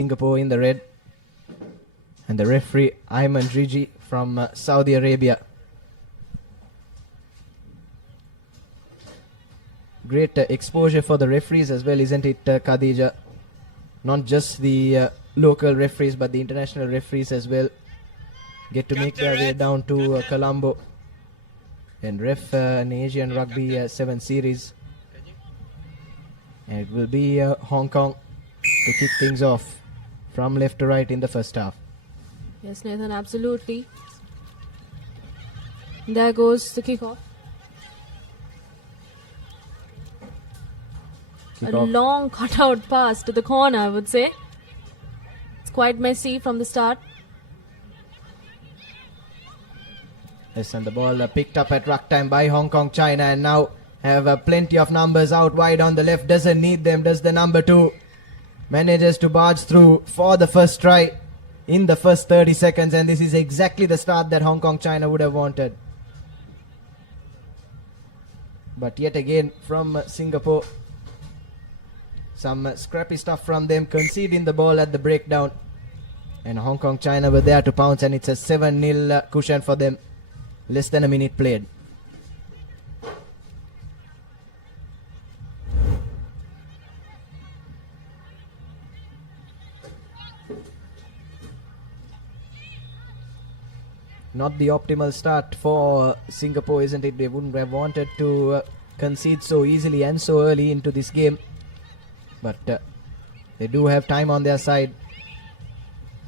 Singapore in the red, and the referee Ayman Riji from Saudi Arabia. Great exposure for the referees as well, isn't it, Khadija? Not just the local referees, but the international referees as well get to make their way down to Colombo and ref an Asian Rugby 7 series. And it will be Hong Kong to kick things off from left to right in the first half. Yes, Nathan, absolutely. There goes the kickoff. A long cutout pass to the corner, I would say. It's quite messy from the start. Yes, and the ball picked up at ruck time by Hong Kong China, and now have plenty of numbers out wide on the left. Doesn't need them, does the number 2. Manages to barge through for the first try in the first 30 seconds, and this is exactly the start that Hong Kong China would have wanted. But yet again from Singapore, some scrappy stuff from them, conceding the ball at the breakdown, and Hong Kong China were there to pounce, and it's a 7-0 cushion for them. Less than a minute played. Not the optimal start for Singapore, isn't it? They wouldn't have wanted to concede so easily and so early into this game. But they do have time on their side,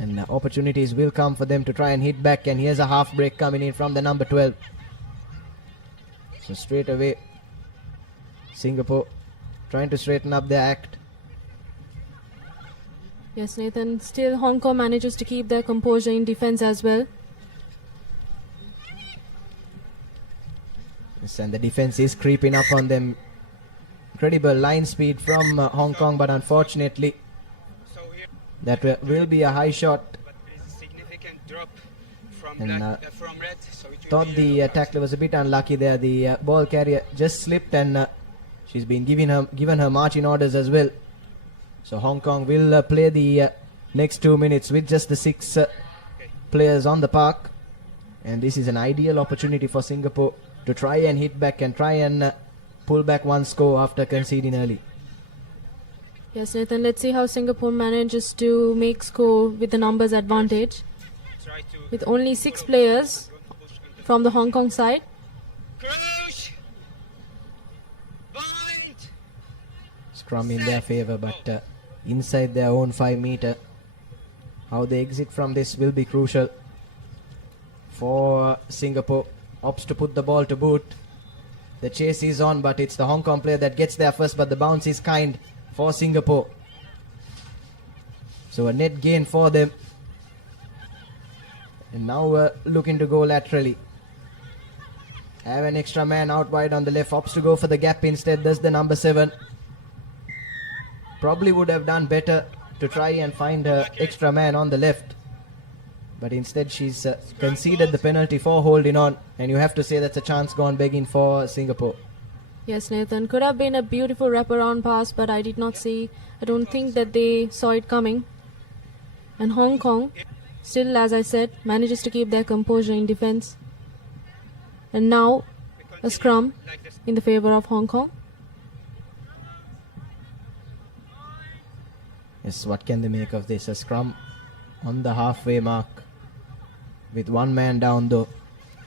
and opportunities will come for them to try and hit back. And here's a half break coming in from the number 12. So straight away, Singapore trying to straighten up their act. Yes, Nathan. Still Hong Kong manages to keep their composure in defense as well. Yes, and the defense is creeping up on them. Incredible line speed from Hong Kong, but unfortunately that will be a high shot. And thought the tackler was a bit unlucky there. The ball carrier just slipped, and she's been given her marching orders as well. So Hong Kong will play the next 2 minutes with just the 6 players on the park, and this is an ideal opportunity for Singapore to try and hit back and try and pull back one score after conceding early. Yes, Nathan, let's see how Singapore manages to make score with the numbers advantage. With only 6 players from the Hong Kong side. Scrum in their favour, but inside their own 5 metre. How they exit from this will be crucial for Singapore. Opts to put the ball to boot. The chase is on, but it's the Hong Kong player that gets there first, but the bounce is kind for Singapore. So a net gain for them. And now looking to go laterally. Have an extra man out wide on the left. Opts to go for the gap instead. Does the number 7. Probably would have done better to try and find her extra man on the left. But instead she's conceded the penalty for holding on. And you have to say that's a chance gone begging for Singapore. Yes, Nathan. Could have been a beautiful wraparound pass, but I don't think that they saw it coming. And Hong Kong, still, as I said, manages to keep their composure in defense. And now, a scrum in the favor of Hong Kong. Yes, what can they make of this? A scrum on the halfway mark with 1 man down though.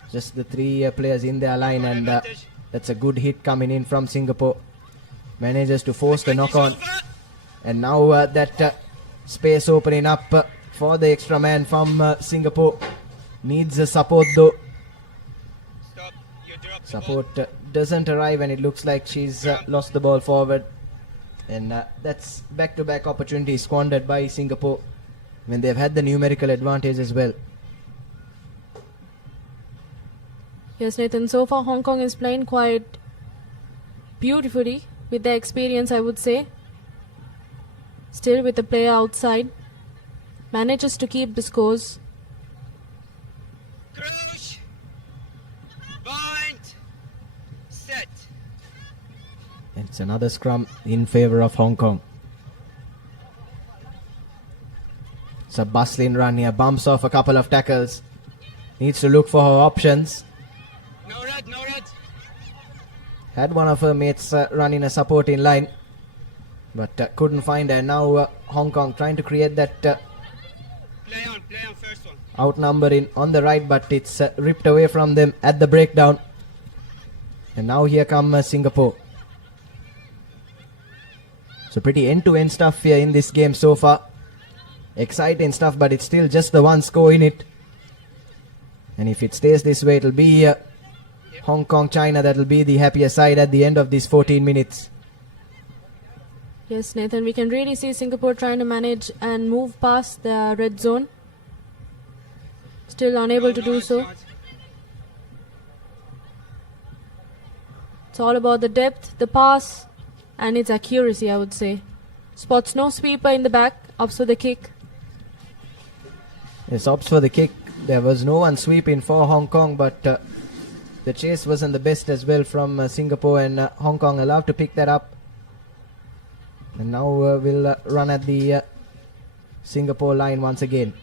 Just the 3 players in their line, and that's a good hit coming in from Singapore. Manages to force the knock on. And now that space opening up for the extra man from Singapore. Needs a support though. Support doesn't arrive, and it looks like she's lost the ball forward. And that's back-to-back opportunities squandered by Singapore when they've had the numerical advantage as well. Yes, Nathan, so far Hong Kong is playing quite beautifully with their experience, I would say. Still with the player outside. Manages to keep the scores. It's another scrum in favor of Hong Kong. It's a bustling run here. Bumps off a couple of tackles. Needs to look for her options. No red, no red. Had one of her mates run in a supporting line, but couldn't find her. Now Hong Kong trying to create that Play on first one. outnumbering on the right, but it's ripped away from them at the breakdown. And now here come Singapore. So pretty end-to-end stuff here in this game so far. Exciting stuff, but it's still just the one score in it. And if it stays this way, it'll be Hong Kong, China that will be the happiest side at the end of these 14 minutes. Yes, Nathan, we can really see Singapore trying to manage and move past the red zone. Still unable to do so. It's all about the depth, the pass, and its accuracy, I would say. Spots no sweeper in the back, opts for the kick. Yes, opts for the kick. There was no one sweeping for Hong Kong, but the chase wasn't the best as well from Singapore, and Hong Kong allowed to pick that up. And now we'll run at the Singapore line once again.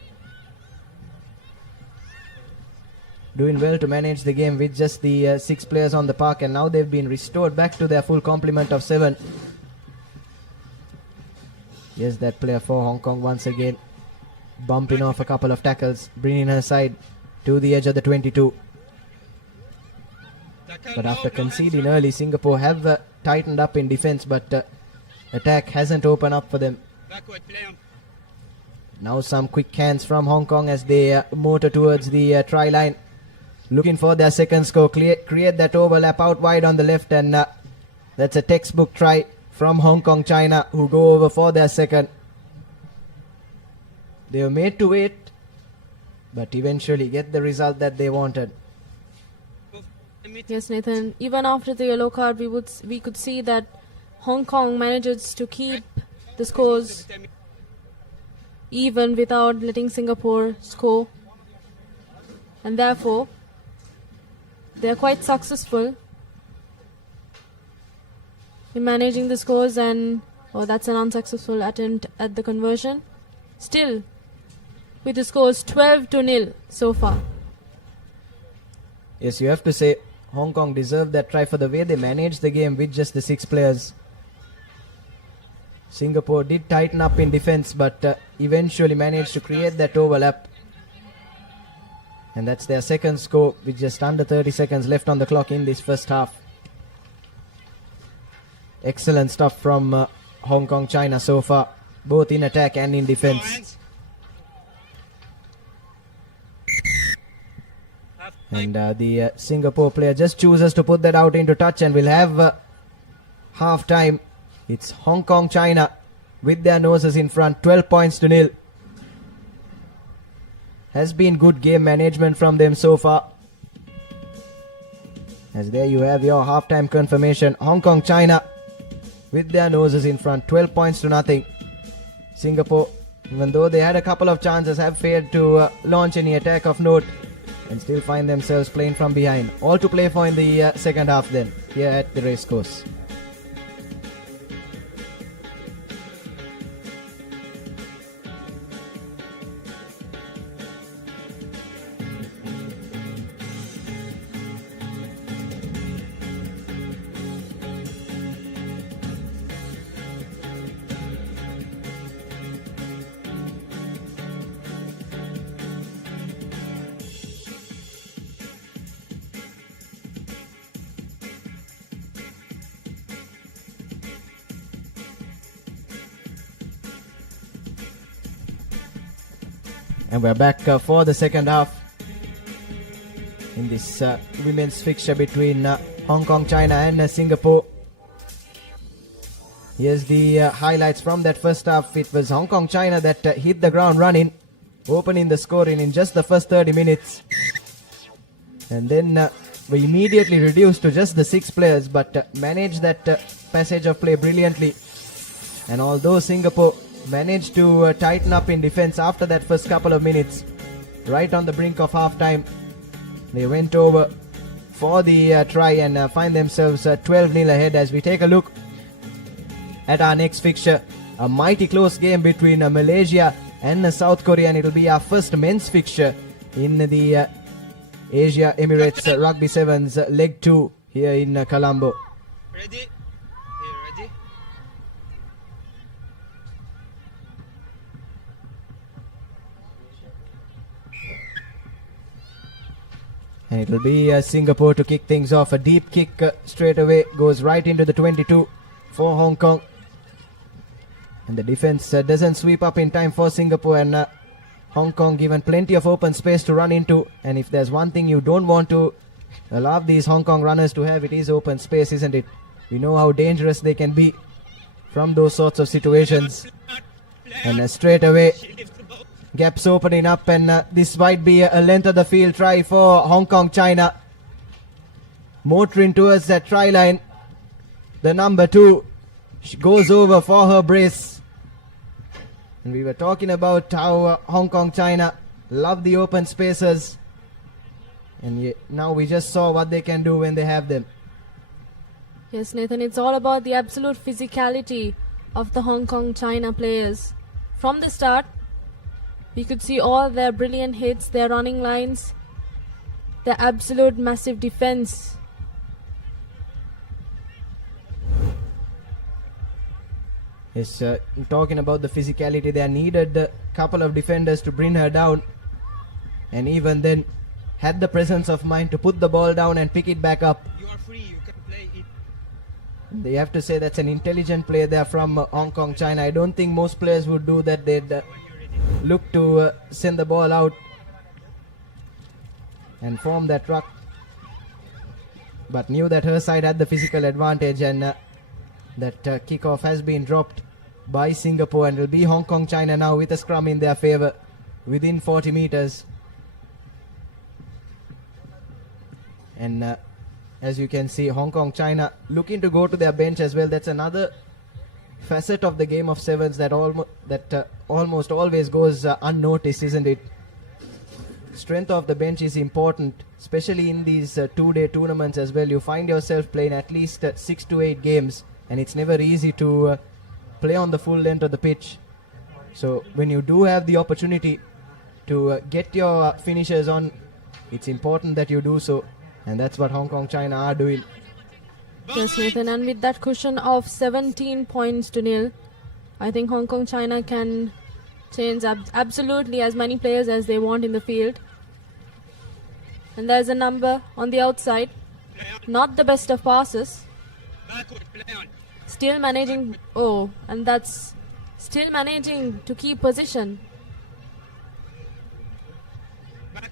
Doing well to manage the game with just the 6 players on the park, and now they've been restored back to their full complement of 7. Here's that player for Hong Kong once again, bumping off a couple of tackles, bringing her side to the edge of the 22. But after conceding early, Singapore have tightened up in defense, but attack hasn't opened up for them. Backward, play on. Now some quick hands from Hong Kong as they motor towards the try line, looking for their second score. Create that overlap out wide on the left, and that's a textbook try from Hong Kong, China, who go over for their second. They were made to wait, but eventually get the result that they wanted. Yes, Nathan. Even after the yellow card, we could see that Hong Kong manages to keep the scores even without letting Singapore score, and therefore they are quite successful in managing the scores. And that's an unsuccessful attempt at the conversion. Still, with the scores 12-0 so far. Yes, you have to say Hong Kong deserved that try for the way they managed the game with just the 6 players. Singapore did tighten up in defense, but eventually managed to create that overlap. And that's their second score with just under 30 seconds left on the clock in this first half. Excellent stuff from Hong Kong, China so far, both in attack and in defense. And the Singapore player just chooses to put that out into touch, and we'll have half time. It's Hong Kong, China with their noses in front, 12-0. Has been good game management from them so far. As there you have your halftime confirmation. Hong Kong, China with their noses in front, 12-0. Singapore, even though they had a couple of chances, have failed to launch any attack of note and still find themselves playing from behind. All to play for in the second half then, here at the racecourse. And we're back for the second half in this women's fixture between Hong Kong, China and Singapore. Here's the highlights from that first half. It was Hong Kong, China that hit the ground running, opening the scoring in just the first 30 minutes. And then we immediately reduced to just the 6 players, but managed that passage of play brilliantly. And although Singapore managed to tighten up in defense after that first couple of minutes, right on the brink of half-time, they went over for the try and find themselves 12-0 ahead. As we take a look at our next fixture, a mighty close game between Malaysia and South Korea, and it will be our first men's fixture in the Asia Emirates Rugby Sevens Leg 2 here in Colombo. Ready? Here, ready? And it will be Singapore to kick things off. A deep kick straight away goes right into the 22 for Hong Kong. And the defense doesn't sweep up in time for Singapore, and Hong Kong given plenty of open space to run into. And if there's one thing you don't want to allow these Hong Kong runners to have, it is open space, isn't it? We know how dangerous they can be from those sorts of situations. And straight away, gaps opening up, and this might be a length of the field try for Hong Kong China. Motoring towards that try line. The number 2 goes over for her brace. And we were talking about how Hong Kong China love the open spaces. And now we just saw what they can do when they have them. Yes, Nathan, it's all about the absolute physicality of the Hong Kong China players. From the start, we could see all their brilliant hits, their running lines, their absolute massive defense. Yes, talking about the physicality, they needed a couple of defenders to bring her down, and even then had the presence of mind to put the ball down and pick it back up. You are free, you can play it. They have to say that's an intelligent play there from Hong Kong China. I don't think most players would do that. They'd look to send the ball out and form that ruck, but knew that her side had the physical advantage, and that kickoff has been dropped by Singapore, and will be Hong Kong China now with a scrum in their favor within 40 meters. And as you can see, Hong Kong China looking to go to their bench as well. That's another facet of the game of sevens that almost always goes unnoticed, isn't it? Strength of the bench is important, especially in these 2-day tournaments as well. You find yourself playing at least 6 to 8 games, and it's never easy to play on the full length of the pitch. So when you do have the opportunity to get your finishers on, it's important that you do so, and that's what Hong Kong China are doing. Yes, Nathan, and with that cushion of 17 points to nil, I think Hong Kong China can change absolutely as many players as they want in the field. And there's a number on the outside. Not the best of passes. Backward, play on. Still managing, and that's still managing to keep position. Back,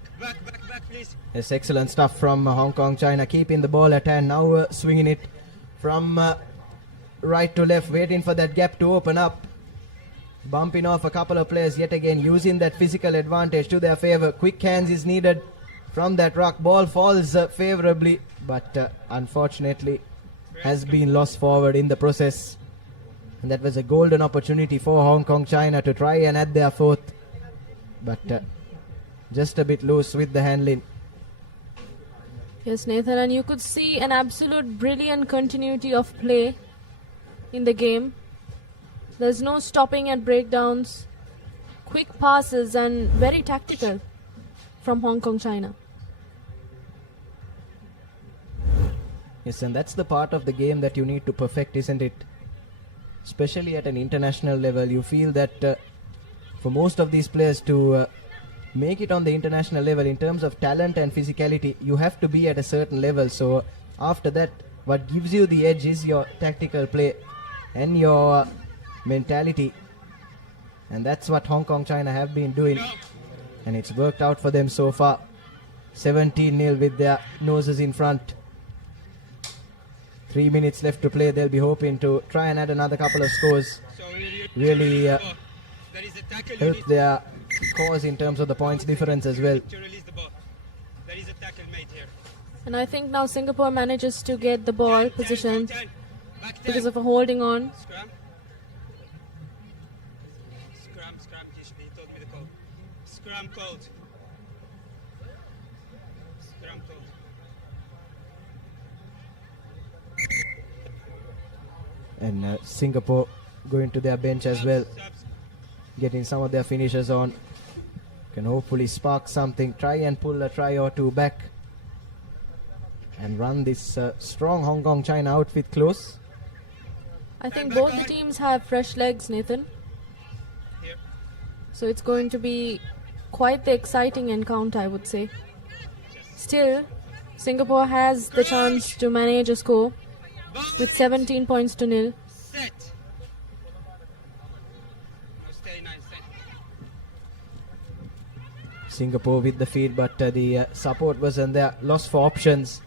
please. Yes, excellent stuff from Hong Kong China, keeping the ball at hand. Now swinging it from right to left, waiting for that gap to open up. Bumping off a couple of players yet again, using that physical advantage to their favor. Quick hands is needed from that ruck. Ball falls favorably, but unfortunately has been lost forward in the process. And that was a golden opportunity for Hong Kong China to try and add their fourth, but just a bit loose with the handling. Yes, Nathan, and you could see an absolute brilliant continuity of play in the game. There's no stopping at breakdowns, quick passes, and very tactical from Hong Kong China. Yes, and that's the part of the game that you need to perfect, isn't it? Especially at an international level, you feel that for most of these players to make it on the international level in terms of talent and physicality, you have to be at a certain level. So after that, what gives you the edge is your tactical play and your mentality, and that's what Hong Kong China have been doing, and it's worked out for them so far. 17-0 with their noses in front. 3 minutes left to play. They'll be hoping to try and add another couple of scores, So really there is a tackle. You help need their cause in terms of the points difference as well. to release the ball. There is a tackle made here. And I think now Singapore manages to get the ball 10, positioned 10, back 10. because of a holding on. Scrum. He told me the code. Scrum code. Scrum code. And Singapore going to their bench as well. Subs. getting some of their finishers on. Can hopefully spark something, try and pull a try or two back and run this strong Hong Kong China outfit close. I think both the teams have fresh legs, Nathan. So it's going to be quite the exciting encounter, I would say. Still, Singapore has the chance to manage a score with 17 points to nil. Set. Now stay nice. Set. Singapore with the feed, but the support wasn't there. Lost for options.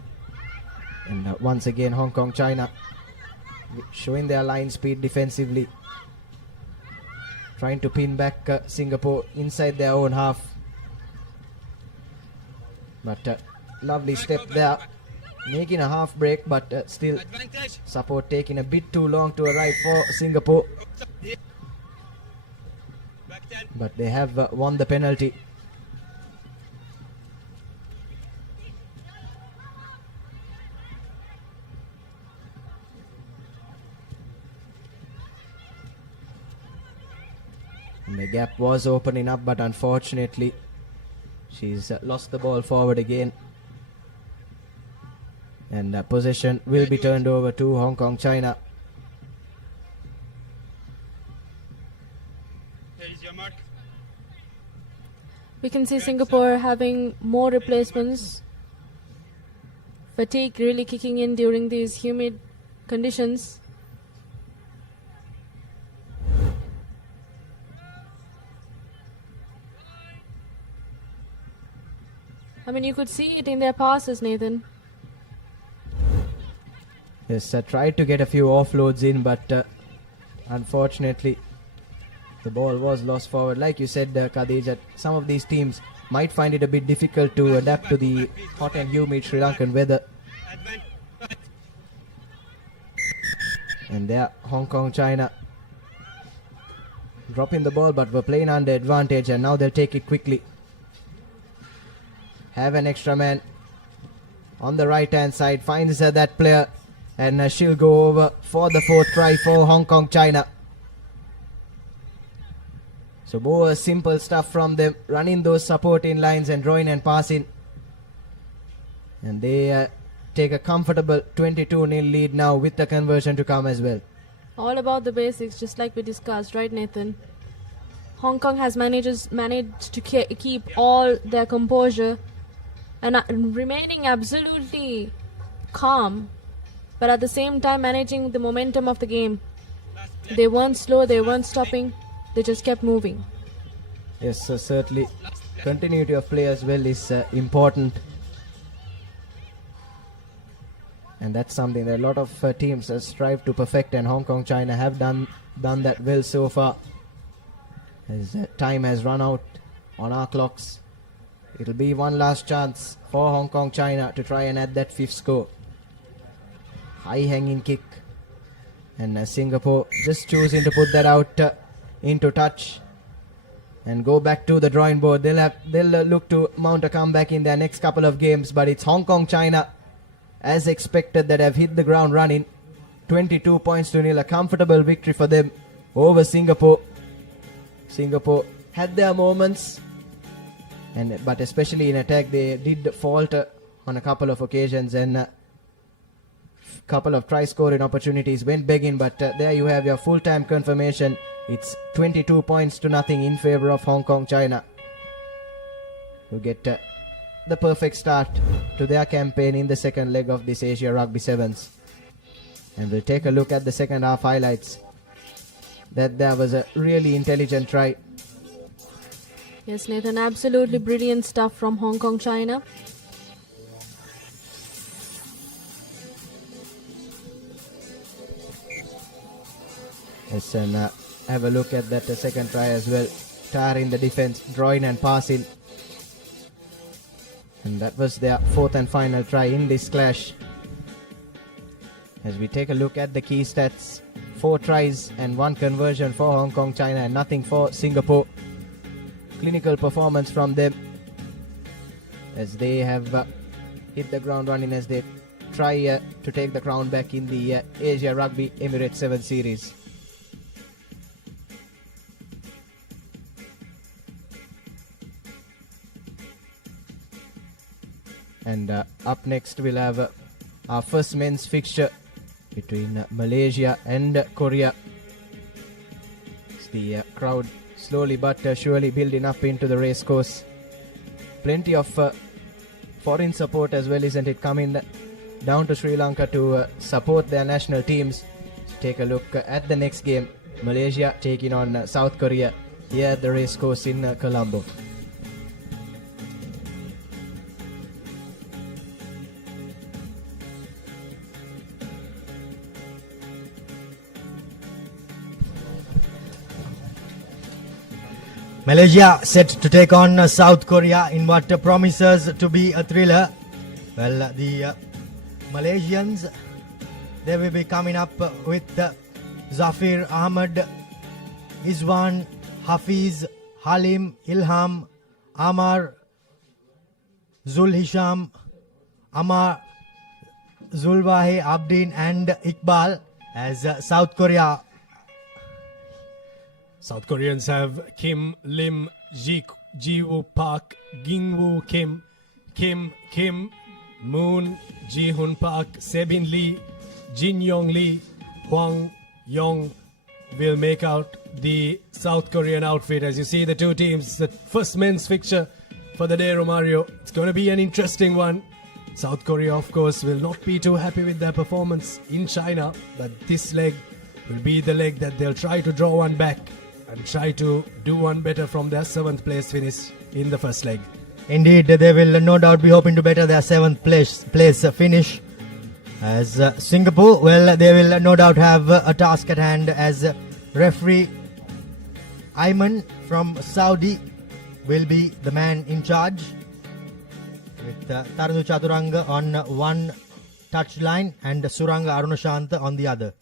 And once again, Hong Kong China showing their line speed defensively. Trying to pin back Singapore inside their own half. But lovely step there. Making a half break, but still Advantage. support taking a bit too long to arrive for Singapore. Back 10. But they have won the penalty. And the gap was opening up, but unfortunately she's lost the ball forward again. And possession will be turned over to Hong Kong China. Here is your mark. We can see Singapore having more replacements. Fatigue really kicking in during these humid conditions. I mean, you could see it in their passes, Nathan. Yes, tried to get a few offloads in, but unfortunately the ball was lost forward. Like you said, Khadija, some of these teams might find it a bit difficult to adapt to the hot and humid Sri Lankan weather. Advantage. And there, Hong Kong China dropping the ball, but were playing under advantage, and now they'll take it quickly. Have an extra man on the right hand side, finds that player, and she'll go over for the fourth try for Hong Kong China. So more simple stuff from them, running those supporting lines and drawing and passing. And they take a comfortable 22-0 lead now with the conversion to come as well. All about the basics, just like we discussed, right, Nathan? Hong Kong has managed to keep all their composure and remaining absolutely calm, but at the same time managing the momentum of the game. They weren't slow, they weren't stopping, they just kept moving. Yes, certainly. Continuity of play as well is important. And that's something that a lot of teams strive to perfect, and Hong Kong China have done that well so far. As time has run out on our clocks, it'll be one last chance for Hong Kong China to try and add that fifth score. High hanging kick, and Singapore just choosing to put that out into touch and go back to the drawing board. They'll look to mount a comeback in their next couple of games, but it's Hong Kong China, as expected, that have hit the ground running. 22 points to nil, a comfortable victory for them over Singapore. Singapore had their moments, but especially in attack they did falter on a couple of occasions, and couple of try scoring opportunities went begging, but there you have your full-time confirmation. It's 22 points to nothing in favor of Hong Kong China, who get the perfect start to their campaign in the second leg of this Asia Rugby Sevens. And we'll take a look at the second half highlights. That there was a really intelligent try. Yes, Nathan, absolutely brilliant stuff from Hong Kong China. Yes, and have a look at that second try as well. Tiring the defense, drawing and passing. And that was their fourth and final try in this clash. As we take a look at the key stats, 4 tries and 1 conversion for Hong Kong China and nothing for Singapore. Clinical performance from them, as they have hit the ground running as they try to take the crown back in the Asia Rugby Emirates 7 series. And up next we'll have our first men's fixture between Malaysia and Korea. It's the crowd slowly but surely building up into the race course. Plenty of foreign support as well, isn't it, coming down to Sri Lanka to support their national teams. So take a look at the next game. Malaysia taking on South Korea here at the race course in Colombo. Malaysia set to take on South Korea in what promises to be a thriller. Well, the Malaysians, they will be coming up with Zafir Ahmad, Izwan, Hafiz, Halim, Ilham, Amar, Zul Hisham, Amar, Zulwahi, Abdin and Iqbal. As South Koreans have Kim, Lim, Jiwoo Park, Gingwoo Kim, Kim, Moon, Ji-hoon Park, Sebin Lee, Jin Yong Lee, Hwang Yong will make out the South Korean outfit. As you see the two teams, the first men's fixture for the day, Romario. It's going to be an interesting one. South Korea, of course, will not be too happy with their performance in China, but this leg will be the leg that they'll try to draw one back and try to do one better from their 7th place finish in the first leg. Indeed, they will no doubt be hoping to better their 7th place finish. As Singapore, well, they will no doubt have a task at hand, as referee Ayman from Saudi will be the man in charge, with Tarunu Chaturanga on one touch line and Suranga Arunashanta on the other.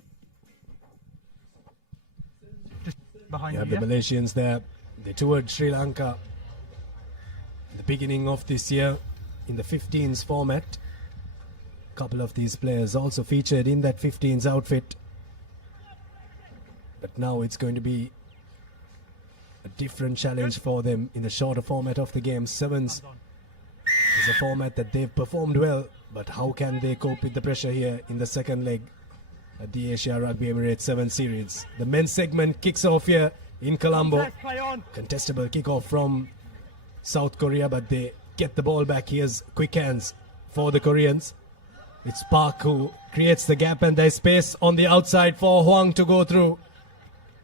You have the Malaysians there. They toured Sri Lanka in the beginning of this year in the 15s format. A couple of these players also featured in that 15s outfit. But now it's going to be a different challenge for them in the shorter format of the game. 7s is a format that they've performed well, but how can they cope with the pressure here in the second leg at the Asia Rugby Emirates 7 series? The men's segment kicks off here in Colombo. Contestable kickoff from South Korea, but they get the ball back. Here's quick hands for the Koreans. It's Park who creates the gap, and there's space on the outside for Hwang to go through.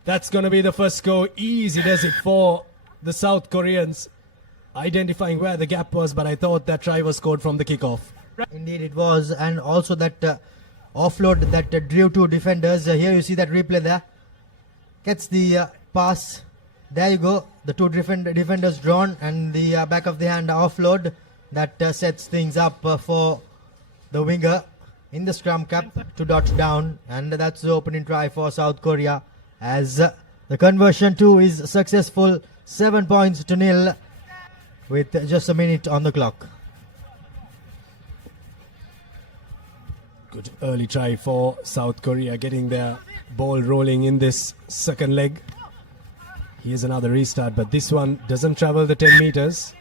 That's going to be the first go. Easy does it for the South Koreans, identifying where the gap was, but I thought that try was scored from the kickoff. Indeed it was, and also that offload that drew two defenders. Here you see that replay there. Gets the pass. There you go. The two defenders drawn, and the back of the hand offload that sets things up for the winger in the scrum cap to dot down, and that's the opening try for South Korea, as the conversion too is successful. 7 points to nil with just a minute on the clock. Good early try for South Korea, getting their ball rolling in this second leg. Here's another restart, but this one doesn't travel the 10 meters.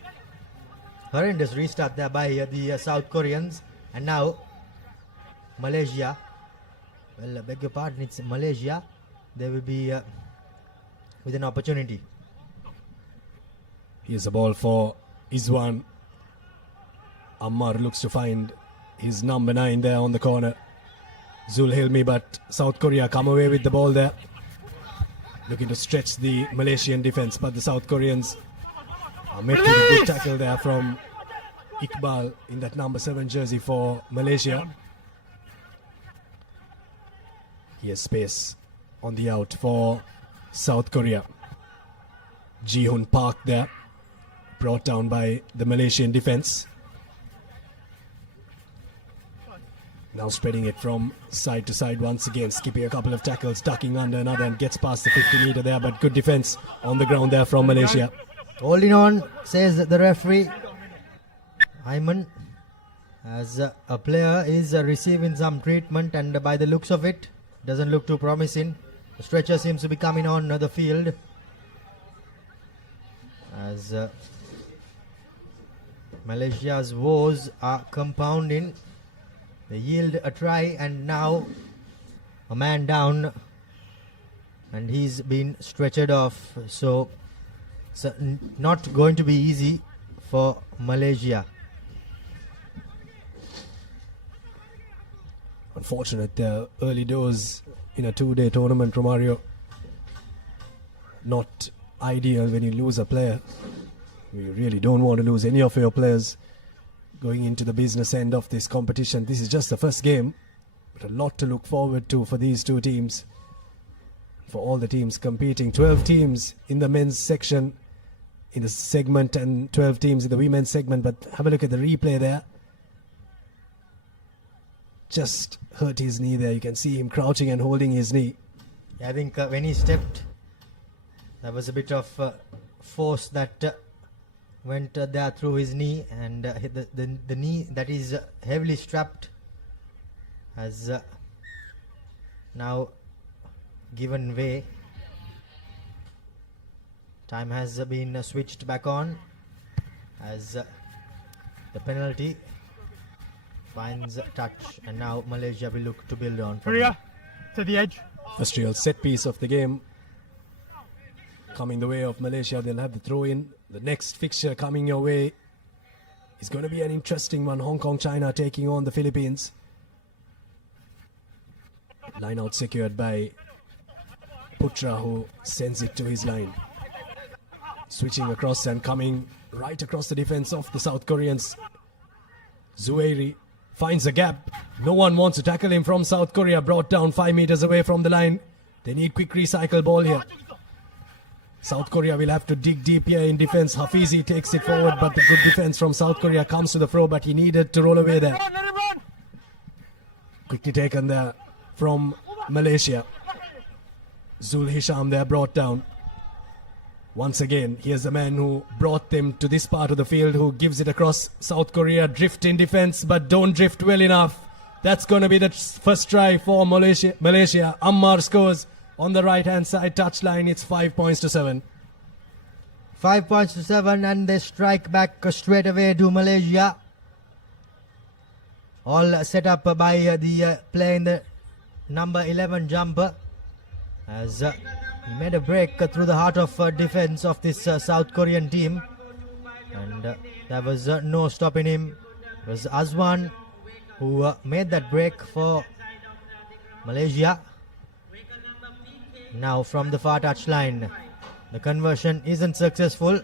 Horrendous restart there by the South Koreans. And now Malaysia, well, beg your pardon, it's Malaysia. They will be with an opportunity. Here's a ball for Izwan. Ammar looks to find his number 9 there on the corner. Zul Hilmi, but South Korea come away with the ball there, looking to stretch the Malaysian defense, but the South Koreans are met with a good tackle there from Iqbal in that number 7 jersey for Malaysia. Here's space on the out for South Korea. Ji-hoon Park there, brought down by the Malaysian defense. Now spreading it from side to side once again, skipping a couple of tackles, ducking under another, and gets past the 50 meter there, but good defense on the ground there from Malaysia. Holding on, says the referee Ayman, as a player is receiving some treatment, and by the looks of it, doesn't look too promising. The stretcher seems to be coming on the field, as Malaysia's woes are compounding. They yield a try, and now a man down, and he's been stretchered off. So it's not going to be easy for Malaysia. Unfortunate, the early doors in a two-day tournament, Romario. Not ideal when you lose a player. You really don't want to lose any of your players going into the business end of this competition. This is just the first game, but a lot to look forward to for these two teams. For all the teams competing, 12 teams in the men's section in the segment and 12 teams in the women's segment. But have a look at the replay there. Just hurt his knee there. You can see him crouching and holding his knee. I think when he stepped, there was a bit of force that went there through his knee, and the knee that is heavily strapped has now given way. Time has been switched back on as the penalty finds touch, and now Malaysia will look to build on from Korea to the edge. First real set piece of the game coming the way of Malaysia. They'll have the throw in. The next fixture coming your way is going to be an interesting one. Hong Kong, China taking on the Philippines. Line out secured by Putra, who sends it to his line. Switching across and coming right across the defense of the South Koreans. Zuhairi finds a gap. No one wants to tackle him from South Korea. Brought down 5 meters away from the line. They need quick recycle ball here. South Korea will have to dig deep here in defense. Hafizi takes it forward, but the good defense from South Korea comes to the fore, but he needed to roll away there. Quickly taken there from Malaysia. Zul Hisham there brought down. Once again, here's the man who brought them to this part of the field, who gives it across. South Korea drift in defense, but don't drift well enough. That's going to be the first try for Malaysia. Ammar scores on the right-hand side touchline. It's 5 points to 7. 5 points to 7, and they strike back straight away to Malaysia. All set up by the player in the number 11 jumper, as he made a break through the heart of defense of this South Korean team, and there was no stopping him. It was Azwan who made that break for Malaysia. Now from the far touchline, the conversion isn't successful.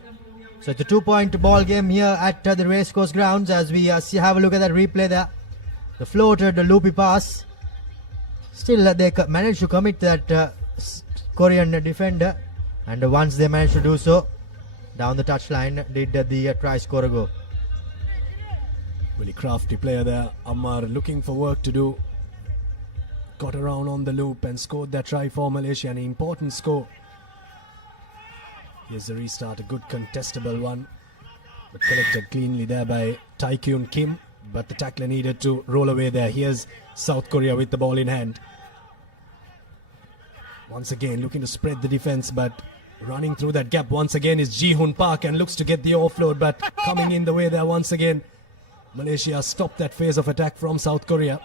So it's a 2-point ball game here at the racecourse grounds, as we have a look at that replay there. The floated, the loopy pass. Still they managed to commit that Korean defender, and once they managed to do so, down the touchline did the try scorer go. Really crafty player there. Ammar looking for work to do. Got around on the loop and scored that try for Malaysia, an important score. Here's the restart, a good contestable one, but collected cleanly there by Taekyun Kim, but the tackler needed to roll away there. Here's South Korea with the ball in hand. Once again looking to spread the defense, but running through that gap once again is Ji-Hoon Park, and looks to get the offload, but coming in the way there once again. Malaysia stopped that phase of attack from South Korea.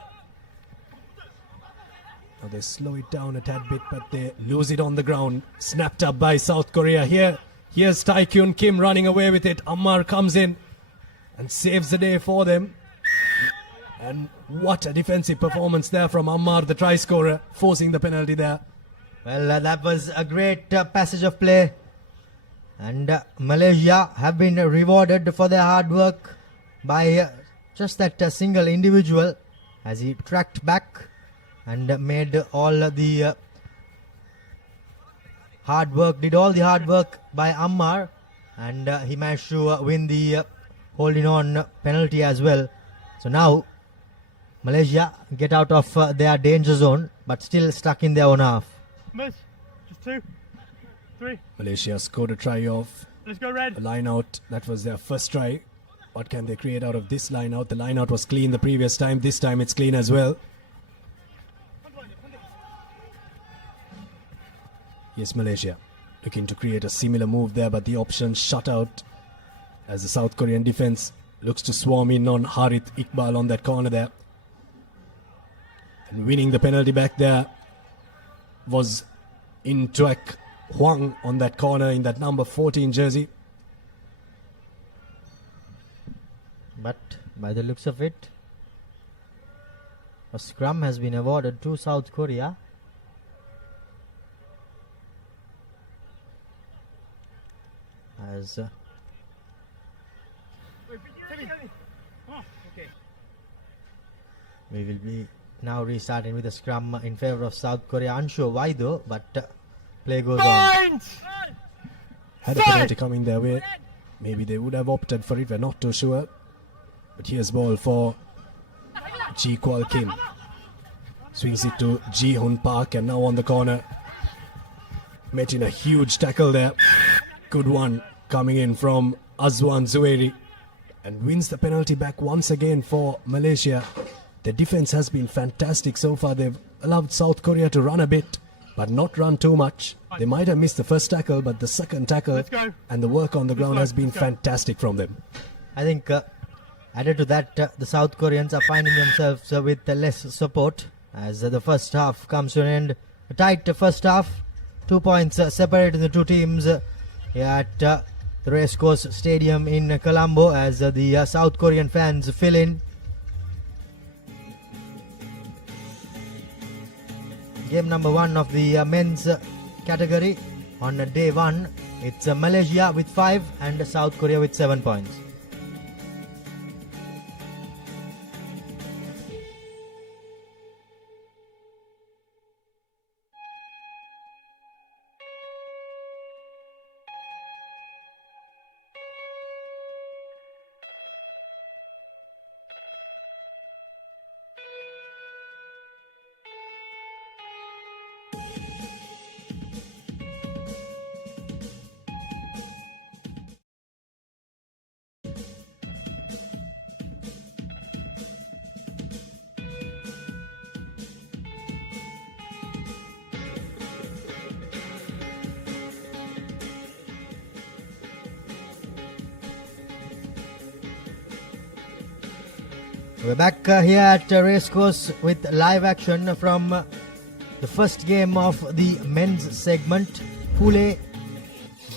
Now they slow it down a tad bit, but they lose it on the ground. Snapped up by South Korea. Here's Taekyun Kim running away with it. Ammar comes in and saves the day for them. And what a defensive performance there from Ammar, the try scorer, forcing the penalty there. Well, that was a great passage of play, and Malaysia have been rewarded for their hard work by just that single individual, as he tracked back and made all the hard work, did all the hard work by Ammar, and he managed to win the holding on penalty as well. So now Malaysia get out of their danger zone, but still stuck in their own half. Miss. Just 2, 3. Malaysia scored a try off Let's go red. a line out. That was their first try. What can they create out of this line out? The line out was clean the previous time. This time it's clean as well. Yes, Malaysia looking to create a similar move there, but the option shut out as the South Korean defense looks to swarm in on Harith Iqbal on that corner there. And winning the penalty back there was Intuak Huang on that corner in that number 14 jersey. But by the looks of it, a scrum has been awarded to South Korea. As we will be now restarting with a scrum in favor of South Korea. Unsure why though, but play goes on. Had a penalty coming their way. Maybe they would have opted for it, we're not too sure. But here's ball for Ji Kwal Kim. Swings it to Ji Hun Park, and now on the corner. Met in a huge tackle there. Good one coming in from Azwan Zuhairi, and wins the penalty back once again for Malaysia. The defense has been fantastic so far. They've allowed South Korea to run a bit, but not run too much. They might have missed the first tackle, but the second tackle and the work on the ground has been fantastic from them. I think added to that, the South Koreans are finding themselves with less support as the first half comes to an end. A tight first half, 2 points separating the two teams at the Racecourse Stadium in Colombo as the South Korean fans fill in. Game number 1 of the men's category on day 1. It's Malaysia with 5 and South Korea with 7 points. We're back here at Racecourse with live action from the first game of the men's segment. Pool A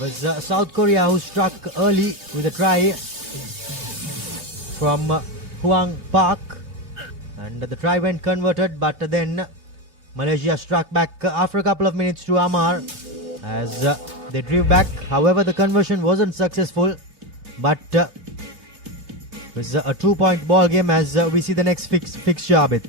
was South Korea, who struck early with a try from Huang Park, and the try went converted, but then Malaysia struck back after a couple of minutes to Amar as they drew back. However, the conversion wasn't successful, but it was a 2-point ball game as we see the next fixture, Abid.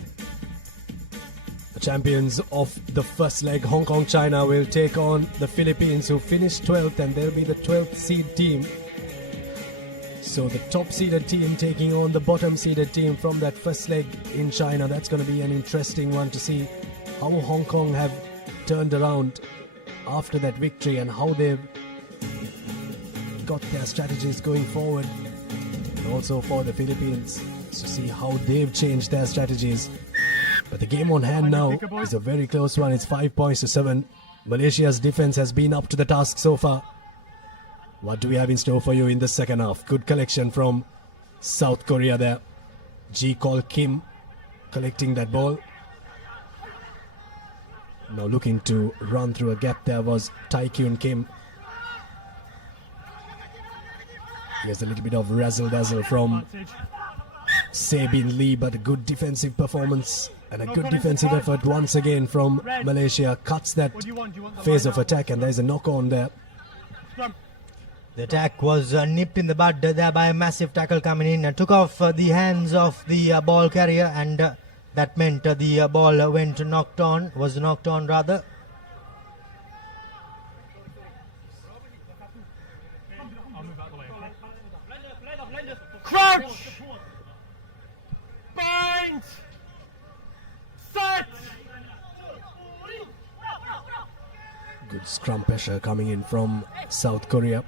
The champions of the first leg, Hong Kong China, will take on the Philippines, who finished 12th, and they'll be the 12th seed team. So the top seeded team taking on the bottom seeded team from that first leg in China. That's going to be an interesting one to see how Hong Kong have turned around after that victory and how they've got their strategies going forward. And also for the Philippines to see how they've changed their strategies. But the game on hand now is a very close one. It's 5 points to 7. Malaysia's defense has been up to the task so far. What do we have in store for you in the second half? Good collection from South Korea there. Ji Kwal Kim collecting that ball. Now looking to run through a gap there was Tai Kyun Kim. Here's a little bit of razzle-dazzle from Sabin Lee, but a good defensive performance and a good defensive effort once again from Malaysia. Cuts that phase of attack, and there's a knock-on there. The attack was nipped in the bud there by a massive tackle coming in and took off the hands of the ball carrier, and that meant the ball was knocked on rather. Crouch! Bind! Set! Good scrum pressure coming in from South Korea.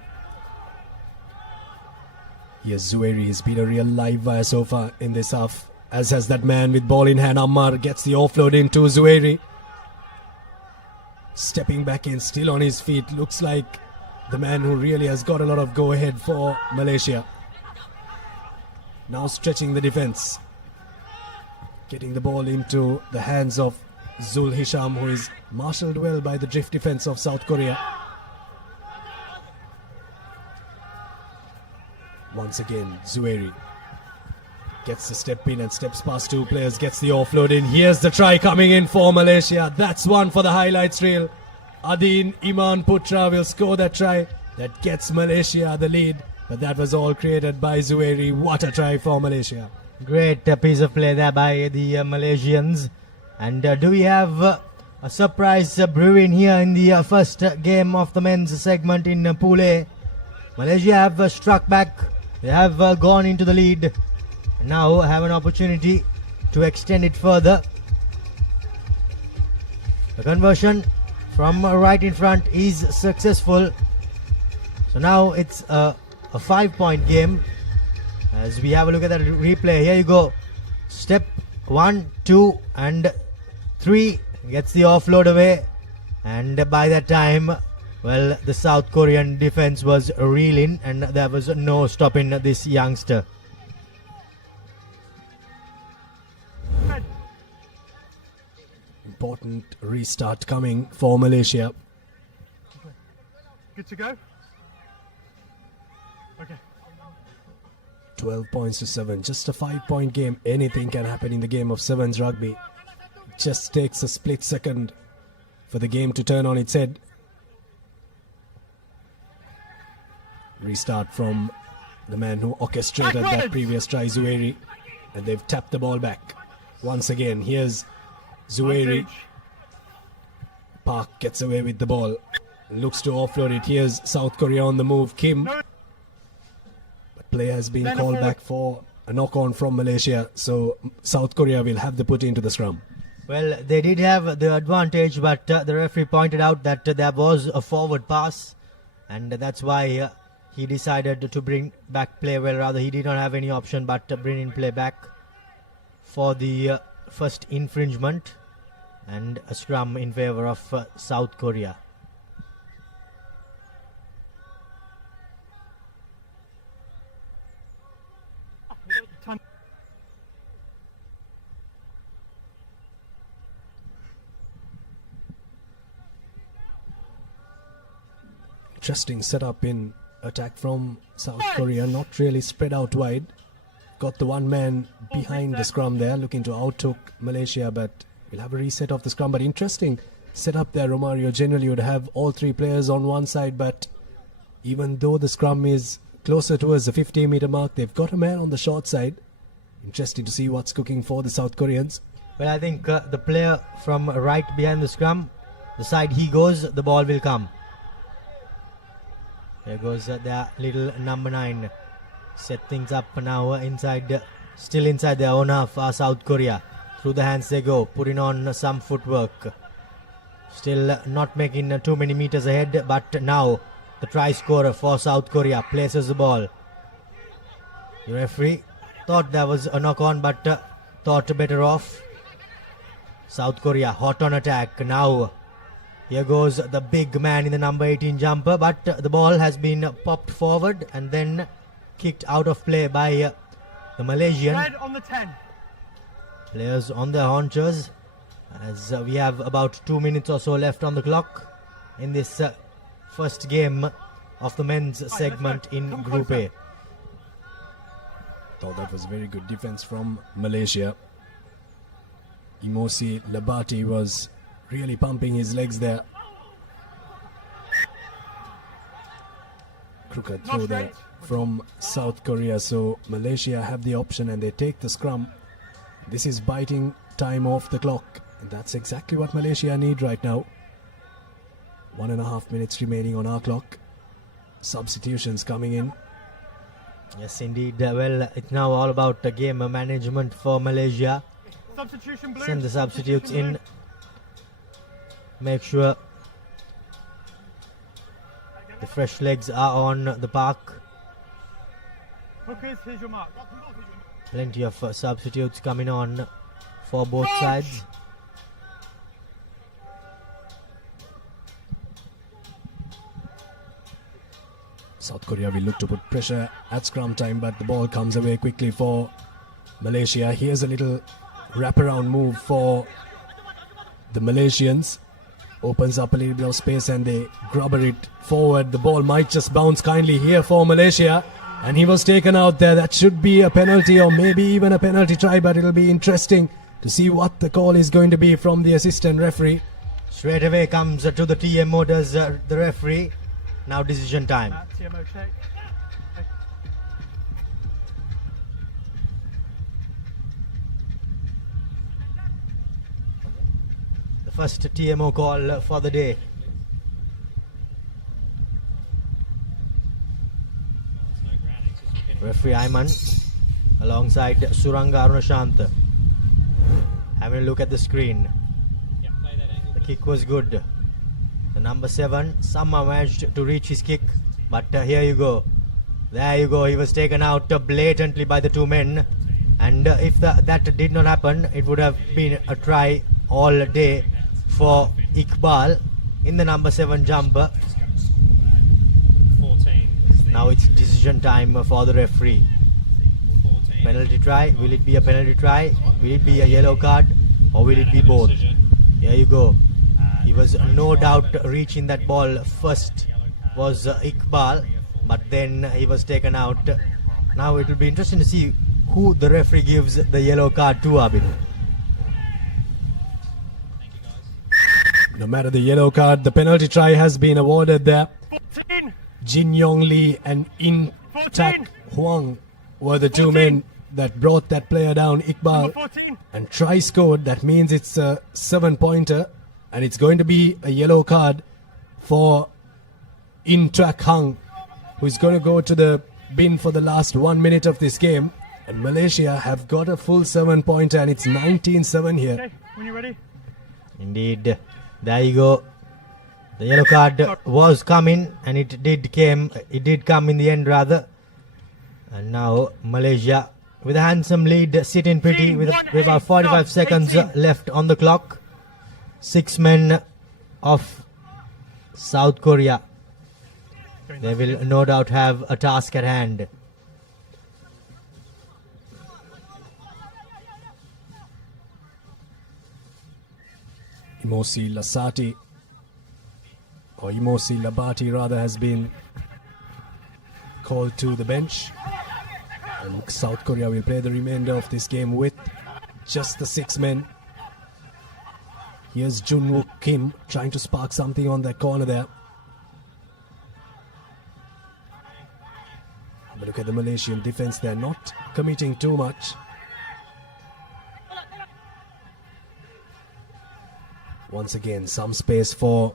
Yes, Zuhairi has been a real live wire so far in this half, as has that man with ball in hand. Ammar gets the offload into Zuhairi. Stepping back in, still on his feet. Looks like the man who really has got a lot of go-ahead for Malaysia. Now stretching the defense. Getting the ball into the hands of Zul Hisham, who is marshalled well by the drift defense of South Korea. Once again, Zueri gets the step in and steps past two players, gets the offload in. Here's the try coming in for Malaysia. That's one for the highlights reel. Adin Iman Putra will score that try. That gets Malaysia the lead. But that was all created by Zueri. What a try for Malaysia. Great piece of play there by the Malaysians. And do we have a surprise brewing here in the first game of the men's segment in Pool A? Malaysia have struck back. They have gone into the lead. Now have an opportunity to extend it further. The conversion from right in front is successful. So now it's a 5-point game. As we have a look at that replay, here you go. Step 1, 2 and 3 gets the offload away. And by that time, well, the South Korean defense was reeling and there was no stopping this youngster. Important restart coming for Malaysia. Good to go? Okay. 12 points to 7. Just a 5-point game. Anything can happen in the game of sevens rugby. It just takes a split second for the game to turn on its head. Restart from the man who orchestrated that previous try, Zueri. And they've tapped the ball back. Once again, here's Zueri. Park gets away with the ball. Looks to offload it. Here's South Korea on the move. Kim. But play has been called back for a knock-on from Malaysia. So South Korea will have the put into the scrum. Well, they did have the advantage, but the referee pointed out that there was a forward pass. And that's why he decided to bring back play. Well, rather, he did not have any option but to bring in play back for the first infringement and a scrum in favor of South Korea. Interesting setup in attack from South Korea, not really spread out wide. Got the one man behind the scrum there, looking to outhook Malaysia, but we'll have a reset of the scrum. But interesting setup there, Romario. Generally would have all three players on one side, but even though the scrum is closer towards the 15-meter mark, they've got a man on the short side. Interesting to see what's cooking for the South Koreans. Well, I think the player from right behind the scrum, the side he goes, the ball will come. There goes their little number 9. Set things up now inside, still inside their own half, South Korea. Through the hands they go, putting on some footwork. Still not making too many meters ahead, but now the try scorer for South Korea places the ball. The referee thought there was a knock-on, but thought better off. South Korea hot on attack now. Here goes the big man in the number 18 jumper, but the ball has been popped forward and then kicked out of play by the Malaysian. Red on the 10. Players on their haunches as we have about 2 minutes or so left on the clock in this first game of the men's segment in Group A. Thought that was very good defense from Malaysia. Imosi Labati was really pumping his legs there. Crooked throw there from South Korea. So Malaysia have the option and they take the scrum. This is biting time off the clock. And that's exactly what Malaysia need right now. 1.5 minutes remaining on our clock. Substitutions coming in. Yes, indeed. Well, it's now all about the game management for Malaysia. Substitution blue. Send the substitutes in. Make sure the fresh legs are on the park. Hookers, here's your mark. Plenty of substitutes coming on for both sides. South Korea will look to put pressure at scrum time, but the ball comes away quickly for Malaysia. Here's a little wraparound move for the Malaysians. Opens up a little bit of space and they grubber it forward. The ball might just bounce kindly here for Malaysia. And he was taken out there. That should be a penalty or maybe even a penalty try, but it'll be interesting to see what the call is going to be from the assistant referee. Straight away comes to the TMO, does the referee. Now decision time. TMO check. The first TMO call for the day. Referee Ayman alongside Suranga Arunashant. Having a look at the screen. The kick was good. The number 7 somehow managed to reach his kick, but here you go. There you go. He was taken out blatantly by the two men, and if that did not happen, it would have been a try all day for Iqbal in the number 7 jumper. 14. Now it's decision time for the referee. Penalty try. Will it be a penalty try? Will it be a yellow card? Or will it be both? Here you go. He was no doubt reaching that ball first was Iqbal, but then he was taken out. Now it will be interesting to see who the referee gives the yellow card to, Abid. No matter the yellow card, the penalty try has been awarded there. 14. Jin Yong Lee and In Tak Huang were the two men that brought that player down, Number Iqbal. 14. And try scored. That means it's a 7-pointer. And it's going to be a yellow card for In Tak Hung, who's going to go to the bin for the last 1 minute of this game. And Malaysia have got a full 7-pointer, and it's 19-7 here. Okay, when you're ready. Indeed. There you go. The yellow card was coming, and it did come in the end rather. And now Malaysia with a handsome lead, sitting pretty with about 45 seconds left on the clock. 6 men of South Korea. They will no doubt have a task at hand. Imosi Lasati, or Imosi Labati rather, has been called to the bench. And South Korea will play the remainder of this game with just the 6 men. Here's Jun Wook Kim trying to spark something on that corner there. But look at the Malaysian defense, they're not committing too much. Once again, some space for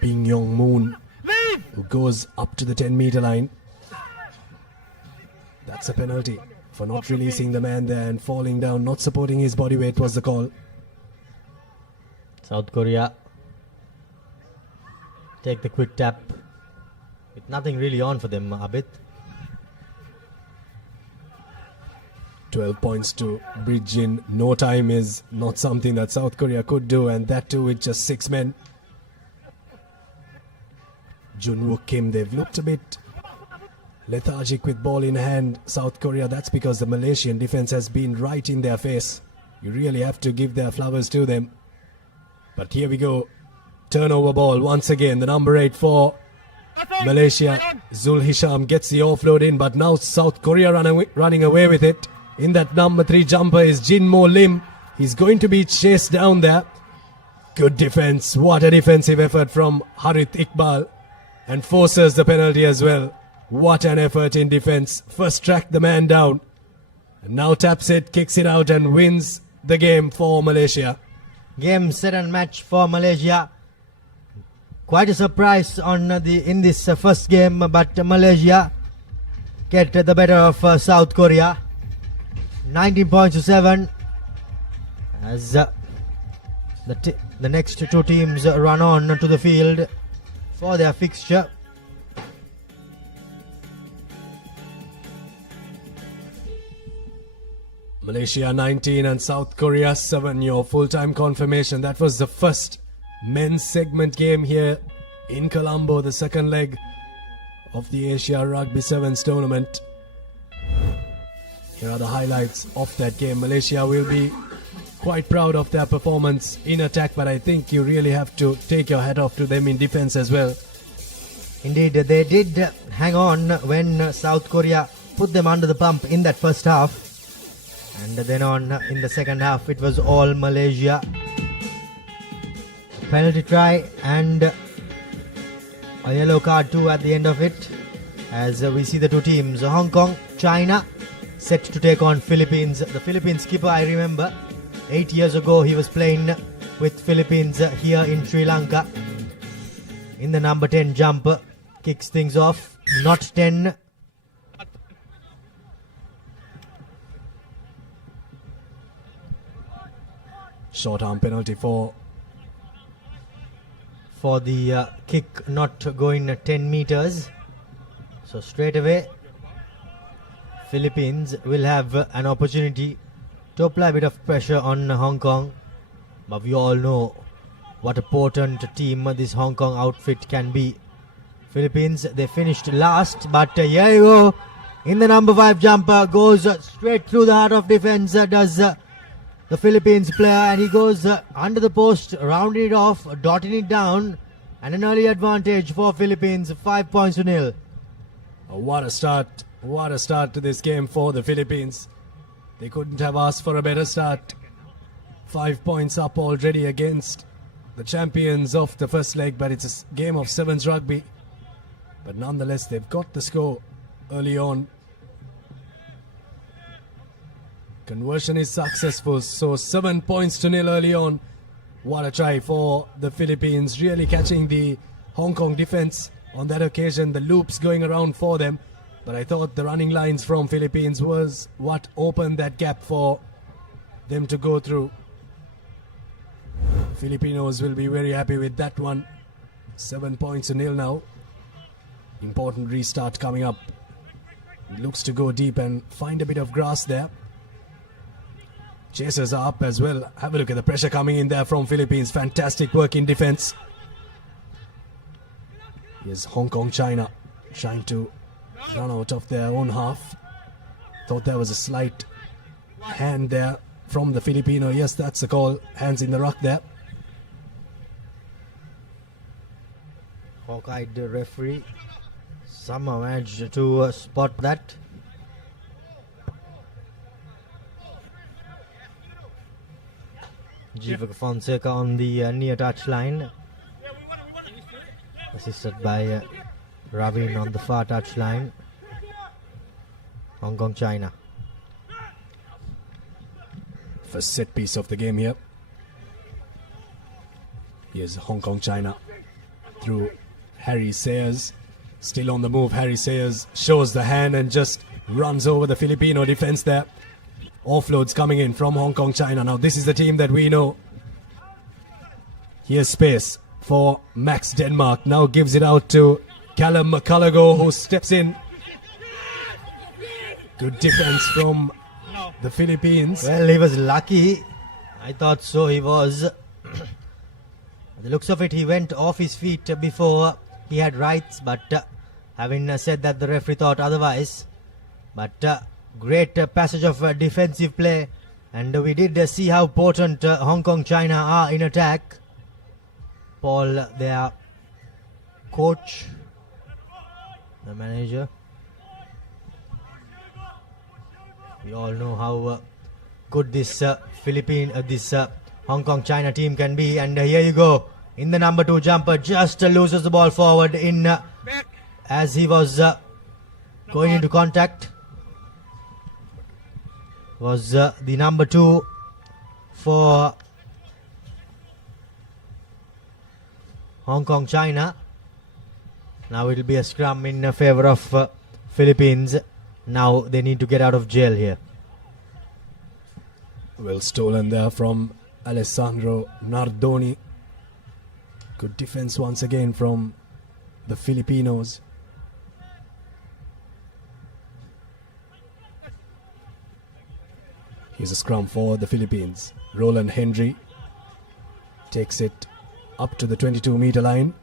Ping Yong Moon, who goes up to the 10-meter line. That's a penalty for not releasing the man there and falling down, not supporting his body weight was the call. South Korea take the quick tap with nothing really on for them, Abid. 12 points to bridge in no time is not something that South Korea could do, and that too with just 6 men. Jun Wook Kim, they've looked a bit lethargic with ball in hand, South Korea. That's because the Malaysian defense has been right in their face. You really have to give their flowers to them. But here we go. Turnover ball once again. The number 8 for Malaysia. Zul Hisham gets the offload in, but now South Korea running away with it. In that number 3 jumper is Jin Mo Lim. He's going to be chased down there. Good defense. What a defensive effort from Harith Iqbal. And forces the penalty as well. What an effort in defense. First tracked the man down. And now taps it, kicks it out and wins the game for Malaysia. Game, set and match for Malaysia. Quite a surprise in this first game, but Malaysia get the better of South Korea. 19 points to 7 as the next two teams run on to the field for their fixture. Malaysia 19 and South Korea 7. Your full-time confirmation. That was the first men's segment game here in Colombo, the second leg of the Asia Rugby Sevens tournament. Here are the highlights of that game. Malaysia will be quite proud of their performance in attack, but I think you really have to take your hat off to them in defense as well. Indeed, they did hang on when South Korea put them under the pump in that first half. And then on in the second half, it was all Malaysia. Penalty try and a yellow card too at the end of it. As we see the two teams, Hong Kong, China, set to take on Philippines. The Philippines skipper, I remember, 8 years ago he was playing with Philippines here in Sri Lanka. In the number 10 jump, kicks things off. Not 10. Short arm penalty for the kick not going 10 meters. So straight away, Philippines will have an opportunity to apply a bit of pressure on Hong Kong. But we all know what a potent team this Hong Kong outfit can be. Philippines, they finished last, but here you go. In the number 5 jumper, goes straight through the heart of defense, does the Philippines player, and he goes under the post, rounding it off, dotting it down, and an early advantage for Philippines, 5 points to nil. what a start to this game for the Philippines. They couldn't have asked for a better start. 5 points up already against the champions of the first leg, but it's a game of sevens rugby. But nonetheless, they've got the score early on. Conversion is successful, so 7 points to nil early on. What a try for the Philippines, really catching the Hong Kong defense on that occasion, the loops going around for them. But I thought the running lines from Philippines was what opened that gap for them to go through. Filipinos will be very happy with that one. 7 points to nil now. Important restart coming up. It looks to go deep and find a bit of grass there. Chasers are up as well. Have a look at the pressure coming in there from Philippines. Fantastic work in defense. Here's Hong Kong, China trying to run out of their own half. Thought there was a slight hand there from the Filipino. Yes, that's the call. Hands in the ruck there. Hawk-eyed referee somehow managed to spot that. Jivak Fonseca on the near touch line, assisted by Ravin on the far touch line. Hong Kong, China. First set piece of the game here. Here's Hong Kong, China through Harry Sayers. Still on the move, Harry Sayers shows the hand and just runs over the Filipino defense there. Offloads coming in from Hong Kong, China. Now this is the team that we know. Here's space for Max Denmark. Now gives it out to Callum McCullough, who steps in. Good defense from the Philippines. Well, he was lucky. I thought so, he was. The looks of it, he went off his feet before he had rights, but having said that, the referee thought otherwise. But great passage of defensive play, and we did see how potent Hong Kong, China are in attack. Paul, their coach, the manager. We all know how good this Hong Kong, China team can be, and here you go. In the number 2 jumper, just loses the ball forward in as he was going into contact. Was the number 2 for Hong Kong, China. Now it will be a scrum in favor of Philippines. Now they need to get out of jail here. Well stolen there from Alessandro Nardoni. Good defense once again from the Filipinos. Here's a scrum for the Philippines. Roland Henry takes it up to the 22-meter line.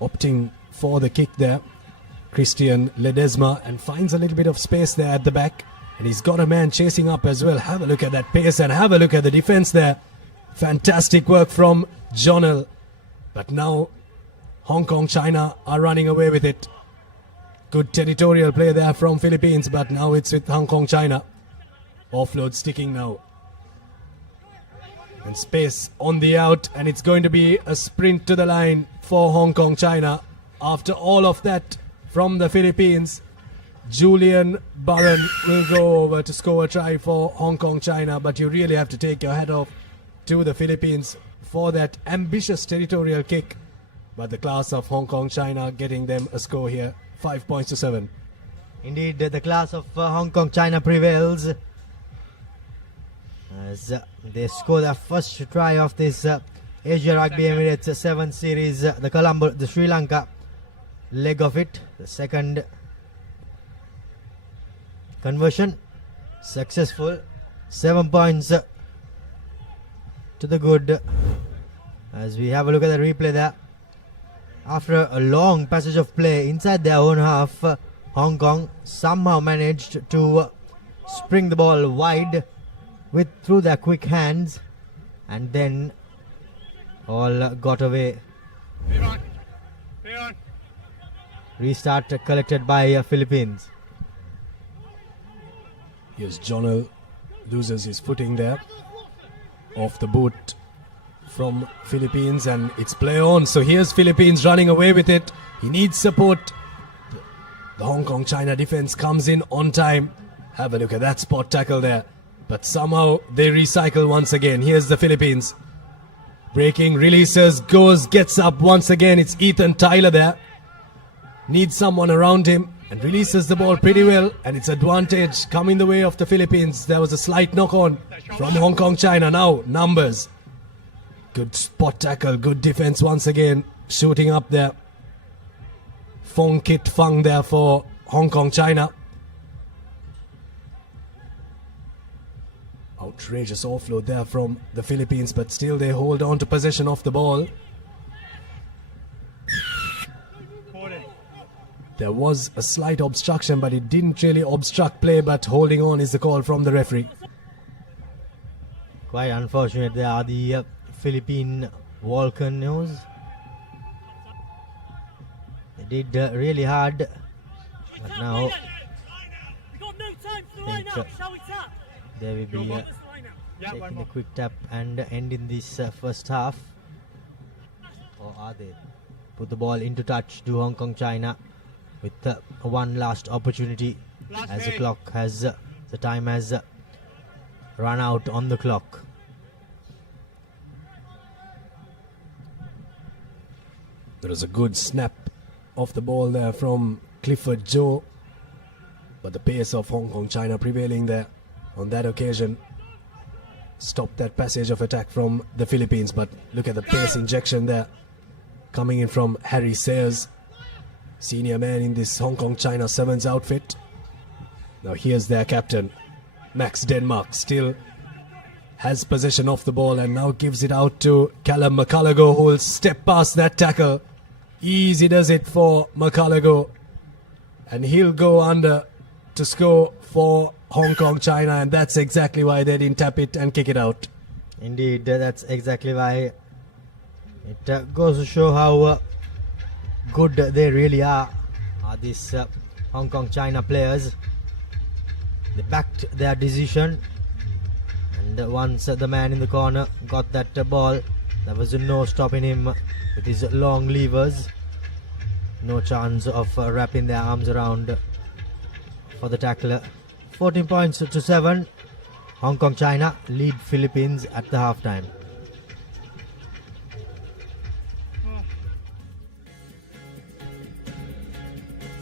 opting for the kick there. Christian Ledesma, and finds a little bit of space there at the back. And he's got a man chasing up as well. Have a look at that pace and have a look at the defense there. Fantastic work from Jonel. But now Hong Kong, China are running away with it. Good territorial play there from Philippines, but now it's with Hong Kong, China. Offload sticking now. And space on the out, and it's going to be a sprint to the line for Hong Kong, China. After all of that from the Philippines, Julian Barron will go over to score a try for Hong Kong, China, but you really have to take your hat off to the Philippines for that ambitious territorial kick. But the class of Hong Kong, China getting them a score here, 5 points to 7. Indeed, the class of Hong Kong, China prevails as they score their first try of this Asia Rugby Emirates 7 series, the Sri Lanka leg of it. The second conversion successful, 7 points to the good. As we have a look at the replay there, after a long passage of play inside their own half, Hong Kong somehow managed to spring the ball wide through their quick hands, and then all got away. Restart collected by Philippines. Here's Jonel, loses his footing there, off the boot from Philippines, and it's play on. So here's Philippines running away with it. He needs support. The Hong Kong China defense comes in on time. Have a look at that spot tackle there. But somehow they recycle once again. Here's the Philippines. Breaking, releases, gets up once again. It's Ethan Tyler there. Needs someone around him and releases the ball pretty well. And it's advantage coming the way of the Philippines. There was a slight knock on from Hong Kong China. Now numbers. Good spot tackle, good defense once again. Shooting up there. Fong Kit Fang there for Hong Kong China. Outrageous offload there from the Philippines, but still they hold on to possession of the ball. There was a slight obstruction, but it didn't really obstruct play, but holding on is the call from the referee. Quite unfortunate there are the Philippine volcanoes. They did really hard, but now I think they will be taking a quick tap and ending this first half. Or are they? Put the ball into touch to Hong Kong China with one last opportunity as the time has run out on the clock. There is a good snap of the ball there from Clifford Joe, but the pace of Hong Kong China prevailing there on that occasion stopped that passage of attack from the Philippines. But look at the pace injection there coming in from Harry Sayers, senior man in this Hong Kong China Sevens outfit. Now here's their captain, Max Denmark, still has possession of the ball and now gives it out to Callum McCullough, who will step past that tackle. Easy does it for McCullough, and he'll go under to score for Hong Kong China, and that's exactly why they didn't tap it and kick it out. Indeed, that's exactly why. It goes to show how good they really are these Hong Kong China players. They backed their decision, and once the man in the corner got that ball, there was no stopping him with his long levers. No chance of wrapping their arms around for the tackler. 14 points to 7. Hong Kong China lead Philippines at the halftime.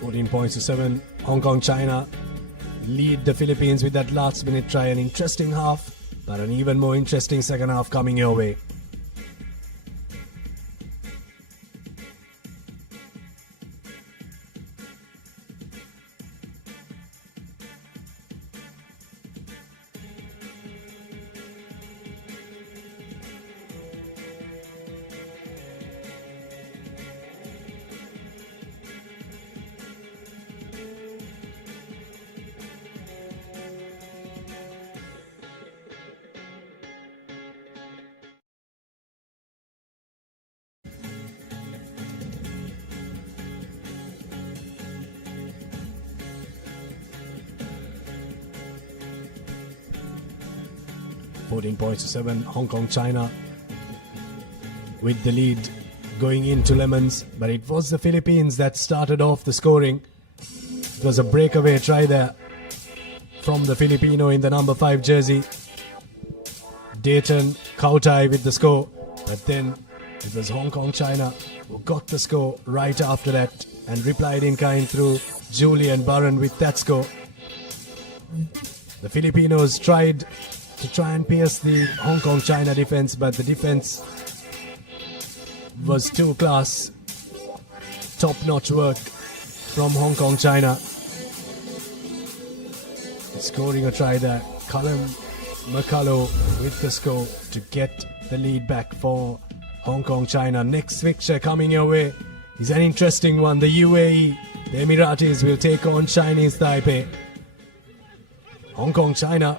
£14.7. Hong Kong China lead the Philippines with that last minute try. An interesting half, but an even more interesting second half coming your way. 14 points to 7. Hong Kong, China with the lead going into lemons. But it was the Philippines that started off the scoring. It was a breakaway try there from the Filipino in the number 5 jersey. Dayton Kautai with the score. But then it was Hong Kong, China who got the score right after that and replied in kind through Julian Barron with that score. The Filipinos tried and pierce the Hong Kong China defense, but the defense was too class. Top-notch work from Hong Kong China. Scoring a try there. Callum McCullough with the score to get the lead back for Hong Kong China. Next fixture coming your way is an interesting one. The UAE, the Emiratis will take on Chinese Taipei. Hong Kong China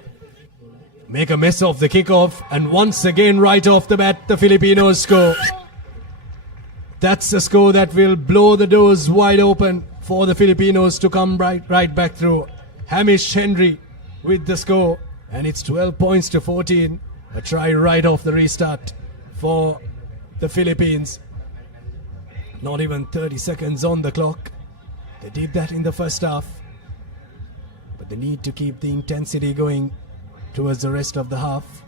make a mess of the kickoff, and once again right off the bat the Filipinos score. That's a score that will blow the doors wide open for the Filipinos to come right back through. Hamish Henry with the score, and it's 12 points to 14. A try right off the restart for the Philippines. Not even 30 seconds on the clock. They did that in the first half, but they need to keep the intensity going towards the rest of the half.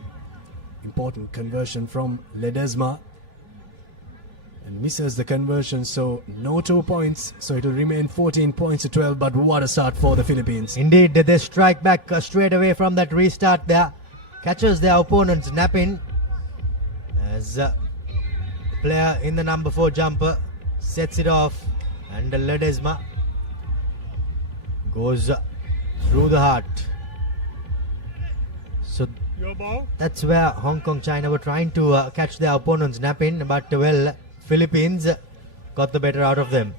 Important conversion from Ledesma, and misses the conversion, so no 2 points, so it will remain 14 points to 12. But what a start for the Philippines. Indeed, they strike back straight away from that restart there. Catches their opponent's napping as player in the number 4 jumper sets it off, and Ledesma goes through the heart. So Your ball. that's where Hong Kong China were trying to catch their opponent's napping, but well, Philippines got the better out of them.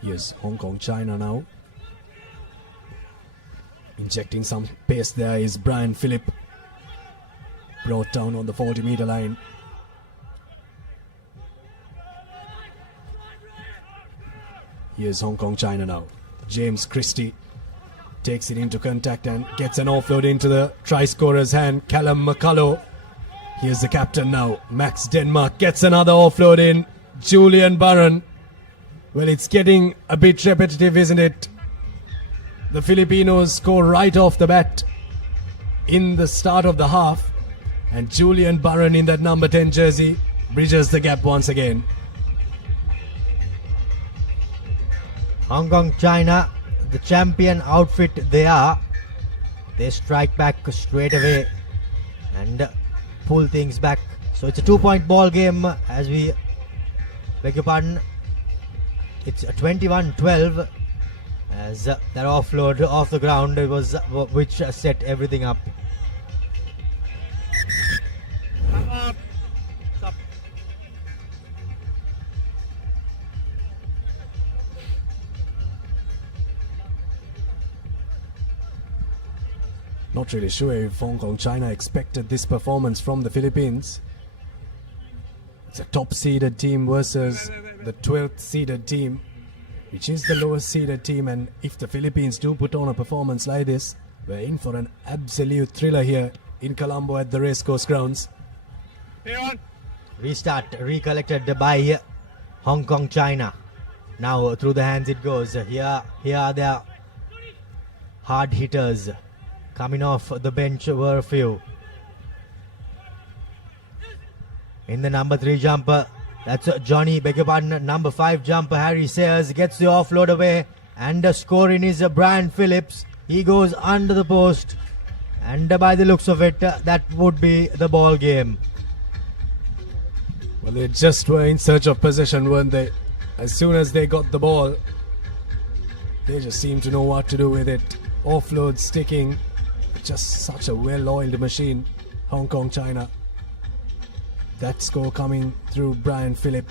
Here's Hong Kong China now. Injecting some pace there is Brian Phillip. Brought down on the 40-meter line. Here's Hong Kong China now. James Christie takes it into contact and gets an offload into the try scorer's hand. Callum McCullough. Here's the captain now. Max Denmark gets another offload in. Julian Barron. Well, it's getting a bit repetitive, isn't it? The Filipinos score right off the bat in the start of the half, and Julian Barron in that number 10 jersey bridges the gap once again. Hong Kong China, the champion outfit they are, they strike back straight away and pull things back. So it's a 2-point ball game, as we beg your pardon. It's a 21-12 as that offload off the ground was which set everything up. Stop. Not really sure if Hong Kong China expected this performance from the Philippines. It's a top-seeded team versus the 12th-seeded team, which is the lowest-seeded team, and if the Philippines do put on a performance like this, we're in for an absolute thriller here in Colombo at the Racecourse grounds. Here on. Restart recollected by Hong Kong China. Now through the hands it goes. Here are their hard hitters. Coming off the bench were a few. In the number 3 jumper, that's Johnny, beg your pardon, number 5 jumper Harry Sayers gets the offload away, and the scoring is Brian Phillips. He goes under the post, and by the looks of it, that would be the ball game. Well, they just were in search of possession, weren't they? As soon as they got the ball, they just seemed to know what to do with it. Offload sticking. Just such a well-oiled machine, Hong Kong China. That score coming through Brian Phillip.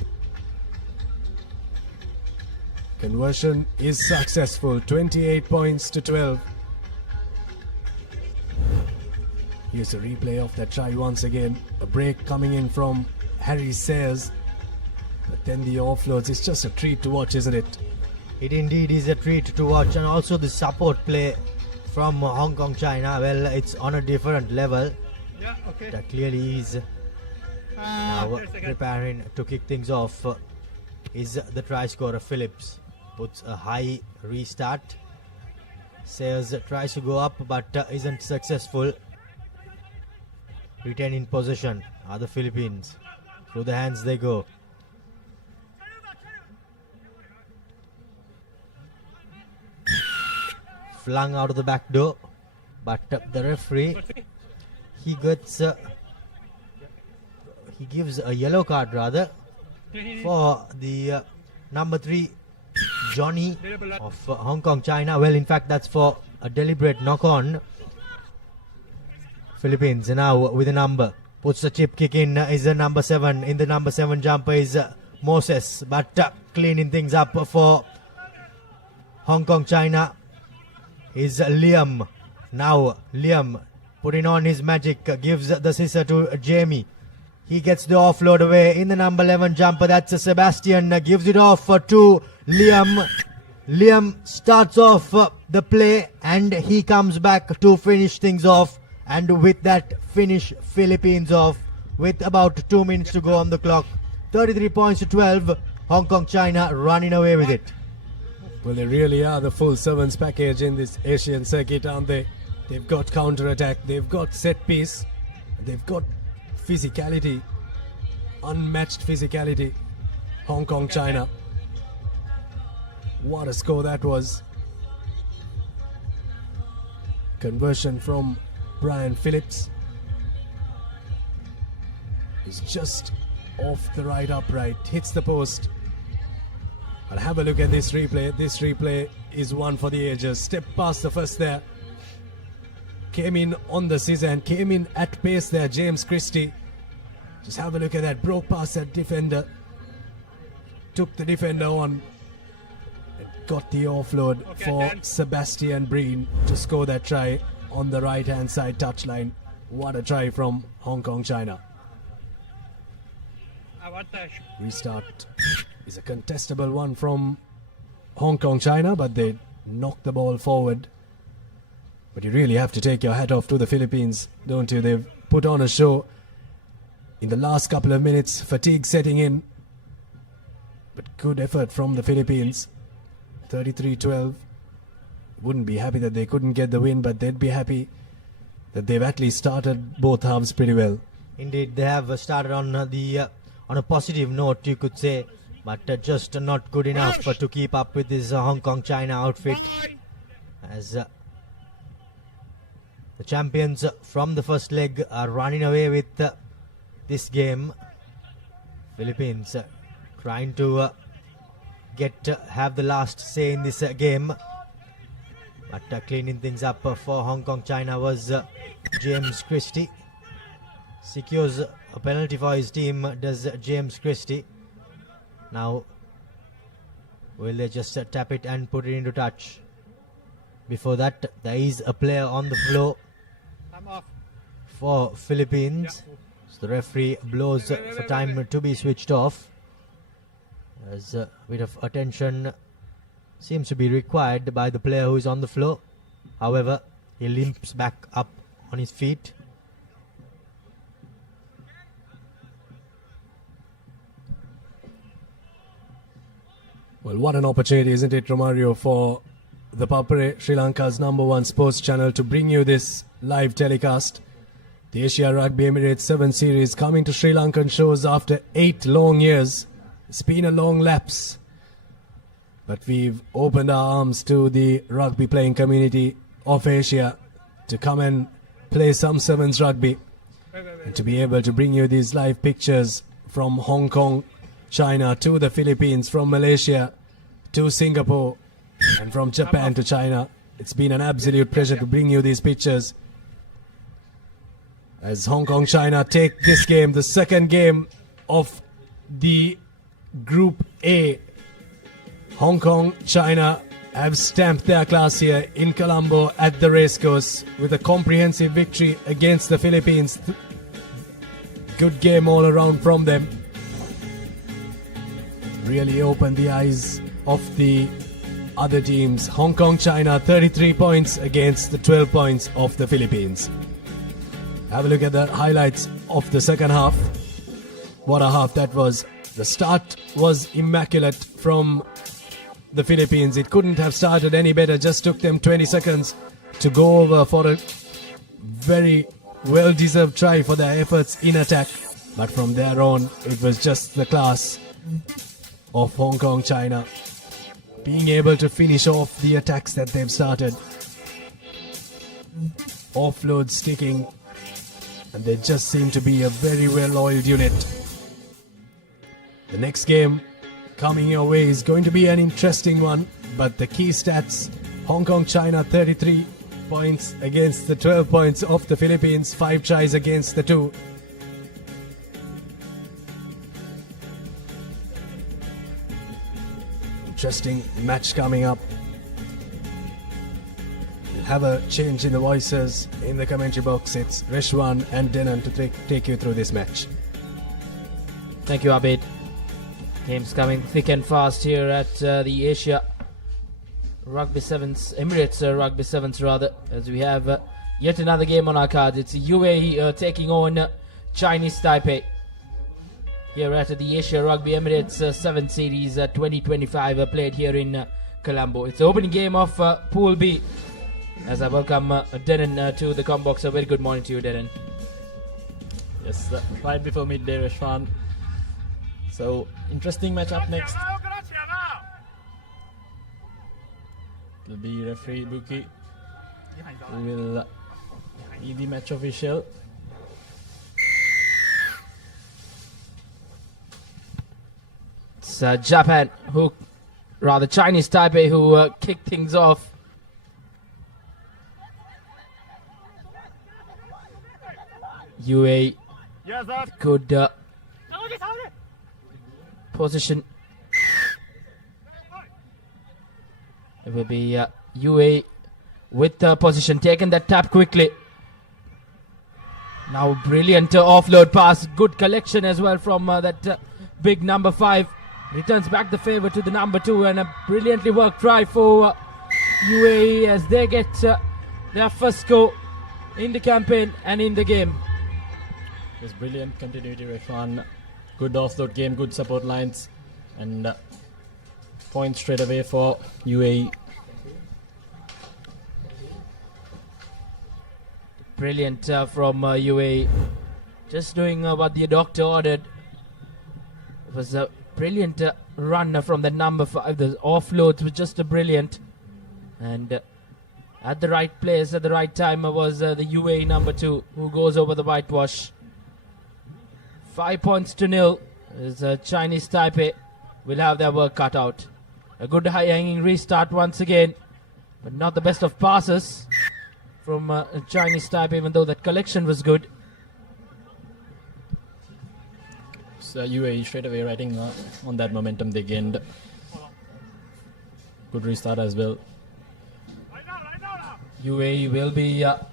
Conversion is successful, 28 points to 12. Here's a replay of that try once again. A break coming in from Harry Sayers. But then the offloads, it's just a treat to watch, isn't it? It indeed is a treat to watch, and also the support play from Hong Kong, China. Well, it's on a different level. Yeah, okay. That clearly is now There's the guy. preparing to kick things off. Is the try scorer Phillips. Puts a high restart. Sayers tries to go up but isn't successful. Retaining possession are the Philippines. Through the hands they go. Flung out of the back door, but the referee he gives a yellow card rather for the number 3 Johnny of Hong Kong, China. Well, in fact, that's for a deliberate knock on. Philippines now with a number. Puts the chip kick in is the number 7. In the number 7 jumper is Moses, but cleaning things up for Hong Kong, China is Liam. Now Liam putting on his magic, gives the scissor to Jamie. He gets the offload away in the number 11 jumper. That's Sebastian. Gives it off to Liam. Liam starts off the play and he comes back to finish things off. And with that, finish Philippines off with about 2 minutes to go on the clock. 33 points to 12. Hong Kong, China running away with it. Well, they really are the full sevens package in this Asian circuit, aren't they? They've got counter-attack, they've got set piece, they've got physicality, unmatched physicality. Hong Kong, China. What a score that was. Conversion from Brian Phillips. Is just off the right upright, hits the post. But have a look at this replay. This replay is one for the ages. Step past the first there. Came in on the scissor and came in at pace there, James Christie. Just have a look at that. Broke past that defender. Took the defender on. And got the offload for Sebastian Breen to score that try on the right hand side touchline. What a try from Hong Kong, China. Restart is a contestable one from Hong Kong, China, but they knocked the ball forward. But you really have to take your hat off to the Philippines, don't you? They've put on a show in the last couple of minutes, fatigue setting in. But good effort from the Philippines. 33-12. Wouldn't be happy that they couldn't get the win, but they'd be happy that they've at least started both halves pretty well. Indeed, they have started on on a positive note, you could say, but just not good enough to keep up with this Hong Kong China outfit. As the champions from the first leg are running away with this game. Philippines trying to have the last say in this game. But cleaning things up for Hong Kong China was James Christie. Secures a penalty for his team, does James Christie. Now, will they just tap it and put it into touch? Before that, there is a player on the floor for Philippines. So the referee blows for time to be switched off. As a bit of attention seems to be required by the player who is on the floor. However, he limps back up on his feet. Well, what an opportunity, isn't it, Romario, for the Papare, Sri Lanka's #1 sports channel, to bring you this live telecast. The Asia Rugby Emirates 7 series coming to Sri Lankan shows after 8 long years. It's been a long lapse. But we've opened our arms to the rugby playing community of Asia to come and play some sevens rugby. And to be able to bring you these live pictures from Hong Kong, China to the Philippines, from Malaysia to Singapore, and from Japan to China. It's been an absolute pleasure to bring you these pictures as Hong Kong, China take this game, the second game of the Group A. Hong Kong, China have stamped their class here in Colombo at the racecourse with a comprehensive victory against the Philippines. Good game all around from them. Really opened the eyes of the other teams. Hong Kong, China, 33 points against the 12 points of the Philippines. Have a look at the highlights of the second half. What a half that was. The start was immaculate from the Philippines. It couldn't have started any better. Just took them 20 seconds to go over for a very well-deserved try for their efforts in attack. But from there on, it was just the class of Hong Kong, China, being able to finish off the attacks that they've started. Offload sticking, and they just seem to be a very well-oiled unit. The next game coming your way is going to be an interesting one, but the key stats: Hong Kong, China, 33 points against the 12 points of the Philippines, 5 tries against the 2. Interesting match coming up. We'll have a change in the voices in the commentary box. It's Reshwan and Denan to take you through this match. Thank you, Abid. Games coming thick and fast here at the Asia Rugby Sevens, Emirates Rugby Sevens rather, as we have yet another game on our card. It's UAE taking on Chinese Taipei here at the Asia Rugby Emirates 7 Series 2025 played here in Colombo. It's the opening game of Pool B. As I welcome Denan to the Combox. A very good morning to you, Denan. Yes, right before midday, Reshwan. So, interesting match up next. It'll be referee Buki who will be the match official. It's Japan who, rather Chinese Taipei who kicked things off. UAE good position. It will be UAE with the position, taken that tap quickly. Now brilliant offload pass, good collection as well from that big number 5. Returns back the favor to the number 2, and a brilliantly worked try for UAE as they get their first goal in the campaign and in the game. It's brilliant continuity, Reshwan. Good offload game, good support lines, and point straight away for UAE. Brilliant from UAE. Just doing what the doctor ordered. It was a brilliant run from the number 5. The offloads were just brilliant. And at the right place, at the right time was the UAE number 2 who goes over the whitewash. 5 points to 0. As Chinese Taipei will have their work cut out. A good high-hanging restart once again, but not the best of passes from Chinese Taipei, even though that collection was good. So UAE straight away riding on that momentum they gained. Good restart as well. UAE will be a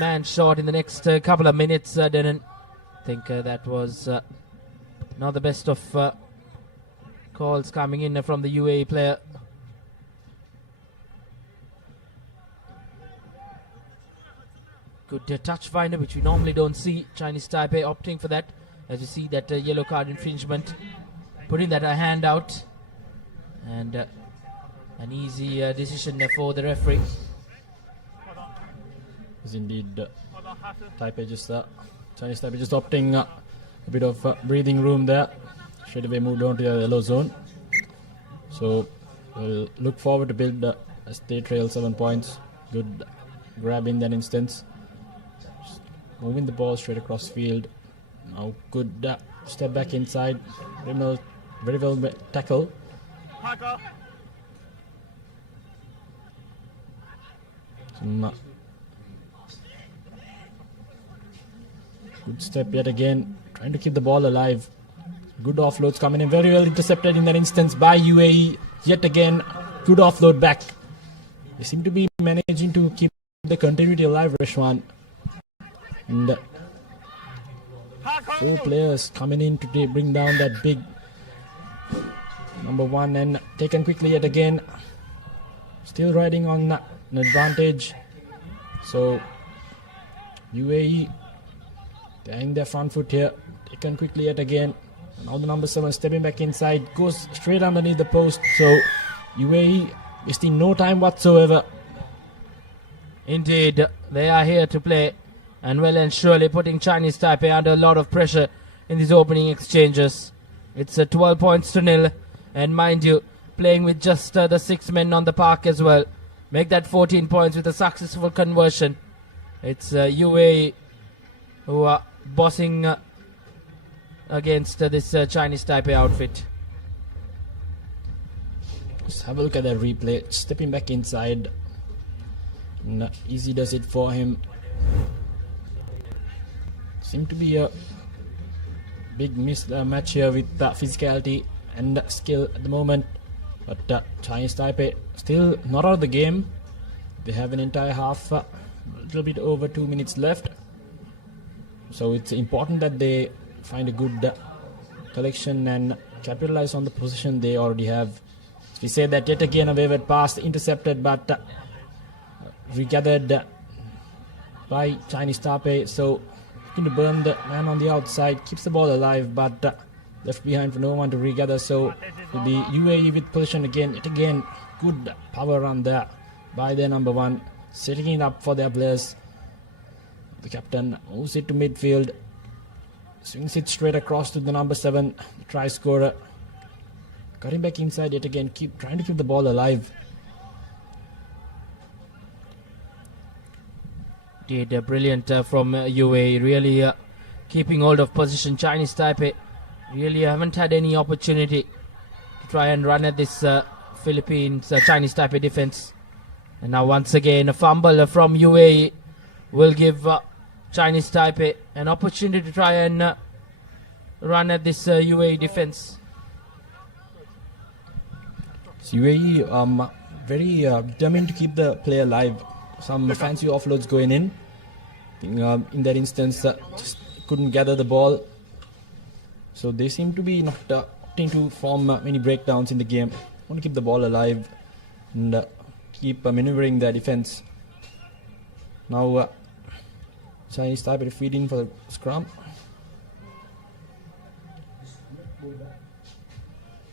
man short in the next couple of minutes, Denan. I think that was not the best of calls coming in from the UAE player. Good touch finder, which we normally don't see. Chinese Taipei opting for that, as you see that yellow card infringement, putting that hand out, and an easy decision for the referee. Is indeed Taipei just Chinese Taipei just opting a bit of breathing room there. Straight away moved on to the yellow zone. So we'll look forward to build as they trail 7 points. Good grab in that instance. Just moving the ball straight across field. Now good step back inside. Very well tackle. Some good step yet again, trying to keep the ball alive. Good offloads coming in, very well intercepted in that instance by UAE. Yet again, good offload back. They seem to be managing to keep the continuity alive, Reshwan. And 4 players coming in to bring down that big number 1 and taken quickly yet again. Still riding on an advantage. So UAE, they're in their front foot here. Taken quickly yet again. Now the number 7 stepping back inside, goes straight underneath the post. So UAE wasting no time whatsoever. Indeed, they are here to play, and well and surely putting Chinese Taipei under a lot of pressure in these opening exchanges. It's 12 points to nil, and mind you, playing with just the 6 men on the park as well. Make that 14 points with a successful conversion. It's UAE who are bossing against this Chinese Taipei outfit. Just have a look at that replay. Stepping back inside. And, easy does it for him. Seemed to be a big match here with physicality and skill at the moment. But Chinese Taipei still not out of the game. They have an entire half, a little bit over 2 minutes left. So it's important that they find a good collection and capitalize on the position they already have. We say that yet again a wayward pass intercepted, but regathered by Chinese Taipei. So looking to burn the man on the outside, keeps the ball alive, but left behind for no one to regather. So will be UAE with position again. Yet again, good power run there by their number 1, setting it up for their players. The captain moves it to midfield, swings it straight across to the number 7, the try scorer. Cutting back inside yet again, trying to keep the ball alive. Did brilliant from UAE, really keeping hold of position. Chinese Taipei really haven't had any opportunity to try and run at this Philippines Chinese Taipei defense. And now once again a fumble from UAE will give Chinese Taipei an opportunity to try and run at this UAE defense. So UAE very determined to keep the play alive. Some fancy offloads going in. I think, in that instance, just couldn't gather the ball. So they seem to be not opting to form many breakdowns in the game. Want to keep the ball alive and keep maneuvering their defense. Now Chinese Taipei to feed in for the scrum.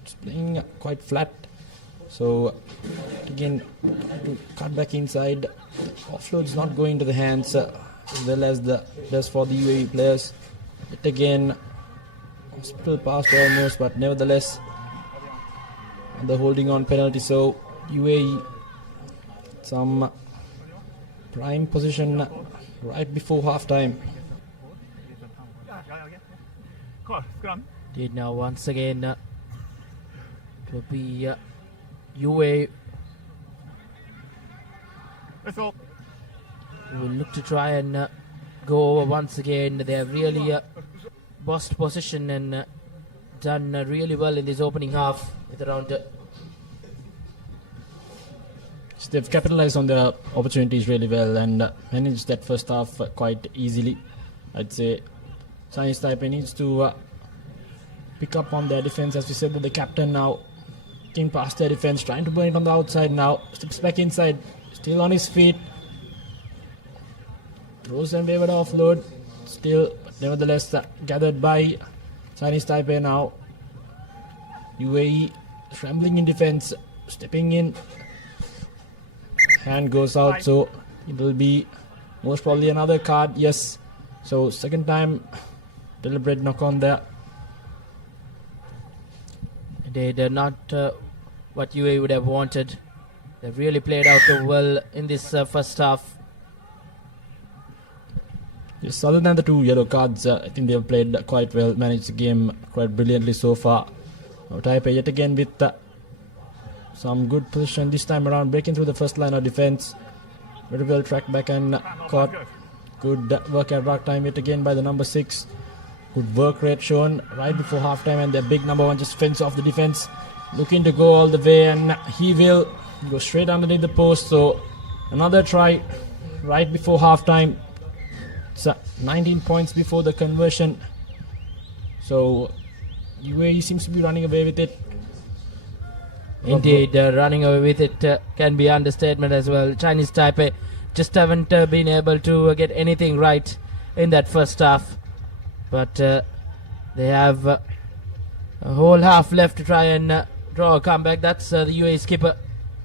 It's playing quite flat. So again, to cut back inside. Offload's not going to the hands as well as the does for the UAE players. Yet again, hospital passed almost, but nevertheless, the holding on penalty. So UAE some prime position right before half time. Did now once again to be UAE will look to try and go over once again. They have really bossed position and done really well in this opening half with around So they've capitalized on their opportunities really well and managed that first half quite easily. I'd say Chinese Taipei needs to pick up on their defense. As we said, that the captain now getting past their defense, trying to burn it on the outside now. Steps back inside, still on his feet. Throws and wayward offload. Still, but nevertheless, gathered by Chinese Taipei now. UAE scrambling in defense, stepping in. Hand goes out, so it will be most probably another card. Yes, so second time deliberate knock on there. They did not what UAE would have wanted. They've really played out well in this first half. Yes, other than the two yellow cards, I think they've played quite well, managed the game quite brilliantly so far. Now Taipei yet again with some good position this time around, breaking through the first line of defense. Very well tracked back and caught. Good work at rock time yet again by the number 6. Good work rate shown right before halftime, and their big number 1 just fends off the defense. Looking to go all the way, and he will go straight underneath the post. So another try right before halftime. It's 19 points before the conversion. So UAE seems to be running away with it. Indeed, running away with it can be understatement as well. Chinese Taipei just haven't been able to get anything right in that first half. But they have a whole half left to try and draw a comeback. That's the UAE skipper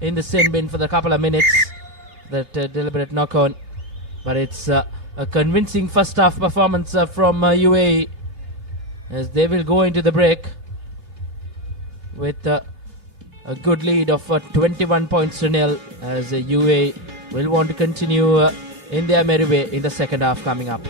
in the sin bin for the couple of minutes. That deliberate knock on. But it's a convincing first half performance from UAE, as they will go into the break with a good lead of 21 points to nil, as UAE will want to continue in their merry way in the second half coming up.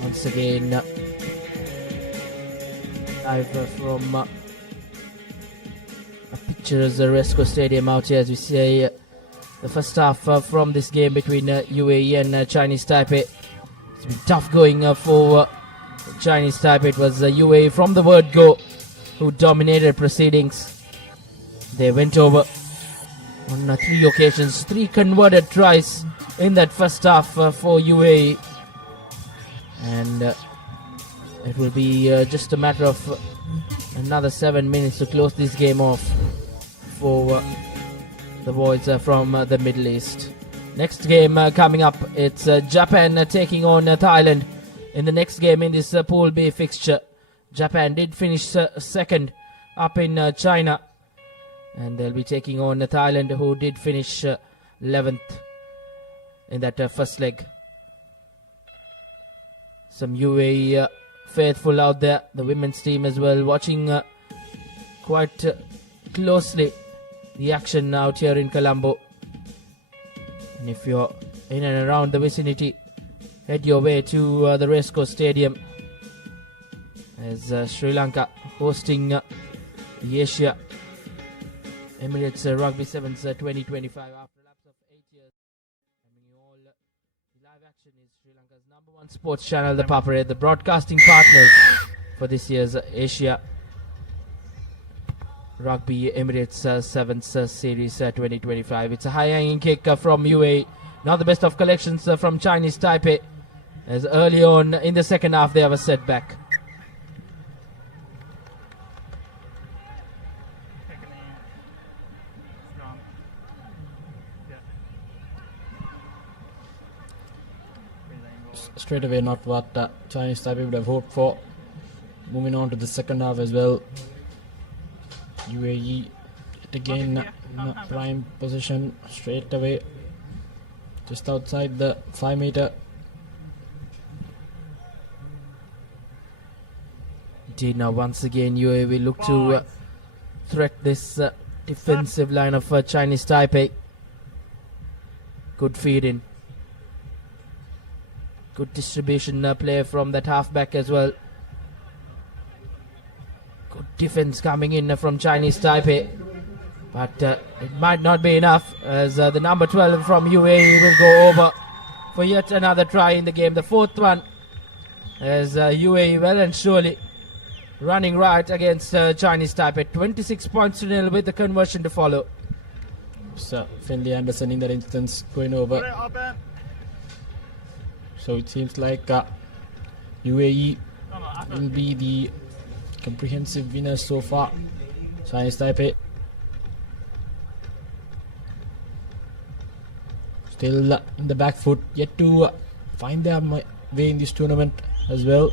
Once again, live from pictures Resco Stadium out here, as we see the first half from this game between UAE and Chinese Taipei. It's been tough going for Chinese Taipei. It was UAE from the word go who dominated proceedings. They went over on 3 occasions, 3 converted tries in that first half for UAE. And it will be just a matter of another 7 minutes to close this game off for the boys from the Middle East. Next game coming up, it's Japan taking on Thailand in the next game in this Pool B fixture. Japan did finish second up in China, and they'll be taking on Thailand, who did finish 11th in that first leg. Some UAE faithful out there, the women's team as well, watching quite closely the action out here in Colombo. And if you're in and around the vicinity, head your way to the Resco Stadium, as Sri Lanka hosting the Asia Emirates Rugby Sevens 2025 after a lapse of 8 years. Live action is Sri Lanka's #1 sports channel, the Papare, the broadcasting partners for this year's Asia Rugby Emirates Sevens Series 2025. It's a high-hanging kick from UAE. Not the best of collections from Chinese Taipei, as early on in the second half they have a setback. Straight away, not what Chinese Taipei would have hoped for. Moving on to the second half as well. UAE yet again in a prime position straight away, just outside the 5-meter. Indeed, now once again UAE will look to threat this defensive line of Chinese Taipei. Good feed in. Good distribution play from that halfback as well. Good defense coming in from Chinese Taipei. But it might not be enough, as the number 12 from UAE will go over for yet another try in the game. The 4th one, as UAE well and surely running right against Chinese Taipei. 26 points to nil with the conversion to follow. So Finley Anderson in that instance going over. So it seems like UAE will be the comprehensive winner so far. Chinese Taipei still in the back foot, yet to find their way in this tournament as well,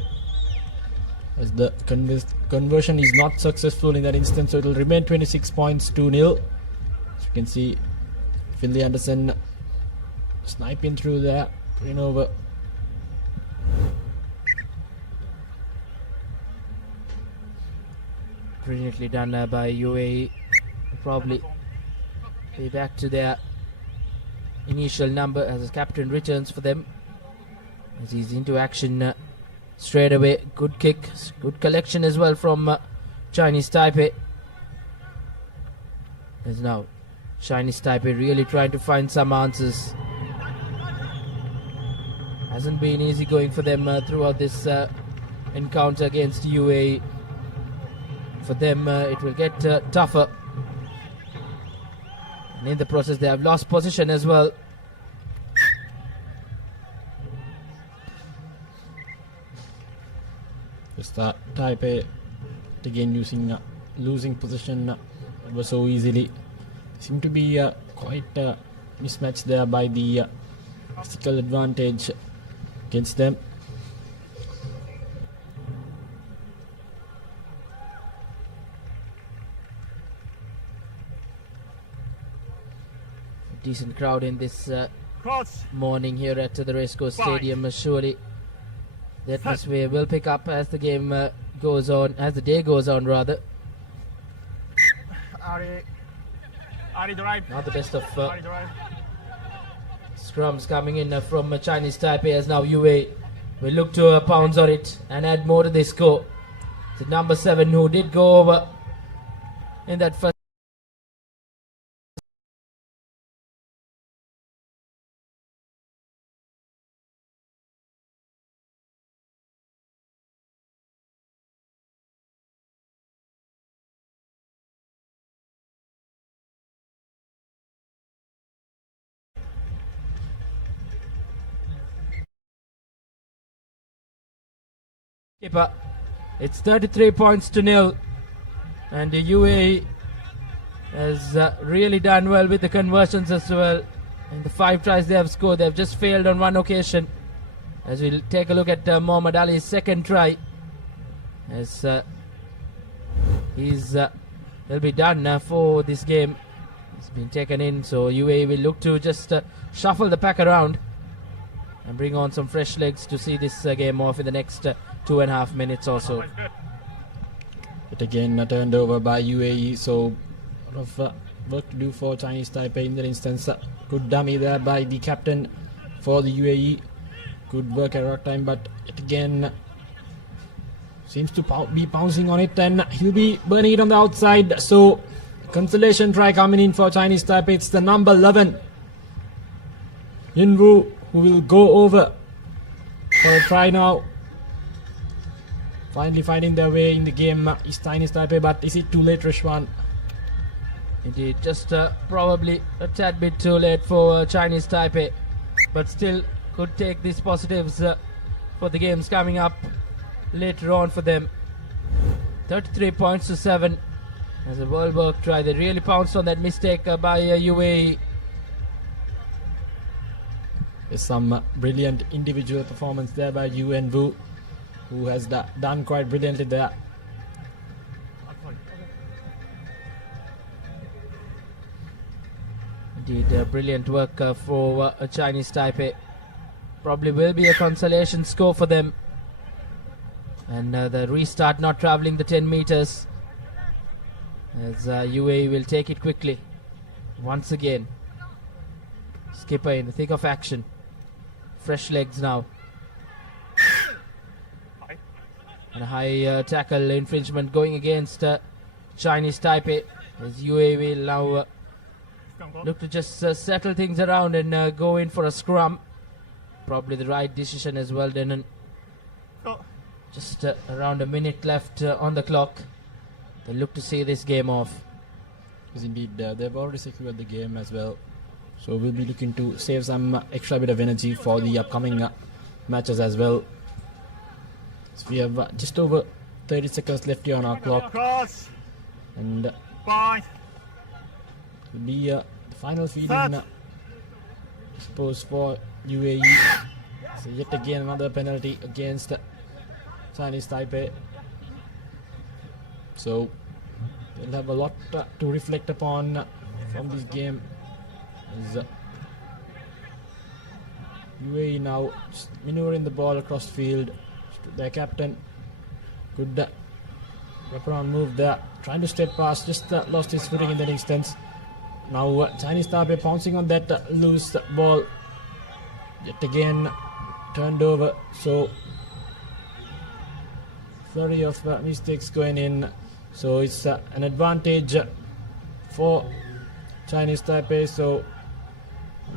as the conversion is not successful in that instance. So it will remain 26 points to nil. As you can see, Finley Anderson sniping through there, going over. Brilliantly done by UAE. Probably be back to their initial number as his captain returns for them. As he's into action straight away. Good kick, good collection as well from Chinese Taipei. As now Chinese Taipei really trying to find some answers. Hasn't been easy going for them throughout this encounter against UAE. For them it will get tougher. And in the process they have lost position as well. Just Taipei again losing position ever so easily. Seem to be quite mismatched there by the physical advantage against them. Decent crowd in this Cross. morning here at the Racecourse Stadium. Surely the atmosphere will pick up as the game goes on, as the day goes on rather. Ari drive. Not the best of Ari drive. scrums coming in from Chinese Taipei, as now UAE will look to pounce on it and add more to the score. The number 7 who did go over in that first. Keeper. It's 33 points to 0, and the UAE has really done well with the conversions as well. In the 5 tries they have scored, they have just failed on one occasion. As we'll take a look at Mohammad Ali's second try, as he'll be done for this game. He's been taken in, so UAE will look to just shuffle the pack around and bring on some fresh legs to see this game off in the next 2.5 minutes or so. But again turned over by UAE, so a lot of work to do for Chinese Taipei in that instance. Good dummy there by the captain for the UAE. Good work at rock time, but it again seems to be pouncing on it, and he'll be burning it on the outside. So consolation try coming in for Chinese Taipei. It's the number 11 Yunwu who will go over for a try now. Finally finding their way in the game is Chinese Taipei, but is it too late, Rishwan? Indeed, just probably a tad bit too late for Chinese Taipei, but still could take these positives for the games coming up later on for them. 33 points to 7 as a world work try. They really pounced on that mistake by UAE. There's some brilliant individual performance there by Yunwu, who has done quite brilliantly there. Indeed, brilliant work for Chinese Taipei. Probably will be a consolation score for them. And the restart not travelling the 10 meters, as UAE will take it quickly once again. Skipper in the thick of action. Fresh legs now. And a high tackle infringement going against Chinese Taipei, as UAE will now look to just settle things around and go in for a scrum. Probably the right decision as well, Denon. Just around a minute left on the clock. They look to see this game off. Because indeed they've already secured the game as well. So we'll be looking to save some extra bit of energy for the upcoming matches as well. So we have just over 30 seconds left here on our clock. Cross. And Fine. will be the final feeding, I suppose, for UAE. So yet again another penalty against Chinese Taipei. So they'll have a lot to reflect upon from this game. As UAE now just maneuvering the ball across the field. Their captain, good wraparound move there, trying to step past, just lost his footing in that instance. Now Chinese Taipei pouncing on that loose ball. Yet again turned over. So flurry of mistakes going in. So it's an advantage for Chinese Taipei. So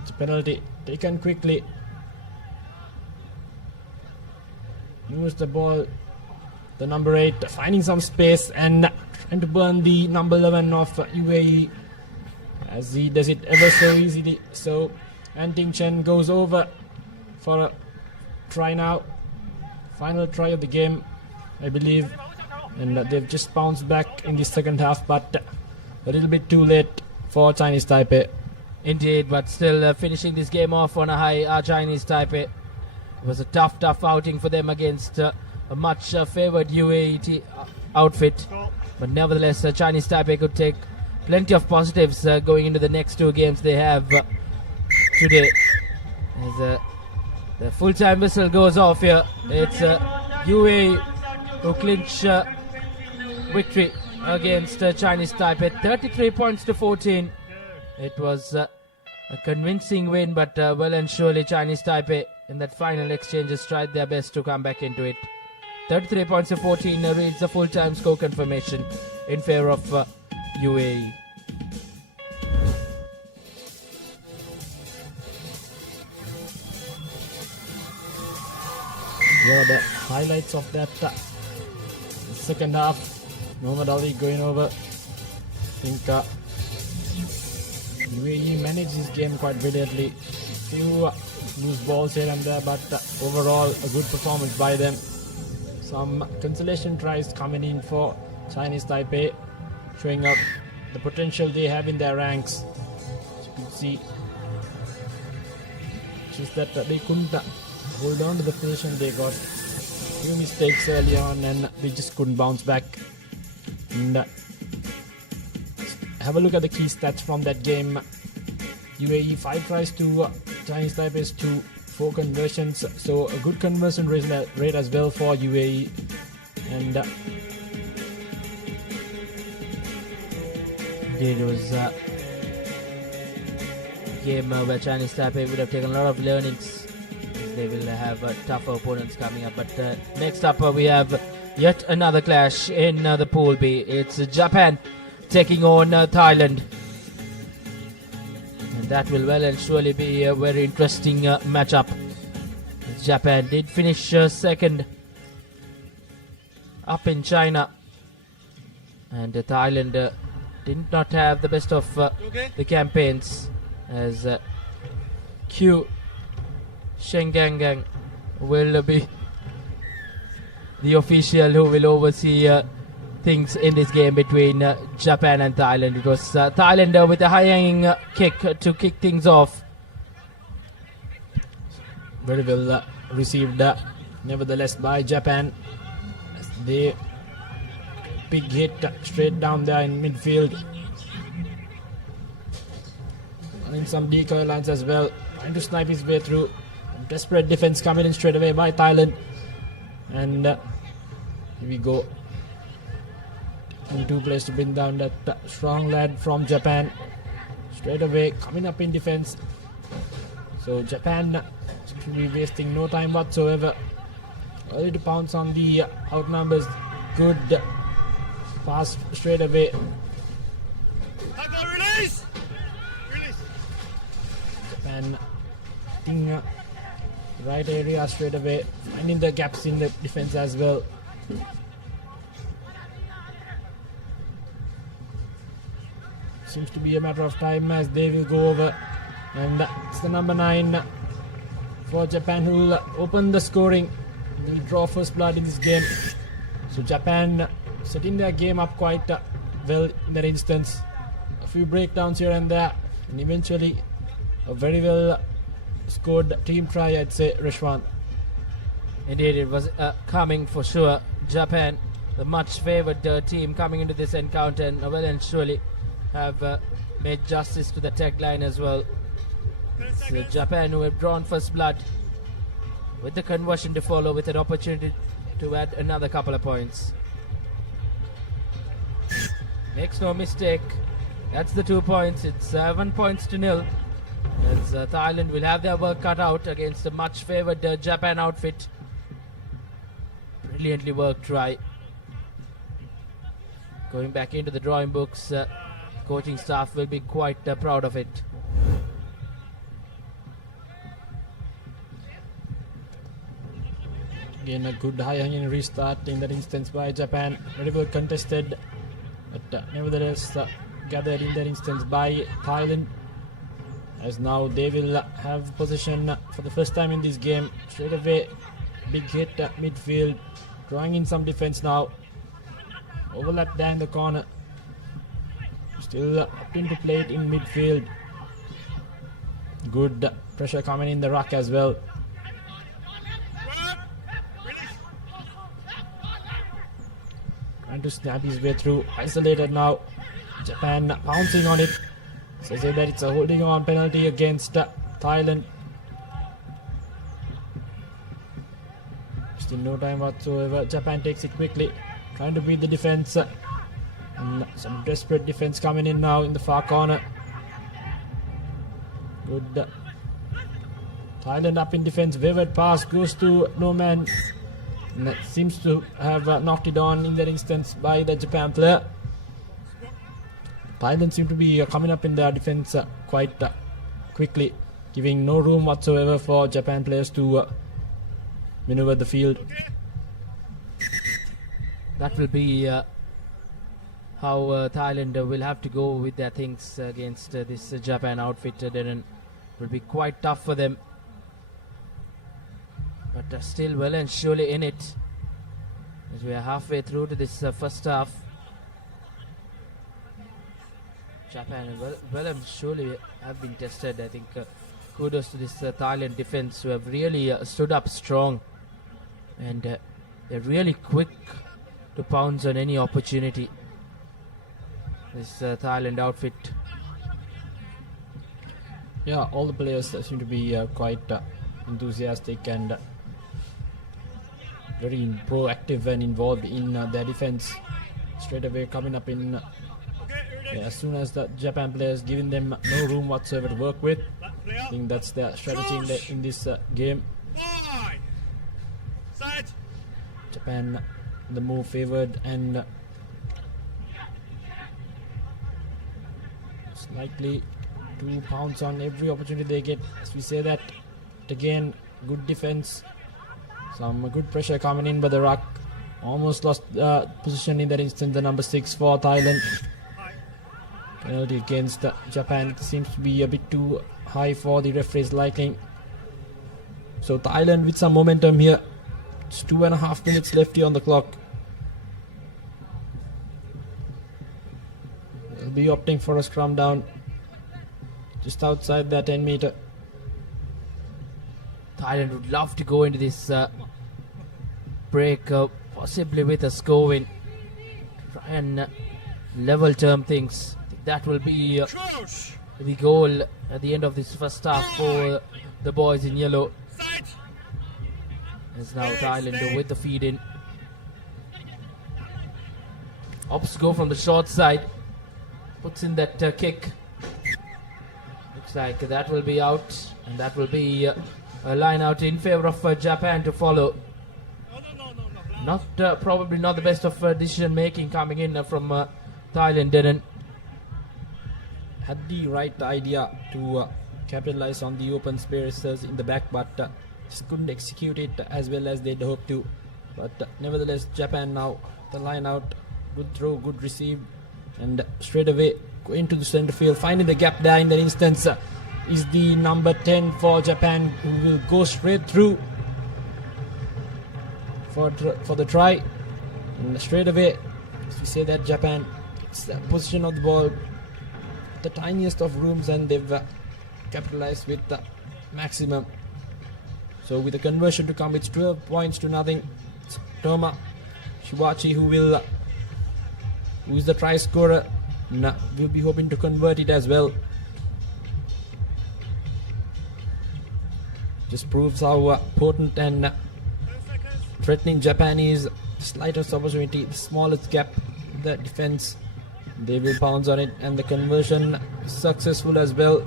it's a penalty taken quickly. Moves the ball. The number 8 finding some space and trying to burn the number 11 of UAE, as he does it ever so easily. So Anting Chen goes over for a try now. Final try of the game, I believe. And they've just bounced back in the second half, but a little bit too late for Chinese Taipei. Indeed, but still finishing this game off on a high, Chinese Taipei. It was a tough outing for them against a much favoured UAE outfit. But nevertheless, Chinese Taipei could take plenty of positives going into the next 2 games they have today. As the full-time whistle goes off here, it's UAE who clinch victory against Chinese Taipei, 33 points to 14. It was a convincing win, but well and surely Chinese Taipei in that final exchanges tried their best to come back into it. 33 points to 14 reads the full-time score confirmation in favour of UAE. Here are the highlights of that second half. Muhammad Ali going over. I think UAE managed this game quite brilliantly. Few loose balls here and there, but overall a good performance by them. Some consolation tries coming in for Chinese Taipei, showing up the potential they have in their ranks. As you can see, just that they couldn't hold on to the position. They got a few mistakes early on and they just couldn't bounce back. And have a look at the key stats from that game. UAE 5 tries to Chinese Taipei's 2, 4 conversions, so a good conversion rate as well for UAE. And it was a game where Chinese Taipei would have taken a lot of learnings. They will have tougher opponents coming up. But next up we have yet another clash in the Pool B. It's Japan taking on Thailand. And that will well and surely be a very interesting matchup. Japan did finish second up in China. And Thailand did not have the best of the campaigns, as Q Shengangang will be the official who will oversee things in this game between Japan and Thailand. It was Thailand with a high-hanging kick to kick things off. very well received nevertheless by Japan, as they big hit straight down there in midfield. Running some decoy lines as well, trying to snipe his way through. Desperate defense coming in straight away by Thailand. And here we go. Into place to bring down that strong lad from Japan. Straight away coming up in defense. So Japan seems to be wasting no time whatsoever. Early to pounce on the outnumbers. Good pass straight away. Release! Release! Japan hitting right area straight away, finding the gaps in the defense as well. Seems to be a matter of time as they will go over, and it's the number 9 for Japan who will open the scoring. They will draw first blood in this game. So Japan setting their game up quite well in that instance. A few breakdowns here and there, and eventually a very well scored team try, I'd say, Rishwan. Indeed, it was coming for sure. Japan, the much favoured team coming into this encounter, and well and surely have made justice to the tagline as well. So Japan, who have drawn first blood, with the conversion to follow, with an opportunity to add another couple of points. Makes no mistake, That's the 2 points. It's 7 points to nil. As Thailand will have their work cut out against a much favoured Japan outfit. Brilliantly worked try. Going back into the drawing books, coaching staff will be quite proud of it. Again, a good high-hanging restart in that instance by Japan. Very well contested, but nevertheless gathered in that instance by Thailand. As now they will have possession for the first time in this game. Straight away, big hit at midfield, drawing in some defense now. Overlap there in the corner. Still opting to play it in midfield. Good pressure coming in the ruck as well. Trying to snap his way through. Isolated now. Japan pouncing on it. Says that it's a holding on penalty against Thailand. Still no time whatsoever. Japan takes it quickly. Trying to beat the defense. And some desperate defense coming in now in the far corner. Good. Thailand up in defense. Wayward pass goes to no man. And seems to have knocked it on in that instance by the Japan player. Thailand seem to be coming up in their defense quite quickly, giving no room whatsoever for Japan players to maneuver the field. That will be how Thailand will have to go with their things against this Japan outfit. Then will be quite tough for them. But still well and surely in it. As we are halfway through to this first half. Japan well and surely have been tested. I think kudos to this Thailand defense who have really stood up strong. And they're really quick to pounce on any opportunity. This Thailand outfit. Yeah, all the players seem to be quite enthusiastic and very proactive and involved in their defense. Straight away coming up in as soon as the Japan players giving them no room whatsoever to work with. I think that's their strategy in this game. Japan the move favored and slightly to pounce on every opportunity they get. As we say that, but again, good defense, some good pressure coming in by the ruck. Almost lost position in that instant, the number 6 for Thailand. Penalty against Japan seems to be a bit too high for the referee's liking. So Thailand with some momentum here. It's 2.5 minutes left here on the clock. They'll be opting for a scrum down just outside that 10 meter. Thailand would love to go into this break possibly with a score win. Try and level term things. I think that will be the goal at the end of this first half for the boys in yellow. As now Thailand with the feed in. Ops go from the short side. Puts in that kick. Looks like that will be out. And that will be a line out in favor of Japan to follow. Not probably not the best of decision making coming in from Thailand. Didn't had the right idea to capitalize on the open spaces in the back, but just couldn't execute it as well as they'd hoped to. But nevertheless, Japan now the line out, good throw, good receive, and straight away going to the center field, finding the gap there in that instance is the number 10 for Japan, who will go straight through for the try. And straight away, as we say that, Japan gets the position of the ball, the tiniest of rooms, and they've capitalized with the maximum. So with the conversion to come, it's 12 points to nothing. It's Toma Shiwachi who is the try scorer. Will be hoping to convert it as well. Just proves how potent and threatening Japan is. Slightest opportunity, the smallest gap, the defense They will pounce on it, and the conversion successful as well.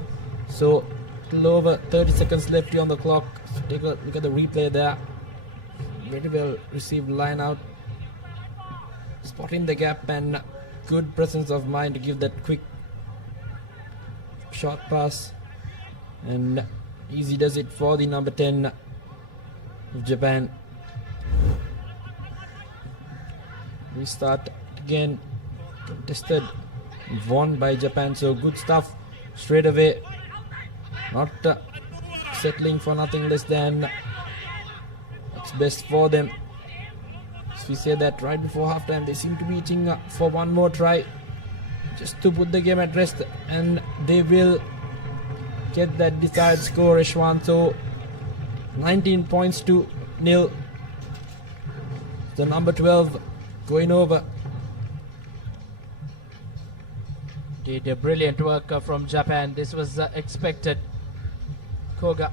So, little over 30 seconds left on the clock. Take a look at the replay there. Very well received line out. Spotting the gap and good presence of mind to give that quick short pass. And easy does it for the number 10 of Japan. Restart again. Contested. Won by Japan. So good stuff straight away. Not settling for nothing less than what's best for them. As we say that right before halftime, they seem to be reaching for one more try just to put the game at rest, and they will get that desired score, Ishwan. So 19 points to nil. The number 12 going over. Did a brilliant work from Japan. This was expected. Koga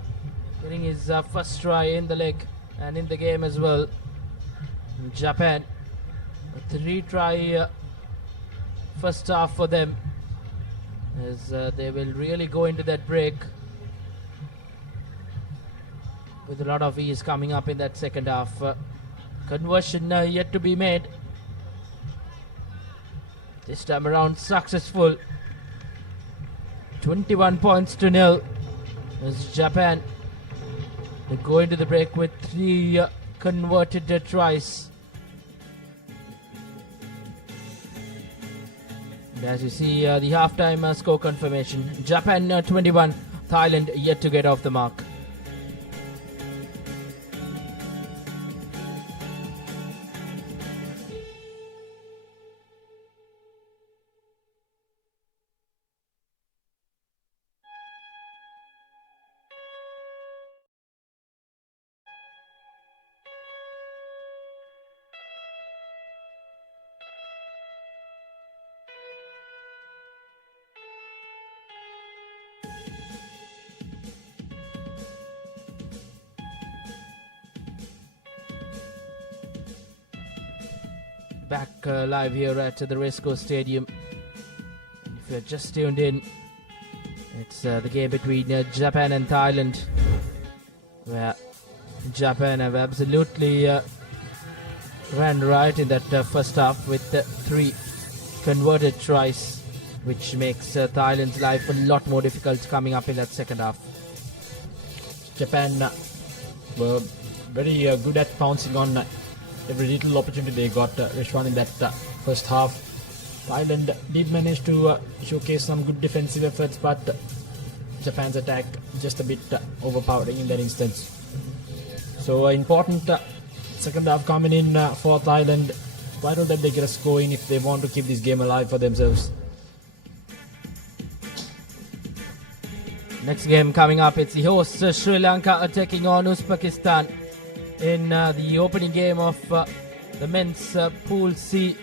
getting his first try in the leg and in the game as well. Japan, a 3-try first half for them, as they will really go into that break with a lot of ease coming up in that second half. Conversion yet to be made. This time around successful. 21 points to nil. As Japan, they go into the break with 3 converted tries. And as you see, the halftime score confirmation. Japan 21, Thailand yet to get off the mark. Back live here at the Race Course Stadium. If you're just tuned in, it's the game between Japan and Thailand, where Japan have absolutely ran right in that first half with 3 converted tries, which makes Thailand's life a lot more difficult coming up in that second half. Japan were very good at pouncing on every little opportunity they got, Rishwan, in that first half. Thailand did manage to showcase some good defensive efforts, but Japan's attack just a bit overpowering in that instance. So important second half coming in for Thailand. Why don't they get a score in if they want to keep this game alive for themselves? Next game coming up, it's the hosts Sri Lanka taking on Uzbekistan in the opening game of the men's Pool C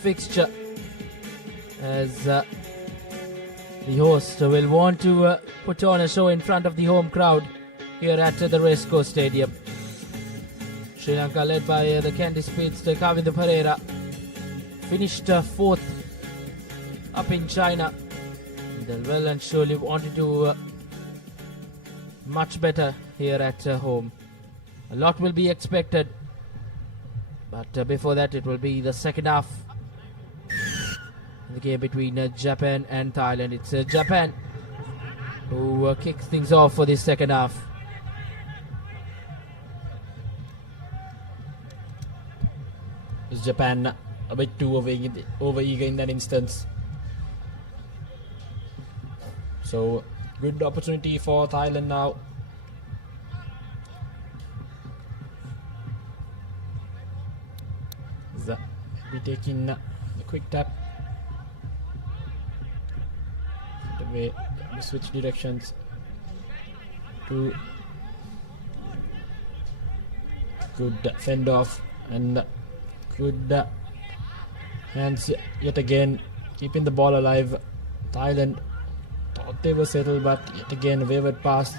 fixture, as the host will want to put on a show in front of the home crowd here at the Racecourse Stadium. Sri Lanka, led by the Candy speedster Kavindu Pereira, finished 4th up in China. They'll well and surely want to do much better here at home. A lot will be expected, but before that it will be the second half. The game between Japan and Thailand. It's Japan who kicks things off for this second half. Is Japan a bit too over-eager in that instance? So, good opportunity for Thailand now. Be taking a quick tap. We switch directions to good fend off and good hands yet again, keeping the ball alive. Thailand thought they were settled, but yet again a wayward pass.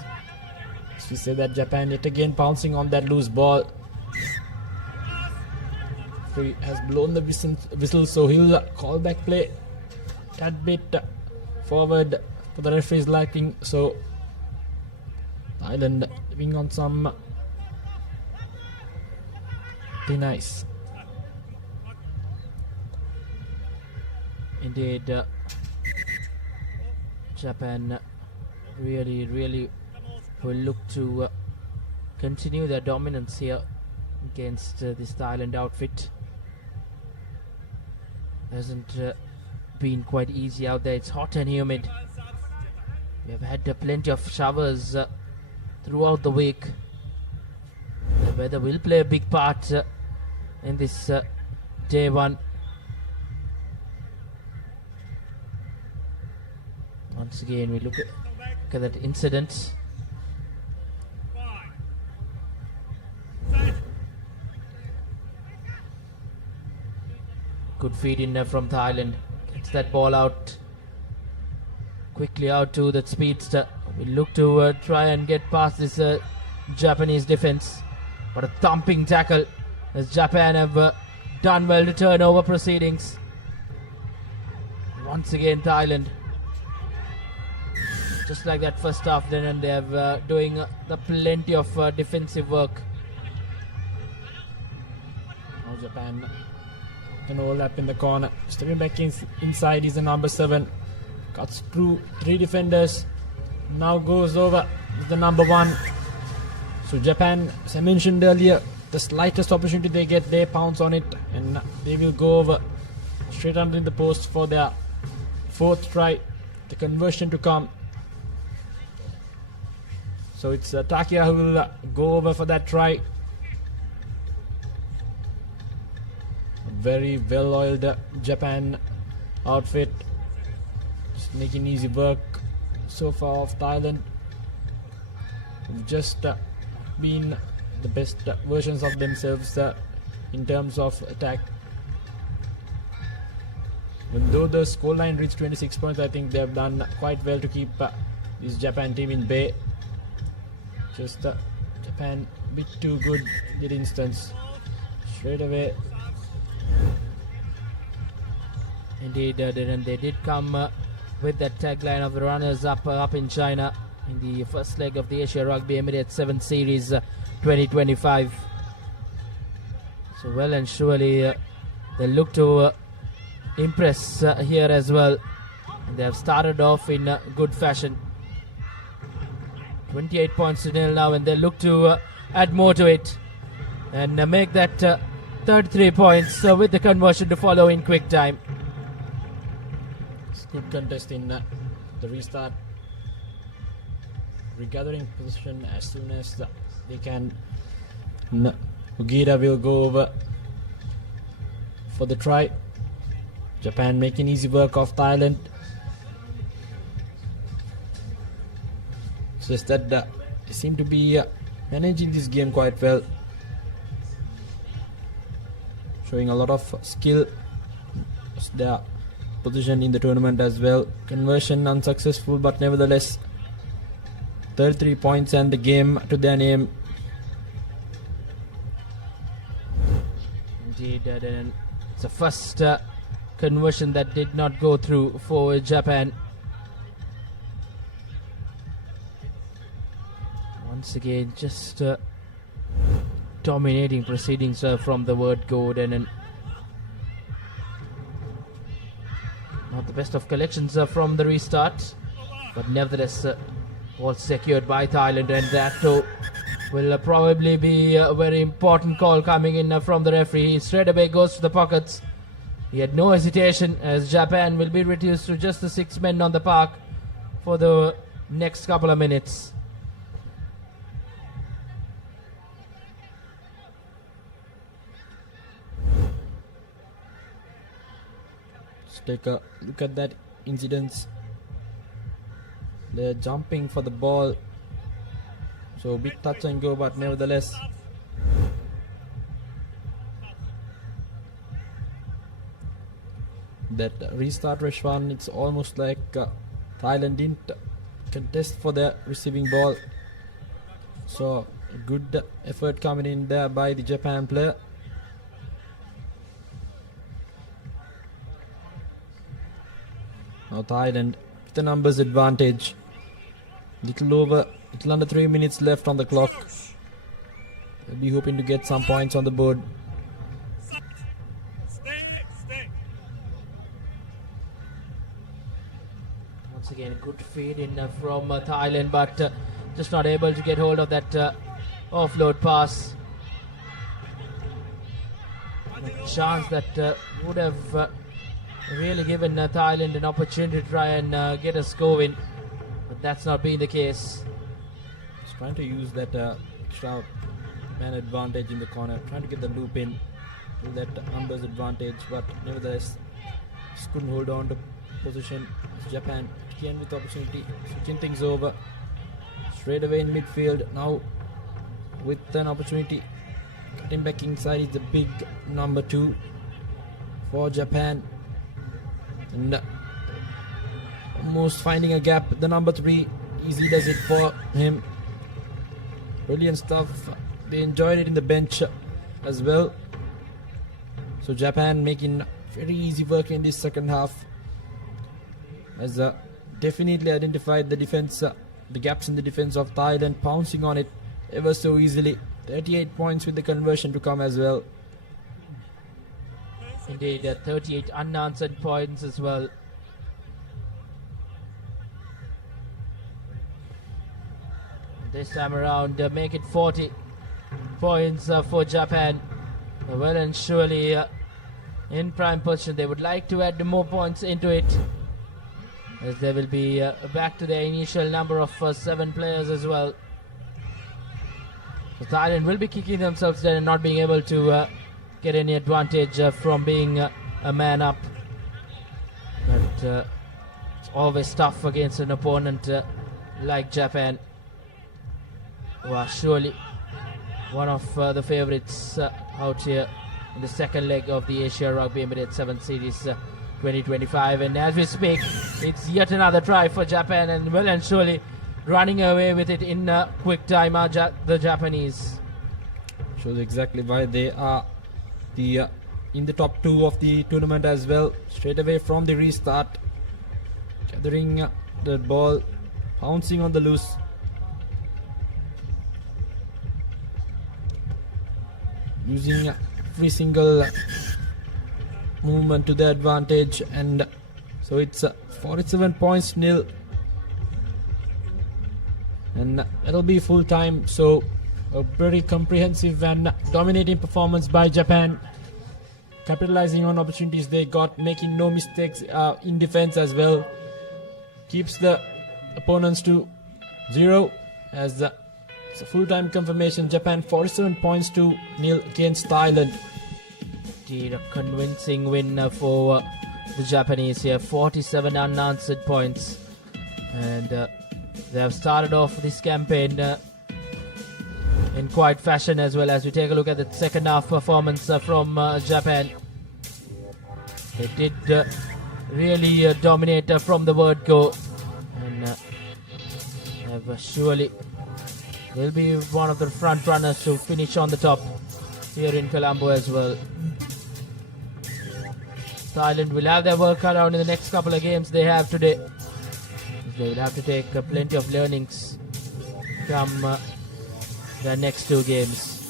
As we say that, Japan yet again pouncing on that loose ball. referee has blown the whistle, so he'll call back play. Tad bit forward for the referee's liking. So Thailand living on some thin ice. Indeed, Japan really will look to continue their dominance here against this Thailand outfit. Hasn't been quite easy out there. It's hot and humid. We have had plenty of showers throughout the week. The weather will play a big part in this day one. Once again, we look at that incident. Good feed in there from Thailand. Gets that ball out. Quickly out to the speedster. We look to try and get past this Japanese defense. But a thumping tackle as Japan have done well to turn over proceedings. Once again, Thailand. Just like that first half, then and they have doing the plenty of defensive work. Now Japan can overlap in the corner. Stepping back inside is the number 7. Cuts through 3 defenders. Now goes over with the number 1. So Japan, as I mentioned earlier, the slightest opportunity they get, they pounce on it, and they will go over straight under the post for their 4th try. The conversion to come. So it's Takia who will go over for that try. A very well-oiled Japan outfit. Just making easy work so far of Thailand. Who've just been the best versions of themselves in terms of attack. Even though the scoreline reached 26 points, I think they have done quite well to keep this Japan team in bay. Just Japan a bit too good in that instance. Straight away. Indeed, they did come with that tagline of the runners up in China in the first leg of the Asia Rugby Emirates 7 Series 2025. So well and surely they look to impress here as well. They have started off in good fashion. 28 points to nil now, and they look to add more to it and make that 33 points with the conversion to follow in quick time. It's good contest in the restart. Regathering position as soon as they can. Ugira will go over for the try. Japan making easy work of Thailand. It's just that they seem to be managing this game quite well. Showing a lot of skill. It's their position in the tournament as well. Conversion unsuccessful, but nevertheless 33 points and the game to their name. Indeed, it's the first conversion that did not go through for Japan. Once again, just dominating proceedings from the word go. And not the best of collections from the restart, but nevertheless all secured by Thailand, and that too will probably be a very important call coming in from the referee. He straight away goes to the pockets. He had no hesitation, as Japan will be reduced to just the 6 men on the park for the next couple of minutes. Let's take a look at that incident. They're jumping for the ball, so big touch and go, but nevertheless that restart rush one, it's almost like Thailand didn't contest for the receiving ball. So good effort coming in there by the Japan player. Now Thailand with the numbers advantage. Little under 3 minutes left on the clock. They'll be hoping to get some points on the board. Once again, good feed in from Thailand, but just not able to get hold of that offload pass. A chance that would have really given Thailand an opportunity to try and get us going, but that's not been the case. Just trying to use that extra man advantage in the corner, trying to get the loop in with that numbers advantage, but nevertheless just couldn't hold on to position. Japan again with opportunity, switching things over straight away in midfield. Now with an opportunity, cutting back inside is the big number 2 for Japan, and almost finding a gap. The number 3 easy does it for him. Brilliant stuff. They enjoyed it in the bench as well. So Japan making very easy work in this second half, as definitely identified the defense, the gaps in the defense of Thailand, pouncing on it ever so easily. 38 points with the conversion to come as well. Indeed, 38 unanswered points as well. This time around, make it 40 points for Japan. Well and surely in prime position. They would like to add more points into it, as they will be back to their initial number of 7 players as well. So Thailand will be kicking themselves down and not being able to get any advantage from being a man up. But it's always tough against an opponent like Japan, who are surely one of the favourites out here in the second leg of the Asia Rugby Emirates 7 Series 2025. And as we speak, it's yet another try for Japan, and well and surely running away with it in quick time are the Japanese. Shows exactly why they are in the top 2 of the tournament as well. Straight away from the restart, gathering the ball, pouncing on the loose. Using every single movement to their advantage, and so it's 47 points nil, and it'll be full time. So a very comprehensive and dominating performance by Japan, capitalizing on opportunities they got, making no mistakes in defense as well. Keeps the opponents to 0 as it's a full-time confirmation. Japan 47 points to nil against Thailand. Indeed, a convincing win for the Japanese here. 47 unanswered points, and they have started off this campaign in quite fashion as well. As we take a look at the second half performance from Japan, they did really dominate from the word go, and have surely will be one of the front runners to finish on the top here in Colombo as well. Thailand will have their work cut out in the next couple of games they have today. They will have to take plenty of learnings from their next 2 games.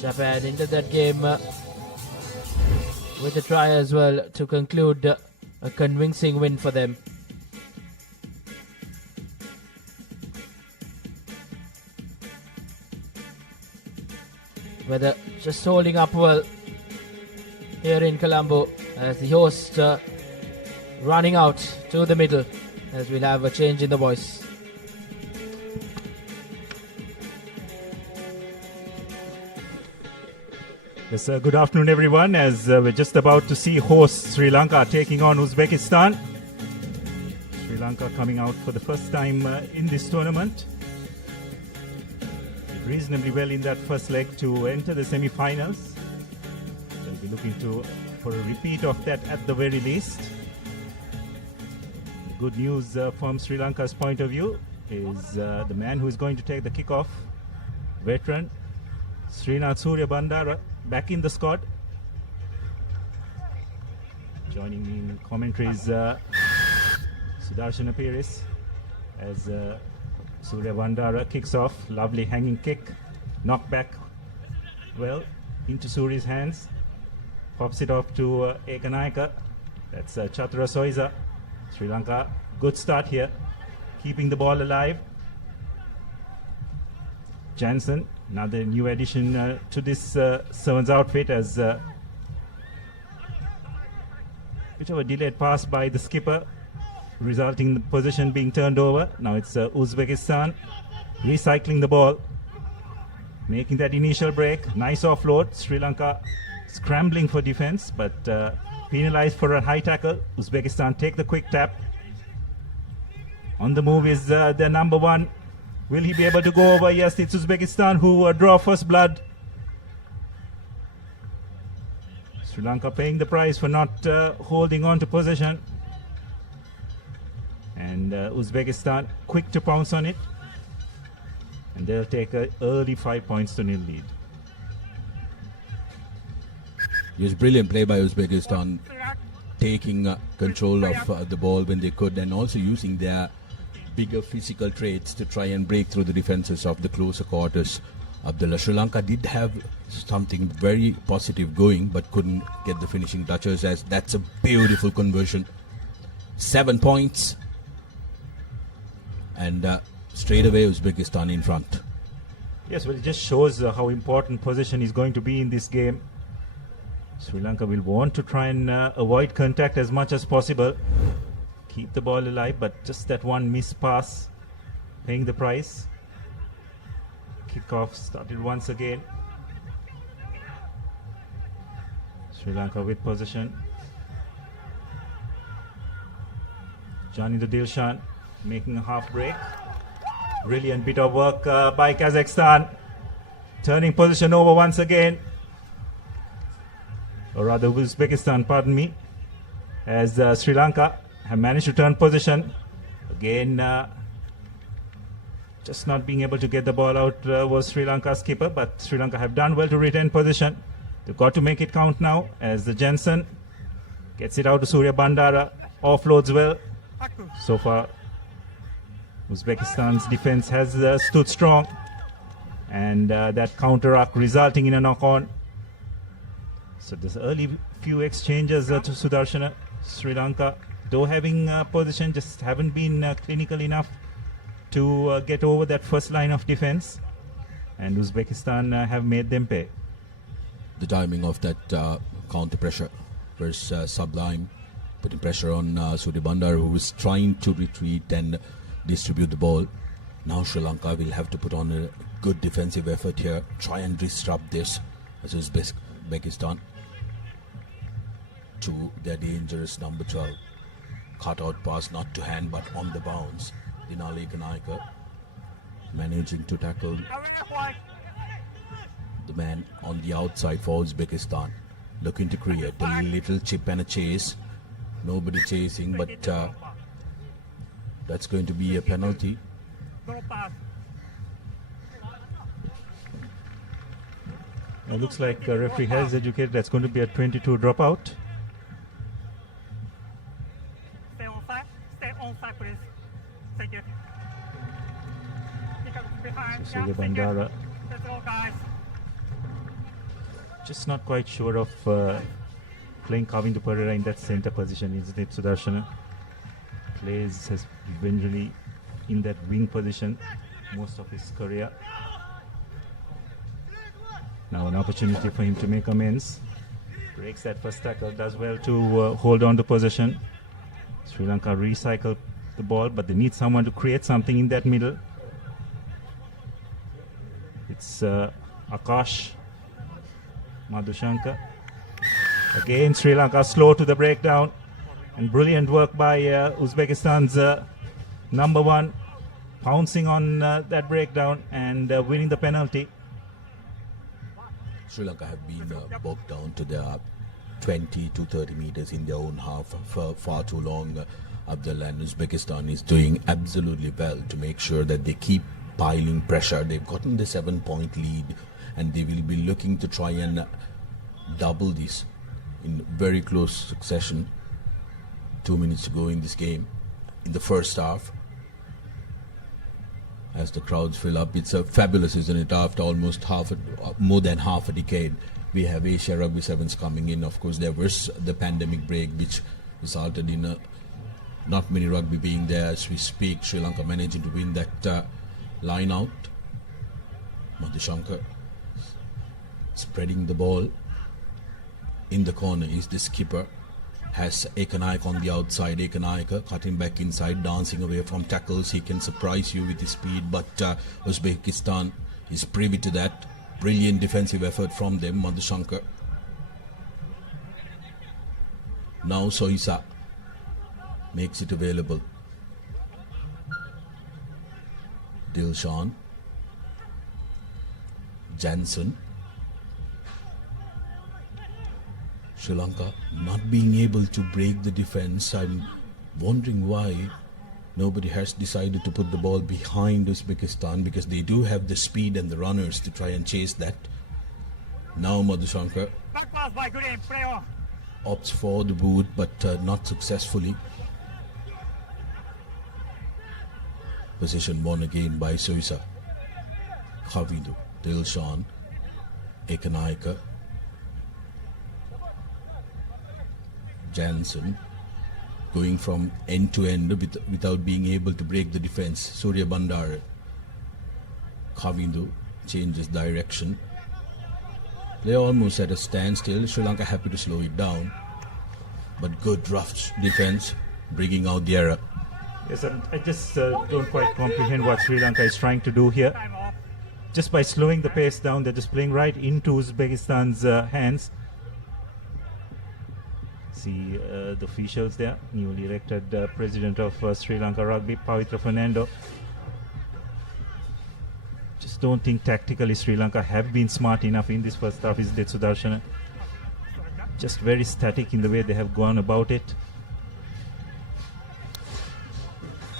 Japan into that game with a try as well to conclude a convincing win for them. Weather just holding up well here in Colombo, as the host running out to the middle, as we'll have a change in the voice. Yes, good afternoon everyone, as we're just about to see host Sri Lanka taking on Uzbekistan. Sri Lanka coming out for the first time in this tournament. Reasonably well in that first leg to enter the semi-finals. They'll be looking for a repeat of that at the very least. The good news from Sri Lanka's point of view is the man who is going to take the kickoff, veteran Srinath Suryabandara, back in the squad. Joining me in commentary is Sudarshana Piris as Surya Bandara kicks off. Lovely hanging kick. Knock back well into Surya's hands. Pops it off to Ekanaika. That's Chatura Soiza. Sri Lanka, good start here. Keeping the ball alive. Jansen, another new addition to this Sevens outfit as bit of a delayed pass by the skipper, resulting in the position being turned over. Now it's Uzbekistan recycling the ball, making that initial break. Nice offload. Sri Lanka scrambling for defense, but penalized for a high tackle. Uzbekistan take the quick tap. On the move is their number one. Will he be able to go over? Yes, it's Uzbekistan who draw first blood. Sri Lanka paying the price for not holding on to possession. And Uzbekistan quick to pounce on it. And they'll take an early 5 points to nil lead. It was brilliant play by Uzbekistan, taking control of the ball when they could, and also using their bigger physical traits to try and break through the defenses of the closer quarters. Abdullah, Sri Lanka did have something very positive going, but couldn't get the finishing touches, as that's a beautiful conversion. 7 points. And straight away Uzbekistan in front. Yes, well, it just shows how important possession is going to be in this game. Sri Lanka will want to try and avoid contact as much as possible. Keep the ball alive, but just that one missed pass, paying the price. Kickoff started once again. Sri Lanka with possession. Janinder Dilshan making a half break. Brilliant bit of work by Kazakhstan. Turning position over once again. Or rather Uzbekistan, pardon me. As Sri Lanka have managed to turn position. Again, just not being able to get the ball out was Sri Lanka's keeper, but Sri Lanka have done well to retain position. They've got to make it count now as the Jensen gets it out to Surya Bandara, offloads well. So far, Uzbekistan's defense has stood strong, and that counter-arc resulting in a knock-on. So there's early few exchanges to Sudarshana. Sri Lanka, though having position, just haven't been clinical enough to get over that first line of defense, and Uzbekistan have made them pay. The timing of that counter pressure was sublime, putting pressure on Surya Bandar, who was trying to retreat and distribute the ball. Now Sri Lanka will have to put on a good defensive effort here, try and disrupt this as Uzbekistan to their dangerous number 12. Cut out pass, not to hand but on the bounce. Dinali Kanaika managing to tackle the man on the outside for Uzbekistan, looking to create a little chip and a chase. Nobody chasing, but that's going to be a penalty. It looks like the referee has educated that's going to be a 22 dropout. Stay on side. Stay on side, please. Thank you. Pick up behind. So Surya Bandara Let's go, guys. just not quite sure of playing Kavindu Pereira in that center position, isn't it, Sudarshana? Has been really in that wing position most of his career. Now an opportunity for him to make amends. Breaks that first tackle, does well to hold on to possession. Sri Lanka recycle the ball, but they need someone to create something in that middle. It's Akash Madhushankar. Again, Sri Lanka slow to the breakdown. And brilliant work by Uzbekistan's number one, pouncing on that breakdown and winning the penalty. Sri Lanka have been bogged down to their 20 to 30 meters in their own half for far too long. Abdullah, and Uzbekistan is doing absolutely well to make sure that they keep piling pressure. They've gotten the 7-point lead, and they will be looking to try and double this in very close succession. 2 minutes to go in this game, in the first half. As the crowds fill up, it's a fabulous, isn't it? After almost more than half a decade, we have Asia Rugby Sevens coming in. Of course, there was the pandemic break, which resulted in not many rugby being there as we speak. Sri Lanka managing to win that line out. Madhushankar spreading the ball in the corner is the skipper. Has Ekanaik on the outside. Ekanaik cutting back inside, dancing away from tackles. He can surprise you with his speed, but Uzbekistan is privy to that. Brilliant defensive effort from them. Madhushankar. Now Soisa makes it available. Dilshan. Jansen. Sri Lanka not being able to break the defense. I'm wondering why nobody has decided to put the ball behind Uzbekistan, because they do have the speed and the runners to try and chase that. Now Madhushankar Back pass by Green, play on. opts for the boot, but not successfully. Position won again by Soisa. Khavindu, Dilshan, Ekanaika, Jansen, going from end to end without being able to break the defense. Surya Bandara. Khavindu changes direction. They're almost at a standstill. Sri Lanka happy to slow it down, but good rough defense, bringing out the error. Yes, I just don't quite comprehend what Sri Lanka is trying to do here. Time off. Just by slowing the pace down, they're just playing right into Uzbekistan's hands. See the officials there, newly elected president of Sri Lanka Rugby, Pavitra Fernando. Just don't think tactically Sri Lanka have been smart enough in this first half, is it, Sudarshana? Just very static in the way they have gone about it.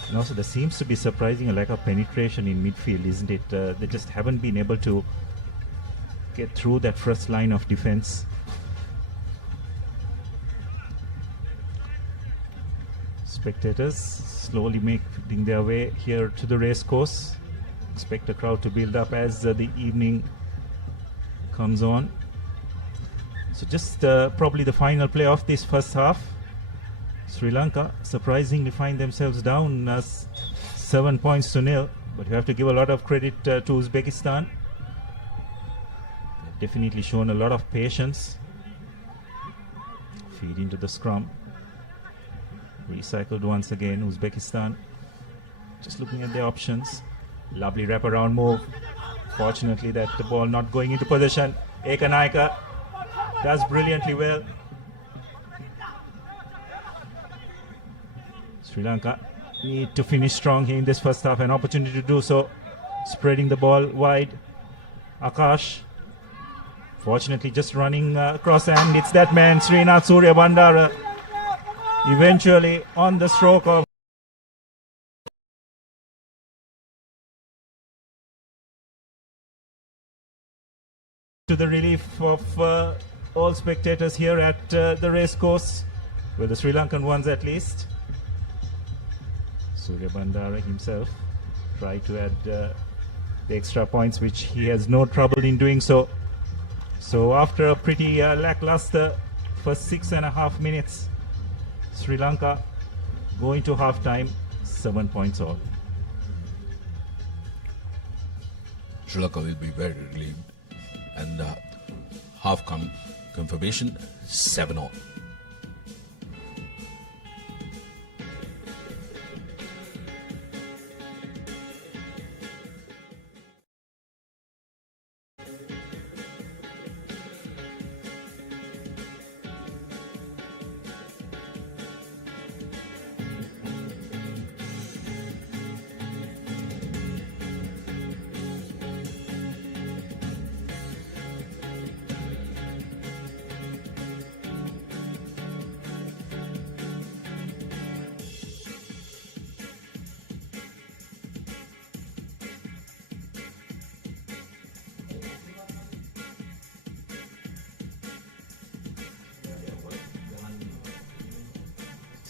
And also there seems to be surprising a lack of penetration in midfield, isn't it? They just haven't been able to get through that first line of defense. Spectators slowly making their way here to the race course. Expect the crowd to build up as the evening comes on. So just probably the final play of this first half. Sri Lanka surprisingly find themselves down 7 points to 0, but you have to give a lot of credit to Uzbekistan. They've definitely shown a lot of patience. Feed into the scrum. Recycled once again, Uzbekistan. Just looking at their options. Lovely wraparound move. Fortunately that the ball not going into position. Ekanaika does brilliantly well. Sri Lanka need to finish strong here in this first half. An opportunity to do so. Spreading the ball wide. Akash. Fortunately just running across, and it's that man, Srinath Surya Bandara. Eventually on the stroke of to the relief of all spectators here at the race course, well, the Sri Lankan ones at least. Surya Bandara himself tried to add the extra points, which he has no trouble in doing so. So after a pretty lackluster first 6.5 minutes, Sri Lanka going to half-time 7 points all. Sri Lanka will be very relieved, and half confirmation 7-all.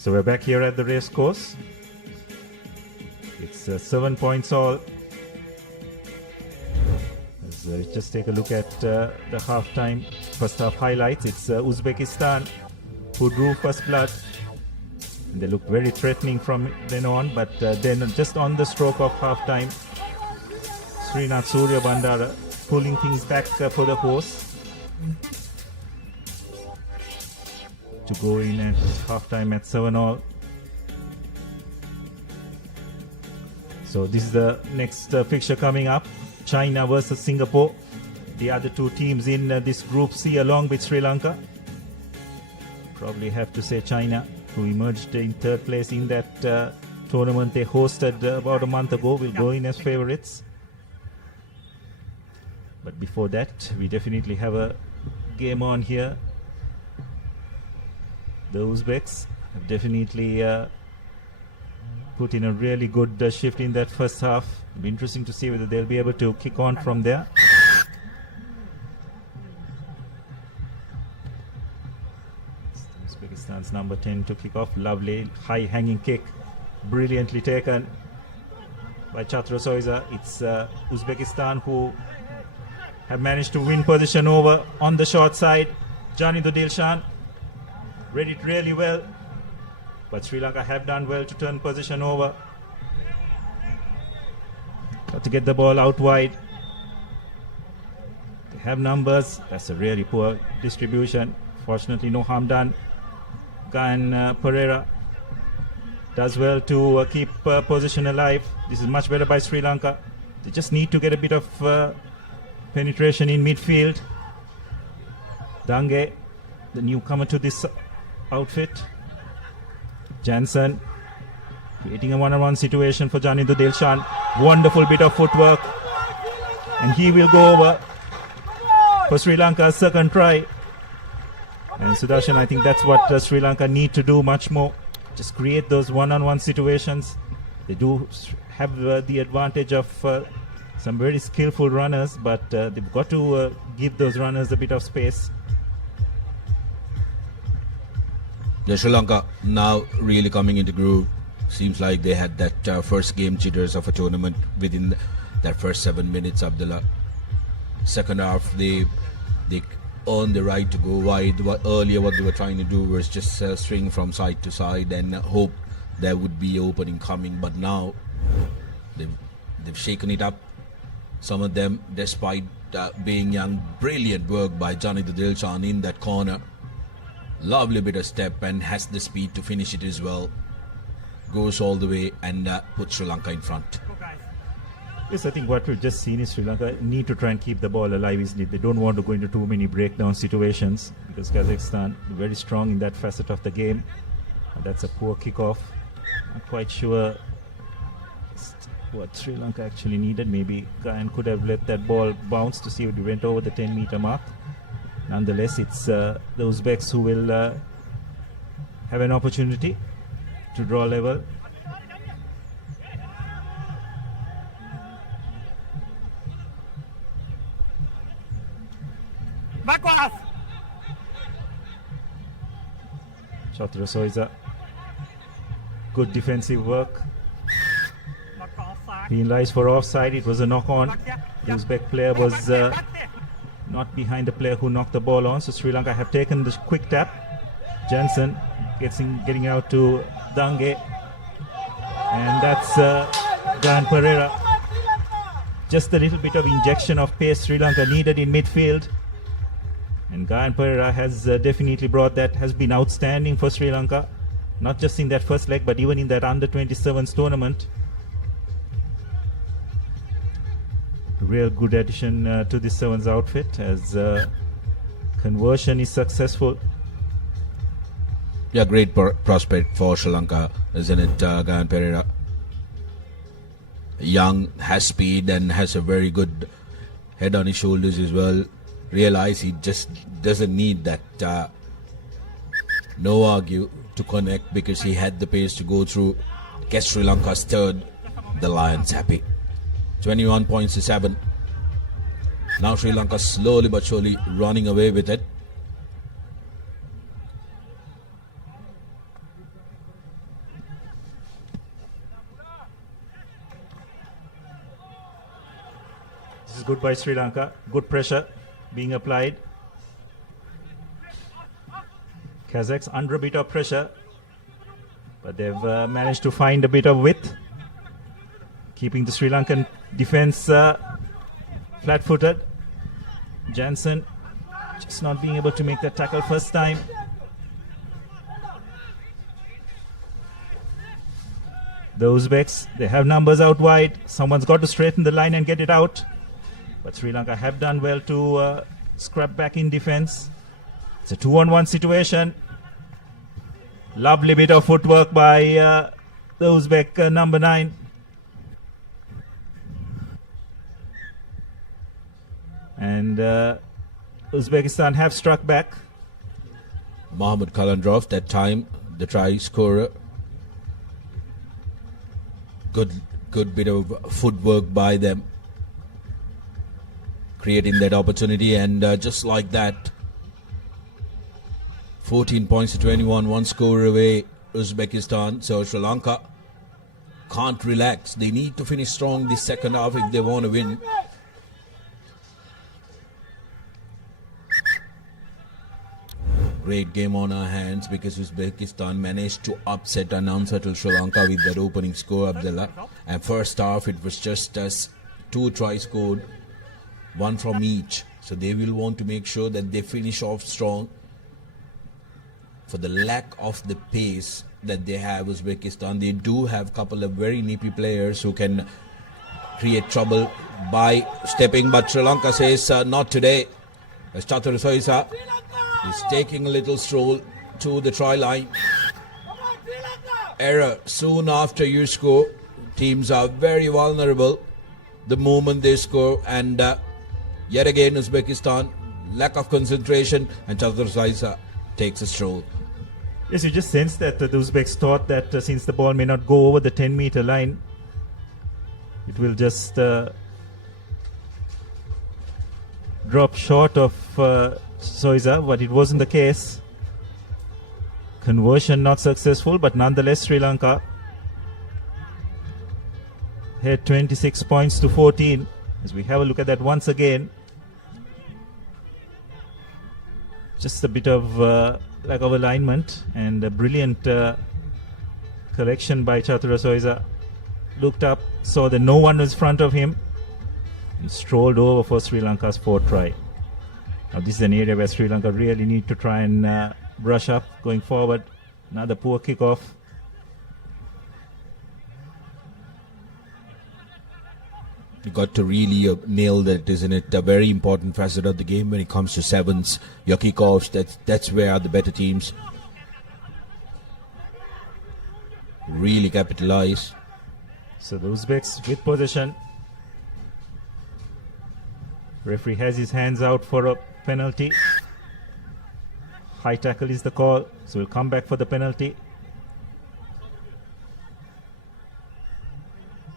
So we're back here at the race course. It's 7 points all. Let's just take a look at the first half highlights. It's Uzbekistan who drew first blood. They looked very threatening from then on, but then just on the stroke of half time, Srinath Surya Bandara pulling things back for the horse to go in at half time at 7 all. So this is the next fixture coming up. China versus Singapore. The other two teams in this Group C along with Sri Lanka. Probably have to say China, who emerged in third place in that tournament they hosted about a month ago, will go in as favourites. But before that, we definitely have a game on here. The Uzbeks have definitely put in a really good shift in that first half. It'll be interesting to see whether they'll be able to kick on from there. Uzbekistan's number 10 to kick off. Lovely high hanging kick, brilliantly taken by Chatra Soiza. It's Uzbekistan who have managed to win position over on the short side. Janido Dilshan read it really well, but Sri Lanka have done well to turn position over. Got to get the ball out wide. They have numbers. That's a really poor distribution. Fortunately, no harm done. Gan Pereira does well to keep position alive. This is much better by Sri Lanka. They just need to get a bit of penetration in midfield. Dange, the newcomer to this outfit. Jansen creating a one-on-one situation for Janido Dilshan. Wonderful bit of footwork, and he will go over for Sri Lanka's second try. And Sudarshan, I think that's what Sri Lanka need to do much more. Just create those one-on-one situations. They do have the advantage of some very skillful runners, but they've got to give those runners a bit of space. The Sri Lanka now really coming into groove. Seems like they had that first game jitters of a tournament within that first 7 minutes, Abdullah. Second half, they earned the right to go wide. Earlier, what they were trying to do was just swing from side to side and hope there would be opening coming. But now, they've shaken it up. Some of them, despite being young, brilliant work by Janido Dilshan in that corner. Lovely bit of step and has the speed to finish it as well. Goes all the way and puts Sri Lanka in front. Yes, I think what we've just seen is Sri Lanka need to try and keep the ball alive easily. They don't want to go into too many breakdown situations because Kazakhstan very strong in that facet of the game. And that's a poor kickoff. Not quite sure what Sri Lanka actually needed. Maybe Gayan could have let that ball bounce to see if it went over the 10-meter mark. Nonetheless, it's the Uzbeks who will have an opportunity to draw level. Backwards. Chatra Soiza, good defensive work. He lies for offside. It was a knock on. The Uzbek player was not behind the player who knocked the ball on. So Sri Lanka have taken the quick tap. Jansen getting out to Dange. And that's Gan Pereira. Just a little bit of injection of pace Sri Lanka needed in midfield. And Gan Pereira has definitely brought that, has been outstanding for Sri Lanka. Not just in that first leg, but even in that under-27s tournament. Real good addition to this Sevens outfit as conversion is successful. Yeah, great prospect for Sri Lanka, isn't it, Gayan Pereira? Young, has speed and has a very good head on his shoulders as well. Realize he just doesn't need that no argue to connect because he had the pace to go through. Gets Sri Lanka's third. The Lions happy. 21 points to 7. Now Sri Lanka slowly but surely running away with it. is good by Sri Lanka. Good pressure being applied. Kazakhs under a bit of pressure, but they've managed to find a bit of width, keeping the Sri Lankan defense flat-footed. Jansen just not being able to make that tackle first time. The Uzbeks, they have numbers out wide. Someone's got to straighten the line and get it out. But Sri Lanka have done well to scrap back in defense. It's a 2-on-1 situation. Lovely bit of footwork by the Uzbek number 9. And Uzbekistan have struck back. Mohammad Kalandrov, that time, the try scorer. Good bit of footwork by them, creating that opportunity, and just like that, 14 points to 21, one score away, Uzbekistan. So Sri Lanka can't relax. They need to finish strong this second half if they want to win. Great game on our hands because Uzbekistan managed to upset and unsettle Sri Lanka with that opening score, Abdullah. And first half it was just as 2 tries scored, 1 from each. So they will want to make sure that they finish off strong. For the lack of the pace that they have, Uzbekistan, they do have a couple of very nippy players who can create trouble by stepping, but Sri Lanka says not today. As Chatur Soisa is taking a little stroll to the try line. Error soon after you score. Teams are very vulnerable the moment they score, and yet again Uzbekistan, lack of concentration, and Chatur Soisa takes a stroll. Yes, you just sense that the Uzbeks thought that since the ball may not go over the 10-meter line, it will just drop short of Soisa, but it wasn't the case. Conversion not successful, but nonetheless Sri Lanka had 26 points to 14. As we have a look at that once again, just a bit of lack of alignment, and a brilliant correction by Chatura Soisa. Looked up, saw that no one was in front of him. He strolled over for Sri Lanka's 4th try. Now this is an area where Sri Lanka really need to try and brush up going forward. Another poor kickoff. You got to really nail that, isn't it? A very important facet of the game when it comes to sevens, your kickoffs. That's where the better teams really capitalize. So the Uzbeks with possession. Referee has his hands out for a penalty. High tackle is the call, so we'll come back for the penalty.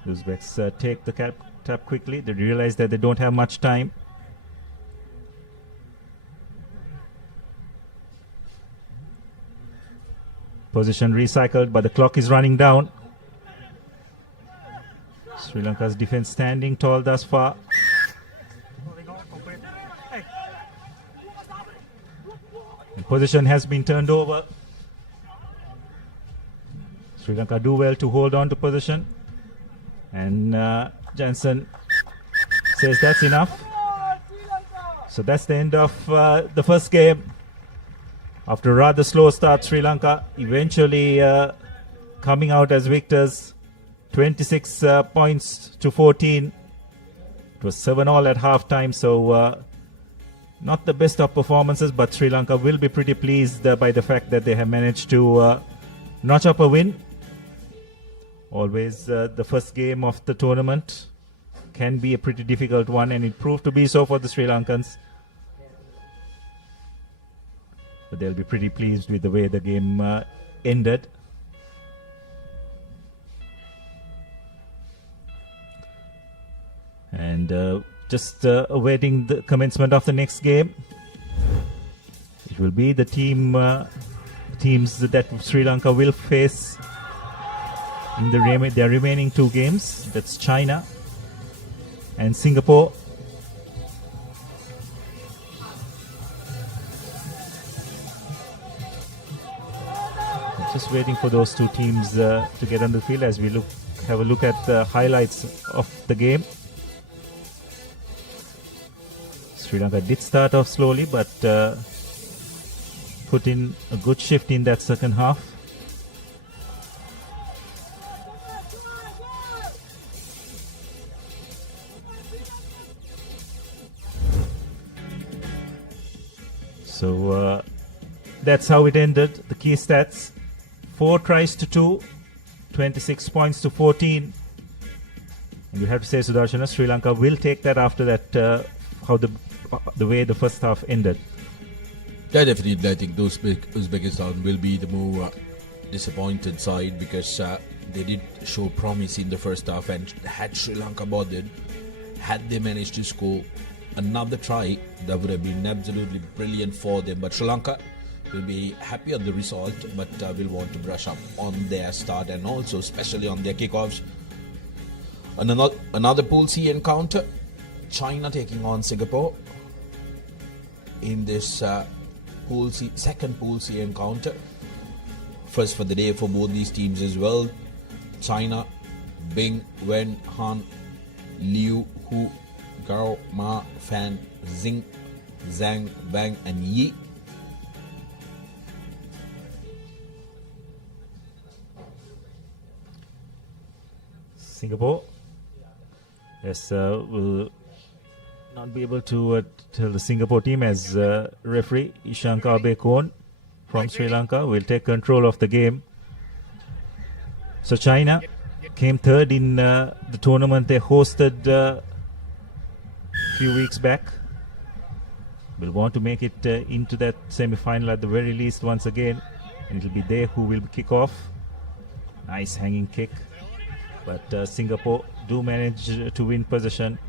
The Uzbeks take the tap quickly. They realize that they don't have much time. Position recycled, but the clock is running down. Sri Lanka's defense standing tall thus far. And position has been turned over. Sri Lanka do well to hold on to position. And Jansen says that's enough. So that's the end of the first game. After a rather slow start, Sri Lanka eventually coming out as victors. 26 points to 14. It was 7-all at halftime, so not the best of performances, but Sri Lanka will be pretty pleased by the fact that they have managed to notch up a win. Always the first game of the tournament can be a pretty difficult one, and it proved to be so for the Sri Lankans. But they'll be pretty pleased with the way the game ended. And just awaiting the commencement of the next game. It will be the teams that Sri Lanka will face in their remaining 2 games. That's China and Singapore. Just waiting for those two teams to get on the field as we have a look at the highlights of the game. Sri Lanka did start off slowly, but put in a good shift in that second half. So that's how it ended. The key stats: 4 tries to 2, 26 points to 14. And you have to say, Sudarshana, Sri Lanka will take that after that, how the way the first half ended. Yeah, definitely. I think Uzbekistan will be the more disappointed side because they did show promise in the first half, and had Sri Lanka bothered, had they managed to score another try, that would have been absolutely brilliant for them. But Sri Lanka will be happy on the result, but will want to brush up on their start and also especially on their kickoffs. Another Pool C encounter, China taking on Singapore in this second Pool C encounter. First for the day for both these teams as well. China, Bing, Wen, Han, Liu, Hu, Gao, Ma, Fan, Xing, Zhang, Bang and Yi. Singapore, yes, will not be able to tell the Singapore team as referee Ishankar Bekon from Sri Lanka will take control of the game. So China came third in the tournament they hosted few weeks back. Will want to make it into that semi-final at the very least once again, and it will be they who will kick off. Nice hanging kick, but Singapore do manage to win possession.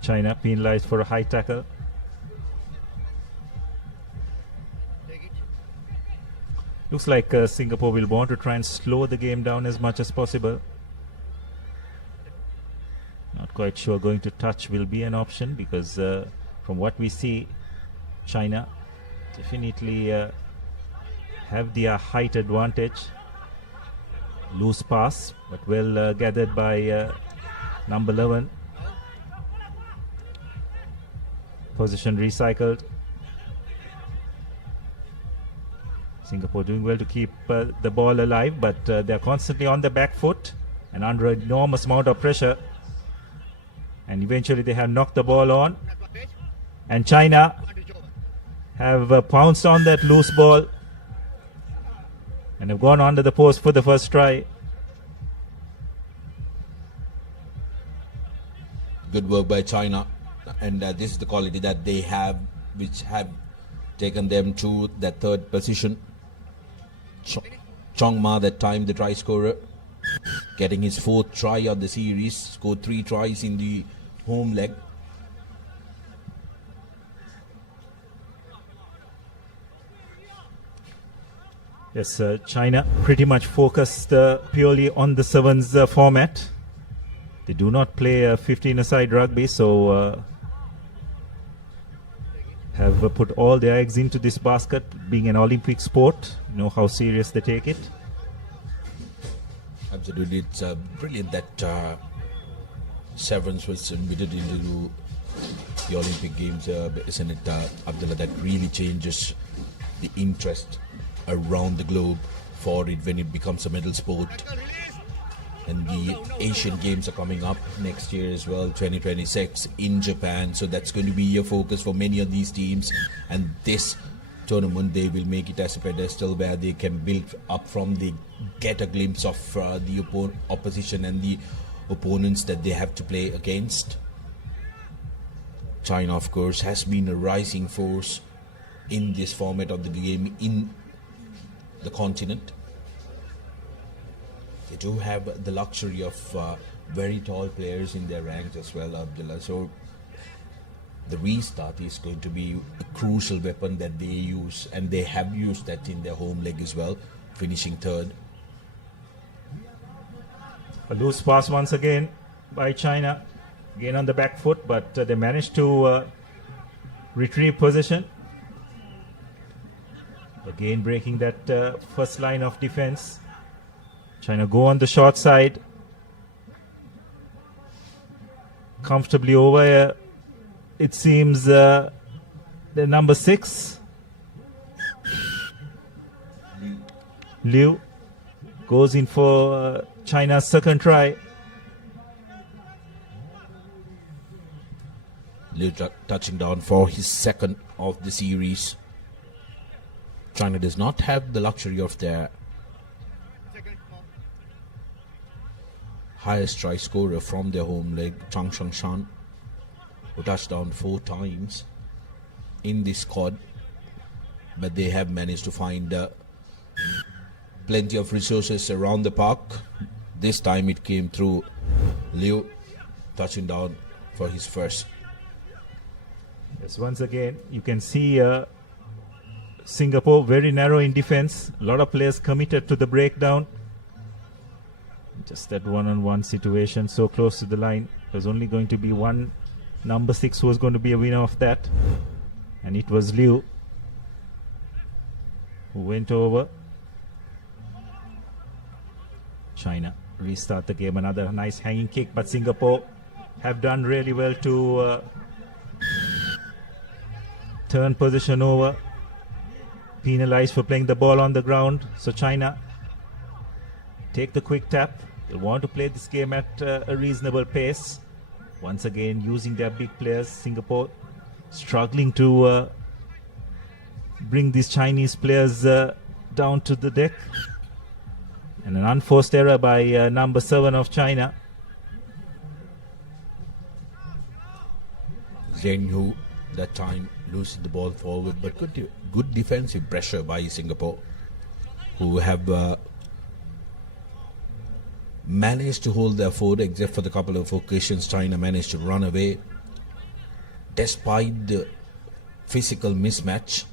China penalized for a high tackle. Looks like Singapore will want to try and slow the game down as much as possible. Not quite sure going to touch will be an option because from what we see, China definitely have their height advantage. Loose pass, but well gathered by number 11. Position recycled. Singapore doing well to keep the ball alive, but they're constantly on the back foot and under an enormous amount of pressure. And eventually they have knocked the ball on. And China have pounced on that loose ball and have gone under the post for the first try. Good work by China, and this is the quality that they have, which have taken them to that third position. Chong Ma, that time the try scorer, getting his 4th try of the series, scored 3 tries in the home leg. Yes, China pretty much focused purely on the sevens format. They do not play 15-a-side rugby, so have put all their eggs into this basket. Being an Olympic sport, you know how serious they take it. Absolutely, it's brilliant that sevens was admitted into the Olympic Games, isn't it, Abdullah? That really changes the interest around the globe for it when it becomes a medal sport. And the Asian Games are coming up next year as well, 2026 in Japan. So that's going to be a focus for many of these teams. And this tournament, they will make it as a pedestal where they can build up from, they get a glimpse of the opposition and the opponents that they have to play against. China, of course, has been a rising force in this format of the game in the continent. They do have the luxury of very tall players in their ranks as well, Abdullah. So the restart is going to be a crucial weapon that they use, and they have used that in their home leg as well, finishing 3rd. A loose pass once again by China, again on the back foot, but they managed to retrieve possession. Again breaking that first line of defense. China go on the short side. Comfortably over here. It seems the number 6. Liu goes in for China's second try. Liu touching down for his second of the series. China does not have the luxury of their highest try scorer from their home leg, Chang Shangshan, who touched down 4 times in this squad, but they have managed to find plenty of resources around the park. This time it came through Liu touching down for his first. Yes, once again you can see Singapore very narrow in defense. A lot of players committed to the breakdown. Just that one-on-one situation so close to the line. There's only going to be one number 6 who was going to be a winner of that, and it was Liu who went over. China restart the game. Another nice hanging kick, but Singapore have done really well to turn position over. Penalized for playing the ball on the ground. So China take the quick tap. They'll want to play this game at a reasonable pace. Once again using their big players. Singapore struggling to bring these Chinese players down to the deck. And an unforced error by number 7 of China. Zheng Hu that time losing the ball forward, but good defensive pressure by Singapore, who have managed to hold their fort, except for the couple of occasions China managed to run away despite the physical mismatch.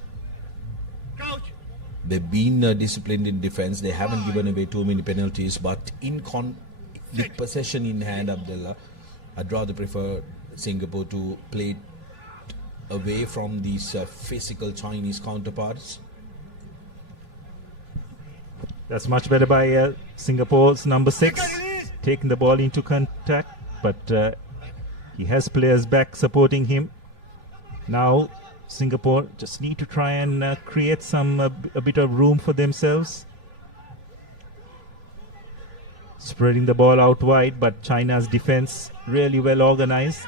They've been disciplined in defense. They haven't given away too many penalties, but with possession in hand, Abdullah, I'd rather prefer Singapore to play away from these physical Chinese counterparts. That's much better by Singapore's number 6, taking the ball into contact, but he has players back supporting him. Now Singapore just need to try and create a bit of room for themselves. Spreading the ball out wide, but China's defense really well organized.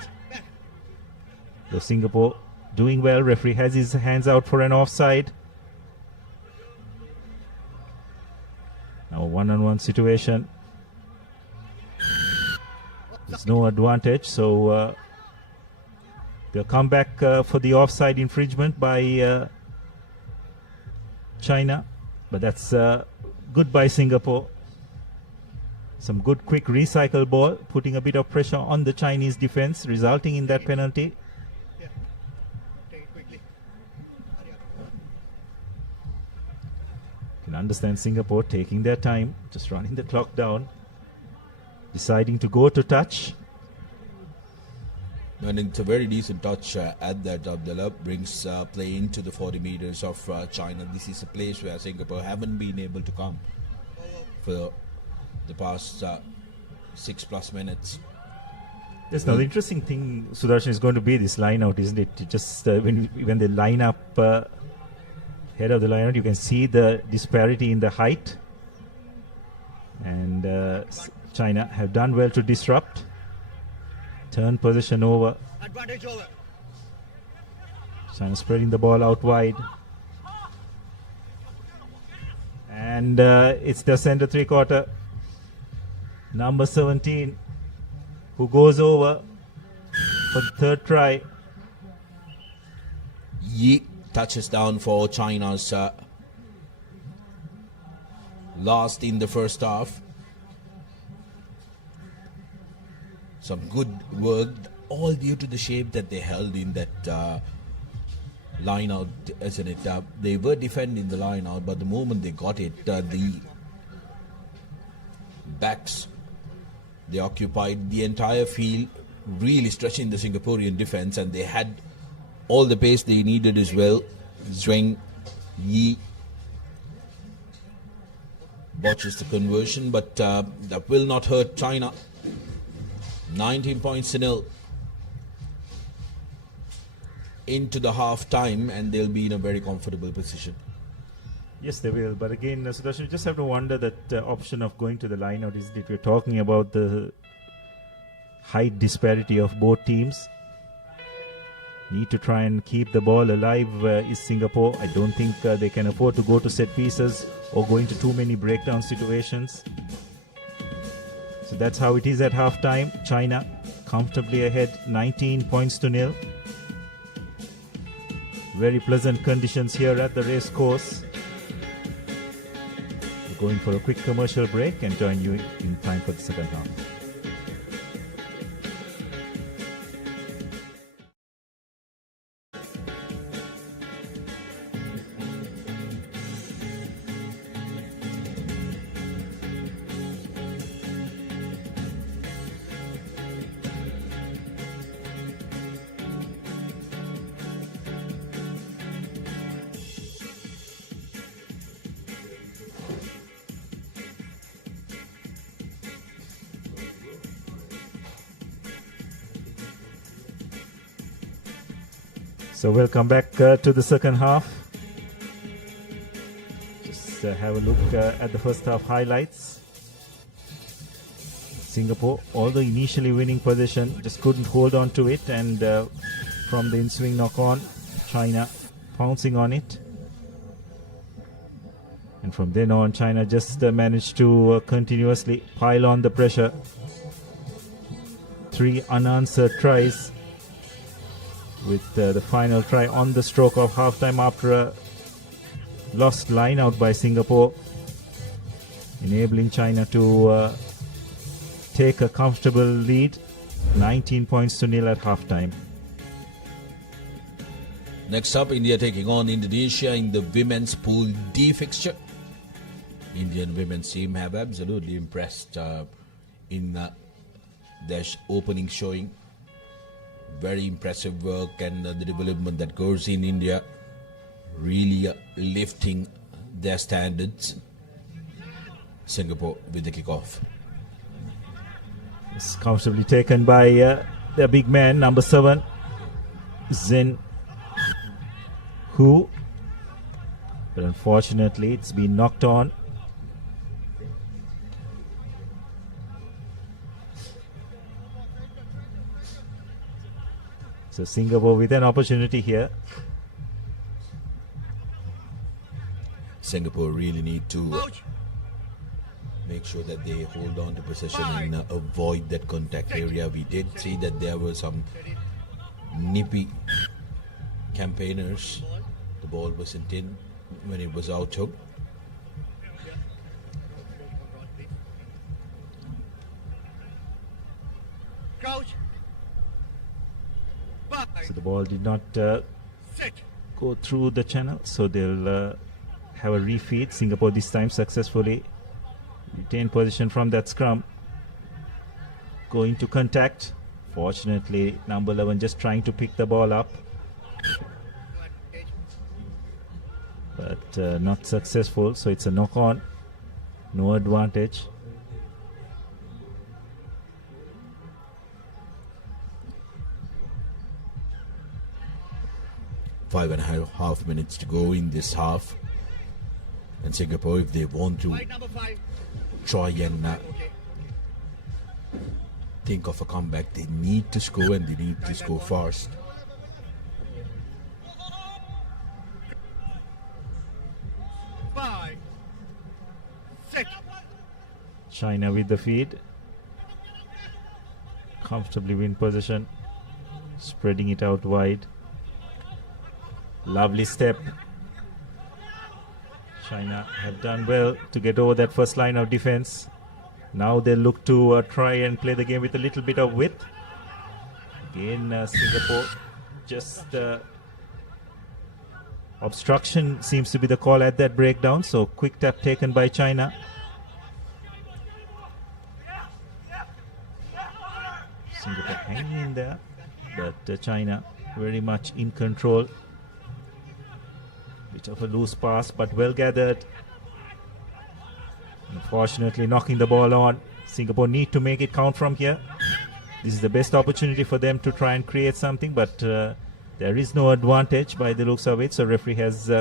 So Singapore doing well. Referee has his hands out for an offside. Now a one-on-one situation. There's no advantage, so they'll come back for the offside infringement by China, but that's good by Singapore. Some good quick recycle ball, putting a bit of pressure on the Chinese defense, resulting in that penalty. You can understand Singapore taking their time, just running the clock down, deciding to go to touch. And it's a very decent touch at that. Abdullah brings play into the 40 meters of China. This is a place where Singapore haven't been able to come for the past 6+ minutes. Yes, now the interesting thing, Sudarshan, is going to be this line out, isn't it? Just when they line up head of the line out, you can see the disparity in the height. And China have done well to disrupt. Turn position over. Advantage over. China spreading the ball out wide. And it's the center 3/4. Number 17, who goes over for the third try. Yi touches down for China's last in the first half. Some good work, all due to the shape that they held in that line out, isn't it? They were defending the line out, but the moment they got it, the backs, they occupied the entire field, really stretching the Singaporean defense, and they had all the pace they needed as well. Zheng Yi botches the conversion, but that will not hurt China. 19 points to nil into the half time, and they'll be in a very comfortable position. Yes, they will. But again, Sudarshan, you just have to wonder that option of going to the line out. Is that we're talking about the height disparity of both teams. Need to try and keep the ball alive is Singapore. I don't think they can afford to go to set pieces or go into too many breakdown situations. So that's how it is at half time. China comfortably ahead, 19 points to nil. Very pleasant conditions here at the race course. We're going for a quick commercial break and join you in time for the second half. So welcome back to the second half. Just have a look at the first half highlights. Singapore, although initially winning position, just couldn't hold on to it, and from the in-swing knock-on, China pouncing on it. And from then on, China just managed to continuously pile on the pressure. 3 unanswered tries, with the final try on the stroke of halftime after a lost line out by Singapore, enabling China to take a comfortable lead, 19 points to nil at halftime. Next up, India taking on Indonesia in the women's Pool D fixture. Indian women's team have absolutely impressed in their opening showing. Very impressive work, and the development that goes in India, really lifting their standards. Singapore with the kickoff. It's comfortably taken by their big man, number 7, Zhen Hu. But unfortunately, it's been knocked on. So Singapore with an opportunity here. Singapore really need to make sure that they hold on to possession and avoid that contact area. We did see that there were some nippy campaigners. The ball wasn't in when it was out hook. So the ball did not go through the channel, so they'll have a refeed. Singapore this time successfully retain position from that scrum. Going to contact. Fortunately, number 11 just trying to pick the ball up, but not successful. So it's a knock-on, no advantage. Five and a half minutes to go in this half, and Singapore, if they want to try and think of a comeback, they need to score, and they need to score fast. China with the feed, comfortably win position, spreading it out wide. Lovely step. China have done well to get over that first line of defense. Now they look to try and play the game with a little bit of width. Again, Singapore just obstruction seems to be the call at that breakdown. So quick tap taken by China. Singapore hanging in there, but China very much in control. Bit of a loose pass, but well gathered. Unfortunately, knocking the ball on. Singapore need to make it count from here. This is the best opportunity for them to try and create something, but there is no advantage by the looks of it. So referee has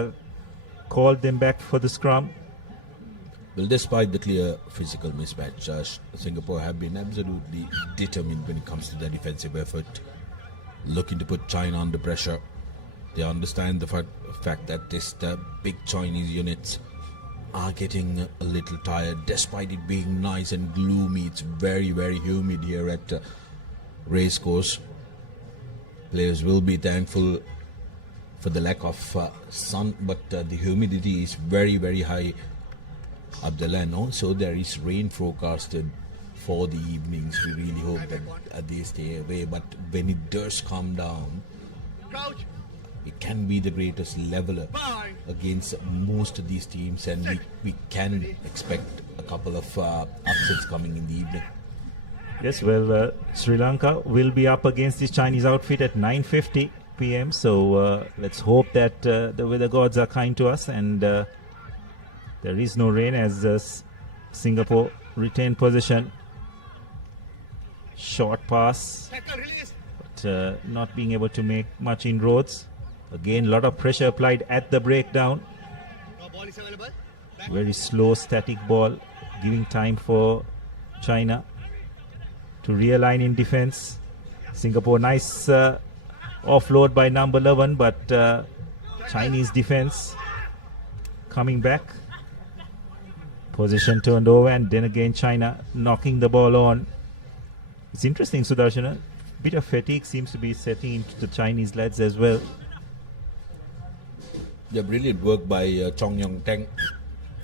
called them back for the scrum. Well, despite the clear physical mismatch, Singapore have been absolutely determined when it comes to their defensive effort, looking to put China under pressure. They understand the fact that the big Chinese units are getting a little tired, despite it being nice and gloomy. It's very, very humid here at Racecourse. Players will be thankful for the lack of sun, but the humidity is very, very high up the land. Also, there is rain forecasted for the evenings. We really hope that they stay away, but when it does come down, it can be the greatest leveler against most of these teams, and we can expect a couple of upsets coming in the evening. Yes, well, Sri Lanka will be up against this Chinese outfit at 9:50 p.m. So let's hope that the weather gods are kind to us, and there is no rain as Singapore retain possession. Short pass, but not being able to make much inroads. Again, a lot of pressure applied at the breakdown. Very slow, static ball, giving time for China to realign in defense. Singapore, nice offload by number 11, but Chinese defense coming back. Position turned over, and then again China knocking the ball on. It's interesting, Sudarshan. A bit of fatigue seems to be setting into the Chinese lads as well. The brilliant work by Chong Yong Teng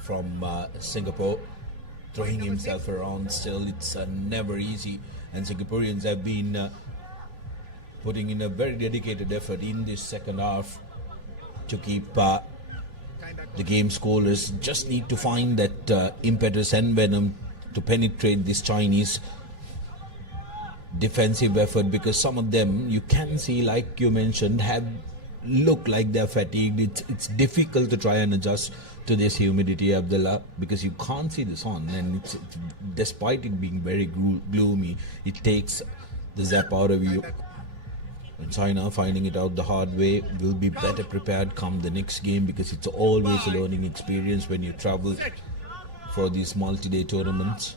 from Singapore, throwing himself around. Still, it's never easy, and Singaporeans have been putting in a very dedicated effort in this second half to keep the game scoreless. Just need to find that impetus and venom to penetrate this Chinese defensive effort, because some of them you can see, like you mentioned, have look like they're fatigued. It's difficult to try and adjust to this humidity, Abdullah, because you can't see the sun, and it's despite it being very gloomy, it takes the zap out of you. And China, finding it out the hard way, will be better prepared come the next game, because it's always a learning experience when you travel for these multi-day tournaments.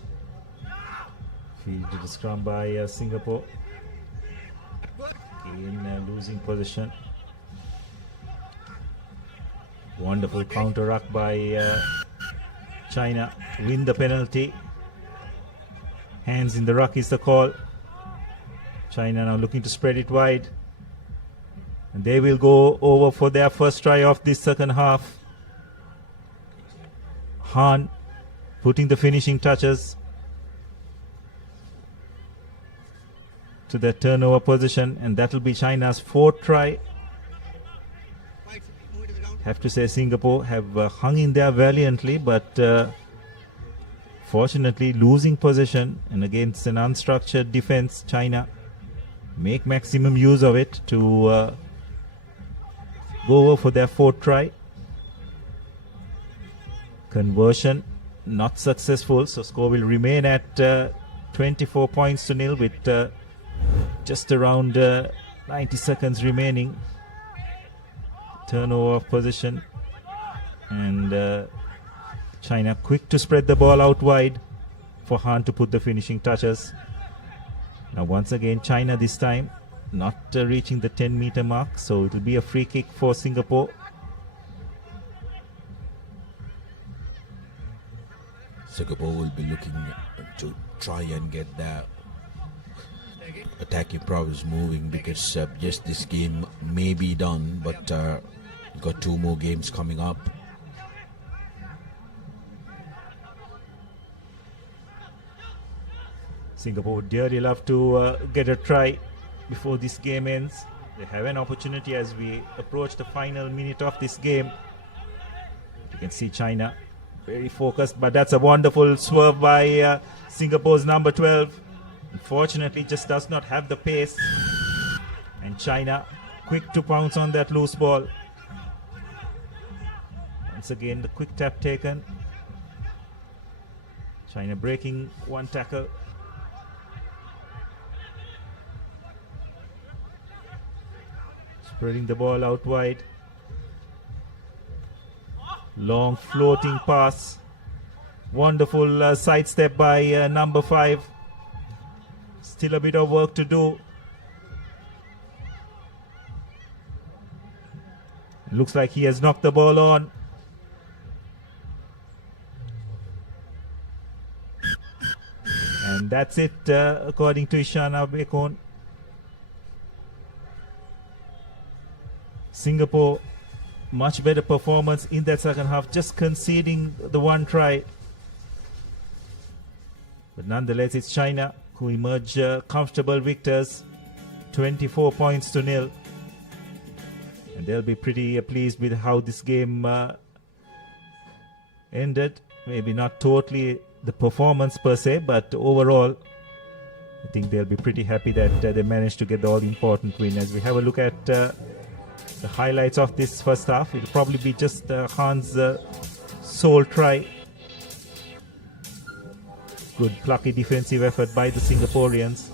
Fielded the scrum by Singapore. Again, losing position. Wonderful counter ruck by China. Win the penalty. Hands in the ruck is the call. China now looking to spread it wide. And they will go over for their first try of this second half. Han putting the finishing touches to the turnover position, and that will be China's fourth try. Have to say Singapore have hung in there valiantly, but fortunately losing possession, and against an unstructured defense, China make maximum use of it to go over for their fourth try. Conversion not successful, so score will remain at 24 points to nil with just around 90 seconds remaining. Turnover of position, and China quick to spread the ball out wide for Han to put the finishing touches. Now once again China this time not reaching the 10-meter mark, so it will be a free kick for Singapore. Singapore will be looking to try and get their attacking prowess moving, because yes, this game may be done, but got two more games coming up. Singapore would dearly love to get a try before this game ends. They have an opportunity as we approach the final minute of this game. You can see China very focused, but that's a wonderful swerve by Singapore's number 12. Unfortunately, just does not have the pace, and China quick to pounce on that loose ball. Once again, the quick tap taken. China breaking one tackle. Spreading the ball out wide. Long floating pass. Wonderful sidestep by number 5. Still a bit of work to do. Looks like he has knocked the ball on. And that's it, according to Ishana Bekon. Singapore, much better performance in that second half, just conceding the one try. But nonetheless, it's China who emerge comfortable victors, 24 points to nil. And they'll be pretty pleased with how this game ended. Maybe not totally the performance per se, but overall, I think they'll be pretty happy that they managed to get the all-important win. As we have a look at the highlights of this first half, it'll probably be just Han's sole try. Good plucky defensive effort by the Singaporeans.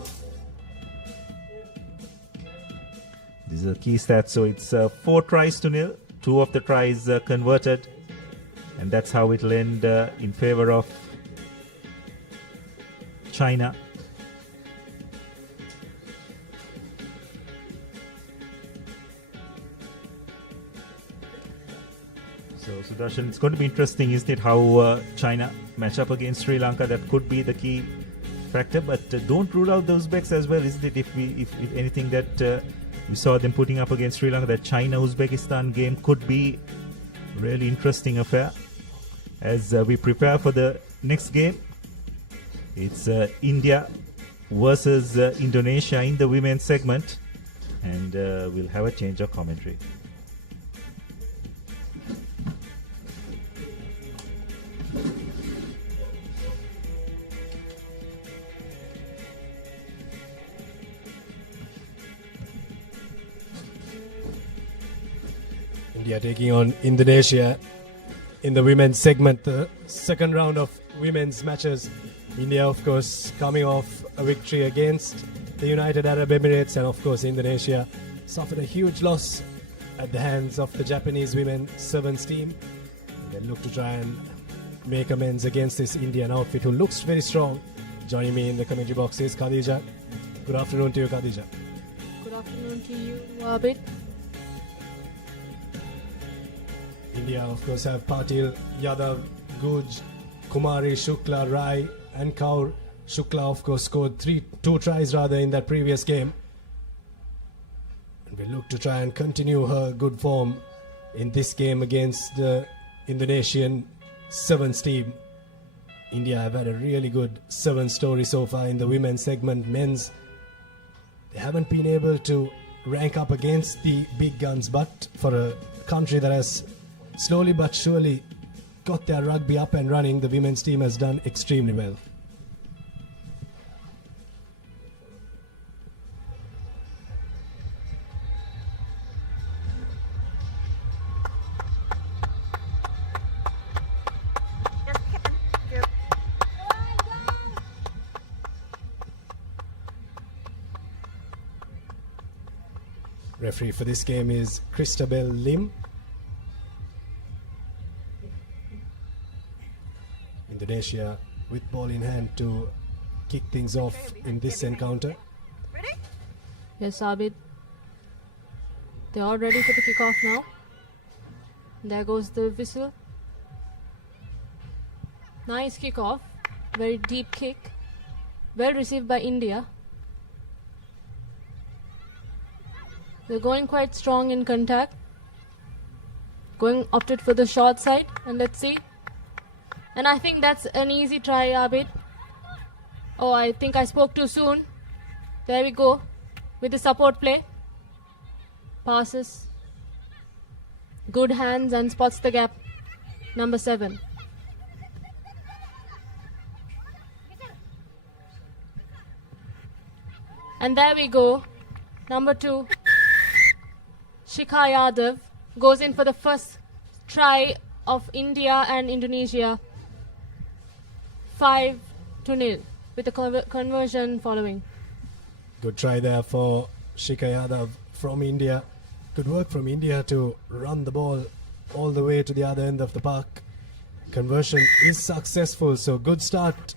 These are key stats. So it's 4 tries to nil. 2 of the tries converted. And that's how it'll end in favor of China. So Sudarshan, it's going to be interesting, isn't it, how China match up against Sri Lanka. That could be the key factor, but don't rule out the Uzbeks as well, isn't it? If anything that we saw them putting up against Sri Lanka, that China-Uzbekistan game could be a really interesting affair. As we prepare for the next game, it's India versus Indonesia in the women's segment, and we'll have a change of commentary. India taking on Indonesia in the women's segment, the second round of women's matches. India, of course, coming off a victory against the United Arab Emirates, and of course Indonesia suffered a huge loss at the hands of the Japanese women sevens team. They look to try and make amends against this Indian outfit who looks very strong. Joining me in the commentary box is Khadija. Good afternoon to you, Khadija. Good afternoon to you, Abid. India, of course, have Patil, Yadav, Guj, Kumari, Shukla, Rai, and Kaur. Shukla, of course, scored 2 tries rather in that previous game. And we look to try and continue her good form in this game against the Indonesian sevens team. India have had a really good sevens story so far in the women's segment. Men's, they haven't been able to rank up against the big guns, but for a country that has slowly but surely got their rugby up and running, the women's team has done extremely well. Referee for this game is Christabel Lim. Indonesia with ball in hand to kick things off in this encounter. Yes, Abid. They're all ready for the kickoff now. There goes the whistle. Nice kickoff. Very deep kick. Well received by India. They're going quite strong in contact. Opted for the short side, and let's see. And I think that's an easy try, Abid. Oh, I think I spoke too soon. There we go. With the support play. Passes. Good hands and spots the gap. Number 7. And there we go. Number 2. Shikha Yadav goes in for the first try of India and Indonesia. 5-0 with the conversion following. Good try there for Shikha Yadav from India. Good work from India to run the ball all the way to the other end of the park. Conversion is successful, so good start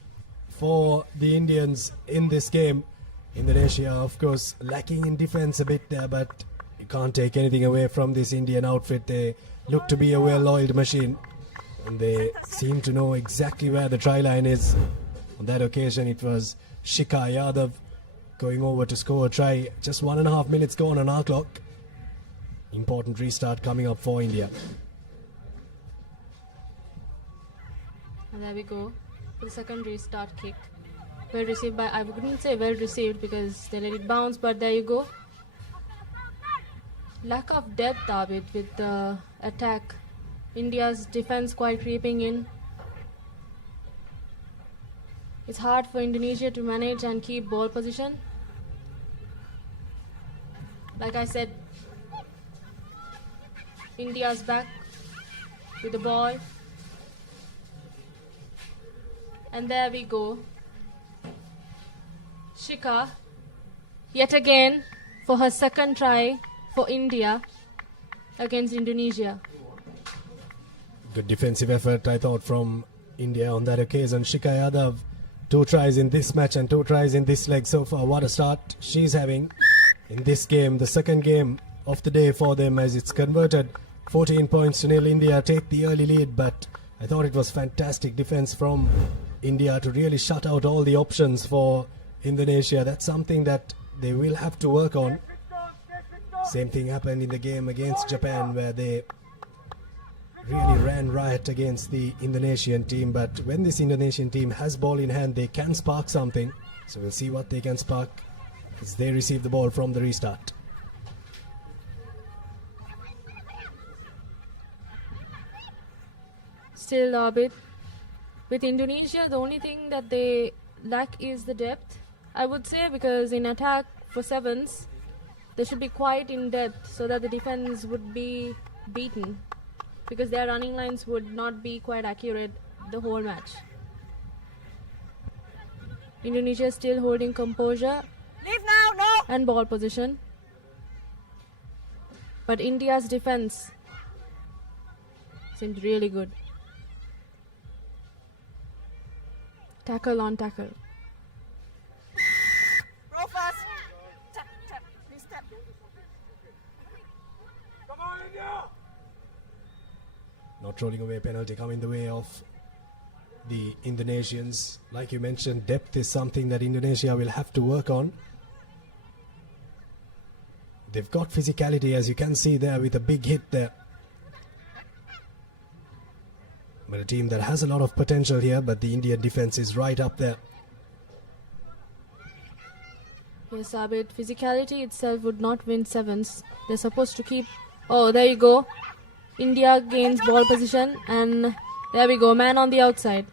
for the Indians in this game. Indonesia, of course, lacking in defense a bit there, but you can't take anything away from this Indian outfit. They look to be a well-oiled machine, and they seem to know exactly where the try line is. On that occasion, it was Shikha Yadav going over to score a try. Just 1.5 minutes gone on our clock. Important restart coming up for India. And there we go. For the second restart kick. Well received by, I wouldn't say well received because they let it bounce, but there you go. Lack of depth, Abid, with the attack. India's defense quite creeping in. It's hard for Indonesia to manage and keep ball position. Like I said, India's back with the ball. And there we go. Shikha, yet again, for her second try for India against Indonesia. Good defensive effort, I thought, from India on that occasion. Shikha Yadav, 2 tries in this match and 2 tries in this leg so far. What a start she's having in this game. The second game of the day for them as it's converted. 14 points to 0. India take the early lead, but I thought it was fantastic defense from India to really shut out all the options for Indonesia. That's something that they will have to work on. Same thing happened in the game against Japan, where they really ran riot against the Indonesian team. But when this Indonesian team has ball in hand, they can spark something. So we'll see what they can spark as they receive the ball from the restart. Still a bit. With Indonesia, the only thing that they lack is the depth, I would say, because in attack for sevens, they should be quite in depth so that the defense would be beaten, because their running lines would not be quite accurate the whole match. Indonesia still holding composure and ball position, but India's defense seemed really good. Tackle on tackle. Roll fast. Tap, tap. Please tap. Come on, India. Not rolling away penalty coming the way of the Indonesians. Like you mentioned, depth is something that Indonesia will have to work on. They've got physicality, as you can see there, with a big hit there. But a team that has a lot of potential here, but the Indian defense is right up there. Yes, Abid, physicality itself would not win sevens. They're supposed to keep... Oh, there you go. India gains ball position, and there we go, man on the outside.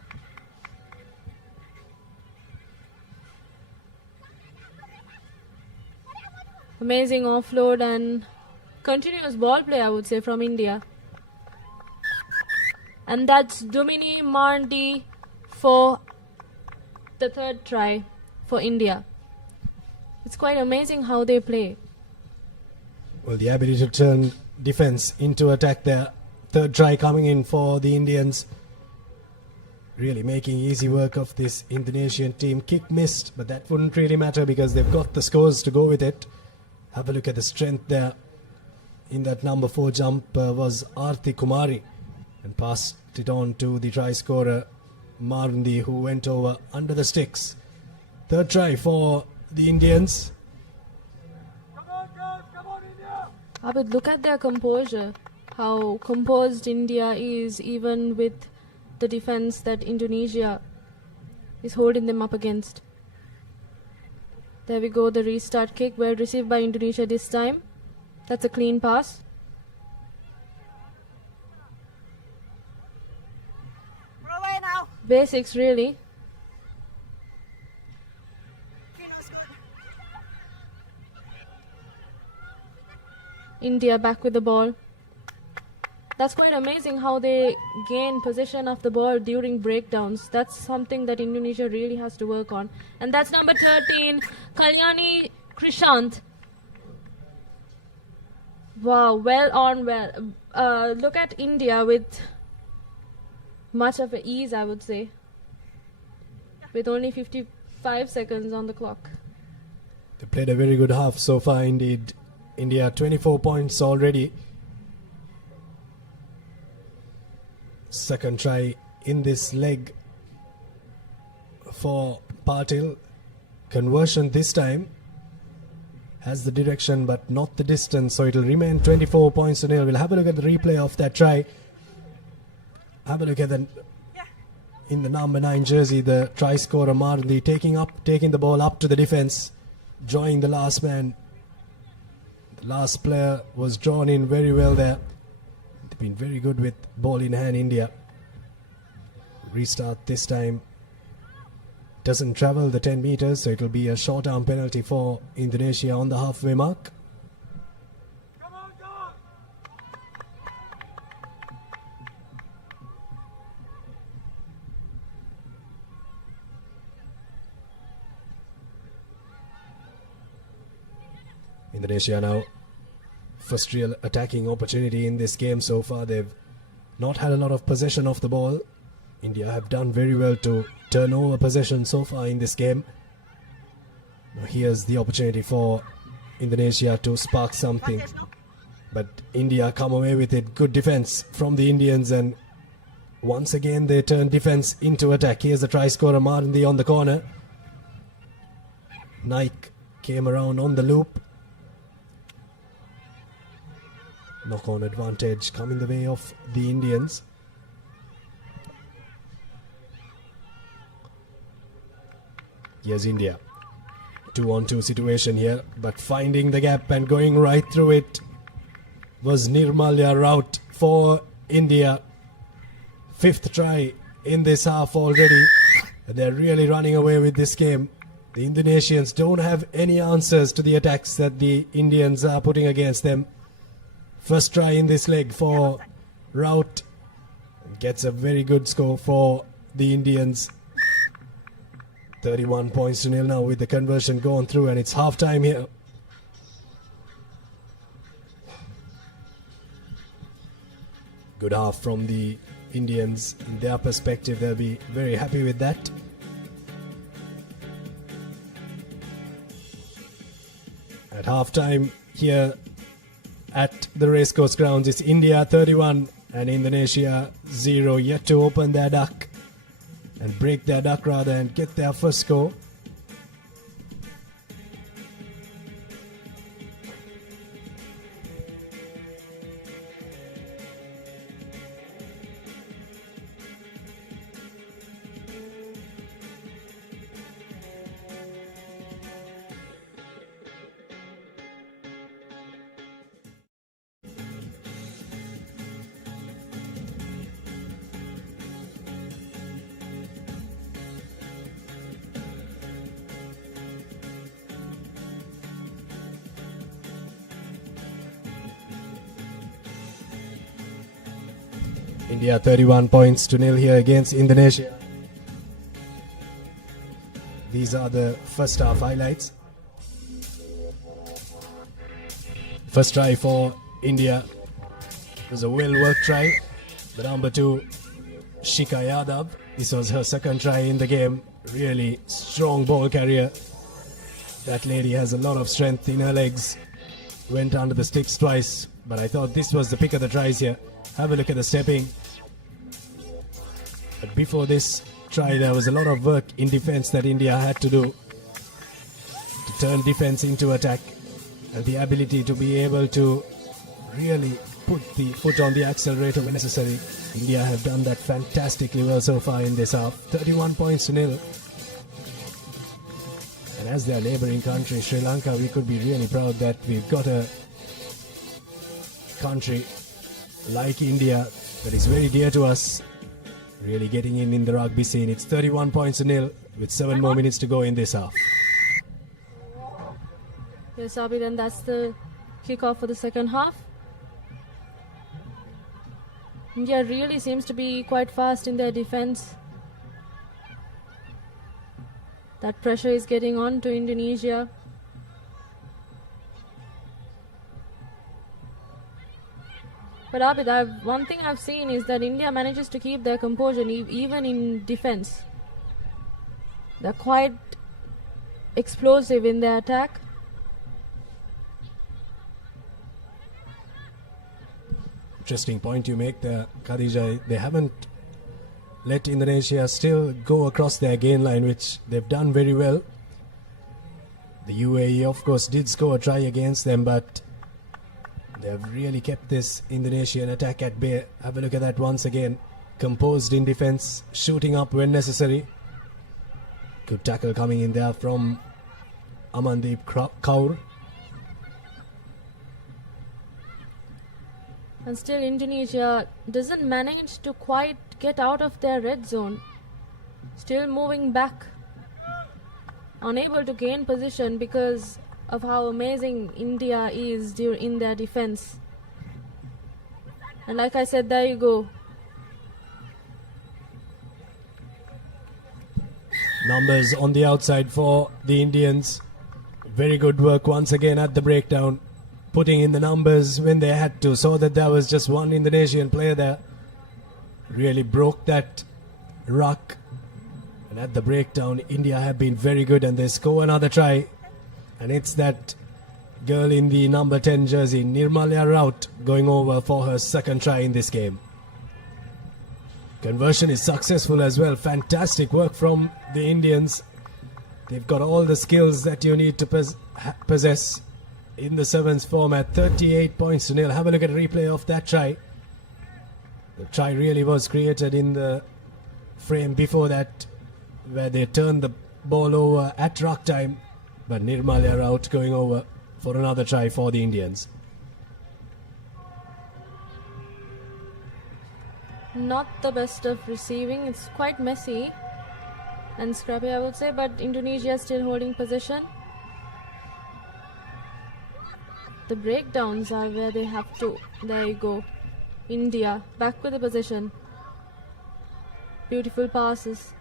Amazing offload and continuous ball play, I would say, from India. And that's Dumini Marndi for the third try for India. It's quite amazing how they play. Well, the ability to turn defense into attack there. Third try coming in for the Indians. Really making easy work of this Indonesian team. Kick missed, but that wouldn't really matter because they've got the scores to go with it. Have a look at the strength there. In that number 4 jump was Arti Kumari, and passed it on to the try scorer Marndi, who went over under the sticks. Third try for the Indians. Abid, look at their composure. How composed India is, even with the defense that Indonesia is holding them up against. There we go, the restart kick, well received by Indonesia this time. That's a clean pass. Basics, really. India back with the ball. That's quite amazing how they gain possession of the ball during breakdowns. That's something that Indonesia really has to work on. And that's number 13, Kalyani Krishant. Wow, well. Look at India with much of ease, I would say. With only 55 seconds on the clock. They played a very good half so far indeed. India 24 points already. Second try in this leg for Patil. Conversion this time has the direction but not the distance, so it will remain 24 points to nil. We'll have a look at the replay of that try. Have a look at the in the number 9 jersey, the try scorer Marley taking the ball up to the defense, drawing the last man. The last player was drawn in very well there. They've been very good with ball in hand, India. Restart this time. Doesn't travel the 10 meters, so it will be a short arm penalty for Indonesia on the halfway mark. Indonesia now first real attacking opportunity in this game so far. They've not had a lot of possession of the ball. India have done very well to turn over possession so far in this game. Now here's the opportunity for Indonesia to spark something, but India come away with it. Good defense from the Indians, and once again they turn defense into attack. Here's the try scorer Marndi on the corner. Naik came around on the loop. Knock-on advantage coming the way of the Indians. Here's India. 2-on-2 situation here, but finding the gap and going right through it was Nirmalya Raut for India. 5th try in this half already. And they're really running away with this game. The Indonesians don't have any answers to the attacks that the Indians are putting against them. First try in this leg for Raut. Gets a very good score for the Indians. 31 points to nil now with the conversion going through, and it's half time here. Good half from the Indians. In their perspective, they'll be very happy with that. At half time here at the racecourse grounds, it's India 31 and Indonesia 0, yet to open their duck and break their duck rather and get their first score. India 31 points to nil here against Indonesia. These are the first half highlights. First try for India was a well-worked try. The number 2, Shika Yadav. This was her second try in the game. Really strong ball carrier. That lady has a lot of strength in her legs. Went under the sticks twice, but I thought this was the pick of the tries here. Have a look at the stepping. But before this try, there was a lot of work in defense that India had to do to turn defense into attack, and the ability to be able to really put the foot on the accelerator when necessary. India have done that fantastically well so far in this half. 31 points to nil. And as their neighboring country, Sri Lanka, we could be really proud that we've got a country like India that is very dear to us, really getting in the rugby scene. It's 31 points to nil with 7 more minutes to go in this half. Yes, Abid, and that's the kick off for the second half. India really seems to be quite fast in their defense. That pressure is getting on to Indonesia. But Abid, one thing I've seen is that India manages to keep their composure even in defense. They're quite explosive in their attack. Interesting point you make there, Khadija. They haven't let Indonesia still go across their gain line, which they've done very well. The UAE, of course, did score a try against them, but they've really kept this Indonesian attack at bay. Have a look at that once again. Composed in defense, shooting up when necessary. Good tackle coming in there from Amandeep Kaur. And still Indonesia doesn't manage to quite get out of their red zone. Still moving back. Unable to gain position because of how amazing India is in their defense. And like I said, there you go. Numbers on the outside for the Indians. Very good work once again at the breakdown. Putting in the numbers when they had to. Saw that there was just one Indonesian player there. Really broke that ruck. And at the breakdown, India have been very good and they score another try. And it's that girl in the number 10 jersey, Nirmalya Raut, going over for her second try in this game. Conversion is successful as well. Fantastic work from the Indians. They've got all the skills that you need to possess in the sevens format. 38 points to nil. Have a look at a replay of that try. The try really was created in the frame before that, where they turned the ball over at ruck time. But Nirmalya Raut going over for another try for the Indians. Not the best of receiving. It's quite messy and scrappy, I would say, but Indonesia still holding possession. The breakdowns are where they have to. There you go. India back with the possession. Beautiful passes.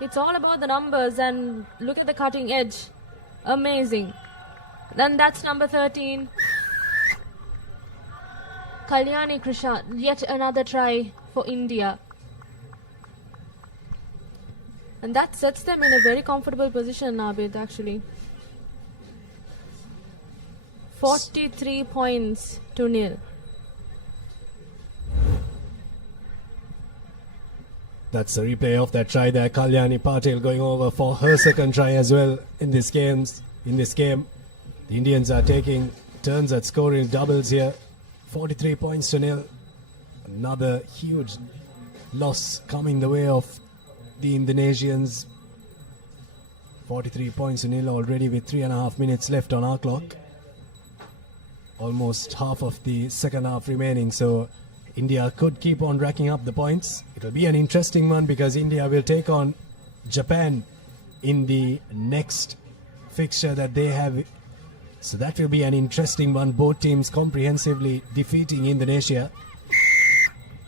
It's all about the numbers, and look at the cutting edge. Amazing. Then that's number 13. Kalyani Krishna, yet another try for India. And that sets them in a very comfortable position, Abid, actually. 43 points to nil. That's a replay of that try there. Kalyani Patel going over for her second try as well in this game. The Indians are taking turns at scoring doubles here. 43 points to nil. Another huge loss coming the way of the Indonesians. 43 points to nil already with 3.5 minutes left on our clock. Almost half of the second half remaining, so India could keep on racking up the points. It'll be an interesting one because India will take on Japan in the next fixture that they have. So that will be an interesting one. Both teams comprehensively defeating Indonesia.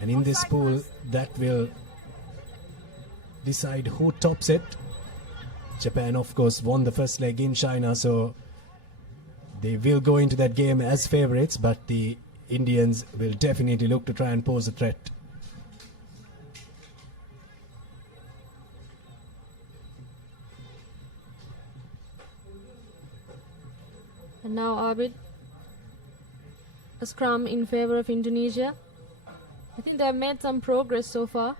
And in this pool, that will decide who tops it. Japan, of course, won the first leg in China, so they will go into that game as favorites, but the Indians will definitely look to try and pose a threat. And now Abid, a scrum in favor of Indonesia. I think they have made some progress so far.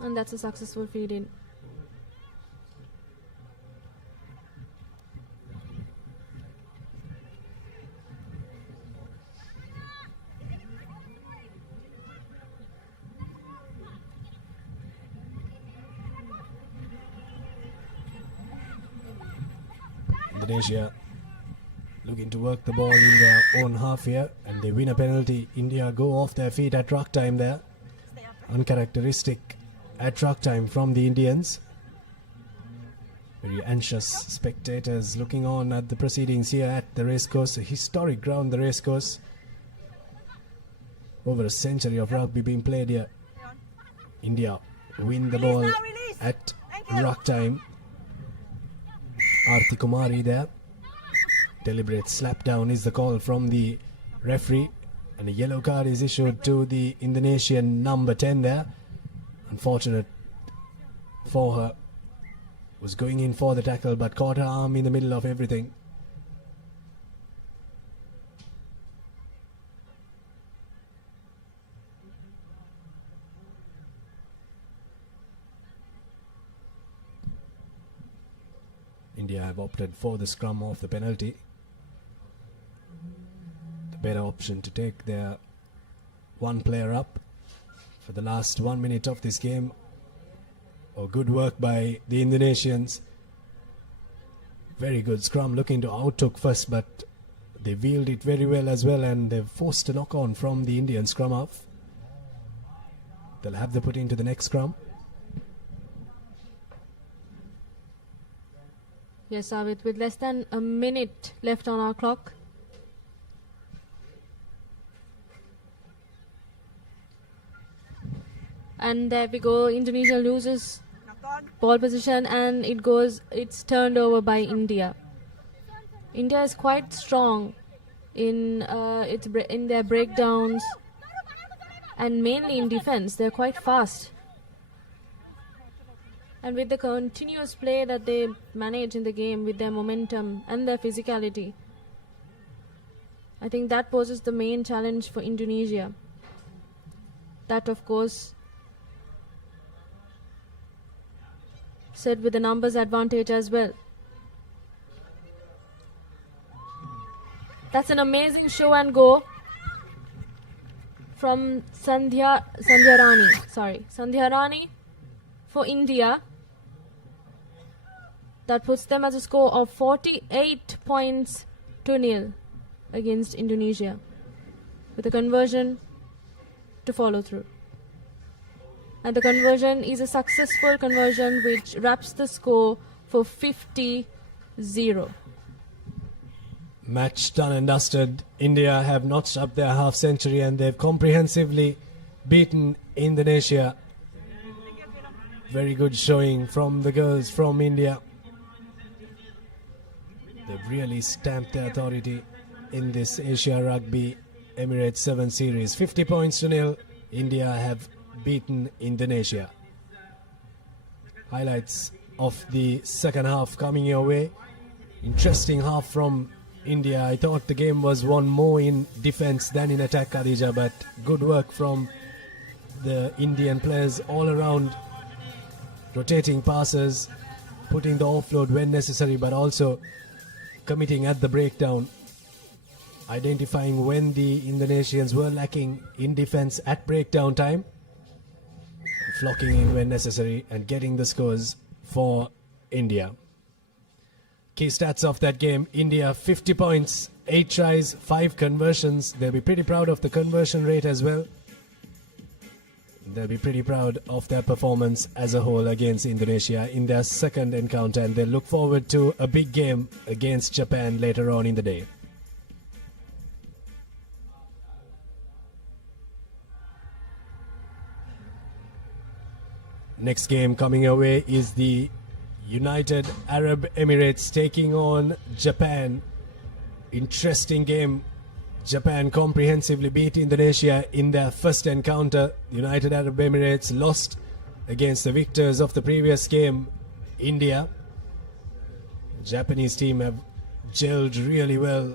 And that's a successful feed in. Indonesia looking to work the ball in their own half here, and they win a penalty. India go off their feet at ruck time there. Uncharacteristic at ruck time from the Indians. Very anxious spectators looking on at the proceedings here at the racecourse, a historic ground, the racecourse. Over a century of rugby being played here. India win the ball at ruck time. Arti Kumari there. Deliberate slap down is the call from the referee, and a yellow card is issued to the Indonesian number 10 there. Unfortunate for her. Was going in for the tackle but caught her arm in the middle of everything. India have opted for the scrum off the penalty. The better option to take their one player up for the last 1 minute of this game. Oh, good work by the Indonesians. Very good scrum, looking to outtook first, but they wheeled it very well as well, and they've forced a knock on from the Indian scrum half. They'll have the put into the next scrum. Yes, Avit, with less than a minute left on our clock. And there we go, Indonesia loses ball position, and it's turned over by India. India is quite strong in their breakdowns, and mainly in defense. They're quite fast. And with the continuous play that they manage in the game, with their momentum and their physicality, I think that poses the main challenge for Indonesia. That, of course, said with the numbers advantage as well. That's an amazing show and go from Sandhya Rani for India. That puts them at a score of 48 points to 0 against Indonesia, with a conversion to follow through. And the conversion is a successful conversion which wraps the score for 50-0. Match done and dusted. India have notched up their half century, and they've comprehensively beaten Indonesia. Very good showing from the girls from India. They've really stamped their authority in this Asia Rugby Emirates 7 series. 50 points to 0. India have beaten Indonesia. Highlights of the second half coming your way. Interesting half from India. I thought the game was won more in defense than in attack, Khadija, but good work from the Indian players all around, rotating passes, putting the offload when necessary, but also committing at the breakdown, identifying when the Indonesians were lacking in defense at breakdown time, flocking in when necessary, and getting the scores for India. Key stats of that game: India 50 points, 8 tries, 5 conversions. They'll be pretty proud of the conversion rate as well. They'll be pretty proud of their performance as a whole against Indonesia in their second encounter, and they look forward to a big game against Japan later on in the day. Next game coming away is the United Arab Emirates taking on Japan. Interesting game. Japan comprehensively beat Indonesia in their first encounter. United Arab Emirates lost against the victors of the previous game, India. The Japanese team have gelled really well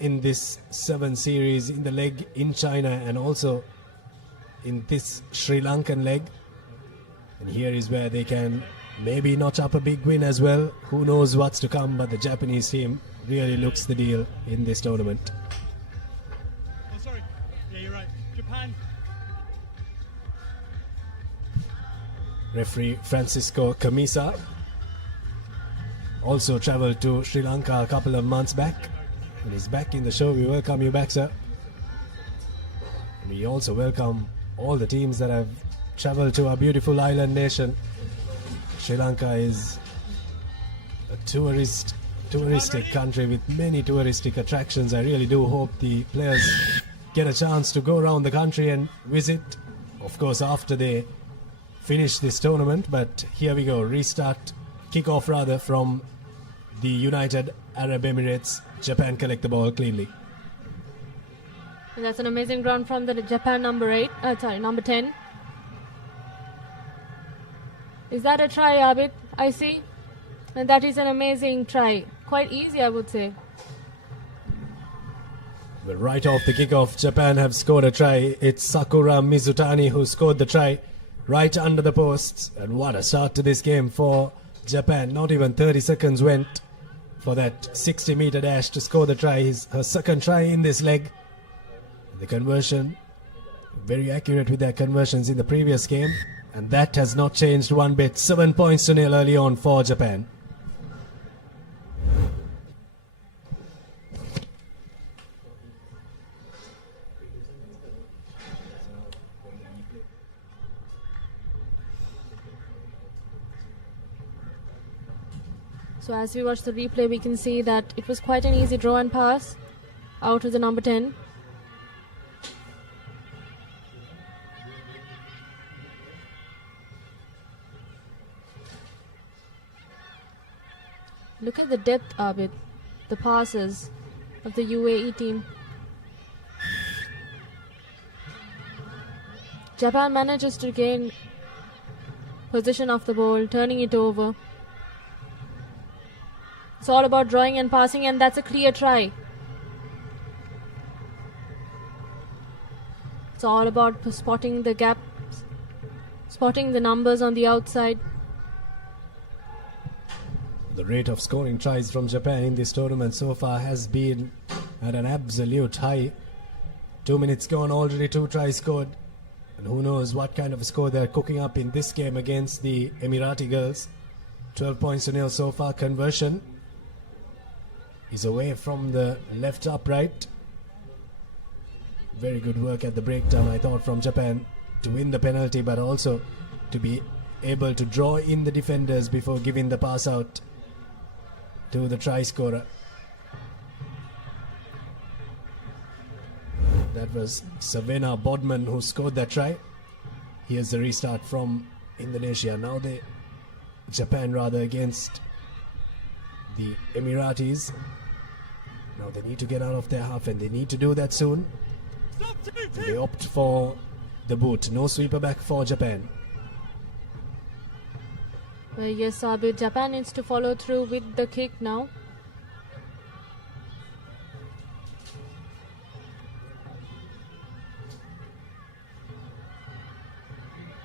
in this 7 series, in the leg in China and also in this Sri Lankan leg. And here is where they can maybe notch up a big win as well. Who knows what's to come, but the Japanese team really looks the deal in this tournament. Oh, sorry. Yeah, you're right. Japan. Referee Francisco Camisa also travelled to Sri Lanka a couple of months back And he's back in the show. We welcome you back, sir. We also welcome all the teams that have traveled to our beautiful island nation. Sri Lanka is a touristic country with many touristic attractions. I really do hope the players get a chance to go around the country and visit, of course, after they finish this tournament. But here we go, kick-off rather, from the United Arab Emirates. Japan collect the ball cleanly. And that's an amazing run from the Japan number 10. Is that a try, Abid? I see. And that is an amazing try. Quite easy, I would say. But right off the kickoff, Japan have scored a try. It's Sakura Mizutani who scored the try right under the posts. And what a start to this game for Japan. Not even 30 seconds went for that 60-meter dash to score the try. Her second try in this leg. The conversion, very accurate with their conversions in the previous game. And that has not changed one bit. 7 points to nil early on for Japan. So as we watch the replay, we can see that it was quite an easy draw and pass out of the number 10. Look at the depth of it, the passes of the UAE team. Japan manages to gain possession of the ball, turning it over. It's all about drawing and passing, and that's a clear try. It's all about spotting the gaps, spotting the numbers on the outside. The rate of scoring tries from Japan in this tournament so far has been at an absolute high. 2 minutes gone, already 2 tries scored. And who knows what kind of a score they're cooking up in this game against the Emirati girls. 12 points to nil so far. Conversion is away from the left upright. Very good work at the breakdown, I thought, from Japan to win the penalty, but also to be able to draw in the defenders before giving the pass out to the try scorer. That was Savannah Bodman who scored that try. Here's the restart from Indonesia. Now Japan rather against the Emiratis. Now they need to get out of their half, and they need to do that soon. And they opt for the boot. No sweeper back for Japan. Well, yes, Abid, Japan needs to follow through with the kick now.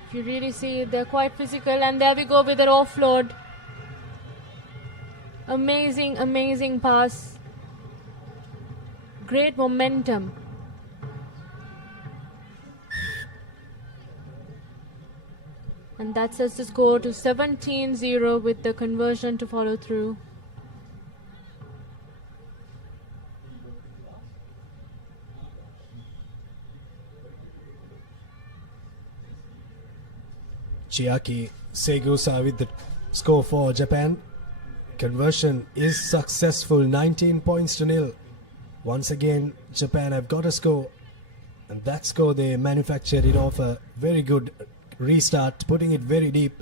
If you really see, they're quite physical, and there we go with their offload. Amazing, amazing pass. Great momentum. And that sets the score to 17-0 with the conversion to follow through. Chiaki Segusa with the score for Japan. Conversion is successful, 19 points to nil. Once again, Japan have got a score, and that score they manufactured it off a very good restart, putting it very deep.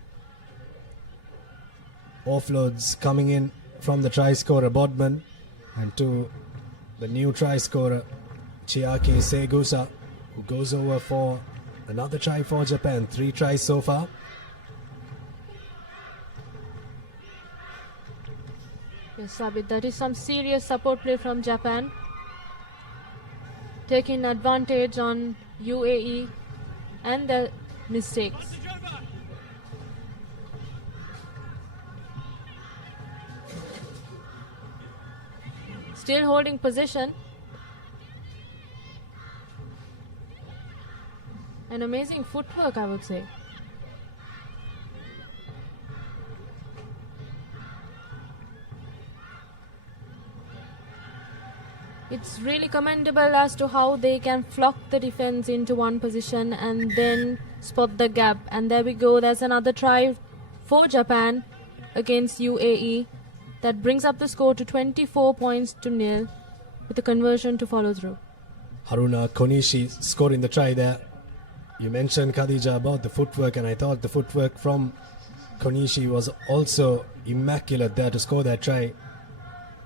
Offloads coming in from the try scorer Bodman, and to the new try scorer Chiaki Segusa, who goes over for another try for Japan. 3 tries so far. Yes, Abid, that is some serious support play from Japan, taking advantage on UAE and their mistakes. Still holding position. An amazing footwork, I would say. it's really commendable as to how they can flock the defense into one position and then spot the gap. And there we go. There's another try for Japan against UAE. That brings up the score to 24 points to nil with a conversion to follow through. Haruna Konishi scoring the try there. You mentioned, Khadija, about the footwork, and I thought the footwork from Konishi was also immaculate there to score that try.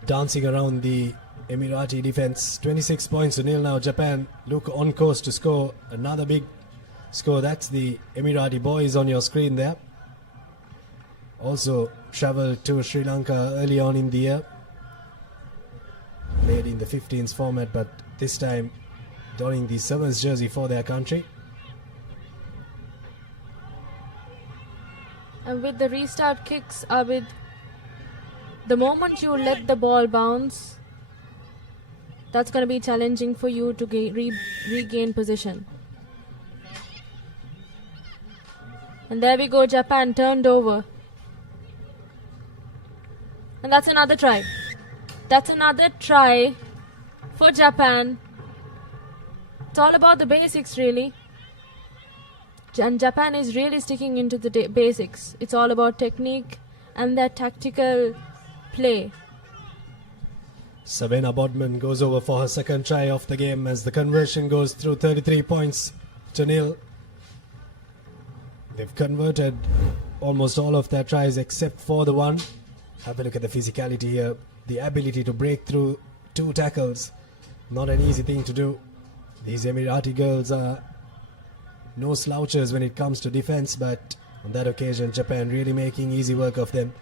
Dancing around the Emirati defense. 26 points to nil now. Japan look on course to score another big score. That's the Emirati boys on your screen there. Also travelled to Sri Lanka early on in the year. Played in the 15s format, but this time donning the 7s jersey for their country. And with the restart kicks, Abid, the moment you let the ball bounce, that's going to be challenging for you to regain position. And there we go, Japan turned over. And that's another try. That's another try for Japan. It's all about the basics, really. And Japan is really sticking into the basics. It's all about technique and their tactical play. Savannah Bodman goes over for her second try of the game as the conversion goes through. 33 points to nil. They've converted almost all of their tries except for the one. Have a look at the physicality here. The ability to break through 2 tackles. Not an easy thing to do. These Emirati girls are no slouchers when it comes to defense, but on that occasion, Japan really making easy work of them.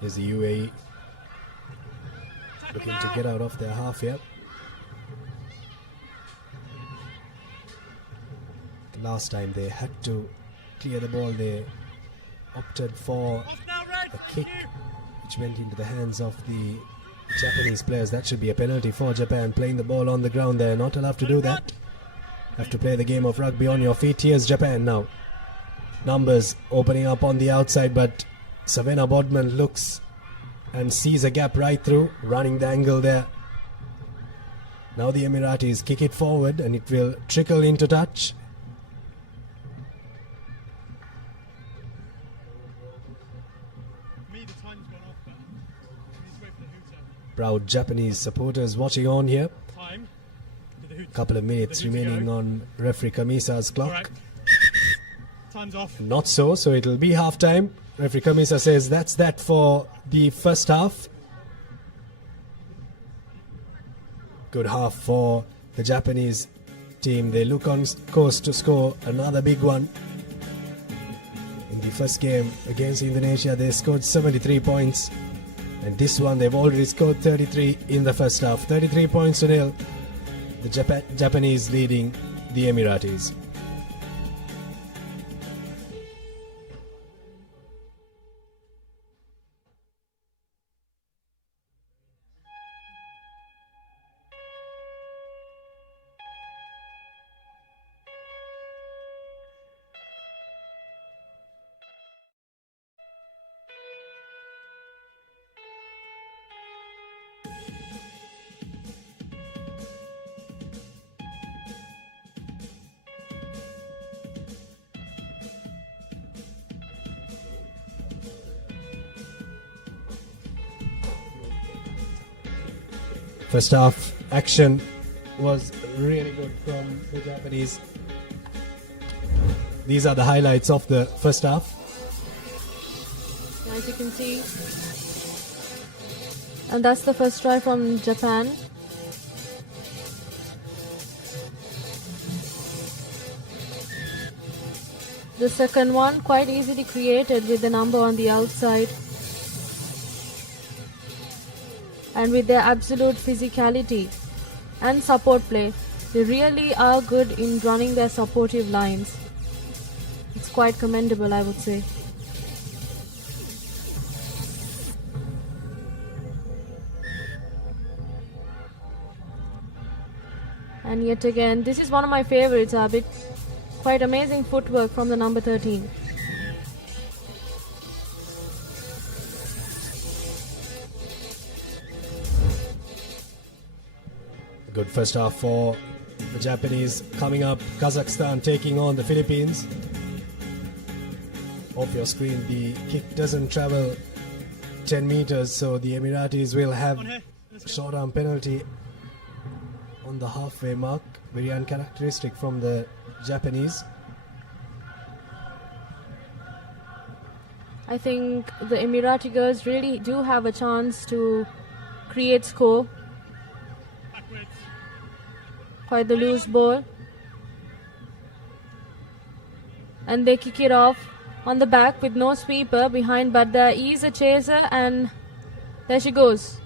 Here's the UAE looking to get out of their half here. The last time they had to clear the ball, they opted for a kick which went into the hands of the Japanese players. That should be a penalty for Japan. Playing the ball on the ground, they're not allowed to do that. Have to play the game of rugby on your feet. Here's Japan now. Numbers opening up on the outside, but Savannah Bodman looks and sees a gap right through, running the angle there. Now the Emiratis kick it forward and it will trickle into touch. Proud Japanese supporters watching on here. Couple of minutes remaining on referee Kamisa's clock. Time's off. Not so it'll be half time. Referee Kamisa says that's that for the first half. Good half for the Japanese team. They look on course to score another big one. In the first game against Indonesia, they scored 73 points. And this one, they've already scored 33 in the first half. 33 points to nil. The Japanese leading the Emiratis. First half action was really good from the Japanese. These are the highlights of the first half. As you can see. And that's the first try from Japan. The second one quite easily created with the number on the outside. And with their absolute physicality and support play, they really are good in running their supportive lines. It's quite commendable, I would say. And yet again, this is one of my favorites, Abid. Quite amazing footwork from the number 13. Good first half for the Japanese. Coming up, Kazakhstan taking on the Philippines. Off your screen, the kick doesn't travel 10 meters, so the Emiratis will have short arm penalty on the halfway mark. Very uncharacteristic from the Japanese. I think the Emirati girls really do have a chance to create score. Quite the loose ball. And they kick it off on the back with no sweeper behind, but there is a chaser, and there she goes.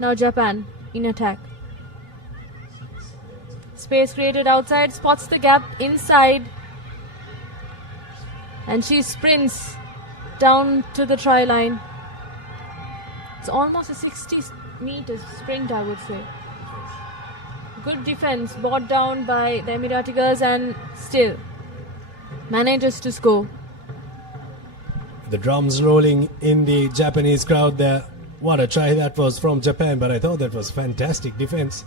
Now Japan in attack. Space created outside, spots the gap inside, and she sprints down to the try line. It's almost a 60-meter sprint, I would say. Good defense brought down by the Emirati girls, and still manages to score. The drums rolling in the Japanese crowd there. What a try that was from Japan, but I thought that was fantastic defense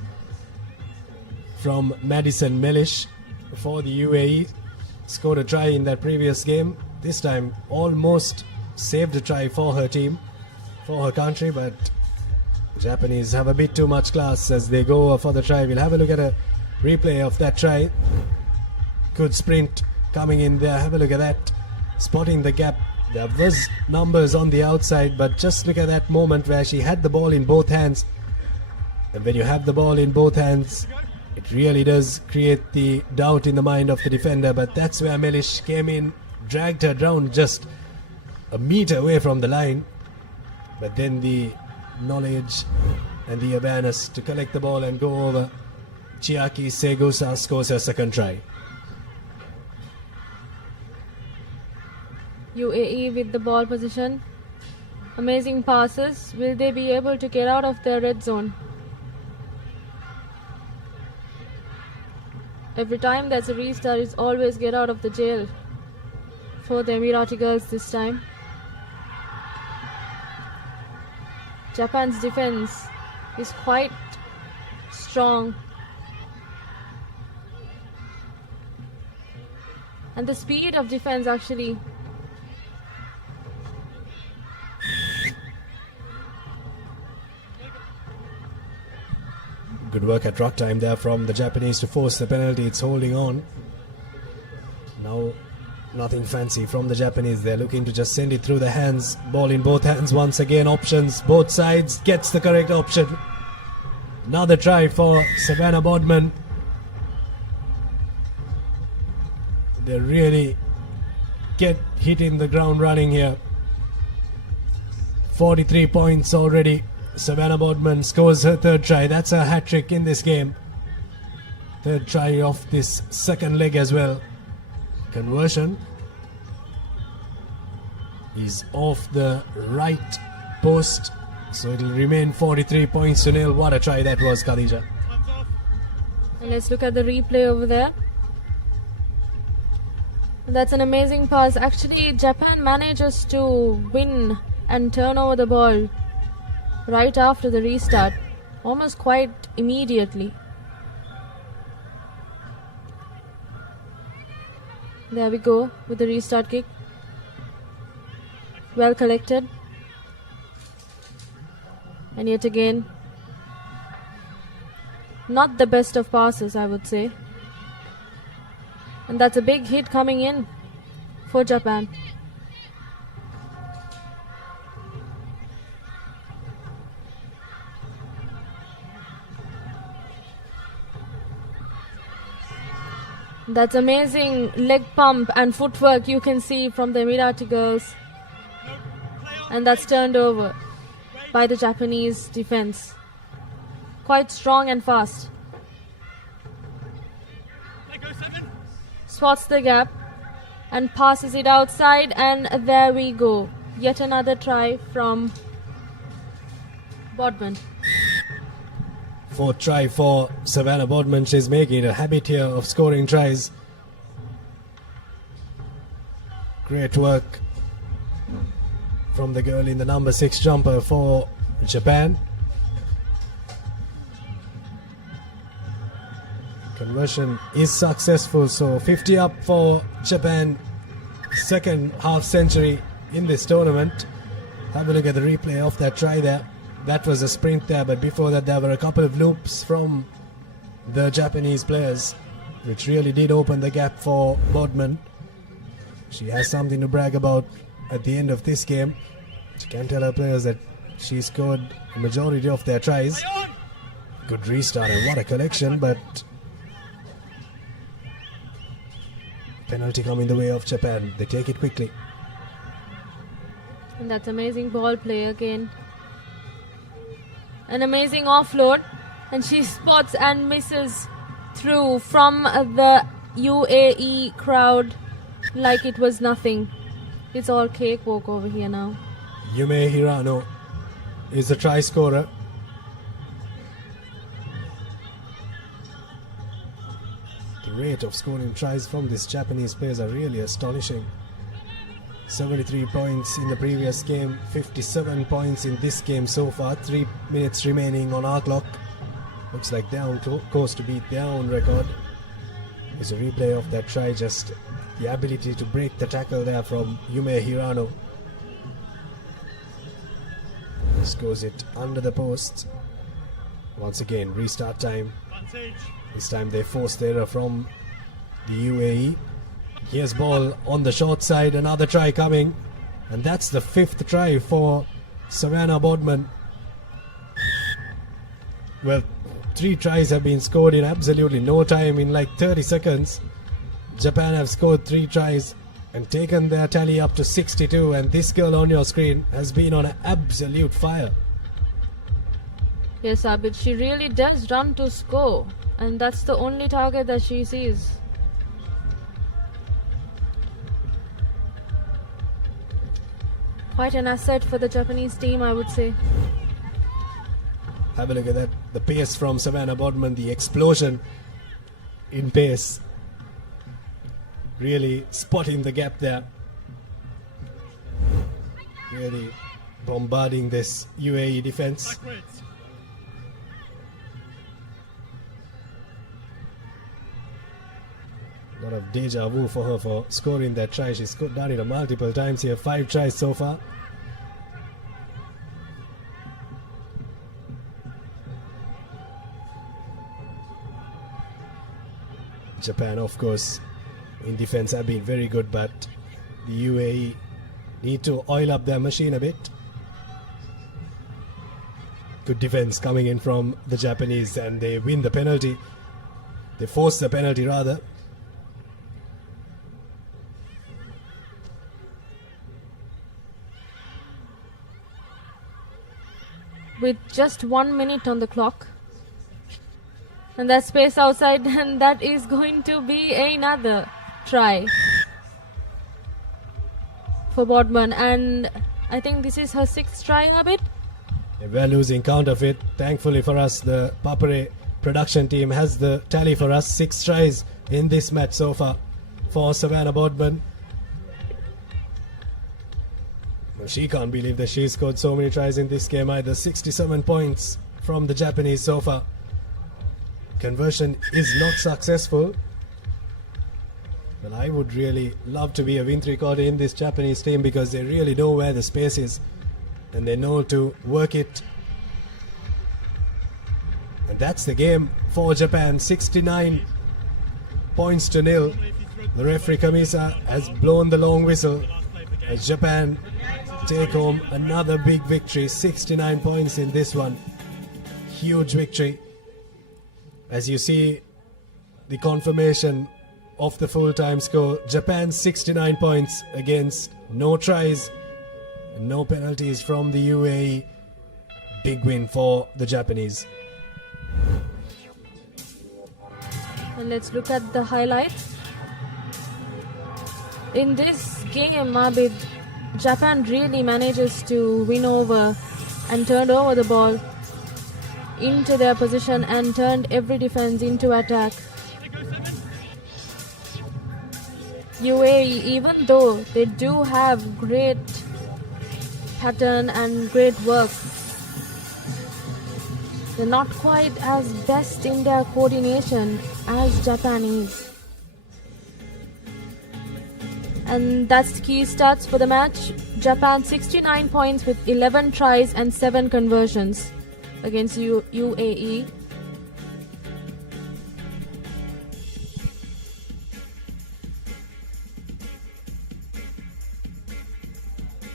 from Madison Melish for the UAE. Scored a try in that previous game. This time almost saved a try for her team, for her country, but Japanese have a bit too much class as they go for the try. We'll have a look at a replay of that try. Good sprint coming in there. Have a look at that. Spotting the gap. There was numbers on the outside, but just look at that moment where she had the ball in both hands. And when you have the ball in both hands, it really does create the doubt in the mind of the defender. But that's where Melish came in, dragged her down just a meter away from the line. But then the knowledge and the awareness to collect the ball and go over. Chiaki Segusa scores her second try. UAE with the ball position. Amazing passes. Will they be able to get out of their red zone? Every time there's a restart, it's always get out of the jail for the Emirati girls this time. Japan's defense is quite strong. And the speed of defense actually Good work at rock time there from the Japanese to force the penalty. It's holding on. Now, nothing fancy from the Japanese. They're looking to just send it through the hands. Ball in both hands once again. Options, both sides. Gets the correct option. Another try for Savannah Bodman. They really get hit in the ground running here. 43 points already. Savannah Bodman scores her third try. That's a hat-trick in this game. Third try of this second leg as well. Conversion is off the right post, so it will remain 43 points to nil. What a try that was, Khadija. And let's look at the replay over there. That's an amazing pass. Actually, Japan manages to win and turn over the ball right after the restart, almost quite immediately. There we go with the restart kick. Well collected. And yet again, not the best of passes, I would say. And that's a big hit coming in for Japan. That's amazing leg pump and footwork you can see from the Emirati girls. And that's turned over by the Japanese defense. Quite strong and fast. Spots the gap and passes it outside, and there we go. Yet another try from Bodman. Fourth try for Savannah Bodman. She's making it a habit here of scoring tries. Great work from the girl in the number 6 jumper for Japan. Conversion is successful, so 50 up for Japan. Second half century in this tournament. Have a look at the replay of that try there. That was a sprint there, but before that there were a couple of loops from the Japanese players, which really did open the gap for Bodman. She has something to brag about at the end of this game. She can tell her players that she scored a majority of their tries. Good restart, and what a collection, but penalty coming the way of Japan. They take it quickly. And that's amazing ball play again. An amazing offload, and she spots and misses through from the UAE crowd like it was nothing. It's all cakewalk over here now. Yume Hirano is the try scorer. The rate of scoring tries from these Japanese players are really astonishing. 73 points in the previous game, 57 points in this game so far. 3 minutes remaining on our clock. Looks like they're on course to beat their own record. There's a replay of that try, just the ability to break the tackle there from Yume Hirano. Scores it under the post. Once again, restart time. This time they forced the error from the UAE. Here's ball on the short side, another try coming, and that's the 5th try for Savannah Bodman. Well, 3 tries have been scored in absolutely no time, in like 30 seconds. Japan have scored 3 tries and taken their tally up to 62, and this girl on your screen has been on an absolute fire. Yes, Abid, she really does run to score, and that's the only target that she sees. Quite an asset for the Japanese team, I would say. Have a look at that. The pace from Savannah Bodman, the explosion in pace. Really spotting the gap there. Really bombarding this UAE defense. A lot of deja vu for her for scoring that try. She's done it multiple times here. 5 tries so far. Japan, of course, in defense have been very good, but the UAE need to oil up their machine a bit. Good defense coming in from the Japanese, and they win the penalty. They force the penalty rather. With just 1 minute on the clock. And that space outside, and that is going to be another try for Bodman. And I think this is her 6th try, Abid. We're losing count of it. Thankfully for us, the Papare production team has the tally for us. 6 tries in this match so far for Savannah Bodman. She can't believe that she scored so many tries in this game either. 67 points from the Japanese so far. Conversion is not successful. Well, I would really love to be a win three-quarter in this Japanese team, because they really know where the space is and they know to work it. And that's the game for Japan. 69 points to nil. The referee Kamisa has blown the long whistle as Japan take home another big victory. 69 points in this one. Huge victory. As you see the confirmation of the full-time score, Japan 69 points against no tries and no penalties from the UAE. Big win for the Japanese. And let's look at the highlights. In this game, Abid, Japan really manages to win over and turn over the ball. into their position and turned every defense into attack. UAE, even though they do have great pattern and great work, they're not quite as best in their coordination as Japan is. And that's the key stats for the match. Japan 69 points with 11 tries and 7 conversions against UAE.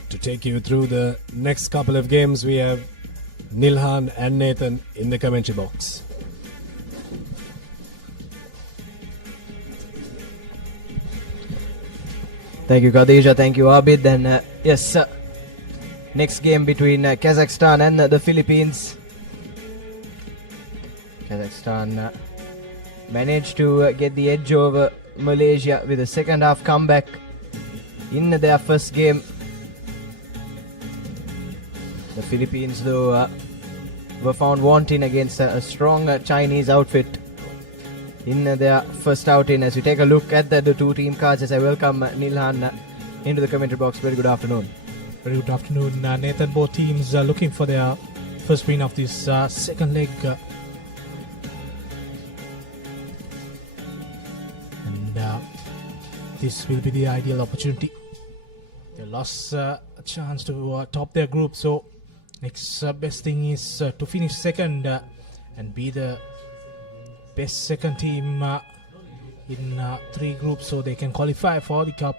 To take you through the next couple of games, we have Nilhan and Nathan in the commentary box. Thank you, Khadija. Thank you, Abid. And yes, next game between Kazakhstan and the Philippines. Kazakhstan managed to get the edge over Malaysia with a second half comeback in their first game. The Philippines, though, were found wanting against a strong Chinese outfit in their first outing. As we take a look at the two team cards, as I welcome Nilhan into the commentary box. Very good afternoon. Very good afternoon, Nathan. Both teams are looking for their first win of this second leg. And this will be the ideal opportunity. They lost a chance to top their group, so next best thing is to finish second and be the best second team in 3 groups, so they can qualify for the cup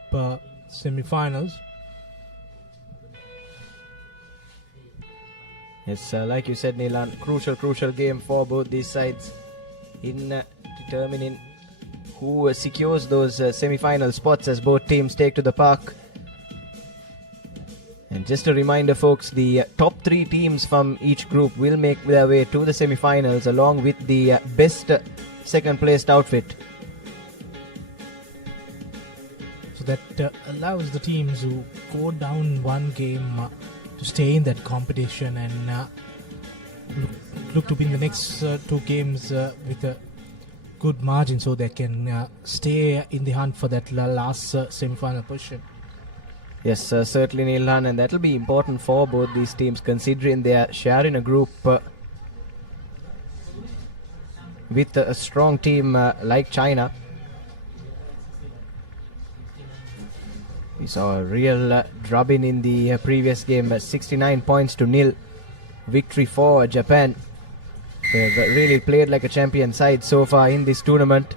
semi-finals. Yes, like you said, Nilan, crucial game for both these sides in determining who secures those semi-final spots as both teams take to the park. And just a reminder, folks, the top 3 teams from each group will make their way to the semi-finals along with the best second-placed outfit. So that allows the teams who go down one game to stay in that competition and look to win the next 2 games with a good margin, so they can stay in the hunt for that last semi-final position. Yes, certainly, Nilan, and that will be important for both these teams considering they are sharing a group with a strong team like China. We saw a real drubbing in the previous game, 69 points to 0 victory for Japan. They've really played like a champion side so far in this tournament.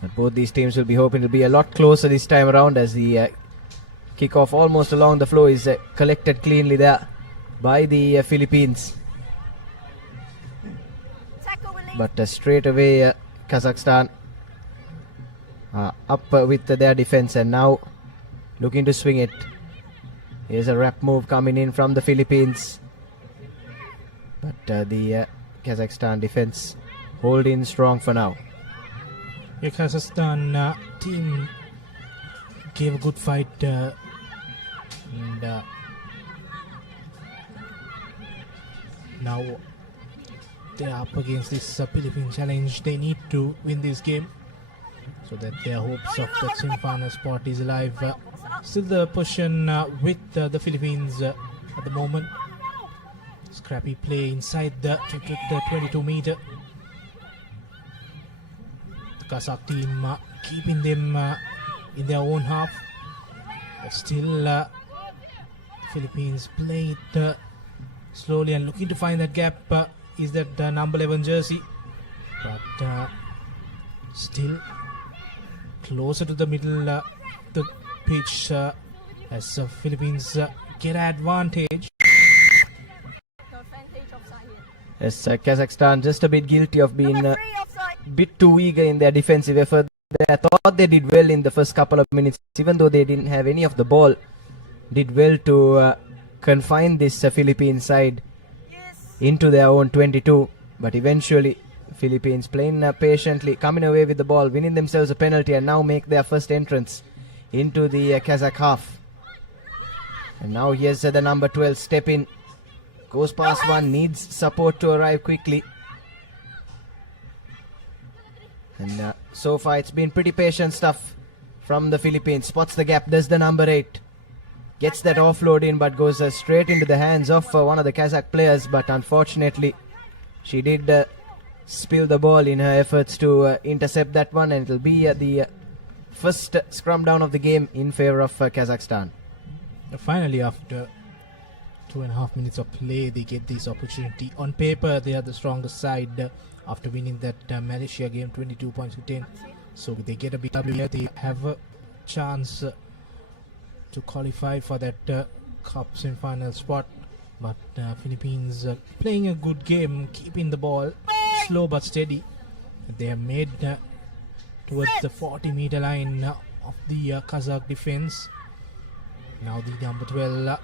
But both these teams will be hoping to be a lot closer this time around, as the kickoff almost along the floor is collected cleanly there by the Philippines. But straight away Kazakhstan up with their defense, and now looking to swing it. Here's a wrap move coming in from the Philippines, but the Kazakhstan defense holding strong for now. The Kazakhstan team gave a good fight and now they're up against this Philippine challenge. They need to win this game so that their hopes of that semi-final spot is alive. Still the position with the Philippines at the moment. Scrappy play inside the 22 meter. The Kazakh team keeping them in their own half, but still Philippines play it slowly and looking to find that gap. Is that number 11 jersey, but still closer to the middle the pitch as Philippines get advantage. Yes, Kazakhstan just a bit guilty of being a bit too eager in their defensive effort. I thought they did well in the first couple of minutes, even though they didn't have any of the ball. Did well to confine this Philippine side into their own 22, but eventually Philippines playing patiently, coming away with the ball, winning themselves a penalty, and now make their first entrance into the Kazakh half. And now here's the number 12 step in Goes past one, needs support to arrive quickly. And so far it's been pretty patient stuff from the Philippines. Spots the gap, there's the number 8. Gets that offload in but goes straight into the hands of one of the Kazakh players. But unfortunately, she did spill the ball in her efforts to intercept that one. And it'll be the first scrum down of the game in favor of Kazakhstan. Finally, after 2.5 minutes of play, they get this opportunity. On paper, they are the strongest side after winning that Malaysia game 22 points to 10. So they get a big W here. They have a chance to qualify for that cup semi-final spot. But Philippines playing a good game, keeping the ball slow but steady. They have made towards the 40-meter line of the Kazakh defense. Now the number 12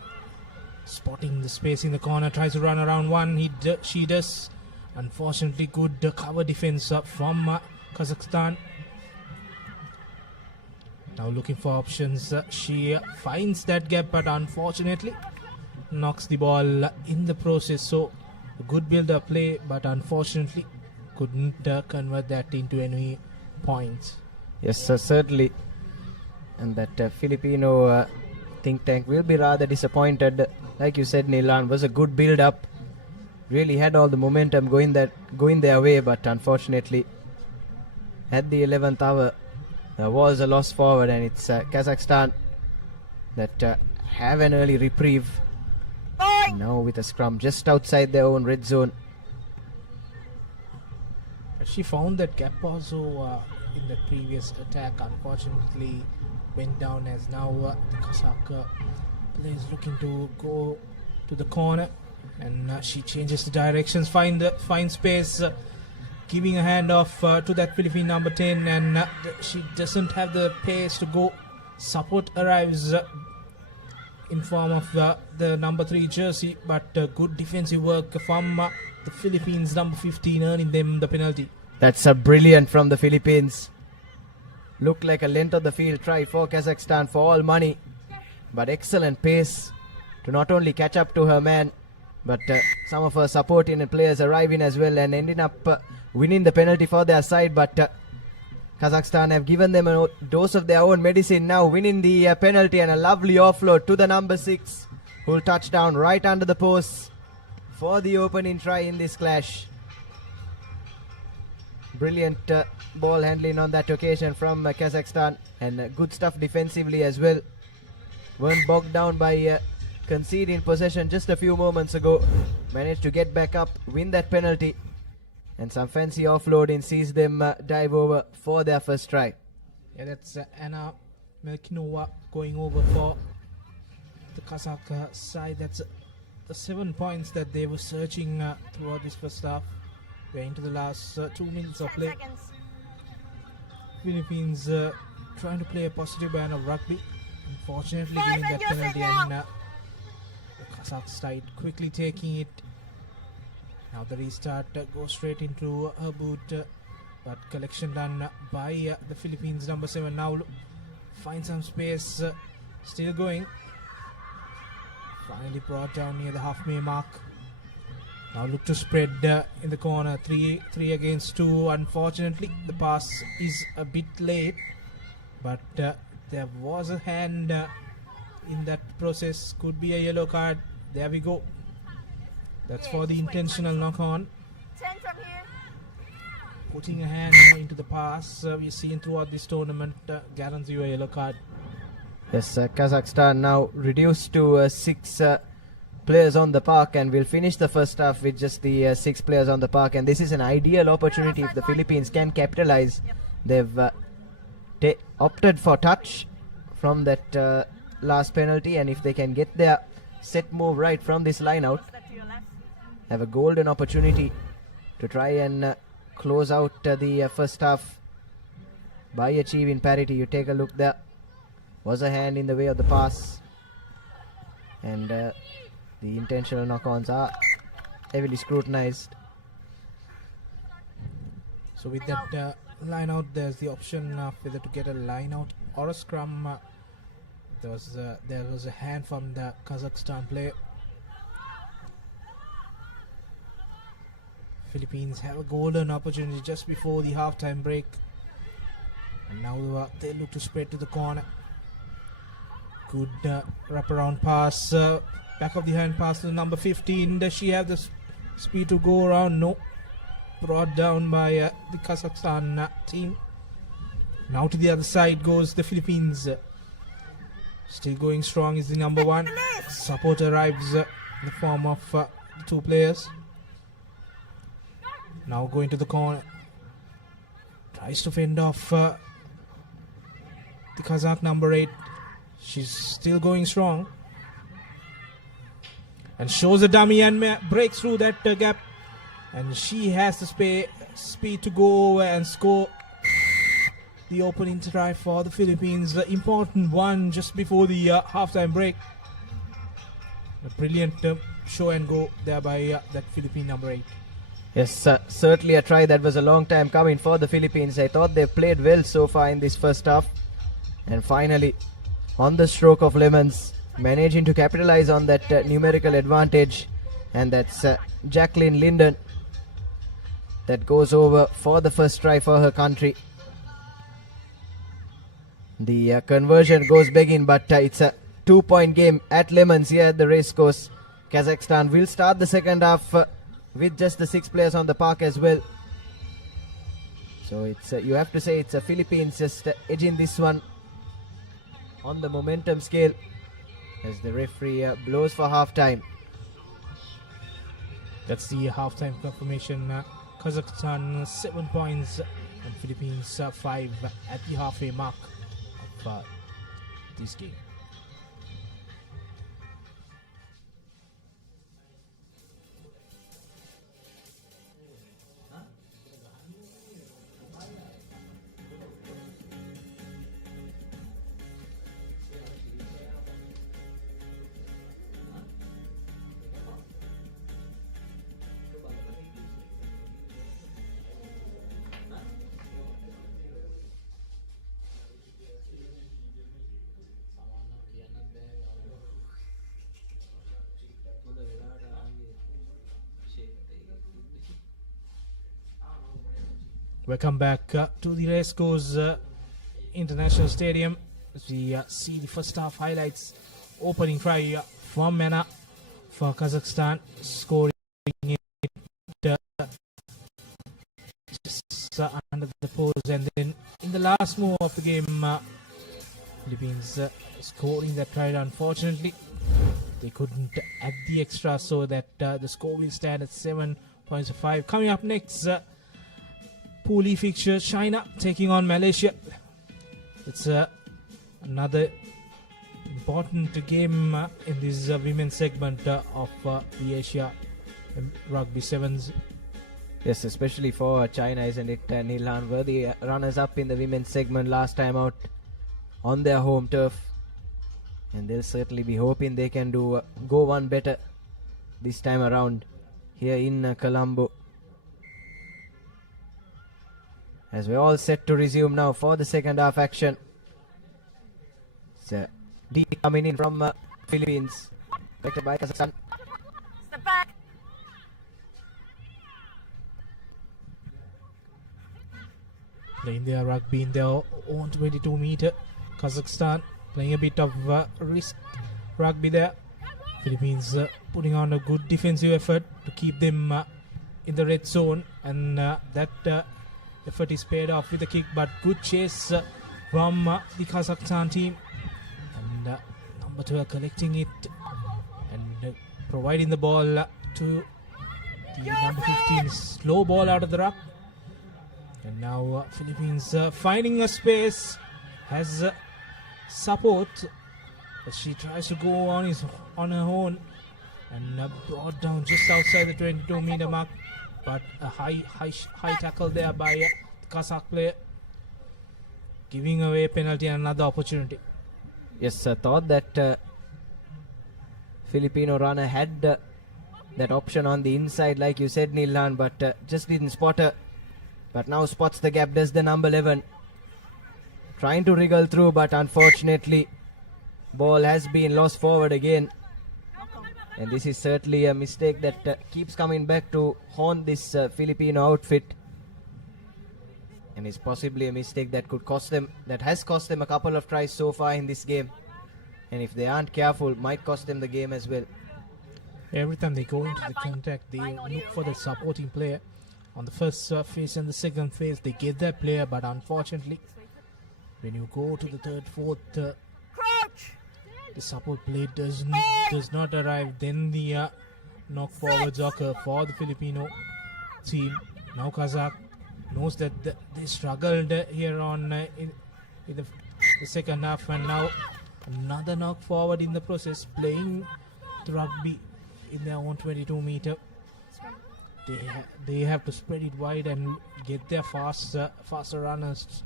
spotting the space in the corner, tries to run around one. She does. Unfortunately, good cover defense from Kazakhstan. Now looking for options. She finds that gap, but unfortunately knocks the ball in the process. So a good build-up play, but unfortunately couldn't convert that into any points. Yes, sir, certainly. And that Filipino think tank will be rather disappointed. Like you said, Nilan, was a good build-up. Really had all the momentum going their way, but unfortunately at the 11th hour there was a loss forward, and it's Kazakhstan that have an early reprieve. Now with a scrum just outside their own red zone. She found that gap also in the previous attack. Unfortunately went down, as now the Kazakh player is looking to go to the corner, and she changes the directions, find space, giving a handoff to that Philippine number 10, and she doesn't have the pace to go. Support arrives in form of the number 3 jersey, but good defensive work from the Philippines number 15, earning them the penalty. That's a brilliant from the Philippines. Looked like a length of the field try for Kazakhstan for all money, but excellent pace to not only catch up to her man, but some of her supporting players arriving as well, and ending up winning the penalty for their side. But Kazakhstan have given them a dose of their own medicine now, winning the penalty, and a lovely offload to the number 6, who will touch down right under the post for the opening try in this clash. Brilliant ball handling on that occasion from Kazakhstan, and good stuff defensively as well. Weren't bogged down by conceding possession just a few moments ago. Managed to get back up, win that penalty, and some fancy offloading sees them dive over for their first try. Yeah, that's Anna Melkinova going over for the Kazakh side. That's the 7 points that they were searching throughout this first half. We're into the last 2 minutes of play. Philippines trying to play a positive brand of rugby. Unfortunately, giving that penalty, and the Kazakh side quickly taking it. Now the restart goes straight into her boot, but collection done by the Philippines number 7. Now find some space, still going. Finally brought down near the halfway mark. Now look to spread in the corner, 3 against 2. Unfortunately, the pass is a bit late, but there was a hand in that process. Could be a yellow card. There we go. That's for the intentional knock-on. 10 from here. Putting a hand into the pass, we've seen throughout this tournament, guarantees you a yellow card. Yes, Kazakhstan now reduced to 6 players on the park, and will finish the first half with just the 6 players on the park. And this is an ideal opportunity if the Philippines can capitalize. They've opted for touch from that last penalty, and if they can get their set move right from this line out, have a golden opportunity to try and close out the first half by achieving parity. You take a look there. Was a hand in the way of the pass, and the intentional knock-ons are heavily scrutinized. So with that line out, there's the option of whether to get a line out or a scrum. There was a hand from the Kazakhstan player. Philippines have a golden opportunity just before the halftime break. And now they look to spread to the corner. Good wraparound pass. Back of the hand pass to number 15. Does she have the speed to go around? No. Brought down by the Kazakhstan team. Now to the other side goes the Philippines. Still going strong is the number 1. Support arrives in the form of the 2 players. Now going to the corner. Tries to fend off the Kazakh number 8. She's still going strong. And shows a dummy and breaks through that gap. And she has the speed to go over and score the opening try for the Philippines. The important one just before the halftime break. A brilliant show and go there by that Philippine number 8. Yes, certainly a try that was a long time coming for the Philippines. I thought they played well so far in this first half. And finally, on the stroke of lemons, managing to capitalize on that numerical advantage. And that's Jacqueline Linden that goes over for the first try for her country. The conversion goes begging, but it's a 2-point game at Lemons here at the racecourse. Kazakhstan will start the second half with just the 6 players on the park as well. So it's you have to say it's a Philippines just edging this one on the momentum scale as the referee blows for halftime. That's the halftime confirmation. Kazakhstan 7 points and Philippines 5 at the halfway mark of this game. Welcome back to the Racecourse International Stadium. As we see the first half highlights. Opening try from Mena for Kazakhstan, scoring it just under the post, and then in the last move of the game, Philippines scoring that try. Unfortunately, they couldn't add the extra, so that the score will stand at 7 points to 5. Coming up next, Pool E fixture, China taking on Malaysia. It's another important game in this women's segment of the Asia Rugby Sevens. Yes, especially for China, isn't it? Neelan were the runners-up in the women's segment last time out on their home turf. And they'll certainly be hoping they can go one better this time around here in Colombo. As we're all set to resume now for the second half action. It's D coming in from Philippines. Collected by Kazakhstan. Step back. Playing their rugby in their own 22-meter. Kazakhstan playing a bit of risk rugby there. Philippines putting on a good defensive effort to keep them in the red zone, and that effort is paid off with a kick, but good chase from the Kazakhstan team. And number 2 collecting it and providing the ball to the number 15. Slow ball out of the ruck. And now Philippines finding a space, has support, but she tries to go on her own and brought down just outside the 22-meter mark. But a high tackle there by the Kazakh player, giving away a penalty and another opportunity. Yes, I thought that Filipino runner had that option on the inside, like you said, Neelan, but just didn't spot her. But now spots the gap, does the number 11. Trying to wriggle through, but unfortunately, ball has been lost forward again. And this is certainly a mistake that keeps coming back to haunt this Filipino outfit. And it's possibly a mistake that could cost them, that has cost them a couple of tries so far in this game. And if they aren't careful, might cost them the game as well. Every time they go into the contact, they look for the supporting player. On the first phase and the second phase, they get that player, but unfortunately, when you go to the third, fourth, the support play does not arrive. Then the knock forwards occur for the Filipino team. Now Kazakh knows that they struggled here on in the second half, and now another knock forward in the process, playing the rugby in their own 22-meter. They have to spread it wide and get their faster runners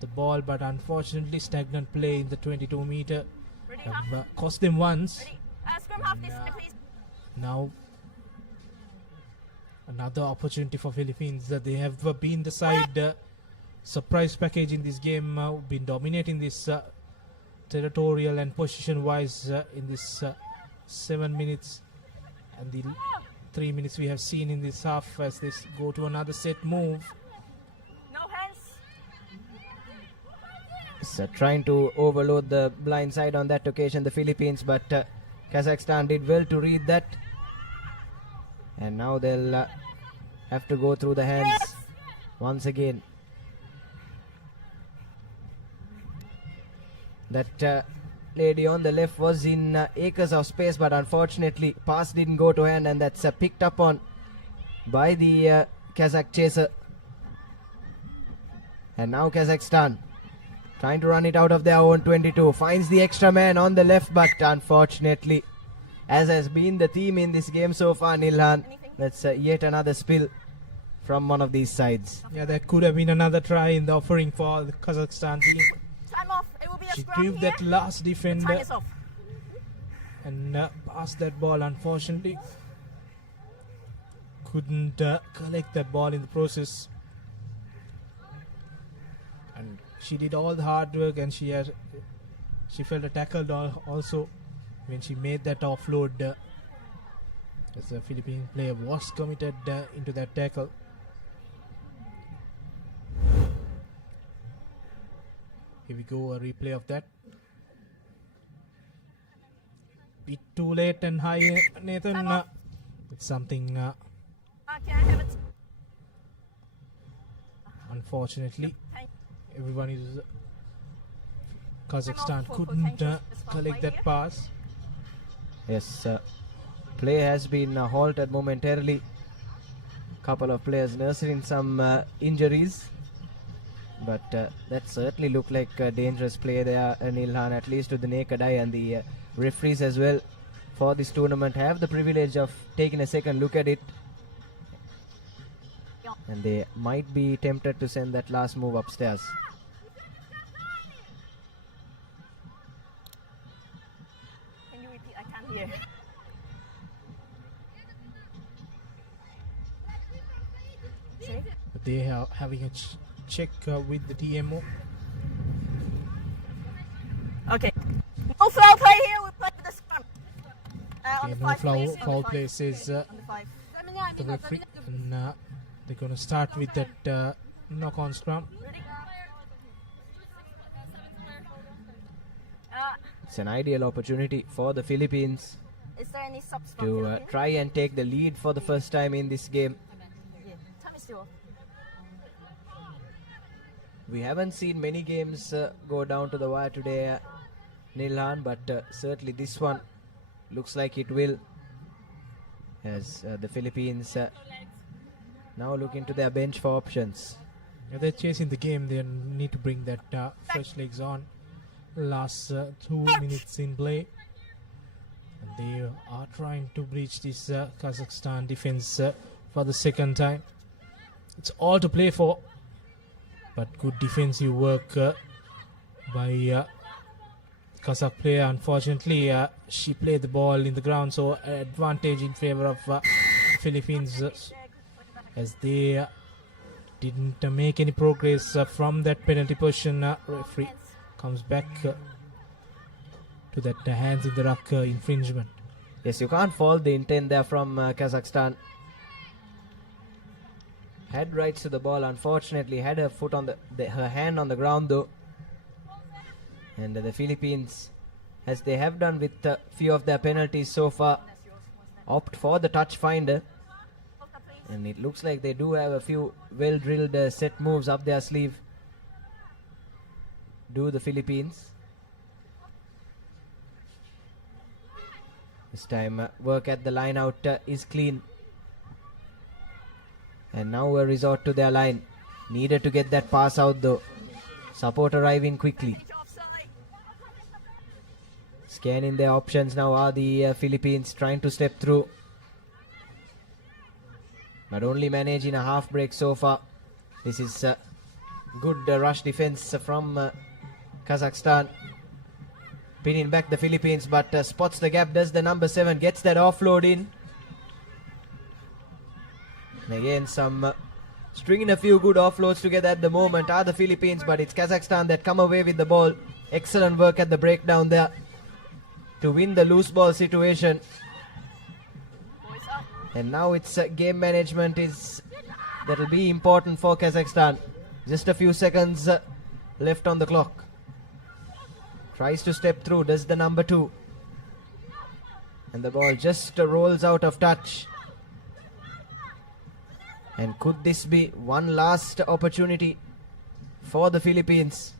the ball, but unfortunately stagnant play in the 22-meter have cost them once. Now another opportunity for Philippines. They have been the side surprise package in this game, been dominating this territorial and position wise in this 7 minutes and the 3 minutes we have seen in this half as they go to another set move. No hands. So trying to overload the blind side on that occasion, the Philippines, but Kazakhstan did well to read that. And now they'll have to go through the hands once again. That lady on the left was in acres of space, but unfortunately pass didn't go to hand, and that's picked up on by the Kazakh chaser. And now Kazakhstan trying to run it out of their own 22, finds the extra man on the left, but unfortunately, as has been the theme in this game so far, Nilhan, that's yet another spill from one of these sides. Yeah, that could have been another try in the offering for the Kazakhstan team. Time off. It will be a She scrum gave here. that last defender Time is off. and passed that ball. Unfortunately, couldn't collect that ball in the process. And she did all the hard work, and she felt tackled also when she made that offload. As the Philippine player was committed into that tackle. Here we go, a replay of that. Bit too late and high, Nathan. It's something Can I have it? unfortunately Thank- everyone is Kazakhstan couldn't collect that pass. Yes, play has been halted momentarily. Couple of players nursing some injuries, but that certainly looked like a dangerous play there, Nilhan, at least to the naked eye, and the referees as well for this tournament have the privilege of taking a second look at it, and they might be tempted to send that last move upstairs. Can you repeat? I can't hear. Sorry? They are having a check with the TMO. Okay. No foul play here. We play with the scrum. On the No 5, please. On the foul 5. play says On the 5. the referee, and they're going to start with that knock-on scrum. It's an ideal opportunity for the Philippines Is there any subs from to Philippines? try and take the lead for the first time in this game. Yeah. Time is still off. We haven't seen many games go down to the wire today, Nilhan, but certainly this one looks like it will, as the Philippines now look into their bench for options. Yeah, they're chasing the game. They need to bring that fresh legs on. Last 2 minutes in play. And they are trying to breach this Kazakhstan defense for the second time. It's all to play for, but good defensive work by Kazakh player. Unfortunately, she played the ball in the ground, so advantage in favor of Philippines as they didn't make any progress from that penalty position. Referee comes back to that hands in the ruck infringement. Yes, you can't fault the intent there from Kazakhstan. Had rights to the ball, unfortunately had her foot on her hand on the ground though. And the Philippines, as they have done with a few of their penalties so far, opt for the touch finder. And it looks like they do have a few well drilled set moves up their sleeve. Do the Philippines. This time work at the line out is clean. And now a resort to their line. Needed to get that pass out though. Support arriving quickly. Scanning their options now are the Philippines, trying to step through. But only managing a half break so far. This is good rush defense from Kazakhstan. Pinning back the Philippines, but spots the gap. Does the number 7, gets that offload in. And again, stringing a few good offloads together at the moment are the Philippines, but it's Kazakhstan that come away with the ball. Excellent work at the breakdown there to win the loose ball situation. And now it's game management that'll be important for Kazakhstan. Just a few seconds left on the clock. Tries to step through, does the number 2. And the ball just rolls out of touch. And could this be one last opportunity for the Philippines?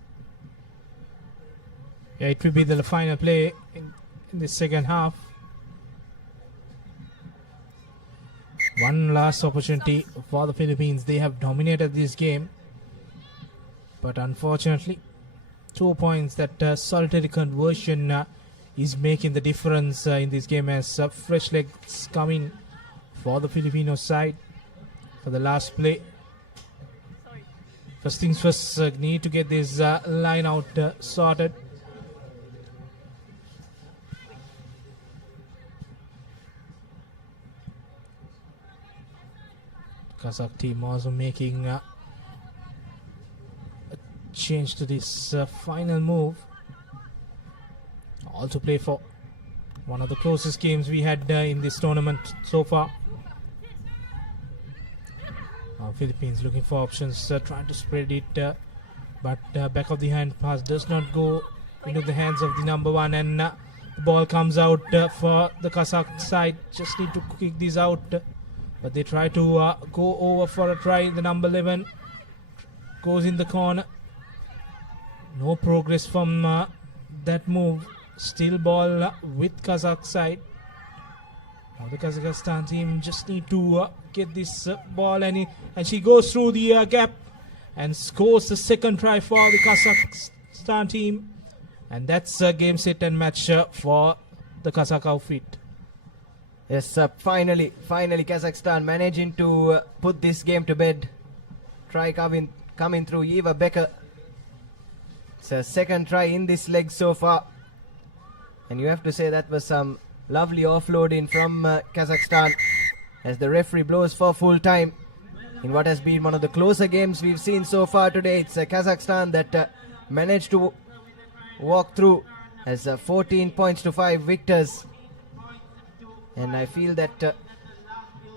Yeah, it will be the final play in the second half. One last opportunity for the Philippines. They have dominated this game, but unfortunately 2 points, that solitary conversion is making the difference in this game, as fresh legs coming for the Filipino side for the last play. First things first, need to get this line out sorted. Kazakh team also making a change to this final move. Also play for one of the closest games we had in this tournament so far. Philippines looking for options, trying to spread it, but back of the hand pass does not go into the hands of the number 1, and the ball comes out for the Kazakh side. Just need to kick this out, but they try to go over for a try. The number 11 goes in the corner. No progress from that move. Still ball with Kazakh side. Now the Kazakhstan team just need to get this ball, and she goes through the gap and scores the second try for the Kazakhstan team. And that's a game, set and match for the Kazakh outfit. Yes, finally Kazakhstan managing to put this game to bed. Try coming through Eva Becker. It's a second try in this leg so far. And you have to say that was some lovely offloading from Kazakhstan, as the referee blows for full time in what has been one of the closer games we've seen so far today. It's Kazakhstan that managed to walk through as 14 points to 5 victors. And I feel that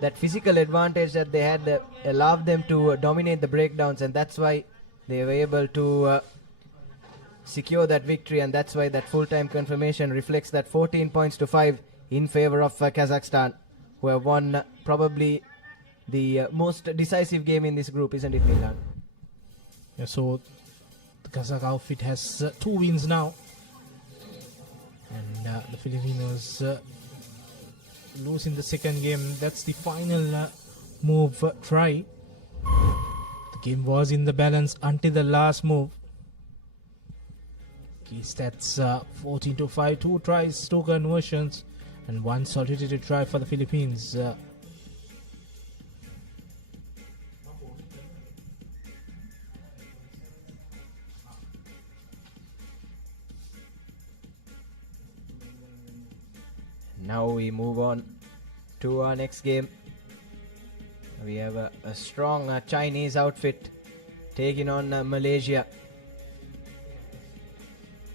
that physical advantage that they had allowed them to dominate the breakdowns, and that's why they were able to secure that victory, and that's why that full-time confirmation reflects that 14 points to 5 in favor of Kazakhstan, who have won probably the most decisive game in this group, isn't it, Milan? Yeah, so the Kazakh outfit has 2 wins now, and the Filipinos lose in the second game. That's the final move try. The game was in the balance until the last move. Key stats 14 to 5, 2 tries, 2 conversions, and 1 solitary try for the Philippines. Now we move on to our next game. We have a strong Chinese outfit taking on Malaysia.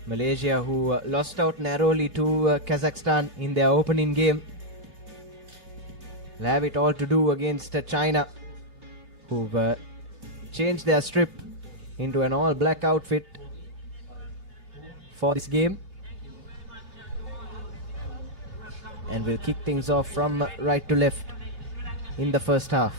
Malaysia, who lost out narrowly to Kazakhstan in their opening game, will have it all to do against China, who've changed their strip into an all black outfit for this game, and will kick things off from right to left in the first half.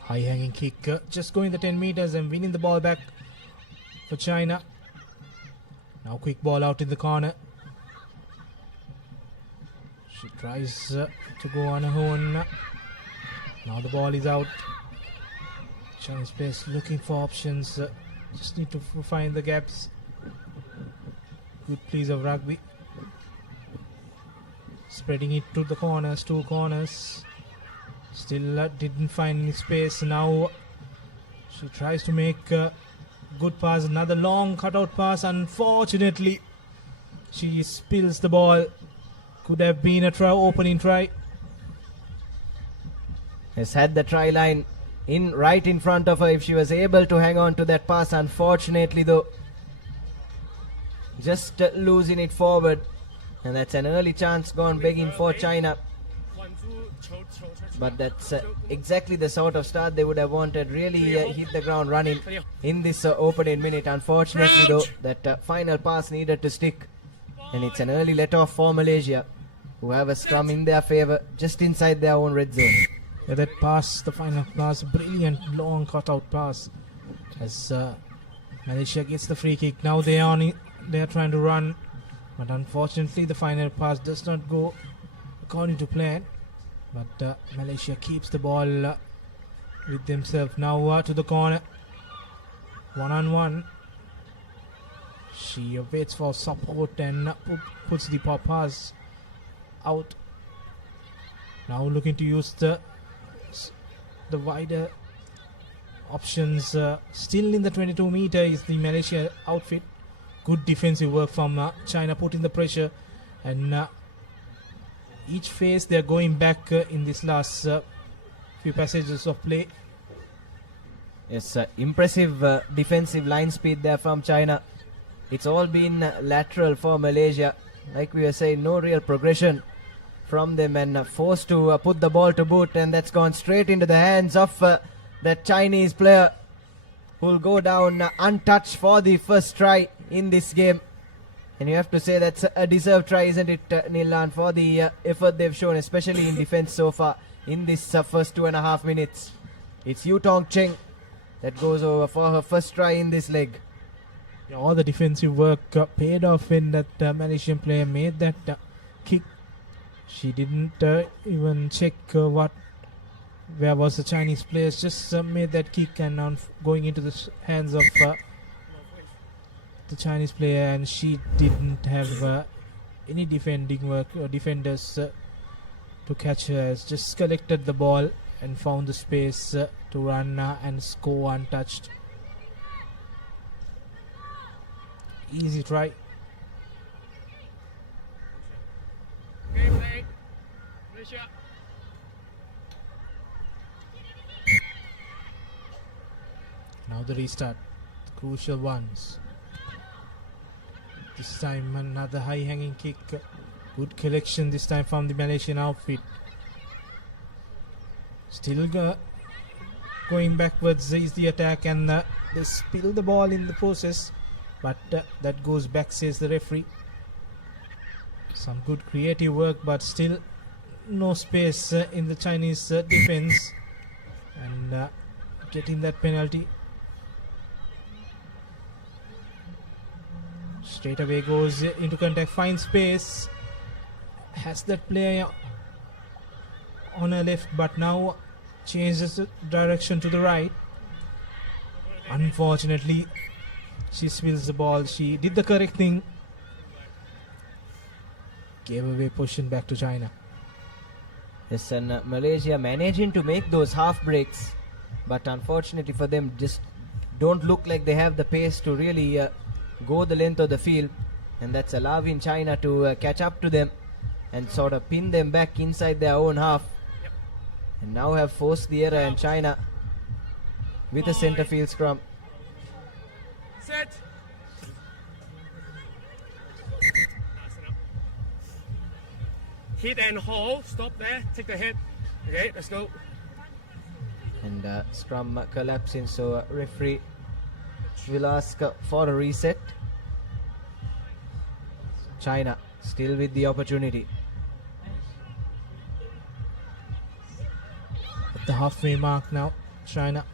High hanging kick, just going the 10 meters and winning the ball back for China. Now quick ball out in the corner. She tries to go on her own. Now the ball is out. Chinese players looking for options. Just need to find the gaps. Good plays of Rugby. Spreading it to the corners, two corners. Still didn't find any space. Now she tries to make a good pass. Another long cutout pass. Unfortunately, she spills the ball. Could have been a opening try. Has had the try line right in front of her if she was able to hang on to that pass. Unfortunately, though, just losing it forward, and that's an early chance gone begging for China. But that's exactly the sort of start they would have wanted. Really hit the ground running in this opening minute. Unfortunately, though, that final pass needed to stick, and it's an early let-off for Malaysia, who have a scrum in their favour just inside their own red zone. Yeah, that pass, the final pass, brilliant long cutout pass. As Malaysia gets the free kick, now they are trying to run, but unfortunately the final pass does not go according to plan. But Malaysia keeps the ball with themselves. Now to the corner, 1-on-1. She waits for support and puts the pop pass out. Now looking to use the wider options. Still in the 22 meter is the Malaysia outfit. Good defensive work from China, putting the pressure, and each phase they are going back in this last few passages of play. Yes, impressive defensive line speed there from China. It's all been lateral for Malaysia. Like we were saying, no real progression from them, and forced to put the ball to boot, and that's gone straight into the hands of that Chinese player, who will go down untouched for the first try in this game. And you have to say that's a deserved try, isn't it, Nilan, for the effort they've shown, especially in defense so far in this first 2.5 minutes. It's Yu Tong Cheng that goes over for her first try in this leg. Yeah, all the defensive work paid off when that Malaysian player made that kick. She didn't even check where was the Chinese players, just made that kick, and now going into the hands of the Chinese player, and she didn't have any defending work or defenders to catch her. Just collected the ball and found the space to run and score untouched. Easy try. Now the restart, the crucial ones. This time another high hanging kick. Good collection this time from the Malaysian outfit. Still going backwards is the attack, and they spill the ball in the process, but that goes back, says the referee. Some good creative work, but still no space in the Chinese defense, and getting that penalty. Straight away goes into contact, finds space, has that player on her left, but now changes the direction to the right. Unfortunately, she spills the ball. She did the correct thing, gave away position back to China. Yes, and Malaysia managing to make those half breaks, but unfortunately for them, just don't look like they have the pace to really go the length of the field, and that's allowing China to catch up to them and sort of pin them back inside their own half. And now have forced the error, and China with a centre field scrum. Set. Hit and hold. Stop there. Take the hit. Okay, let's go. And scrum collapsing, so referee will ask for a reset. China still with the opportunity. At the halfway mark now, China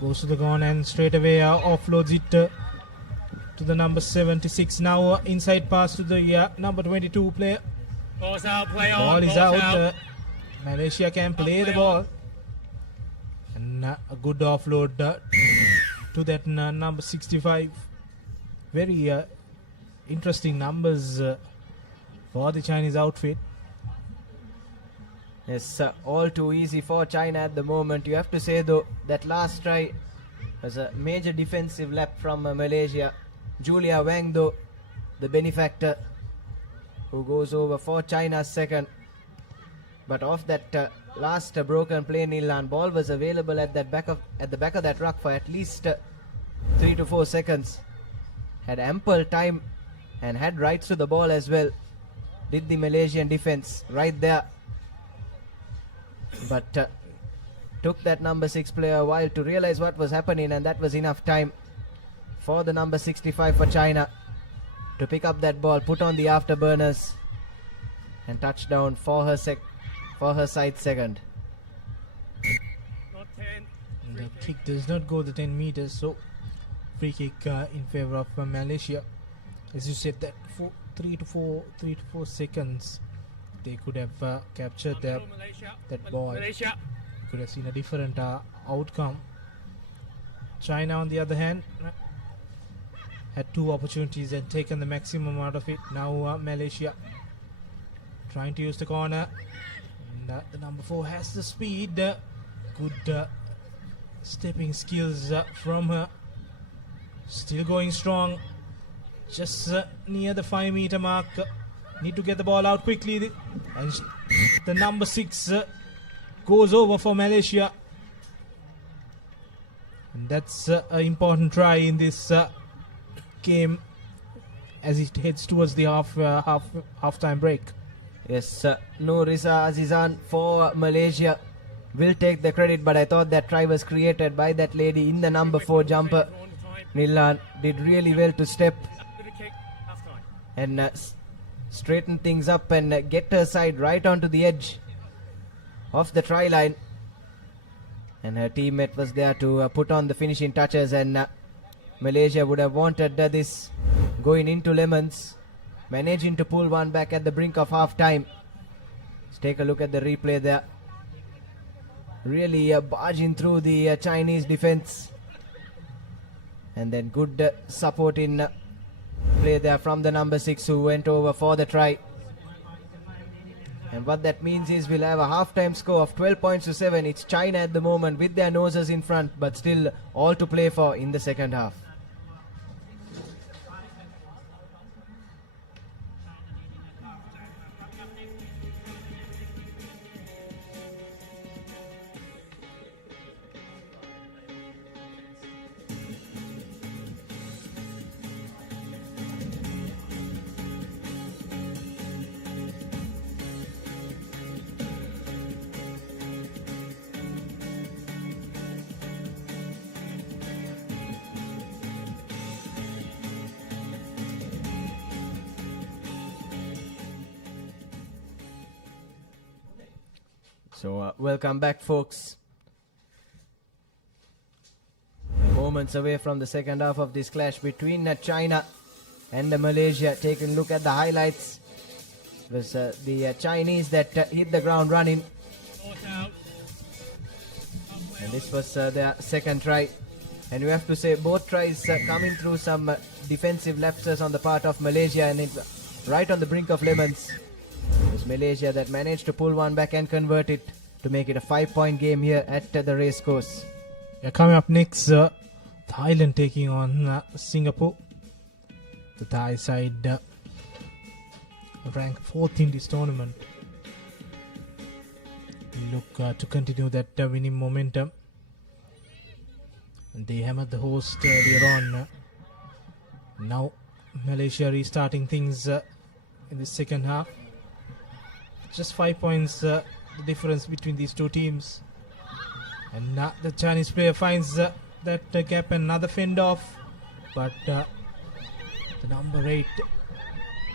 goes to the gun and straight away offloads it to the number 76. Now inside pass to the number 22 player. Ball's out, play on. Ball is ball's out. Malaysia can play the ball. And a good offload to that number 65. Very interesting numbers for the Chinese outfit. Yes, all too easy for China at the moment. You have to say though, that last try was a major defensive lap from Malaysia. Julia Wang though, the benefactor, who goes over for China's second. But off that last broken play, Nilan, ball was available at the back of that ruck for at least 3 to 4 seconds. Had ample time and had rights to the ball as well. Did the Malaysian defense right there. But took that number 6 player a while to realize what was happening, and that was enough time for the number 65 for China to pick up that ball, put on the afterburners, and touchdown for her side second. The kick does not go the 10 meters, so free kick in favor of Malaysia. As you said, that 3 to 4 seconds, they could have captured that ball. Could have seen a different outcome. China, on the other hand, had 2 opportunities and taken the maximum out of it. Now Malaysia trying to use the corner. And the number 4 has the speed. Good stepping skills from her. Still going strong. Just near the 5 meter mark. Need to get the ball out quickly. And the number 6 goes over for Malaysia. And that's an important try in this game as it heads towards the half-time break. Yes, Nurisa Azizan for Malaysia will take the credit, but I thought that try was created by that lady in the number 4 jumper. Nilan did really well to step and straighten things up and get her side right onto the edge of the try line. And her teammate was there to put on the finishing touches, and Malaysia would have wanted this going into lemons, managing to pull one back at the brink of half time. Let's take a look at the replay there. Really barging through the Chinese defense, and then good support in play there from the number 6 who went over for the try. And what that means is we'll have a half-time score of 12 points to 7. It's China at the moment with their noses in front, but still all to play for in the second half. So welcome back, folks. Moments away from the second half of this clash between China and Malaysia. Taking a look at the highlights. It was the Chinese that hit the ground running. And this was their second try. And you have to say both tries coming through some defensive lapses on the part of Malaysia, and it's right on the brink of lemons. It was Malaysia that managed to pull one back and convert it to make it a 5-point game here at the race course. Yeah, coming up next, Thailand taking on Singapore. The Thai side ranked 4th in this tournament. look to continue that winning momentum. And they hammered the host earlier on. Now Malaysia restarting things in the second half. Just 5 points the difference between these two teams. And the Chinese player finds that gap, another fend off. But the number 8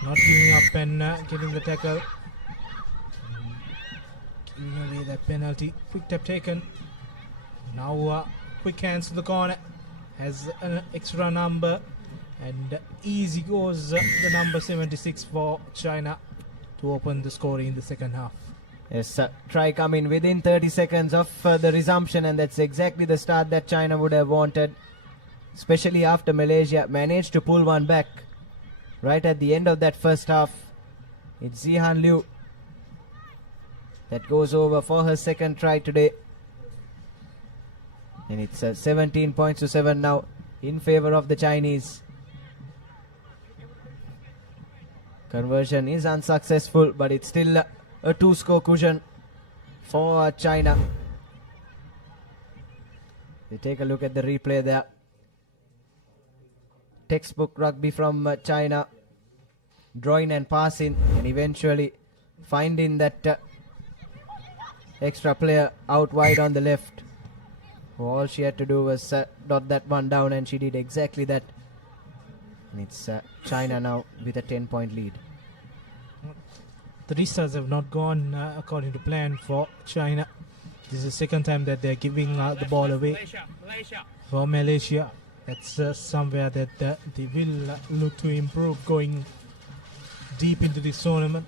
not giving up and getting the tackle. Giving away that penalty. Quick tap taken. Now quick hands to the corner. Has an extra number. And easy goes the number 76 for China to open the score in the second half. Yes, try coming within 30 seconds of the resumption, and that's exactly the start that China would have wanted, especially after Malaysia managed to pull one back right at the end of that first half. It's Zihan Liu that goes over for her second try today, and it's 17 points to 7 now in favor of the Chinese. Conversion is unsuccessful, but it's still a 2-score cushion for China. You take a look at the replay there. Textbook rugby from China. Drawing and passing, and eventually finding that extra player out wide on the left. All she had to do was dot that one down, and she did exactly that. And it's China now with a 10-point lead. The restarts have not gone according to plan for China. This is the second time that they're giving the ball away for Malaysia. That's somewhere that they will look to improve going deep into this tournament.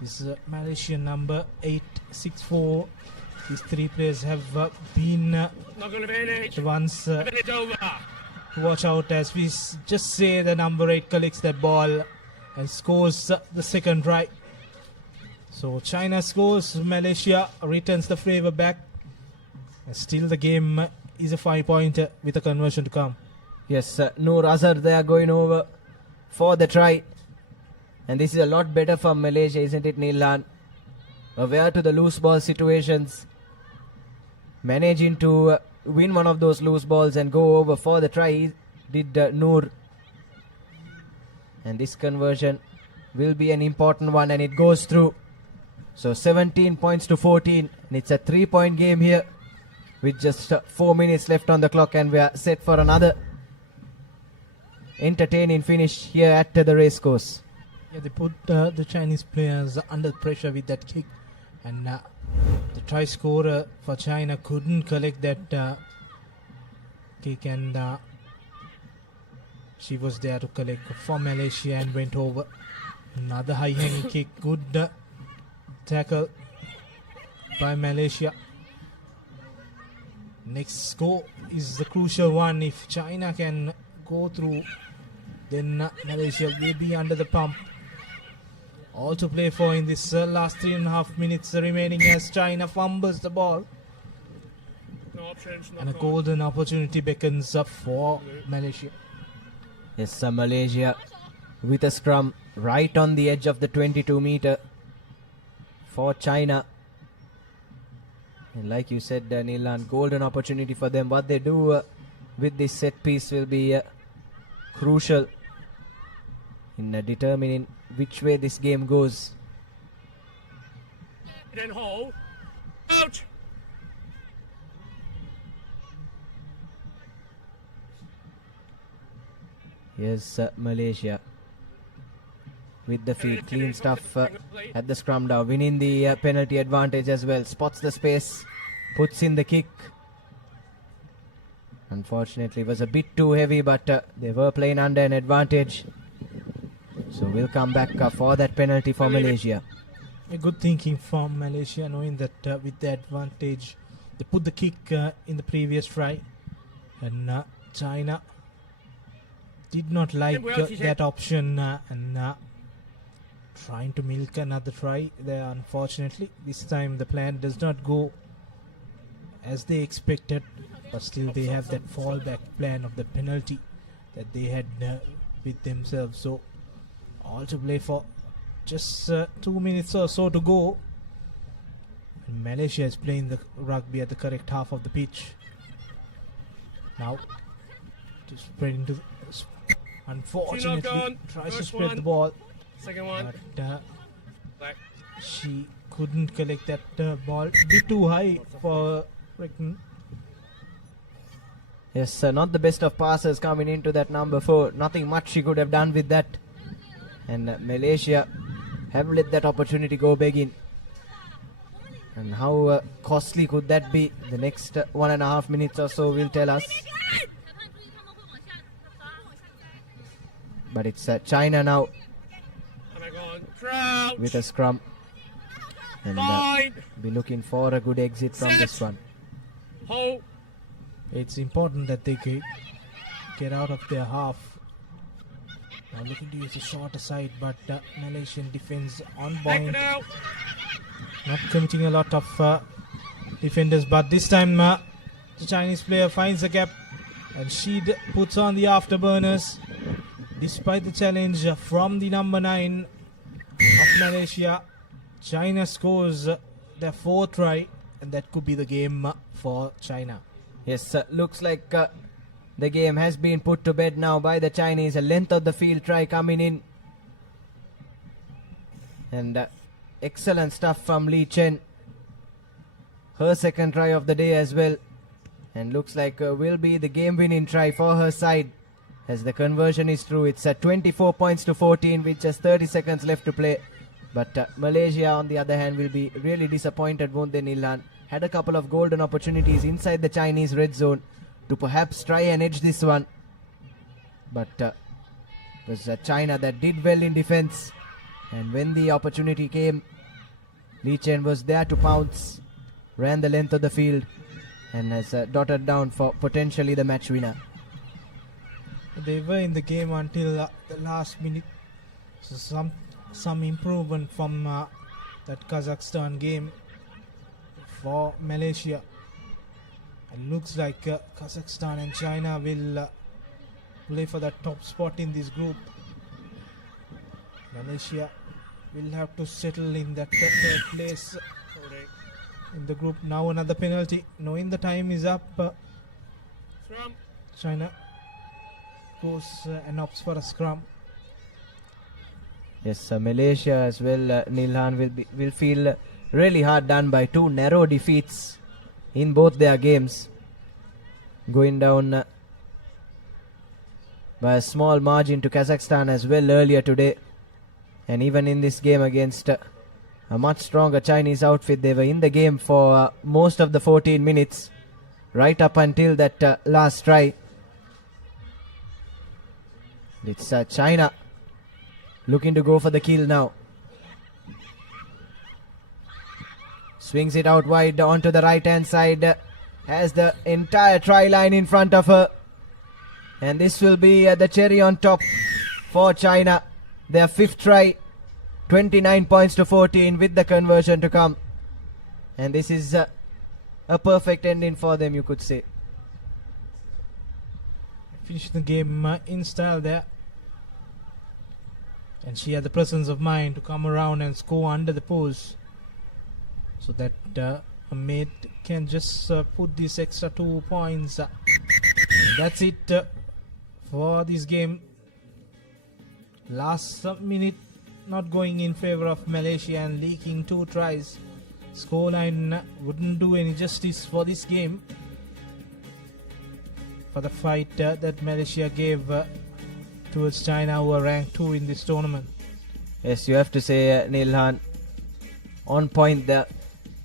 This is Malaysian number 864. These three players have been the ones to watch out as we just say the number 8 collects that ball and scores the second try. So China scores, Malaysia returns the favor back, and still the game is a 5-pointer with a conversion to come. Yes, Noor Azhar they are going over for the try, and this is a lot better for Malaysia, isn't it, Neelan? Aware to the loose ball situations, managing to win one of those loose balls and go over for the try did Noor. And this conversion will be an important one, and it goes through. So 17 points to 14, and it's a 3-point game here with just 4 minutes left on the clock, and we are set for another entertaining finish here at the race course. Yeah, they put the Chinese players under pressure with that kick, and the try scorer for China couldn't collect that kick, and she was there to collect for Malaysia and went over. Another high hanging kick, good tackle by Malaysia. Next score is the crucial one. If China can go through, then Malaysia will be under the pump. All to play for in this last 3.5 minutes remaining as China fumbles the ball. And a golden opportunity beckons up for Malaysia. Yes, Malaysia with a scrum right on the edge of the 22-meter for China. And like you said, Nilan, golden opportunity for them. What they do with this set piece will be crucial in determining which way this game goes. In hole. Out. Here's Malaysia with the feed, clean stuff at the scrum down, winning the penalty advantage as well. Spots the space, puts in the kick. Unfortunately, it was a bit too heavy, but they were playing under an advantage. So we'll come back for that penalty for Malaysia. A good thinking from Malaysia, knowing that with the advantage, they put the kick in the previous try, and China did not like that option and trying to milk another try there. Unfortunately, this time the plan does not go as they expected, but still they have that fallback plan of the penalty that they had with themselves. So all to play for, just 2 minutes or so to go. Malaysia is playing the rugby at the correct half of the pitch. Now, to spread into unfortunately gone. tries to First spread one. the ball, Second one. but Back. she couldn't collect that ball. A bit too high for Britain. Yes, not the best of passes coming into that number 4. Nothing much she could have done with that. And Malaysia have let that opportunity go begging. And how costly could that be? The next 1.5 minutes or so will tell us. But it's China now with a scrum. And be looking for a good exit from this one. Hold. It's important that they get out of their half. Now looking to use a shorter side, but Malaysian defense on point. Not committing a lot of defenders, but this time the Chinese player finds a gap and she puts on the afterburners. Despite the challenge from the number 9 of Malaysia, China scores their 4th try, and that could be the game for China. Yes, looks like the game has been put to bed now by the Chinese. A length of the field try coming in. And excellent stuff from Lee Chen. Her 2nd try of the day as well. And looks like will be the game winning try for her side. As the conversion is through, it's 24 points to 14 with just 30 seconds left to play. But Malaysia, on the other hand, will be really disappointed, won't they, Nilan? Had a couple of golden opportunities inside the Chinese red zone to perhaps try and edge this one. But it was China that did well in defense. And when the opportunity came, Lee Chen was there to pounce, ran the length of the field, and has dotted down for potentially the match winner. They were in the game until the last minute. So some improvement from that Kazakhstan game for Malaysia. It looks like Kazakhstan and China will play for the top spot in this group. Malaysia will have to settle in that 3rd place in the group. Now another penalty, knowing the time is up. China goes and opts for a scrum. Yes, Malaysia as well, Nilhan, will feel really hard done by 2 narrow defeats in both their games. Going down by a small margin to Kazakhstan as well earlier today. And even in this game against a much stronger Chinese outfit, they were in the game for most of the 14 minutes, right up until that last try. It's China looking to go for the kill now. Swings it out wide onto the right hand side. Has the entire try line in front of her. And this will be the cherry on top for China. Their 5th try. 29 points to 14 with the conversion to come. And this is a perfect ending for them, you could say. Finish the game in style there. And she had the presence of mind to come around and score under the post, so that a mate can just put these extra 2 points. That's it for this game. Last minute not going in favor of Malaysia and leaking 2 tries. Scoreline wouldn't do any justice for this game, for the fight that Malaysia gave towards China, who are ranked 2 in this tournament. Yes, you have to say, Nilhan, on point there.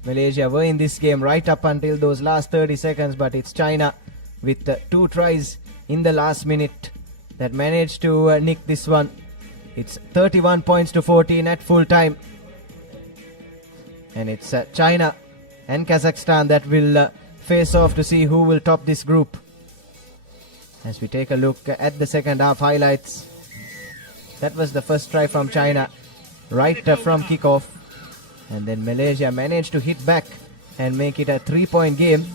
Malaysia were in this game right up until those last 30 seconds, but it's China with 2 tries in the last minute that managed to nick this one. It's 31 points to 14 at full time. And it's China and Kazakhstan that will face off to see who will top this group. As we take a look at the second half highlights. That was the first try from China right from kickoff. And then Malaysia managed to hit back and make it a 3-point game.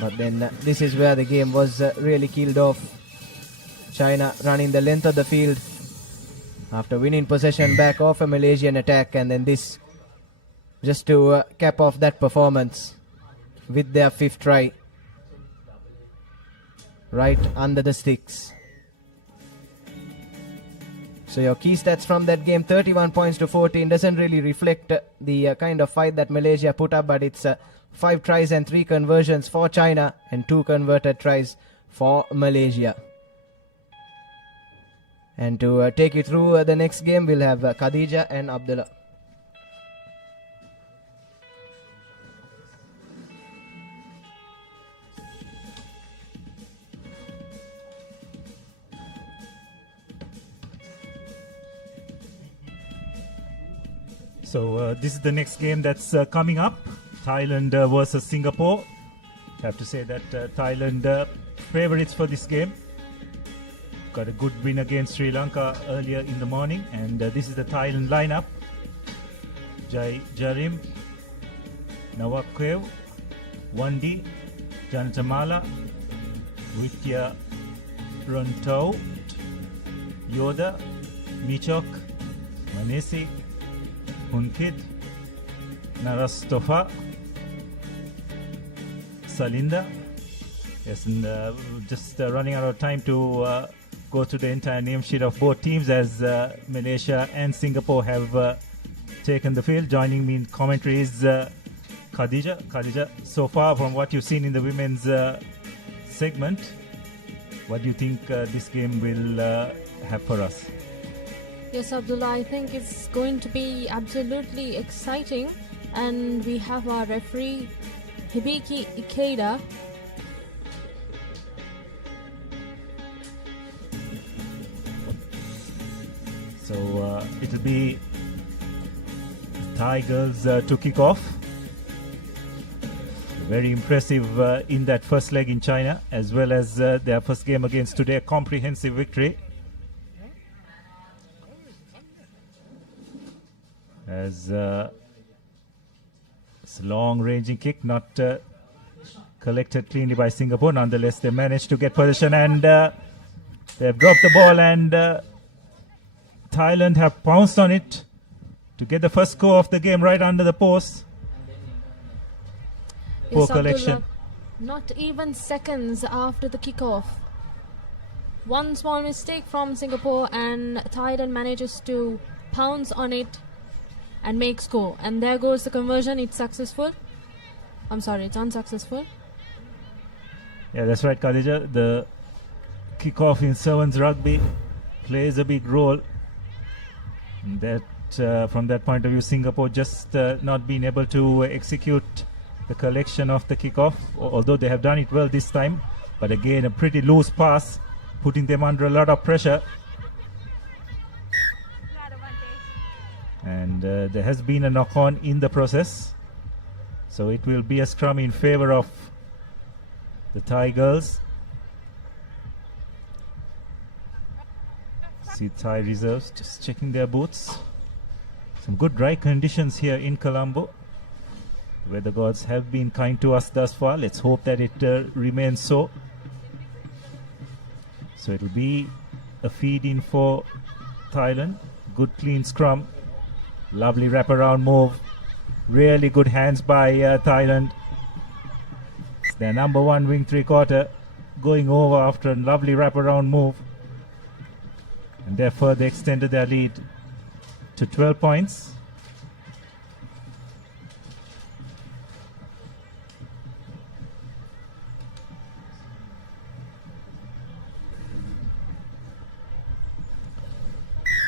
But then this is where the game was really killed off. China running the length of the field after winning possession back off a Malaysian attack, and then this just to cap off that performance with their 5th try right under the sticks. So your key stats from that game, 31 points to 14, doesn't really reflect the kind of fight that Malaysia put up, but it's 5 tries and 3 conversions for China and 2 converted tries for Malaysia. And to take you through the next game, we'll have Khadija and Abdullah. So this is the next game that's coming up. Thailand versus Singapore. I have to say that Thailand favorites for this game. Got a good win against Sri Lanka earlier in the morning, and this is the Thailand lineup. Jai Jarim, Nawab Kev, Wandi, Janatamala, Witya Rontau, Yoda, Michok, Manesi, Hunkid, Narastofa, Salinda. Yes, and just running out of time to go through the entire name sheet of both teams, as Malaysia and Singapore have taken the field. Joining me in commentary is Khadija. Khadija, so far from what you've seen in the women's segment, what do you think this game will have for us? Yes, Abdullah, I think it's going to be absolutely exciting. And we have our referee, Hibiki Ikeda. So it'll be Thai girls to kick off. Very impressive in that first leg in China, as well as their first game against today, a comprehensive victory. As it's a long-ranging kick, not collected cleanly by Singapore. Nonetheless, they managed to get position, and they've dropped the ball, and Thailand have pounced on it to get the first score of the game right under the post. Poor collection. Not even seconds after the kickoff. One small mistake from Singapore, and Thailand manages to pounce on it and make score. And there goes the conversion. It's successful. I'm sorry, it's unsuccessful. Yeah, that's right, Khadija. The kickoff in sevens rugby plays a big role. That from that point of view, Singapore just not being able to execute the collection of the kickoff, although they have done it well this time. But again, a pretty loose pass, putting them under a lot of pressure. And there has been a knock-on in the process. So it will be a scrum in favor of the Thai girls. See Thai reserves just checking their boots. Some good dry conditions here in Colombo. Weather gods have been kind to us thus far. Let's hope that it remains so. So it will be a feed in for Thailand. Good clean scrum. Lovely wraparound move. Really good hands by Thailand. It's their number 1 wing 3/4 going over after a lovely wraparound move. And therefore they extended their lead to 12 points.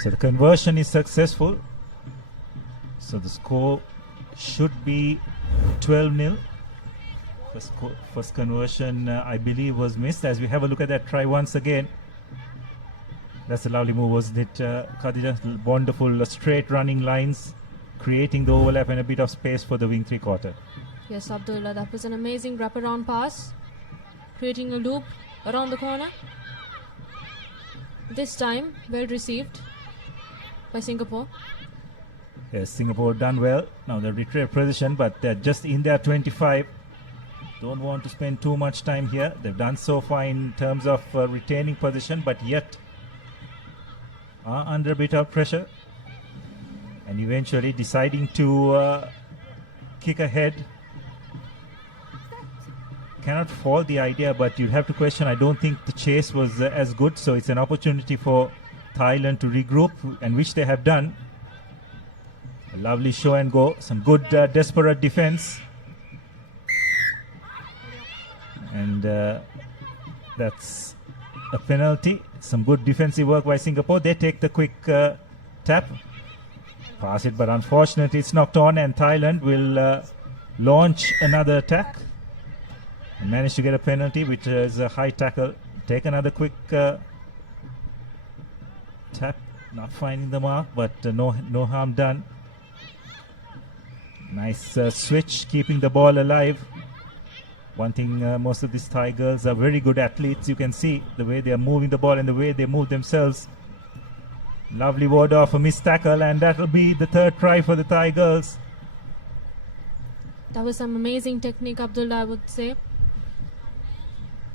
So the conversion is successful. So the score should be 12-0. First conversion, I believe, was missed. As we have a look at that try once again. That's a lovely move, wasn't it, Khadija? Wonderful straight running lines, creating the overlap and a bit of space for the wing 3/4. Yes, Abdullah, that was an amazing wraparound pass, creating a loop around the corner. This time, well received by Singapore. Yes, Singapore done well. Now they retrieve position, but they're just in their 25. Don't want to spend too much time here. They've done so far in terms of retaining position, but yet are under a bit of pressure, and eventually deciding to kick ahead. Cannot fault the idea, but you have to question. I don't think the chase was as good, so it's an opportunity for Thailand to regroup, and which they have done. A lovely show and go, some good desperate defense, and that's a penalty. Some good defensive work by Singapore. They take the quick tap, pass it, but unfortunately it's knocked on, and Thailand will launch another attack and manage to get a penalty, which is a high tackle. Take another quick tap, not finding the mark, but no harm done. Nice switch, keeping the ball alive. One thing, most of these Thai girls are very good athletes. You can see the way they are moving the ball and the way they move themselves. Lovely ward off, a missed tackle, and that will be the third try for the Thai girls. That was some amazing technique, Abdullah, I would say.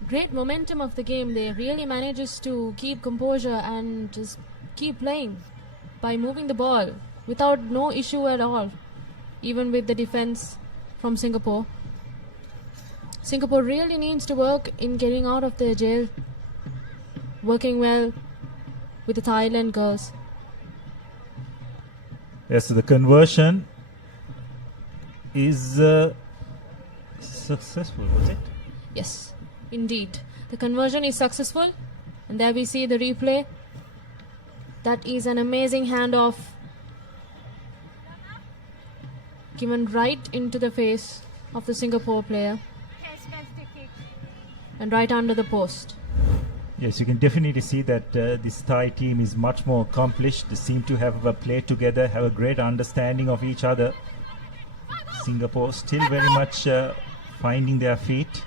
Great momentum of the game. They really manages to keep composure and just keep playing by moving the ball without no issue at all, even with the defense from Singapore. Singapore really needs to work in getting out of their jail, working well with the Thailand girls. Yes, so the conversion is successful, was it? Yes, indeed. The conversion is successful, and there we see the replay. That is an amazing handoff given right into the face of the Singapore player and right under the post. Yes, you can definitely see that this Thai team is much more accomplished. They seem to have played together, have a great understanding of each other. Singapore still very much finding their feet.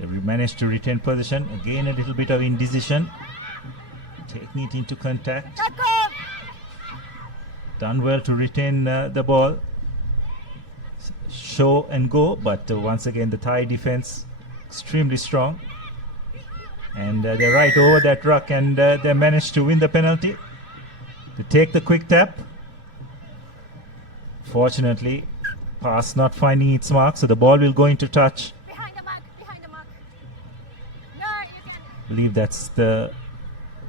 They managed to retain position. Again, a little bit of indecision. Taking it into contact. Done well to retain the ball. Show and go, but once again the Thai defense extremely strong. And they're right over that ruck, and they managed to win the penalty. They take the quick tap. Fortunately, pass not finding its mark, so the ball will go into touch. Behind the mark. No, you can. I believe that's the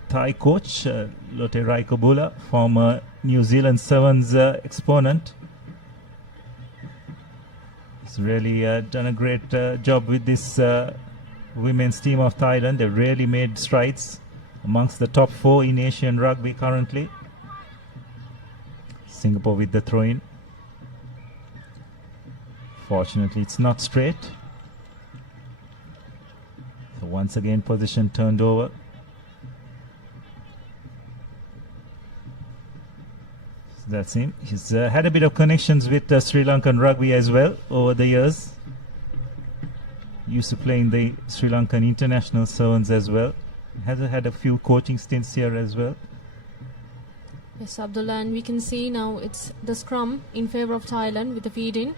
Thai coach, Lotte Raikobula, former New Zealand Sevens exponent. He's really done a great job with this women's team of Thailand. They've really made strides amongst the top 4 in Asian rugby currently. Singapore with the throw-in. Fortunately, it's not straight. So once again, position turned over. So that's him. He's had a bit of connections with Sri Lankan rugby as well over the years. Used to play in the Sri Lankan international sevens as well. Has had a few coaching stints here as well. Yes, Abdullah, and we can see now it's the scrum in favor of Thailand with the feed in.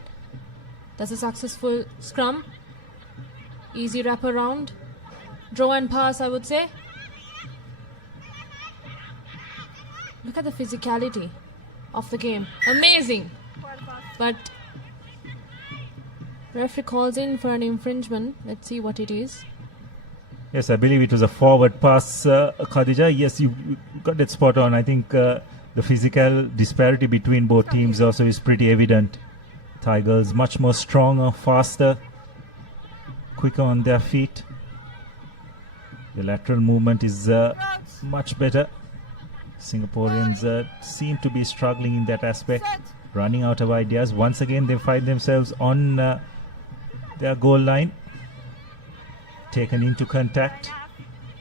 That's a successful scrum. Easy wrap around. Draw and pass, I would say. Look at the physicality of the game. Amazing. But referee calls in for an infringement. Let's see what it is. Yes, I believe it was a forward pass, Khadija. Yes, you got it spot on. I think the physical disparity between both teams also is pretty evident. Tigers much more stronger, faster, quicker on their feet. The lateral movement is much better. Singaporeans seem to be struggling in that aspect, running out of ideas. Once again, they find themselves on their goal line, taken into contact.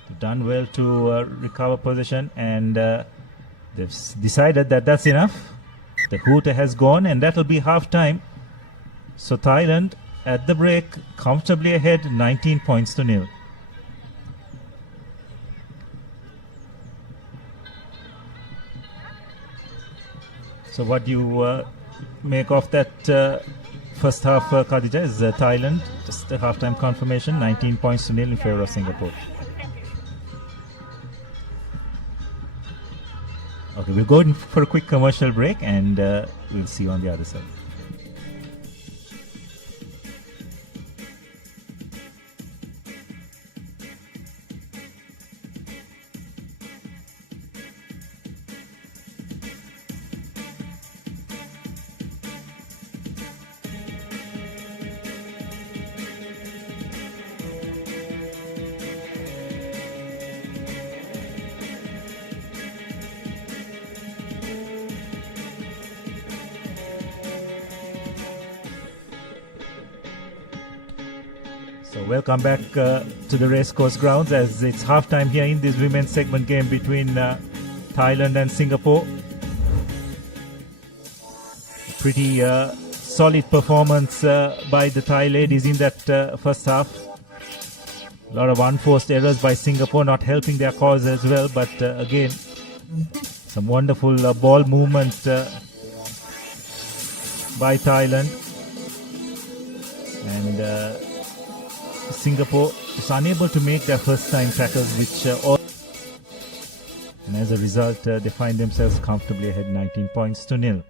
They've done well to recover position, and they've decided that that's enough. The hooter has gone, and that'll be half time. So Thailand at the break comfortably ahead, 19 points to 0. So what do you make of that first half, Khadija? Is Thailand just a halftime confirmation, 19 points to 0 in favor of Singapore. Okay, we'll go in for a quick commercial break, and we'll see you on the other side. Welcome back to the racecourse grounds as it's halftime here in this women's segment game between Thailand and Singapore. Pretty solid performance by the Thai ladies in that first half. A lot of unforced errors by Singapore not helping their cause as well, but again some wonderful ball movement by Thailand. And Singapore is unable to make their first time tackles, which and as a result they find themselves comfortably ahead 19 points to nil.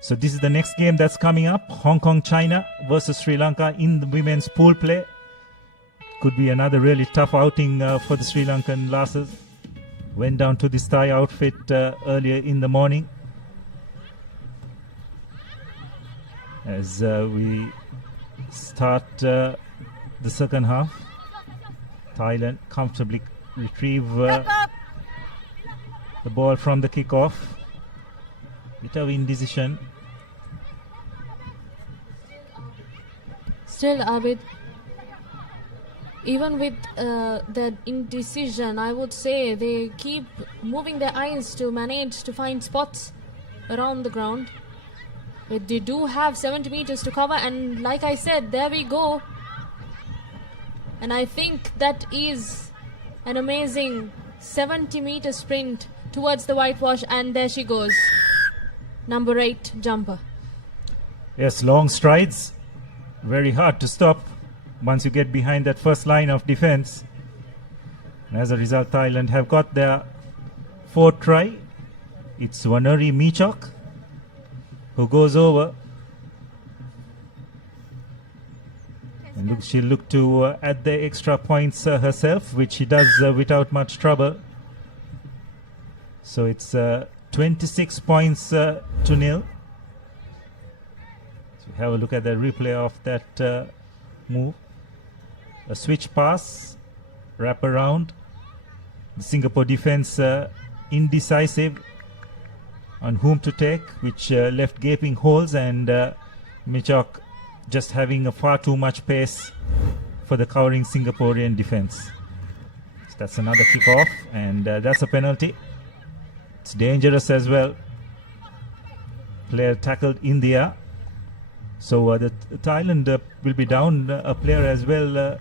So this is the next game that's coming up, Hong Kong China versus Sri Lanka in the women's pool play. Could be another really tough outing for the Sri Lankan lasses. Went down to this Thai outfit earlier in the morning. As we start the second half, Thailand comfortably retrieve the ball from the kickoff. Bit of indecision. Still, Abid, even with the indecision, I would say they keep moving their eyes to manage to find spots around the ground. But they do have 70 meters to cover, and like I said, there we go. And I think that is an amazing 70-meter sprint towards the whitewash, and there she goes. Number 8 jumper. Yes, long strides. Very hard to stop once you get behind that first line of defense. And as a result, Thailand have got their fourth try. It's Waneri Michok who goes over. And she'll look to add the extra points herself, which she does without much trouble. So it's 26 points to nil. So have a look at the replay of that move. A switch pass, wrap around. The Singapore defense indecisive on whom to take, which left gaping holes, and Michok just having a far too much pace for the covering Singaporean defense. So that's another kick off, and that's a penalty. It's dangerous as well. Player tackled in the air. So the Thailand will be down a player as well,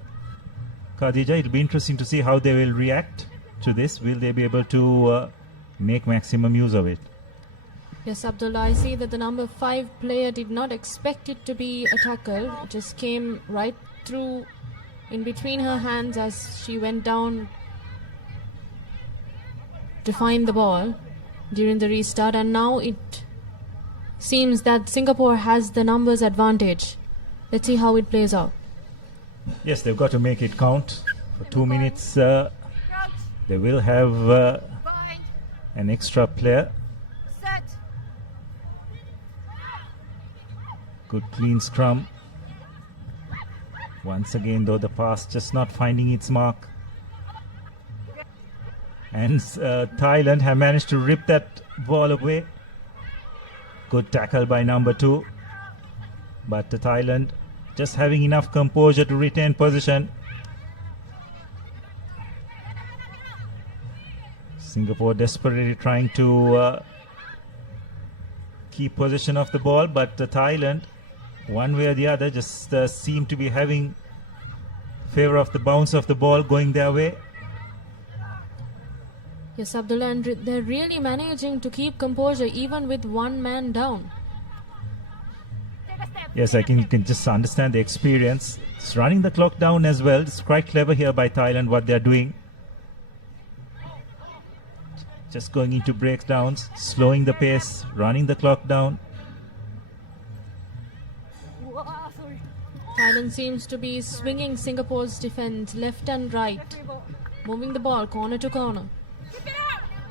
Khadija. It'll be interesting to see how they will react to this. Will they be able to make maximum use of it? Yes, Abdullah, I see that the number 5 player did not expect it to be a tackle. It just came right through in between her hands as she went down to find the ball during the restart, and now it seems that Singapore has the numbers advantage. Let's see how it plays out. Yes, they've got to make it count. For 2 minutes, they will have an extra player. Good clean scrum. Once again, though, the pass just not finding its mark. And Thailand have managed to rip that ball away. Good tackle by number 2. But Thailand just having enough composure to retain position. Singapore desperately trying to keep possession of the ball, but Thailand, one way or the other, just seem to be having favor of the bounce of the ball going their way. Yes, Abdullah, and they're really managing to keep composure even with one man down. Yes, you can just understand the experience. It's running the clock down as well. It's quite clever here by Thailand what they're doing. Just going into breakdowns, slowing the pace, running the clock down. Thailand seems to be swinging Singapore's defense left and right, moving the ball corner to corner.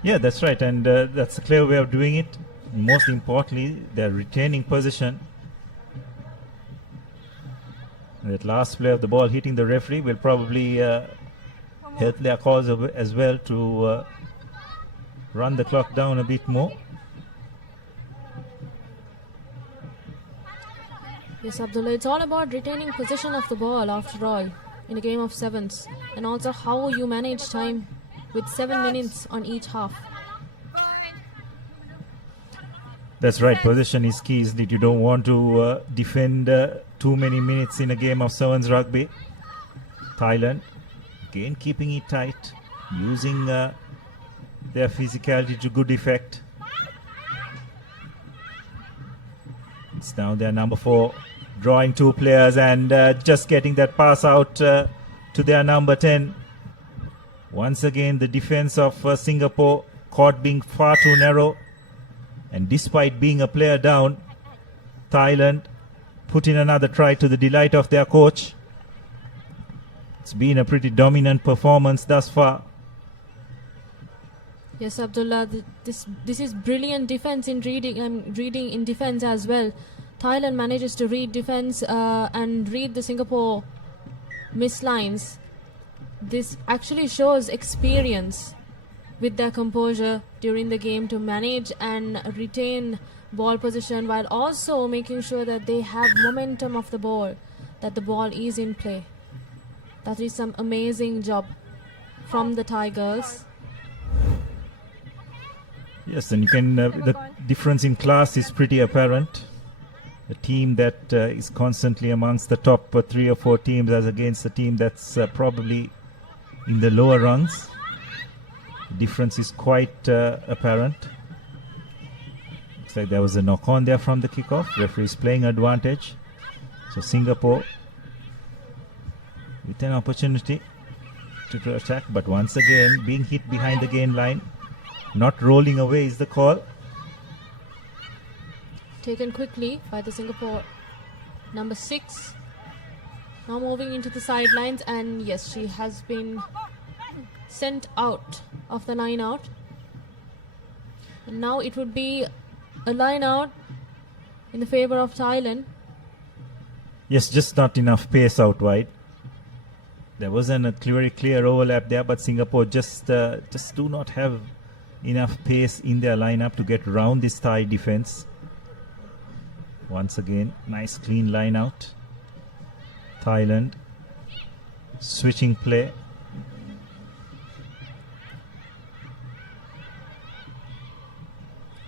Yeah, that's right, and that's a clever way of doing it. Most importantly, they're retaining possession. That last play of the ball hitting the referee will probably help their cause as well to run the clock down a bit more. Yes, Abdullah, it's all about retaining possession of the ball after all in a game of sevens, and also how you manage time with 7 minutes on each half. That's right. Possession is key, isn't it? You don't want to defend too many minutes in a game of sevens rugby. Thailand, again keeping it tight, using their physicality to good effect. It's now their number 4, drawing 2 players and just getting that pass out to their number 10. Once again, the defense of Singapore caught being far too narrow. And despite being a player down, Thailand put in another try to the delight of their coach. It's been a pretty dominant performance thus far. Yes, Abdullah, this is brilliant defense in reading in defense as well. Thailand manages to read defense and read the Singapore mislines. This actually shows experience with their composure during the game to manage and retain ball position while also making sure that they have momentum of the ball, that the ball is in play. That is some amazing job from the Thai girls. Yes, and you can the difference in class is pretty apparent. A team that is constantly amongst the top 3 or 4 teams as against a team that's probably in the lower rungs. The difference is quite apparent. Looks like there was a knock on there from the kickoff. Referee is playing advantage. So Singapore with an opportunity to attack, but once again being hit behind the gain line. Not rolling away is the call. Taken quickly by the Singapore number 6. Now moving into the sidelines, and yes, she has been sent out of the line out. And now it would be a line out in the favor of Thailand. Yes, just not enough pace out wide. There wasn't a very clear overlap there, but Singapore just do not have enough pace in their lineup to get around this Thai defense. Once again, nice clean line out. Thailand switching play.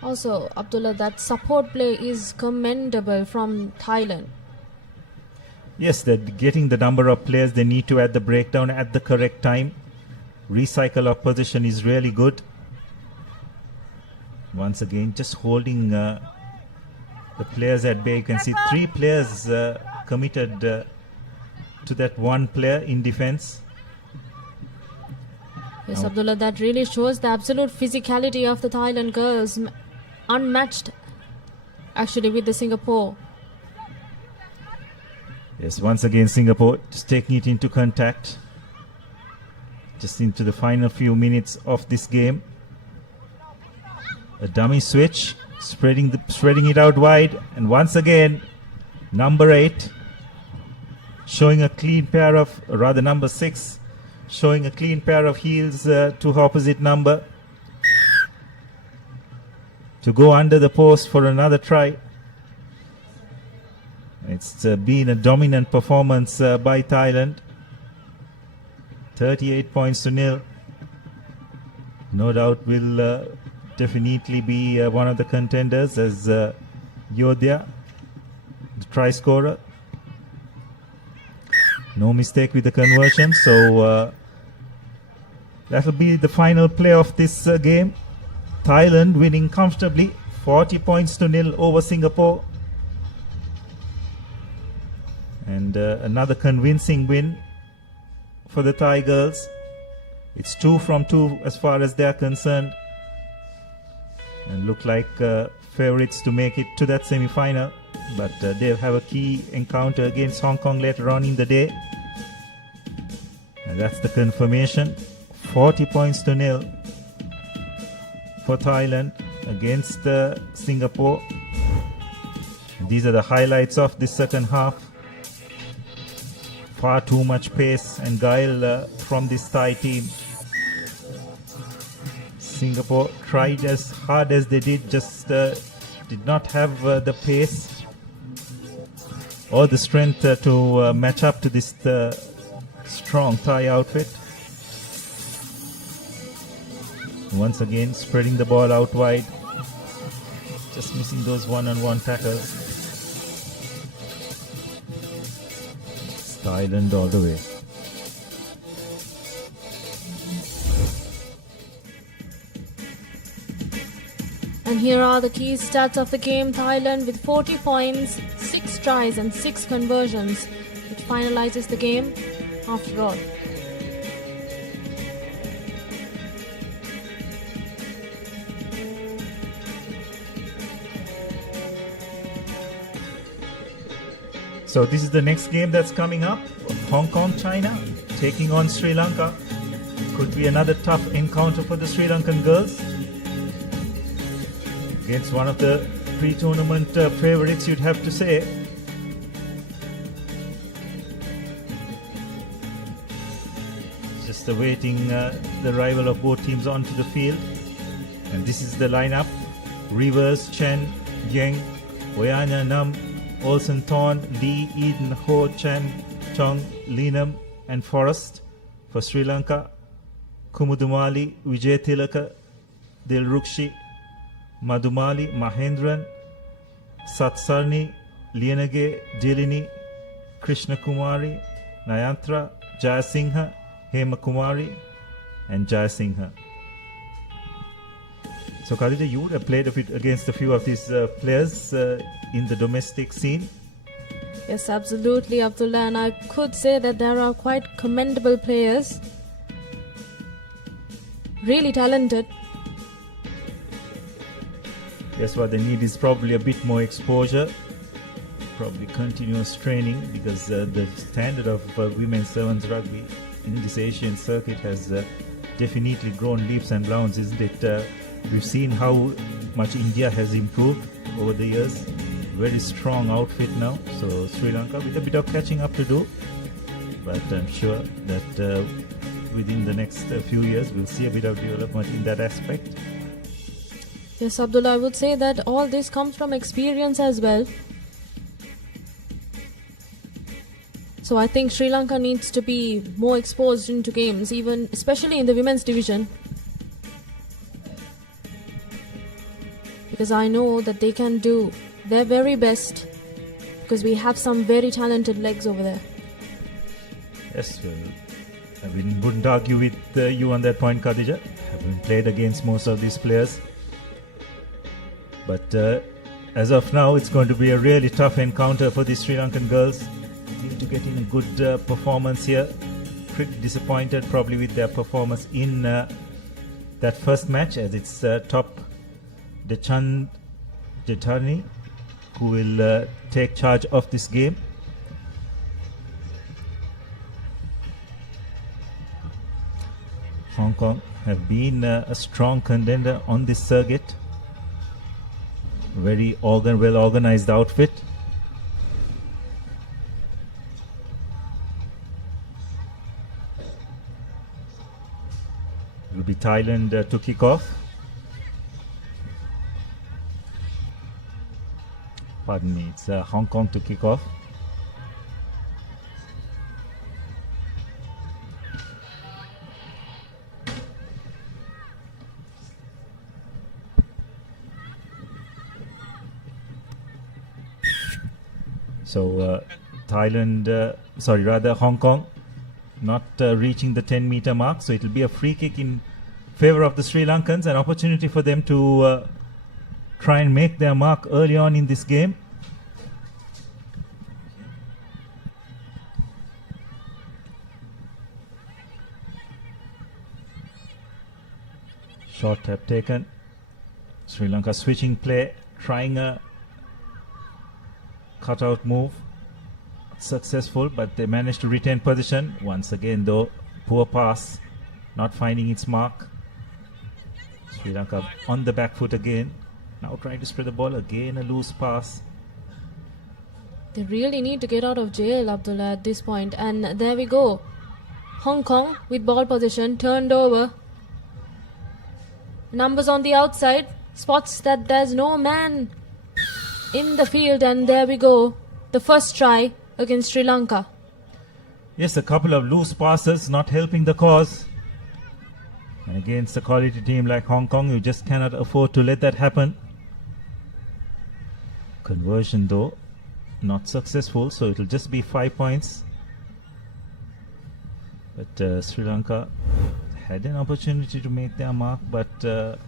Also, Abdullah, that support play is commendable from Thailand. Yes, they're getting the number of players they need to at the breakdown at the correct time. Recycle of position is really good. Once again, just holding the players at bay. You can see 3 players committed to that 1 player in defense. Yes, Abdullah, that really shows the absolute physicality of the Thailand girls, unmatched actually with the Singapore. Yes, once again Singapore just taking it into contact, just into the final few minutes of this game. A dummy switch, spreading it out wide, and once again number 8 showing a clean pair of, or rather number 6 showing a clean pair of heels to opposite number to go under the post for another try. It's been a dominant performance by Thailand. 38 points to 0. No doubt will definitely be one of the contenders as Yodhya, the try scorer. No mistake with the conversion, so that will be the final play of this game. Thailand winning comfortably, 40 points to 0 over Singapore. And another convincing win for the Thai girls. It's 2 from 2 as far as they're concerned, and look like favorites to make it to that semi-final. But they'll have a key encounter against Hong Kong later on in the day. And that's the confirmation. 40 points to 0 for Thailand against Singapore. And these are the highlights of this second half. Far too much pace and guile from this Thai team. Singapore tried as hard as they did, just did not have the pace all the strength to match up to this strong Thai outfit. Once again, spreading the ball out wide. Just missing those one-on-one tackles. It's Thailand all the way. And here are the key stats of the game. Thailand with 40 points, 6 tries and 6 conversions, which finalizes the game after all. So this is the next game that's coming up. Hong Kong, China, taking on Sri Lanka. Could be another tough encounter for the Sri Lankan girls. Against one of the pre-tournament favorites, you'd have to say. Just awaiting the arrival of both teams onto the field. And this is the lineup. Rivers, Chen, Yeng, Oyanya, Nam, Olsen, Thorn, Lee, Eden, Ho, Chen, Chong, Leenam and Forrest. For Sri Lanka, Kumudumali, Vijay Tilaka, Dilrukshi, Madhumali, Mahendran, Satsarni, Lianage, Dilini, Krishna Kumari, Nayantra, Jayasingha, Hema Kumari and Jayasingha. So Khadija, you would have played a bit against a few of these players in the domestic scene. Yes, absolutely, Abdullah, and I could say that there are quite commendable players. Really talented. Yes, what they need is probably a bit more exposure, probably continuous training, because the standard of women's sevens rugby in this Asian circuit has definitely grown leaps and bounds, isn't it? We've seen how much India has improved over the years. Very strong outfit now. So Sri Lanka with a bit of catching up to do. But I'm sure that within the next few years we'll see a bit of development in that aspect. Yes, Abdullah, I would say that all this comes from experience as well. So I think Sri Lanka needs to be more exposed into games, even especially in the women's division. Because I know that they can do their very best, because we have some very talented legs over there. Yes, well, I wouldn't argue with you on that point, Khadija. Having played against most of these players. But as of now, it's going to be a really tough encounter for the Sri Lankan girls. Need to get in a good performance here. Pretty disappointed probably with their performance in that first match, as it's top Dechand Jetani who will take charge of this game. Hong Kong have been a strong contender on this circuit. Very well organized outfit. It will be Thailand to kick off. Pardon me, it's Hong Kong to kick off. So Hong Kong not reaching the 10-meter mark. So it will be a free kick in favor of the Sri Lankans, an opportunity for them to try and make their mark early on in this game. Short tap taken. Sri Lanka switching play, trying a cutout move. Successful, but they managed to retain position. Once again though, poor pass, not finding its mark. Sri Lanka on the back foot again. Now trying to spread the ball, again a loose pass. They really need to get out of jail, Abdullah, at this point. And there we go. Hong Kong with ball position, turned over. Numbers on the outside, spots that there's no man in the field, and there we go. the first try against Sri Lanka. Yes, a couple of loose passes not helping the cause. And against a quality team like Hong Kong, you just cannot afford to let that happen. Conversion though, not successful, so it'll just be 5 points. But Sri Lanka had an opportunity to make their mark, but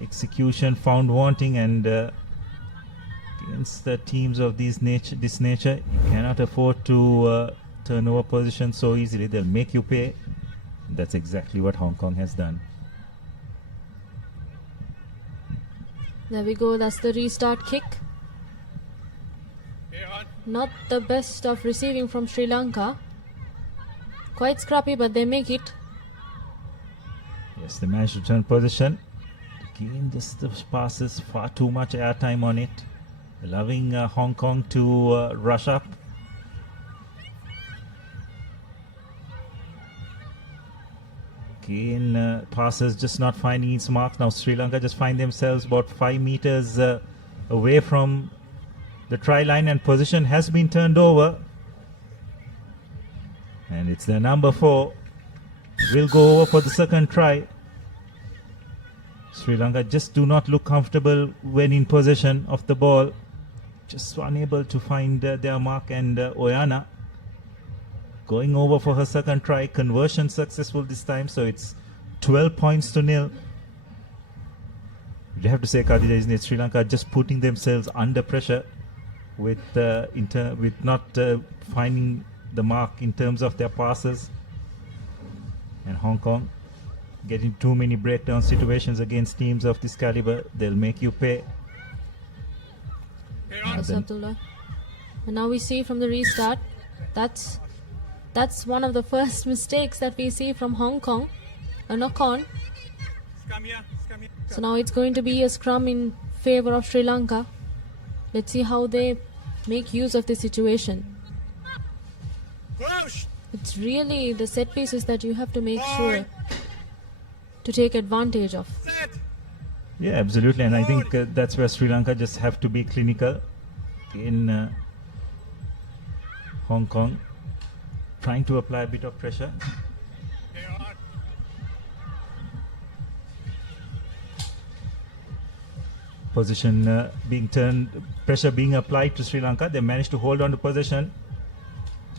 execution found wanting, and against the teams of this nature, you cannot afford to turn over position so easily. They'll make you pay. That's exactly what Hong Kong has done. There we go, that's the restart kick. Not the best of receiving from Sri Lanka. Quite scrappy, but they make it. Yes, they managed to turn position. Again, just the passes, far too much airtime on it, allowing Hong Kong to rush up. Again, passes just not finding its mark. Now Sri Lanka just find themselves about 5 meters away from the try line, and position has been turned over. And it's their number 4. Will go over for the second try. Sri Lanka just do not look comfortable when in possession of the ball. Just unable to find their mark, and Oyana going over for her second try. Conversion successful this time, so it's 12 points to nil. You have to say, Khadija, isn't it? Sri Lanka just putting themselves under pressure with not finding the mark in terms of their passes. And Hong Kong getting too many breakdown situations against teams of this caliber. They'll make you pay. Yes, Abdullah. And now we see from the restart, that's one of the first mistakes that we see from Hong Kong. A knock on. So now it's going to be a scrum in favor of Sri Lanka. Let's see how they make use of the situation. It's really the set pieces that you have to make sure to take advantage of. Yeah, absolutely. And I think that's where Sri Lanka just have to be clinical. In Hong Kong, trying to apply a bit of pressure. Position being turned, pressure being applied to Sri Lanka. They managed to hold on to possession.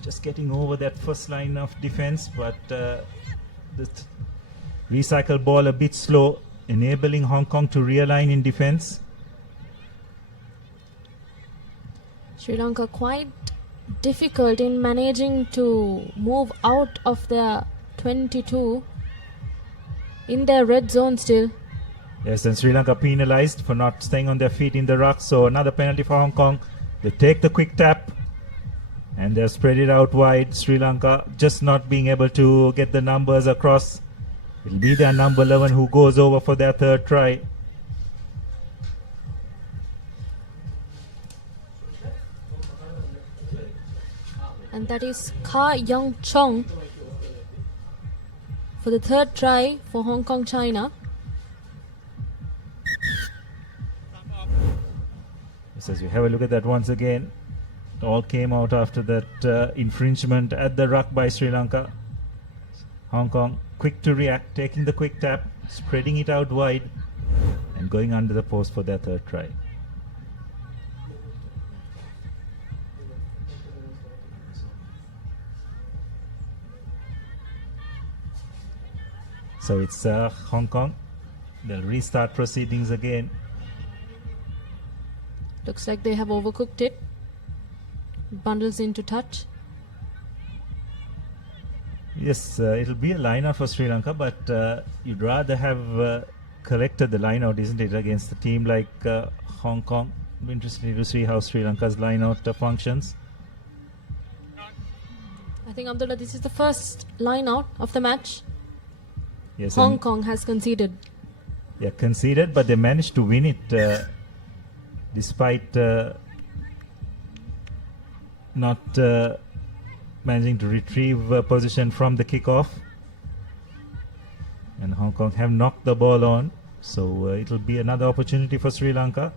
Just getting over that first line of defense, but the recycle ball a bit slow, enabling Hong Kong to realign in defense. Sri Lanka quite difficult in managing to move out of their 22 in their red zone still. Yes, and Sri Lanka penalized for not staying on their feet in the ruck, so another penalty for Hong Kong. They take the quick tap and they've spread it out wide. Sri Lanka just not being able to get the numbers across. It'll be their number 11 who goes over for their third try. And that is Ka Young Chong for the third try for Hong Kong China. Yes, as we have a look at that once again, it all came out after that infringement at the ruck by Sri Lanka. Hong Kong quick to react, taking the quick tap, spreading it out wide and going under the post for their third try. So it's Hong Kong. They'll restart proceedings again. Looks like they have overcooked it. Bundles into touch. Yes, it'll be a line-out for Sri Lanka, but you'd rather have corrected the line-out, isn't it, against a team like Hong Kong. It'll be interesting to see how Sri Lanka's line-out functions. I think, Abdullah, this is the first line-out of the match. Yes, Hong Kong has conceded. Yeah, conceded, but they managed to win it despite not managing to retrieve position from the kickoff. And Hong Kong have knocked the ball on, so it'll be another opportunity for Sri Lanka.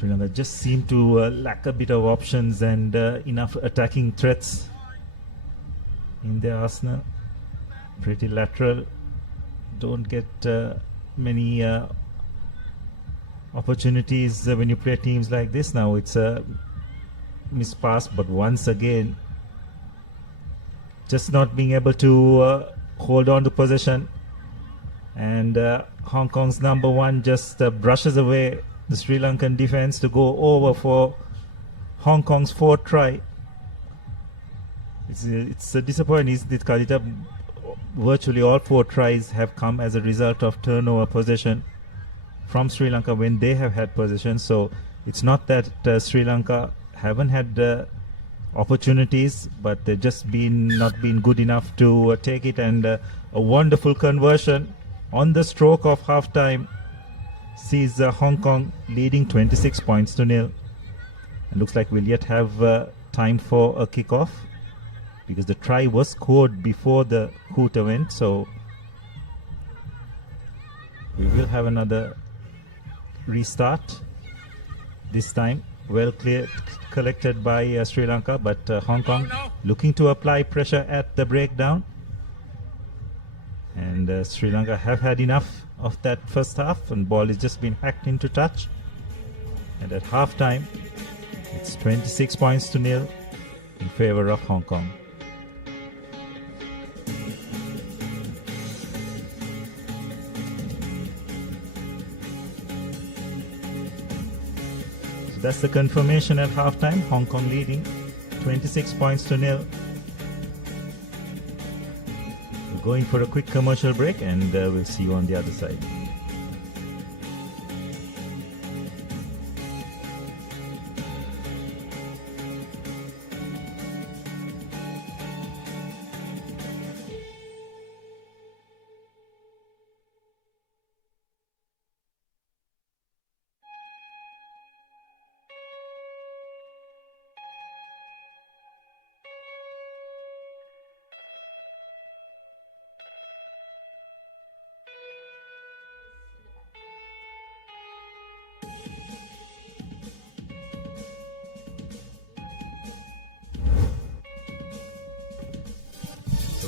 Sri Lanka just seem to lack a bit of options and enough attacking threats in their arsenal. Pretty lateral. Don't get many opportunities when you play teams like this. Now it's a missed pass, but once again, just not being able to hold on to possession. And Hong Kong's number one just brushes away the Sri Lankan defense to go over for Hong Kong's fourth try. It's disappointing, isn't it, Khalida? Virtually all 4 tries have come as a result of turnover possession from Sri Lanka when they have had possession. So it's not that Sri Lanka haven't had opportunities, but they've just not been good enough to take it. And a wonderful conversion on the stroke of halftime sees Hong Kong leading 26 points to nil. And looks like we'll yet have time for a kickoff, because the try was scored before the hooter went. So we will have another restart. This time well collected by Sri Lanka, but Hong Kong looking to apply pressure at the breakdown. And Sri Lanka have had enough of that first half, and ball has just been hacked into touch. And at halftime, it's 26 points to nil in favor of Hong Kong. So that's the confirmation at halftime. Hong Kong leading 26 points to nil. We're going for a quick commercial break, and we'll see you on the other side.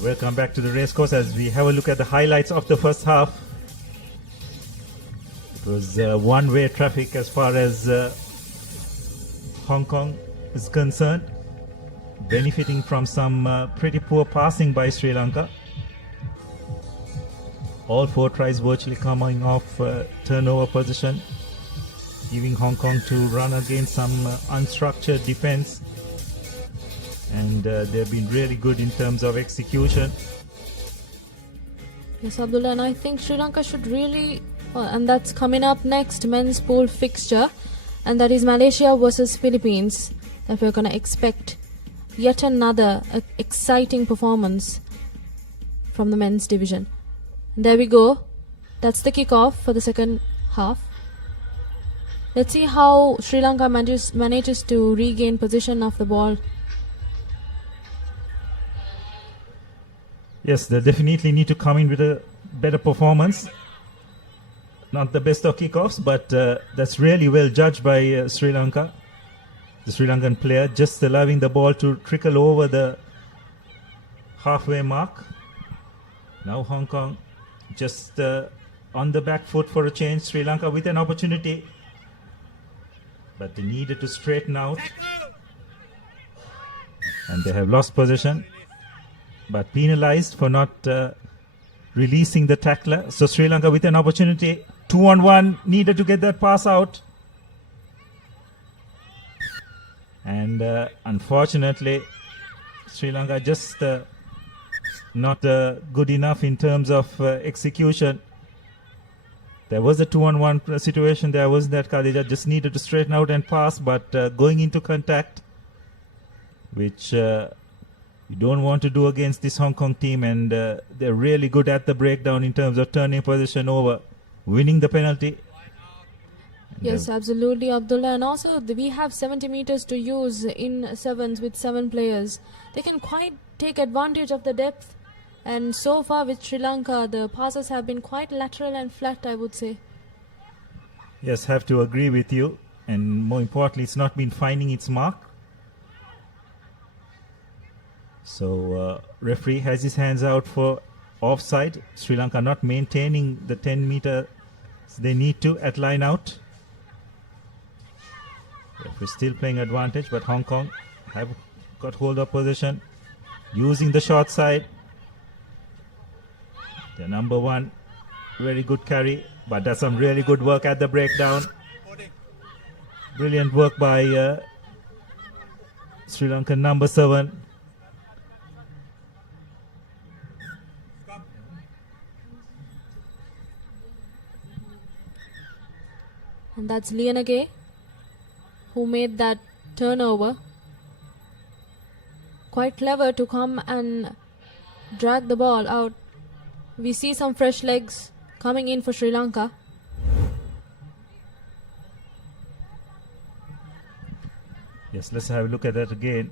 Welcome back to the racecourse as we have a look at the highlights of the first half. It was one-way traffic as far as Hong Kong is concerned, benefiting from some pretty poor passing by Sri Lanka. All 4 tries virtually coming off turnover position, giving Hong Kong to run against some unstructured defense. And they've been really good in terms of execution. Yes, Abdullah, and I think Sri Lanka should really, and that's coming up next, men's pool fixture, and that is Malaysia versus Philippines, that we're going to expect yet another exciting performance from the men's division. And there we go. That's the kickoff for the second half. Let's see how Sri Lanka manages to regain possession of the ball. Yes, they definitely need to come in with a better performance. Not the best of kickoffs, but that's really well judged by Sri Lanka. The Sri Lankan player just allowing the ball to trickle over the halfway mark. Now Hong Kong just on the back foot for a change. Sri Lanka with an opportunity, but they needed to straighten out. And they have lost possession, but penalized for not releasing the tackler. So Sri Lanka with an opportunity, 2-on-1, needed to get that pass out. And unfortunately, Sri Lanka just not good enough in terms of execution. There was a 2-on-1 situation there, wasn't that, Khadija? Just needed to straighten out and pass, but going into contact, which you don't want to do against this Hong Kong team, and they're really good at the breakdown in terms of turning possession over, winning the penalty. Yes, absolutely, Abdullah. And also, we have 70 meters to use in sevens with 7 players. They can quite take advantage of the depth. And so far with Sri Lanka, the passes have been quite lateral and flat, I would say. Yes, have to agree with you. and more importantly, it's not been finding its mark. So referee has his hands out for offside. Sri Lanka not maintaining the 10 meter they need to at line out. Referee still playing advantage, but Hong Kong have got hold of position, using the short side. The number one, very good carry, but does some really good work at the breakdown. Brilliant work by Sri Lankan number 7. And that's Lianage who made that turnover. Quite clever to come and drag the ball out. We see some fresh legs coming in for Sri Lanka. Yes, let's have a look at that again.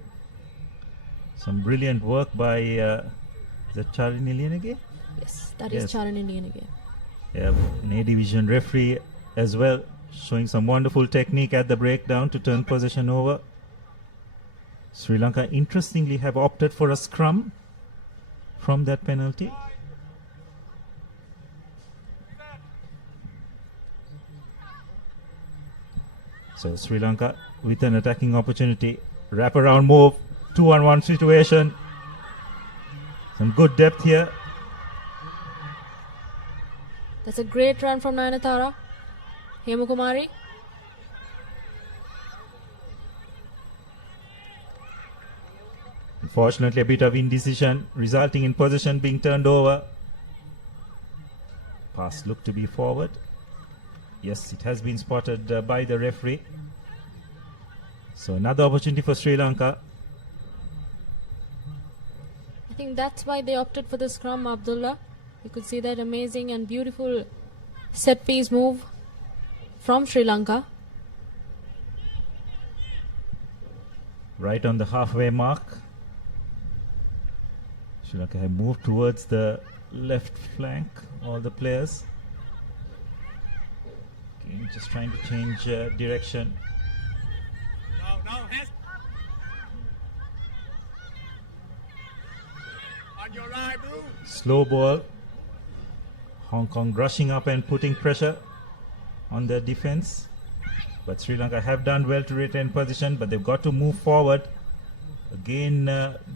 Some brilliant work by the Charini Lianage. Yes, that is Charini Lianage. Yeah, an A division referee as well, showing some wonderful technique at the breakdown to turn possession over. Sri Lanka interestingly have opted for a scrum from that penalty. So Sri Lanka with an attacking opportunity, wrap-around move, 2-on-1 situation. Some good depth here. That's a great run from Nayanthara. Hemukumari. Unfortunately, a bit of indecision resulting in possession being turned over. Pass looked to be forward. Yes, it has been spotted by the referee. So another opportunity for Sri Lanka. I think that's why they opted for the scrum, Abdullah. You could see that amazing and beautiful set piece move from Sri Lanka. Right on the halfway mark. Sri Lanka have moved towards the left flank, all the players. Okay, just trying to change direction. On your right, bro. Slow ball. Hong Kong rushing up and putting pressure on their defense. But Sri Lanka have done well to retain position, but they've got to move forward. Again,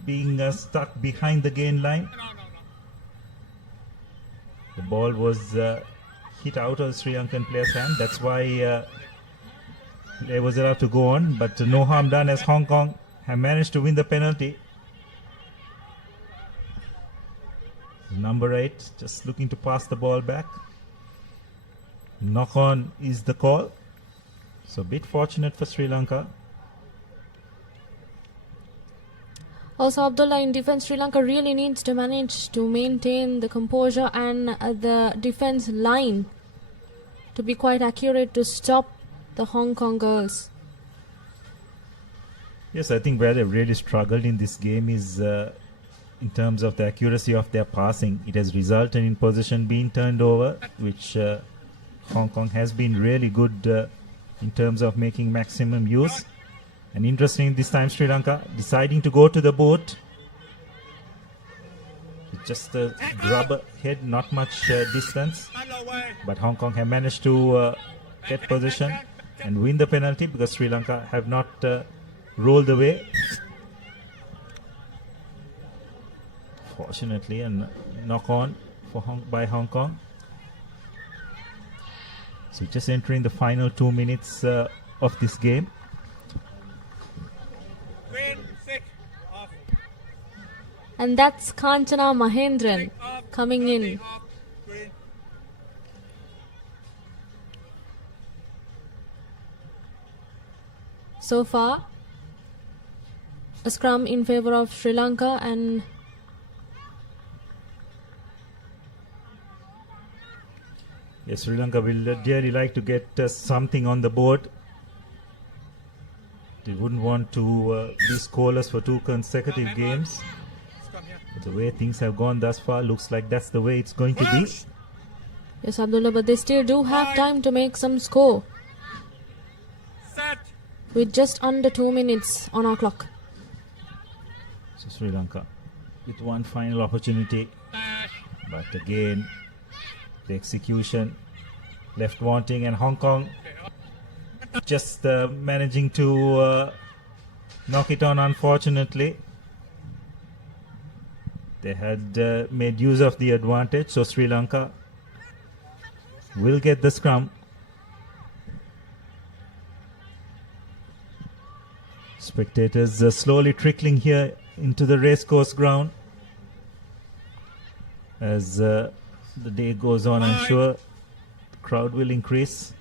being stuck behind the gain line. The ball was hit out of the Sri Lankan player's hand. That's why they was allowed to go on. But no harm done as Hong Kong have managed to win the penalty. Number 8 just looking to pass the ball back. Knock on is the call. So a bit fortunate for Sri Lanka. Also, Abdullah, in defense, Sri Lanka really needs to manage to maintain the composure and the defense line to be quite accurate to stop the Hong Kong girls. Yes, I think where they really struggled in this game is in terms of the accuracy of their passing. It has resulted in possession being turned over, which Hong Kong has been really good in terms of making maximum use. And interesting this time Sri Lanka deciding to go to the boot. Just a grub head, not much distance. But Hong Kong have managed to get position and win the penalty because Sri Lanka have not rolled away. Fortunately, a knock on for by Hong Kong. So just entering the final 2 minutes of this game. And that's Kanchana Mahendran coming in. So far, a scrum in favor of Sri Lanka, and yes, Sri Lanka will dearly like to get something on the board. They wouldn't want to be scoreless for 2 consecutive games. But the way things have gone thus far, looks like that's the way it's going to be. yes, Abdullah, but they still do have time to make some score. with just under 2 minutes on our clock. So Sri Lanka with one final opportunity, but again the execution left wanting, and Hong Kong just managing to knock it on. Unfortunately, they had made use of the advantage, so Sri Lanka will get the scrum. Spectators are slowly trickling here into the racecourse ground as the day goes on. I'm sure the crowd will increase.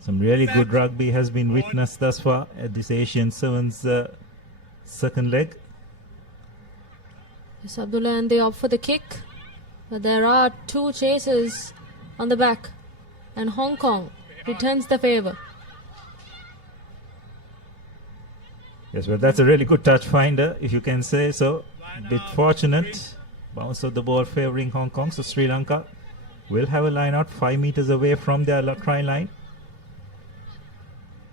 Some really good rugby has been witnessed thus far at this Asian Sevens second leg. Yes, Abdullah, and they opt for the kick, but there are 2 chasers on the back, and Hong Kong returns the favour. Yes, well, that's a really good touch finder, if you can say so. Bit fortunate. Bounce of the ball favouring Hong Kong. So Sri Lanka will have a line out 5 meters away from their try line,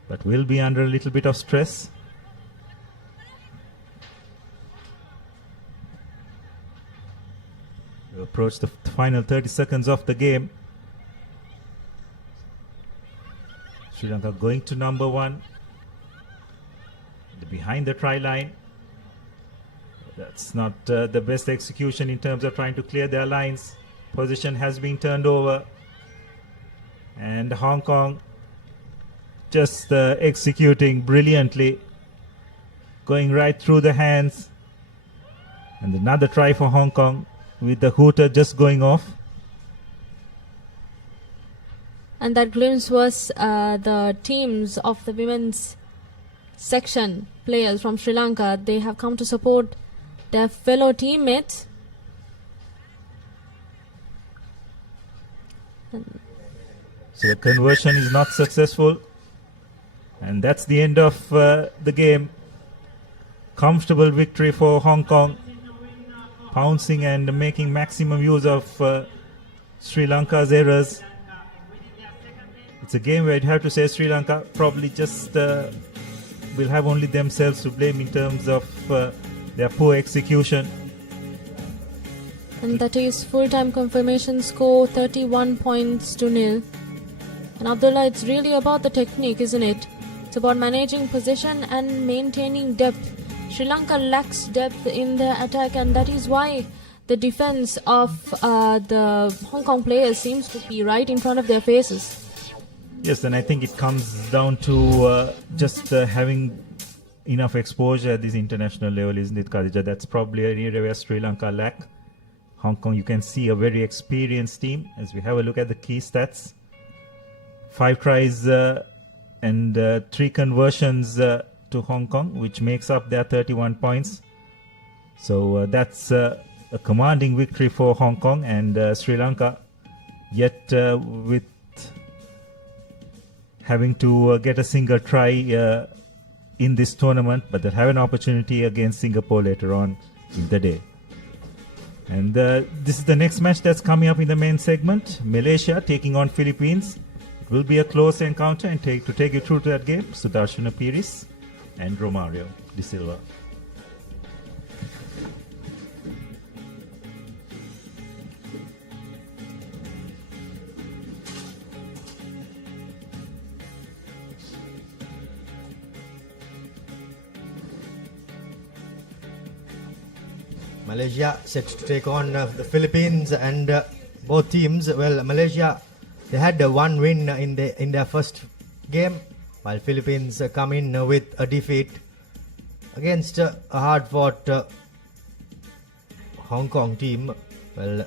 but will be under a little bit of stress. We approach the final 30 seconds of the game. Sri Lanka going to number 1. Behind the try line. That's not the best execution in terms of trying to clear their lines. Position has been turned over, and Hong Kong just executing brilliantly, going right through the hands, and another try for Hong Kong with the hooter just going off. And that glimpse was the teams of the women's section players from Sri Lanka. They have come to support their fellow teammates. So the conversion is not successful, and that's the end of the game. Comfortable victory for Hong Kong, pouncing and making maximum use of Sri Lanka's errors. It's a game where I'd have to say Sri Lanka probably just will have only themselves to blame in terms of their poor execution. And that is full-time confirmation score 31 points to 0. And Abdullah, it's really about the technique, isn't it? It's about managing possession and maintaining depth. Sri Lanka lacks depth in their attack, and that is why the defense of the Hong Kong players seems to be right in front of their faces. Yes, and I think it comes down to just having enough exposure at this international level, isn't it, Khadija? That's probably an area where Sri Lanka lack. Hong Kong, you can see a very experienced team. As we have a look at the key stats, 5 tries and 3 conversions to Hong Kong, which makes up their 31 points. So that's a commanding victory for Hong Kong, and Sri Lanka yet with having to get a single try in this tournament, but they'll have an opportunity against Singapore later on in the day. And this is the next match that's coming up in the main segment. Malaysia taking on Philippines. It will be a close encounter, and to take you through to that game, Sudarshana Piris and Romario De Silva. Malaysia set to take on the Philippines, and both teams, well, Malaysia, they had one win in their first game, while Philippines come in with a defeat against a hard-fought Hong Kong team. Well,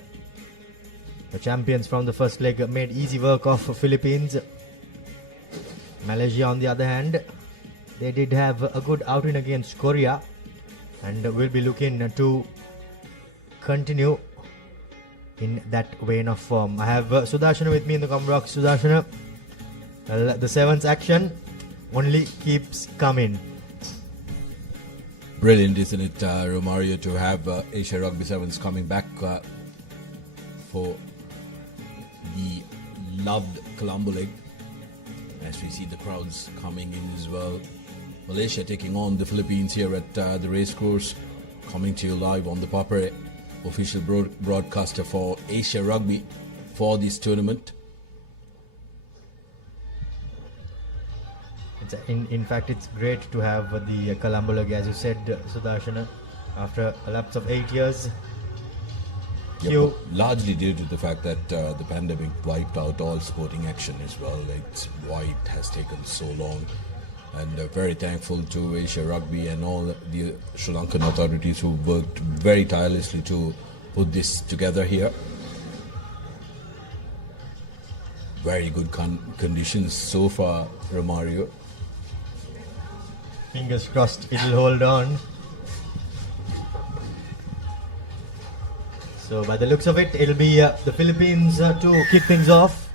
the champions from the first leg made easy work of Philippines. Malaysia, on the other hand, they did have a good outing against Korea, and will be looking to continue in that vein of form. I have Sudarshana with me in the comment box. Sudarshana, the Sevens action only keeps coming. Brilliant, isn't it, Romario, to have Asia Rugby Sevens coming back for the loved Colombo leg. as we see the crowds coming in as well. Malaysia taking on the Philippines here at the race course, coming to you live on the Papare, official broadcaster for Asia Rugby for this tournament. In fact, it's great to have the Colombo leg, as you said, Sudarshana, after a lapse of 8 years. Yeah, largely due to the fact that the pandemic wiped out all sporting action as well. It's why it has taken so long. And very thankful to Asia Rugby and all the Sri Lankan authorities who worked very tirelessly to put this together here. Very good conditions so far, Romario. Fingers crossed it'll hold on. So by the looks of it, it'll be the Philippines to kick things off.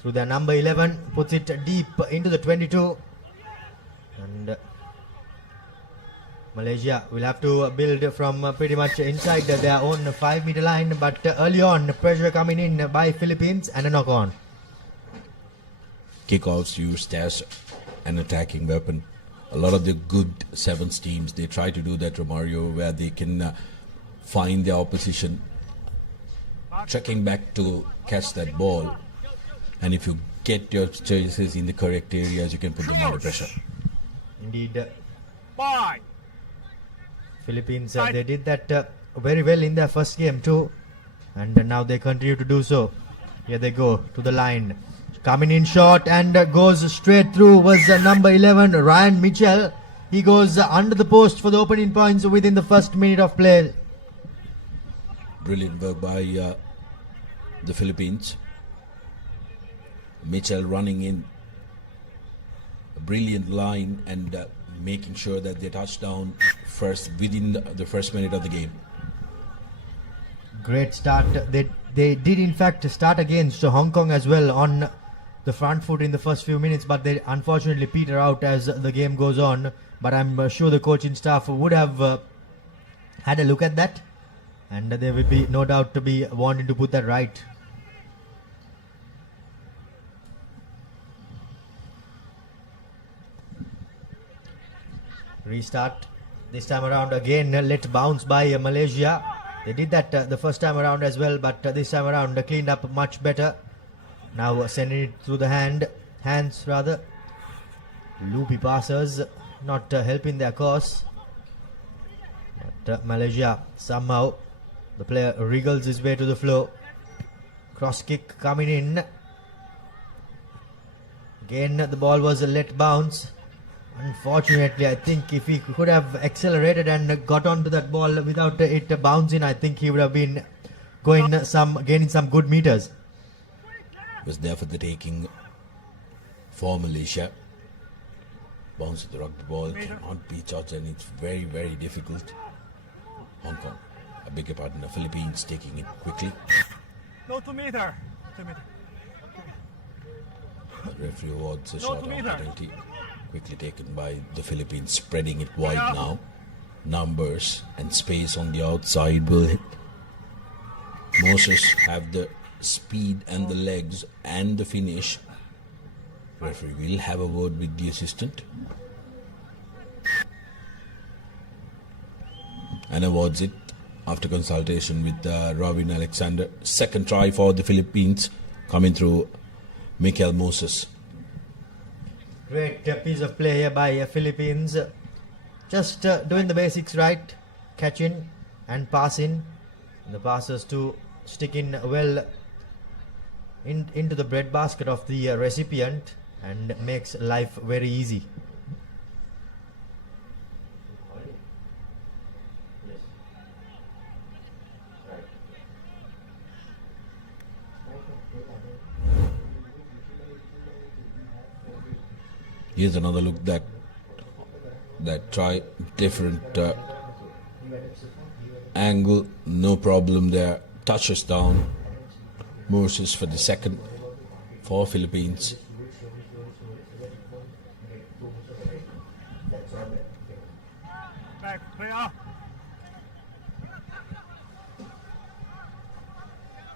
Through their number 11, puts it deep into the 22. And Malaysia will have to build from pretty much inside their own 5-meter line. But early on, pressure coming in by Philippines and a knock on. Kickoffs used as an attacking weapon. A lot of the good sevens teams, they try to do that, Romario, where they can find the opposition checking back to catch that ball. And if you get your choices in the correct areas, you can put them under pressure. Indeed. Philippines, they did that very well in their first game too. And now they continue to do so. Here they go to the line. Coming in short and goes straight through was number 11, Ryan Mitchell. He goes under the post for the opening points within the first minute of play. Brilliant work by the Philippines. Mitchell running in a brilliant line and making sure that they touch down first within the first minute of the game. Great start. They did in fact start against Hong Kong as well on the front foot in the first few minutes, but they unfortunately peter out as the game goes on. But I'm sure the coaching staff would have had a look at that, and there will be no doubt to be wanting to put that right. Restart this time around again, let bounce by Malaysia. They did that the first time around as well, but this time around cleaned up much better. Now sending it through the hands rather. Loopy passers not helping their cause. But Malaysia somehow, the player wriggles his way to the floor. Cross kick coming in. Again the ball was let bounce. Unfortunately, I think if he could have accelerated and got onto that ball without it bouncing, I think he would have been gaining some good meters. Was there for the taking for Malaysia. Bounce of the rugby ball cannot be judged, and it's very, very difficult. Hong Kong, I beg your pardon, the Philippines taking it quickly. No, 2 meter. 2 meter. The referee awards a shot on penalty. Quickly taken by the Philippines, spreading it wide now. Numbers and space on the outside will hit. Moses have the speed and the legs and the finish. Referee will have a word with the assistant and awards it after consultation with Robin Alexander. Second try for the Philippines coming through Mikel Moses. Great piece of play here by Philippines. Just doing the basics right, catching and passing. And the passes to stick in well into the breadbasket of the recipient and makes life very easy. Here's another look that try different angle, no problem there. Touches down. Moses for the second for Philippines.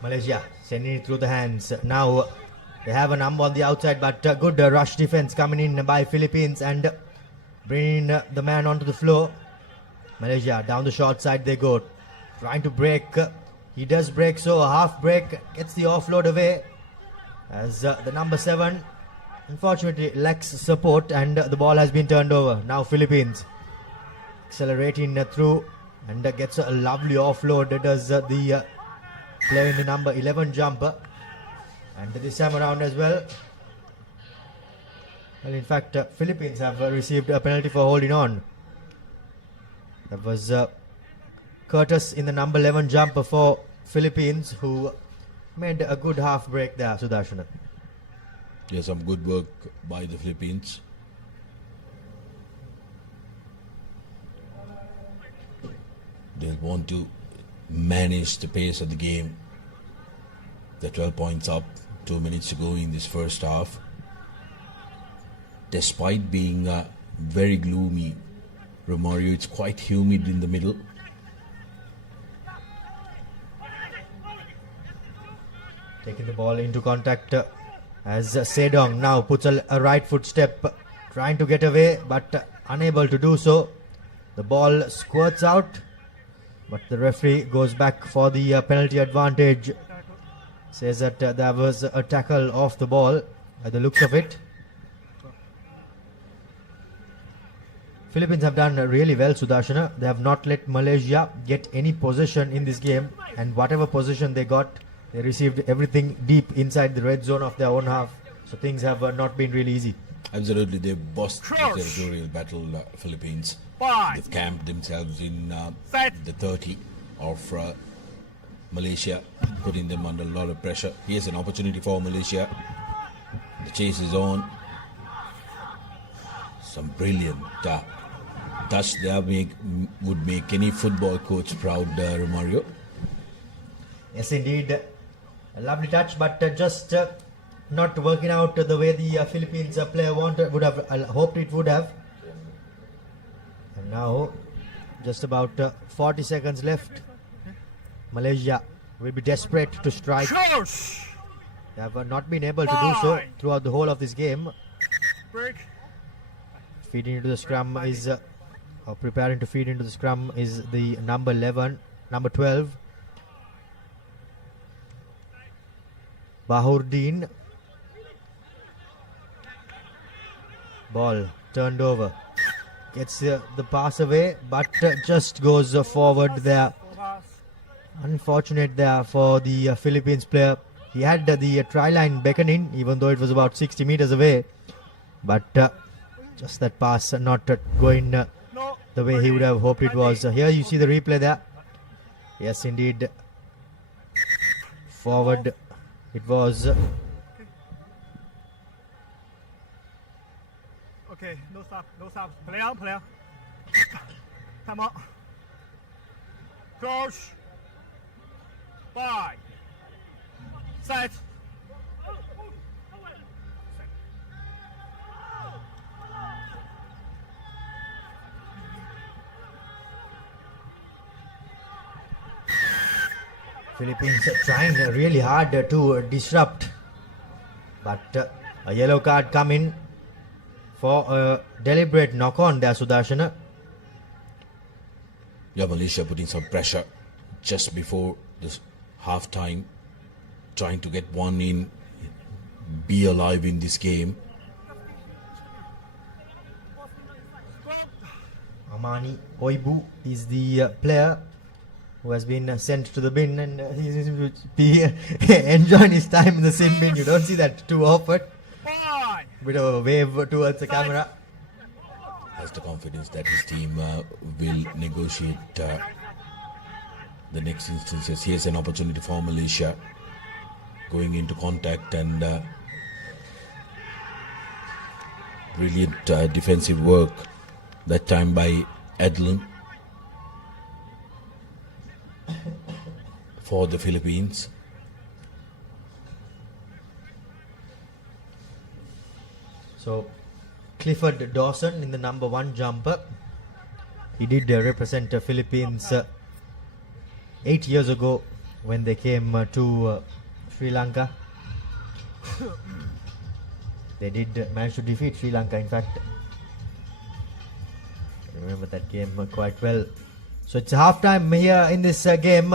Malaysia sending it through the hands. Now they have a number on the outside, but good rush defense coming in by Philippines and bringing the man onto the floor. Malaysia down the short side they go, trying to break. He does break, so a half break, gets the offload away as the number 7 unfortunately lacks support and the ball has been turned over. Now Philippines accelerating through and gets a lovely offload. Does the player in the number 11 jumper, and this time around as well. Well, in fact, Philippines have received a penalty for holding on. That was Curtis in the number 11 jumper for Philippines, who made a good half break there, Sudarshana. Yeah, some good work by the Philippines. They'll want to manage the pace of the game. They're 12 points up, 2 minutes to go in this first half. Despite being very gloomy, Romario, it's quite humid in the middle. Taking the ball into contact as Sedong now puts a right foot step, trying to get away but unable to do so. The ball squirts out, but the referee goes back for the penalty advantage. Says that there was a tackle off the ball by the looks of it. Philippines have done really well, Sudarshana. They have not let Malaysia get any possession in this game, and whatever possession they got, they received everything deep inside the red zone of their own half. So things have not been really easy. Absolutely, they bossed the territorial battle, Philippines. They've camped themselves in the 30 of Malaysia, putting them under a lot of pressure. Here's an opportunity for Malaysia. The chase is on. Some brilliant touch there would make any football coach proud, Romario. Yes, indeed. A lovely touch, but just not working out the way the Philippines player would have hoped it would have. And now, just about 40 seconds left. Malaysia will be desperate to strike. They have not been able to do so throughout the whole of this game. Feeding into the scrum is, or preparing to feed into the scrum is the number 12. Bahurdin. Ball turned over. Gets the pass away, but just goes forward there. Unfortunate there for the Philippines player. He had the try line beckoning, even though it was about 60 meters away. But just that pass not going the way he would have hoped it was. Here you see the replay there. Yes, indeed. Forward it was. Okay, no stop, no stop. Play out, play out. Come on. Coach. 5. Set. Philippines trying really hard to disrupt, but a yellow card coming for a deliberate knock on there, Sudarshana. Yeah, Malaysia putting some pressure just before this half time, trying to get one in, be alive in this game. Amani Oibu is the player who has been sent to the bin, and he seems to be enjoying his time in the sin bin. You don't see that too often. Bit of a wave towards the camera. Has the confidence that his team will negotiate the next instances. Here's an opportunity for Malaysia going into contact, and brilliant defensive work that time by Adlon for the Philippines. So Clifford Dawson in the number 1 jumper. He did represent the Philippines 8 years ago when they came to Sri Lanka. They did manage to defeat Sri Lanka, in fact. I remember that game quite well. So it's halftime here in this game.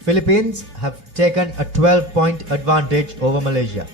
Philippines have taken a 12-point advantage over Malaysia.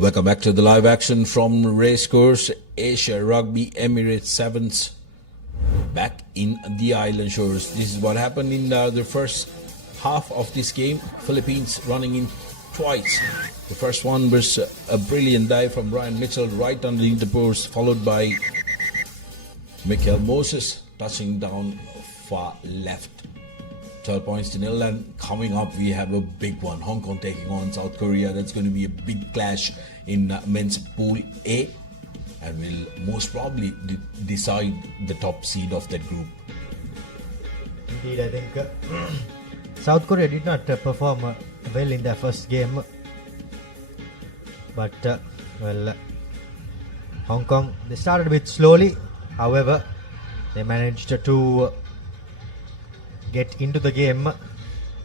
Welcome back to the live action from Racecourse Asia Rugby Emirates Sevens back in the island shores. This is what happened in the first half of this game. Philippines running in twice. The first one was a brilliant dive from Brian Mitchell right underneath the post, followed by Michael Moses touching down far left. 12 points to nil, and coming up we have a big one. Hong Kong taking on South Korea. That's going to be a big clash in men's pool A, and will most probably decide the top seed of that group. Indeed, I think South Korea did not perform well in their first game, but Hong Kong, they started a bit slowly. However, they managed to get into the game,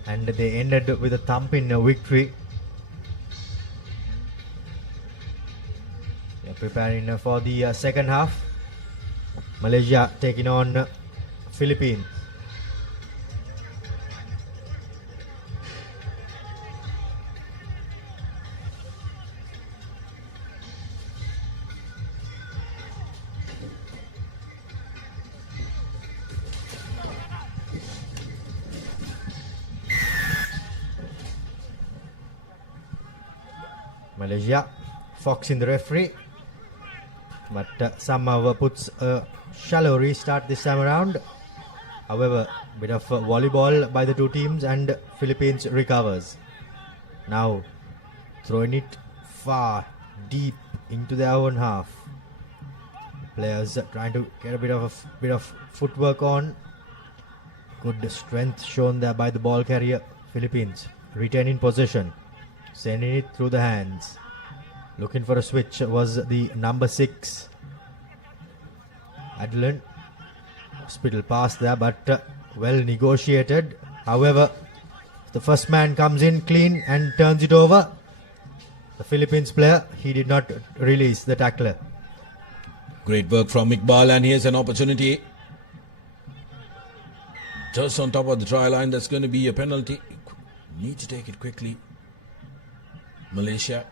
and they ended with a thumping victory. They are preparing for the second half. Malaysia taking on Philippines. Malaysia, Fox in the referee, but somehow puts a shallow restart this time around. However, bit of volleyball by the two teams, and Philippines recovers. Now throwing it far deep into their own half. Players trying to get a bit of footwork on. Good strength shown there by the ball carrier. Philippines retaining possession, sending it through the hands. Looking for a switch was the number 6. Adelan. Hospital pass there, but well negotiated. However, the first man comes in clean and turns it over. The Philippines player, he did not release the tackler. Great work from Iqbal, and here's an opportunity. Just on top of the try line, that's going to be a penalty. Need to take it quickly. Malaysia.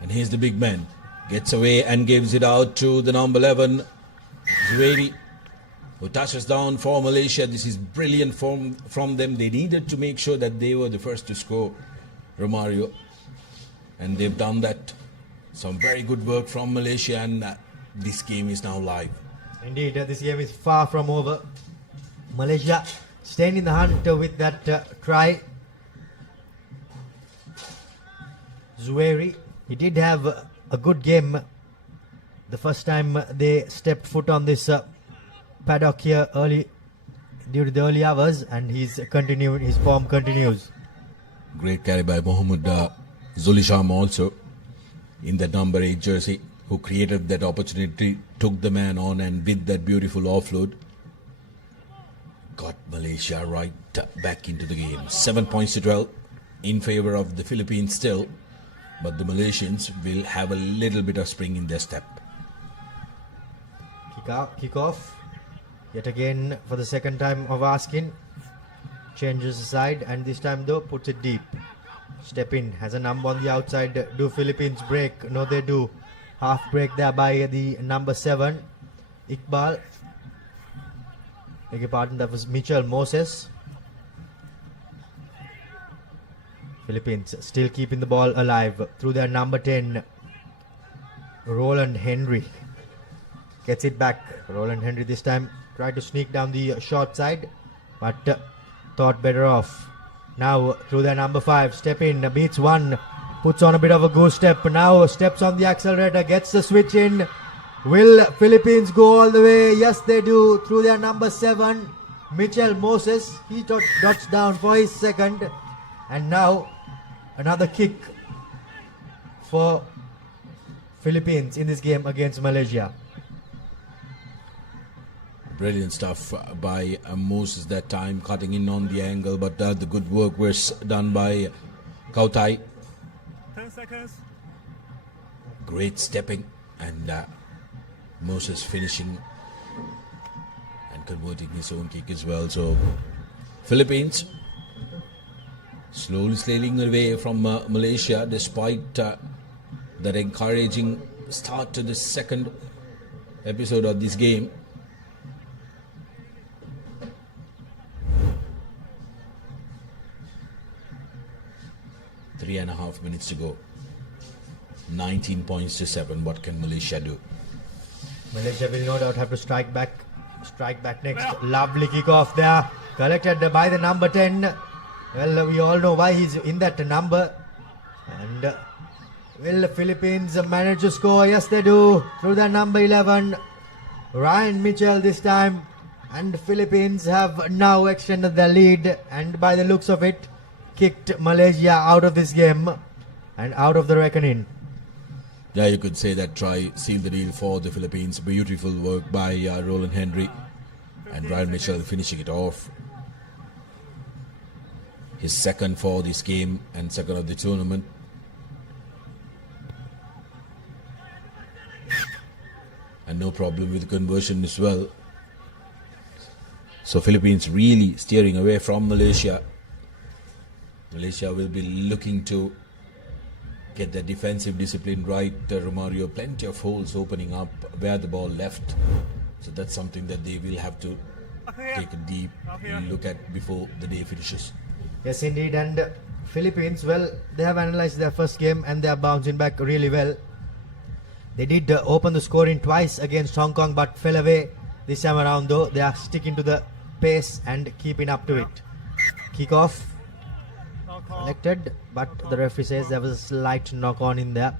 And here's the big man. Gets away and gives it out to the number 11, Zuhairi, who touches down for Malaysia. This is brilliant from them. They needed to make sure that they were the first to score, Romario. And they've done that. Some very good work from Malaysia, and this game is now live. Indeed, this game is far from over. Malaysia staying in the hunt with that try. Zuhairi, he did have a good game the first time they stepped foot on this paddock here early, during the early hours, and his form continues. Great carry by Mohammad Zulisham also in that number 8 jersey, who created that opportunity, took the man on, and with that beautiful offload got Malaysia right back into the game. 7 points to 12 in favor of the Philippines still, but the Malaysians will have a little bit of spring in their step. Kick off yet again for the second time of asking. Changes the side, and this time though puts it deep. Step in, has a number on the outside. Do Philippines break? No, they do. Half break there by the number 7, Iqbal. Beg your pardon, that was Mitchell Moses. Philippines still keeping the ball alive through their number 10, Roland Henry. Gets it back. Roland Henry this time tried to sneak down the short side, but thought better off. Now through their number 5, step in, beats one, puts on a bit of a goose step. Now steps on the accelerator, gets the switch in. Will Philippines go all the way? Yes, they do. Through their number 7, Mitchell Moses. He dodged down for his second. And now another kick for Philippines in this game against Malaysia. Brilliant stuff by Moses that time, cutting in on the angle, but the good work was done by Kautai. 10 seconds. Great stepping, and Moses finishing and converting his own kick as well. So Philippines slowly sailing away from Malaysia, despite that encouraging start to the second episode of this game. Three and a half minutes to go. 19 points to 7. What can Malaysia do? Malaysia will no doubt have to strike back next. Lovely kick off there, collected by the number 10. Well, we all know why he's in that number. And will the Philippines manage to score? Yes, they do. Through their number 11, Ryan Mitchell this time. And the Philippines have now extended their lead, and by the looks of it, kicked Malaysia out of this game and out of the reckoning. Yeah, you could say that try sealed the deal for the Philippines. Beautiful work by Roland Henry, and Ryan Mitchell finishing it off. His second for this game and second of the tournament. And no problem with the conversion as well. So Philippines really steering away from Malaysia. Malaysia will be looking to get their defensive discipline right. Romario, plenty of holes opening up where the ball left. So that's something that they will have to take a deep look at before the day finishes. Yes, indeed. And Philippines, well, they have analyzed their first game and they are bouncing back really well. They did open the scoring twice against Hong Kong, but fell away this time around. Though they are sticking to the pace and keeping up to it. Kick off collected, but the referee says there was a slight knock on in there.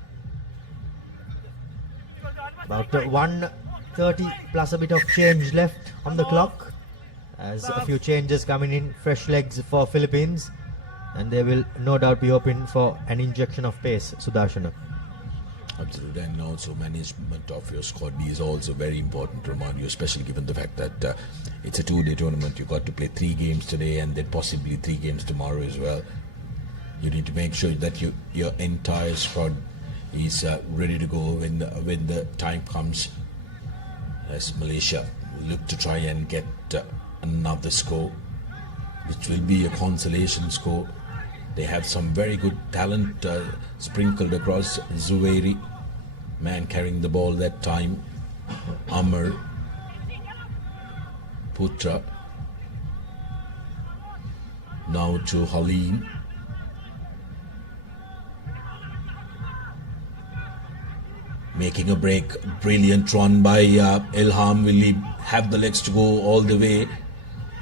About 1:30 plus a bit of change left on the clock, as a few changes coming in, fresh legs for Philippines, and they will no doubt be hoping for an injection of pace. Sudarshana. Absolutely, and also management of your squad is also very important, Romario, especially given the fact that it's a 2-day tournament. You got to play 3 games today and then possibly 3 games tomorrow as well. You need to make sure that your entire squad is ready to go when the time comes. As Malaysia look to try and get another score, which will be a consolation score. They have some very good talent sprinkled across. Zuwairi, man carrying the ball that time. Amar, Putra. Now to Halim. Making a break. Brilliant run by Ilham. Will he have the legs to go all the way?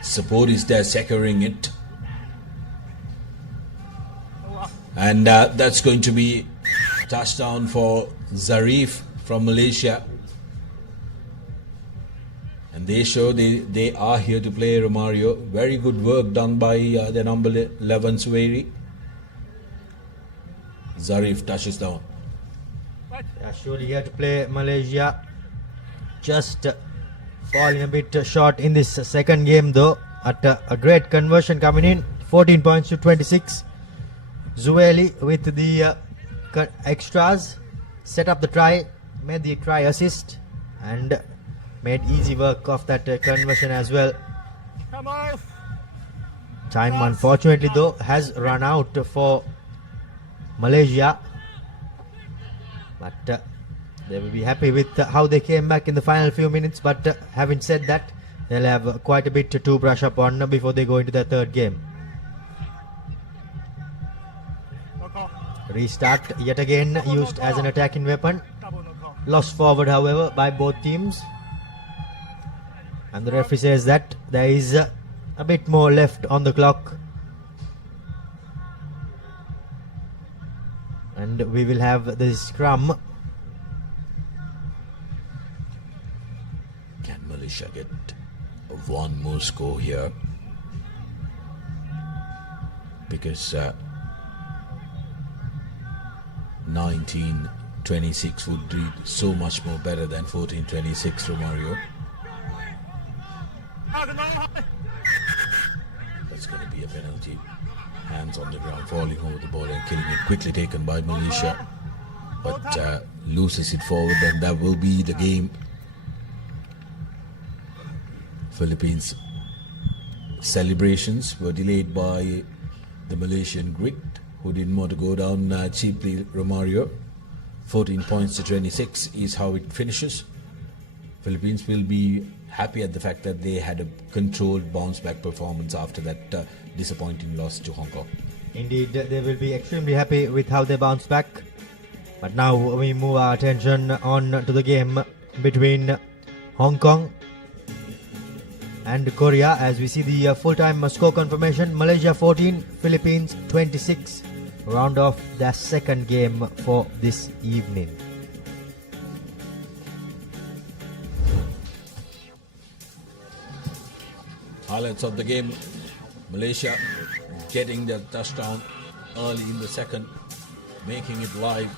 Support is there securing it. And that's going to be touchdown for Zarif from Malaysia. And they show they are here to play, Romario. Very good work done by the number 11 Suwairi. Zarif touches down. Yeah, surely here to play Malaysia. Just falling a bit short in this second game though. At a great conversion coming in. 14 points to 26. Zueli with the extras, set up the try, made the try assist, and made easy work of that conversion as well. Time unfortunately though has run out for Malaysia, but they will be happy with how they came back in the final few minutes. But having said that, they'll have quite a bit to brush up on before they go into the third game. Restart yet again used as an attacking weapon. Lost forward, however, by both teams. And the referee says that there is a bit more left on the clock. And we will have the scrum. Can Malaysia get one more score here? Because 19-26 would read so much more better than 14-26, Romario. That's going to be a penalty. Hands on the ground, falling over the ball and killing it. Quickly taken by Malaysia, but loses it forward, and that will be the game. Philippines celebrations were delayed by the Malaysian grit, who didn't want to go down cheaply, Romario. 14 points to 26 is how it finishes. Philippines will be happy at the fact that they had a controlled bounce back performance after that disappointing loss to Hong Kong. Indeed, they will be extremely happy with how they bounce back. But now we move our attention on to the game between Hong Kong and Korea, as we see the full-time score confirmation. Malaysia 14, Philippines 26. Round off their second game for this evening. Highlights of the game: Malaysia getting their touchdown early in the second, making it live.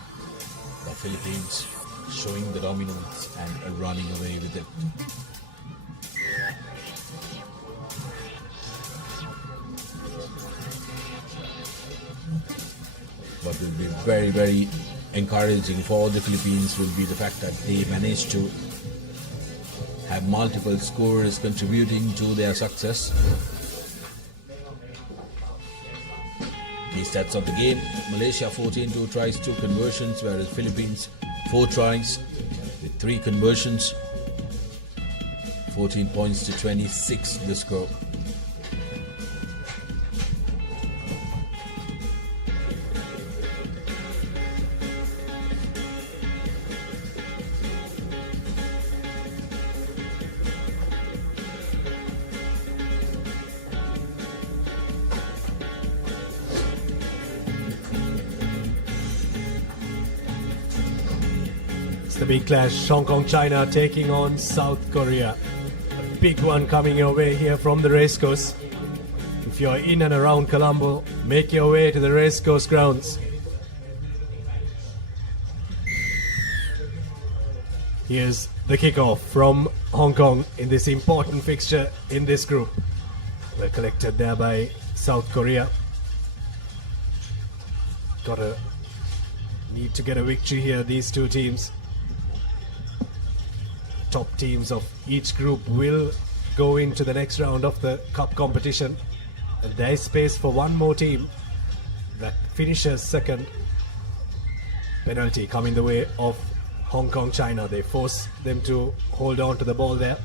The Philippines showing the dominance and running away with it. What will be very, very encouraging for the Philippines will be the fact that they managed to have multiple scorers contributing to their success. The stats of the game: Malaysia 14, 2 tries, 2 conversions, whereas Philippines 4 tries with 3 conversions. 14 points to 26 the score. The big clash, Hong Kong, China taking on South Korea. A big one coming your way here from the racecourse. If you're in and around Colombo, make your way to the racecourse grounds. Here's the kickoff from Hong Kong in this important fixture in this group. Well collected there by South Korea. Need to get a victory here, these two teams. Top teams of each group will go into the next round of the cup competition. And there is space for one more team that finishes second. Penalty coming the way of Hong Kong, China. They force them to hold on to the ball there.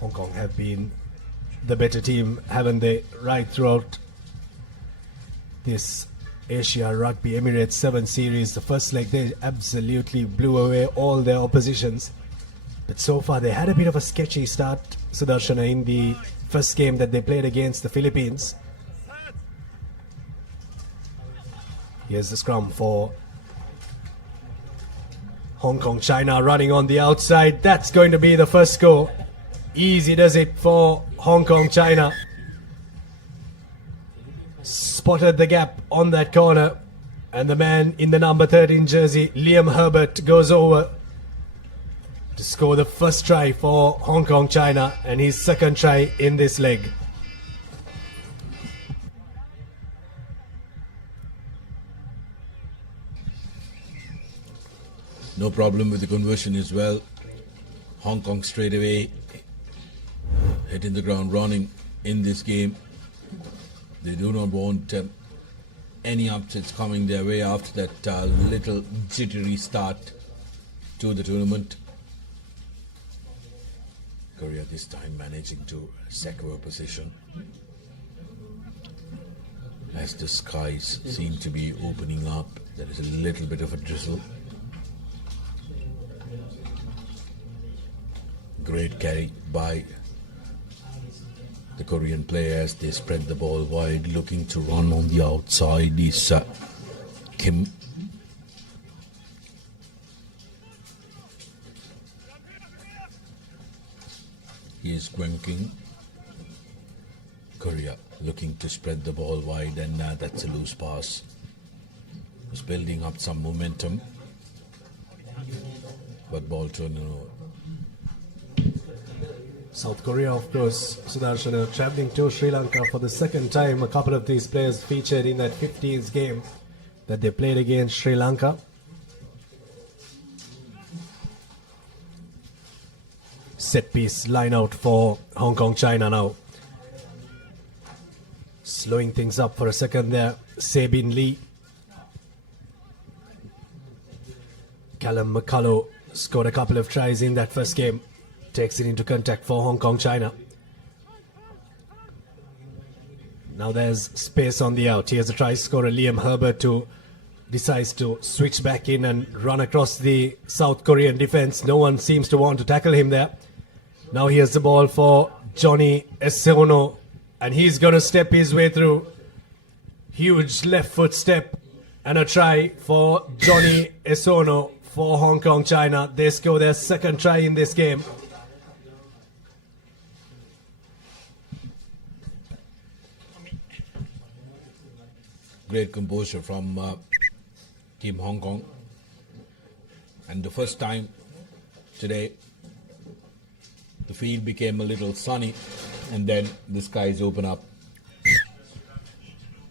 Hong Kong have been the better team, haven't they, right throughout this Asia Rugby Emirates 7 series. The first leg they absolutely blew away all their oppositions, but so far they had a bit of a sketchy start, Sudarshana, in the first game that they played against the Philippines. Here's the scrum for Hong Kong, China running on the outside. That's going to be the first score. Easy does it for Hong Kong, China. Spotted the gap on that corner, and the man in the number 13 jersey, Liam Herbert, goes over to score the first try for Hong Kong, China, and his second try in this leg. No problem with the conversion as well. Hong Kong straight away hitting the ground running. in this game. They do not want any upsets coming their way after that little jittery start to the tournament. Korea this time managing to secure position as the skies seem to be opening up. There is a little bit of a drizzle. Great carry by the Korean players. They spread the ball wide. Looking to run on the outside is Kim. He is Gwenking. Korea looking to spread the ball wide, and that's a loose pass. Was building up some momentum, but ball turned over. South Korea, of course, Sudarshan, travelling to Sri Lanka for the second time. A couple of these players featured in that 15th game that they played against Sri Lanka. Set piece line out for Hong Kong China now. Slowing things up for a second there, Sabin Lee. Callum McCullough scored a couple of tries in that first game. Takes it into contact for Hong Kong China. Now there's space on the out. Here's a try scorer Liam Herbert who decides to switch back in and run across the South Korean defense. No one seems to want to tackle him there. Now here's the ball for Johnny Eseono, and he's going to step his way through. Huge left foot step and a try for Johnny Eseono for Hong Kong China. They score their second try in this game. Great composure from Team Hong Kong. And the first time today, the field became a little sunny, and then the skies open up,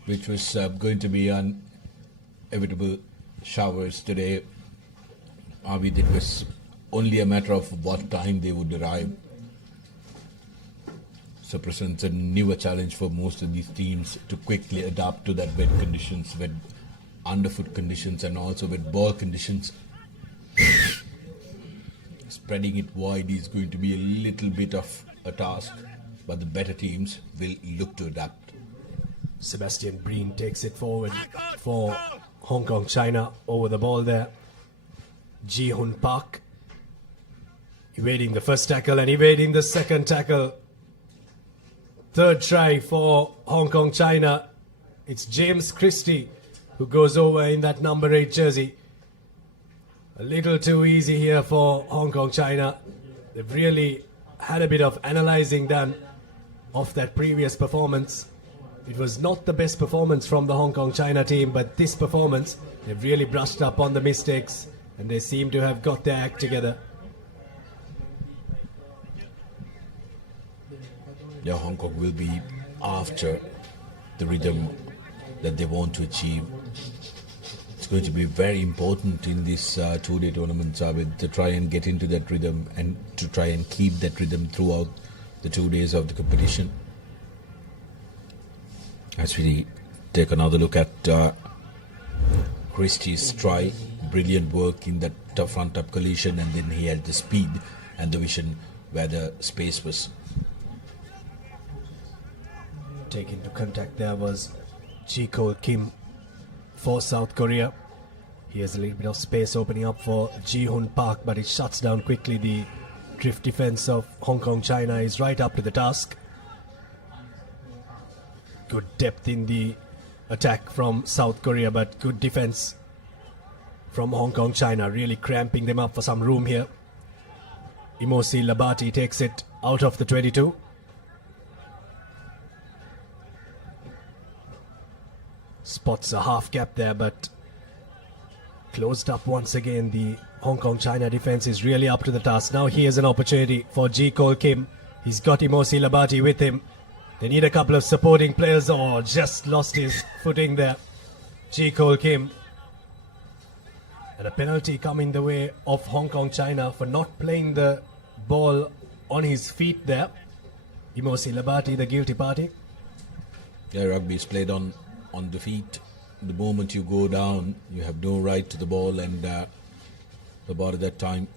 which was going to be inevitable showers today. It was only a matter of what time they would arrive. So presents a newer challenge for most of these teams to quickly adapt to that wet conditions, wet underfoot conditions, and also wet ball conditions. Spreading it wide is going to be a little bit of a task, but the better teams will look to adapt. Sebastian Breen takes it forward for Hong Kong China over the ball there. Ji Hun Park evading the first tackle and evading the second tackle. Third try for Hong Kong China. It's James Christie who goes over in that number 8 jersey. A little too easy here for Hong Kong China. They've really had a bit of analysing done of that previous performance. It was not the best performance from the Hong Kong China team, but this performance, they've really brushed up on the mistakes and they seem to have got their act together. Yeah, Hong Kong will be after the rhythm that they want to achieve. It's going to be very important in this two-day tournament, to try and get into that rhythm and to try and keep that rhythm throughout the 2 days of the competition. As we take another look at Christie's try, brilliant work in that front-up collision, and then he had the speed and the vision where the space was. Taken to contact there was Ji-Ko Kim for South Korea. Here's a little bit of space opening up for Ji-Hun Park, but it shuts down quickly. The drift defense of Hong Kong China is right up to the task. Good depth in the attack from South Korea, but good defense from Hong Kong China, really cramping them up for some room here. Imosi Labati takes it out of the 22. Spots a half gap there, but closed up once again. The Hong Kong China defense is really up to the task. Now here's an opportunity for Ji-Ko Kim. He's got Imosi Labati with him. They need a couple of supporting players. Oh, just lost his footing there. Ji-Ko Kim. And a penalty coming the way of Hong Kong China for not playing the ball on his feet there. Imosi Labati, the guilty party. Yeah, rugby is played on the feet. The moment you go down, you have no right to the ball, and about at that time,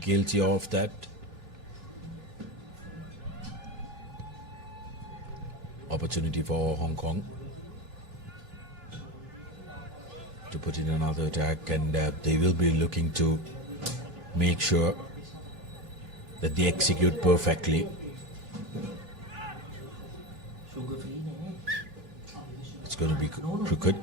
guilty of that. Opportunity for Hong Kong to put in another attack, and they will be looking to make sure that they execute perfectly. It's going to be crooked.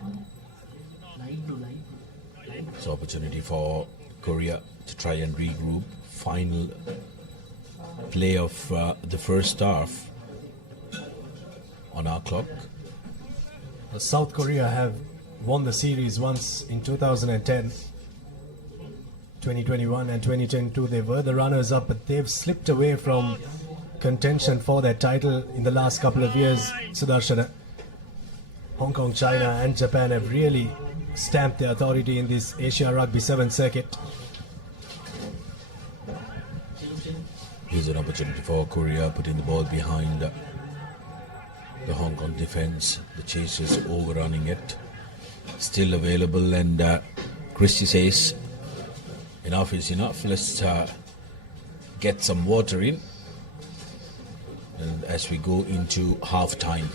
It's an opportunity for Korea to try and regroup. Final play of the first half on our clock. South Korea have won the series once in 2010, 2021 and 2022. They were the runners up, but they've slipped away from contention for that title in the last couple of years. Sudarshana, Hong Kong, China and Japan have really stamped their authority in this Asia Rugby 7 circuit. Here's an opportunity for Korea, putting the ball behind the Hong Kong defense. The chasers overrunning it. Still available, and Christie says enough is enough. Let's get some water in, and as we go into half time.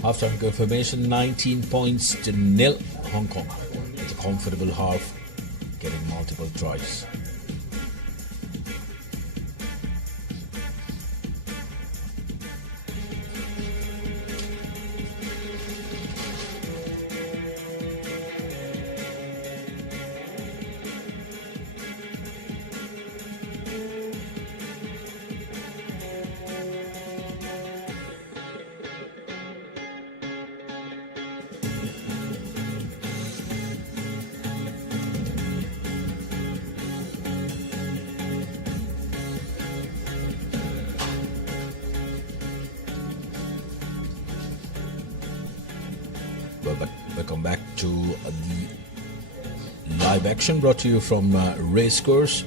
Half-time confirmation, 19 points to 0. Hong Kong with a comfortable half, getting multiple tries. Welcome back to the live action brought to you from Racecourse.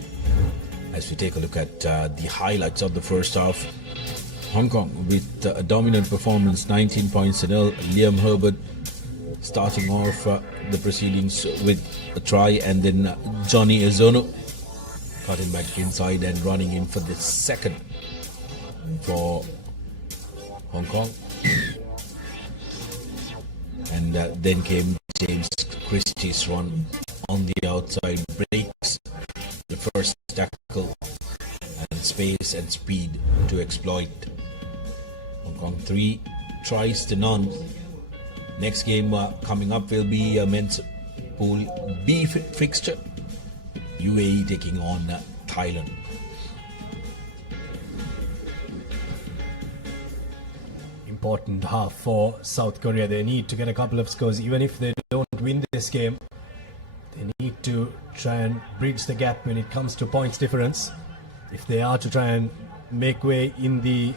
As we take a look at the highlights of the first half, Hong Kong with a dominant performance, 19 points to 0. Liam Herbert starting off the proceedings with a try, and then Johnny Ezono cutting back inside and running in for the second for Hong Kong. And then came James Christie's run on the outside, breaks the first tackle, and space and speed to exploit. Hong Kong 3 tries to none. Next game coming up will be a men's Pool B fixture. UAE taking on Thailand. Important half for South Korea. They need to get a couple of scores. Even if they don't win this game, they need to try and bridge the gap when it comes to points difference if they are to try and make way in the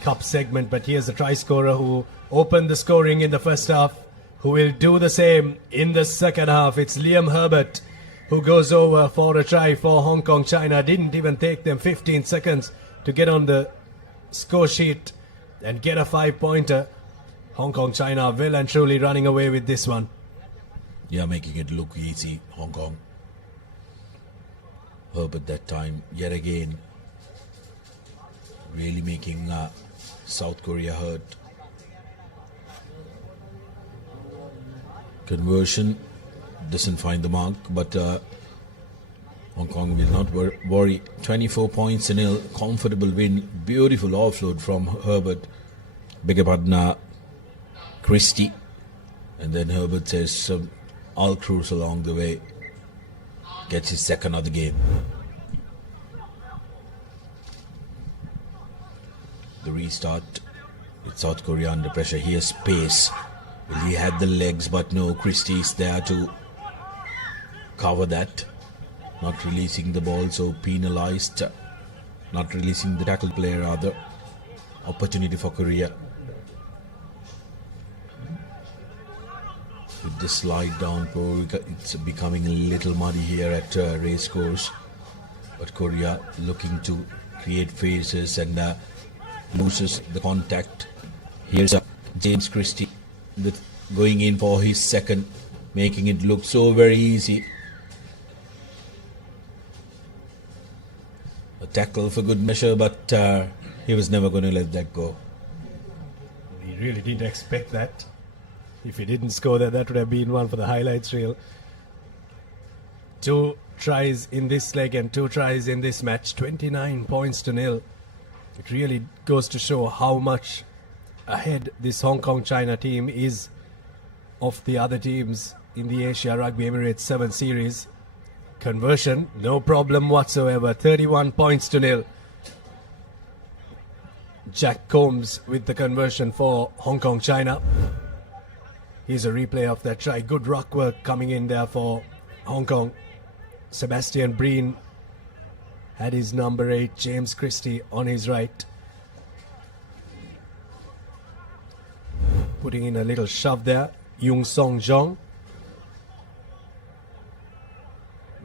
cup segment. But here's the try scorer who opened the scoring in the first half, who will do the same in the second half. It's Liam Herbert who goes over for a try for Hong Kong. China didn't even take them 15 seconds to get on the score sheet and get a 5-pointer. Hong Kong, China well and truly running away with this one. Yeah, making it look easy, Hong Kong. Herbert that time, yet again, really making South Korea hurt. Conversion doesn't find the mark, but Hong Kong will not worry. 24 points to 0, comfortable win, beautiful offload from Herbert. Beg your pardon, Christie. And then Herbert says, I'll cruise along the way. Gets his second of the game. The restart with South Korea under pressure. Here's pace. Well, he had the legs, but no, Christie's there to cover that. Not releasing the ball, so penalized. not releasing the tackle player rather. Opportunity for Korea. With the slide down, it's becoming a little muddy here at race course. But Korea looking to create phases and loses the contact. Here's James Christie going in for his second, making it look so very easy. A tackle for good measure, but he was never going to let that go. He really didn't expect that. If he didn't score that, that would have been one for the highlights reel. 2 tries in this leg and 2 tries in this match. 29 points to nil. It really goes to show how much ahead this Hong Kong-China team is of the other teams in the Asia Rugby Emirates 7 series. Conversion, no problem whatsoever. 31 points to nil. Jack Combs with the conversion for Hong Kong-China. Here's a replay of that try. Good ruck work coming in there for Hong Kong. Sebastian Breen had his number 8, James Christie, on his right. Putting in a little shove there. Yung Song Jong.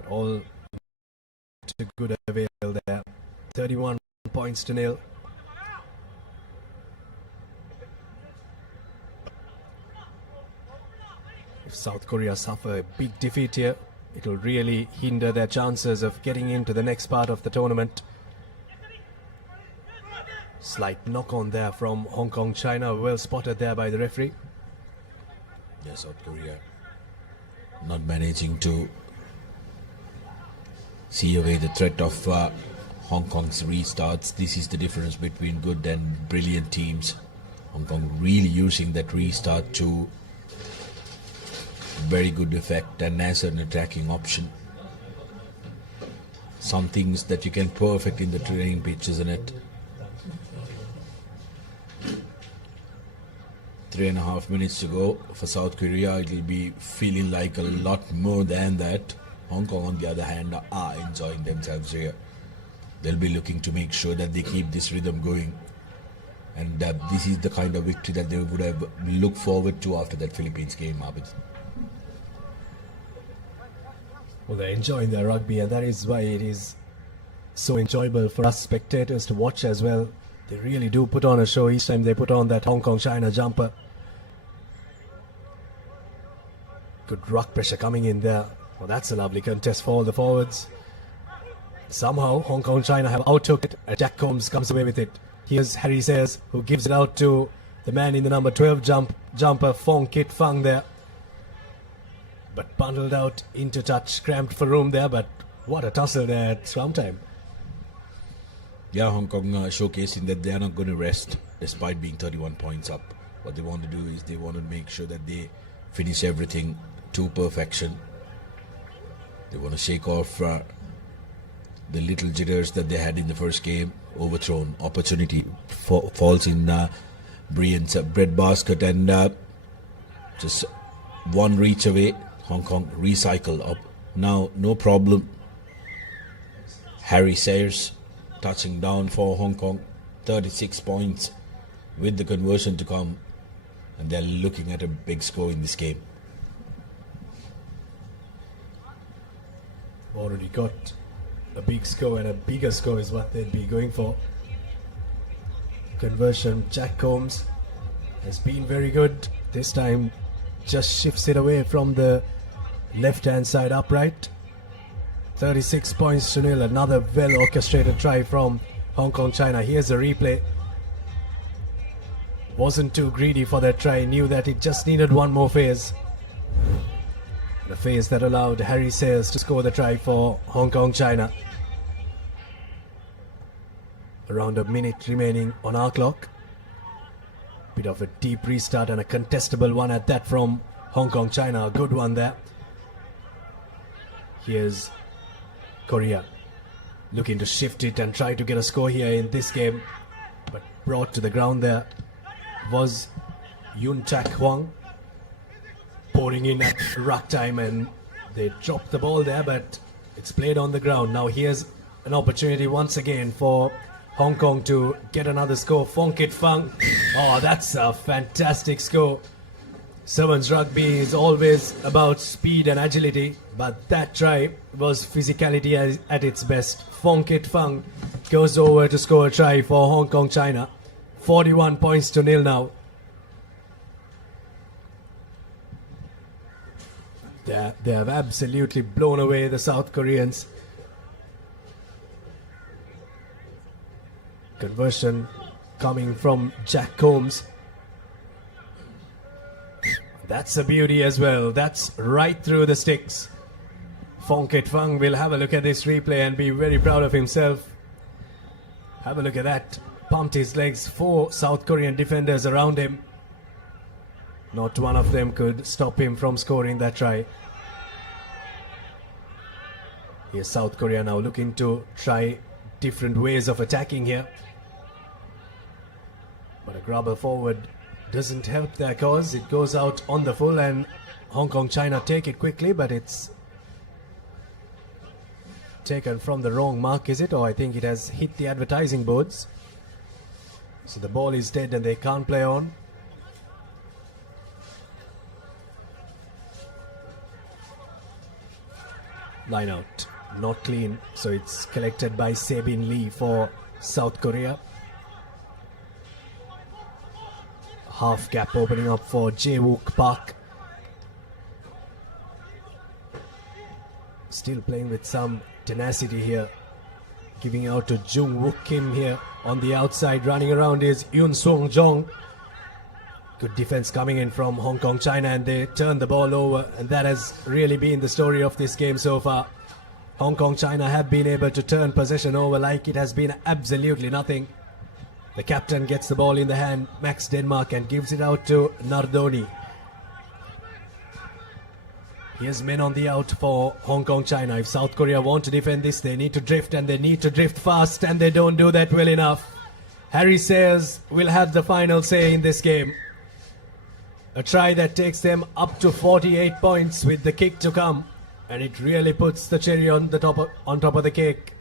All to good avail there. 31 points to nil. If South Korea suffer a big defeat here, it will really hinder their chances of getting into the next part of the tournament. Slight knock on there from Hong Kong, China. Well spotted there by the referee. Yeah, South Korea not managing to see away the threat of Hong Kong's restarts. This is the difference between good and brilliant teams. Hong Kong really using that restart to very good effect and as an attacking option. Some things that you can perfect in the training pitch, isn't it? 3.5 minutes to go for South Korea. It'll be feeling like a lot more than that. Hong Kong, on the other hand, are enjoying themselves here. They'll be looking to make sure that they keep this rhythm going. And this is the kind of victory that they would have looked forward to after that Philippines game, Abid. Well, they're enjoying their rugby, and that is why it is so enjoyable for us spectators to watch as well. They really do put on a show each time they put on that Hong Kong-China jumper. Good ruck pressure coming in there. Well, that's a lovely contest for all the forwards. Somehow, Hong Kong-China have outtook it, and Jack Combs comes away with it. Here's Harry Sayers, who gives it out to the man in the number 12 jumper, Fong Kit Fang there. But bundled out into touch, cramped for room there, but what a tussle there at scrum time. Yeah, Hong Kong showcasing that they are not going to rest despite being 31 points up. What they want to do is they want to make sure that they finish everything to perfection. They want to shake off the little jitters that they had in the first game. Overthrown opportunity falls in Brian's breadbasket, and just one reach away. Hong Kong recycle up. Now, no problem. Harry Sayers touching down for Hong Kong. 36 points with the conversion to come. And they're looking at a big score in this game. Already got a big score, and a bigger score is what they'd be going for. Conversion, Jack Combs has been very good. This time just shifts it away from the left-hand side upright. 36 points to nil. Another well-orchestrated try from Hong Kong, China. Here's a replay. Wasn't too greedy for that try. Knew that it just needed one more phase. The phase that allowed Harry Sayers to score the try for Hong Kong, China. Around a minute remaining on our clock. Bit of a deep restart and a contestable one at that from Hong Kong, China. A good one there. Here's Korea looking to shift it and try to get a score here in this game, but brought to the ground there was Yun Chak Hwang, pouring in at ruck time, and they dropped the ball there, but it's played on the ground. Now here's an opportunity once again for Hong Kong to get another score. Fong Kit Fang. Oh, that's a fantastic score. Sevens rugby is always about speed and agility, but that try was physicality at its best. Fong Kit Fang goes over to score a try for Hong Kong China. 41 points to nil now. They have absolutely blown away the South Koreans. Conversion coming from Jack Combs. That's a beauty as well. That's right through the sticks. Fong Kit Fang will have a look at this replay and be very proud of himself. Have a look at that. Pumped his legs. 4 South Korean defenders around him. Not one of them could stop him from scoring that try. Here's South Korea now looking to try different ways of attacking here. But a grabber forward doesn't help their cause. It goes out on the full and Hong Kong China take it quickly, but it's taken from the wrong mark, is it? Or I think it has hit the advertising boards. So the ball is dead and they can't play on. Line out, not clean, so it's collected by Sebin Lee for South Korea. Half gap opening up for Jae-wook Park. Still playing with some tenacity here. Giving out to Jung-wook Kim here on the outside. Running around is Yoon Sung-jong. Good defense coming in from Hong Kong China, and they turn the ball over, and that has really been the story of this game so far. Hong Kong China have been able to turn possession over like it has been absolutely nothing. The captain gets the ball in the hand, Max Denmark, and gives it out to Nardoni. Here's men on the out for Hong Kong China. If South Korea want to defend this, they need to drift, and they need to drift fast, and they don't do that well enough. Harry Sayers will have the final say in this game. A try that takes them up to 48 points with the kick to come, and it really puts the cherry on top of the cake.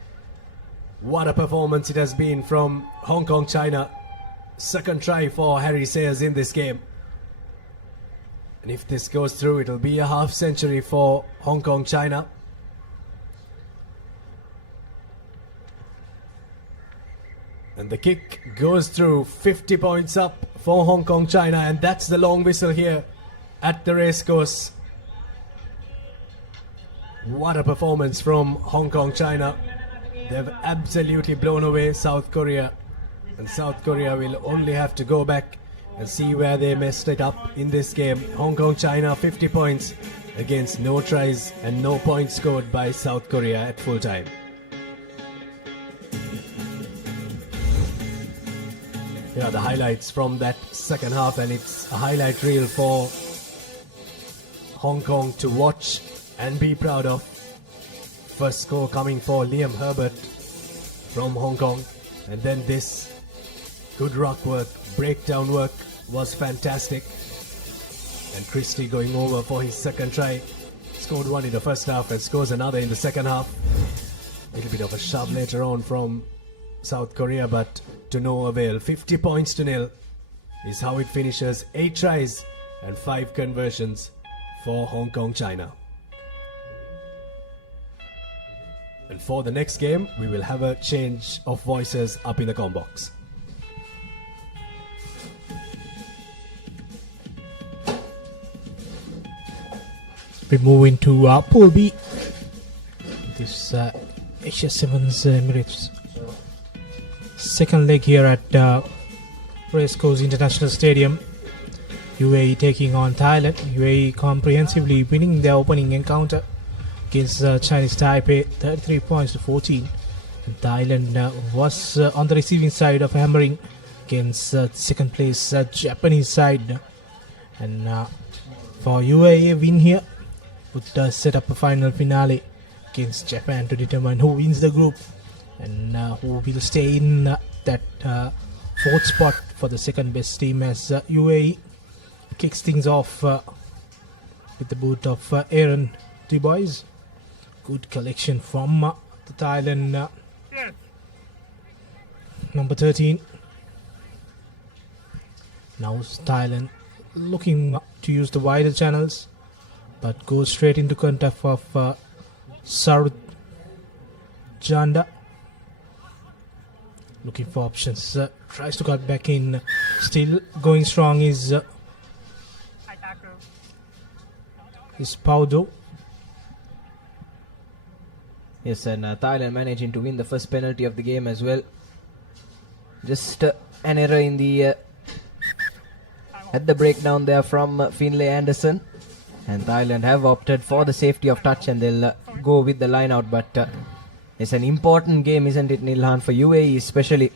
What a performance it has been from Hong Kong China. Second try for Harry Sayers in this game. And if this goes through, it'll be a half century for Hong Kong China. And the kick goes through. 50 points up for Hong Kong China, and that's the long whistle here at the racecourse. What a performance from Hong Kong China. They've absolutely blown away South Korea, and South Korea will only have to go back and see where they messed it up in this game. Hong Kong China 50 points against no tries and no points scored by South Korea at full time. Here are the highlights from that second half, and it's a highlight reel for Hong Kong to watch and be proud of. First score coming for Liam Herbert from Hong Kong, and then this good rock work, breakdown work was fantastic. And Christie going over for his second try. Scored one in the first half and scores another in the second half. A little bit of a shove later on from South Korea, but to no avail. 50 points to nil is how it finishes. 8 tries and 5 conversions for Hong Kong China. And for the next game, we will have a change of voices up in the comm box. We move into Pool B. This Asia 7's Emirates. Second leg here at Racecourse International Stadium. UAE taking on Thailand. UAE comprehensively winning their opening encounter against Chinese Taipei, 33 points to 14. And Thailand was on the receiving side of hammering against second place Japanese side. And for UAE, a win here would set up a final finale against Japan to determine who wins the group and who will stay in that fourth spot for the second best team, as UAE kicks things off with the boot of Aaron Dubois. Good collection from the Thailand number 13. Now Thailand looking to use the wider channels, but goes straight into contact of Sarut Janda. Looking for options. Tries to cut back in. Still going strong is Paudo. Yes, and Thailand managing to win the first penalty of the game as well. Just an error in the at the breakdown there from Finlay Anderson. And Thailand have opted for the safety of touch and they'll go with the line out. But it's an important game, isn't it, Nilhan, for UAE especially.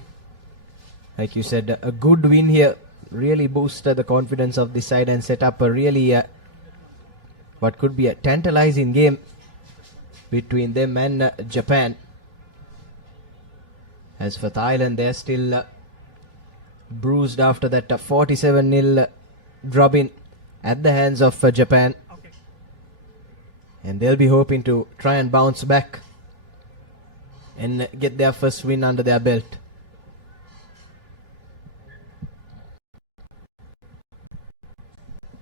Like you said, a good win here really boosts the confidence of this side and set up a really what could be a tantalizing game between them and Japan. As for Thailand, they're still bruised after that 47-0 drubbing at the hands of Japan. And they'll be hoping to try and bounce back and get their first win under their belt.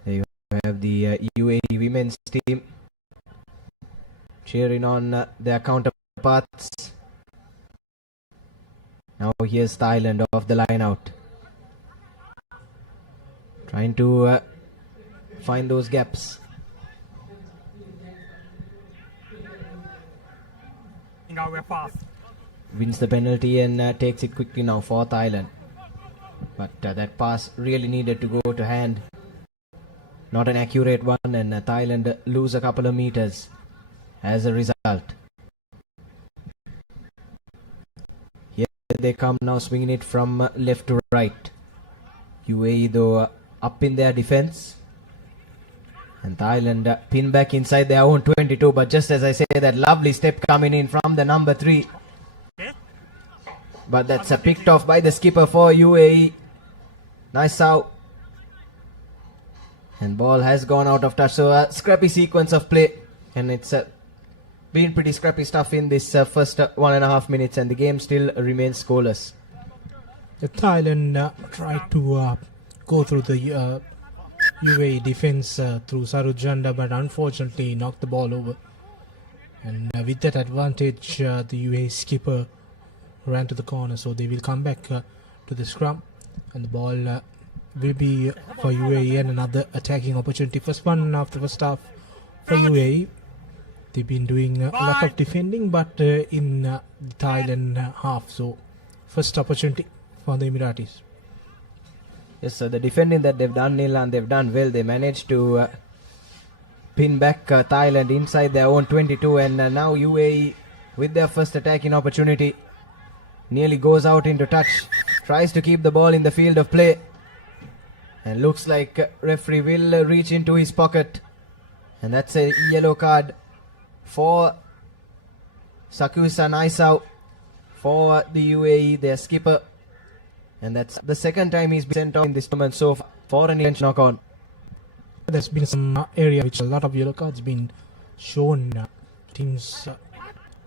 There you have the UAE women's team cheering on their counterparts. Now here's Thailand off the line out, trying to find those gaps. Wins the penalty and takes it quickly now for Thailand. But that pass really needed to go to hand. Not an accurate one, and Thailand lose a couple of meters as a result. Here they come now, swinging it from left to right. UAE though up in their defense. And Thailand pin back inside their own 22. But just as I say, that lovely step coming in from the number 3. But that's picked off by the skipper for UAE. Nice out. And ball has gone out of touch. So a scrappy sequence of play. And it's been pretty scrappy stuff in this first 1.5 minutes. And the game still remains scoreless. The Thailand tried to go through the UAE defense through Sarut Janda, but unfortunately knocked the ball over. And with that advantage, the UAE skipper ran to the corner, so they will come back to the scrum, and the ball will be for UAE and another attacking opportunity. First one of the first half for UAE. They've been doing a lot of defending, but in the Thailand half. So first opportunity for the Emiratis. Yes, so the defending that they've done, Neil, and they've done well. They managed to pin back Thailand inside their own 22, and now UAE with their first attacking opportunity nearly goes out into touch, tries to keep the ball in the field of play, and looks like referee will reach into his pocket, and that's a yellow card for Sakusa Naisau for the UAE, their skipper. And that's the second time he's been sent off in this tournament so far for an intentional knock on. There's been some area which a lot of yellow cards been shown. Teams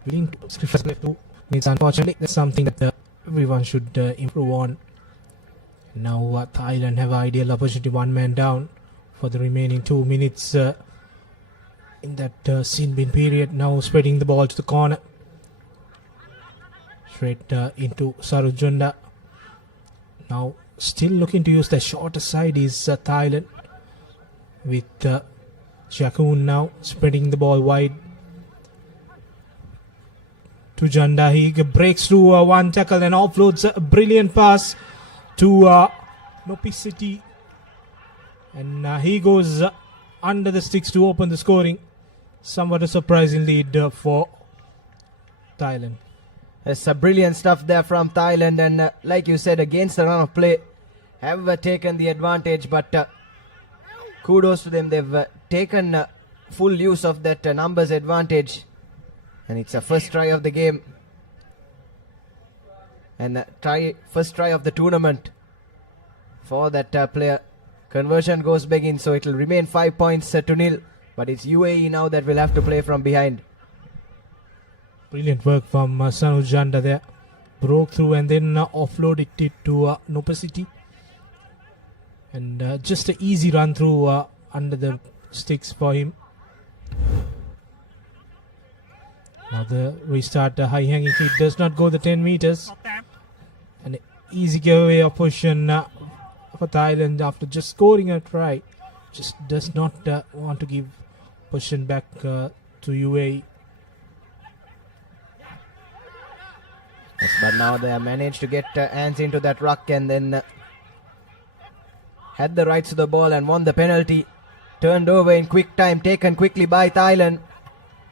willing to sacrifice to. It's unfortunately that's something that everyone should improve on. Now Thailand have ideal opportunity, one man down for the remaining 2 minutes in that sin bin period. Now spreading the ball to the corner, straight into Sarut Janda. Now still looking to use the shorter side is Thailand, with Jakun now spreading the ball wide to Janda. He breaks through one tackle and offloads a brilliant pass to Nopi City, and he goes under the sticks to open the scoring. Somewhat a surprising lead for Thailand. It's a brilliant stuff there from Thailand, and like you said, against the run of play, have taken the advantage, but kudos to them. They've taken full use of that numbers advantage, and it's a first try of the game and first try of the tournament for that player. Conversion goes begging, so it'll remain 5 points to 0, but it's UAE now that will have to play from behind. Brilliant work from Sarut Janda there. broke through and then offloaded it to Nopacity. And just an easy run through under the sticks for him. Now the restart, high hanging feet does not go the 10 meters. An easy giveaway of position for Thailand after just scoring a try. Just does not want to give position back to UAE. Yes, but now they have managed to get hands into that ruck and then had the rights to the ball and won the penalty. Turned over in quick time, taken quickly by Thailand.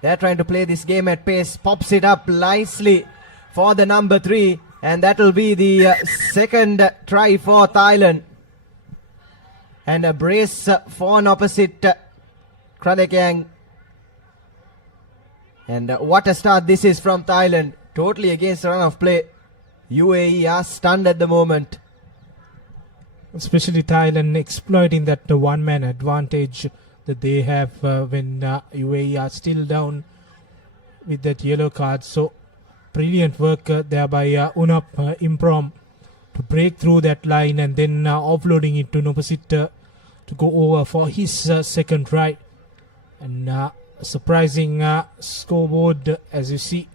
They're trying to play this game at pace. Pops it up nicely for the number 3. And that will be the second try for Thailand. And a brace for an opposite Kradekang. And what a start this is from Thailand. Totally against the run of play. UAE are stunned at the moment. Especially Thailand exploiting that one-man advantage that they have when UAE are still down with that yellow card. So brilliant work there by Unap Improm to break through that line and then offloading it to Nopasit to go over for his second try. And a surprising scoreboard, as you see.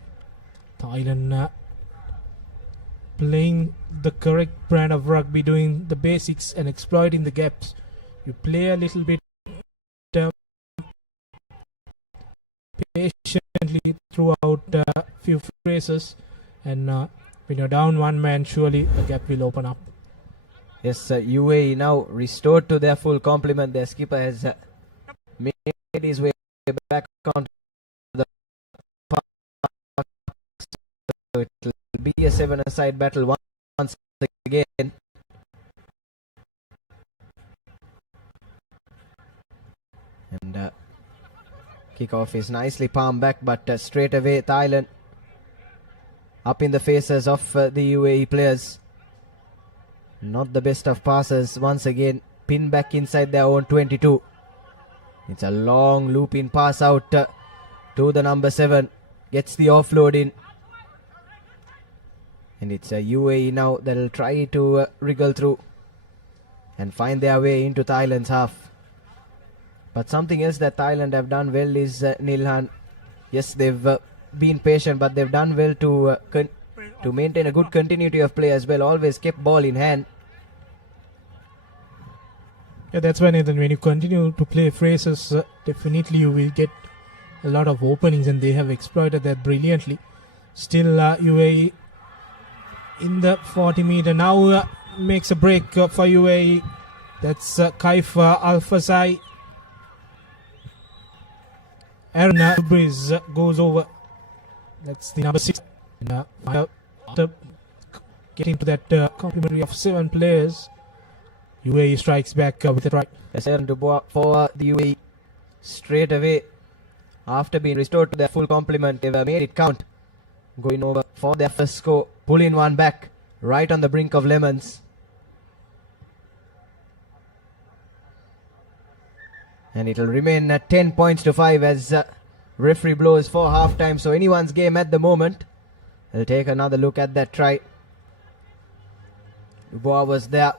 Thailand playing the correct brand of rugby, doing the basics and exploiting the gaps. You play a little bit patiently throughout a few phrases, and when you're down one man, surely the gap will open up. Yes, UAE now restored to their full complement. Their skipper has made his way back onto the park. So it will be a 7-a-side battle once again. And kickoff is nicely palmed back, but straight away Thailand up in the faces of the UAE players. Not the best of passes once again. Pin back inside their own 22. It's a long looping pass out to the number 7. Gets the offload in. And it's a UAE now that will try to wriggle through and find their way into Thailand's half. But something else that Thailand have done well is Nilhan. Yes, they've been patient, but they've done well to maintain a good continuity of play as well. Always kept ball in hand. Yeah, that's why, Nathan, when you continue to play phrases, definitely you will get a lot of openings, and they have exploited that brilliantly. Still, UAE in the 40 meter now makes a break for UAE. That's Kaif Al-Fasai. Aaron Breeze goes over. That's the number 6. And, after getting to that complementary of 7 players, UAE strikes back with a try. Yes, Aaron Dubois for the UAE straight away. After being restored to their full complement, they've made it count. Going over for their first score. Pulling one back right on the brink of lemons. And it'll remain at 10 points to 5 as referee blows for half time. So anyone's game at the moment. We'll take another look at that try. Dubois was there.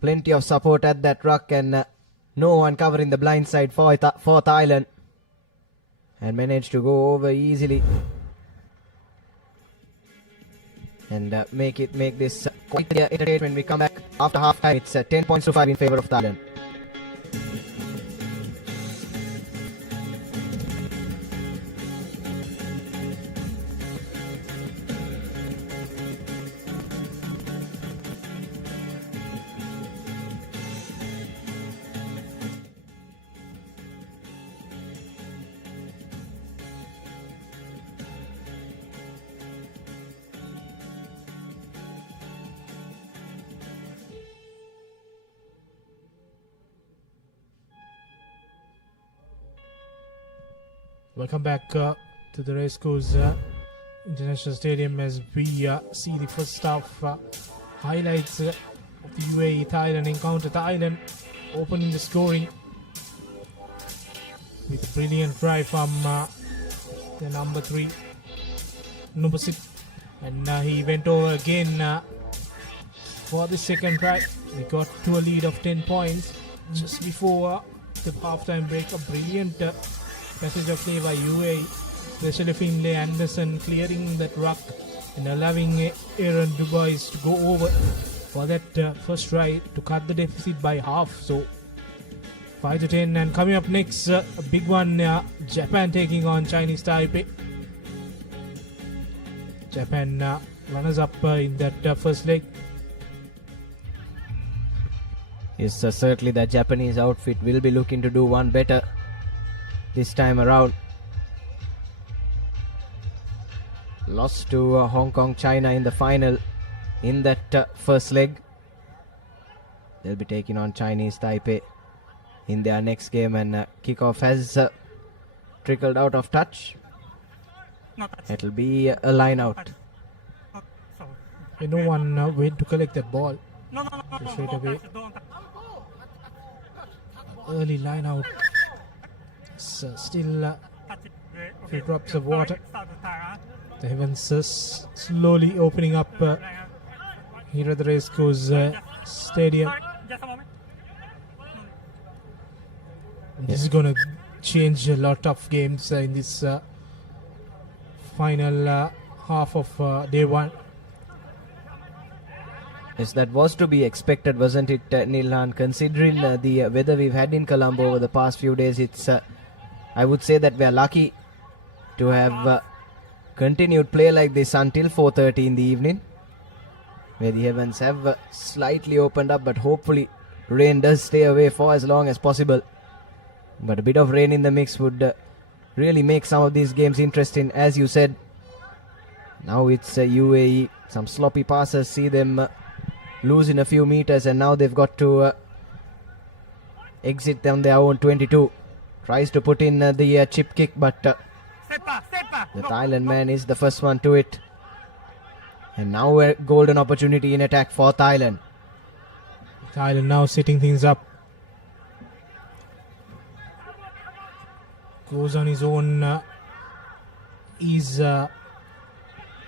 Plenty of support at that ruck, and no one covering the blind side for Thailand. And managed to go over easily. And make this quite entertaining when we come back after half time. It's 10 points to 5 in favor of Thailand. Welcome back to the Racecourse International Stadium as we see the first half highlights of the UAE-Thailand encounter. Thailand opening the scoring with a brilliant try from the number 3. Nubasit. And he went over again for the second try. We got to a lead of 10 points just before the halftime break. A brilliant passage of play by UAE, especially Finlay Anderson clearing that ruck and allowing Aaron Dubois to go over for that first try to cut the deficit by half. So 5-10, and coming up next, a big one, Japan taking on Chinese Taipei. Japan runners up in that first leg. Yes, certainly the Japanese outfit will be looking to do one better this time around. Lost to Hong Kong, China in the final in that first leg. They'll be taking on Chinese Taipei in their next game, and kickoff has trickled out of touch. It'll be a line out. No one went to collect that ball. So straight away, early line out. Still a few drops of water. The heavens slowly opening up here at the Racecourse Stadium. This is going to change a lot of games in this final half of day one. Yes, that was to be expected, wasn't it, Nilhan? Considering the weather we've had in Colombo over the past few days, it's I would say that we're lucky to have continued play like this until 4:30 in the evening, where the heavens have slightly opened up, but hopefully rain does stay away for as long as possible. But a bit of rain in the mix would really make some of these games interesting, as you said. Now it's UAE, some sloppy passes, see them losing a few meters, and now they've got to exit on their own 22. Tries to put in the chip kick, but the Thailand man is the first one to it. And now a golden opportunity in attack for Thailand. Thailand now setting things up. Goes on his own. Is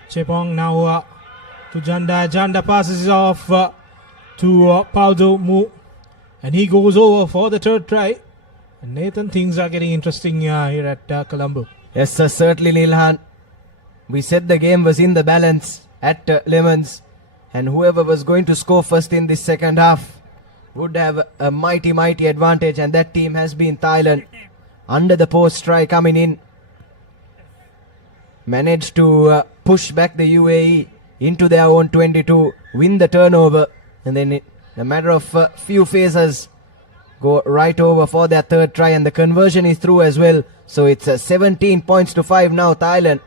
Chepong now to Janda. Janda passes off to Paudo Mu, and he goes over for the third try. And Nathan, things are getting interesting here at Colombo. Yes, sir, certainly, Nilhan. We said the game was in the balance at Lemons, and whoever was going to score first in this second half would have a mighty advantage, and that team has been Thailand. Under the post try coming in, managed to push back the UAE into their own 22, win the turnover, and then in a matter of few phases go right over for their third try, and the conversion is through as well. So it's 17 points to 5 now, Thailand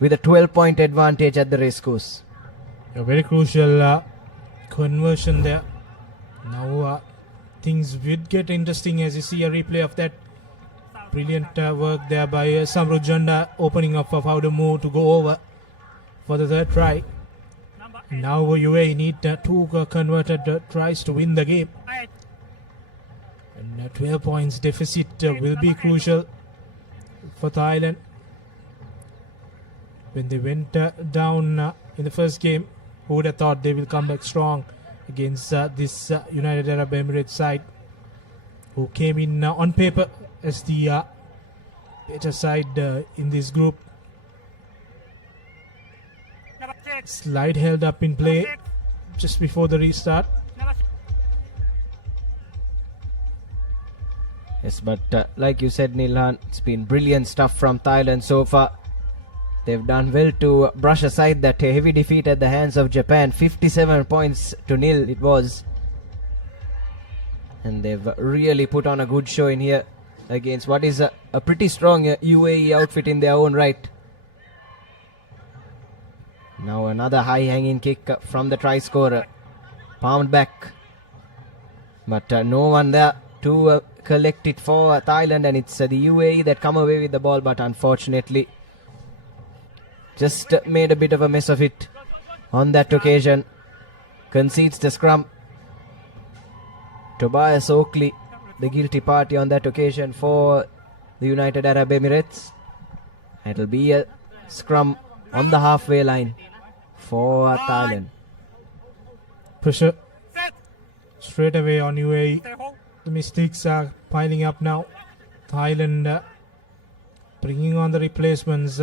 with a 12-point advantage at the racecourse. A very crucial conversion there. Now things would get interesting as you see a replay of that. Brilliant work there by Samru Janda, opening up for Faudamu to go over for the third try. Now UAE need 2 converted tries to win the game. And 12 points deficit will be crucial for Thailand. When they went down in the first game, who would have thought they will come back strong against this United Arab Emirates side, who came in on paper as the better side in this group. Slide held up in play just before the restart. Yes, but like you said, Nilhan, it's been brilliant stuff from Thailand so far. They've done well to brush aside that heavy defeat at the hands of Japan. 57 points to nil it was. And they've really put on a good show in here against what is a pretty strong UAE outfit in their own right. Now another high-hanging kick from the try scorer. Palmed back. But no one there to collect it for Thailand, and it's the UAE that come away with the ball, but unfortunately just made a bit of a mess of it on that occasion. Concedes the scrum. Tobias Oakley, the guilty party on that occasion for the United Arab Emirates. It'll be a scrum on the halfway line for Thailand. Pressure straight away on UAE. The mistakes are piling up now. Thailand bringing on the replacements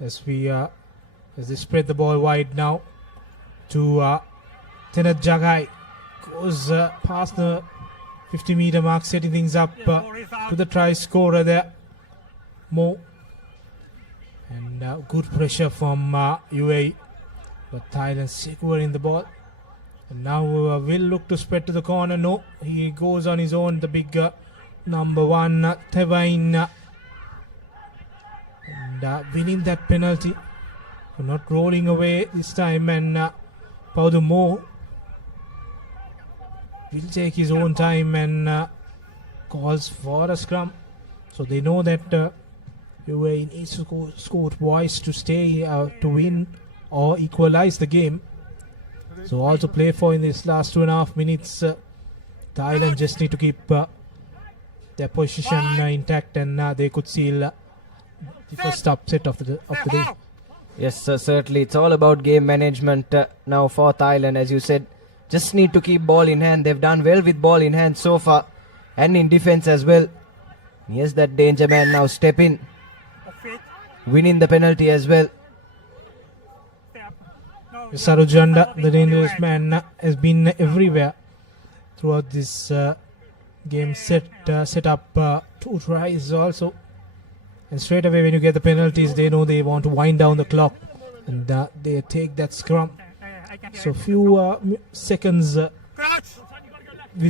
as they spread the ball wide now to Tenet Jagai. Goes past the 50-meter mark, setting things up to the try scorer there, Mo. And good pressure from UAE, but Thailand securing the ball. And now will look to spread to the corner. No, he goes on his own. The big number 1, Tevain, and winning that penalty for not rolling away this time. And Paudu Mo will take his own time and calls for a scrum. So they know that UAE needs to score twice to stay to win or equalize the game. So all to play for in this last 2.5 minutes. Thailand just need to keep their position intact, and they could seal the first upset of the day. Yes, sir, certainly. It's all about game management now for Thailand, as you said. Just need to keep ball in hand. They've done well with ball in hand so far, and in defense as well. Yes, that danger man now step in, winning the penalty as well. Sarujanda, the dangerous man, has been everywhere throughout this game. Set up 2 tries also, and straight away when you get the penalties, they know they want to wind down the clock, and they take that scrum. So few seconds will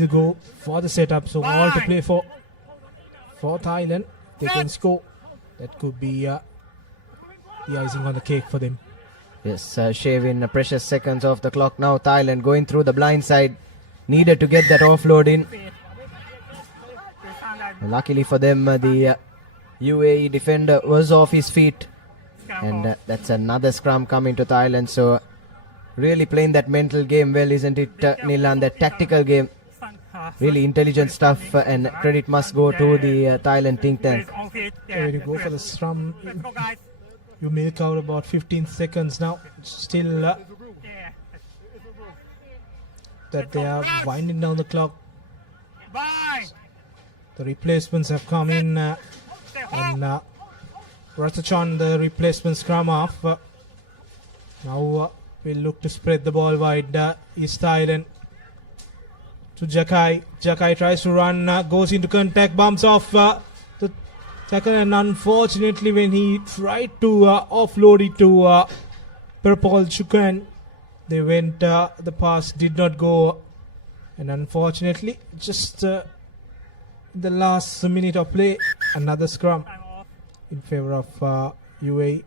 go for the setup. So all to play for Thailand. They can score. That could be the icing on the cake for them. Yes, shaving precious seconds off the clock now. Thailand going through the blind side. Needed to get that offload in. Luckily for them, the UAE defender was off his feet. And that's another scrum coming to Thailand. So really playing that mental game well, isn't it, Nilan? That tactical game. Really intelligent stuff, and credit must go to the Thailand think tank. When you go for the scrum, you milk out about 15 seconds now. Still that they are winding down the clock. The replacements have come in, and Ratachon, the replacement scrum off. Now we'll look to spread the ball wide. East Thailand to Jakai. Jakai tries to run, goes into contact, bumps off the tackle, and unfortunately when he tried to offload it to Perpol Chukan, they went, the pass did not go, and unfortunately just the last minute of play, another scrum in favor of UAE.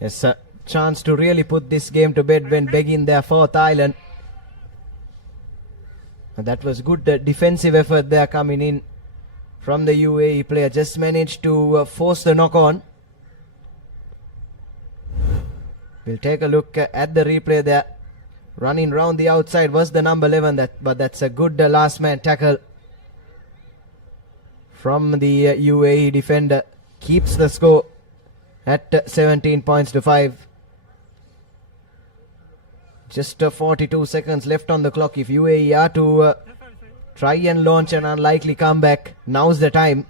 Yes, chance to really put this game to bed when begging there for Thailand. That was good defensive effort there coming in from the UAE player. Just managed to force the knock on. We'll take a look at the replay there. Running round the outside was the number 11, but that's a good last man tackle from the UAE defender. Keeps the score at 17 points to 5. Just 42 seconds left on the clock. If UAE are to try and launch an unlikely comeback, now's the time.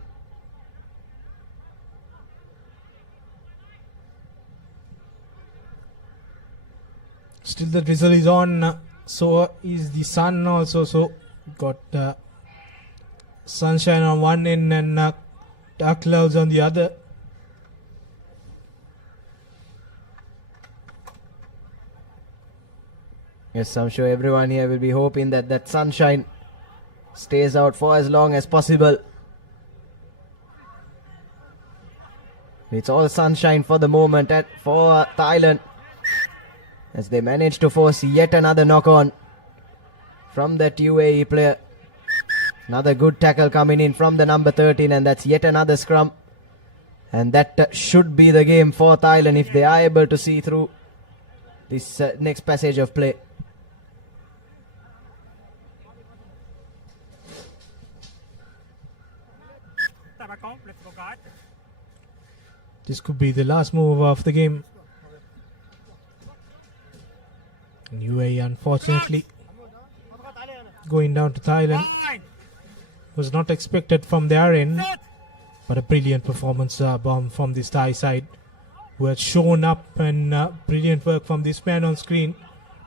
Still the drizzle is on, so is the sun also. So got sunshine on one end and dark clouds on the other. Yes, I'm sure everyone here will be hoping that that sunshine stays out for as long as possible. It's all sunshine for the moment for Thailand, as they manage to force yet another knock-on from that UAE player. Another good tackle coming in from the number 13, and that's yet another scrum. And that should be the game for Thailand if they are able to see through this next passage of play. This could be the last move of the game. And UAE, unfortunately, going down to Thailand. Was not expected from their end, but a brilliant performance from this Thai side, who had shown up, and brilliant work from this man on screen.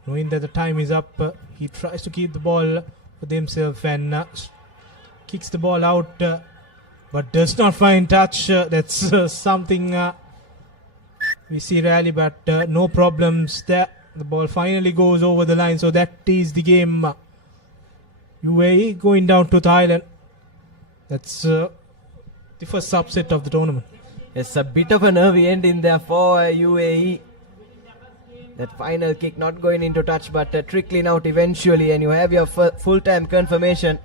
Knowing that the time is up, he tries to keep the ball for himself and kicks the ball out, but does not find touch. That's something we see rarely, but no problems there. The ball finally goes over the line, so that is the game. UAE going down to Thailand. That's the first upset of the tournament. It's a bit of a nervy ending there for UAE. That final kick not going into touch, but trickling out eventually, and you have your full-time confirmation.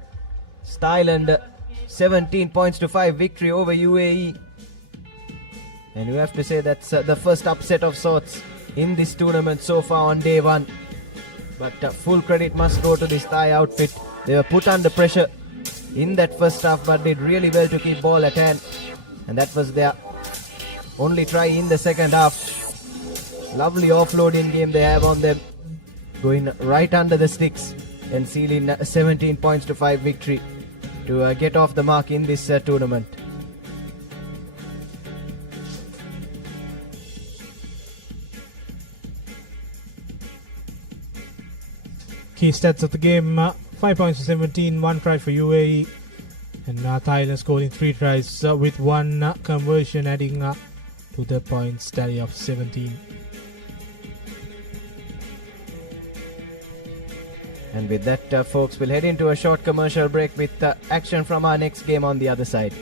Thailand 17 points to 5 victory over UAE. And you have to say that's the first upset of sorts in this tournament so far on day one. But full credit must go to this Thai outfit. They were put under pressure in that first half, but did really well to keep ball at hand. And that was their only try in the second half. Lovely offloading game they have on them. Going right under the sticks and sealing 17 points to 5 victory to get off the mark in this tournament. Key stats of the game, 5 points to 17, 1 try for UAE, and Thailand scoring 3 tries with 1 conversion, adding to the points tally of 17. And with that, folks, we'll head into a short commercial break with action from our next game on the other side.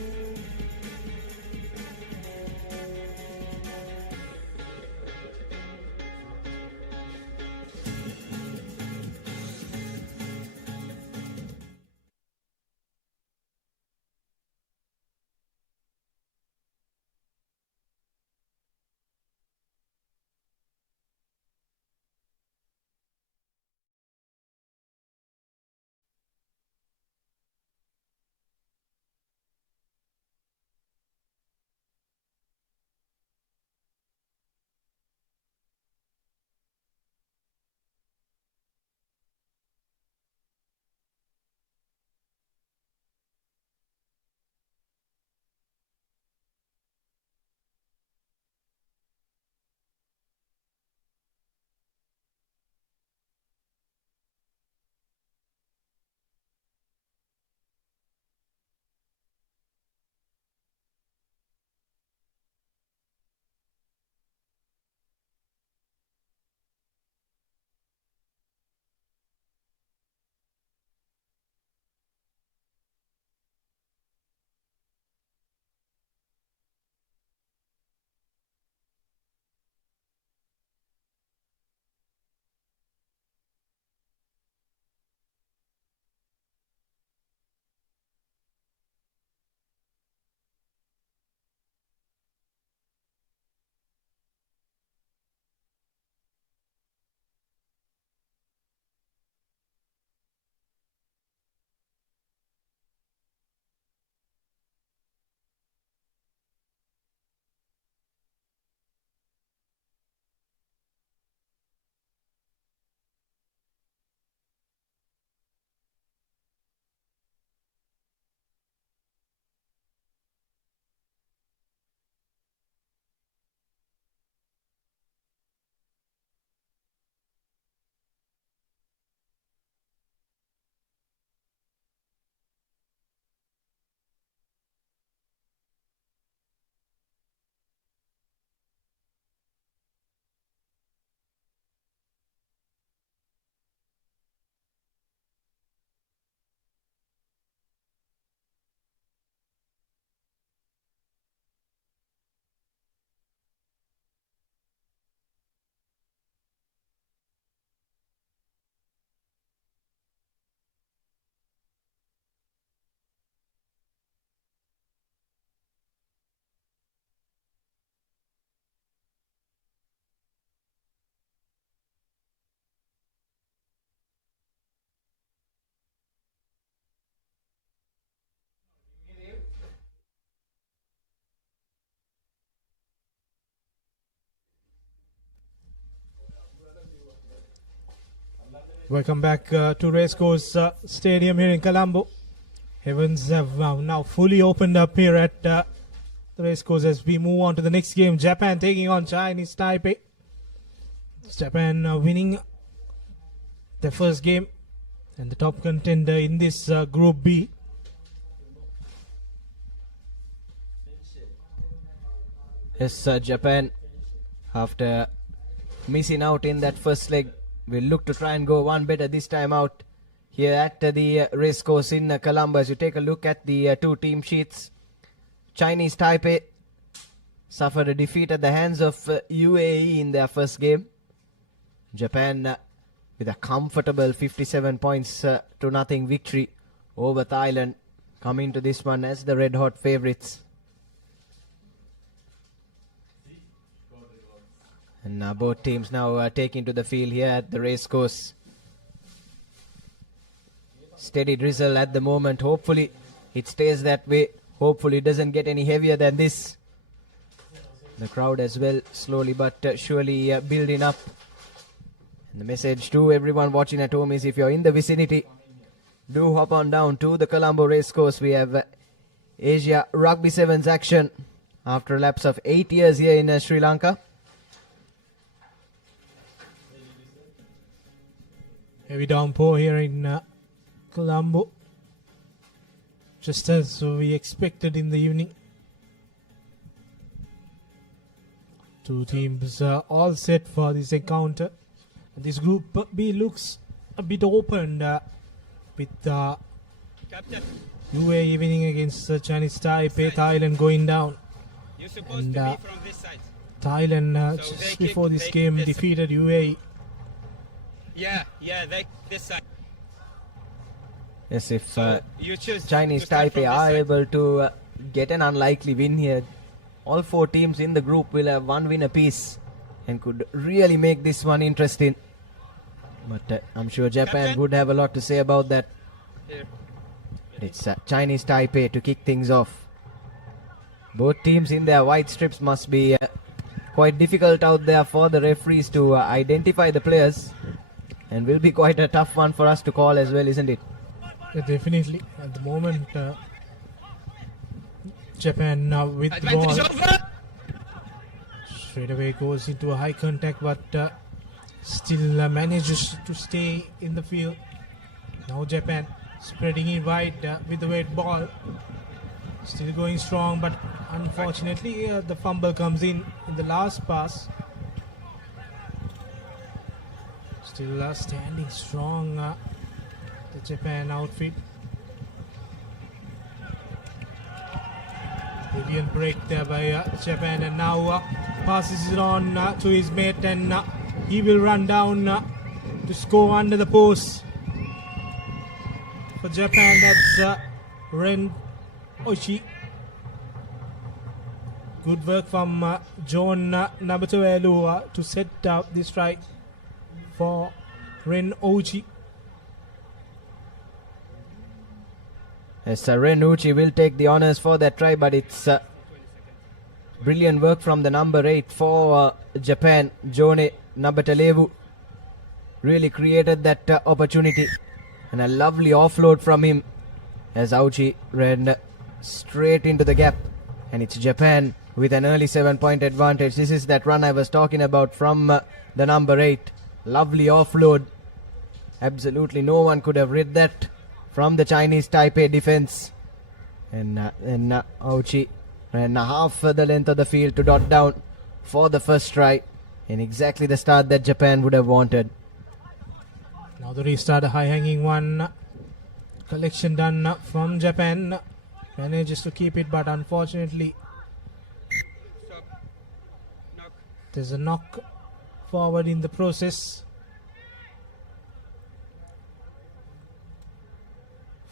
Welcome back to Racecourse Stadium here in Colombo. Heavens have now fully opened up here at the Racecourse as we move on to the next game. Japan taking on Chinese Taipei. Japan winning their first game and the top contender in this Group B. Yes, Japan, after missing out in that first leg, will look to try and go one better this time out here at the Racecourse in Colombo. As you take a look at the two team sheets, Chinese Taipei suffered a defeat at the hands of UAE in their first game. Japan with a comfortable 57 points to nothing victory over Thailand, coming to this one as the red hot favourites. And both teams now taking to the field here at the Racecourse. Steady drizzle at the moment. Hopefully it stays that way. Hopefully it doesn't get any heavier than this. The crowd as well, slowly but surely building up. And the message to everyone watching at home is, if you're in the vicinity, do hop on down to the Colombo Racecourse. We have Asia Rugby Sevens action after a lapse of 8 years here in Sri Lanka. Heavy downpour here in Colombo, just as we expected in the evening. Two teams all set for this encounter. This Group B looks a bit open with UAE winning against Chinese Taipei, Thailand going down. You're supposed And to be from this side. Thailand So just they before keep- this they game keep this- defeated UAE. Yeah, they this side. Yes, if You choose Chinese to start from Taipei this are side. able to get an unlikely win here, all four teams in the group will have one win apiece and could really make this one interesting. But I'm sure Japan Captain. would have a lot to say about that. Here. It's Chinese Taipei to kick things off. Both teams in their white strips must be quite difficult out there for the referees to identify the players, and will be quite a tough one for us to call as well, isn't it? Yeah, definitely. At the moment, Japan now with the Advantage ball. over. Straight away goes into a high contact, but still manages to stay in the field. Now Japan spreading it wide with the weight ball. Still going strong, but unfortunately the fumble comes in the last pass. Still standing strong, the Japan outfit. Brilliant break there by Japan, and now passes it on to his mate, and he will run down to score under the post. For Japan, that's Ren Oichi. Good work from John Nabatoelu to set up this try for Ren Oichi. Yes, Ren Uchi will take the honours for that try, but it's brilliant work from the number 8 for Japan. Jone Nabatalevu really created that opportunity, and a lovely offload from him as Auchi ran straight into the gap, and it's Japan with an early 7-point advantage. This is that run I was talking about from the number 8. Lovely offload. Absolutely no one could have read that from the Chinese Taipei defense. And Auchi ran half the length of the field to dot down for the first try, in exactly the start that Japan would have wanted. Now the restart, a high-hanging one. Collection done from Japan. Manages to keep it, but unfortunately there's a knock forward in the process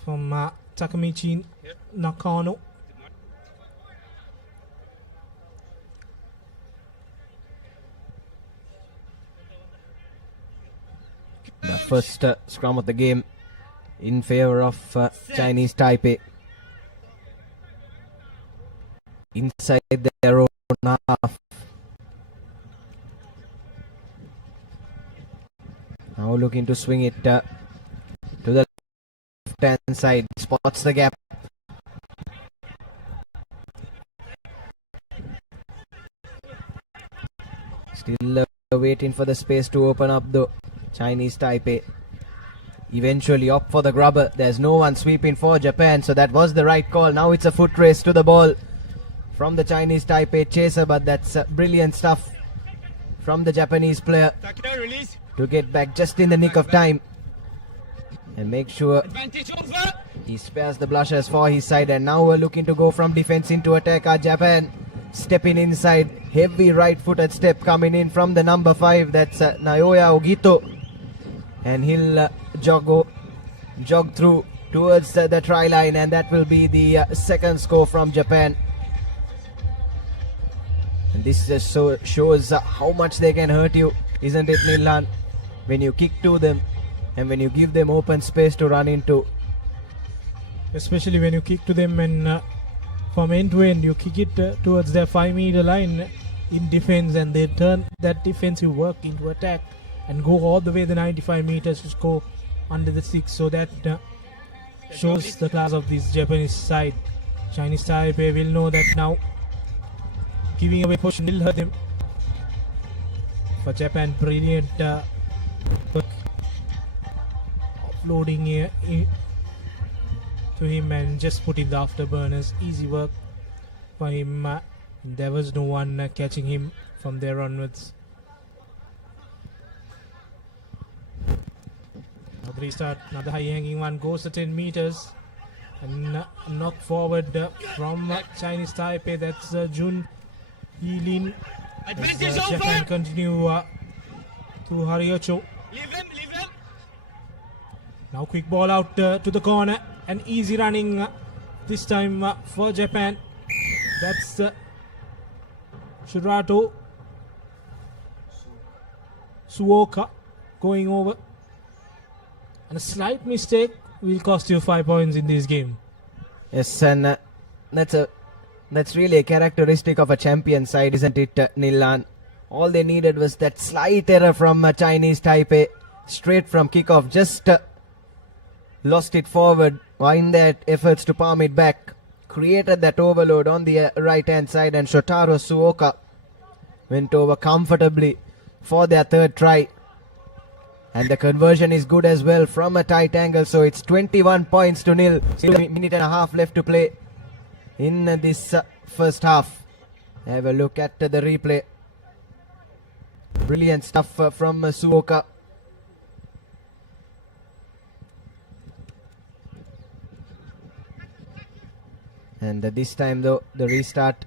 from Takamichi Nakano. The first scrum of the game in favor of Chinese Taipei. Inside their own half. Now look looking to swing it to the left-hand side. Spots the gap. Still waiting for the space to open up the Chinese Taipei. Eventually opt for the grubber. There's no one sweeping for Japan, so that was the right call. Now it's a foot race to the ball from the Chinese Taipei chaser, but that's brilliant stuff from the Japanese player to get back just in the nick of time and make sure he spares the blushers for his side. And now we're looking to go from defense into attack. Japan stepping inside, heavy right-footed step coming in from the number 5. That's Naoya Ogito, and he'll jog through towards the try line, and that will be the second score from Japan. And this just shows how much they can hurt you, isn't it, Nilan? When you kick to them and when you give them open space to run into. Especially when you kick to them and from end to end you kick it towards their 5-meter line in defense, and they turn that defensive work into attack and go all the way the 95 meters to score under the 6. So that shows the class of this Japanese side. Chinese Taipei will know that now giving away possession will hurt them. For Japan, brilliant work offloading to him and just putting the afterburners. Easy work for him. There was no one catching him from there onwards. Now the restart, another high hanging one, goes to 10 meters and knock forward from Chinese Taipei. That's Jun Yilin. As Japan continue to Hariocho. Now quick ball out to the corner and easy running this time for Japan. That's Shirato Suoka going over, and a slight mistake will cost you 5 points in this game. Yes, and that's really a characteristic of a champion side, isn't it, Nilan? All they needed was that slight error from Chinese Taipei, straight from kickoff. Just lost it forward in their efforts to palm it back. Created that overload on the right-hand side, and Shotaro Suoka went over comfortably for their third try. And the conversion is good as well from a tight angle, so it's 21 points to nil. Still a minute and a half left to play in this first half. Have a look at the replay. Brilliant stuff from Suoka. And this time though, the restart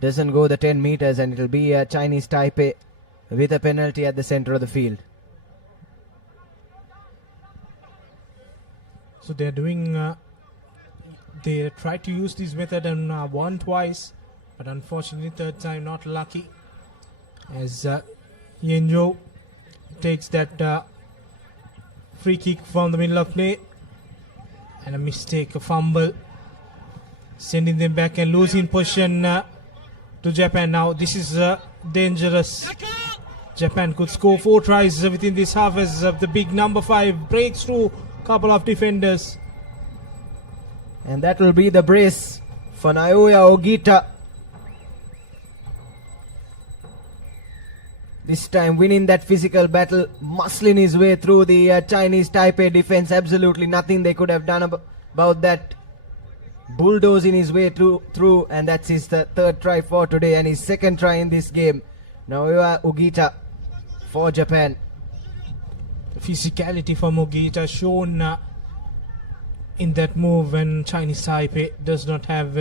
doesn't go the 10 meters, and it'll be Chinese Taipei with a penalty at the center of the field. So they're doing, they tried to use this method and won twice, but unfortunately third time not lucky, as Yenjo takes that free kick from the middle of play, and a mistake, a fumble, sending them back and losing possession to Japan. Now this is dangerous. Japan could score 4 tries within this half as the big number 5 breaks through a couple of defenders. And that will be the brace for Naoya Ogita. This time winning that physical battle, muscling his way through the Chinese Taipei defense. Absolutely nothing they could have done about that. Bulldozing his way through, and that's his third try for today and his second try in this game. Naoya Ogita for Japan. The physicality from Ogita shown in that move when Chinese Taipei does not have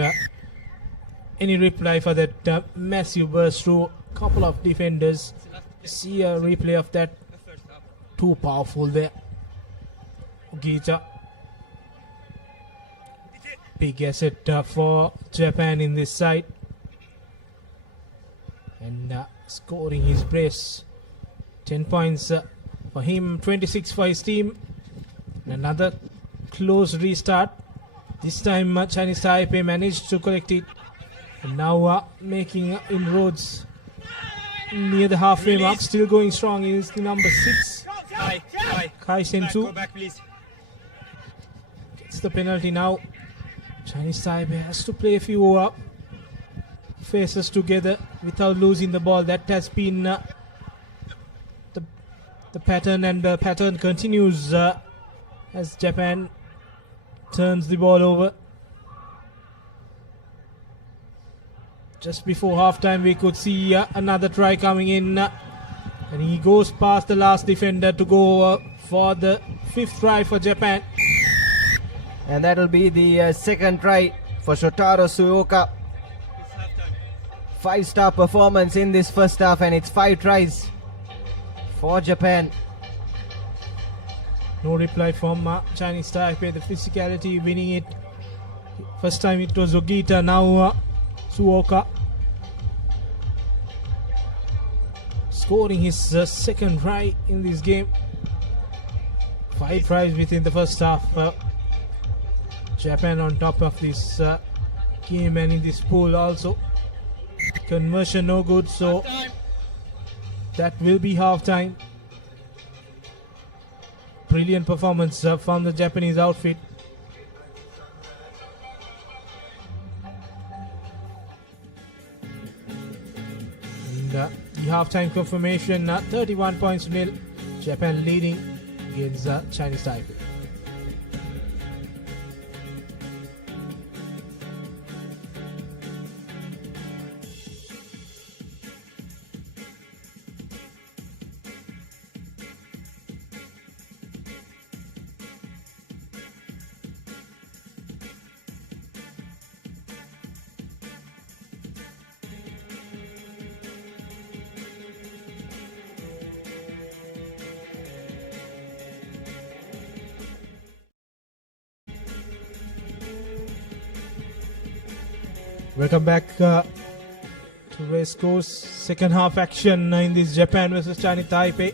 any reply for that massive burst through a couple of defenders. See a replay of that. Too powerful there. Ogita, big asset for Japan in this side, and scoring his brace. 10 points for him, 26 for his team. Another close restart. This time Chinese Taipei managed to collect it, and now making inroads near the halfway mark. Still going strong is the number 6. Kai Sensu Go back, please. gets the penalty now. Chinese Taipei has to play a few faces together without losing the ball. That has been the pattern, and the pattern continues as Japan turns the ball over. Just before halftime, we could see another try coming in, and he goes past the last defender to go for the 5th try for Japan. And that'll be the second try for Shotaro Suoka. 5-star performance in this first half, and it's 5 tries for Japan. No reply from Chinese Taipei. The physicality winning it. First time it was Ogita, now Suoka. Scoring his second try in this game. 5 tries within the first half. Japan on top of this game and in this pool also. Conversion no good, so that will be half time. Brilliant performance from the Japanese outfit. And the halftime confirmation, 31 points to nil. Japan leading against Chinese Taipei. Welcome back to West Coast. Second half action in this Japan versus Chinese Taipei.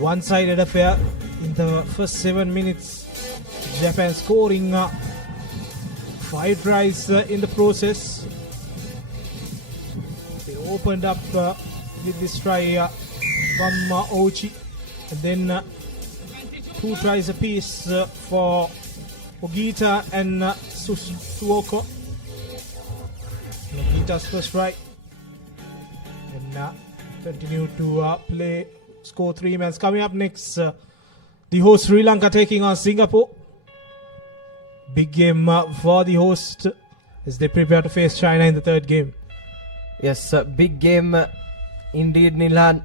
One-sided affair in the first 7 minutes. Japan scoring 5 tries in the process. They opened up with this try from Ochi, and then 2 tries apiece for Ogita and Suoka. Ogita's first try, and continue to play, score 3 men. Coming up next, the host Sri Lanka taking on Singapore. Big game for the host as they prepare to face China in the third game. Yes, big game indeed, Nilhan.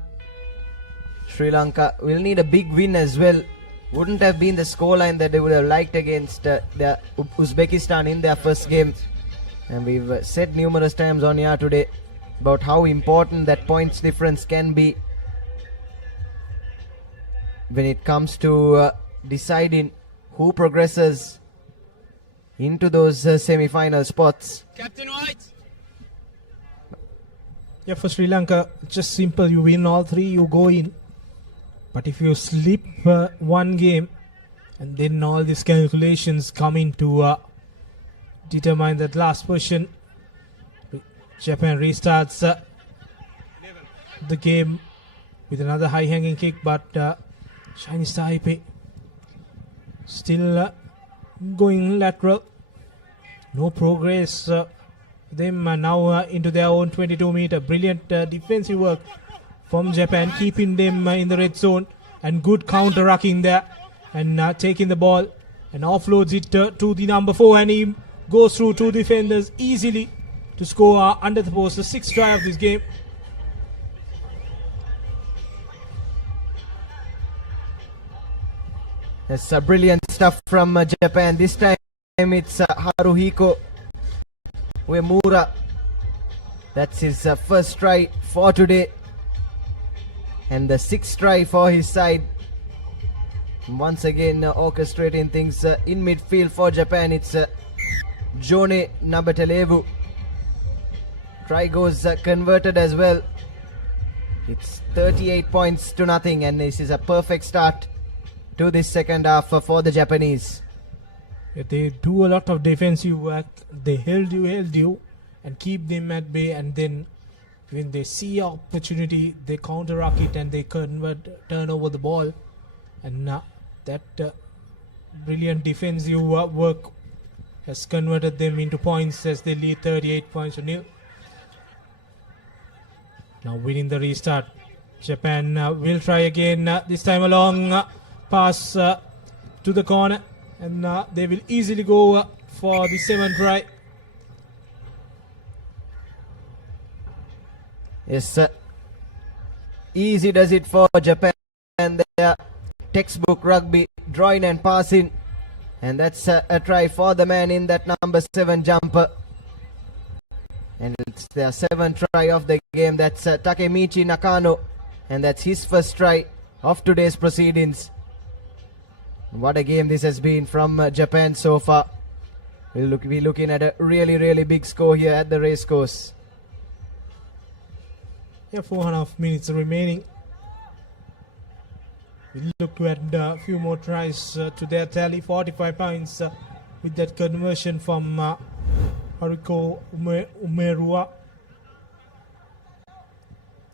Sri Lanka will need a big win as well. Wouldn't have been the scoreline that they would have liked against Uzbekistan in their first game. And we've said numerous times on here today about how important that points difference can be when it comes to deciding who progresses into those semi-final spots. Captain White. Yeah, for Sri Lanka, just simple. You win all 3, you go in. But if you slip one game, and then all these calculations come into determine that last position, Japan restarts the game with another high-hanging kick, but Chinese Taipei still going lateral. No progress. Them now into their own 22-meter. Brilliant defensive work from Japan, keeping them in the red zone, and good counter-rucking there, and taking the ball and offloads it to the number 4, and he goes through 2 defenders easily to score under the post. The 6th try of this game. That's brilliant stuff from Japan. This time it's Haruhiko Uemura. That's his first try for today, and the 6th try for his side. Once again orchestrating things in midfield for Japan. It's Jone Nabatalevu. Try goes converted as well. It's 38 points to nothing, and this is a perfect start to this second half for the Japanese. Yeah, they do a lot of defensive work. They held you, and keep them at bay, and then when they see opportunity, they counter-ruck it and they turn over the ball And that brilliant defensive work has converted them into points as they lead 38 points to nil. Now winning the restart. Japan will try again, this time a long pass to the corner, and they will easily go for the 7th try. Yes, easy does it for Japan. And their textbook rugby, drawing and passing. And that's a try for the man in that number 7 jumper. And it's their 7th try of the game. That's Takemichi Nakano. And that's his first try of today's proceedings. What a game this has been from Japan so far. We'll be looking at a really big score here at the racecourse. Yeah, 4.5 minutes remaining. We'll look to add a few more tries to their tally. 45 points with that conversion from Haruko Umerua.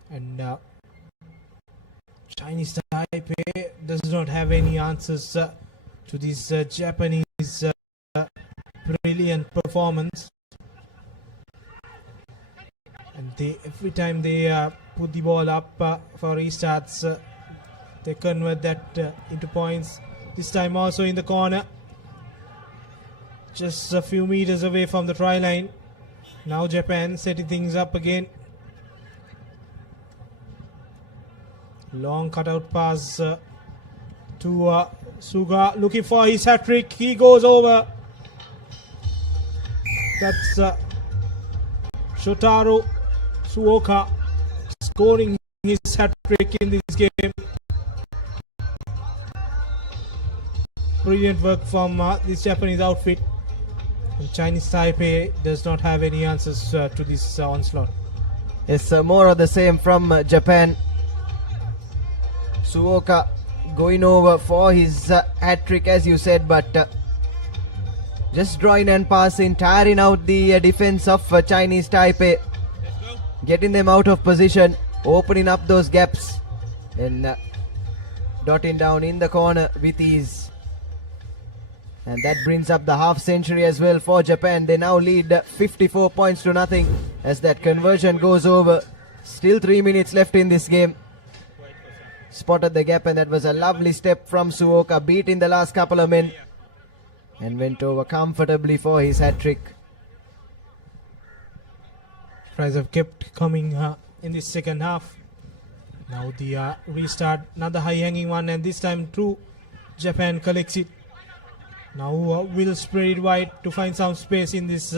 And Chinese Taipei does not have any answers to this Japanese brilliant performance. And every time they put the ball up for restarts, they convert that into points. This time also in the corner, just a few meters away from the try line. Now Japan setting things up again. Long cutout pass to Suga, looking for his hat trick. He goes over. That's Shotaro Suoka scoring his hat trick in this game. Brilliant work from this Japanese outfit. And Chinese Taipei does not have any answers to this onslaught. Yes, more of the same from Japan. Suoka going over for his hat trick, as you said, but just drawing and passing, tiring out the defense of Chinese Taipei, getting them out of position, opening up those gaps, and dotting down in the corner with ease. And that brings up the half century as well for Japan. They now lead 54 points to nothing as that conversion goes over. Still 3 minutes left in this game. Spotted the gap, and that was a lovely step from Suoka, beating the last couple of men and went over comfortably for his hat trick. Tries have kept coming in the second half. Now the restart, another high hanging one, and this time through Japan collects it. Now will spread it wide to find some space in this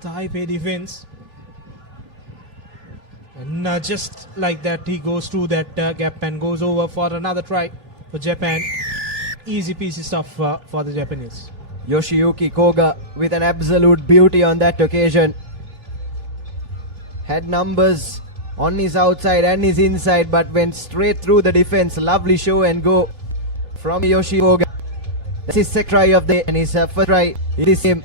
Taipei defense. And just like that, he goes through that gap and goes over for another try for Japan. Easy peasy stuff for the Japanese. Yoshiyuki Koga with an absolute beauty on that occasion. Had numbers on his outside and his inside, but went straight through the defense. Lovely show and go from Yoshi Koga. That's his second try of the day and his first try. It is him.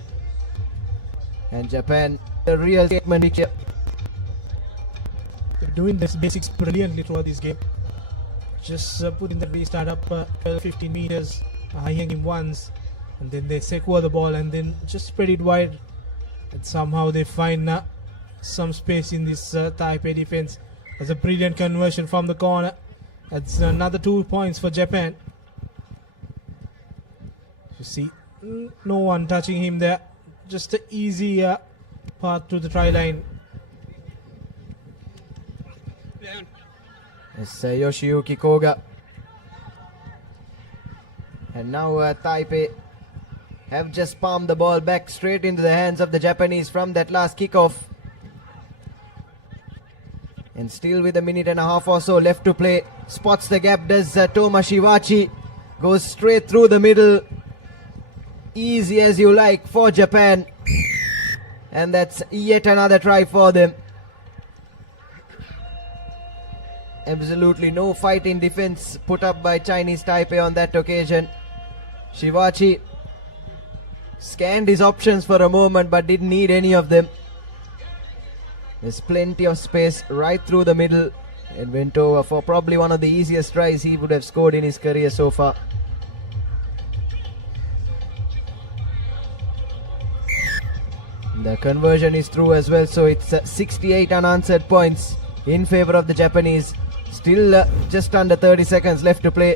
And Japan, the real statement here. They're doing this basics brilliantly throughout this game. Just putting the restart up 12-15 meters, high hanging ones, and then they secure the ball and then just spread it wide, and somehow they find some space in this Taipei defense. That's a brilliant conversion from the corner. That's another 2 points for Japan. You see, no one touching him there. Just an easy path to the try line. It's Yoshiyuki Koga. And now Taipei have just palmed the ball back straight into the hands of the Japanese from that last kickoff. And still with a minute and a half or so left to play. Spots the gap, does Toma Shivachi. Goes straight through the middle. Easy as you like for Japan. And that's yet another try for them. Absolutely no fight in defense put up by Chinese Taipei on that occasion. Shivachi scanned his options for a moment but didn't need any of them. There's plenty of space right through the middle. and went over for probably one of the easiest tries he would have scored in his career so far. The conversion is through as well, so it's 68 unanswered points in favor of the Japanese. Still just under 30 seconds left to play.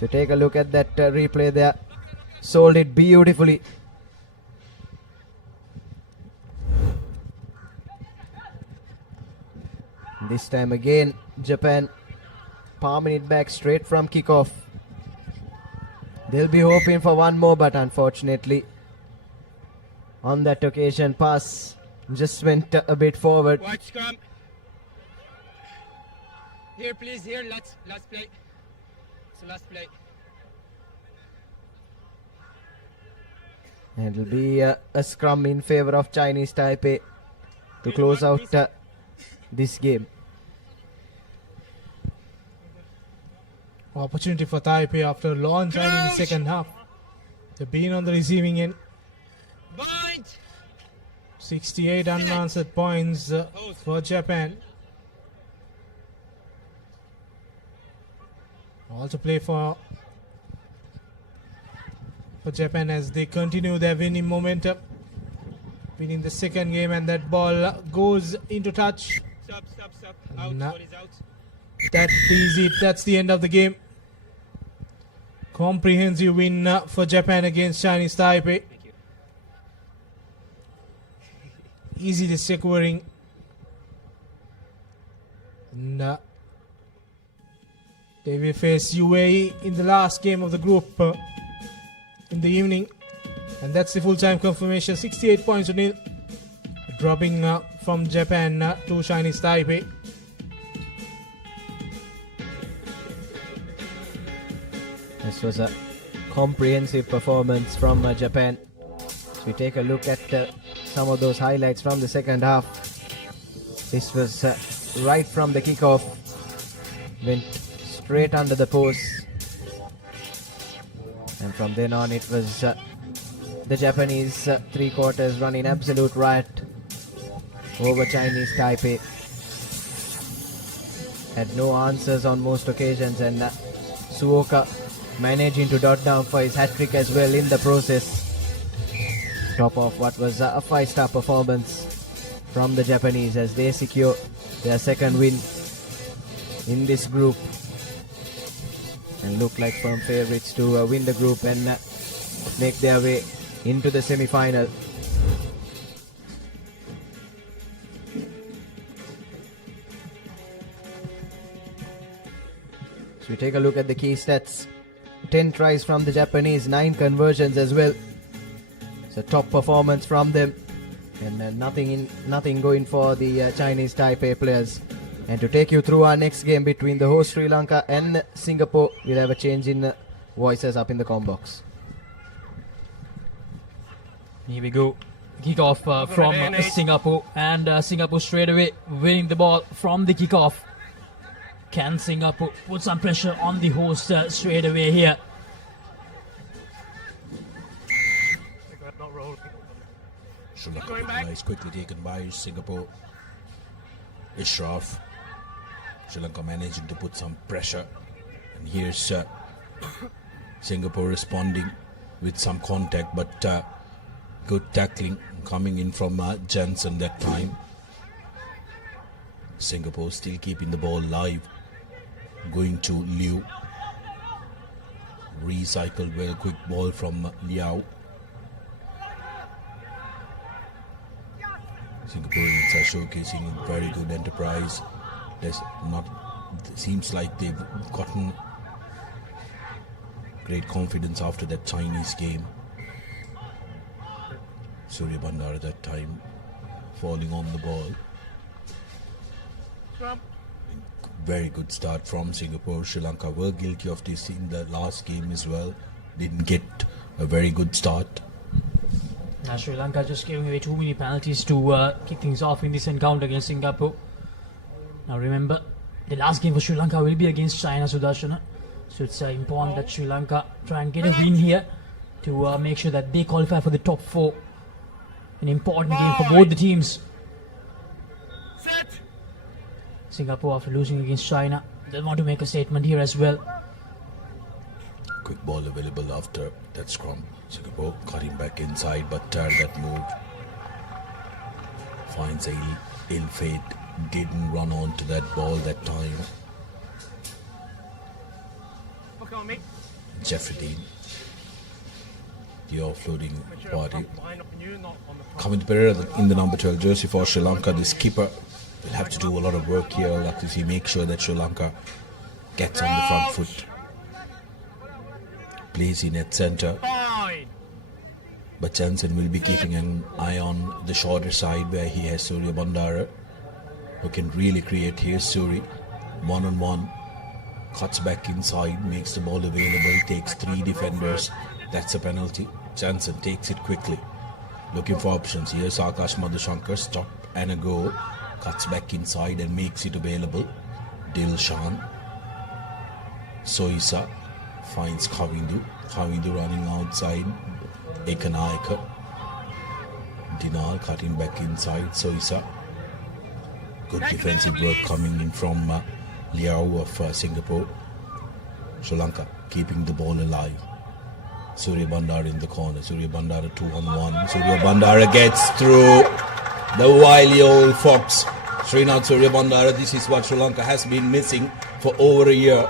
So take a look at that replay there. Sold it beautifully. This time again, Japan palming it back straight from kickoff. They'll be hoping for one more, but unfortunately, on that occasion, pass just went a bit forward. Watch scrum. Here, please. Here, last play. It's the last play. And it'll be a scrum in favor of Chinese Taipei to close out this game. Opportunity for Taipei after a long time in the second half. They've been on the receiving end. 68 unanswered points for Japan. All to play for Japan as they continue their winning momentum. Winning the second game, and that ball goes into touch. Stop. Out. Ball is out. That is it. That's the end of the game. Comprehensive win for Japan against Chinese Taipei. Easily securing. And they will face UAE in the last game of the group in the evening. And that's the full-time confirmation. 68 points to nil. Dropping from Japan to Chinese Taipei. This was a comprehensive performance from Japan. So we take a look at some of those highlights from the second half. This was right from the kickoff. Went straight under the post. And from then on it was the Japanese three quarters running absolute riot over Chinese Taipei. Had no answers on most occasions, and Suoka managing to dot down for his hat-trick as well in the process. Top of what was a 5-star performance from the Japanese as they secure their second win in this group and look like firm favourites to win the group and make their way into the semi-final. So we take a look at the key stats. 10 tries from the Japanese, 9 conversions as well. It's a top performance from them, and nothing going for the Chinese Taipei players. And to take you through our next game between the host Sri Lanka and Singapore, we'll have a change in voices up in the comm box. Here we go. Kickoff from Singapore, and Singapore straight away winning the ball from the kickoff. Can Singapore put some pressure on the host straight away here? Sri Lanka is quickly taken by Singapore. Ishraf. Sri Lanka managing to put some pressure. And here's Singapore responding with some contact, but good tackling coming in from Jensen that time. Singapore still keeping the ball live. Going to Liu. Recycled well, quick ball from Liao. Singaporeans are showcasing very good enterprise. Seems like they've gotten great confidence after that Chinese game. Surya Bandar at that time falling on the ball. Very good start from Singapore. Sri Lanka were guilty of this in the last game as well. Didn't get a very good start. Now Sri Lanka just giving away too many penalties to kick things off in this encounter against Singapore. Now remember, the last game for Sri Lanka will be against China, Sudarshana. So it's important that Sri Lanka try and get a win here to make sure that they qualify for the top 4. An important game for both the teams. Singapore, after losing against China, they want to make a statement here as well. Quick ball available after that scrum. Singapore cutting back inside, but that move finds a ill fate. Didn't run on to that ball that time. Okay on me. Jeffrey Dean, the offloading party. Line up on you, not on the Coming Pereira in the number 12 jersey for Sri Lanka. The skipper will have to do a lot of work here. Like to see, make sure that Sri Lanka gets on the front foot. Plays in at centre. But Jansen will be keeping an eye on the shorter side where he has Surya Bandara, who can really create. Here's Suri, one-on-one, cuts back inside, makes the ball available, takes 3 defenders. That's a penalty. Jansen takes it quickly, looking for options. Here's Akash Madhushankar, stop and a go, cuts back inside and makes it available. Dilshan, Soisa finds Kavindu. Kavindu running outside. Ekanaika, Dinar cutting back inside. Soisa, good defensive work coming in from Liao of Singapore. Sri Lanka keeping the ball alive. Surya Bandara in the corner. Surya Bandara 2-on-1. Surya Bandara gets through. The wily old fox. Srinath Surya Bandara. This is what Sri Lanka has been missing for over a year.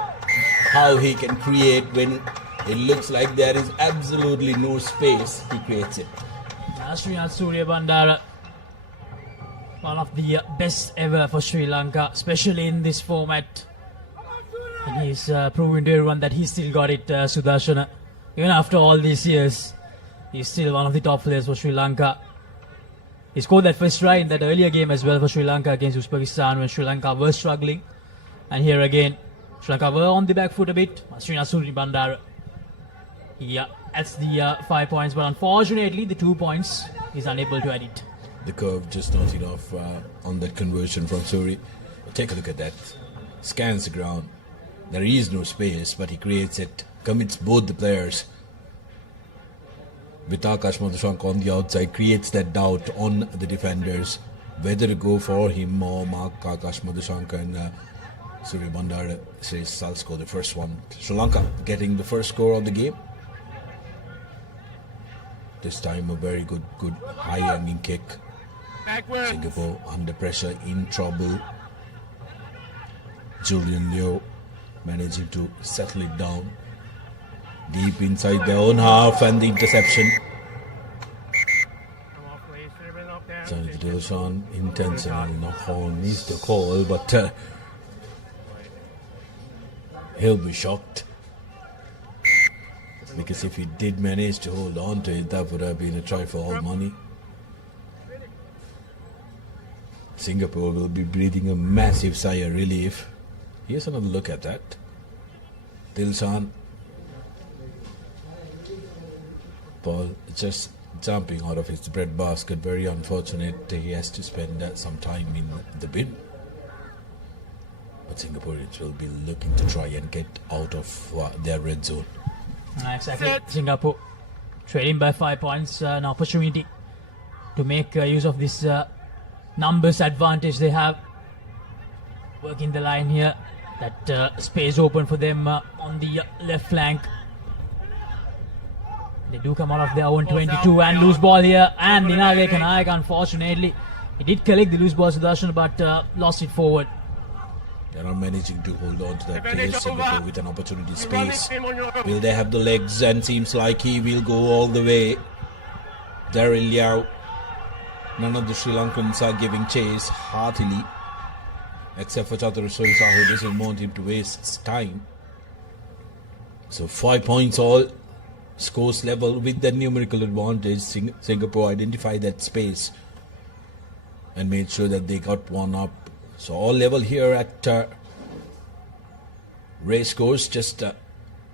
How he can create when it looks like there is absolutely no space. He creates it. Srinath Surya Bandara, one of the best ever for Sri Lanka, especially in this format. And he's proving to everyone that he still got it, Sudarshana. Even after all these years, he's still one of the top players for Sri Lanka. He scored that first try in that earlier game as well for Sri Lanka against Uzbekistan when Sri Lanka were struggling. And here again, Sri Lanka were on the back foot a bit. Srinath Surya Bandara, yeah, that's the 5 points, but unfortunately the 2 points is unable to add it. The curve just not enough on that conversion from Suri. Take a look at that. Scans the ground. There is no space, but he creates it. Commits both the players. With Akash Madhushankar on the outside, creates that doubt on the defenders whether to go for him or mark Akash Madhushankar, and Surya Bandara says I'll score the first one. Sri Lanka getting the first score of the game. This time a very good high hanging kick. Backwards. Singapore under pressure, in trouble. Julian Liu managing to settle it down deep inside their own half, and the interception. Jonathan Dilshan intentionally not on needs the call, but he'll be shocked. Because if he did manage to hold on to it, that would have been a try for all money. Singapore will be breathing a massive sigh of relief. Here's another look at that. Dilshan. Ball just jumping out of his bread basket. Very unfortunate. He has to spend some time in the bin. But Singaporeans will be looking to try and get out of their red zone. Exactly. Singapore trailing by 5 points. An opportunity to make use of this numbers advantage they have. Working the line here. That space open for them on the left flank. They do come out of their own 22 and lose ball here. And Ninage Kanayak, unfortunately, he did collect the loose ball, Sudarshan, but lost it forward. They're not managing to hold on to that place. Singapore with an opportunity space. Will they have the legs? And seems like he will go all the way. Daryl Liao. None of the Sri Lankans are giving chase heartily, except for Chatur Soysa, who doesn't want him to waste time. So 5 points all. Scores level with the numerical advantage. Singapore identified that space and made sure that they got one up. So all level here at race course, just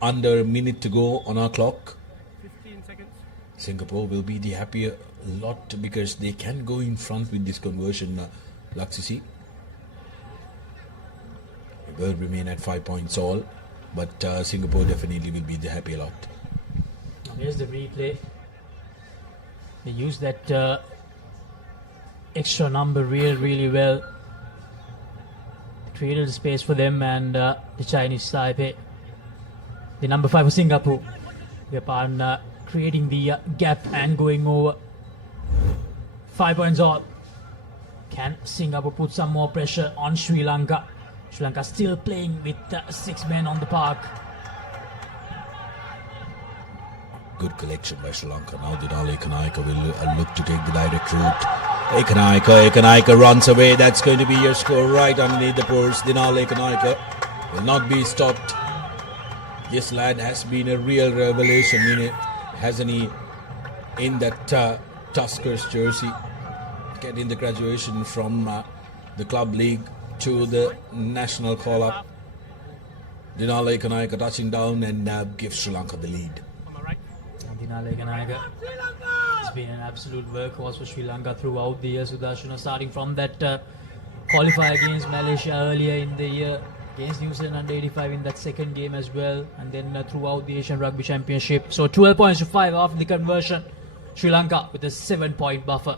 under a minute to go on our clock. 15 seconds. Singapore will be the happier lot because they can go in front with this conversion, Laksisi. It will remain at 5 points all, but Singapore definitely will be the happier lot. Here's the replay. They use that extra number really well. created space for them, and the Chinese Taipei, the number 5 for Singapore, upon creating the gap and going over. 5 points all. Can Singapore put some more pressure on Sri Lanka? Sri Lanka still playing with 6 men on the park. Good collection by Sri Lanka. Now Dinale Kanaika will look to take the direct route. Ekanaika runs away. That's going to be your score right underneath the post. Dinale Kanaika will not be stopped. This lad has been a real revelation, hasn't he? In that Tuskers jersey, getting the graduation from the club league to the national call-up. Dinale Kanaika touching down and gives Sri Lanka the lead. Dinale Kanaika has been an absolute workhorse for Sri Lanka throughout the year. Sudarshana, starting from that qualifier against Malaysia earlier in the year, against New Zealand under 85 in that second game as well, and then throughout the Asian Rugby Championship. So 12 points to 5 after the conversion. Sri Lanka with a 7-point buffer.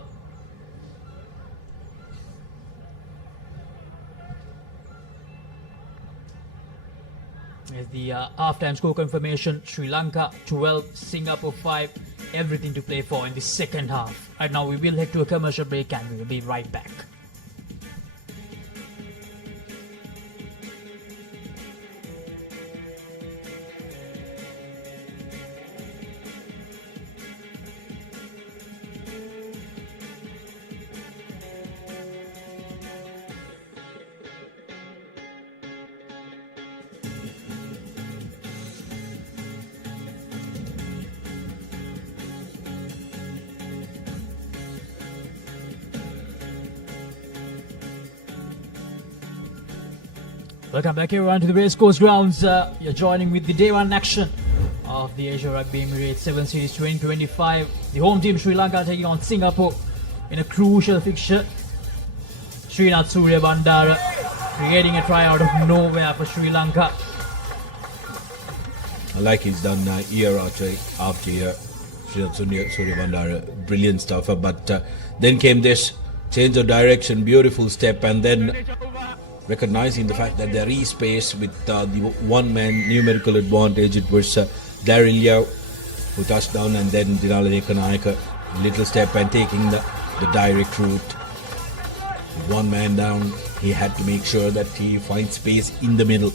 As the half-time score confirmation, Sri Lanka 12, Singapore 5, everything to play for in the second half. Right now we will head to a commercial break and we will be right back. Welcome back everyone to the Racecourse Grounds. You're joining with the day one action of the Asia Rugby Emirates 7 Series 2025. The home team Sri Lanka taking on Singapore in a crucial fixture. Srinath Surya Bandara creating a try out of nowhere for Sri Lanka. Like he's done year after year. Srinath Surya Bandara, brilliant stuff. But then came this change of direction, beautiful step, and then recognizing the fact that there is space with the one-man numerical advantage. It was Daryl Liao who touched down, and then Dinale Kanaika, little step and taking the direct route. With one man down, he had to make sure that he finds space in the middle.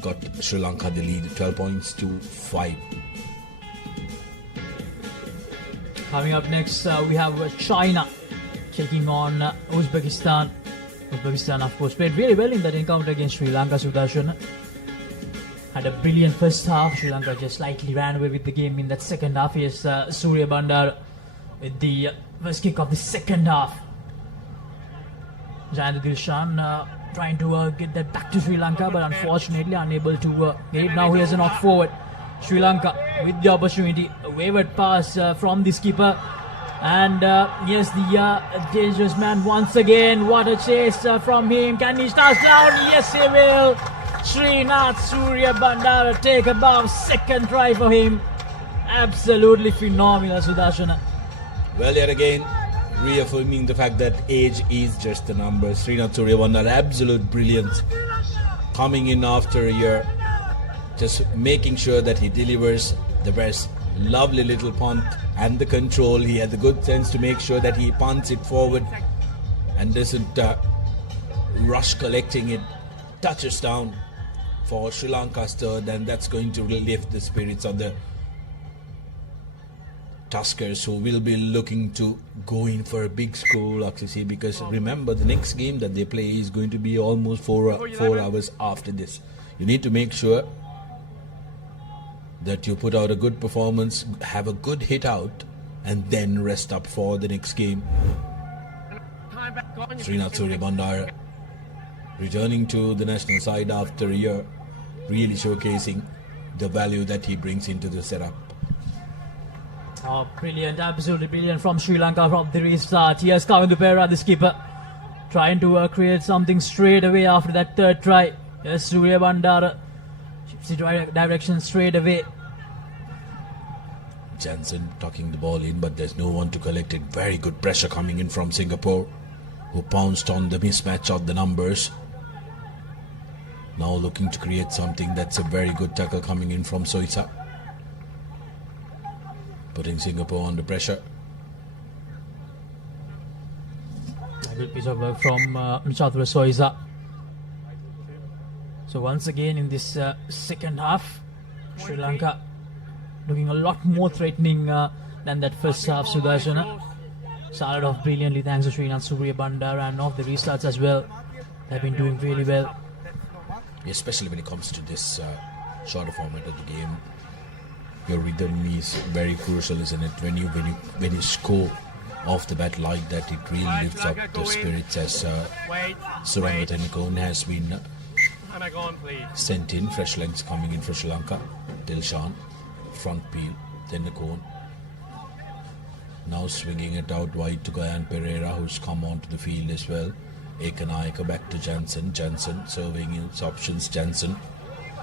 Got Sri Lanka the lead, 12 points to 5. Coming up next, we have China taking on Uzbekistan. Uzbekistan, of course, played really well in that encounter against Sri Lanka. Sudarshan had a brilliant first half. Sri Lanka just slightly ran away with the game in that second half. Here's Surya Bandar with the first kick of the second half. Jayant Dilshan trying to get that back to Sri Lanka, but unfortunately unable to get it. Now here's a knock forward. Sri Lanka with the opportunity. A wayward pass from the skipper. And yes, the dangerous man once again. What a chase from him. Can he touch down? Yes, he will. Srinath Surya Bandara take above. Second try for him. Absolutely phenomenal, Sudarshana. Well, yet again, reaffirming the fact that age is just a number. Srinath Surya Bandara, absolute brilliance. Coming in after a year, just making sure that he delivers the best. Lovely little punt and the control. He had the good sense to make sure that he punts it forward and doesn't rush collecting it. Touches down for Sri Lanka's third, and that's going to lift the spirits of the Tuskers, who will be looking to go in for a big score, Akshay, because remember, the next game that they play is going to be almost 4 hours after this. You need to make sure that you put out a good performance, have a good hit out, and then rest up for the next game. Srinath Surya Bandara returning to the national side after a year, really showcasing the value that he brings into the setup. Oh, brilliant, absolutely brilliant from Sri Lanka from the restart. Here's Kavindupera, the skipper, trying to create something straight away after that third try. Here's Surya Bandara. The direction straight away. Jansen tucking the ball in, but there's no one to collect it. Very good pressure coming in from Singapore. who pounced on the mismatch of the numbers. Now looking to create something. That's a very good tackle coming in from Soisa, putting Singapore under pressure. A good piece of work from Chathura Soisa. So once again in this second half, Sri Lanka looking a lot more threatening than that first half. Sudarshana started off brilliantly thanks to Srinath Surya Bandara, and off the restarts as well. They've been doing really well. Especially when it comes to this shorter format of the game, your rhythm is very crucial, isn't it? When you score off the bat like that, it really lifts up the spirits, as Suranga Tenakone has been sent in. Fresh legs coming in for Sri Lanka. Dilshan, front peel, Tenakone. Now swinging it out wide to Gayan Pereira, who's come onto the field as well. Ekanayaka back to Jansen. Jansen serving his options. Jansen,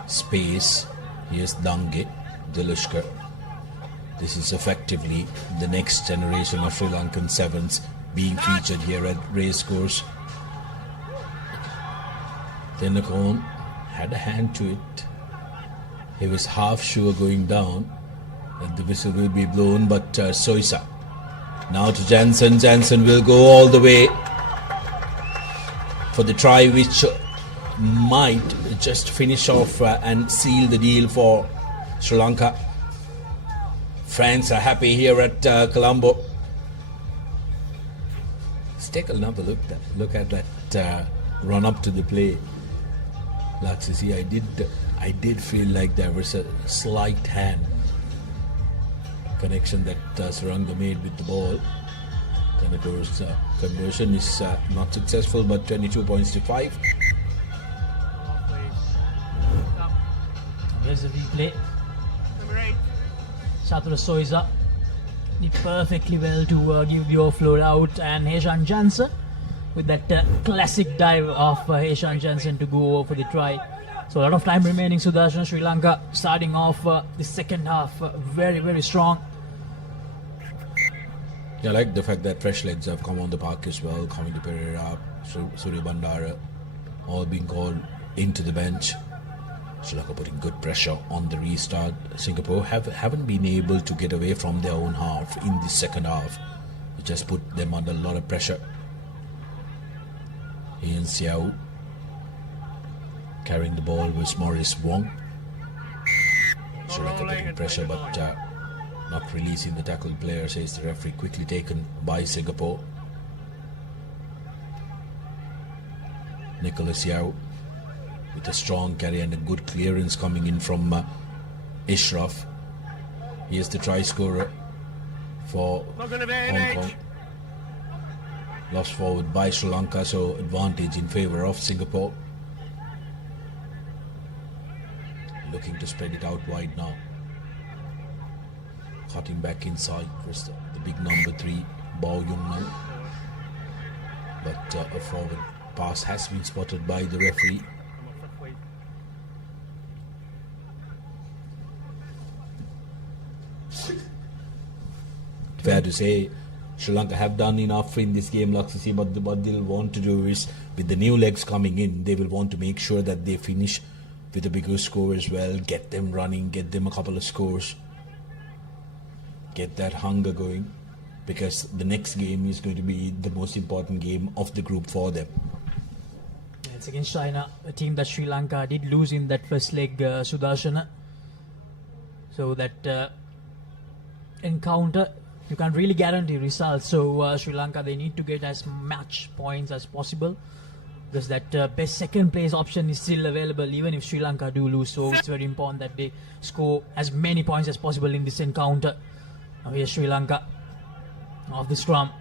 space. Here's Dange, Dilishkar. This is effectively the next generation of Sri Lankan sevens being featured here at Racecourse. Tenakone had a hand to it. He was half sure going down that the whistle will be blown, but Soisa. Now to Jansen. Jansen will go all the way for the try, which might just finish off and seal the deal for Sri Lanka. Fans are happy here at Colombo. Let's take another look at that run up to the play. Let's see. I did feel like there was a slight hand connection that Suranga made with the ball. And of course, conversion is not successful, but 22 points to 5. Here's the replay. Chathura Soisa did perfectly well to give the offload out, and Heshan Jansen with that classic dive of Heshan Jansen to go over for the try. So a lot of time remaining. Sudarshan, Sri Lanka starting off the second half very, very strong. Yeah, I like the fact that fresh legs have come on the park as well, coming to Pereira, Surya Bandara, all being called into the bench. Sri Lanka putting good pressure on the restart. Singapore haven't been able to get away from their own half in the second half. It just put them under a lot of pressure. Ian Xiao carrying the ball was Maurice Wong. Sri Lanka getting pressure, but not releasing the tackled player, says the referee. Quickly taken by Singapore. Nicholas Yao with a strong carry and a good clearance coming in from Ishraf. He is the try scorer for Hong Kong. Lost forward by Sri Lanka, so advantage in favour of Singapore. Looking to spread it out wide now. Cutting back inside was the big number 3, Bao Yunman. But a forward pass has been spotted by the referee. Fair to say, Sri Lanka have done enough in this game, Laksasi, but what they'll want to do is, with the new legs coming in, they will want to make sure that they finish with a bigger score as well, get them running, get them a couple of scores, get that hunger going, because the next game is going to be the most important game of the group for them. It's against China, a team that Sri Lanka did lose in that first leg, Sudarshana. So that encounter, you can't really guarantee results. So Sri Lanka, they need to get as much points as possible, because that best second place option is still available even if Sri Lanka do lose. So it's very important that they score as many points as possible in this encounter. Now here's Sri Lanka off the scrum.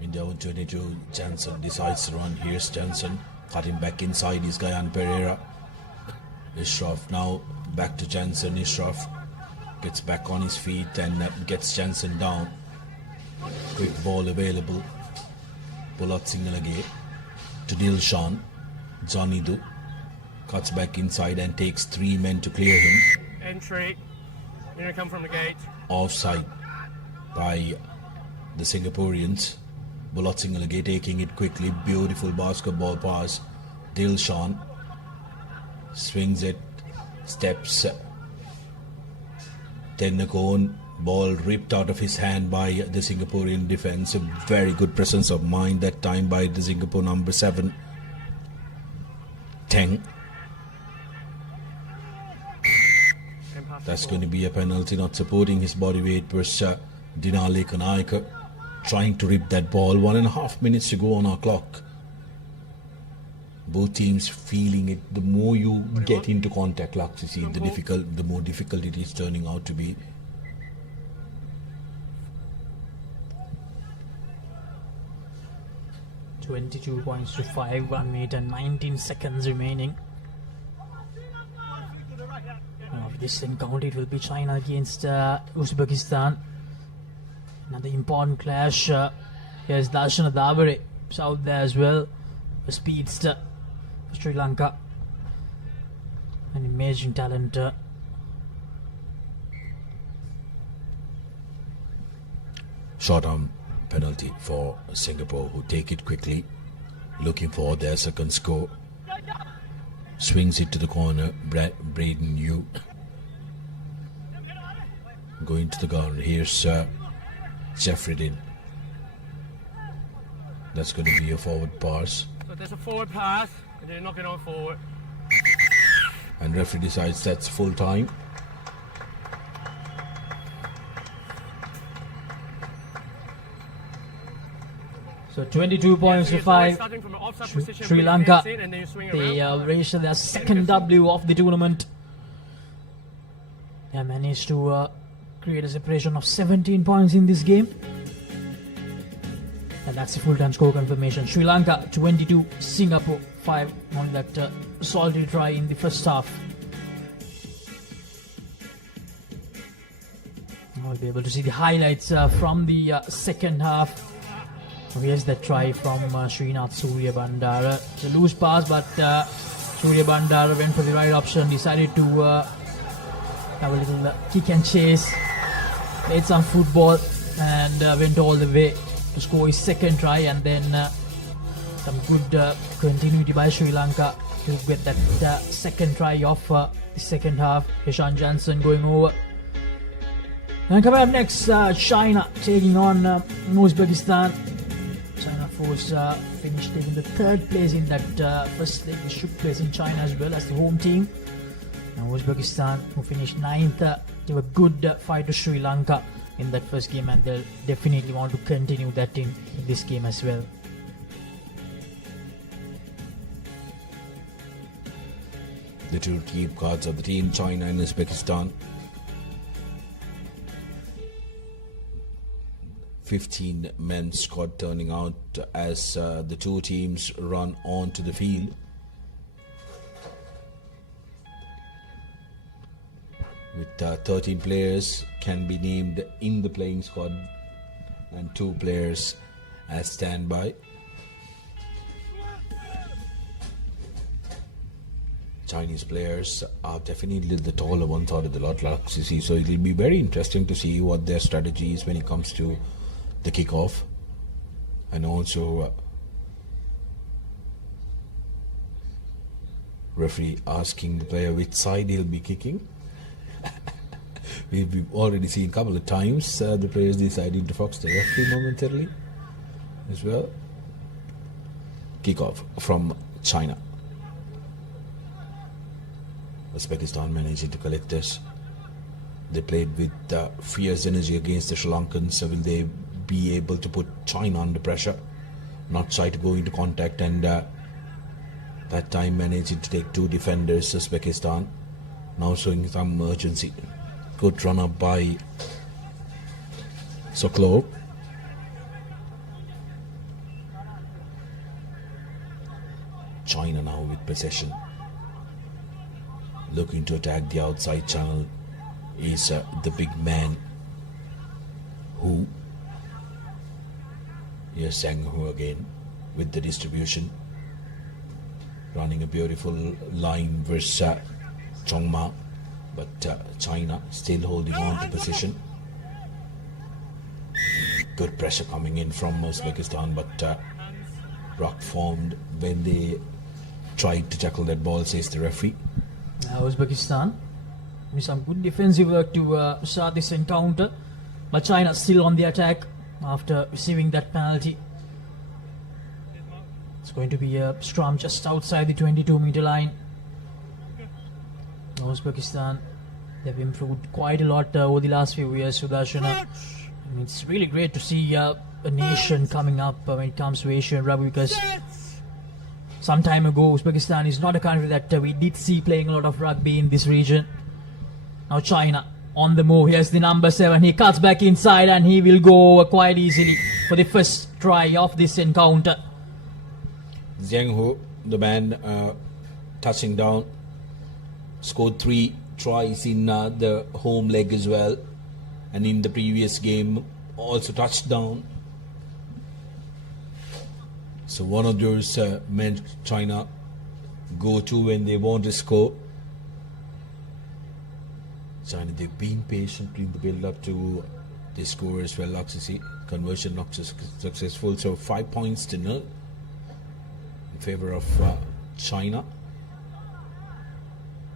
India on 22, Jansen decides to run. Here's Jansen, cutting back inside is Gayan Pereira. Ishraf now back to Jansen. Ishraf gets back on his feet and gets Jansen down. Quick ball available. Pull-out signal again to Dilshan. Zanidu cuts back inside and takes 3 men to clear him. Entry. You're going to come from the gate. Offside by the Singaporeans. Bulotsingalage taking it quickly. Beautiful basketball pass. Dilshan swings it, steps. Tennakone, ball ripped out of his hand by the Singaporean defense. A very good presence of mind that time by the Singapore number 7. Teng. That's going to be a penalty, not supporting his body weight was Dinali Kanaika trying to rip that ball. 1.5 minutes to go on our clock. Both teams feeling it. The more you get into contact, Laksisi, the more difficult it is turning out to be. $22 points to 5, 1 minute and 19 seconds remaining. Of this encounter, it will be China against Uzbekistan. Another important clash. Here's Darshana Dabare, out there as well. A speedster for Sri Lanka. An amazing talent. Short arm penalty for Singapore, who take it quickly, looking for their second score. Swings it to the corner. Braden Yu going to the ground. Here's Jeffrey. That's going to be a forward pass. So there's a forward pass, and then knock it on forward. And referee decides that's full time. So 22 points to 5. Sri Lanka, they reached their second W of the tournament. They managed to create a separation of 17 points in this game. And that's the full-time score confirmation. Sri Lanka 22, Singapore 5 on that salty try in the first half. I'll be able to see the highlights from the second half. Here's the try from Srinath Surya Bandara. It's a loose pass, but Surya Bandara went for the right option, decided to have a little kick and chase, played some football, and went all the way to score his second try. And then some good continuity by Sri Lanka to get that second try of the second half. Ishan Jansen going over. And coming up next, China taking on Uzbekistan. China force finished taking the third place in that first leg. They should place in China as well as the home team. Now Uzbekistan, who finished 9th, gave a good fight to Sri Lanka in that first game, and they'll definitely want to continue that in this game as well. The two team cards of the team, China and Uzbekistan. 15 men's squad turning out as the two teams run onto the field. With 13 players can be named in the playing squad and 2 players as standby. Chinese players are definitely the taller ones out of the lot, Laksisi, so it will be very interesting to see what their strategy is when it comes to the kickoff, and also referee asking the player which side he'll be kicking. We've already seen a couple of times the players deciding to fox the referee momentarily as well. Kickoff from China. Uzbekistan managing to collect this. They played with fierce energy against the Sri Lankans. So will they be able to put China under pressure, not try to go into contact, and that time managing to take 2 defenders. Uzbekistan now showing some urgency. Good run up by Sokolov. China now with possession, looking to attack the outside channel is the big man who. Here's Sang Hu again with the distribution, running a beautiful line versus Chong Ma, but China still holding on to position. good pressure coming in from Uzbekistan, but rock formed when they tried to tackle that ball, says the referee. Uzbekistan with some good defensive work to start this encounter, but China still on the attack after receiving that penalty. It's going to be a scrum just outside the 22-meter line. Uzbekistan, they've improved quite a lot over the last few years, Sudarshana. It's really great to see a nation coming up when it comes to Asian rugby, because some time ago Uzbekistan is not a country that we did see playing a lot of rugby in this region. Now China on the move. Here's the number 7. He cuts back inside and he will go quite easily for the first try of this encounter. Zheng Hu, the man touching down, scored 3 tries in the home leg as well, and in the previous game also touched down. So one of those men China go to when they want to score. China, they've been patiently in the build up to the score as well. Oxy conversion not successful, so 5-0 in favor of China.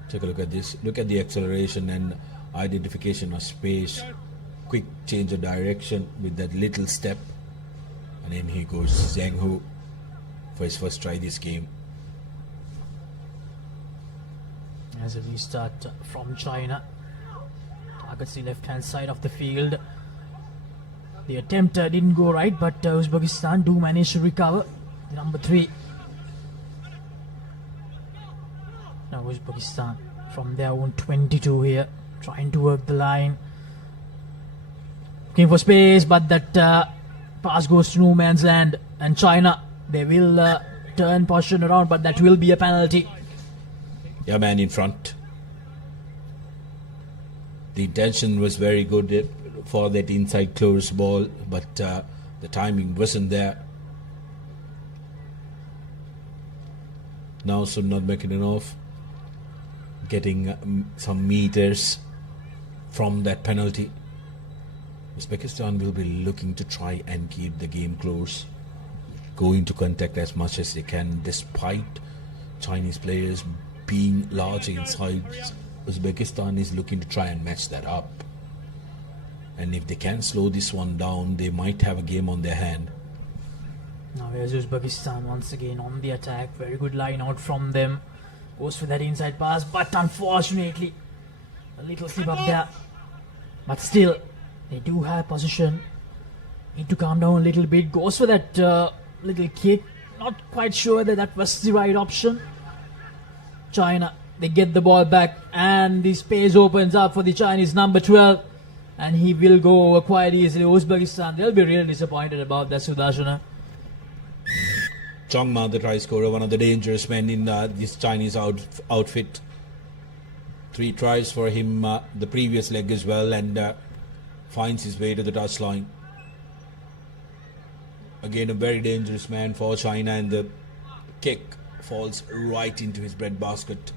Take a look at this. Look at the acceleration and identification of space. Quick change of direction with that little step. And then here goes Zheng Hu for his first try this game. As a restart from China. Targets the left-hand side of the field. The attempt didn't go right, but Uzbekistan do manage to recover. The number 3. Now Uzbekistan from their own 22 here, trying to work the line. Looking for space, but that pass goes to no man's land. And China, they will turn possession around, but that will be a penalty. Yeah, man in front. The intention was very good for that inside close ball, but the timing wasn't there. Now Sunnat Mekinov getting some meters from that penalty. Uzbekistan will be looking to try and keep the game close, go into contact as much as they can, despite Chinese players being large inside. Uzbekistan is looking to try and match that up, and if they can slow this one down, they might have a game on their hand. Now here's Uzbekistan once again on the attack. Very good line out from them. Goes for that inside pass, but unfortunately a little slip up there. But still, they do have position. Need to calm down a little bit. Goes for that little kick. Not quite sure that that was the right option. China, they get the ball back, and the space opens up for the Chinese number 12, and he will go quite easily. Uzbekistan, they'll be really disappointed about that, Sudarshana. Chongma, the try scorer, one of the dangerous men in this Chinese outfit. 3 tries for him the previous leg as well, and finds his way to the touchline. Again, a very dangerous man for China, and the kick falls right into his breadbasket.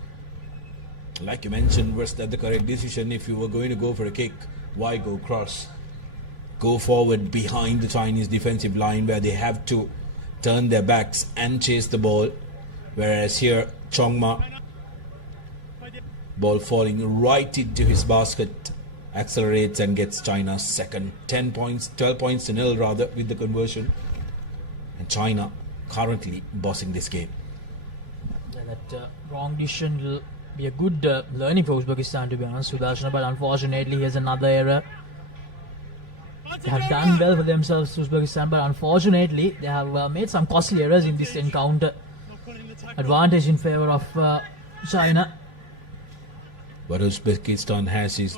Like you mentioned, was that the correct decision? If you were going to go for a kick, why go cross? Go forward behind the Chinese defensive line where they have to turn their backs and chase the ball. Whereas here, Chongma, ball falling right into his basket, accelerates and gets China's second. 12-0 rather with the conversion. And China currently bossing this game. That wrong decision will be a good learning for Uzbekistan, to be honest, Sudarshana, but unfortunately here's another error. They have done well for themselves, Uzbekistan, but unfortunately they have made some costly errors in this encounter. Advantage in favor of China. What Uzbekistan has is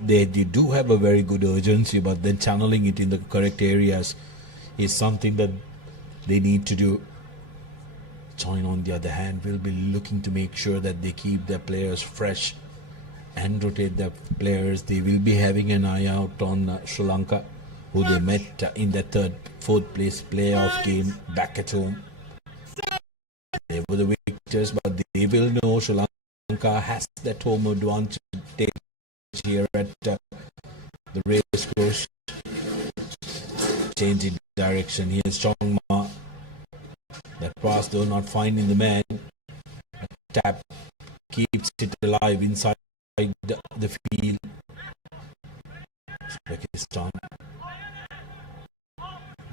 they do have a very good urgency, but then channeling it in the correct areas is something that they need to do. China, on the other hand, will be looking to make sure that they keep their players fresh and rotate their players. They will be having an eye out on Sri Lanka, who they met in the 4th place playoff game back at home. They were the victors, but they will know Sri Lanka has that home advantage here at the race course. changing direction. Here's Chongma. That pass though not finding the man. Tap keeps it alive inside the field. Uzbekistan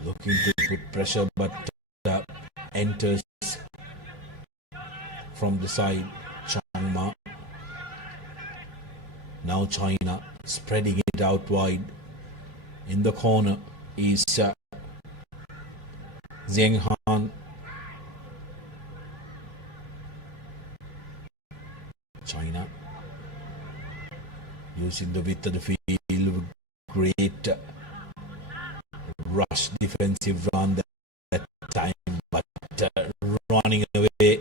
looking to put pressure, but enters from the side. Changma. Now China spreading it out wide. In the corner is Zheng Han. China using the width of the field. Great rush defensive run that time, but running away,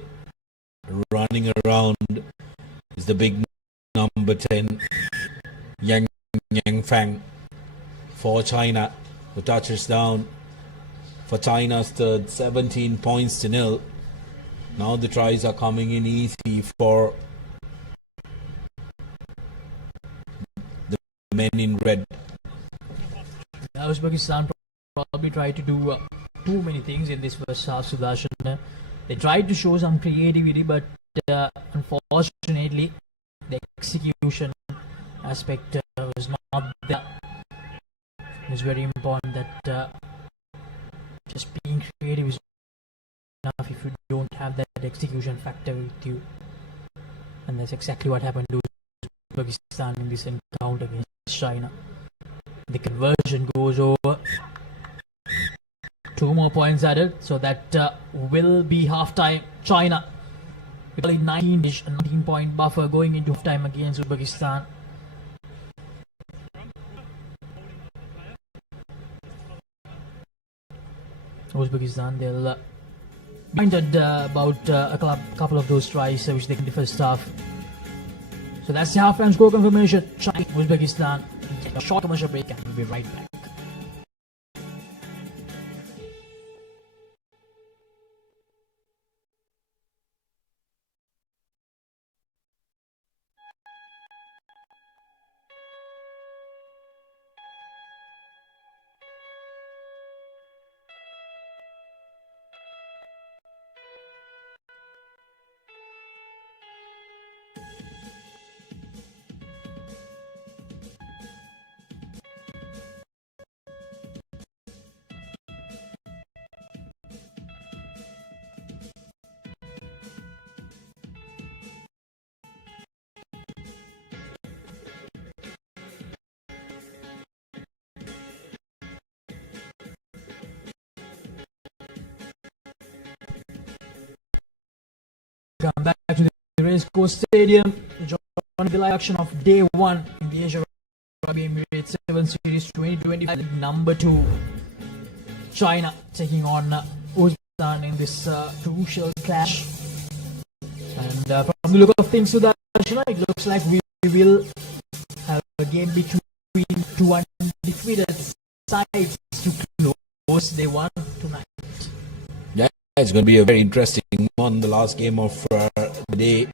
running around is the big number 10 Yang Fang for China, who touches down for China's third, 17 points to nil. Now the tries are coming in easy for the men in red. Uzbekistan probably tried to do too many things in this first half, Sudarshan. They tried to show some creativity, but unfortunately the execution aspect was not there. It's very important that just being creative is enough if you don't have that execution factor with you, and that's exactly what happened to Uzbekistan in this encounter against China. The conversion goes over. 2 more points added, so that will be half-time. China with only 19-point buffer going into half-time against Uzbekistan. Uzbekistan, they'll minded about a couple of those tries which they did in the first half. So that's the half-time score confirmation. China, Uzbekistan. A short commercial break and we'll be right back. Come back to the Racecourse Stadium to join the live action of day 1 in the Asia Rugby Emirates 7 Series 2025. Number 2, China taking on Uzbekistan in this crucial clash. And from the look of things, Sudarshan, it looks like we will have a game between two undefeated sides to close day 1 tonight. Yeah, it's going to be a very interesting one. The last game of the day,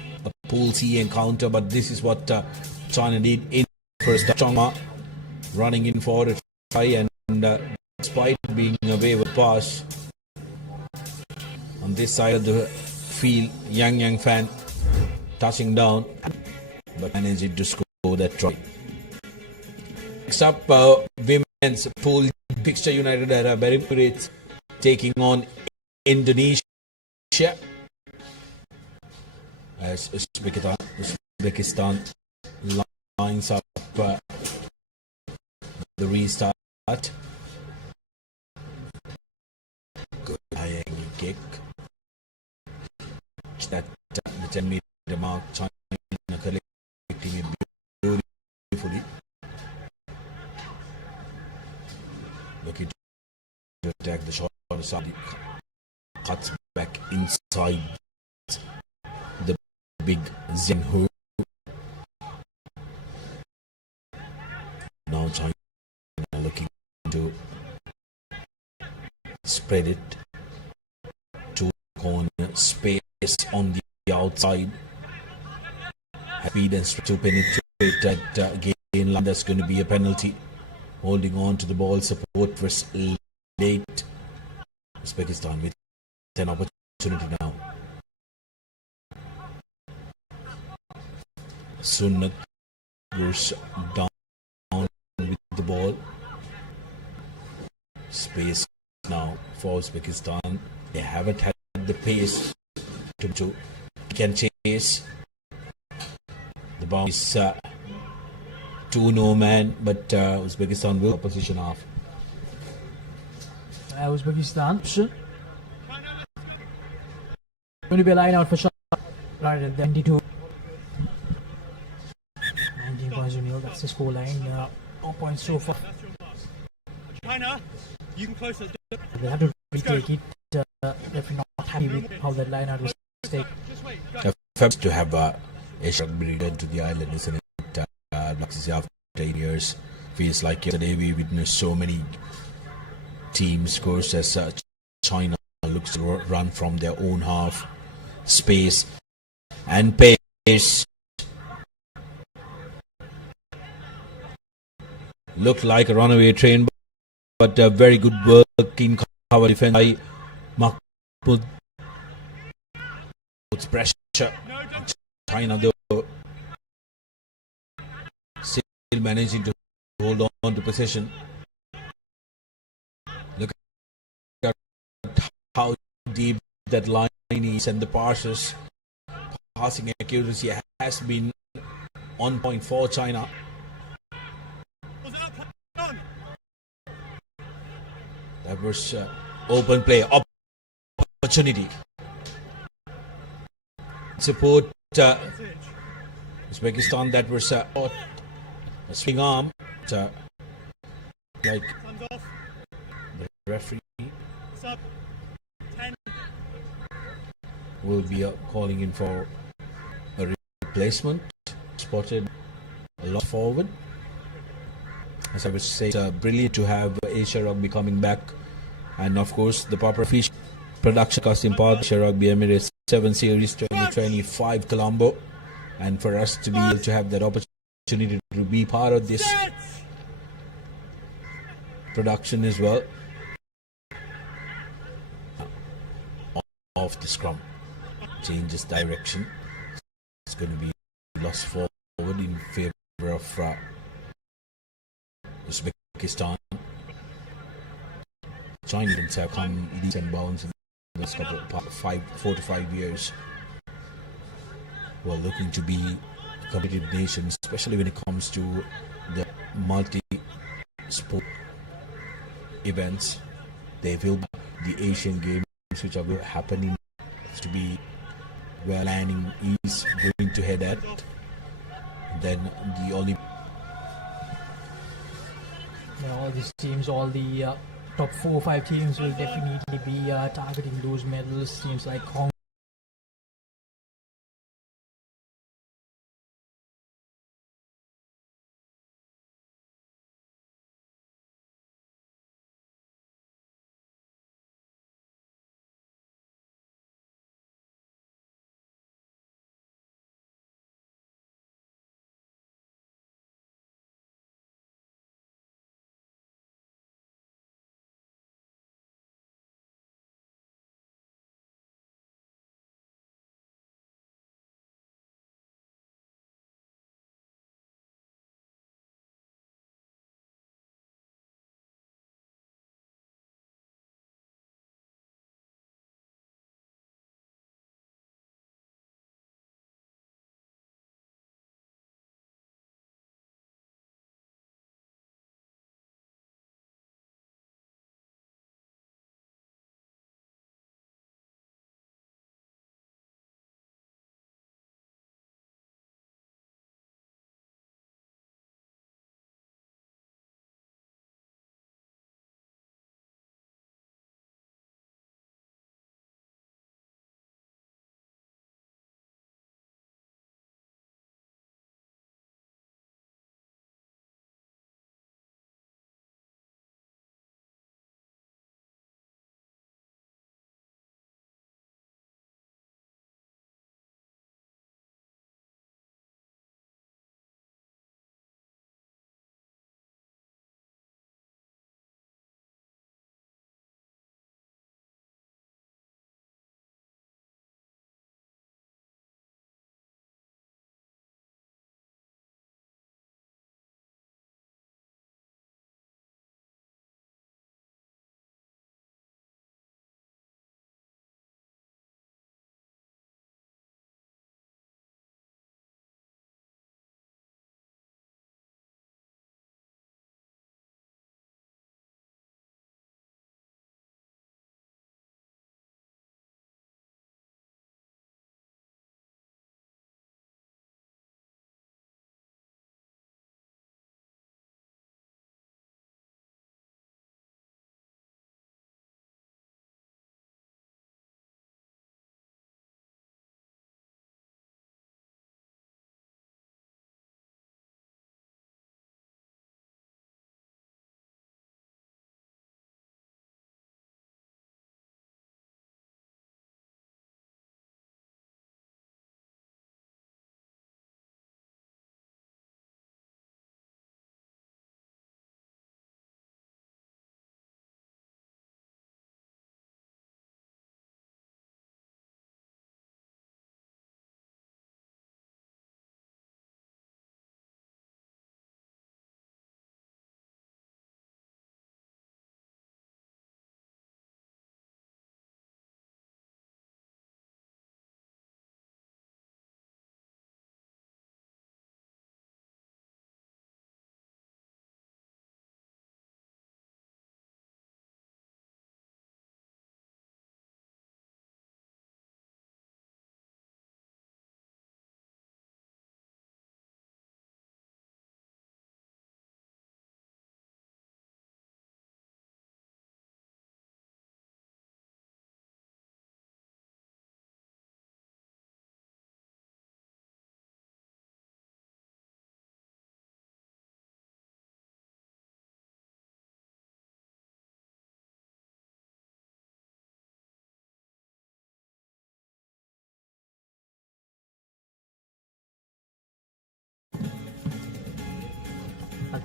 a Pool C encounter, but this is what China did in first. Chongma running in for a try, and despite being away with pass on this side of the field, Yang Fan touching down, but managed to score that try. Next up, women's pool fixture, United Arab Emirates taking on Indonesia. As Uzbekistan lines up the restart. Good high kick. That the 10-meter mark. China collecting it beautifully. Looking to attack the shot on the side. Cuts back inside the big Zheng Hu. Now China looking to spread it to corner space on the outside. Speed and to penetrate that gain line. That's going to be a penalty. holding on to the ball. Support was late. Uzbekistan with an opportunity now. Sunnat goes down with the ball. Space now for Uzbekistan. They haven't had the pace to can chase. The ball is 2-0 man, but Uzbekistan will position off. Uzbekistan going to be a line out for shot right at the 22. 19 points to nil. That's the score line. 4 points so far. China, you can close the door. They have to retake it. If not happy with how that line out was taken. First to have Asia Rugby return to the island, isn't it? After 8 years, feels like yesterday we witnessed so many teams scores as China looks to run from their own half, space and pace. Looked like a runaway train, but very good work in cover defense by Mahmoud. Puts pressure. China though still managing to hold on to possession. Look at how deep that line is, and the passing accuracy has been on point for China. That was open play opportunity. Support Uzbekistan. That was a swing arm. Like the referee will be calling in for a replacement. Spotted a lot forward. As I would say, it's brilliant to have Asia Rugby coming back, and of course the proper fish production cost in part Asia Rugby Emirates 7 Series 2025 Colombo, and for us to be able to have that opportunity to be part of this production as well. Off the scrum, changes direction. It's going to be lost forward in favor of Uzbekistan. China have come leaps and bounds in the last couple of 4 to 5 years. Who are looking to be a competitive nation, especially when it comes to the multi-sport events. They will be the Asian Games, which are happening to be where planning is going to head at. Then the Olympic. All these teams, all the top 4 or 5 teams will definitely be targeting those medals. Teams like Hong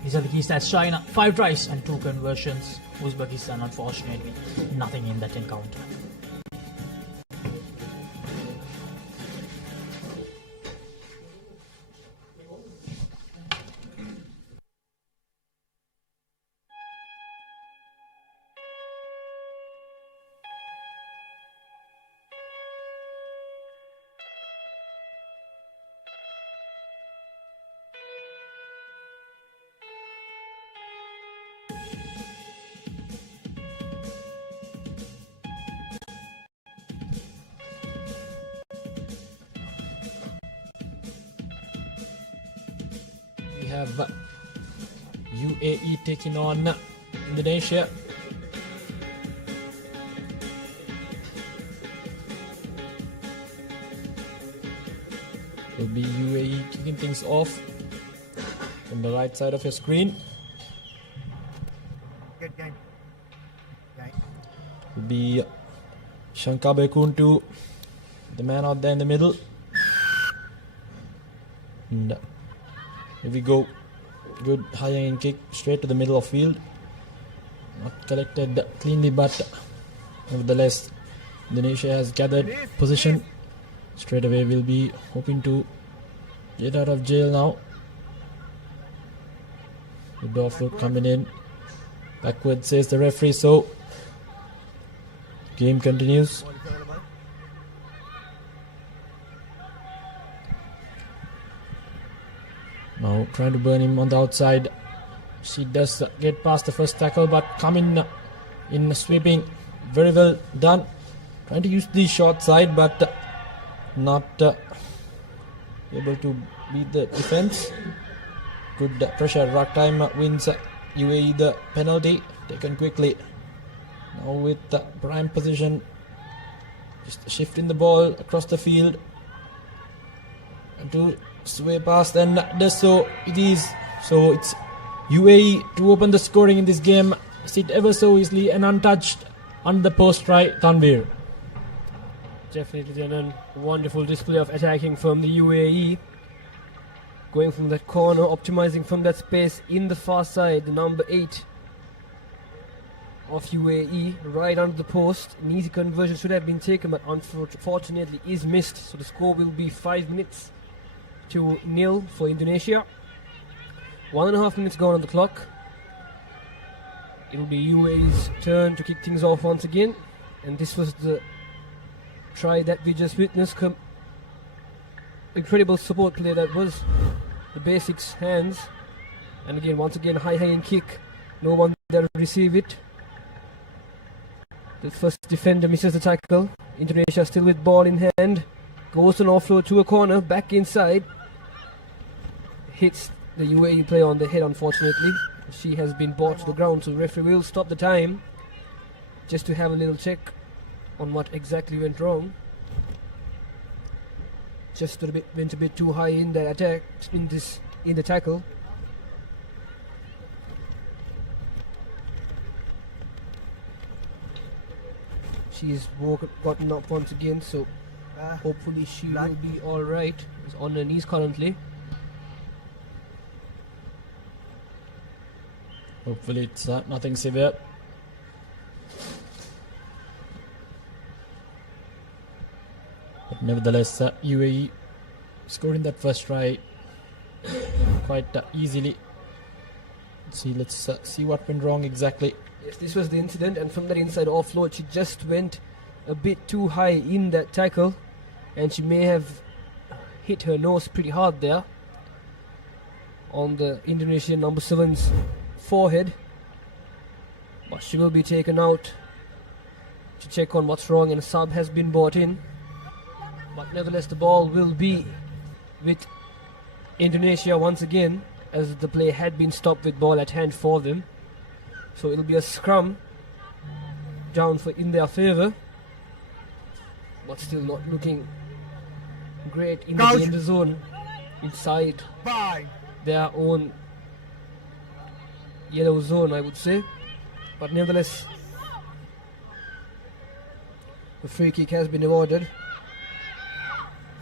These are the key stats. China, 5 tries and 2 conversions. Uzbekistan, unfortunately, nothing in that encounter. We have UAE taking on Indonesia. Will be UAE kicking things off on the right side of your screen. Will be Shankar Bekuntu, the man out there in the middle. And here we go. Good high hanging kick straight to the middle of field. Not collected cleanly, but nevertheless, Indonesia has gathered position. Straight away, we'll be hoping to get out of jail now. The door foot coming in. Backward says the referee, so game continues. Now trying to burn him on the outside. She does get past the first tackle, but coming in sweeping. Very well done. Trying to use the short side, but not able to beat the defense. Good pressure. Ruck time wins UAE the penalty. Taken quickly. Now with the prime position. Just shifting the ball across the field. And to sway past, and does so it is. So it's UAE to open the scoring in this game. Sit ever so easily and untouched on the post try, Tanvir. Definitely a wonderful display of attacking from the UAE. Going from that corner, optimizing from that space in the far side, the number 8 of UAE, right under the post. An easy conversion should have been taken, but unfortunately is missed. So the score will be 5 minutes to 0 for Indonesia. 1.5 minutes gone on the clock. It will be UAE's turn to kick things off once again. And this was the try that we just witnessed. Incredible support play that was. The basics hands. And again, once again, high hanging kick. No one there to receive it. The first defender misses the tackle. Indonesia still with ball in hand. Goes an offload to a corner, back inside. Hits the UAE player on the head, unfortunately. She has been brought to the ground, so the referee will stop the time just to have a little check on what exactly went wrong. Just went a bit too high in that attack, in the tackle. She's gotten up once again, so hopefully she will be alright. She's on her knees currently. Hopefully it's nothing severe. But nevertheless, UAE scoring that first try quite easily. Let's see what went wrong exactly. Yes, this was the incident, and from that inside offload, she just went a bit too high in that tackle, and she may have hit her nose pretty hard there on the Indonesian number 7's forehead. But she will be taken out to check on what's wrong, and a sub has been brought in. But nevertheless, the ball will be with Indonesia once again, as the play had been stopped with ball at hand for them. So it'll be a scrum down in their favour, but still not looking great in the danger zone inside their own yellow zone, I would say. But nevertheless, the free kick has been awarded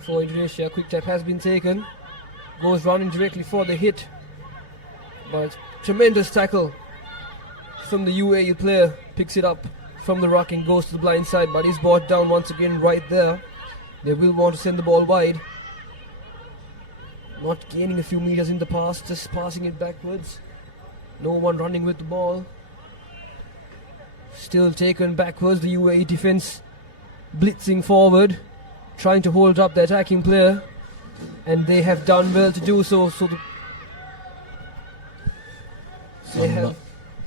for Indonesia. Quick tap has been taken, goes running directly for the hit, but Tremendous tackle from the UAE player. Picks it up from the ruck and goes to the blind side, but is brought down once again right there. They will want to send the ball wide. Not gaining a few meters in the pass, just passing it backwards. No one running with the ball. Still taken backwards, the UAE defense blitzing forward, trying to hold up the attacking player, and they have done well to do so. So they have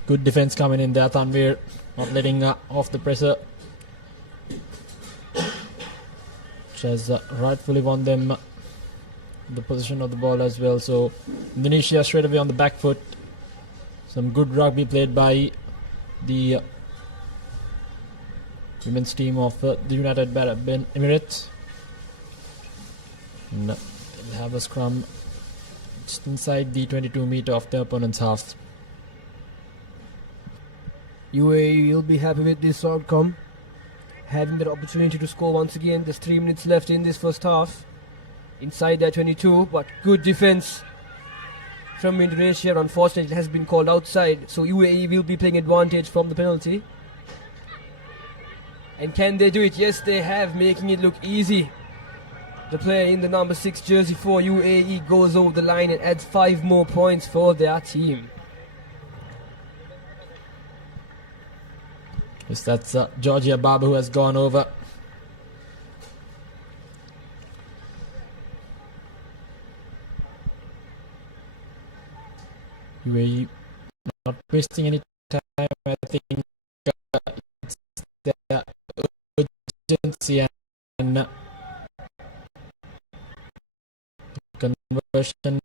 good defense coming in there, Tanvir, not letting off the pressure, which has rightfully won them the position of the ball as well. So Indonesia straight away on the back foot. Some good rugby played by the women's team of the United Arab Emirates. And they'll have a scrum just inside the 22 meter of the opponent's half. UAE will be happy with this outcome, having that opportunity to score once again. There's 3 minutes left in this first half. Inside that 22, but good defense from Indonesia. Unfortunately, it has been called outside, so UAE will be playing advantage from the penalty. And can they do it? Yes, they have, making it look easy. The player in the number 6 jersey for UAE goes over the line and adds 5 more points for their team. Yes, that's Georgia Babu who has gone over. UAE not wasting any time. I think it's their urgency and conversion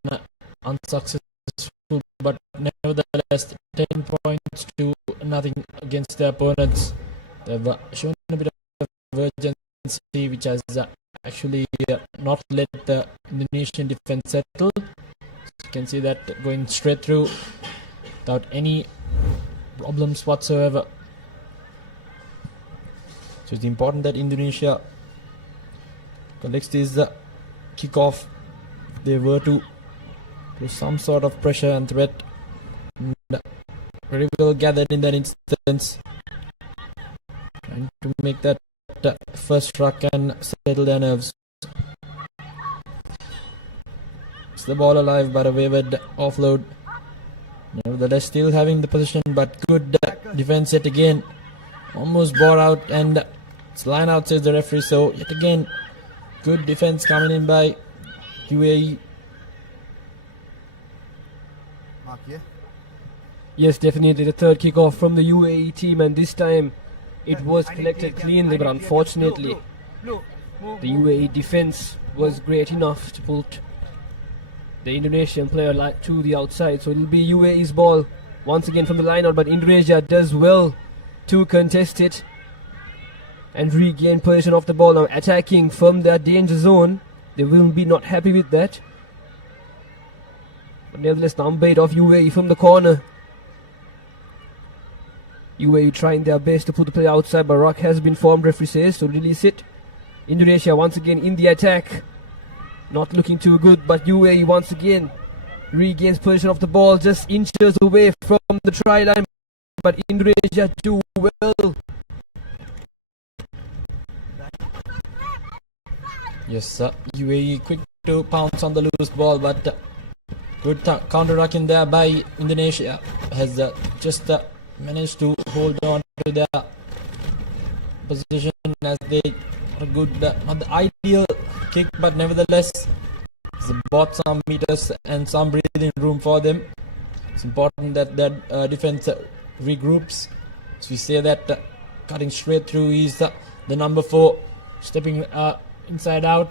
unsuccessful, but nevertheless 10 points to nothing against their opponents. They've shown a bit of urgency, which has actually not let the Indonesian defense settle. You can see that going straight through without any problems whatsoever. So it's important that Indonesia collects this kickoff. They were to do some sort of pressure and threat. And very well gathered in that instance, trying to make that first ruck and settle their nerves. It's the ball alive, but a wayward offload. Nevertheless, still having the position, but good defense yet again. Almost bore out, and it's line out, says the referee. So yet again, good defense coming in by UAE. Mark, yeah? Yes, definitely the third kickoff from the UAE team, and this time it was collected cleanly, but unfortunately the UAE defense was great enough to put the Indonesian player to the outside. So it will be UAE's ball once again from the line out, but Indonesia does well to contest it and regain possession of the ball. Now attacking from their danger zone. They will be not happy with that, but nevertheless number 8 of UAE from the corner. UAE trying their best to put the player outside, but ruck has been formed, referee says, so release it. Indonesia once again in the attack. Not looking too good, but UAE once again regains possession of the ball, just inches away from the try line, but Indonesia do well. Yes, UAE quick to pounce on the loose ball, but good counter ruck in there by Indonesia has just managed to hold on to their position as they are good, not the ideal kick, but nevertheless it's bought some meters and some breathing room for them. It's important that their defense regroups. So we say that cutting straight through is the number 4, stepping inside out,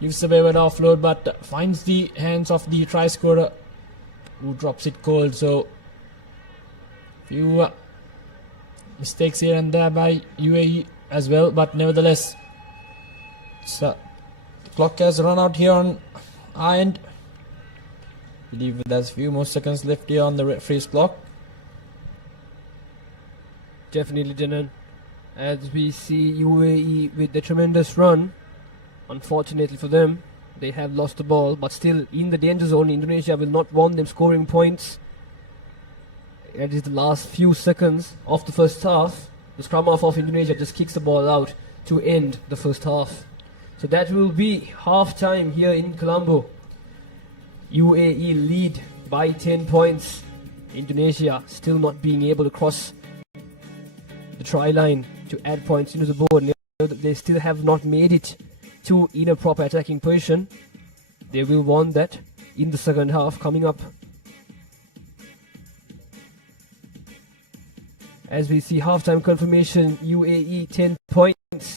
gives away an offload, but finds the hands of the try scorer, who drops it cold. So few mistakes here and there by UAE as well, but nevertheless the clock has run out here on our end. I believe there's a few more seconds left here on the referee's clock. Definitely, Janan, as we see UAE with the tremendous run. Unfortunately for them, they have lost the ball, but still in the danger zone. Indonesia will not want them scoring points. It is the last few seconds of the first half. The scrum half of Indonesia just kicks the ball out to end the first half. So that will be half time here in Colombo. UAE lead by 10 points. Indonesia still not being able to cross the try line to add points into the board. They still have not made it to in a proper attacking position. They will want that in the second half coming up. As we see halftime confirmation, UAE 10 points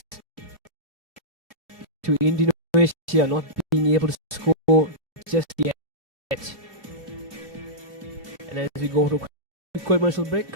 to Indonesia not being able to score just yet. And as we go to a commercial break.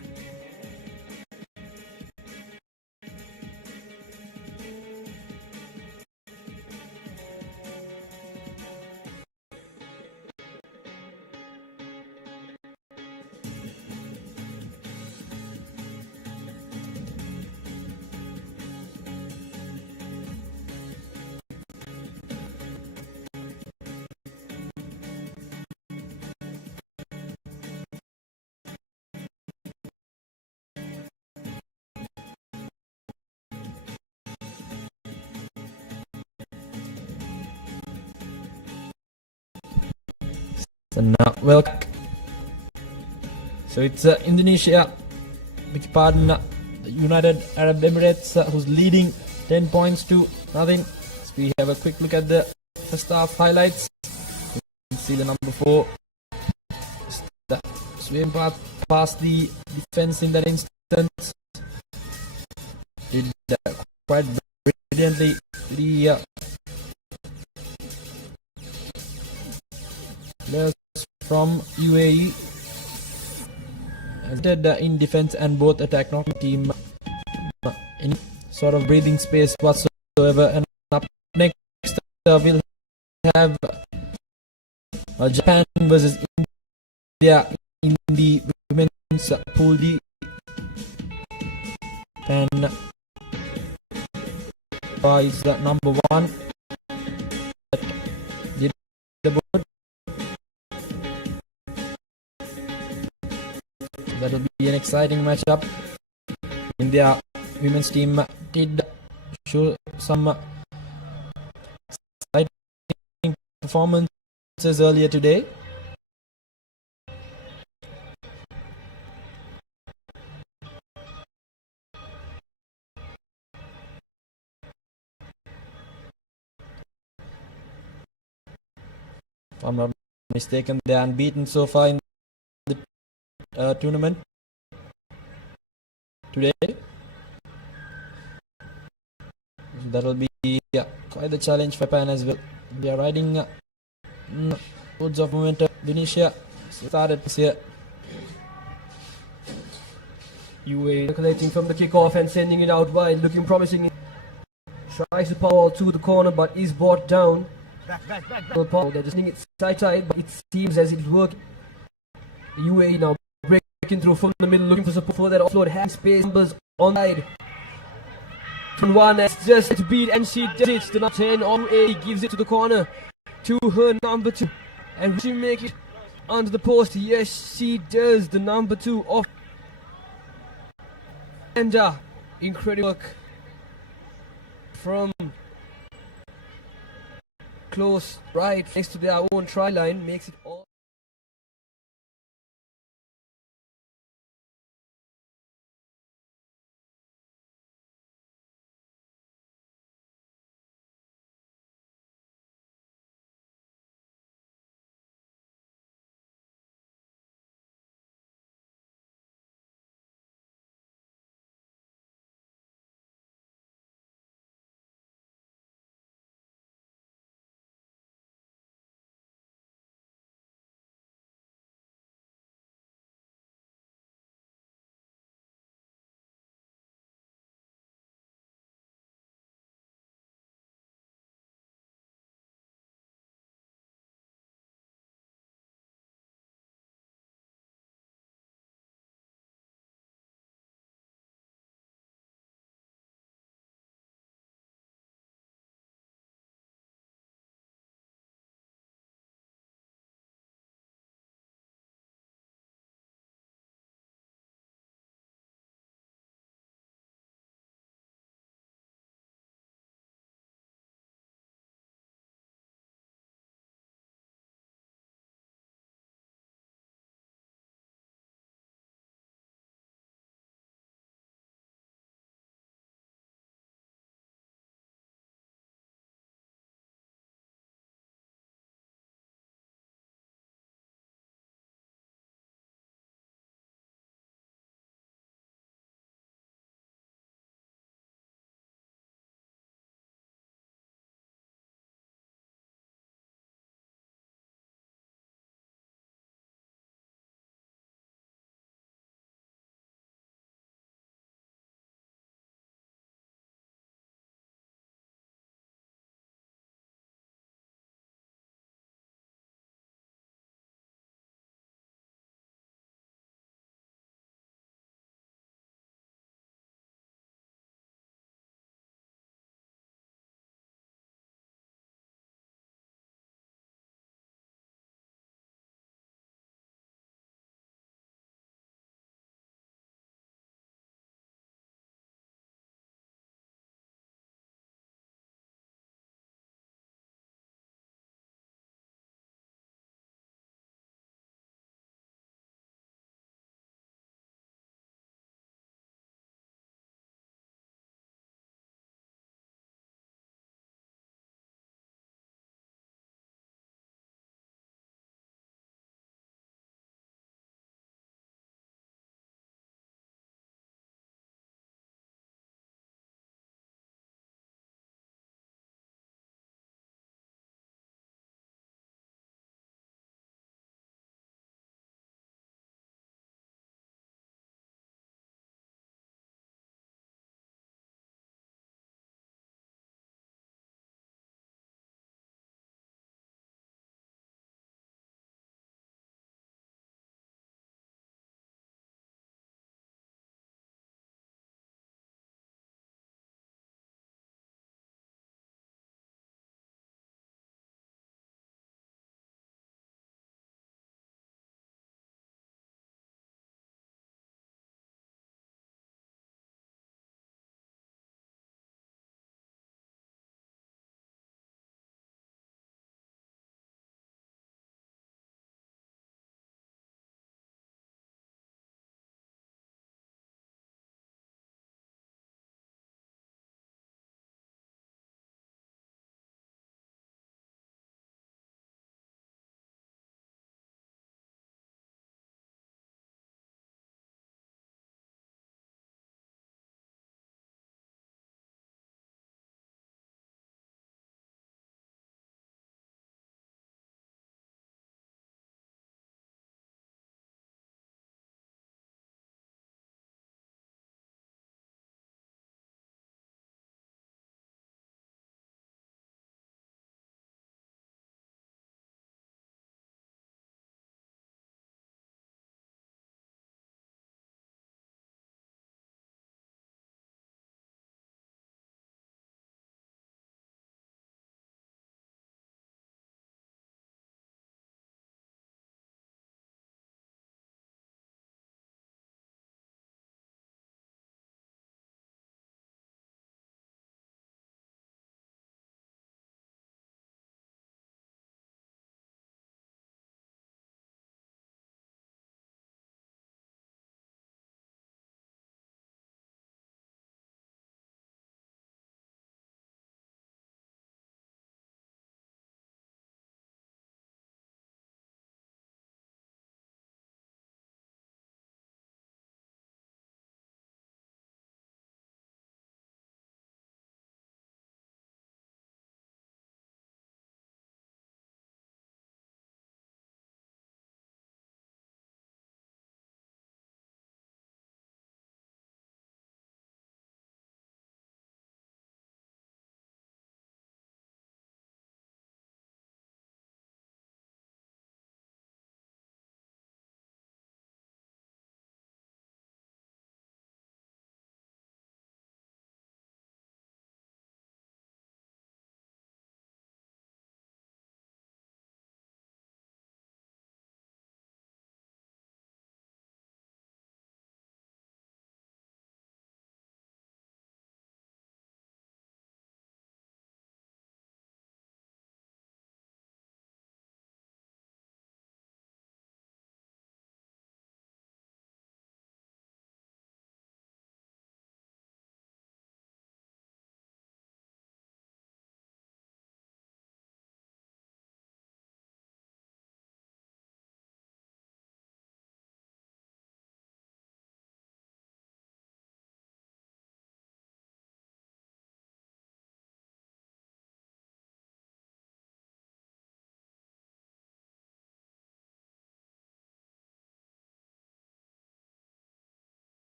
So now, so it's Indonesia, beg your pardon, the United Arab Emirates who's leading 10 points to nothing. So we have a quick look at the first half highlights. You can see the number 4 swim past the defense in that instance. Did quite brilliantly. The players from UAE did in defense and both attack, not team any sort of breathing space whatsoever. And up next we'll have Japan versus India in the women's pool D. And is number 1 did the board. That will be an exciting matchup. India women's team did show some exciting performances earlier today. If I'm not mistaken, they are unbeaten so far in the tournament today. So that will be quite the challenge for Japan as well. They are riding loads of momentum. Indonesia started this year. UAE collecting from the kickoff and sending it out wide, looking promising. Tries to power to the corner but is brought down. They're just it side, but it seems as it's working. UAE now breaking through from the middle, looking for support for that offload. Has space, numbers on side. 1 has just to beat, and she does it. The number 10 on UAE gives it to the corner to her number 2, and she make it under the post. Yes, she does. The number 2 of and incredible work from close right next to their own try line, makes it all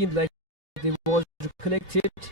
seemed like they wanted to collect it.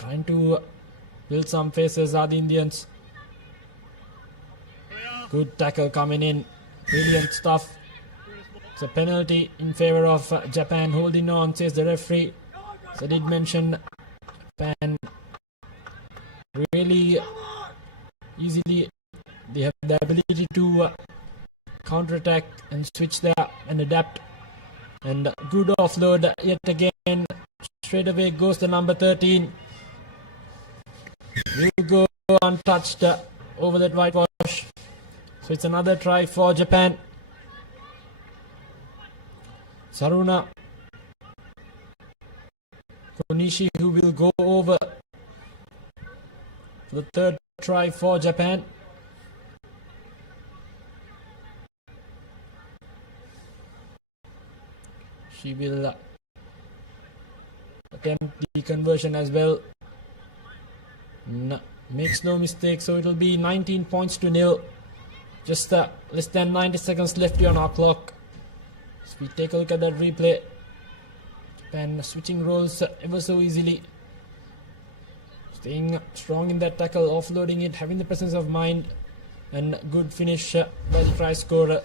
Trying to build some faces are the Indians. Good tackle coming in. Brilliant stuff. It's a penalty in favor of Japan. Holding on, says the referee. So I did mention Japan really easily. They have the ability to counter-attack and switch there and adapt. And good offload yet again. Straight away goes the number 13. Will go untouched over that whitewash. So it's another try for Japan. Saruna Konishi, who will go over for the third try for Japan. She will attempt the conversion as well. Makes no mistake, so it will be 19 points to nil. Just less than 90 seconds left here on our clock. So we take a look at that replay. Japan switching roles ever so easily. Staying strong in that tackle, offloading it, having the presence of mind, and good finish by the try scorer.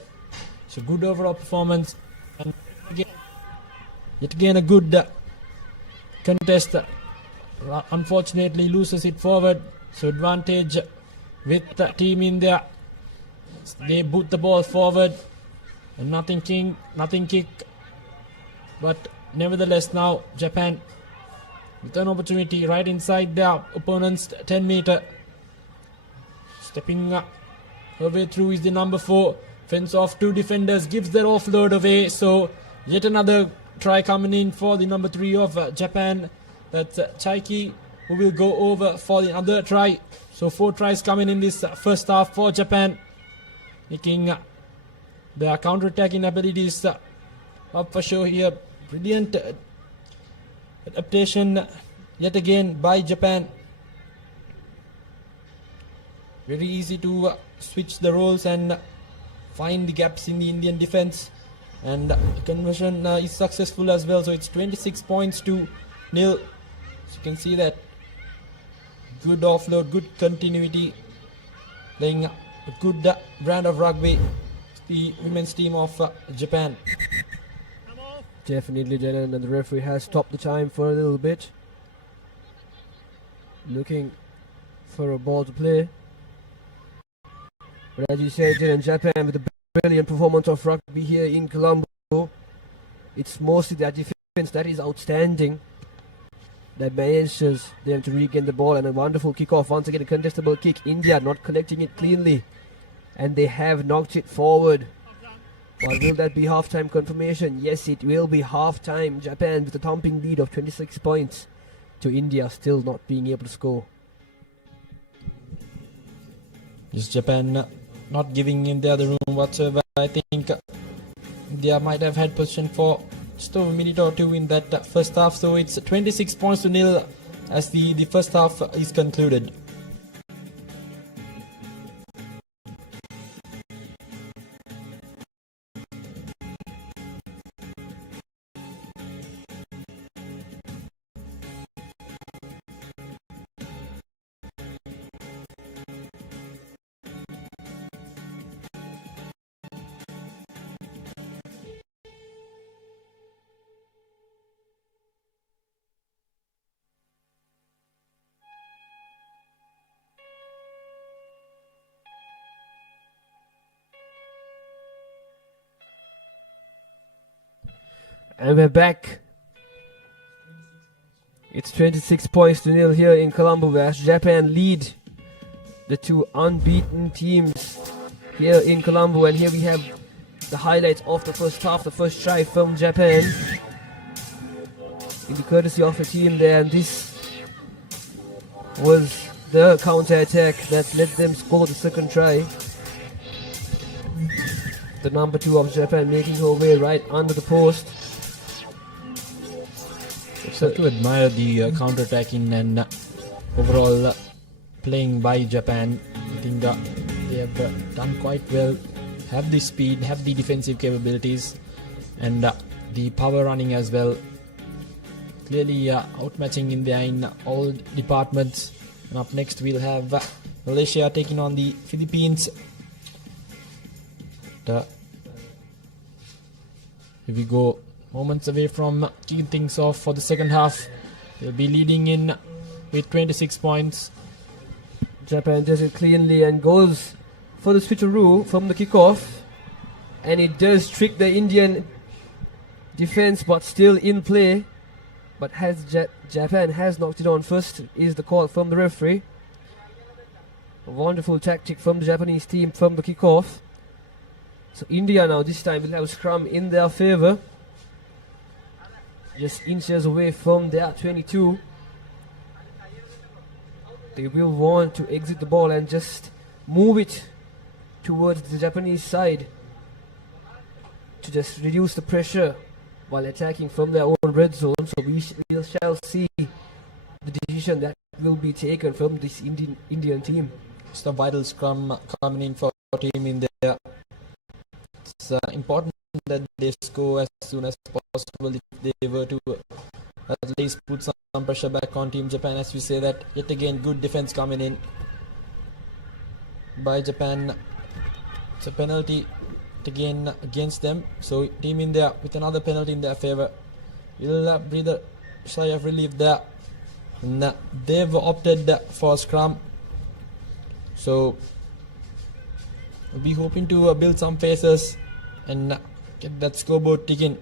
So good overall performance, and yet again a good contest. Unfortunately loses it forward, so advantage with the team in there. They boot the ball forward and nothing kick, but nevertheless now Japan with an opportunity right inside their opponent's 10-meter. Stepping up her way through is the number 4. Fence off 2 defenders, gives their offload away, so yet another try coming in for the number 3 of Japan. That's KIKI, who will go over for the other try. So 4 tries coming in this first half for Japan, making their counter-attacking abilities up for show here. Brilliant adaptation yet again by Japan. Very easy to switch the roles and find the gaps in the Indian defense, and conversion is successful as well. So it's 26 points to nil. So you can see that good offload, good continuity, playing a good brand of rugby, the women's team of Japan. Definitely, Jaden, and the referee has stopped the time for a little bit. Looking for a ball to play. But as you said, Jaden, Japan with a brilliant performance of rugby here in Colombo. It's mostly their defense that is outstanding, that manages them to regain the ball, and a wonderful kick-off. Once again, a contestable kick. India not collecting it cleanly, and they have knocked it forward. But will that be half-time confirmation? Yes, it will be half-time. Japan with a thumping lead of 26 points to India still not being able to score. Is Japan not giving in the other room whatsoever? I think India might have had possession for just over a minute or two in that first half. So it's 26 points to nil as the first half is concluded. And we're back It's 26-0 here in Colombo, where Japan lead the two unbeaten teams here in Colombo. And here we have the highlights of the first half, the first try from Japan in the courtesy of the team there. And this was the counter-attack that let them score the second try. The number 2 of Japan making her way right under the post. It's have to admire the counter-attacking and overall playing by Japan. I think they have done quite well, have the speed, have the defensive capabilities, and the power running as well. Clearly outmatching India in all departments. And up next we'll have Malaysia taking on the Philippines. Here we go, moments away from kicking things off for the second half. They'll be leading in with 26 points. Japan does it cleanly and goes for the switcheroo from the kickoff. And it does trick the Indian defense, but still in play. But has Japan has knocked it on first is the call from the referee. A wonderful tactic from the Japanese team from the kickoff. So India now this time will have a scrum in their favour. Just inches away from their 22. They will want to exit the ball and just move it towards the Japanese side to just reduce the pressure while attacking from their own red zone. So we shall see the decision that will be taken from this Indian team. It's the vital scrum coming in for team in there. It's important that they score as soon as possible if they were to at least put some pressure back on Team Japan. As we say that, yet again good defense coming in by Japan. It's a penalty again against them, so Team India with another penalty in their favour will breathe a sigh of relief there. And they've opted for scrum, so we'll be hoping to build some paces and get that scoreboard ticking.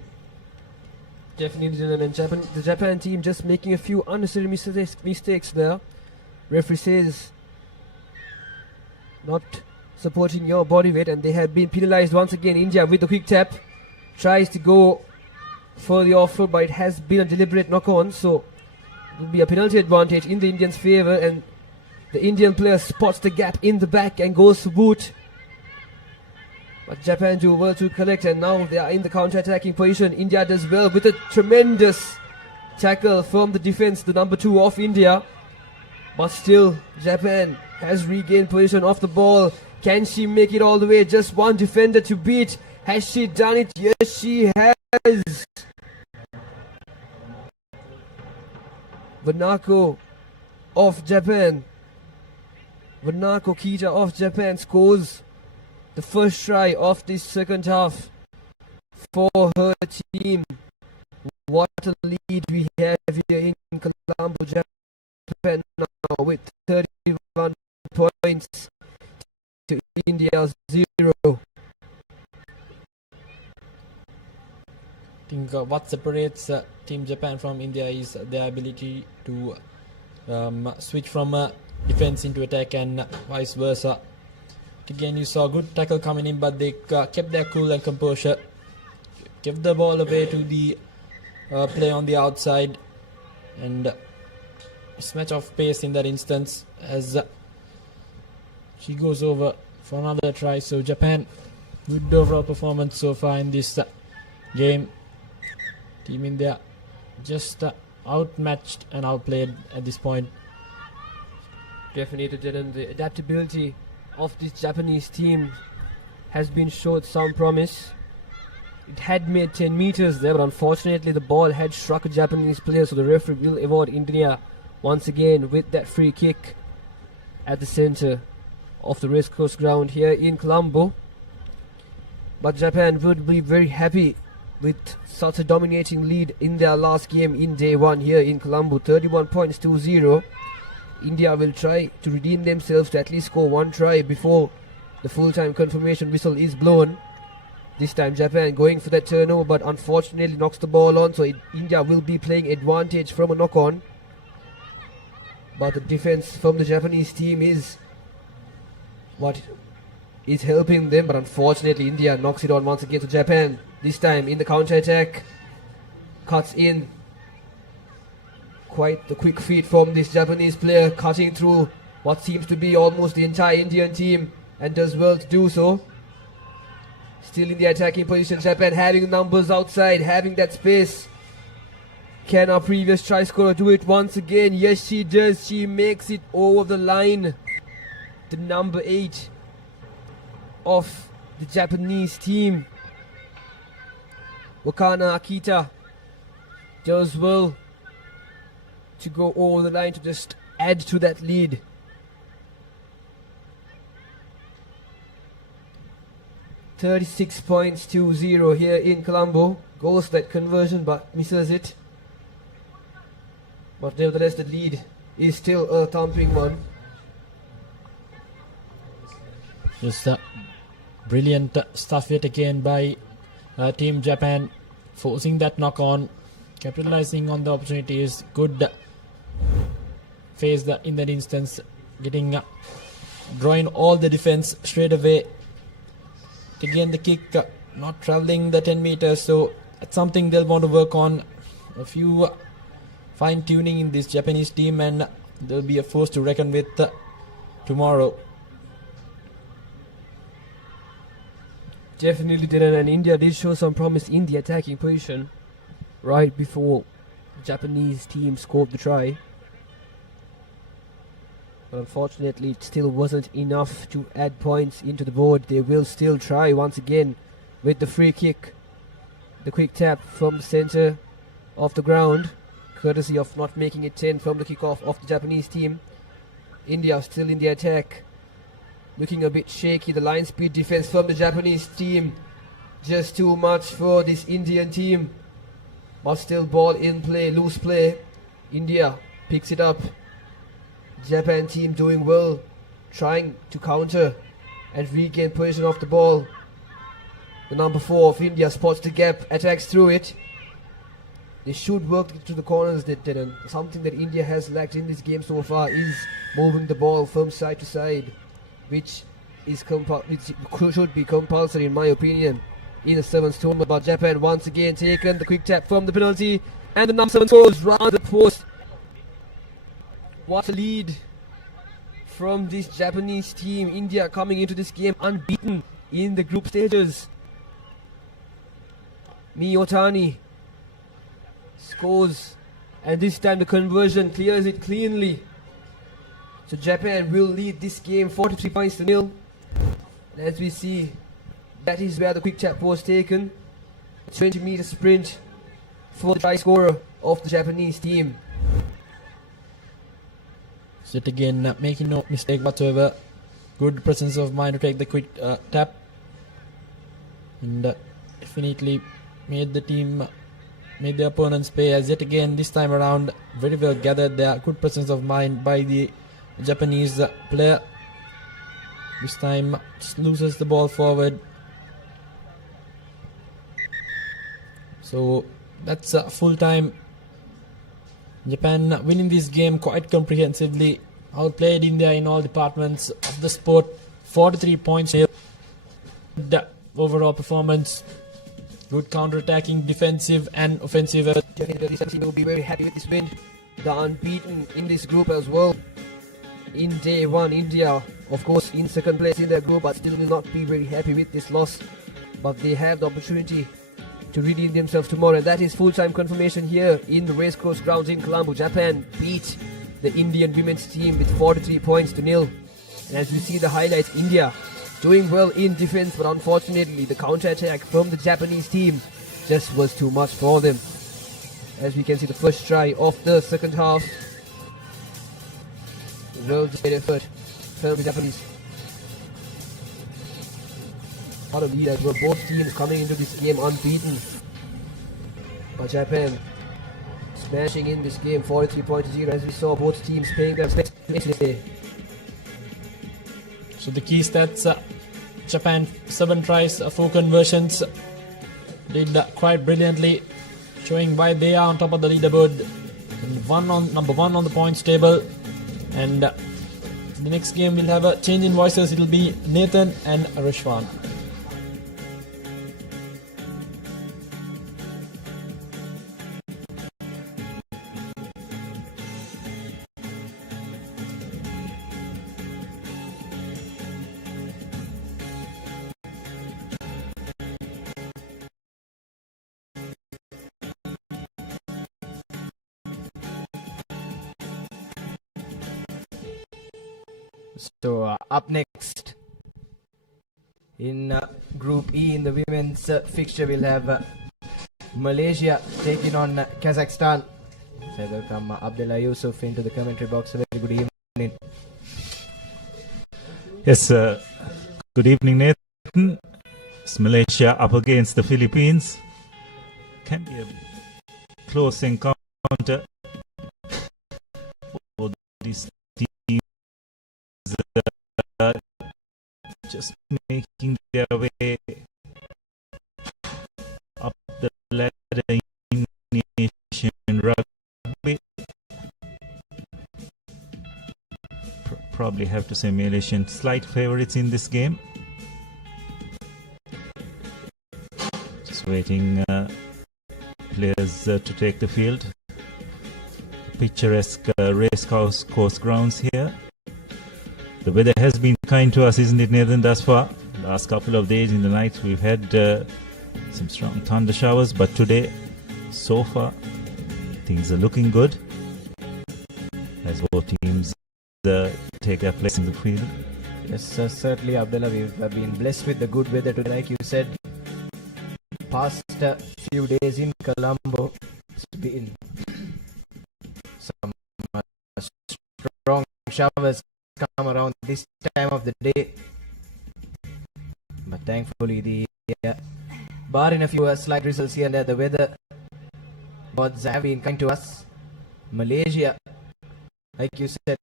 Definitely, and the Japan team just making a few unnecessary mistakes there. Referee says not supporting your body weight, and they have been penalized once again. India with the quick tap tries to go for the offload, but it has been a deliberate knock-on, so it will be a penalty advantage in the Indians' favour, and the Indian player spots the gap in the back and goes to boot. But Japan do well to collect, and now they are in the counter-attacking position. India does well with a tremendous tackle from the defense, the number 2 of India. But still, Japan has regained position of the ball. Can she make it all the way? Just one defender to beat. Has she done it? Yes, she has. Vanako of Japan. Vanako Kita of Japan scores the first try of this second half for her team. What a lead we have here in Colombo, Japan now with 31 points to India's 0. I think what separates Team Japan from India is their ability to switch from defense into attack and vice versa. Again, you saw good tackle coming in, but they kept their cool and composure, kept the ball away to the play on the outside, and mismatch of pace in that instance as she goes over for another try. So Japan, good overall performance so far in this game. Team India just outmatched and outplayed at this point. Definitely, and the adaptability of this Japanese team has been showed some promise. It had made 10 meters there, but unfortunately the ball had struck a Japanese player, so the referee will award India once again with that free kick at the center of the race course ground here in Colombo. But Japan would be very happy with such a dominating lead in their last game in day 1 here in Colombo, 31 points to 0. India will try to redeem themselves to at least score 1 try before the full-time confirmation whistle is blown. This time Japan going for that turnover, but unfortunately knocks the ball on, so India will be playing advantage from a knock-on. but the defense from the Japanese team is what is helping them. But unfortunately, India knocks it on once again to Japan. This time in the counter-attack, cuts in. Quite the quick feet from this Japanese player, cutting through what seems to be almost the entire Indian team, and does well to do so. Still in the attacking position, Japan having numbers outside, having that space. Can our previous try scorer do it once again? Yes, she does. She makes it over the line. The number 8 of the Japanese team, Wakana Akita, does well to go over the line to just add to that lead. $36.20 here in Colombo. Goes that conversion but misses it. But nevertheless, the lead is still a thumping one. Just brilliant stuff yet again by Team Japan, forcing that knock on, capitalizing on the opportunities. Good phase in that instance, getting drawing all the defense straight away. Again, the kick not traveling the 10 meters, so that's something they'll want to work on. A few fine tuning in this Japanese team, and they'll be a force to reckon with tomorrow. Definitely did, and India did show some promise in the attacking position right before the Japanese team scored the try. But unfortunately, it still wasn't enough to add points into the board. They will still try once again with the free kick. The quick tap from the center of the ground, courtesy of not making it 10 from the kickoff of the Japanese team. India still in the attack, looking a bit shaky. The line speed defense from the Japanese team, just too much for this Indian team. But still ball in play, loose play. India picks it up. Japan team doing well, trying to counter and regain possession of the ball. The number 4 of India spots the gap, attacks through it. They should work to the corners, that didn't. Something that India has lacked in this game so far is moving the ball from side to side, which should be compulsory in my opinion in the 7th tournament. But Japan once again taken the quick tap from the penalty, and the number 7 goes round the post. What a lead from this Japanese team. India coming into this game unbeaten in the group stages. Miyotani scores, and this time the conversion clears it cleanly. So Japan will lead this game 43-0. And as we see, that is where the quick tap was taken. 20-meter sprint for the try scorer of the Japanese team. So it again, making no mistake whatsoever. Good presence of mind to take the quick tap, and definitely made the opponents pay, as yet again this time around very well gathered there. Good presence of mind by the Japanese player. This time just loses the ball forward. So that's full time. Japan winning this game quite comprehensively. Outplayed India in all departments of the sport. 43 points here. The overall performance. Good counter-attacking, defensive and offensive. Definitely something will be very happy with this win. They're unbeaten in this group as well. In day 1, India, of course, in second place in their group, but still will not be very happy with this loss. But they have the opportunity to redeem themselves tomorrow. And that is full-time confirmation here in the racecourse grounds in Colombo. Japan beat the Indian women's team with 43-0. And as we see the highlights, India doing well in defense, but unfortunately the counter-attack from the Japanese team just was too much for them. As we can see, the first try of the second half. Well great effort from the Japanese. What a lead as well. Both teams coming into this game unbeaten. But Japan smashing in this game 43-0, as we saw both teams paying their respects yesterday. So the key stats, Japan 7 tries, 4 conversions, did quite brilliantly, showing why they are on top of the leaderboard. And number one on the points table. And the next game we'll have a change in voices. It'll be Nathan and Rashwan. So up next in Group E in the women's fixture, we'll have Malaysia taking on Kazakhstan. So I welcome Abdullah Yusuf into the commentary box. A very good evening. Yes, good evening, Nathan. It's Malaysia up against the Philippines. Can be a close encounter for these teams. Just making their way up the ladder in Asian rugby. Probably have to say Malaysian slight favorites in this game. Just waiting players to take the field. Picturesque racecourse grounds here. The weather has been kind to us, isn't it, Nathan, thus far? Last couple of days in the nights we've had some strong thunder showers, but today, so far, things are looking good as both teams take their place in the field. Yes, certainly, Abdullah. We've been blessed with the good weather today, like you said. Past few days in Colombo, it's been some strong showers come around this time of the day, but thankfully barring a few slight drizzles here and there, the weather gods have been kind to us. Malaysia, like you said,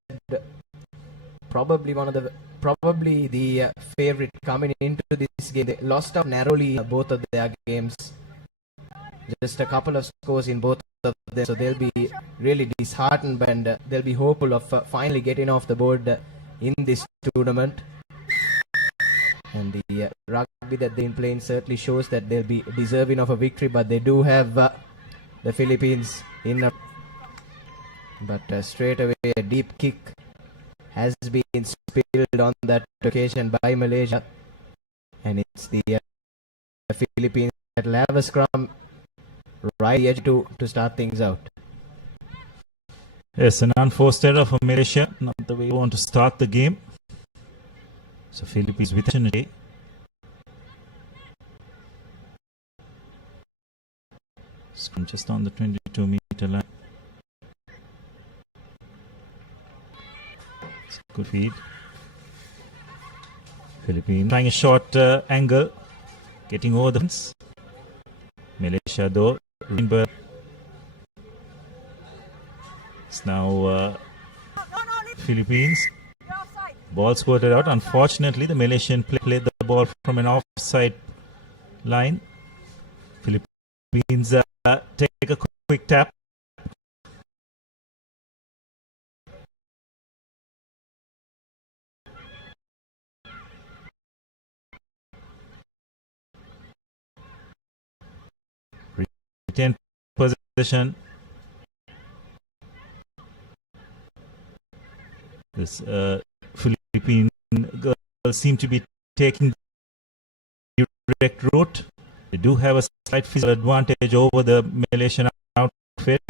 probably the favorite coming into this game. They lost out narrowly both of their games, just a couple of scores in both of them, so they'll be really disheartened and they'll be hopeful of finally getting off the board in this tournament. And the rugby that they've been playing certainly shows that they'll be deserving of a victory, but they do have the Philippines in but straight away a deep kick has been spilled on that occasion by Malaysia, and it's the Philippines that will have a scrum right edge to start things out. Yes, an unforced error for Malaysia, not the way you want to start the game. So Philippines with opportunity. Scrum just on the 22-meter line. It's a good feed. Philippines trying a short angle, getting over the fence. Malaysia though, Greenberg. It's now Philippines. Ball squirted out. Unfortunately, the Malaysian played the ball from an offside line. Philippines take a quick tap. Retain possession. This Philippine girls seem to be taking the direct route. They do have a slight physical advantage over the Malaysian outfit.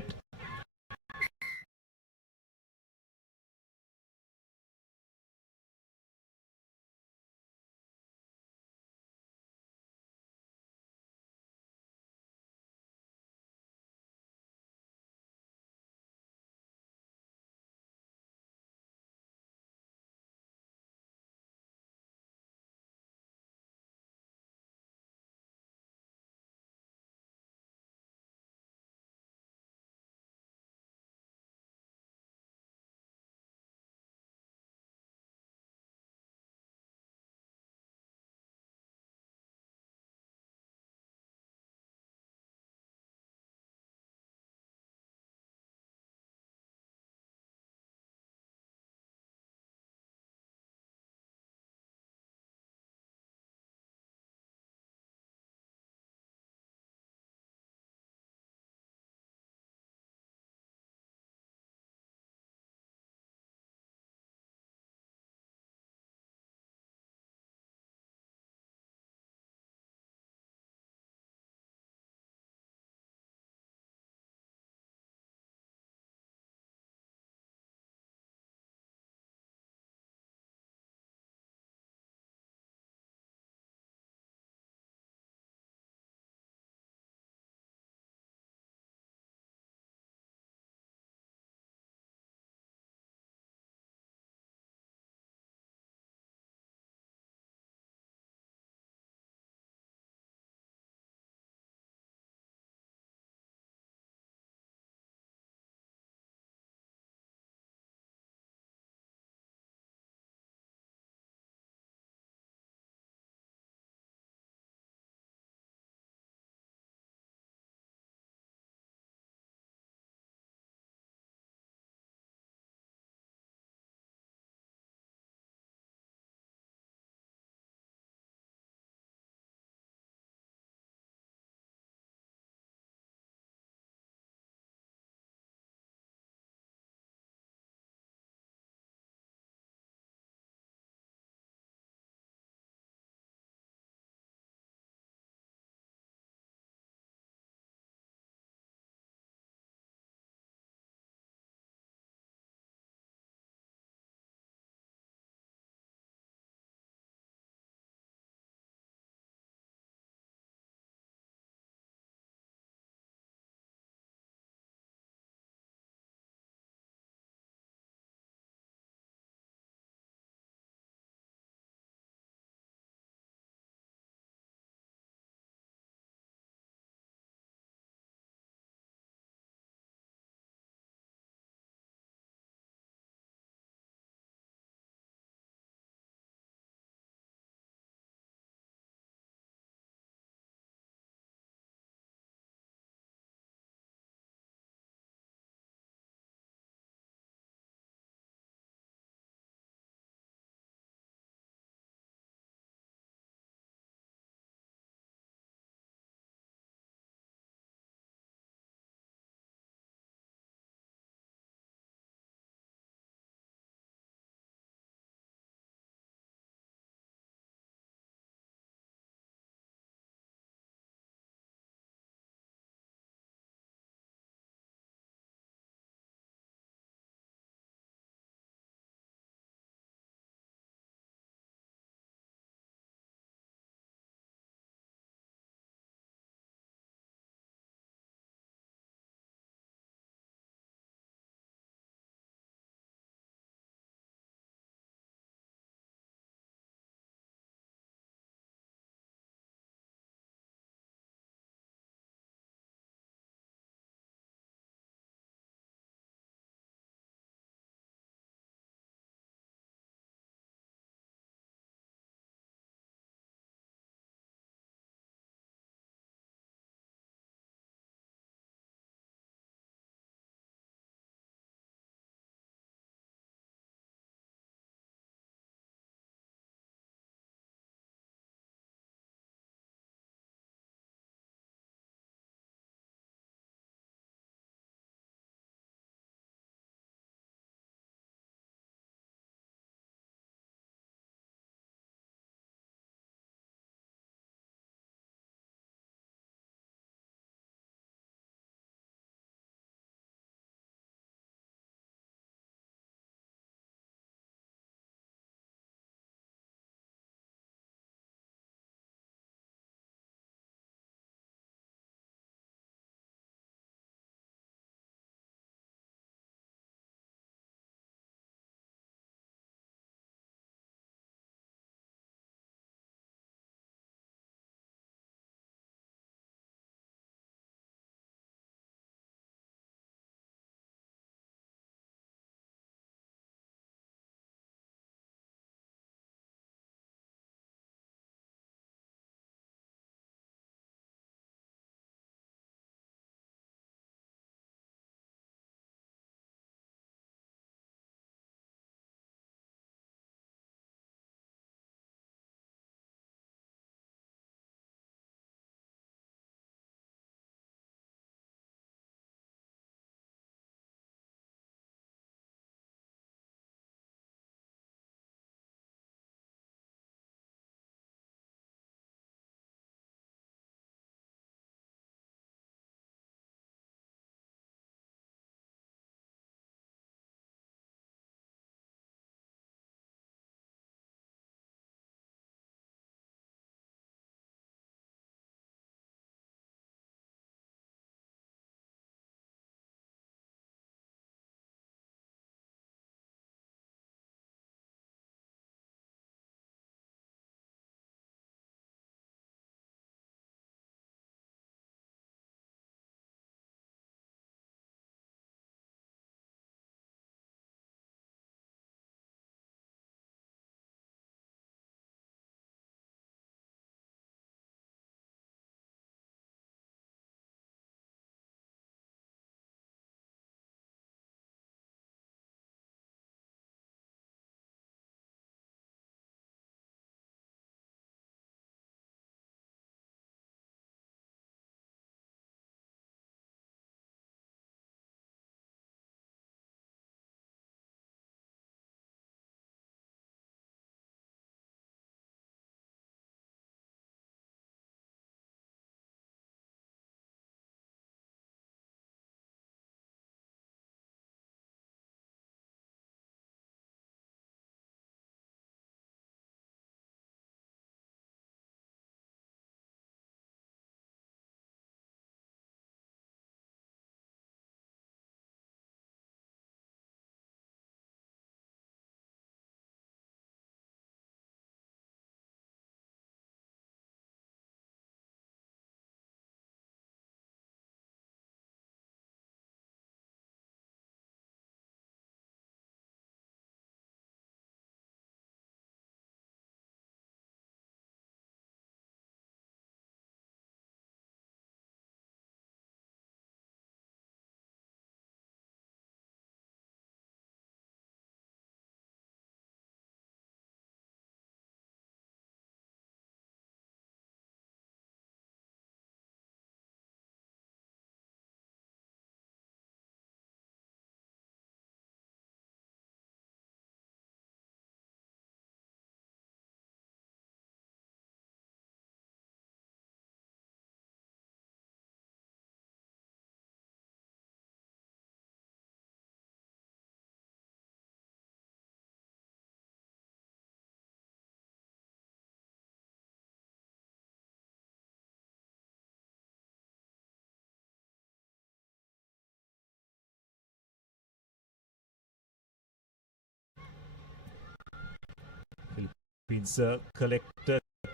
Philippines collect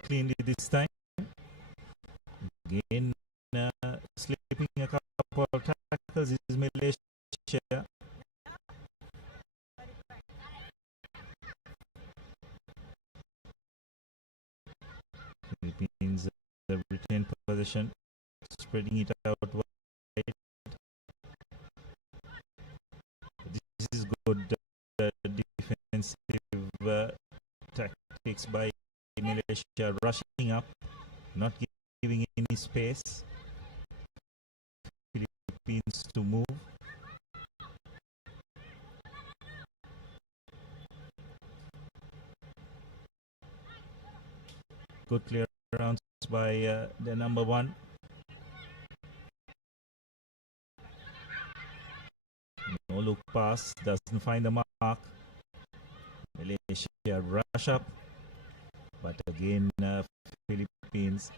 cleanly this time. Again, slipping a couple of tackles is Malaysia. Philippines retain possession, spreading it out wide. This is good defensive tactics by Malaysia, rushing up, not giving any space. Philippines to move. Good clear rounds by the number 1. No look pass, doesn't find the mark. Malaysia rush up, but again Philippines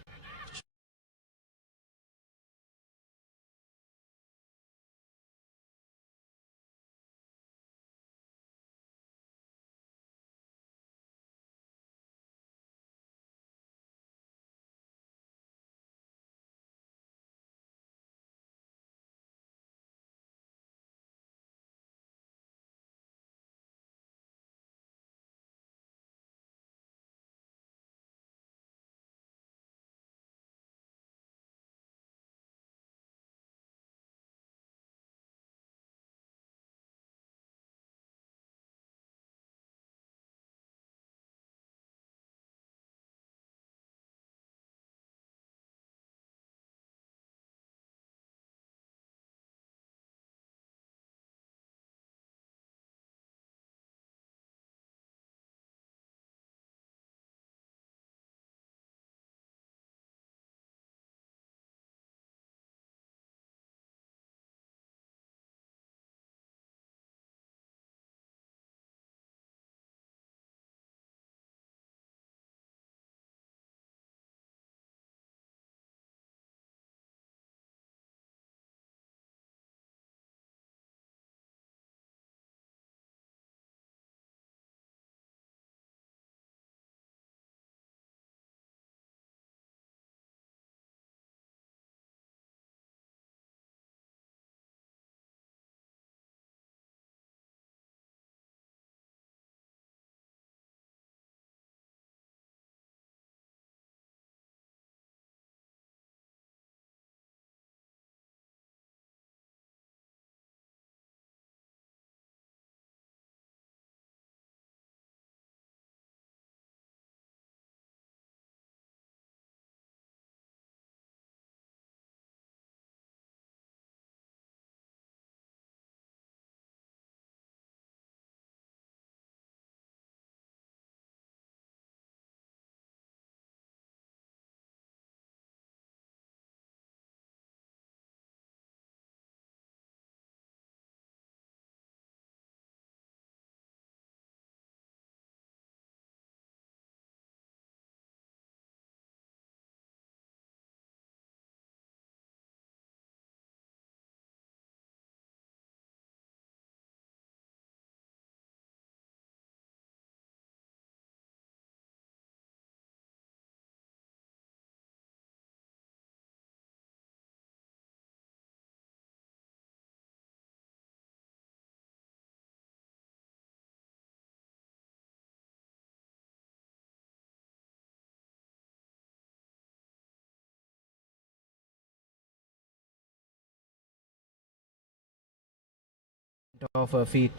off her feet,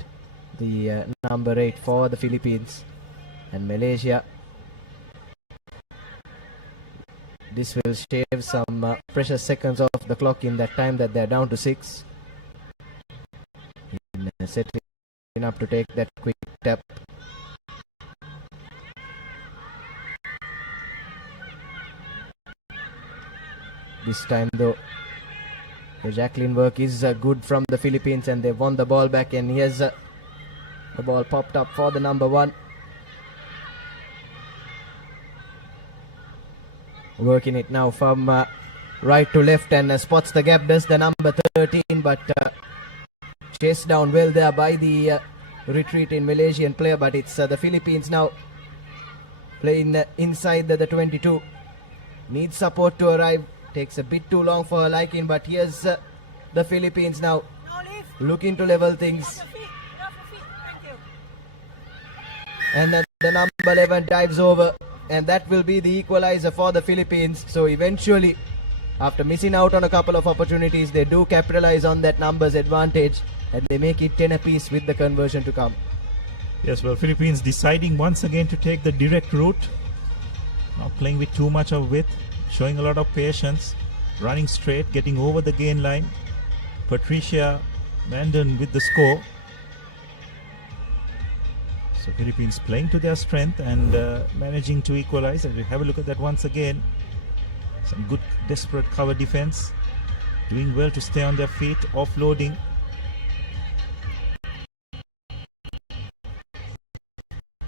the number 8 for the Philippines, and Malaysia. This will shave some precious seconds off the clock in that time that they're down to 6. Setting up to take that quick tap. This time though, the Jacqueline work is good from the Philippines, and they won the ball back, and here's the ball popped up for the number 1. Working it now from right to left, and spots the gap, does the number 13, but chased down well there by the retreating Malaysian player, but it's the Philippines now playing inside the 22. Needs support to arrive. Takes a bit too long for her liking, but here's the Philippines now looking to level things. And the number 11 dives over, and that will be the equalizer for the Philippines. So eventually, after missing out on a couple of opportunities, they do capitalize on that numbers advantage, and they make it 10 apiece with the conversion to come. Yes, well, Philippines deciding once again to take the direct route. Not playing with too much of width, showing a lot of patience, running straight, getting over the gain line. Patricia Mandan with the score. So Philippines playing to their strength and managing to equalize. And we have a look at that once again. Some good desperate cover defense. Doing well to stay on their feet, offloading.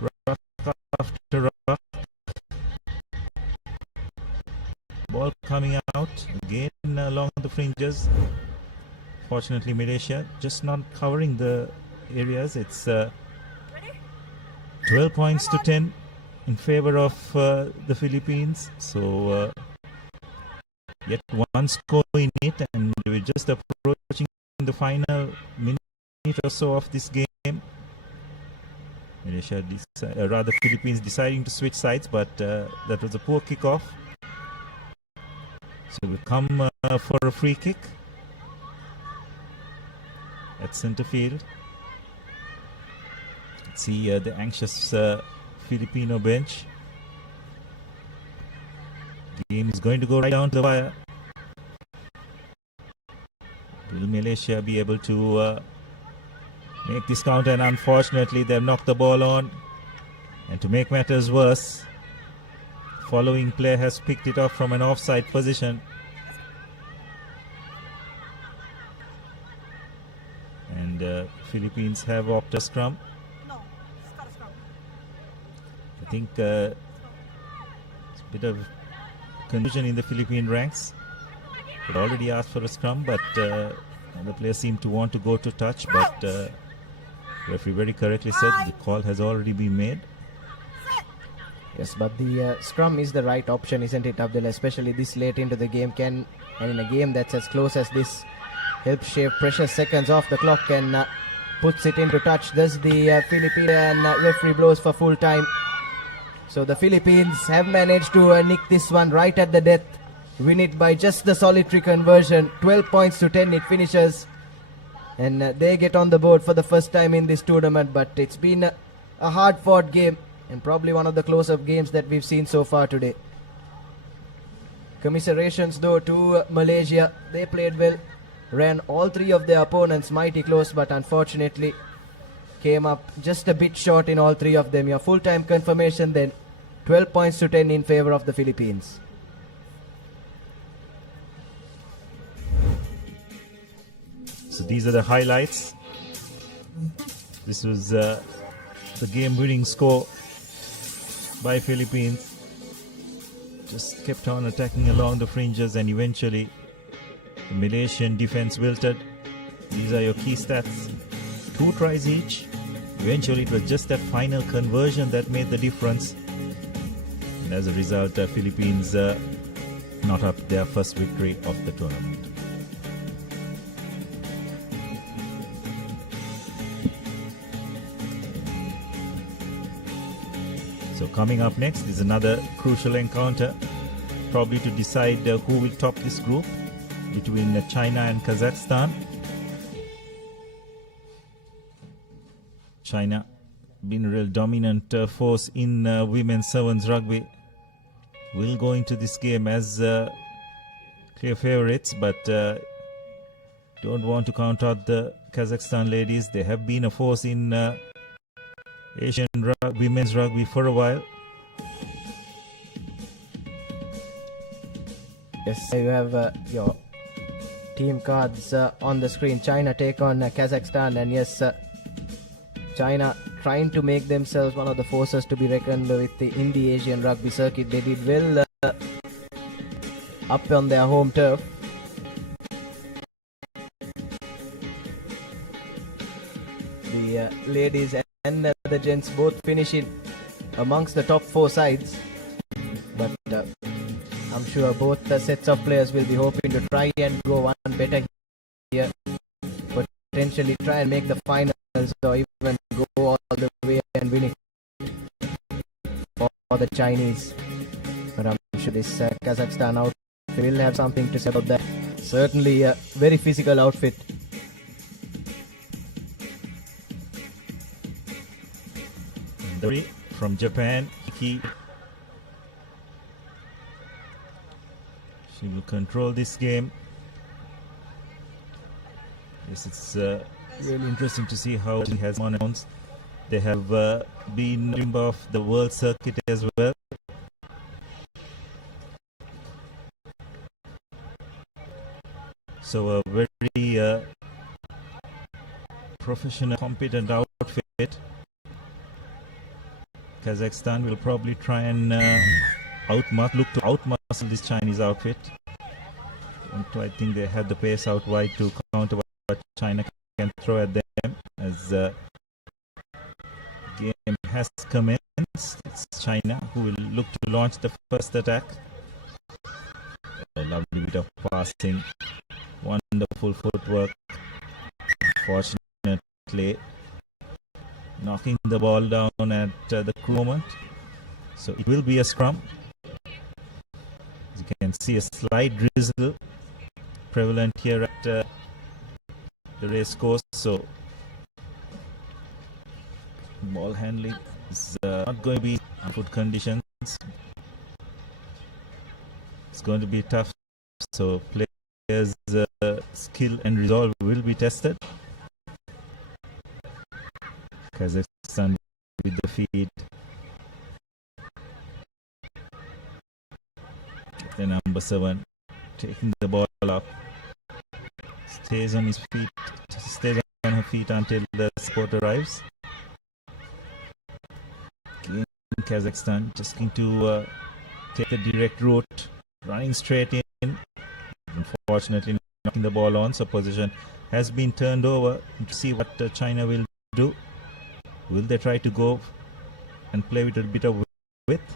Rough after rough. Ball coming out again along the fringes. Fortunately, Malaysia just not covering the areas. It's 12 points to 10 in favor of the Philippines. So yet one score in it, and we're just approaching the final minute or so of this game. Malaysia, rather Philippines deciding to switch sides, but that was a poor kickoff. So we come for a free kick at centre field. Let's see the anxious Filipino bench. The game is going to go right down to the wire. Will Malaysia be able to make this counter? And unfortunately, they've knocked the ball on. And to make matters worse, following player has picked it up from an offside position. And Philippines have opted a scrum. I think it's a bit of confusion in the Philippine ranks. Had already asked for a scrum, but the players seem to want to go to touch. But referee very correctly said the call has already been made. Yes, but the scrum is the right option, isn't it, Abdul? Especially this late into the game, and in a game that's as close as this, helps shave precious seconds off the clock and puts it into touch. Thus the Philippine referee blows for full time. So the Philippines have managed to nick this one right at the death, win it by just the solitary conversion. 12 points to 10 it finishes, and they get on the board for the first time in this tournament. But it's been a hard fought game, and probably one of the close-up games that we've seen so far today. Commiserations though to Malaysia. They played well, ran all three of their opponents mighty close, but unfortunately came up just a bit short in all three of them. Your full-time confirmation then, 12 points to 10 in favor of the Philippines. So these are the highlights. This was the game-winning score by Philippines. Just kept on attacking along the fringes, and eventually the Malaysian defense wilted. These are your key stats. 2 tries each. Eventually it was just that final conversion that made the difference. And as a result, the Philippines knot up their first victory of the tournament. So coming up next is another crucial encounter, probably to decide who will top this group between China and Kazakhstan. China been a real dominant force in women's sevens rugby. Will go into this game as clear favorites, but don't want to count out the Kazakhstan ladies. They have been a force in Asian women's rugby for a while. Yes, you have your team cards on the screen. China take on Kazakhstan, and yes, China trying to make themselves one of the forces to be reckoned with in the Asian rugby circuit. They did well up on their home turf. The ladies and the gents both finishing amongst the top 4 sides. But I'm sure both the sets of players will be hoping to try and go one better here. Potentially try and make the finals or even go all the way and win it for the Chinese. But I'm sure this Kazakhstan outfit will have something to say about that. Certainly a very physical outfit. From Japan, KIKI. She will control this game. Yes, it's really interesting to see how she has announced. They have been member of the world circuit as well. So a very professional, competent outfit. Kazakhstan will probably try and look to outmuscle this Chinese outfit. I think they have the pace out wide to counter what China can throw at them. As game has commenced, it's China who will look to launch the first attack. A lovely bit of passing, wonderful footwork. Fortunately, knocking the ball down at the moment. So it will be a scrum. As you can see, a slight drizzle prevalent here at the race course. So ball handling is not going to be good conditions. It's going to be tough. So players' skill and resolve will be tested. Kazakhstan with the feed. The number 7 taking the ball up. Stays on his feet. Stays on her feet until the support arrives. Again, Kazakhstan just going to take the direct route, running straight in. Unfortunately, knocking the ball on. So position has been turned over to see what China will do. Will they try to go and play with a bit of width?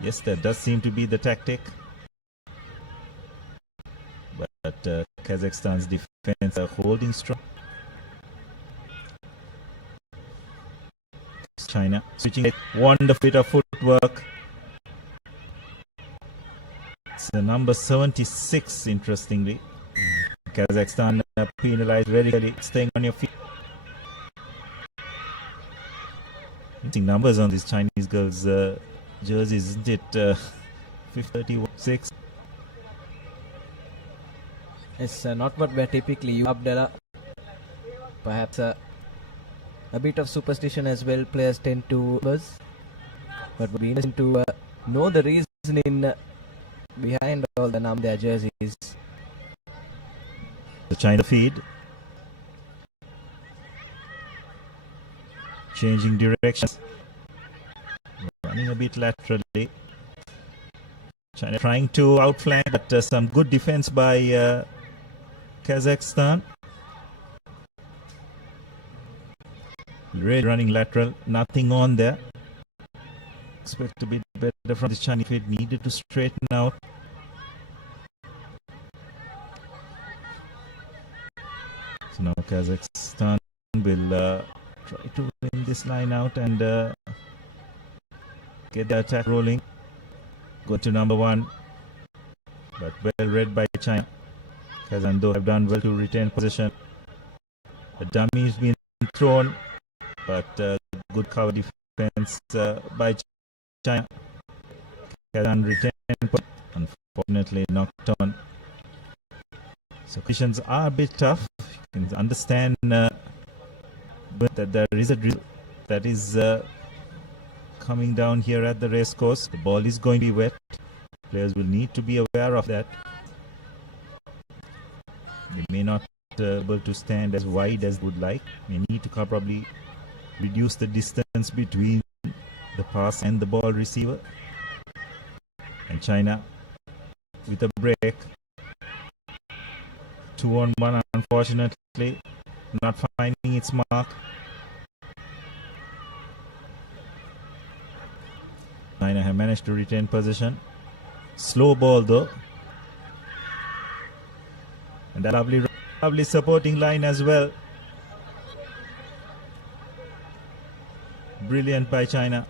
Yes, that does seem to be the tactic. But Kazakhstan's defense are holding strong. China switching, wonderful bit of footwork. It's the number 76, interestingly. Kazakhstan penalized very clearly, staying on your feet. Numbers on these Chinese girls' jerseys, isn't it? 36. It's not what we're typically used. Abdallah. Perhaps a bit of superstition as well. Players tend to buzz. But we need to know the reasoning behind all the their jerseys. The China feed. Changing directions. Running a bit laterally. China trying to outflank, but some good defense by Kazakhstan. Really running lateral, nothing on there. Expect to be better from the Chinese feed, needed to straighten out. So now Kazakhstan will try to win this line out and get the attack rolling. Go to number 1, but well read by China. Kazakhstan though have done well to retain possession. The dummy has been thrown, but good cover defense by China. Kazakhstan retained, unfortunately knocked on. So conditions are a bit tough. You can understand that there is a drill that is coming down here at the race course. The ball is going to be wet. Players will need to be aware of that. They may not be able to stand as wide as they would like. May need to probably reduce the distance between the pass and the ball receiver. And China with a break. 2-on-1, unfortunately, not finding its mark. China have managed to retain possession. Slow ball though. And that lovely supporting line as well. Brilliant by China.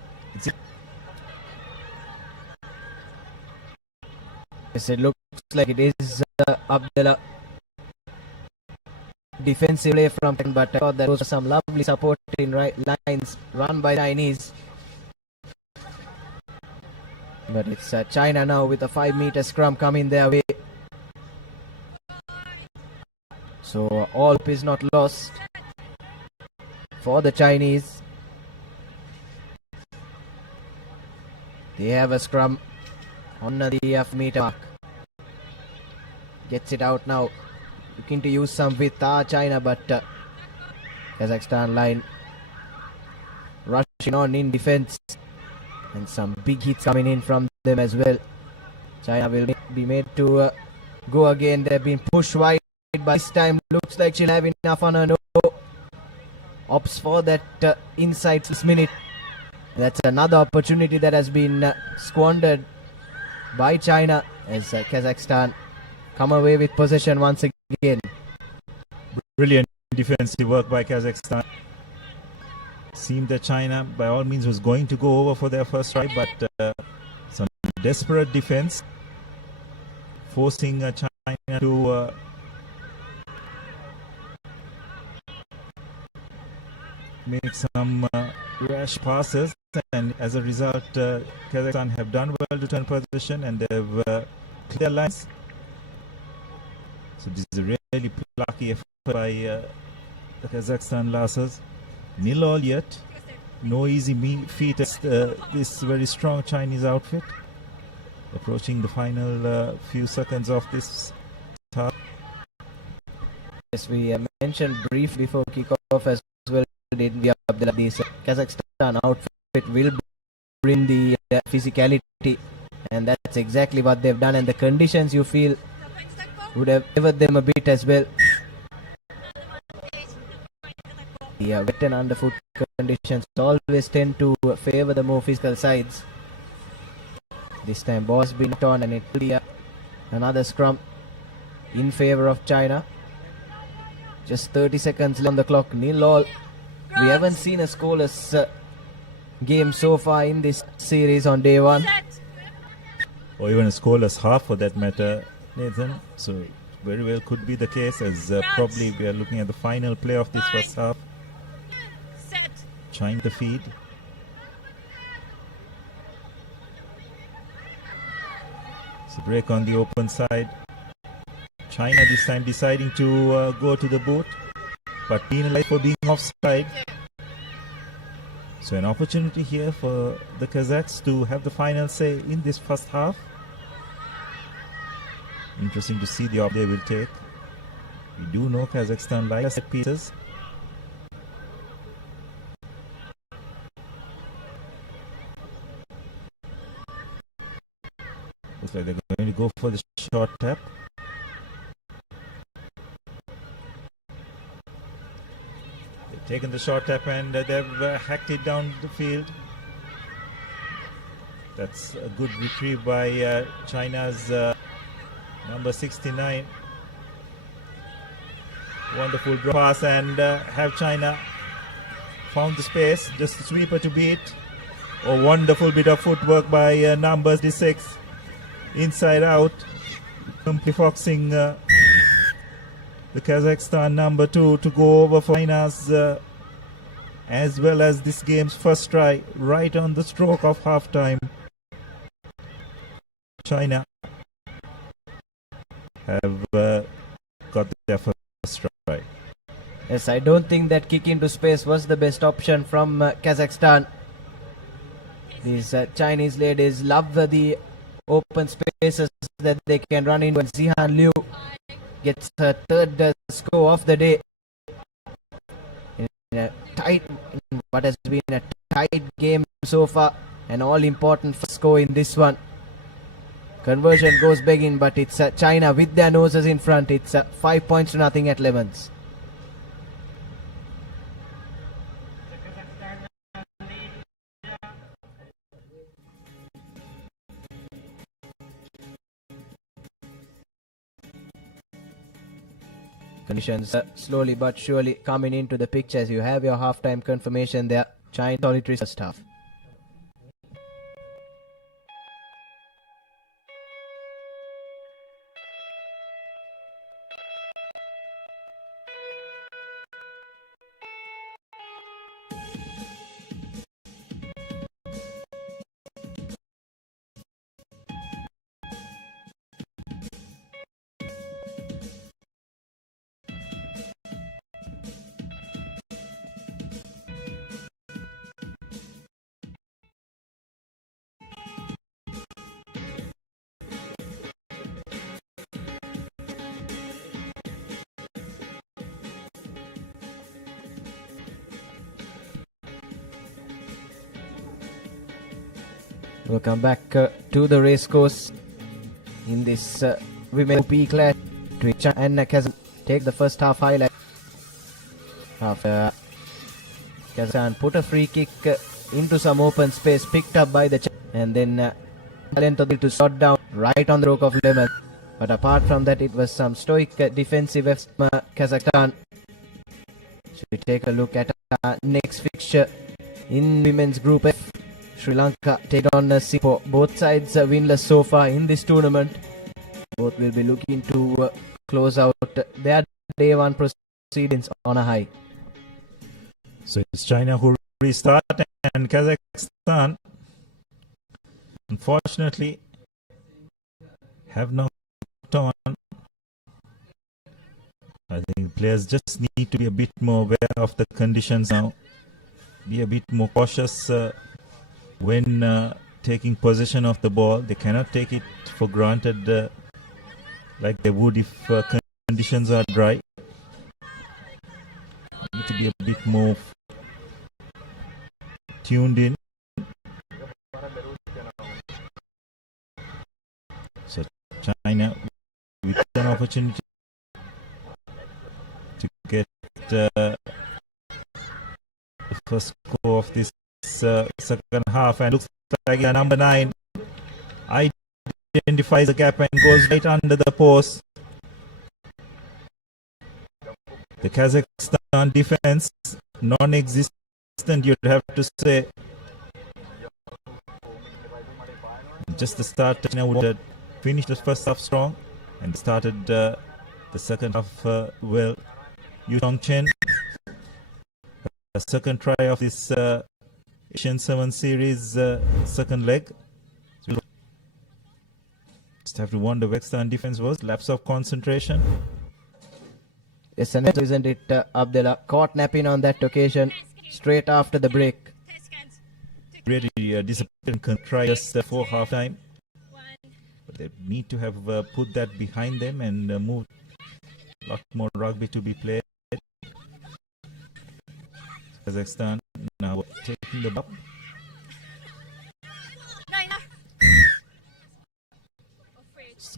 Yes, it looks like it is Abdullah. Defensive play from, but I thought there was some lovely supporting lines run by Chinese. But it's China now with a 5-meter scrum coming their way. So all hope is not lost for the Chinese. They have a scrum on the 5-meter mark. Gets it out now. Looking to use some with China, but Kazakhstan line rushing on in defense. And some big hits coming in from them as well. China will be made to go again. They've been pushed wide, but this time looks like she'll have enough on her. No opts for that inside 6 minute. That's another opportunity that has been squandered by China as Kazakhstan come away with possession once again. Brilliant defensive work by Kazakhstan. Seemed that China by all means was going to go over for their first try, but some desperate defense forcing China to make some rash passes, and as a result Kazakhstan have done well to turn position and they've cleared their lines. So this is a really plucky effort by the Kazakhstan lasses. 0-0 yet. No easy feat as this very strong Chinese outfit. Approaching the final few seconds of this half. Yes, we mentioned briefly before kickoff as well, didn't we, Abdullah? This Kazakhstan outfit will bring the physicality, and that's exactly what they've done, and the conditions you feel would have favored them a bit as well. The wet and underfoot conditions always tend to favor the more physical sides. This time ball's been on, and it will be another scrum in favor of China. Just 30 seconds on the clock. 0-0. We haven't seen a scoreless game so far in this series on day one. Or even a scoreless half for that matter, Nathan. So very well could be the case, as probably we are looking at the final play of this first half. China the feed. So break on the open side. China this time deciding to go to the boot, but penalized for being offside. So an opportunity here for the Kazakhs to have the final say in this first half. Interesting to see the op they will take. We do know Kazakhstan likes set pieces. Looks like they're going to go for the short tap. They've taken the short tap and they've hacked it down the field. That's a good retrieve by China's number 69. Wonderful draw pass, and have China found the space, just a sweeper to beat. A wonderful bit of footwork by number 6. Inside out, simply foxing the Kazakhstan number 2 to go over for China's as well as this game's first try, right on the stroke of half time. China have got their first try. Yes, I don't think that kick into space was the best option from Kazakhstan. These Chinese ladies love the open spaces that they can run in. When Zihan Liu gets her third score of the day in what has been a tight game so far, an all-important score in this one. Conversion goes begging, but it's China with their noses in front. It's 5 points to nothing at Lemons. Conditions slowly but surely coming into the picture as you have your halftime confirmation there. China solitary first half. We'll come back to the race course in this women's P clash between China and Kazakhstan. Take the first half highlight. After Kazakhstan put a free kick into some open space, picked up by the China, and then talent to shot down right on the stroke of lemon. But apart from that, it was some stoic defensive effort from Kazakhstan. So we take a look at our next fixture in women's Group F. Sri Lanka take on Singapore. Both sides winless so far in this tournament. Both will be looking to close out their day one proceedings on a high. So it's China who restart, and Kazakhstan unfortunately have not on. I think players just need to be a bit more aware of the conditions now. Be a bit more cautious when taking possession of the ball. They cannot take it for granted like they would if conditions are dry. Need to be a bit more tuned in. So China with an opportunity to get the first score of this second half, and looks like number 9 identifies the gap and goes right under the post. The Kazakhstan defense non-existent, you'd have to say. Just the start, China would have finished the first half strong and started the second half well. Yu Tong-chen, the second try of this Asian 7 series second leg. Just have to wonder where Kazakhstan defense was. Lapse of concentration. Yes, and isn't it Abdullah caught napping on that occasion straight after the break. Really disappointing try just for half time. But they need to have put that behind them and move a lot more rugby to be played. Kazakhstan now taking the ball.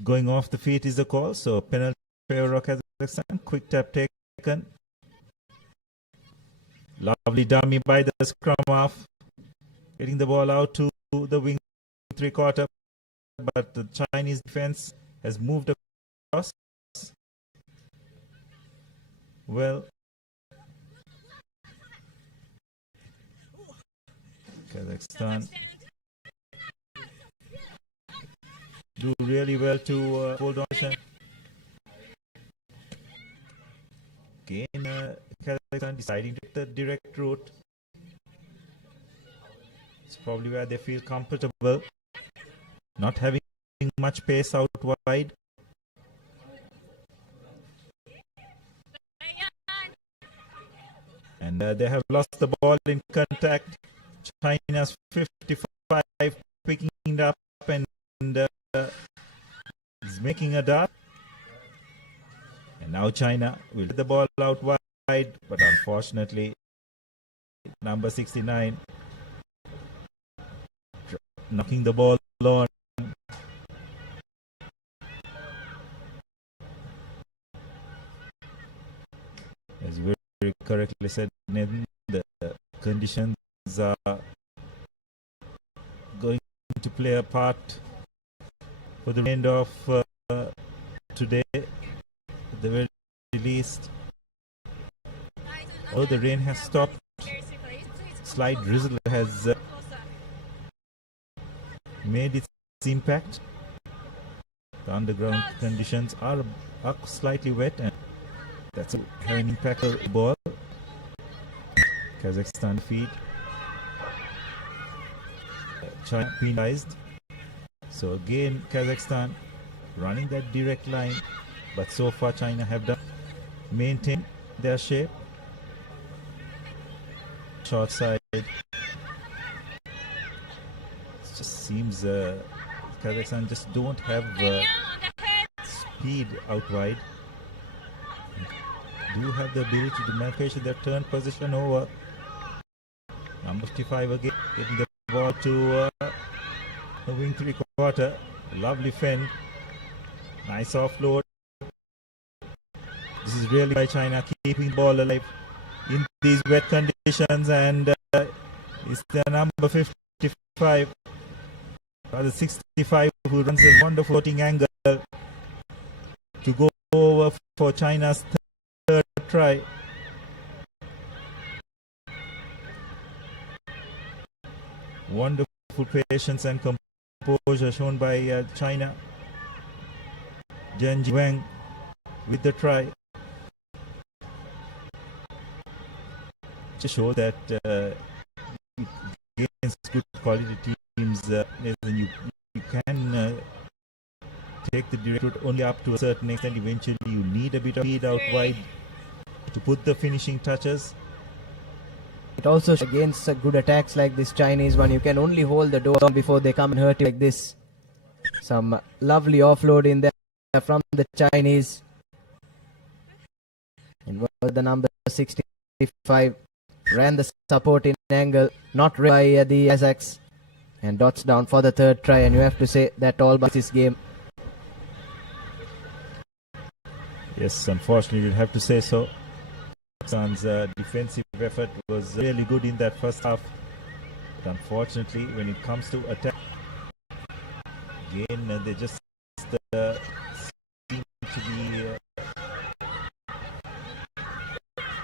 Going off the feet is the call, so penalty in favor of Kazakhstan. Quick tap taken. Lovely dummy by the scrum half. Getting the ball out to the wing 3/4, but the Chinese defense has moved across. Well, Kazakhstan do really well to hold on. Again, Kazakhstan deciding to take the direct route. It's probably where they feel comfortable, not having much pace out wide. And they have lost the ball in contact. China's 55 picking it up and is making a dart. And now China will get the ball out wide, but unfortunately, number 69 knocking the ball on. As you very correctly said, Nathan, the conditions are going to play a part for the remainder of today. The very released. Oh, the rain has stopped. Slight drizzle has made its impact. The underground conditions are slightly wet, and that's having an impact on the ball. Kazakhstan feed. China penalized. So again, Kazakhstan running that direct line, but so far China have maintained their shape. Short side. It just seems Kazakhstan just don't have speed out wide. Do have the ability to manufacture their turn position over. Number 55 again, getting the ball to the wing 3/4. Lovely fend. Nice offload. This is really by China keeping the ball alive in these wet conditions, and it's the number 55, or the 65, who runs a wonderful floating angle to go over for China's third try. Wonderful patience and composure shown by China. Zheng Wang with the try. Just show that against good quality teams, you can take the direct route only up to a certain extent. Eventually, you need a bit of speed out wide to put the finishing touches. It also against good attacks like this Chinese one, you can only hold the door before they come and hurt you like this. Some lovely offload in there from the Chinese. And the number 65 ran the support in angle, not read by the Kazakhs, and dots down for the third try. And you have to say that all by this game. Yes, unfortunately, you'd have to say so. Pakistan's defensive effort was really good in that first half, but unfortunately, when it comes to attack, again they just seem to be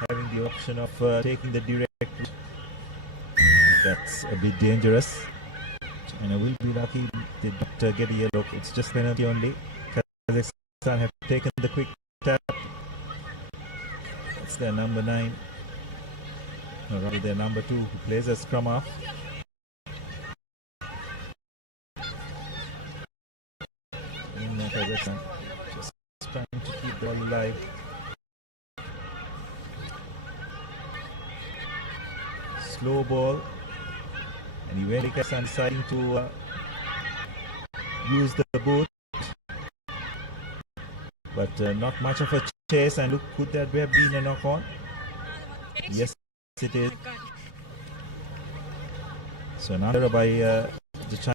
having the option of taking the direct route. That's a bit dangerous. China will be lucky they don't get a yellow. It's just penalty only. Kazakhstan have taken the quick tap. That's their number 9. Or rather their number 2, who plays a scrum half. In Kazakhstan, just trying to keep the ball alive. Slow ball, and eventually Kazakhstan deciding to use the boot, but not much of a chase. And look, could that have been a knock on? Yes, it is. So another by the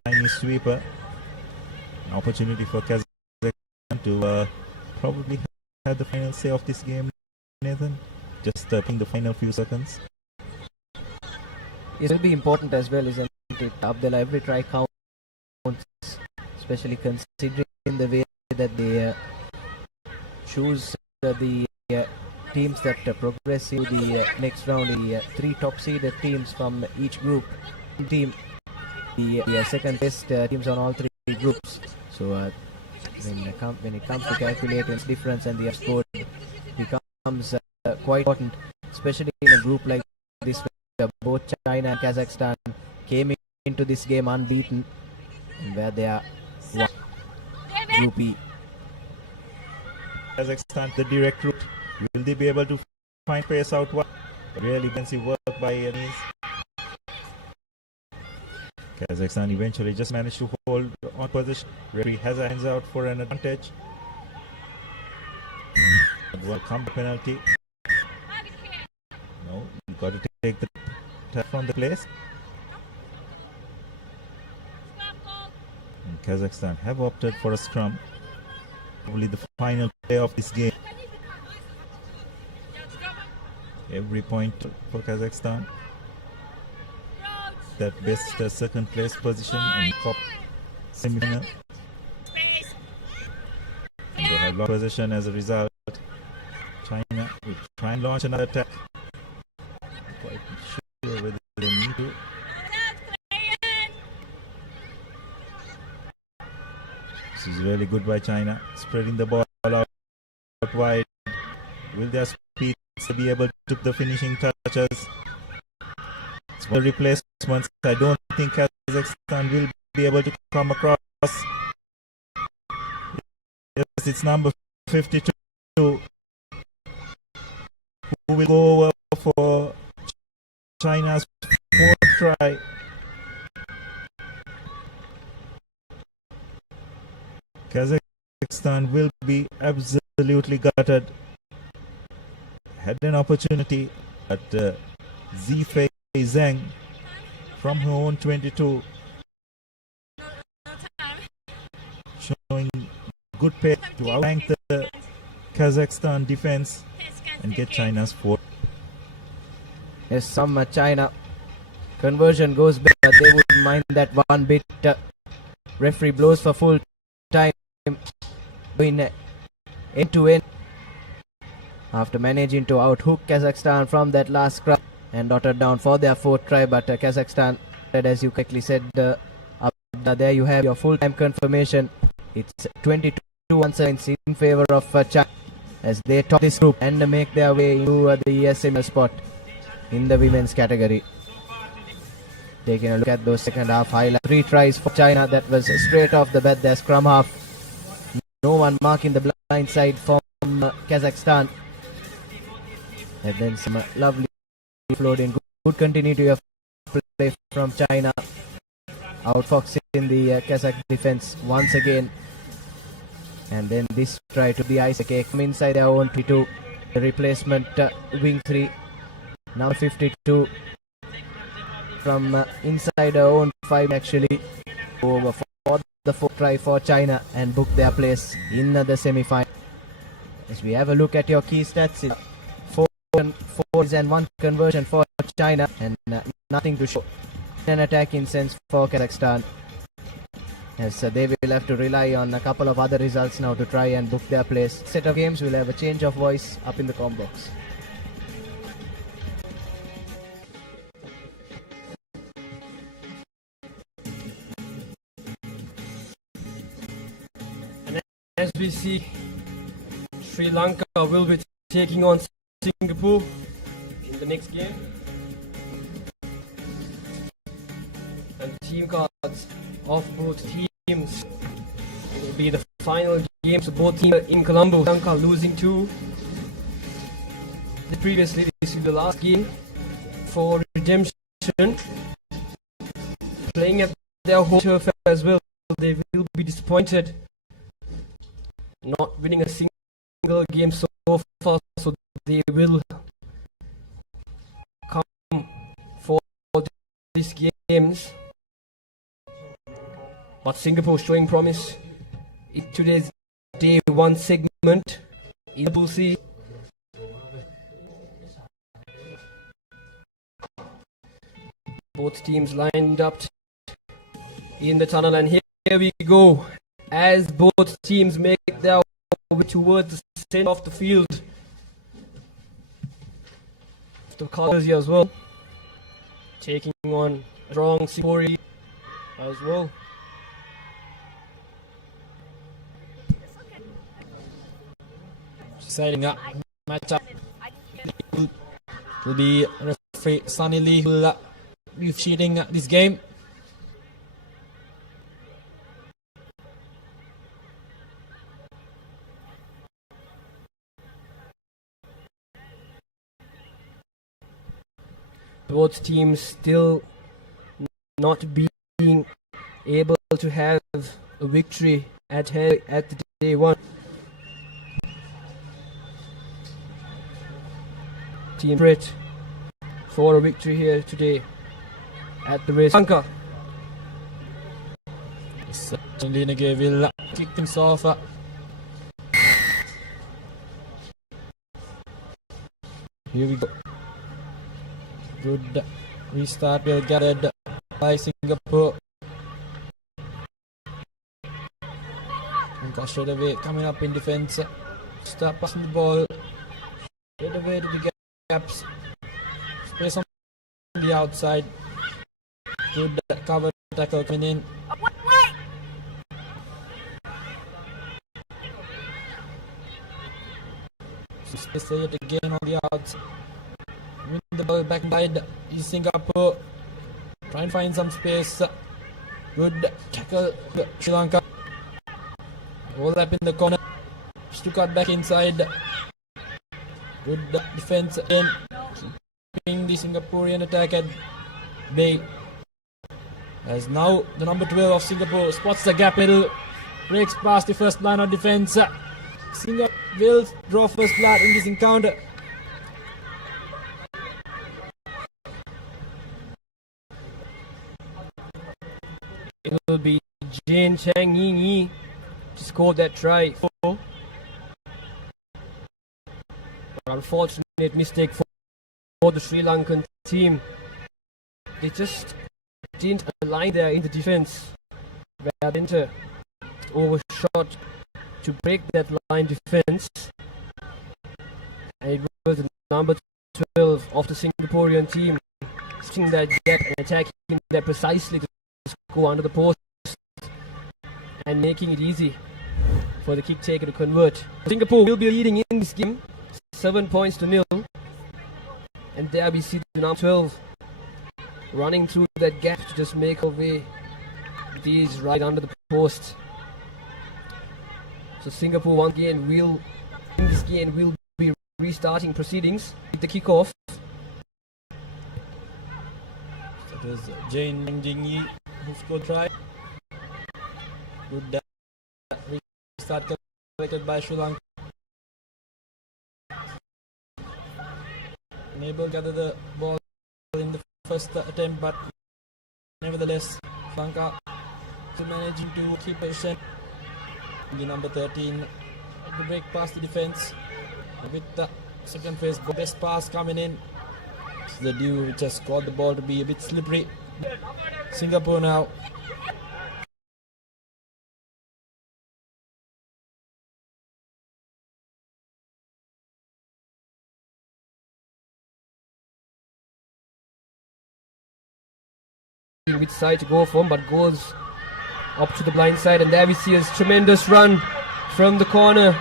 Chinese sweeper. An opportunity for Kazakhstan to probably have the final say of this game, Nathan. Just in the final few seconds. It will be important as well, isn't it, Abdullah? Every try counts, especially considering the way that they choose the teams that progress to the next round. The 3 top-seeded teams from each group team, the second-best teams on all 3 groups. So when it comes to calculating this difference, and the score becomes quite important, especially in a group like this. Both China and Kazakhstan came into this game unbeaten, and where they are Group E. Kazakhstan, the direct route. Will they be able to find pace out wide? Really defensive work by Yanis. Kazakhstan eventually just managed to hold on position. Referee has a hands out for an advantage. Will come the penalty. No, you got to take the tap from the place. And Kazakhstan have opted for a scrum. Probably the final play of this game. Every point for Kazakhstan. That best second place position in cup. And they have lost position as a result. China will try and launch another attack. Quite sure whether they need to. This is really good by China, spreading the ball out wide. Will their speed be able to took the finishing touches? It's one replacements. I don't think Kazakhstan will be able to come across. Yes, it's number 52. Who will go over for China's fourth try? Kazakhstan will be absolutely gutted. Had an opportunity at Zifei Zheng from her own 22, showing good pace to outrank the Kazakhstan defense and get China's fourth. Yes, some China conversion goes back, but they wouldn't mind that one bit. Referee blows for full time in end to end after managing to outhook Kazakhstan from that last scrum and dotted down for their fourth try. But Kazakhstan, as you correctly said, there you have your full-time confirmation. It's 22-1 in favor of China as they top this group and make their way into the semi spot in the women's category. Taking a look at those second half highlights. 3 tries for China. That was straight off the bat. Their scrum half. No one marking the blind side from Kazakhstan. And then some lovely floating. Good continuity of play from China. Outfoxing the Kazakh defense once again. And then this try to be ice cake from inside their own 22. The replacement wing 3. Now 52 from inside our own 5 actually. Over for the fourth try for China and book their place in the semi-final. As we have a look at your key stats, 4 and 1 conversion for China and nothing to show. An attacking sense for Kazakhstan. Yes, they will have to rely on a couple of other results now to try and book their place. Set of games will have a change of voice up in the com box. And as we see, Sri Lanka will be taking on Singapore in the next game. And team cards of both teams will be the final games of both teams in Colombo. Lanka losing 2. Previously, this is the last game for redemption. Playing at their home turf as well, they will be disappointed not winning a single game so far, so they will come for these games. But Singapore showing promise in today's day 1 segment in the Pool C. Both teams lined up in the tunnel, and here we go as both teams make their way towards the center of the field. The colors here as well, taking on strong Singapore as well. Deciding up matchup will be referee Sunny Lee who will be cheating this game. Both teams still not being able to have a victory at the day 1. Team Brit for a victory here today at the race. Lanka. Certainly Nage will kick things off. Here we go. Good restart will gathered by Singapore. And got straight away coming up in defense. Start passing the ball. Get away to the gaps. Space on the outside. Good cover tackle coming in. Space yet again on the outside. Win the ball back side is Singapore. Try and find some space. Good tackle, Sri Lanka. Overlap in the corner. To cut back inside. Good defense again. Keeping the Singaporean attack at bay. As now the number 12 of Singapore spots the gap middle. Breaks past the first line of defense. Singapore will draw first blood in this encounter. It will be Jane Chang Yi to score that try. Unfortunate mistake for the Sri Lankan team. They just didn't align there in the defense. Radinter overshot to break that line defense. And it was the number 12 of the Singaporean team sitting that gap and attacking that precisely to go under the post and making it easy for the kick taker to convert. Singapore will be leading in this game 7-0, and there we see the number 12 running through that gap to just make a way. These right under the post. So Singapore once again will in this game will be restarting proceedings with the kickoff. That is Jane Jingyi who scored try. Good restart collected by Sri Lanka. Unable to gather the ball in the first attempt, but nevertheless, Sri Lanka still managing to keep possession. The number 13 to break past the defense with the second phase best pass coming in. It's the Dew which has caused the ball to be a bit slippery. Singapore now. Which side to go from, but goes up to the blind side, and there we see a tremendous run from the corner.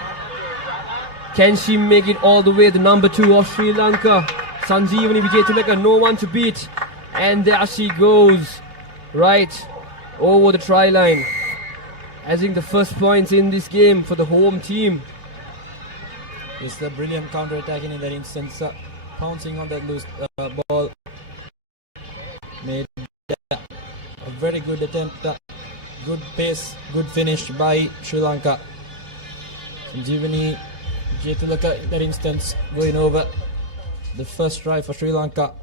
Can she make it all the way? The number 2 of Sri Lanka, Sanjeevani Vijaytilaka, no one to beat, and there she goes right over the try line, adding the first points in this game for the home team. It's a brilliant counter-attacking in that instance, pouncing on that loose ball. Made a very good attempt, good pace, good finish by Sri Lanka. Sanjeevani Vijaytilaka in that instance going over the first try for Sri Lanka.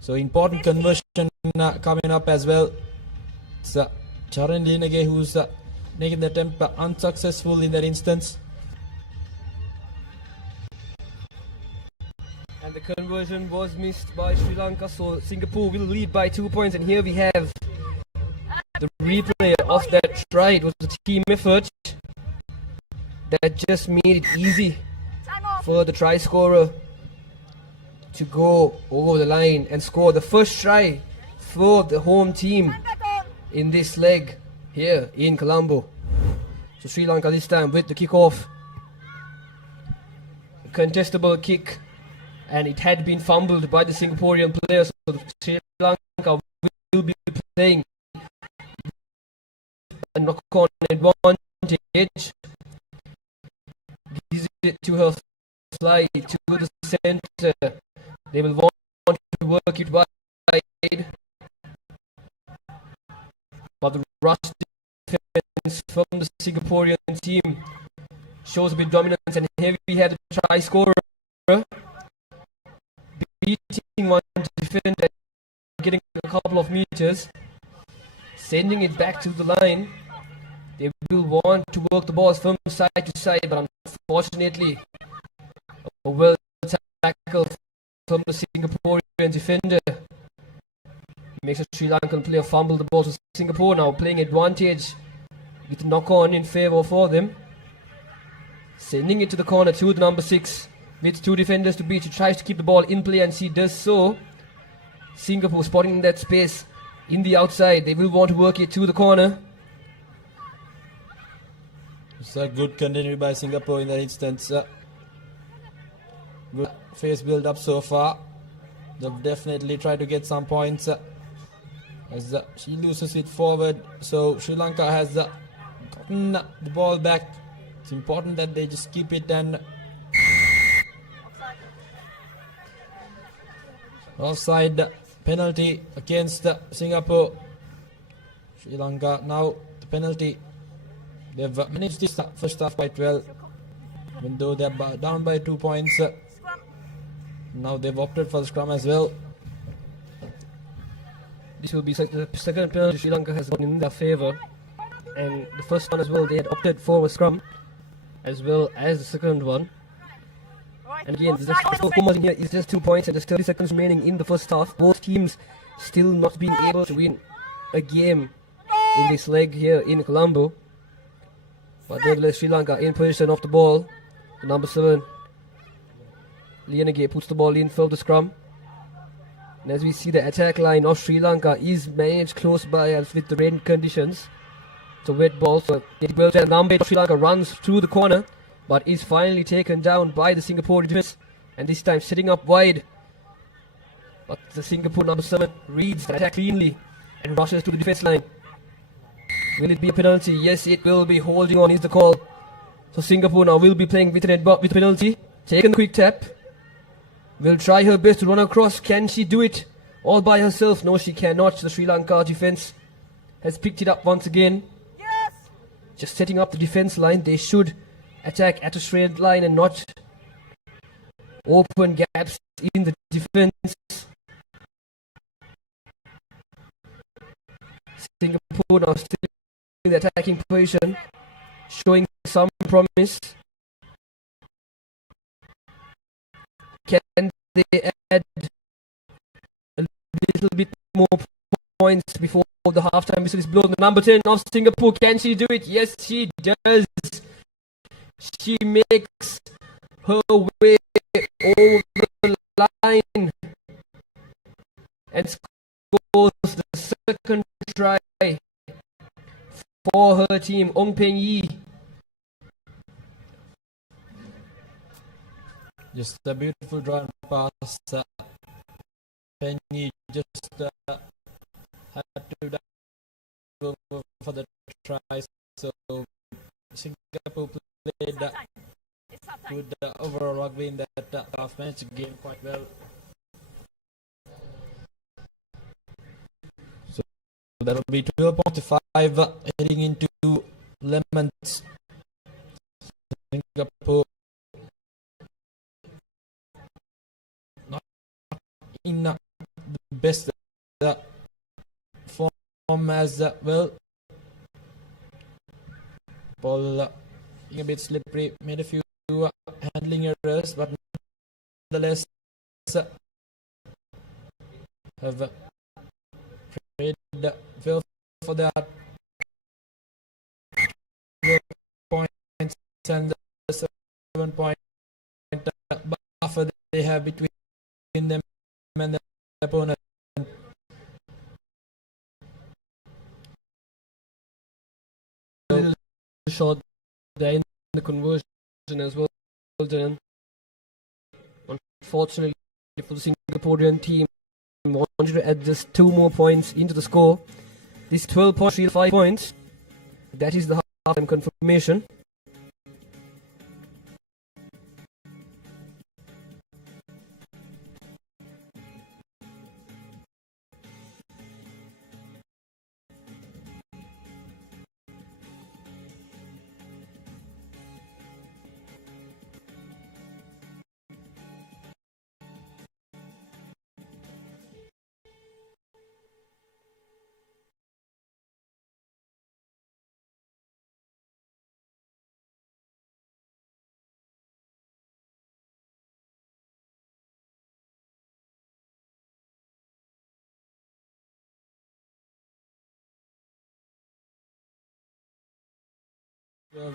So important conversion coming up as well. It's Charan Linage who's making the attempt unsuccessful in that instance. And the conversion was missed by Sri Lanka, so Singapore will lead by 2 points. And here we have the replay of that try. It was a team effort that just made it easy for the try scorer to go over the line and score the first try for the home team in this leg here in Colombo. So Sri Lanka this time with the kickoff. A contestable kick, and it had been fumbled by the Singaporean players, so Sri Lanka will be playing a knock-on advantage. Gives it to her fly to the center. They will want to work it wide, but the rush defense from the Singaporean team shows a bit dominance, and here we have the try scorer beating one defender, getting a couple of meters, sending it back to the line. They will want to work the balls from side to side, but unfortunately, a well tackle from the Singaporean defender makes a Sri Lankan player fumble the ball to Singapore, now playing advantage with knock-on in favour for them. Sending it to the corner to the number 6 with two defenders to beat. She tries to keep the ball in play and she does so. Singapore spotting that space in the outside. They will want to work it to the corner. It's a good continue by Singapore in that instance. Good face build up so far. They'll definitely try to get some points as she loses it forward. So Sri Lanka has gotten the ball back. It's important that they just keep it and offside penalty against Singapore. Sri Lanka now the penalty. They've managed this first half quite well, even though they're down by 2 points. Now they've opted for the scrum as well. This will be the second penalty Sri Lanka has gotten in their favour, and the first one as well they had opted for a scrum as well as the second one. And again, the score here is just 2 points and there's 30 seconds remaining in the first half. Both teams still not being able to win a game in this leg here in Colombo. But nevertheless, Sri Lanka in possession of the ball. Number 7, Lianage puts the ball in for the scrum. And as we see, the attack line of Sri Lanka is managed close by us with the rain conditions. It's a wet ball, so number 8 of Sri Lanka runs through the corner, but is finally taken down by the Singapore defense, and this time setting up wide. But the Singapore number 7 reads the attack cleanly and rushes to the defense line. Will it be a penalty? Yes, it will be. Holding on is the call. So Singapore now will be playing with with penalty. Taken the quick tap. Will try her best to run across. Can she do it all by herself? No, she cannot. The Sri Lanka defense has picked it up once again. Yes. Just setting up the defense line. They should attack at a straight line and not open gaps in the defense. Singapore now still in the attacking position, showing some promise. Can they add a little bit more points before the halftime whistle is blown? The number 10 of Singapore, can she do it? Yes, she does. She makes her way over the line and scores the second try for her team. Ong Peng Yi. Just a beautiful drawn pass. Peng Yi just had to go for the try. So Singapore played good overall rugby in that half, managed the game quite well. So that will be 12.5 heading into Lemons. Singapore not in the best form as well. Ball a bit slippery, made a few handling errors, but nonetheless have played well for that points and the 7 point buffer they have between them and the opponent. Short there in the conversion as well. Unfortunately for the Singaporean team, wanted to add just 2 more points into the score. This 12 points, 5 points. That is the half-time confirmation.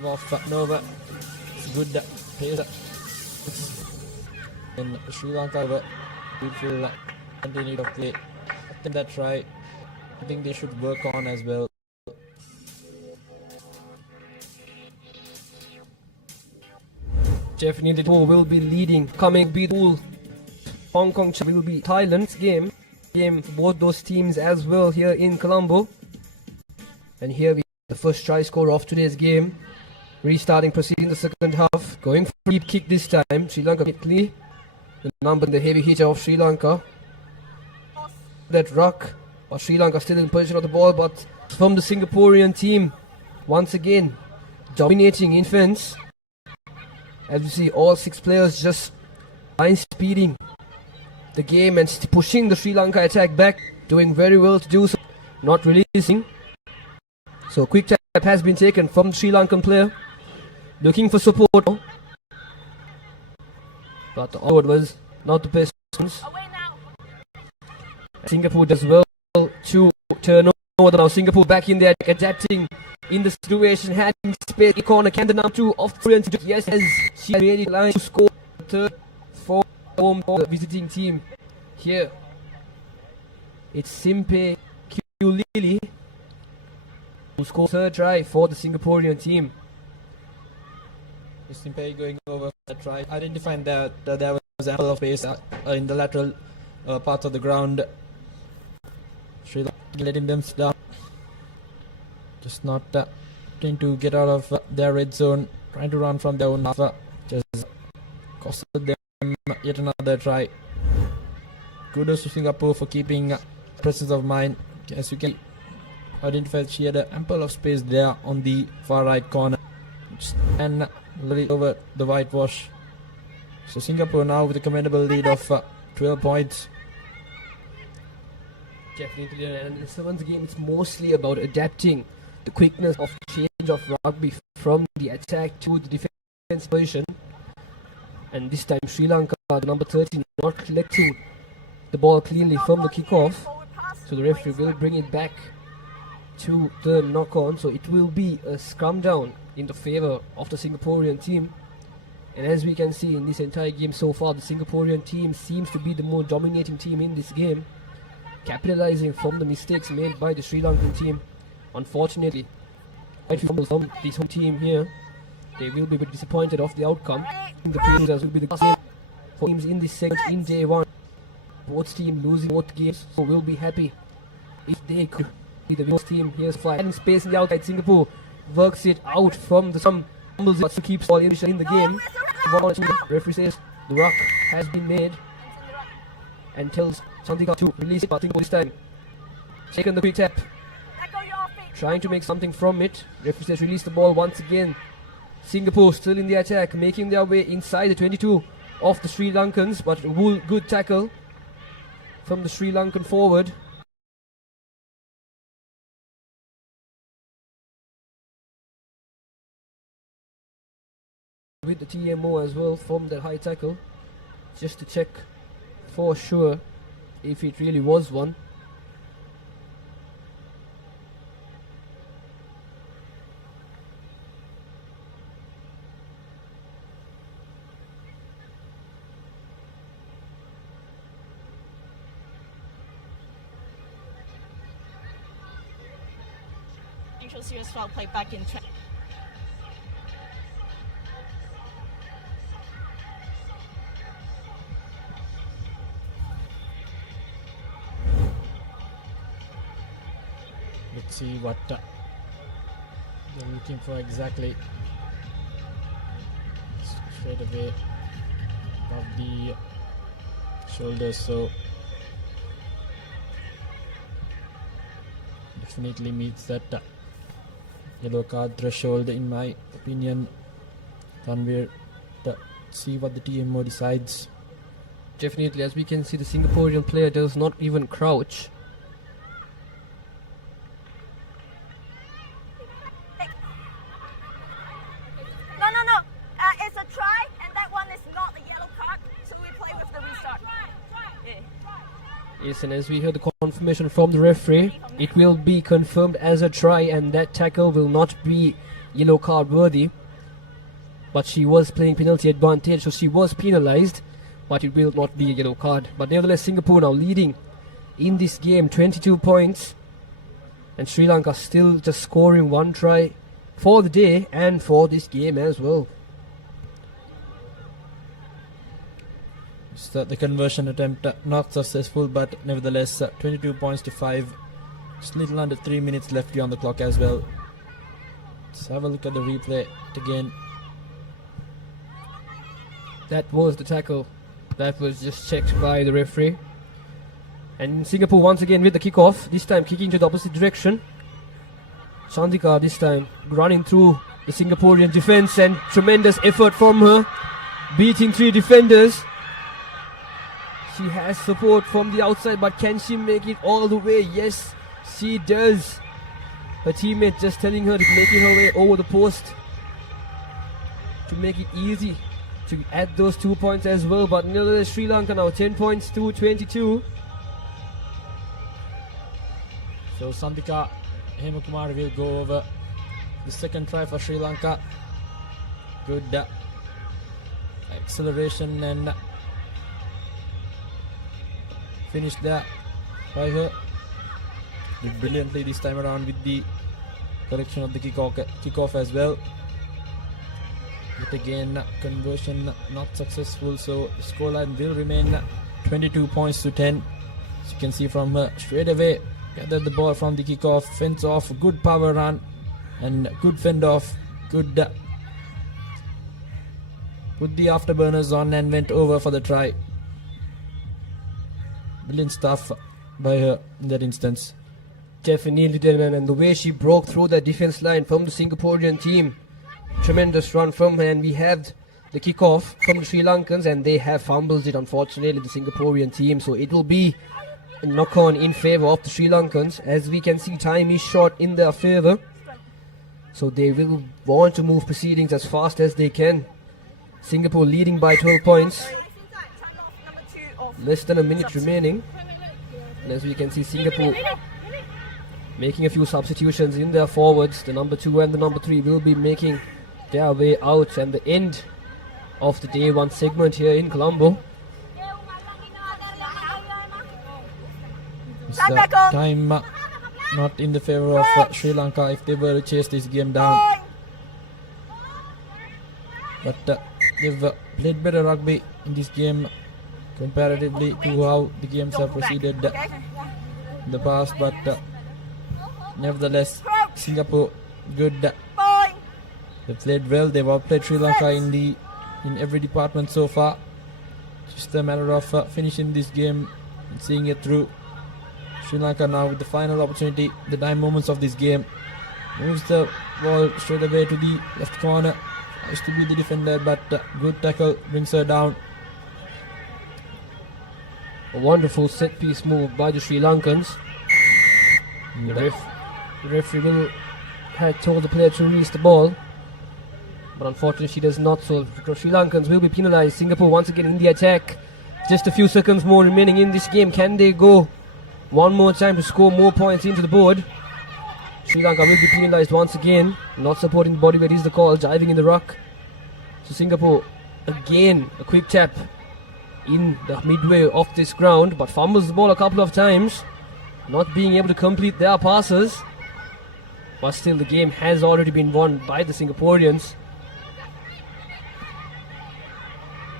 Of Nova, it's good pace. in Sri Lanka were beautiful continued of play. I think that try, I think they should work on as well. Definitely the will be leading, coming be the Hong Kong will be Thailand's game for both those teams as well here in Colombo. And here we have the first try scorer of today's game. Restarting, proceeding the second half. Going for a deep kick this time. Sri Lanka quickly. The number and the heavy hitter of Sri Lanka. That ruck. But Sri Lanka still in possession of the ball, but from the Singaporean team. Once again, dominating in defense. As you see, all 6 players just line speeding the game and pushing the Sri Lanka attack back. Doing very well to do so. Not releasing. So quick tap has been taken from the Sri Lankan player. Looking for support. But the forward was not the best. Singapore does well to turn over. Now Singapore back in there, adapting in the situation, having space in corner. Can the number 2 of the Korean team? Yes, as she made it line to score the third for the visiting team here. It's Simpe Kulili who scores third try for the Singaporean team. Simpei going over the try, identifying that there was ample of space in the lateral part of the ground. Sri Lanka letting them down, just not trying to get out of their red zone, trying to run from their own half, just costed them yet another try. Kudos to Singapore for keeping presence of mind. As you can identify, she had ample of space there on the far right corner and over the whitewash. So Singapore now with a commendable lead of 12 points. Definitely, and in Seven's game, it's mostly about adapting the quickness of change of rugby from the attack to the defense position. And this time, Sri Lanka, the number 13, not collecting the ball cleanly from the kickoff. So the referee will bring it back to the knock-on. So it will be a scrum down in the favor of the Singaporean team. And as we can see in this entire game so far, the Singaporean team seems to be the more dominating team in this game, capitalizing from the mistakes made by the Sri Lankan team. Unfortunately, quite from this home team here, they will be a bit disappointed of the outcome. The previous will be the same for teams in this segment in day one. Both teams losing both games, so we'll be happy if they could be the winners team. Here's fly, having space in the outside. Singapore works it out from the some fumbles, but still keeps ball in the game. Referee says the ruck has been made and tells something to release it, but Singapore this time taken the quick tap, trying to make something from it. Referee says release the ball once again. Singapore still in the attack, making their way inside the 22 of the Sri Lankans, but good tackle from the Sri Lankan forward. With the TMO as well from that high tackle, just to check for sure if it really was one. Serious foul play back in check. Let's see what they're looking for exactly. Straight away above the shoulders, so definitely meets that yellow card threshold in my opinion. Tanvir, see what the TMO decides. Definitely, as we can see, the Singaporean player does not even crouch. No. It's a try, and that one is not a yellow card, so we play with the restart. Yeah. Yes, and as we heard the confirmation from the referee, it will be confirmed as a try, and that tackle will not be yellow card worthy. But she was playing penalty advantage, so she was penalized. but it will not be a yellow card. But nevertheless, Singapore now leading in this game, 22 points. And Sri Lanka still just scoring one try for the day and for this game as well. So the conversion attempt not successful, but nevertheless 22 points to 5. Just little under 3 minutes left on the clock as well. Let's have a look at the replay again. That was the tackle. That was just checked by the referee. And Singapore once again with the kickoff, this time kicking to the opposite direction. Chandika this time running through the Singaporean defense, and tremendous effort from her, beating 3 defenders. She has support from the outside, but can she make it all the way? Yes, she does. Her teammate just telling her to make it her way over the post to make it easy to add those 2 points as well. But nevertheless, Sri Lanka now 10 points to 22. So Sandika Hemakumar will go over the second try for Sri Lanka. Good acceleration and finish there by her. Did brilliantly this time around with the correction of the kickoff as well. But again, conversion not successful, so the scoreline will remain 22 points to 10. As you can see from her, straight away gathered the ball from the kickoff, fence off, good power run and good fend off, good put the afterburners on and went over for the try. Brilliant stuff by her in that instance. Definitely, Delman, and the way she broke through that defense line from the Singaporean team. Tremendous run from her, and we have the kickoff from the Sri Lankans, and they have fumbled it, unfortunately, the Singaporean team. So it will be a knock-on in favour of the Sri Lankans. As we can see, time is short in their favour. So they will want to move proceedings as fast as they can. Singapore leading by 12 points. Less than a minute remaining. And as we can see, Singapore making a few substitutions in their forwards. The number 2 and the number 3 will be making their way out, and the end of the day 1 segment here in Colombo. It's time not in the favour of Sri Lanka if they were to chase this game down. But they've played better rugby in this game comparatively to how the games have proceeded in the past. But nevertheless, Singapore good. They played well. They've outplayed Sri Lanka in every department so far. Just a matter of finishing this game and seeing it through. Sri Lanka now with the final opportunity, the 9 moments of this game. Moves the ball straight away to the left corner. Tries to be the defender, but good tackle brings her down. A wonderful set piece move by the Sri Lankans. The referee had told the player to release the ball, but unfortunately she does not, so Sri Lankans will be penalised. Singapore once again in the attack. Just a few seconds more remaining in this game. Can they go one more time to score more points into the board? Sri Lanka will be penalised once again. Not supporting the body weight is the call. Diving in the ruck. So Singapore again a quick tap in the midway of this ground, but fumbles the ball a couple of times, not being able to complete their passes. But still the game has already been won by the Singaporeans.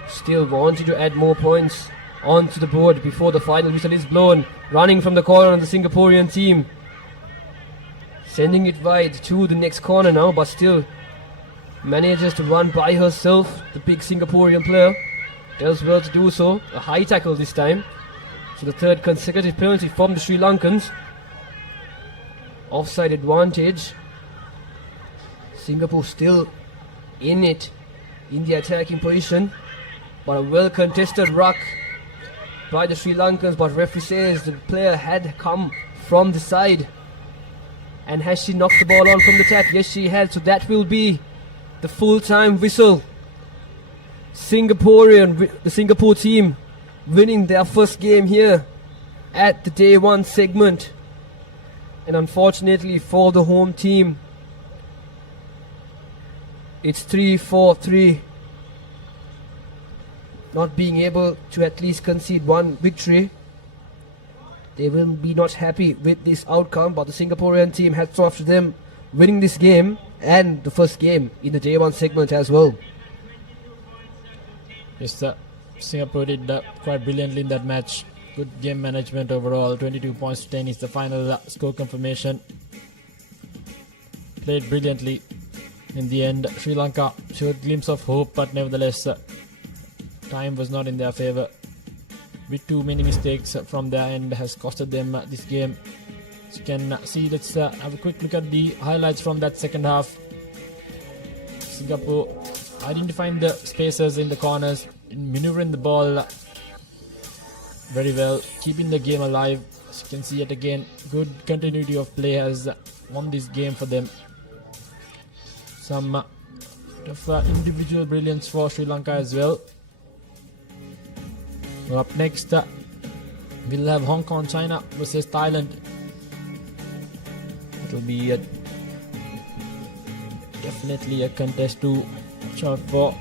Still wanting to add more points onto the board before the final whistle is blown. Running from the corner of the Singaporean team. Sending it wide to the next corner now, but still manages to run by herself, the big Singaporean player. Does well to do so. A high tackle this time. So the 3rd consecutive penalty from the Sri Lankans. Offside advantage. Singapore still in it, in the attacking position. But a well contested ruck by the Sri Lankans, but referee says the player had come from the side. And has she knocked the ball on from the tap? Yes, she has. So that will be the full-time whistle. The Singapore team winning their first game here at the day 1 segment. And unfortunately for the home team, it's 3-4-3. not being able to at least concede one victory. They will be not happy with this outcome, but the Singaporean team, hats off to them, winning this game and the first game in the J1 segment as well. Yes, Singapore did quite brilliantly in that match. Good game management overall. 22 points to 10 is the final score confirmation. Played brilliantly in the end. Sri Lanka showed a glimpse of hope, but nevertheless, time was not in their favour. With too many mistakes from their end has costed them this game. As you can see, let's have a quick look at the highlights from that second half. Singapore identifying the spaces in the corners, maneuvering the ball very well, keeping the game alive. As you can see yet again, good continuity of play has won this game for them. Some individual brilliance for Sri Lanka as well. Up next, we'll have Hong Kong, China versus Thailand. It'll be definitely a contest to watch out for.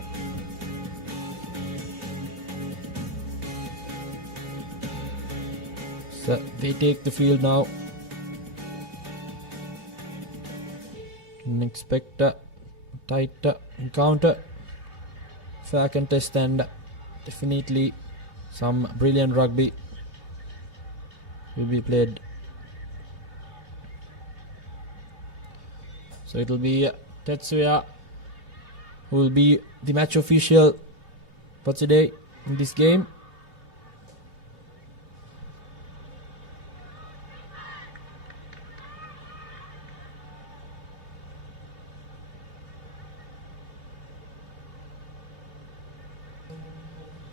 So they take the field now. Can expect a tight encounter, fair contest, and definitely some brilliant rugby will be played. So it will be Tetsuya who will be the match official for today in this game.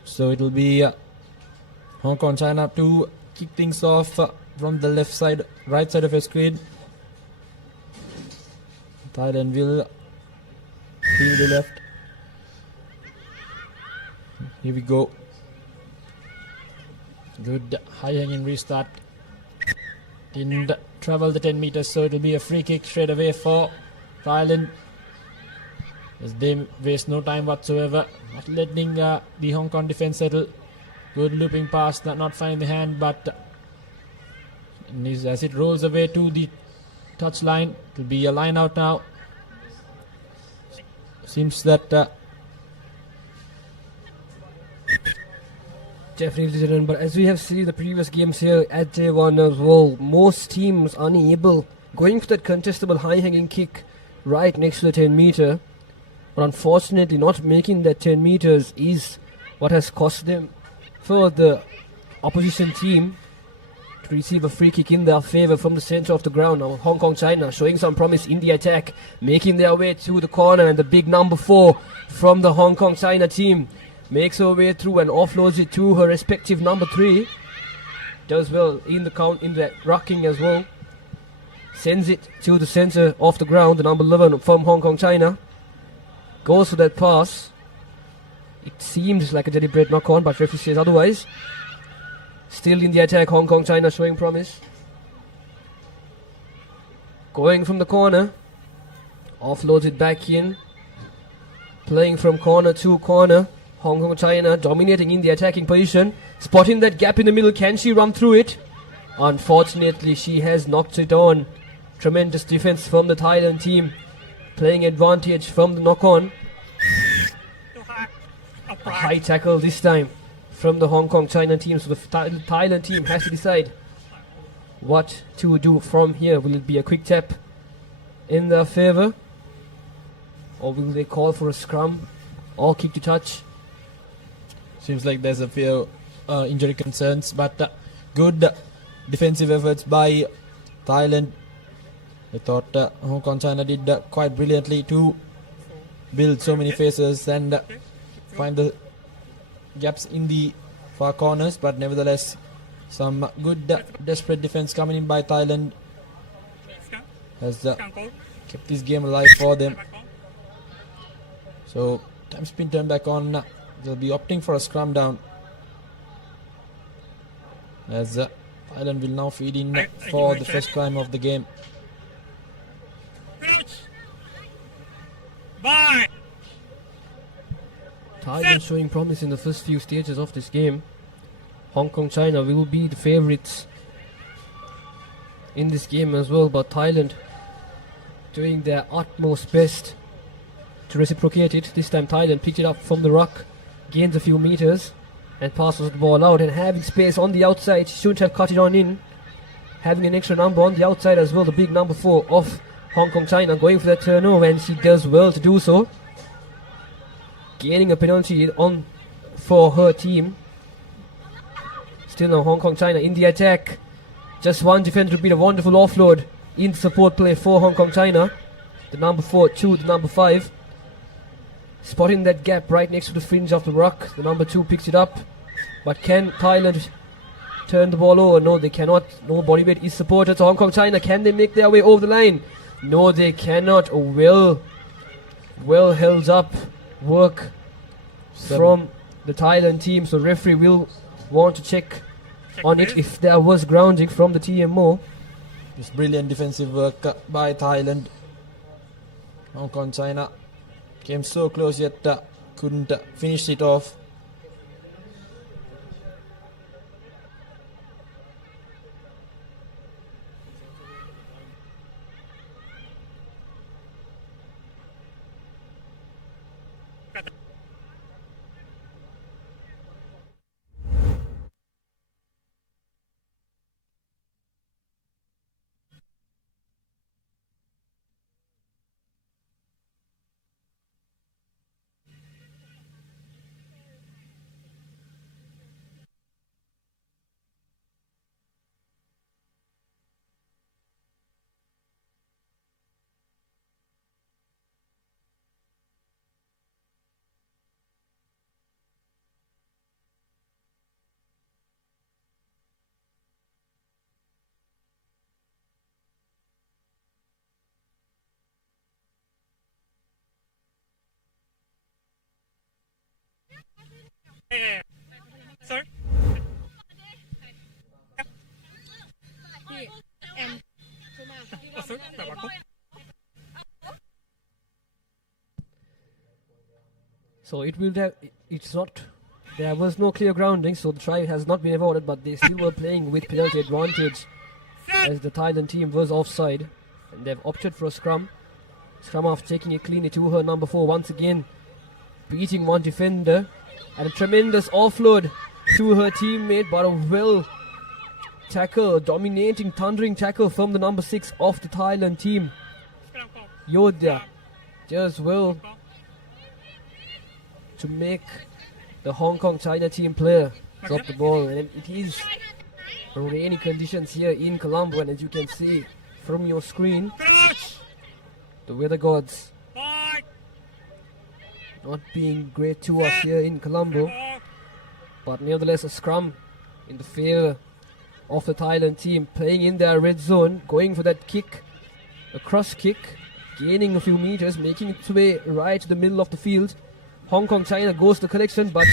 So it will be Hong Kong, China to kick things off from the left side, right side of your screen. Thailand will field the left. Here we go. Good high hanging restart. Didn't travel the 10 meters, so it will be a free kick straight away for Thailand, as they waste no time whatsoever, not letting the Hong Kong defense settle. Good looping pass, not finding the hand, but as it rolls away to the touch line, it will be a line out now. Seems that Definitely, but as we have seen the previous games here at J1 as well, most teams unable, going for that contestable high-hanging kick right next to the 10 meter, but unfortunately not making that 10 meters is what has cost them for the opposition team to receive a free kick in their favour from the centre of the ground. Now Hong Kong, China showing some promise in the attack, making their way to the corner, and the big number 4 from the Hong Kong, China team makes her way through and offloads it to her respective number 3. Does well in the count, in the rucking as well. Sends it to the centre of the ground, the number 11 from Hong Kong, China. Goes for that pass. It seems like a deliberate knock-on, but referee says otherwise. Still in the attack, Hong Kong, China showing promise. Going from the corner. Offloads it back in. Playing from corner to corner. Hong Kong, China dominating in the attacking position. Spotting that gap in the middle. Can she run through it? Unfortunately, she has knocked it on. Tremendous defense from the Thailand team. Playing advantage from the knock-on. A high tackle this time from the Hong Kong, China team. So the Thailand team has to decide what to do from here. Will it be a quick tap in their favour, or will they call for a scrum or kick to touch? seems like there's a few injury concerns, but good defensive efforts by Thailand. I thought Hong Kong, China did quite brilliantly to build so many faces and find the gaps in the far corners, but nevertheless some good desperate defense coming in by Thailand has kept this game alive for them. So time spin turn back on. They'll be opting for a scrum down, as Thailand will now feed in for the first crime of the game. Thailand showing promise in the first few stages of this game. Hong Kong, China will be the favourites in this game as well, but Thailand doing their utmost best to reciprocate it. This time Thailand picked it up from the ruck, gains a few meters and passes the ball out, and having space on the outside, shouldn't have cut it on in. Having an extra number on the outside as well, the big number 4 of Hong Kong, China, going for that turnover, and she does well to do so, gaining a penalty on for her team. Still now Hong Kong, China in the attack. Just one defender to beat, a wonderful offload in support play for Hong Kong, China. The number 4 to the number 5. Spotting that gap right next to the fringe of the ruck. The number 2 picks it up. But can Thailand turn the ball over? No, they cannot. No body weight is supported. So Hong Kong, China, can they make their way over the line? No, they cannot. Well held up work from the Thailand team. So referee will want to check on it if there was grounding from the TMO. It's brilliant defensive work by Thailand. Hong Kong, China came so close yet couldn't finish it off. Sorry? So it's not, there was no clear grounding, so the try has not been awarded, but they still were playing with penalty advantage as the Thailand team was offside, and they've opted for a scrum. Scrum after taking it cleanly to her number 4 once again, beating one defender, and a tremendous offload to her teammate, but a well tackle, dominating, thundering tackle from the number 6 of the Thailand team. Yodha does well to make the Hong Kong China team player drop the ball, and it is rainy conditions here in Colombo, and as you can see from your screen, the weather gods not being great to us here in Colombo, but nevertheless a scrum in the favor of the Thailand team, playing in their red zone, going for that kick, a cross kick, gaining a few meters, making its way right to the middle of the field. Hong Kong China goes to collection, but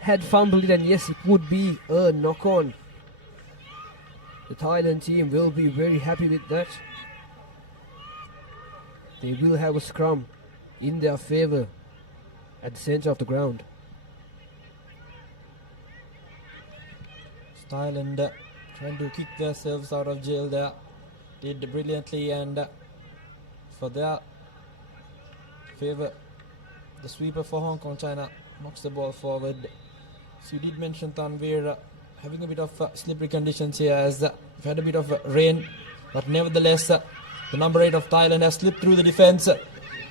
had fumbled it, and yes, it would be a knock-on. The Thailand team will be very happy with that. They will have a scrum in their favor at the center of the ground. Thailand trying to kick themselves out of jail there. Did brilliantly, and for their favor, the sweeper for Hong Kong China knocks the ball forward. So you did mention Tanvir having a bit of slippery conditions here, as we've had a bit of rain, but nevertheless the number 8 of Thailand has slipped through the defense,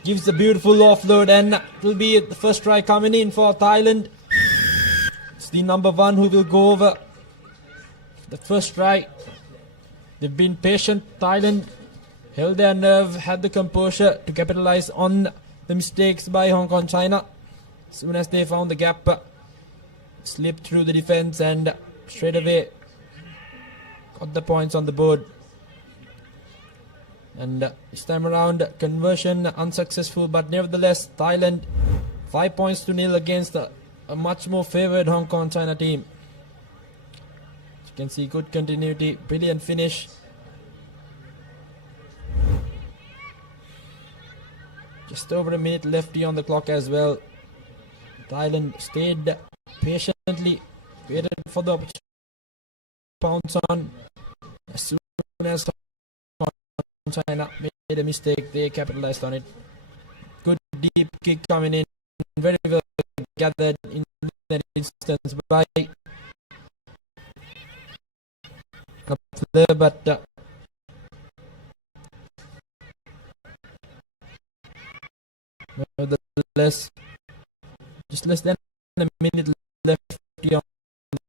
gives a beautiful offload, and it will be the first try coming in for Thailand. It's the number 1 who will go over the first try. They've been patient. Thailand held their nerve, had the composure to capitalize on the mistakes by Hong Kong China. As soon as they found the gap, slipped through the defense and straight away got the points on the board. And this time around, conversion unsuccessful, but nevertheless Thailand 5 points to nil against a much more favoured Hong Kong China team. As you can see, good continuity, brilliant finish. Just over a minute left on the clock as well. Thailand stayed patiently, waited for the opportunity to pounce on. As soon as China made a mistake, they capitalized on it. Good deep kick coming in, very well gathered in that instance by up there, but nevertheless, just less than a minute left on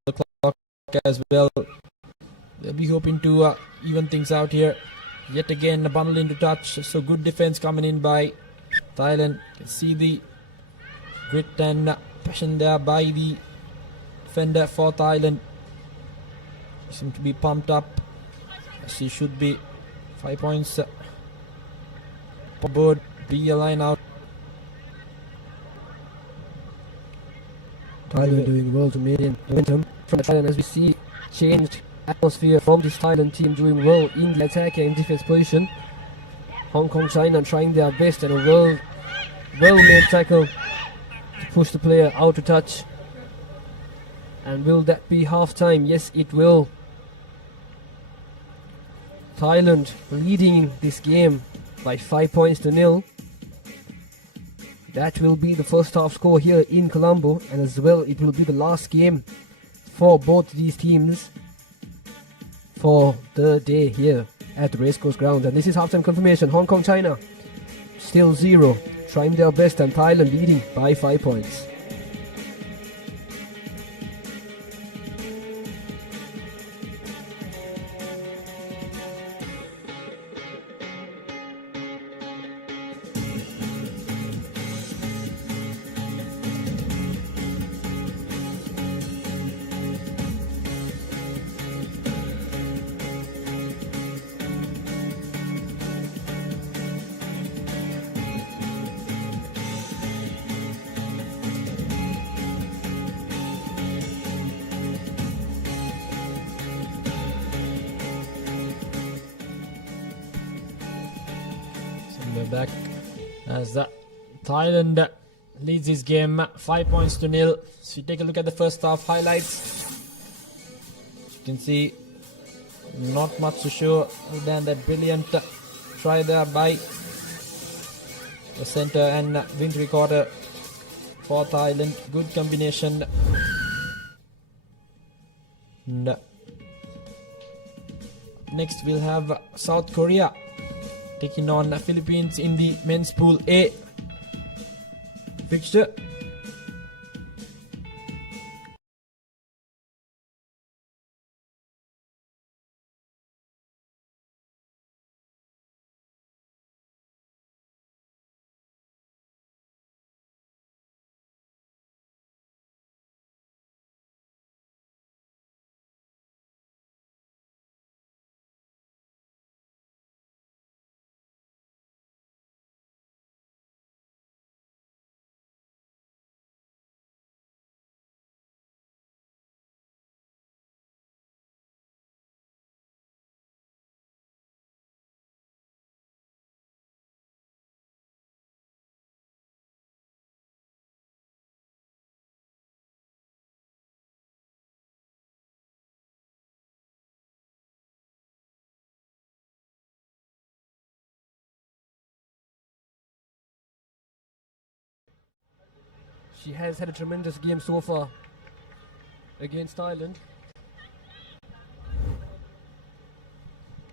the clock as well. They'll be hoping to even things out here. Yet again, a bundle into touch. So good defense coming in by Thailand. You can see the grit and passion there by the defender for Thailand. Seem to be pumped up as he should be. 5 points per board. Be a line out. Thailand doing well to maintain momentum from Thailand as we see changed atmosphere from this Thailand team doing well in the attacking and defense position. Hong Kong, China trying their best and a well-made tackle to push the player out to touch. And will that be half-time? Yes, it will. Thailand leading this game by 5 points to 0. That will be the first half score here in Colombo, and as well it will be the last game for both these teams for the day here at the Racecourse Ground. And this is halftime confirmation. Hong Kong, China still 0, trying their best, and Thailand leading by 5 points. We're back as Thailand leads this game 5 points to 0. So you take a look at the first half highlights. You can see not much to show other than that brilliant try there by the center and wing recorder for Thailand. Good combination. And next we'll have South Korea taking on Philippines in the men's pool A fixture. She has had a tremendous game so far against Thailand.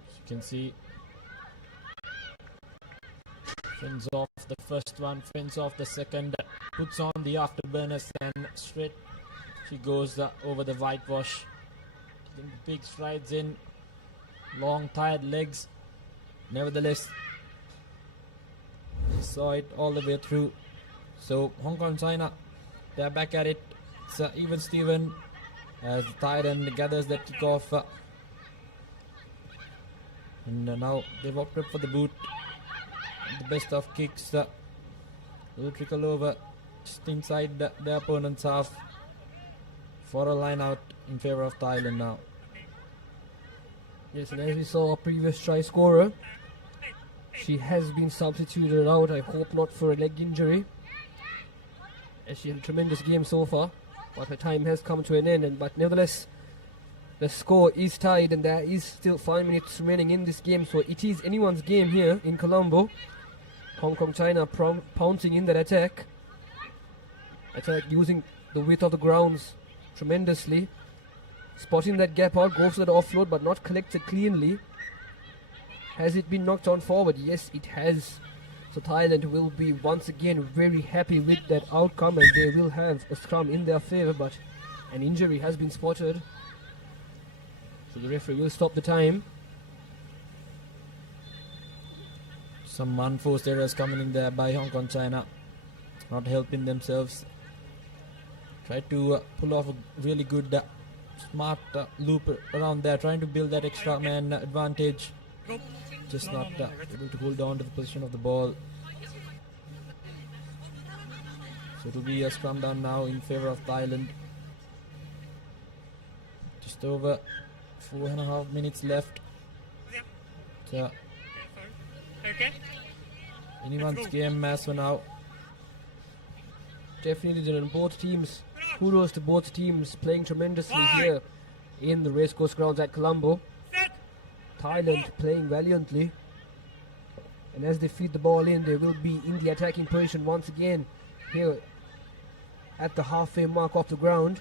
As you can see, fins off the first one, fins off the second, puts on the afterburners, and straight she goes over the whitewash. Taking big strides in, long tired legs. Nevertheless, saw it all the way through. So Hong Kong, China, they're back at it. It's even Steven as Thailand gathers that kickoff. And now they've opted for the boot. The best of kicks will trickle over just inside the opponent's half for a line out in favor of Thailand now. Yes, and as we saw our previous try scorer, she has been substituted out. I hope not for a leg injury. as she had a tremendous game so far, but her time has come to an end. But nevertheless, the score is tied and there is still 5 minutes remaining in this game, so it is anyone's game here in Colombo. Hong Kong China pouncing in that attack using the width of the grounds tremendously, spotting that gap out, goes to that offload but not collected cleanly. Has it been knocked on forward? Yes, it has. So Thailand will be once again very happy with that outcome, and they will have a scrum in their favour, but an injury has been spotted, so the referee will stop the time. Some unforced errors coming in there by Hong Kong China, not helping themselves. Tried to pull off a really good smart loop around there, trying to build that extra man advantage, just not able to hold on to the position of the ball. So it will be a scrum down now in favour of Thailand. Just over 4.5 minutes left. So anyone's game as for now. Definitely there are both teams. Kudos to both teams playing tremendously here in the racecourse grounds at Colombo. Thailand playing valiantly, and as they feed the ball in, they will be in the attacking position once again here at the halfway mark of the ground,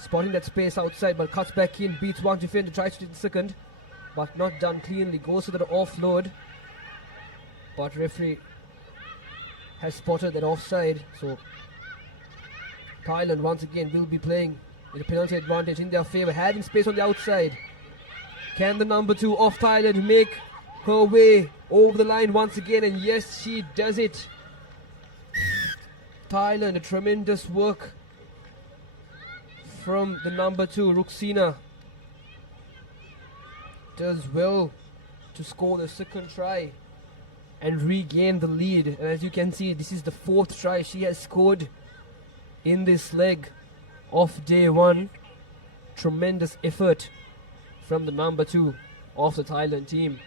spotting that space outside but cuts back in, beats one defender, tries to take the second but not done cleanly, goes to the offload, but referee has spotted that offside, so Thailand once again will be playing with a penalty advantage in their favour, having space on the outside. Can the number 2 of Thailand make her way over the line once again? And yes, she does it. Thailand, a tremendous work from the number 2, Ruxina. Does well to score the second try and regain the lead. And as you can see, this is the 4th try she has scored in this leg of day 1. Tremendous effort from the number 2 of the Thailand team.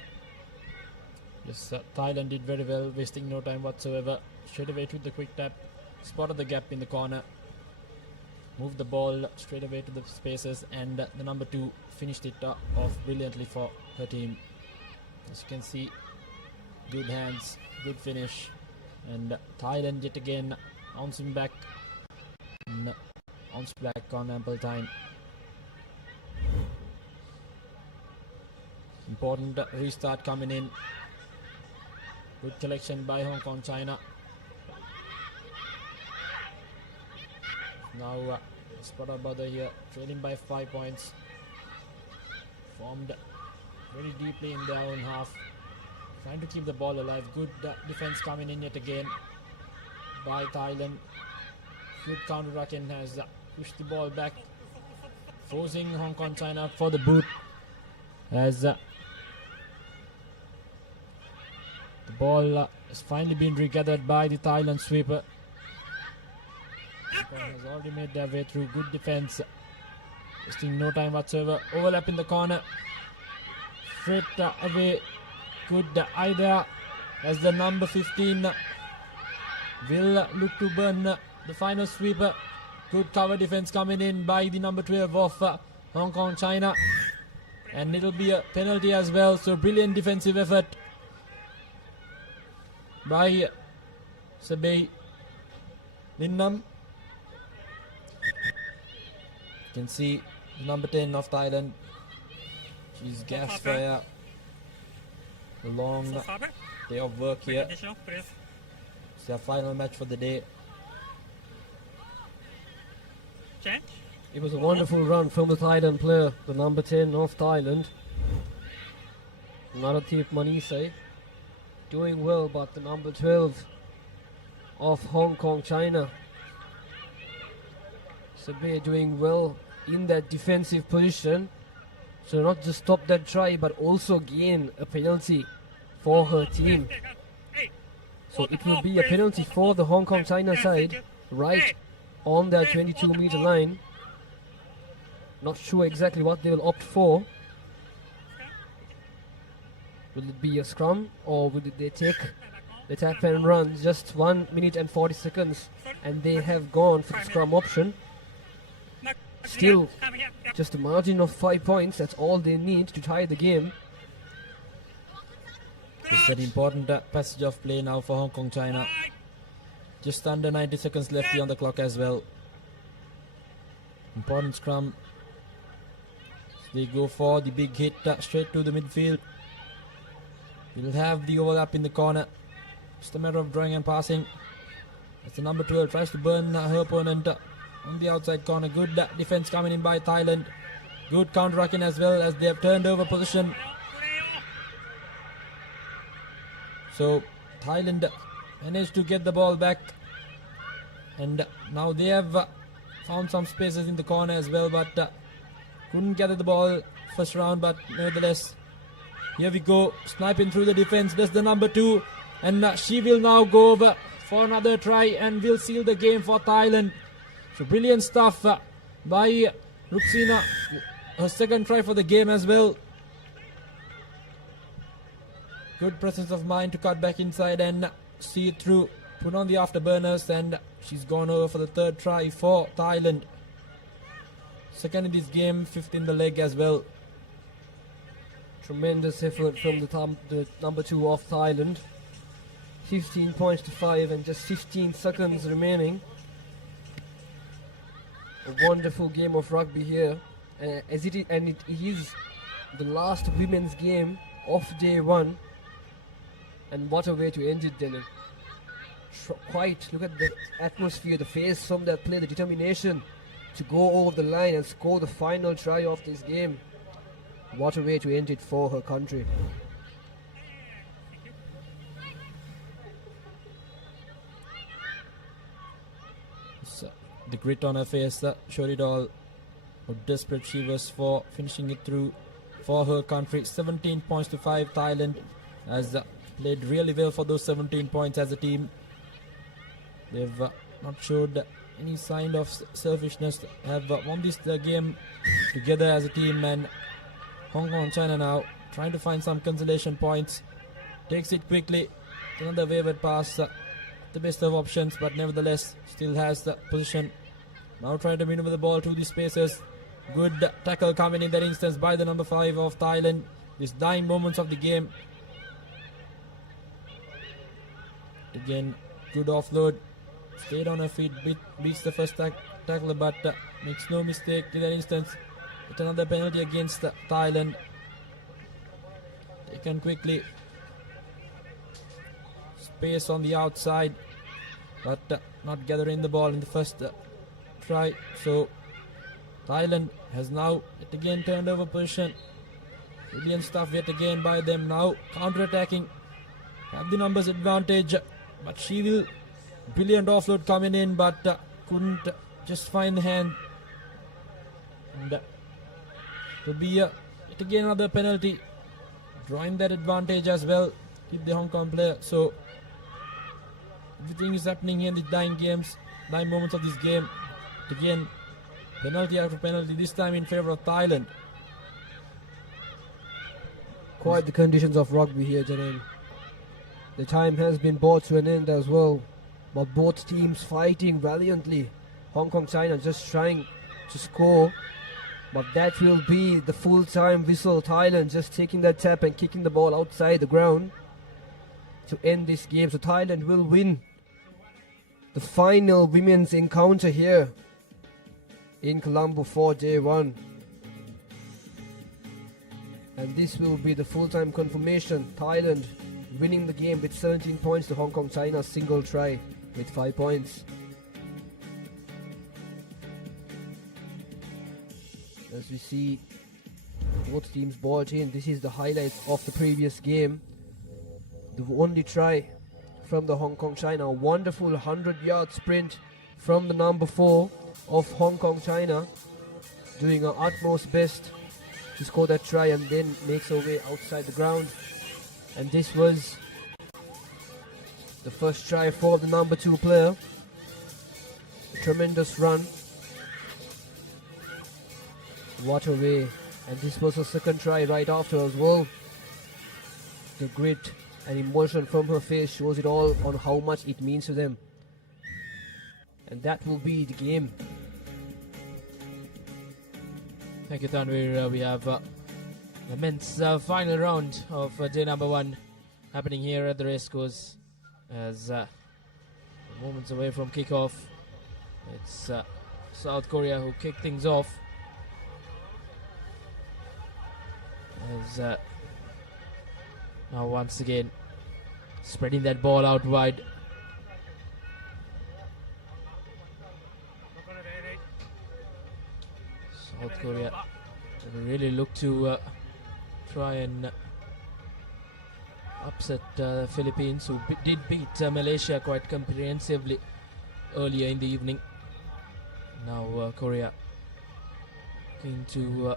Yes, Thailand did very well, wasting no time whatsoever. Straight away to the quick tap, spotted the gap in the corner, moved the ball straight away to the spaces, and the number 2 finished it off brilliantly for her team. As you can see, good hands, good finish, and Thailand yet again bouncing back, and bounce back on ample time. Important restart coming in. Good collection by Hong Kong China. Now Spotter Brother here, trailing by 5 points. Formed very deeply in their own half, trying to keep the ball alive. Good defense coming in yet again by Thailand. Good counter-attacking has pushed the ball back, forcing Hong Kong China for the boot, as the ball has finally been regathered by the Thailand sweeper. Hong Kong has already made their way through. Good defense, wasting no time whatsoever. Overlap in the corner, straight away. Good eye there, as the number 15 will look to burn the final sweeper. Good cover defense coming in by the number 12 of Hong Kong China, and it'll be a penalty as well. So brilliant defensive effort by Sabay Linnam. You can see the number 10 of Thailand. She's gas fire. A long day of work here. It's their final match for the day. It was a wonderful run from the Thailand player, the number 10 of Thailand, Narathip Manisai, doing well, but the number 12 of Hong Kong China, Sabay, doing well in that defensive position, so not just stop that try but also gain a penalty for her team. So it will be a penalty for the Hong Kong China side right on their 22-meter line. Not sure exactly what they will opt for. Will it be a scrum, or will they take the tap and run, just 1 minute and 40 seconds, and they have gone for the scrum option. Still, just a margin of 5 points, that's all they need to tie the game. It's an important passage of play now for Hong Kong China. Just under 90 seconds left on the clock as well. Important scrum. They go for the big hit straight to the midfield. We'll have the overlap in the corner. Just a matter of drawing and passing. As the number 12 tries to burn her opponent on the outside corner. Good defense coming in by Thailand. Good counter-attacking as well, as they have turned over position. So Thailand managed to get the ball back, and now they have found some spaces in the corner as well, but couldn't gather the ball first round. But nevertheless, here we go, sniping through the defense. That's the number 2, and she will now go over for another try and will seal the game for Thailand. So brilliant stuff by Ruxina, her second try for the game as well. Good presence of mind to cut back inside and see it through. Put on the afterburners, and she's gone over for the third try for Thailand. Second in this game, fifth in the leg as well. Tremendous effort from the number 2 of Thailand. 15 points to 5 and just 15 seconds remaining. A wonderful game of rugby here. It is the last women's game of day 1. And what a way to end it, Dylan. Look at the atmosphere, the face from that play, the determination to go over the line and score the final try of this game. What a way to end it for her country. The grit on her face showed it all. How desperate she was for finishing it through for her country. 17 points to 5. Thailand has played really well for those 17 points as a team. They've not showed any sign of selfishness. Have won this game together as a team, and Hong Kong China now trying to find some consolation points. Takes it quickly. Another wayward pass. The best of options, but nevertheless still has the position. Now trying to maneuver the ball to the spaces. Good tackle coming in that instance by the number 5 of Thailand. These dying moments of the game. Again, good offload. Stayed on her feet, beats the first tackler, but makes no mistake in that instance. It's another penalty against Thailand. Taken quickly. Space on the outside, but not gathering the ball in the first try. So Thailand has now yet again turned over position. Brilliant stuff yet again by them. Now counter-attacking. Have the numbers advantage, but she will. Brilliant offload coming in, but couldn't just find the hand. And will be yet again another penalty. Drawing that advantage as well. Keep the Hong Kong player. So everything is happening here in the dying moments of this game. Again, penalty after penalty, this time in favor of Thailand. Quite the conditions of rugby here, Janine. The time has been brought to an end as well, but both teams fighting valiantly. Hong Kong China just trying to score, but that will be the full-time whistle. Thailand just taking that tap and kicking the ball outside the ground to end this game. So Thailand will win the final women's encounter here in Colombo for day 1. And this will be the full-time confirmation. Thailand winning the game with 17 points to Hong Kong China's single try with 5 points. As we see both teams brought in, this is the highlights of the previous game. The only try from the Hong Kong China, a wonderful 100-yard sprint from the number 4 of Hong Kong China, doing her utmost best to score that try, and then makes her way outside the ground. And this was the first try for the number 2 player. A tremendous run. What a way. And this was her second try right after as well. The grit and emotion from her face shows it all on how much it means to them. And that will be the game. Thank you, Tanvir. We have the men's final round of day number 1 happening here at the racecourse as moments away from kickoff. It's South Korea who kick things off. As now once again spreading that ball out wide. South Korea really look to try and upset the Philippines, who did beat Malaysia quite comprehensively earlier in the evening. Now Korea looking to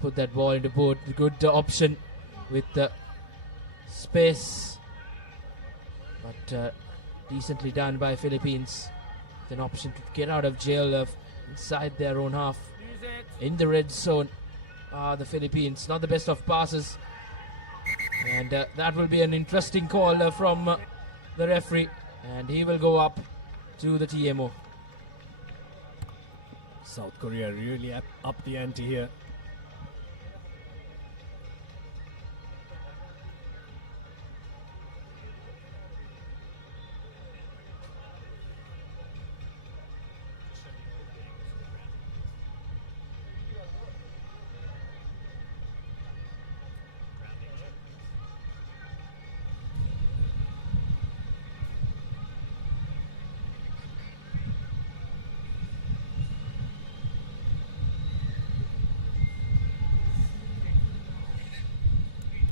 put that ball into board. Good option with space, but decently done by Philippines. With an option to get out of jail inside their own half in the red zone. The Philippines, not the best of passes, and that will be an interesting call from the referee, and he will go up to the TMO. South Korea really up the ante here.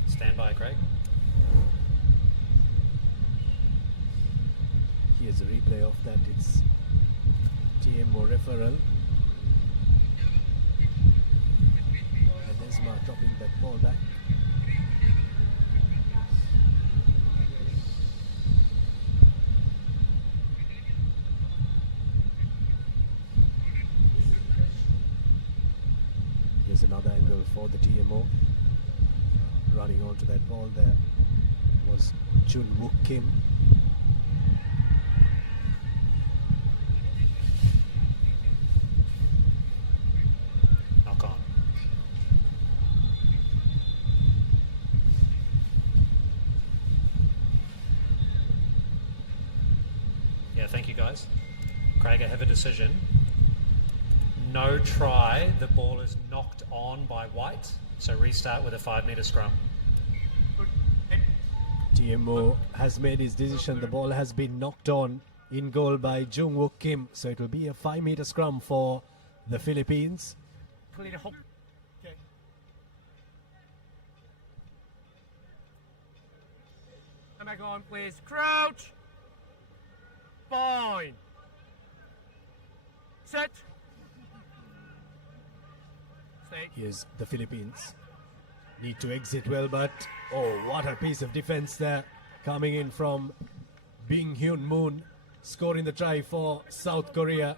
Stand by, Craig. Here's a replay of that. It's TMO referral. And Desma dropping that ball back. Here's another angle for the TMO. Running onto that ball there was Jun Wook Kim. Knock on. Yeah, thank you guys. Craig, I have a decision. No try, the ball is knocked on by White, so restart with a 5-metre scrum. TMO has made his decision. The ball has been knocked on in goal by Jung Wook Kim, so it will be a 5-metre scrum for the Philippines. Clean it up. Okay. Come back on, please. Crouch. Fine. Set. Stay. Here's the Philippines. Need to exit well, but oh, what a piece of defense there. Coming in from Bing Hyun Moon, scoring the try for South Korea.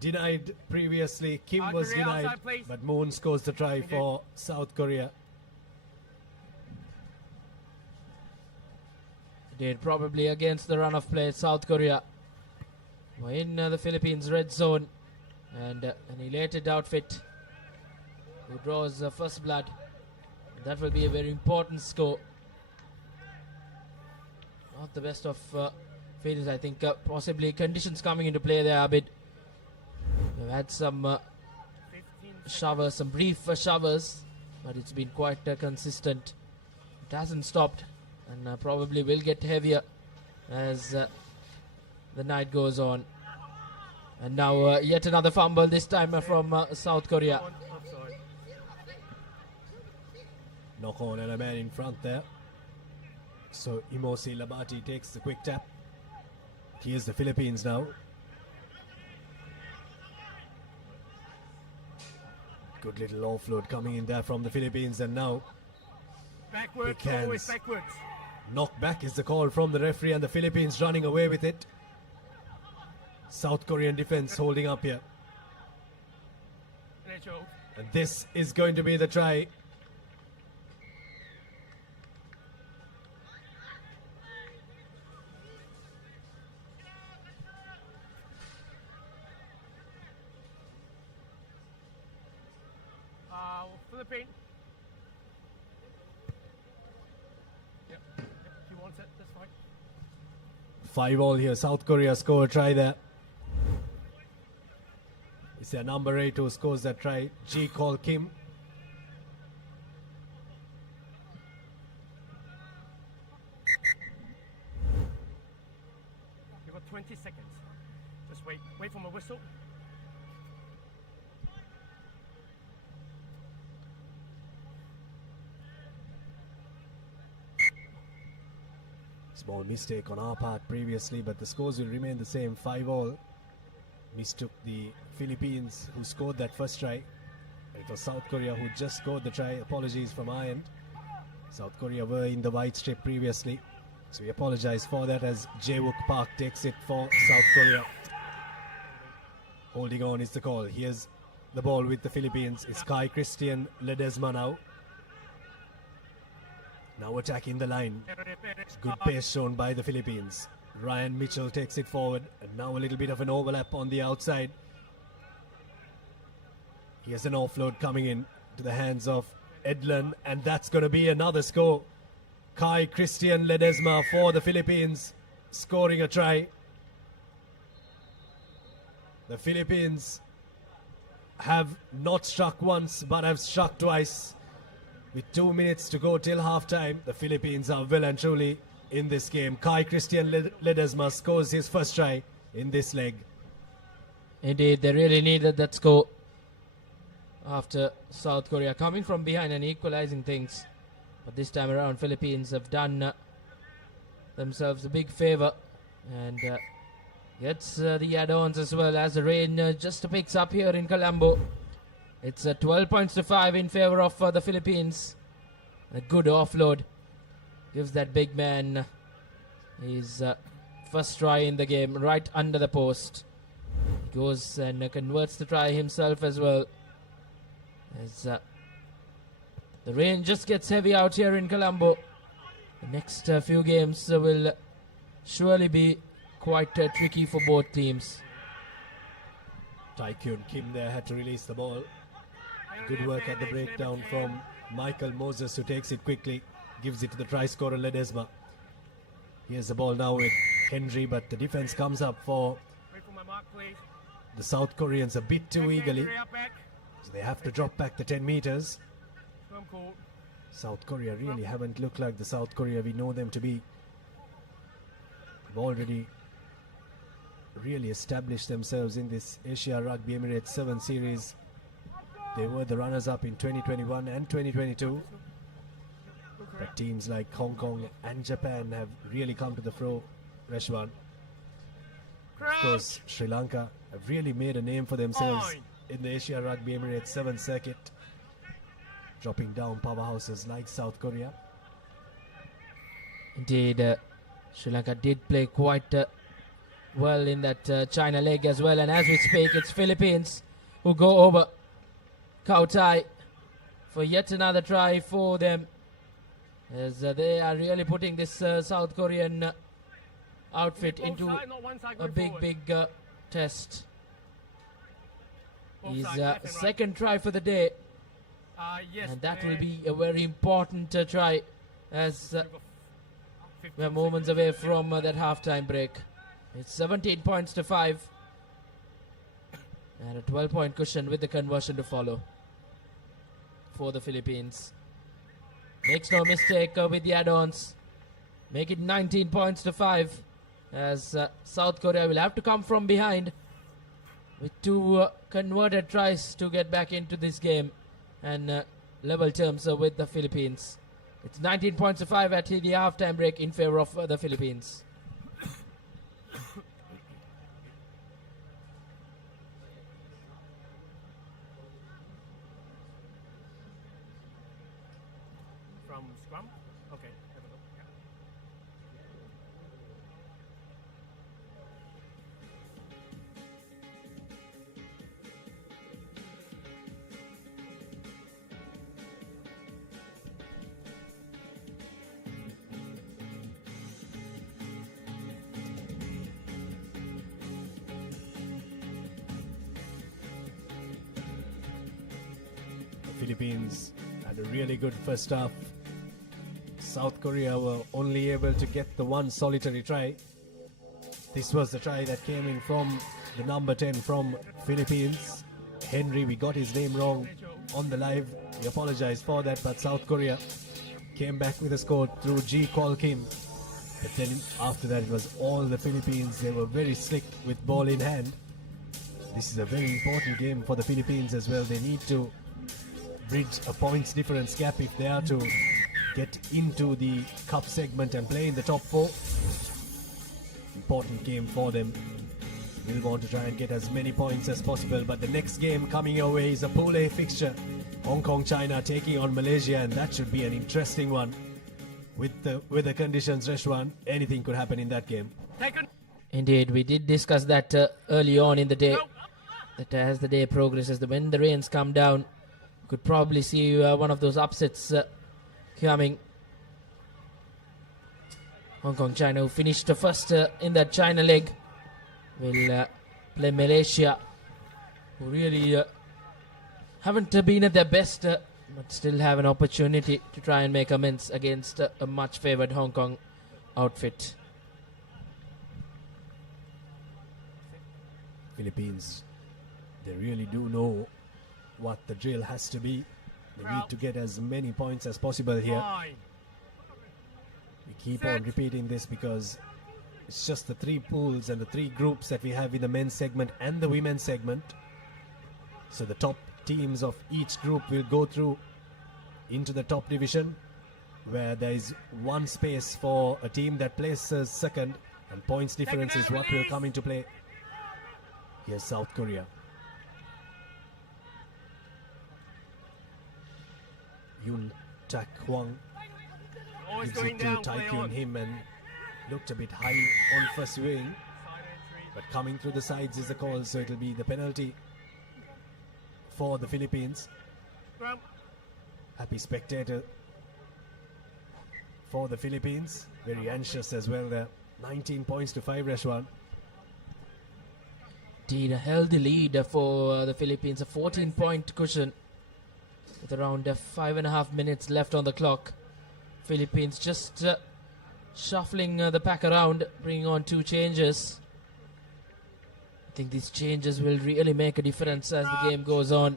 Denied previously, Kim was denied, but Moon scores the try for South Korea. Did probably against the run of play. South Korea were in the Philippines red zone, and an elated outfit who draws first blood. That will be a very important score. Not the best of failures, I think. Possibly conditions coming into play there a bit. We've had some showers, some brief showers, but it's been quite consistent. It hasn't stopped, and probably will get heavier as the night goes on. And now yet another fumble, this time from South Korea. Knock on and a man in front there. So Imosi Labati takes the quick tap. Here's the Philippines now. Good little offload coming in there from the Philippines, and now Backwards, big hands. always backwards. Knock back is the call from the referee, and the Philippines running away with it. South Korean defense holding up here. And this is going to be the try. Philippine. Yep. He wants it. That's fine. 5-all here. South Korea score a try there. It's their number 8 who scores that try. Ji Kol Kim. You've got 20 seconds. Just wait. Wait for my whistle. Small mistake on our part previously, but the scores will remain the same. 5-all. Mistook the Philippines who scored that first try. It was South Korea who just scored the try. Apologies from our end. South Korea were in the white strip previously, so we apologize for that as Jae-wook Park takes it for South Korea. Holding on is the call. Here's the ball with the Philippines. It's Kai Christian Ledesma now. Now attacking the line. Good pace shown by the Philippines. Ryan Mitchell takes it forward, and now a little bit of an overlap on the outside. Here's an offload coming in to the hands of Edlin, and that's going to be another score. Kai Christian Ledesma for the Philippines, scoring a try. The Philippines have not struck once, but have struck twice. With 2 minutes to go till halftime, the Philippines are well and truly in this game. Kai Christian Ledesma scores his first try in this leg. Indeed, they really needed that score after South Korea coming from behind and equalizing things. But this time around, Philippines have done themselves a big favor and gets the add-ons as well as the rain just picks up here in Colombo. It's 12 points to 5 in favor of the Philippines. A good offload gives that big man his first try in the game right under the post. He goes and converts the try himself as well. As the rain just gets heavy out here in Colombo. The next few games will surely be quite tricky for both teams. Taekyun Kim there had to release the ball. Good work at the breakdown from Michael Moses, who takes it quickly, gives it to the try scorer Ledesma. Here's the ball now with Henry, but the defense comes up for the South Koreans a bit too eagerly. So they have to drop back the 10 meters. South Korea really haven't looked like the South Korea we know them to be. They've already really established themselves in this Asia Rugby Emirates 7 series. They were the runners-up in 2021 and 2022. But teams like Hong Kong and Japan have really come to the fore, Reshwan. Of course, Sri Lanka have really made a name for themselves in the Asia Rugby Emirates 7 circuit, dropping down powerhouses like South Korea. Indeed, Sri Lanka did play quite well in that China leg as well. And as we speak, it's Philippines who go over Kautai for yet another try for them, as they are really putting this South Korean outfit into a big test. His second try for the day, and that will be a very important try, as we're moments away from that halftime break. It's 17 points to 5 and a 12-point cushion with the conversion to follow for the Philippines. Makes no mistake with the add-ons. Make it 19 points to 5, as South Korea will have to come from behind with 2 converted tries to get back into this game and level terms with the Philippines. It's 19 points to 5 at the halftime break in favor of the Philippines. From scrum? Okay. Have a look. Yeah. Philippines had a really good first half. South Korea were only able to get the one solitary try. This was the try that came in from the number 10 from Philippines. Henry, we got his name wrong on the live. We apologize for that, but South Korea came back with a score through Ji Kwol Kim. But then after that, it was all the Philippines. They were very slick with ball in hand. This is a very important game for the Philippines as well. They need to bridge a points difference gap if they are to get into the cup segment and play in the top 4. Important game for them. We'll want to try and get as many points as possible, but the next game coming your way is a Pool A fixture. Hong Kong, China taking on Malaysia, and that should be an interesting one. With the weather conditions, Reshwan, anything could happen in that game. Indeed, we did discuss that early on in the day. That as the day progresses, when the rains come down, you could probably see one of those upsets coming. Hong Kong, China, who finished first in that China leg, will play Malaysia, who really haven't been at their best, but still have an opportunity to try and make amends against a much favoured Hong Kong outfit. Philippines, they really do know what the drill has to be. They need to get as many points as possible here. We keep on repeating this because it's just the 3 pools and the 3 groups that we have in the men's segment and the women's segment. So the top teams of each group will go through into the top division, where there is one space for a team that places second, and points difference is what will come into play. Here's South Korea. Yoon Tak Hwang gives it to Tai Kyun Him and looked a bit high on first wing, but coming through the sides is the call, so it'll be the penalty for the Philippines. Happy spectator for the Philippines, very anxious as well there. 19 points to 5, Reshwan. Indeed, a healthy lead for the Philippines, a 14-point cushion with around 5.5 minutes left on the clock. Philippines just shuffling the pack around, bringing on 2 changes. I think these changes will really make a difference as the game goes on.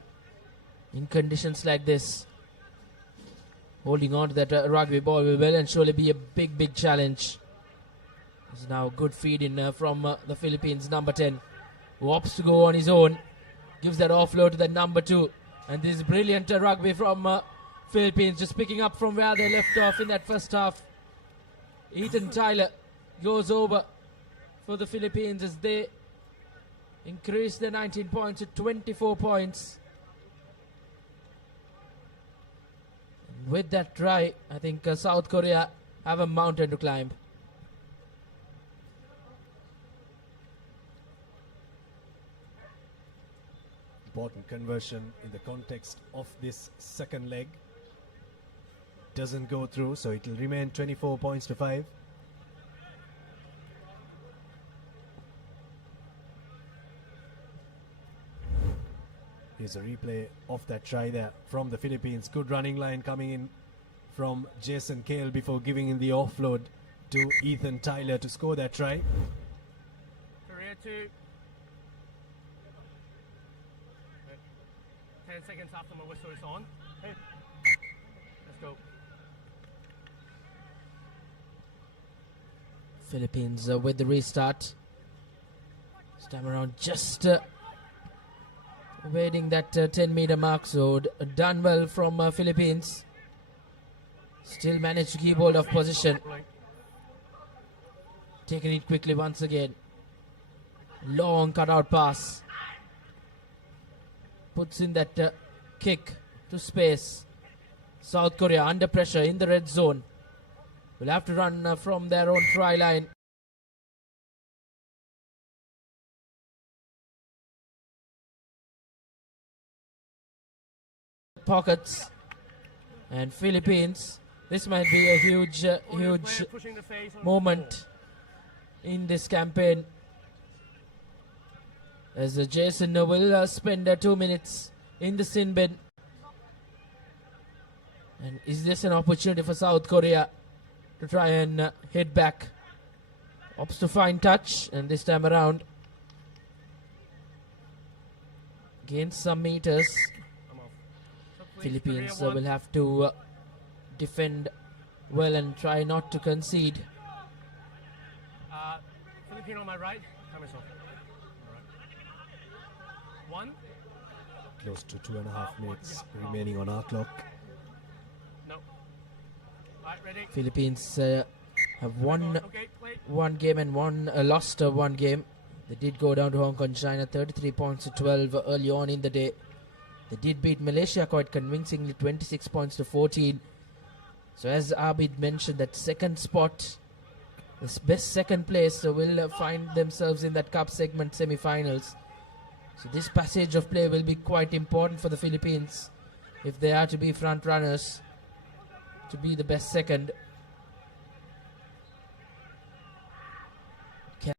In conditions like this, holding on to that rugby ball will well and surely be a big challenge. There's now a good feed in from the Philippines number 10, who opts to go on his own, gives that offload to the number 2, and this is brilliant rugby from Philippines, just picking up from where they left off in that first half. Ethan Tyler goes over for the Philippines as they increase their 19 points to 24 points. And with that try, I think South Korea have a mountain to climb. Important conversion in the context of this second leg. Doesn't go through, so it will remain 24 points to 5. Here's a replay of that try there from the Philippines. Good running line coming in from Jason Kale before giving in the offload to Ethan Tyler to score that try. Korea 2. 10 seconds after my whistle is on. Hey, let's go. Philippines with the restart. This time around just evading that 10-meter mark, so done well from Philippines. Still managed to keep hold of position. Taking it quickly once again. Long cutout pass. Puts in that kick to space. South Korea under pressure in the red zone. Will have to run from their own try line. Pockets. And Philippines, this might be a huge moment in this campaign, as Jason will spend 2 minutes in the sin bin. And is this an opportunity for South Korea to try and hit back? Opts to find touch, and this time around gains some meters. Philippines will have to defend well and try not to concede. Philippine on my right. Camera's off. One. Close to 2.5 minutes remaining on our clock. No. Right, ready. Philippines have won one game and lost one game. They did go down to Hong Kong, China, 33 points to 12 early on in the day. They did beat Malaysia quite convincingly, 26 points to 14. So as Abid mentioned, that second spot, this best second place, will find themselves in that cup segment semi-finals. So this passage of play will be quite important for the Philippines if they are to be front runners, to be the best second. Can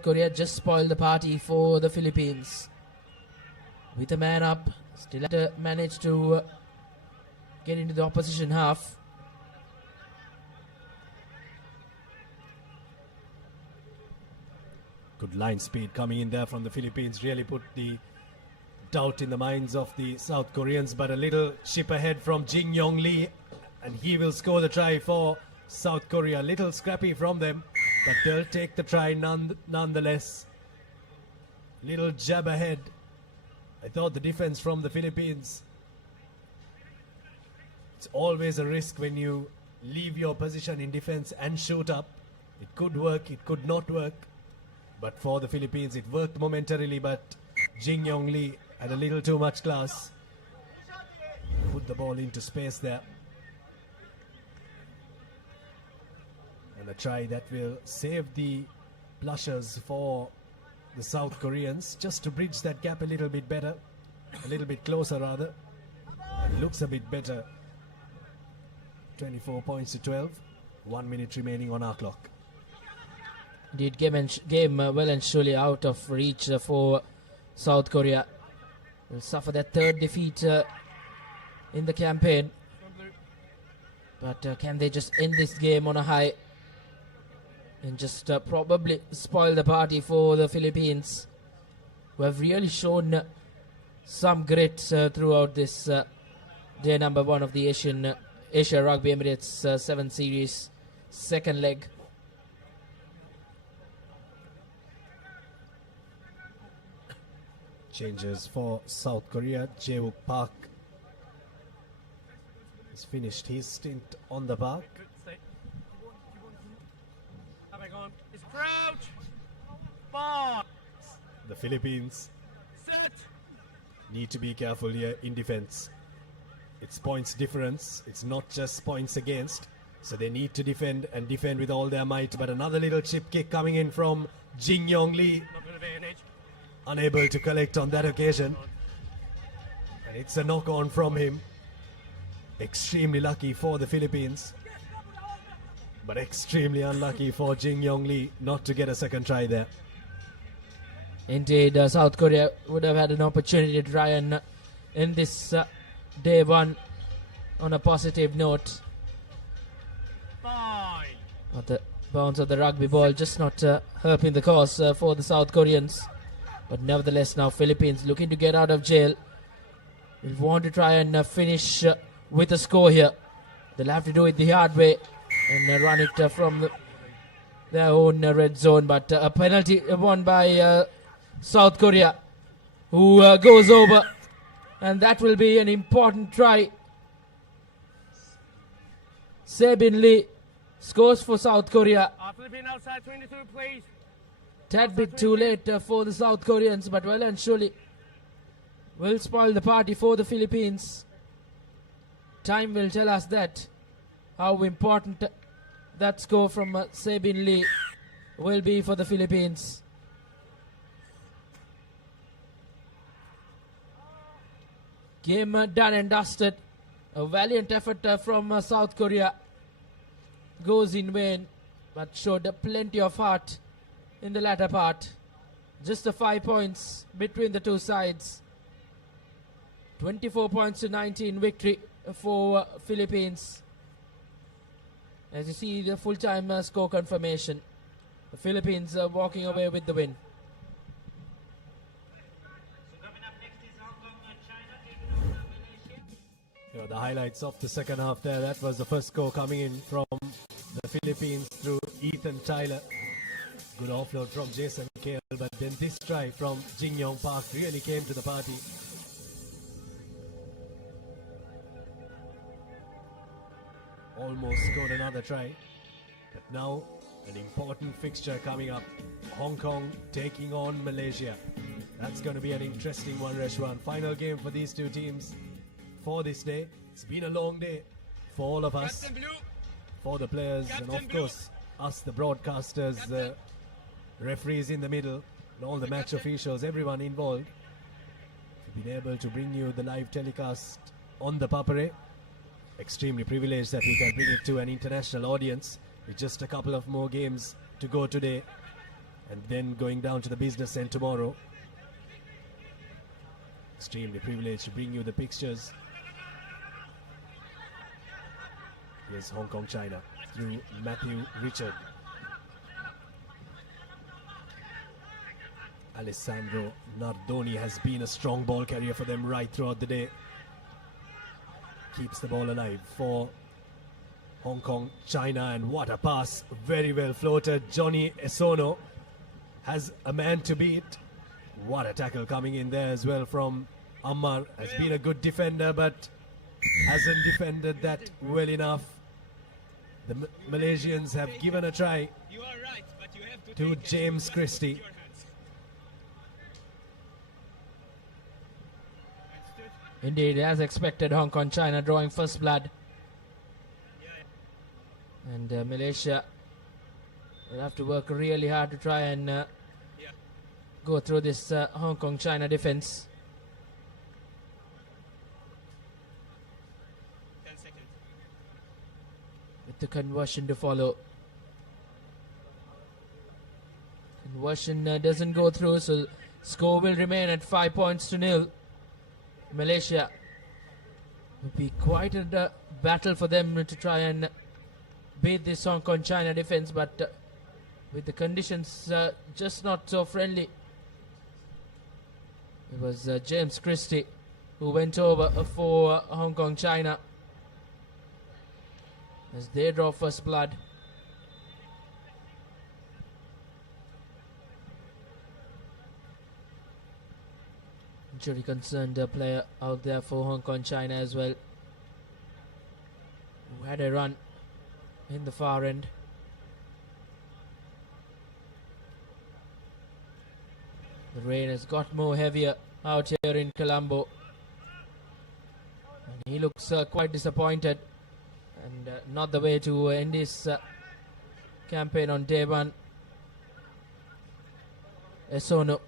Korea just spoil the party for the Philippines? With a man up, still have to manage to get into the opposition half. Good line speed coming in there from the Philippines. Really put the doubt in the minds of the South Koreans. But a little chip ahead from Jin Yong Lee. And he will score the try for South Korea. Little scrappy from them. But they'll take the try nonetheless. Little jab ahead. I thought the defense from the Philippines. It's always a risk when you leave your position in defense and shoot up. It could work, it could not work. But for the Philippines, it worked momentarily, but Jin Yong Lee had a little too much class. Put the ball into space there. And a try that will save the blushers for the South Koreans, just to bridge that gap a little bit better. A little bit closer, rather. It looks a bit better. 24 points to 12. 1 minute remaining on our clock. Indeed, game well and surely out of reach for South Korea. Will suffer their third defeat in the campaign. But can they just end this game on a high and just probably spoil the party for the Philippines, who have really shown some grit throughout this day number 1 of the Asia Rugby Emirates 7 Series second leg. Changes for South Korea. Jae-wook Park has finished his stint on the park. It's crouch. Ball. The Philippines need to be careful here in defense. It's points difference. It's not just points against. So they need to defend and defend with all their might. But another little chip kick coming in from Jin Yong Lee. Unable to collect on that occasion. And it's a knock on from him. Extremely lucky for the Philippines. But extremely unlucky for Jin Yong Lee not to get a second try there. Indeed, South Korea would have had an opportunity to try and end this day 1 on a positive note. But the bounce of the rugby ball just not helping the cause for the South Koreans. But nevertheless, now Philippines looking to get out of jail. Will want to try and finish with a score here. They'll have to do it the hard way and run it from their own red zone. But a penalty won by South Korea, who goes over. And that will be an important try. Sebin Lee scores for South Korea. Philippine outside 22, please. Tad bit too late for the South Koreans, but well and surely will spoil the party for the Philippines. Time will tell us that, how important that score from Sebin Lee will be for the Philippines. Game done and dusted. A valiant effort from South Korea goes in vain, but showed plenty of heart in the latter part. Just the 5 points between the two sides. 24 points to 19 victory for Philippines. As you see the full-time score confirmation, the Philippines are walking away with the win. You know, the highlights of the second half there, that was the first score coming in from the Philippines through Ethan Tyler. Good offload from Jason Kale, but then this try from Jing Yong Park really came to the party. Almost scored another try, but now an important fixture coming up. Hong Kong taking on Malaysia. That's going to be an interesting one, Reshwan. Final game for these two teams for this day. It's been a long day for all of us, for the players, and of course us, the broadcasters, the referees in the middle, and all the match officials, everyone involved. We've been able to bring you the live telecast on the Papare. Extremely privileged that we can bring it to an international audience with just a couple of more games to go today and then going down to the business end tomorrow. Extremely privileged to bring you the pictures. Here's Hong Kong China through Matthew Richard. Alessandro Nardoni has been a strong ball carrier for them right throughout the day. Keeps the ball alive for Hong Kong China, and what a pass, very well floated. Johnny Esono has a man to beat. What a tackle coming in there as well from Ammar. Has been a good defender but hasn't defended that well enough. The Malaysians have given a try to James Christie. Indeed, as expected, Hong Kong China drawing first blood. And Malaysia will have to work really hard to try and go through this Hong Kong China defense. 10 seconds. With the conversion to follow. Conversion doesn't go through, so score will remain at 5 points to nil. Malaysia will be quite a battle for them to try and beat this Hong Kong China defense, but with the conditions just not so friendly. It was James Christie who went over for Hong Kong China as they draw first blood. Injury concerned player out there for Hong Kong China as well, who had a run in the far end. The rain has got more heavier out here in Colombo, and he looks quite disappointed, and not the way to end his campaign on day one. Esono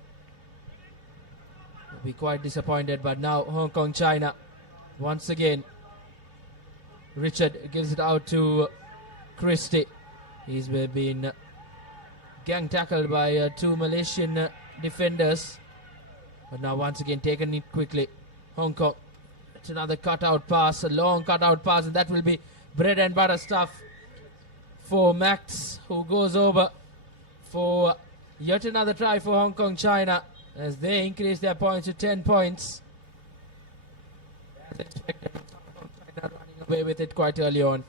will be quite disappointed, but now Hong Kong China once again. Richard gives it out to Christie. He's been gang tackled by two Malaysian defenders, but now once again taken it quickly. Hong Kong, it's another cutout pass, a long cutout pass, and that will be bread and butter stuff for Max, who goes over for yet another try for Hong Kong China as they increase their points to 10 points. As expected, Hong Kong China running away with it quite early on.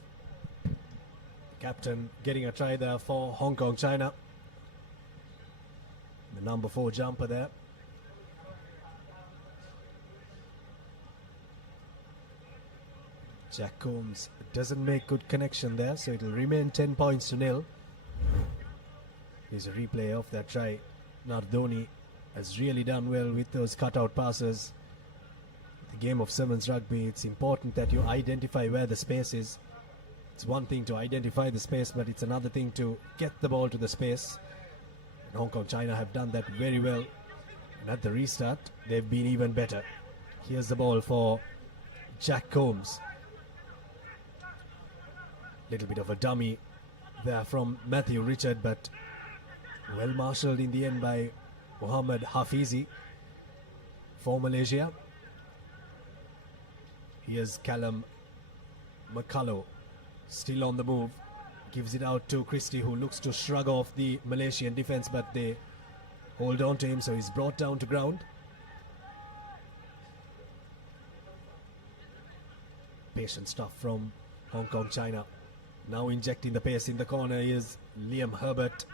Captain getting a try there for Hong Kong China. The number 4 jumper there. Jack Combs doesn't make good connection there, so it will remain 10 points to nil. Here's a replay of that try. Nardoni has really done well with those cutout passes. The game of sevens rugby, it's important that you identify where the space is. It's one thing to identify the space, but it's another thing to get the ball to the space. And Hong Kong China have done that very well. And at the restart, they've been even better. Here's the ball for Jack Combs. Little bit of a dummy there from Matthew Richard, but well marshalled in the end by Mohammad Hafizi for Malaysia. Here's Callum McCullough still on the move. Gives it out to Christie, who looks to shrug off the Malaysian defense, but they hold on to him, so he's brought down to ground. Patient stuff from Hong Kong, China. Now injecting the pace in the corner is Liam Herbert.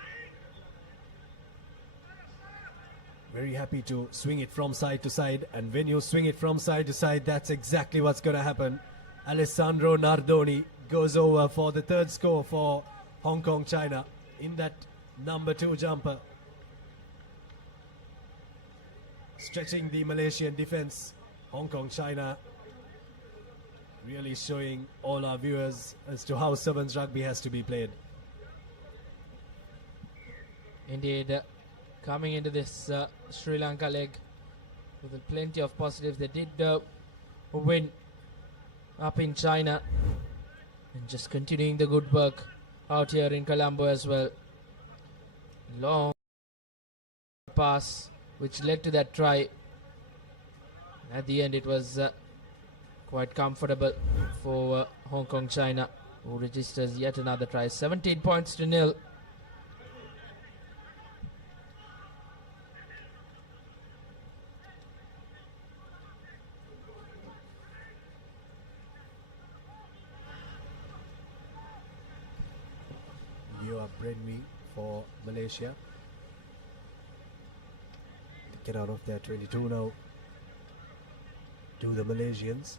Very happy to swing it from side to side, and when you swing it from side to side, that's exactly what's going to happen. Alessandro Nardoni goes over for the third score for Hong Kong, China in that number 2 jumper. Stretching the Malaysian defense. Hong Kong, China really showing all our viewers as to how sevens rugby has to be played. Indeed, coming into this Sri Lanka leg with plenty of positives. They did win up in China, and just continuing the good work out here in Colombo as well. Long pass which led to that try. At the end it was quite comfortable for Hong Kong, China, who registers yet another try. 17 points to nil. You are bread me for Malaysia. Get out of there, 22 now. Do the Malaysians.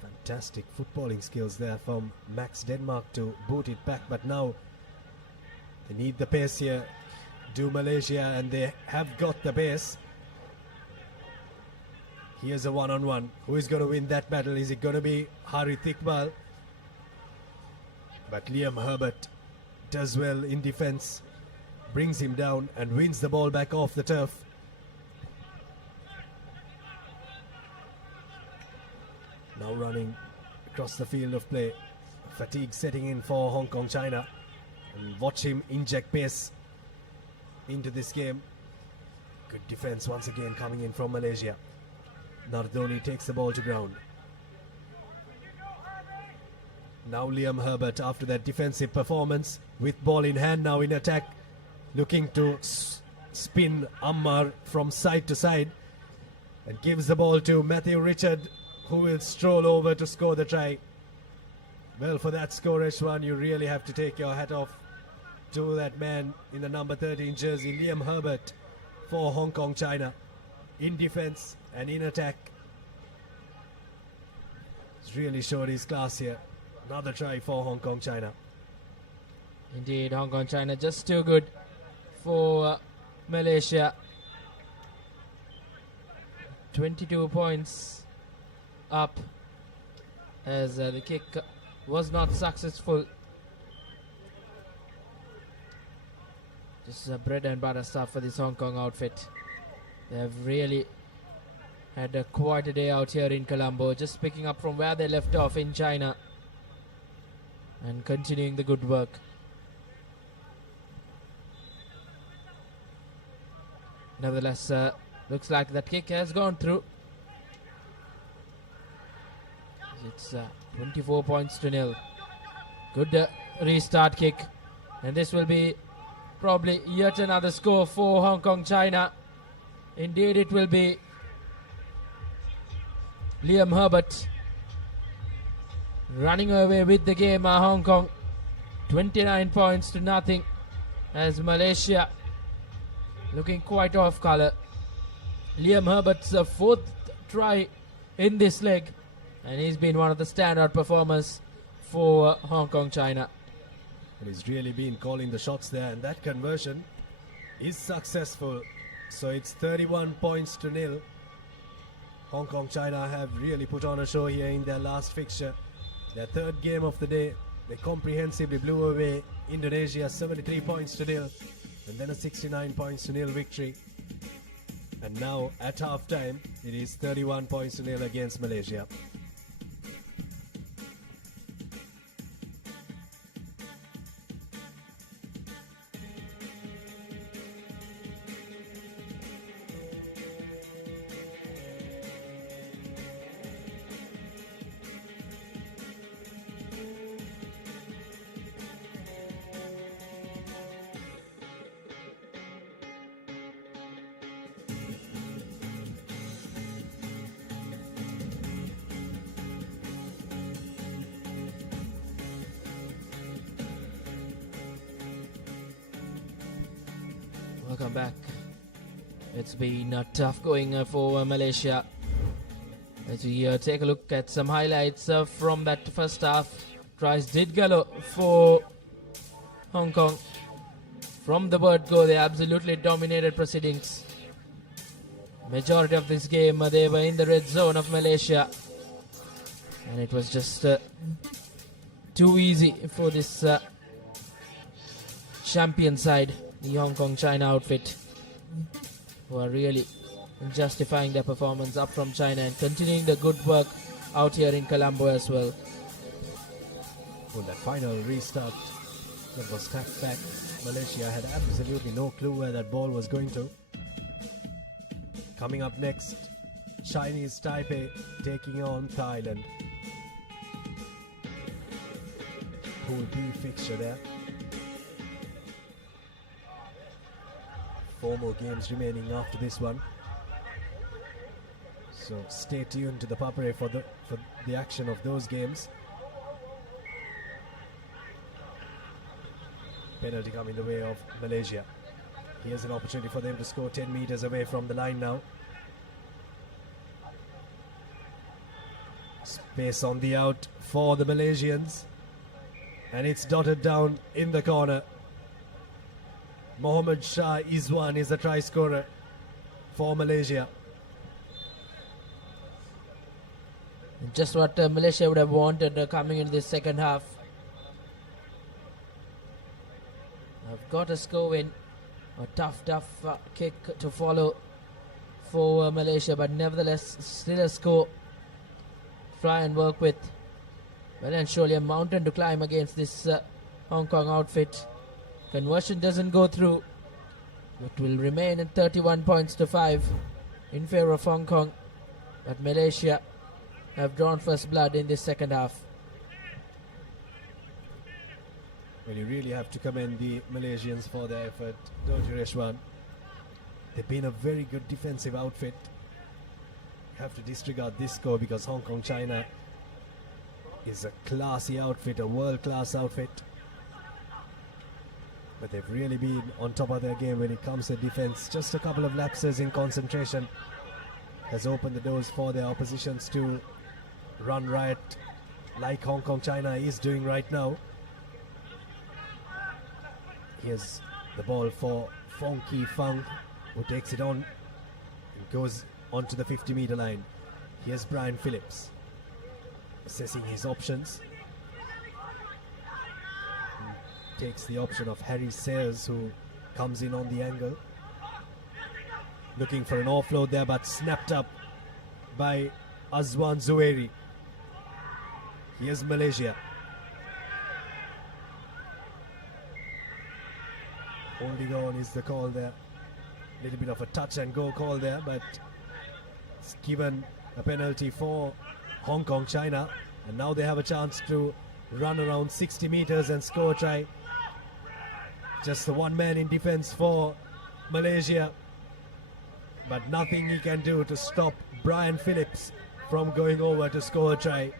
Fantastic footballing skills there from Max Denmark to boot it back, but now they need the pace here. Do Malaysia, and they have got the pace. Here's a one-on-one. Who is going to win that battle? Is it going to be Harith Iqbal? But Liam Herbert does well in defense, brings him down and wins the ball back off the turf. Now running across the field of play. Fatigue setting in for Hong Kong, China. And watch him inject pace into this game. Good defense once again coming in from Malaysia. Nardoni takes the ball to ground. Now Liam Herbert, after that defensive performance, with ball in hand now in attack, looking to spin Ammar from side to side, and gives the ball to Matthew Richard, who will stroll over to score the try. Well, for that score, Eshwan, you really have to take your hat off to that man in the number 13 jersey, Liam Herbert, for Hong Kong, China, in defense and in attack. He's really showed his class here. Another try for Hong Kong, China. Indeed, Hong Kong, China just too good for Malaysia. 22 points up as the kick was not successful. This is bread and butter stuff for this Hong Kong outfit. They have really had quite a day out here in Colombo, just picking up from where they left off in China and continuing the good work. Nevertheless, looks like that kick has gone through. It's 24 points to nil. Good restart kick, and this will be probably yet another score for Hong Kong, China. Indeed it will be. Liam Herbert running away with the game. Hong Kong 29 points to nothing, as Malaysia looking quite off colour. Liam Herbert's fourth try in this leg, and he's been one of the standout performers for Hong Kong, China. And he's really been calling the shots there, and that conversion is successful. So it's 31 points to nil. Hong Kong, China have really put on a show here in their last fixture. Their third game of the day, they comprehensively blew away Indonesia 73 points to nil, and then a 69 points to nil victory. And now at half time, it is 31 points to nil against Malaysia. Welcome back. It's been tough going for Malaysia. As we take a look at some highlights from that first half. Tries did gallo for Hong Kong. From the word go, they absolutely dominated proceedings. Majority of this game, they were in the red zone of Malaysia. And it was just too easy for this champion side, the Hong Kong China outfit, who are really justifying their performance up from China and continuing the good work out here in Colombo as well. Well, that final restart that was tapped back, Malaysia had absolutely no clue where that ball was going to. Coming up next, Chinese Taipei taking on Thailand. Pool B fixture there. 4 more games remaining after this one. So stay tuned to the Papare for the action of those games. Penalty coming the way of Malaysia. Here's an opportunity for them to score 10 meters away from the line now. Space on the out for the Malaysians. And it's dotted down in the corner. Mohammad Shah Izwan is the try scorer for Malaysia. Just what Malaysia would have wanted coming in this second half. I've got a score win. A tough kick to follow for Malaysia, but nevertheless still a score. Try and work with. Well, and surely a mountain to climb against this Hong Kong outfit. Conversion doesn't go through. It will remain at 31 points to 5 in favor of Hong Kong. But Malaysia have drawn first blood in this second half. Well, you really have to commend the Malaysians for their effort, don't you, Reshwan? They've been a very good defensive outfit. You have to disregard this score because Hong Kong China is a classy outfit, a world-class outfit. But they've really been on top of their game when it comes to defense. Just a couple of lapses in concentration has opened the doors for their oppositions to run riot like Hong Kong China is doing right now. Here's the ball for Fong Ki Fang, who takes it on and goes onto the 50-meter line. Here's Brian Phillips assessing his options. Takes the option of Harry Sayers, who comes in on the angle. Looking for an offload there, but snapped up by Azwan Zuhairi. Here's Malaysia. Holding on is the call there. A little bit of a touch and go call there, but it's given a penalty for Hong Kong China. And now they have a chance to run around 60 meters and score a try. Just the one man in defense for Malaysia. But nothing he can do to stop Brian Phillips from going over to score a try.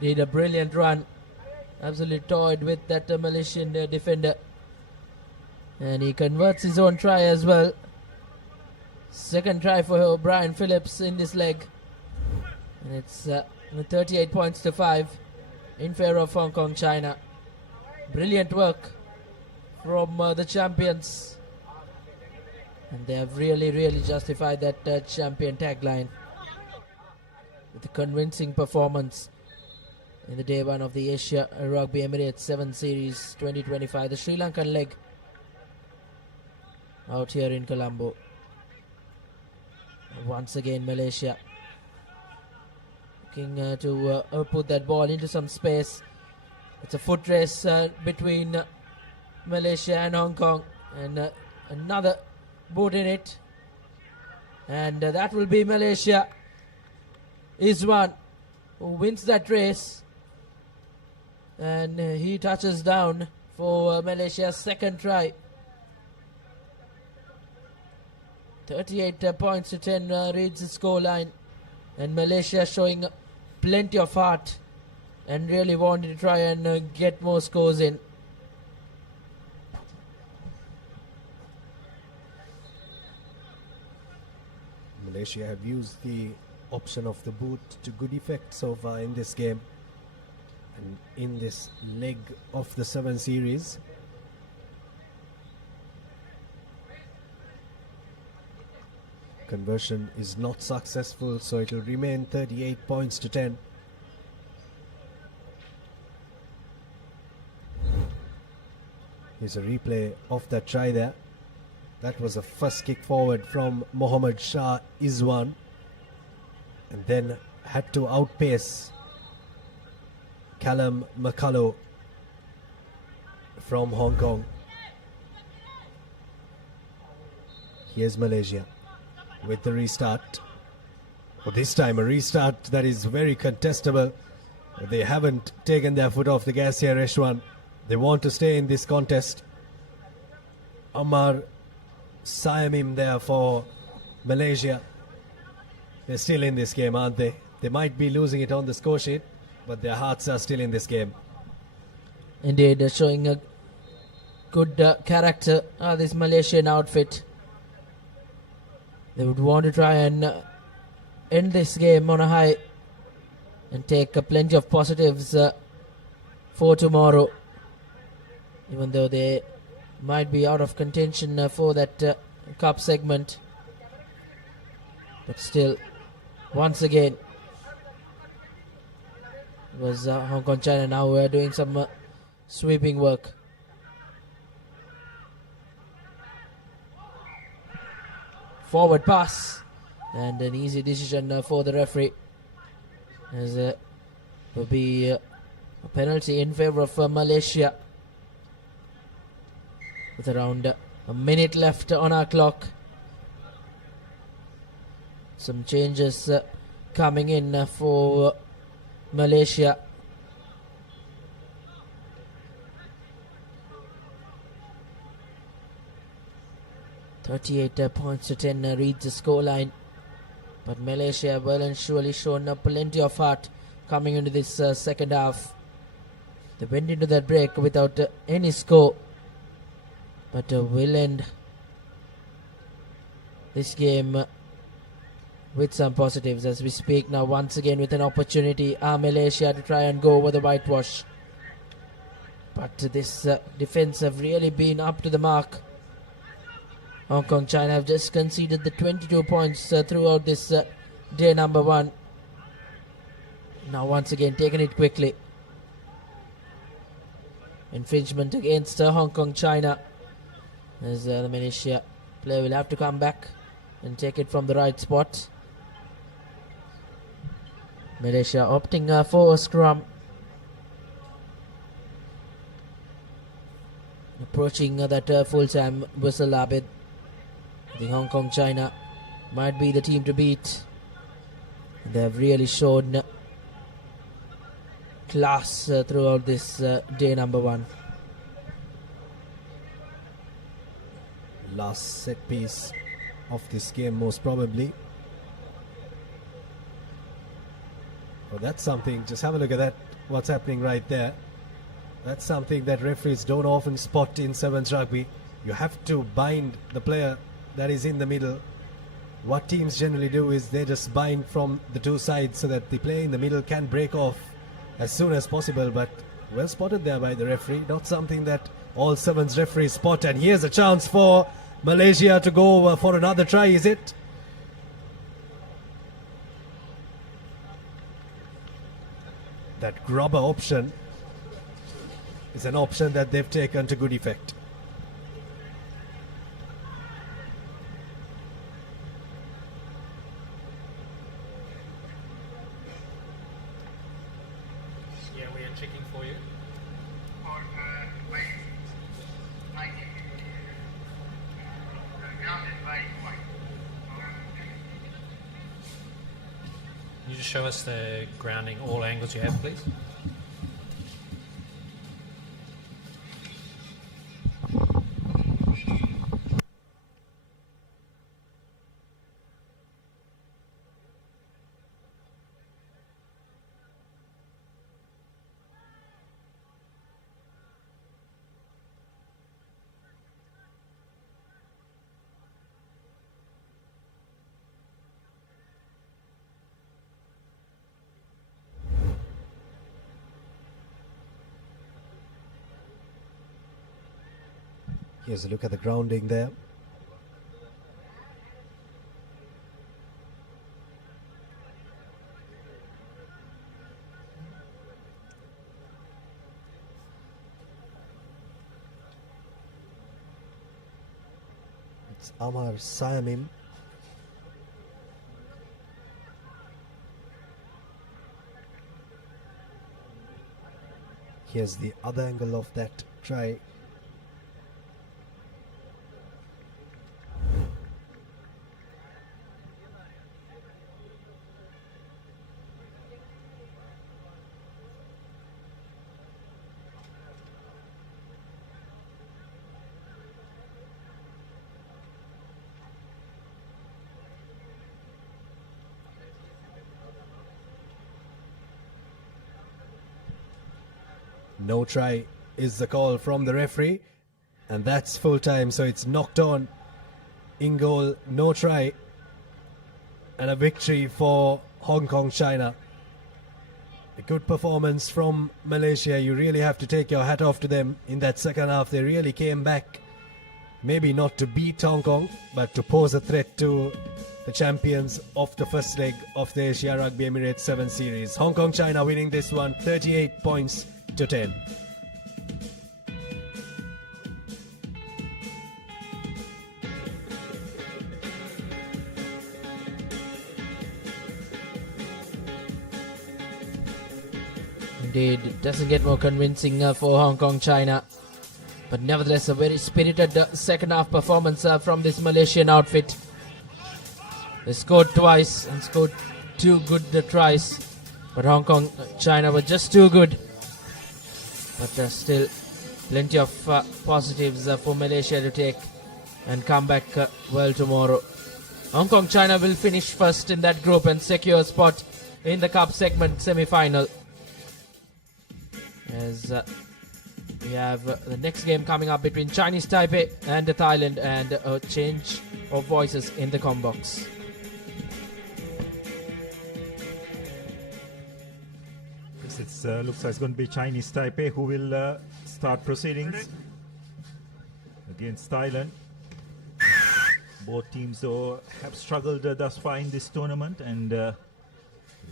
Did a brilliant run. Absolutely toyed with that Malaysian defender. And he converts his own try as well. Second try for Brian Phillips in this leg. And it's 38 points to 5 in favor of Hong Kong China. Brilliant work from the champions. And they have really justified that champion tagline with a convincing performance in the day one of the Asia Rugby Emirates 7 Series 2025, the Sri Lankan leg out here in Colombo. Once again, Malaysia looking to put that ball into some space. It's a foot race between Malaysia and Hong Kong, and another boot in it, and that will be Malaysia. Izwan who wins that race, and he touches down for Malaysia's second try. 38 points to 10 reads the scoreline, and Malaysia showing plenty of heart and really wanting to try and get more scores in. Malaysia have used the option of the boot to good effect so far in this game and in this leg of the 7 series. Conversion is not successful, so it will remain 38 points to 10. Here's a replay of that try there. That was a first kick forward from Mohammad Shah Izwan, and then had to outpace Callum McCullough from Hong Kong. Here's Malaysia with the restart. Well, this time a restart that is very contestable. They haven't taken their foot off the gas here, Reshwan. They want to stay in this contest. Amar Siamim there for Malaysia. They're still in this game, aren't they? They might be losing it on the score sheet, but their hearts are still in this game. Indeed, showing a good character, this Malaysian outfit. They would want to try and end this game on a high and take plenty of positives for tomorrow, even though they might be out of contention for that cup segment. But still, once again, it was Hong Kong China now doing some sweeping work. Forward pass, and an easy decision for the referee, as it will be a penalty in favor of Malaysia with around a minute left on our clock. Some changes coming in for Malaysia. "38 points to 10" reads the scoreline. But Malaysia well and surely shown plenty of heart coming into this second half. They went into that break without any score, but will end this game with some positives as we speak now. Once again with an opportunity, Malaysia to try and go over the whitewash. But this defense have really been up to the mark. Hong Kong China have just conceded the 22 points throughout this day number 1. Now once again taking it quickly. Infringement against Hong Kong China, as the Malaysia player will have to come back and take it from the right spot. Malaysia opting for a scrum. Approaching that full-time whistle, Abid. The Hong Kong China might be the team to beat. They have really shown class throughout this day number 1. Last set piece of this game, most probably. Well, that's something. Just have a look at that. What's happening right there. That's something that referees don't often spot in sevens rugby. You have to bind the player that is in the middle. What teams generally do is they just bind from the two sides so that the player in the middle can break off as soon as possible. But well spotted there by the referee. Not something that all sevens referees spot. And here's a chance for Malaysia to go for another try, is it? That grubber option is an option that they've taken to good effect. Yeah, we are checking for you. Can you just show us the grounding, all angles you have, please? Here's a look at the grounding there. It's Amar Siamim. Here's the other angle of that try. No try is the call from the referee, and that's full time, so it's knocked on. In goal, no try, and a victory for Hong Kong, China. A good performance from Malaysia. You really have to take your hat off to them in that second half. They really came back, maybe not to beat Hong Kong, but to pose a threat to the champions of the first leg of the Asia Rugby Emirates 7 series. Hong Kong, China winning this one 38 points to 10. Indeed, it doesn't get more convincing for Hong Kong, China. But nevertheless, a very spirited second half performance from this Malaysian outfit. They scored twice and scored 2 good tries. But Hong Kong, China were just too good. But there's still plenty of positives for Malaysia to take and come back well tomorrow. Hong Kong, China will finish first in that group and secure a spot in the Cup segment semi-final. As we have the next game coming up between Chinese Taipei and Thailand, and a change of voices in the comm box. It looks like it's going to be Chinese Taipei who will start proceedings against Thailand. Both teams though have struggled thus far in this tournament and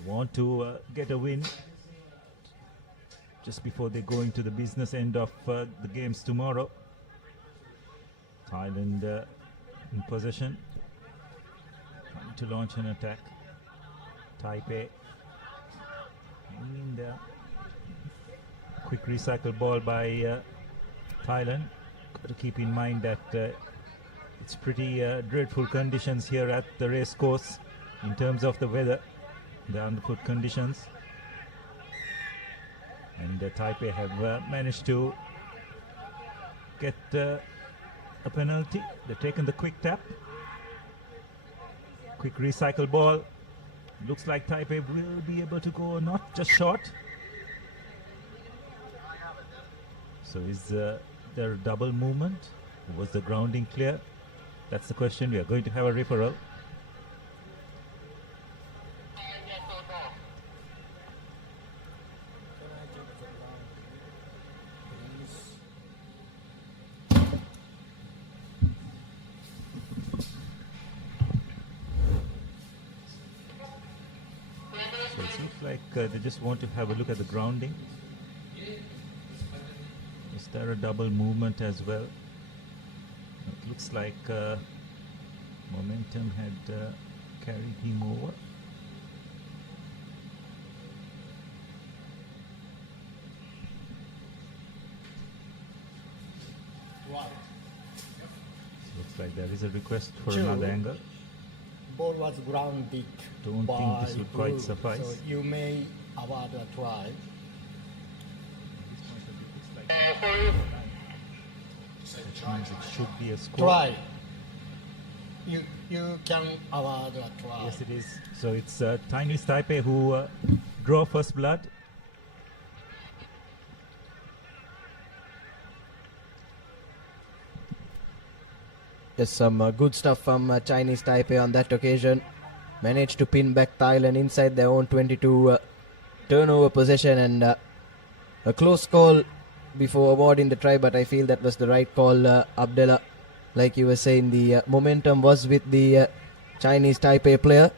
want to get a win just before they go into the business end of the games tomorrow. Thailand in possession, trying to launch an attack. Taipei in there. Quick recycle ball by Thailand. Got to keep in mind that it's pretty dreadful conditions here at the race course in terms of the weather, the underfoot conditions. And Taipei have managed to get a penalty. They've taken the quick tap. Quick recycle ball. Looks like Taipei will be able to go not just short. So is there a double movement? Was the grounding clear? That's the question. We are going to have a referral. So it seems like they just want to have a look at the grounding. Is there a double movement as well? It looks like momentum had carried him over. Wow. Looks like there is a request for Two. another angle. Ball was grounded. Don't think this would quite blue, suffice. So you may award a try. Which means it should be a score. Try. You can award a try. Yes, it is. So it's Chinese Taipei who draw first blood. Just some good stuff from Chinese Taipei on that occasion. Managed to pin back Thailand inside their own 22 turnover possession, and a close call before awarding the try, but I feel that was the right call, Abdullah. Like you were saying, the momentum was with the Chinese Taipei player,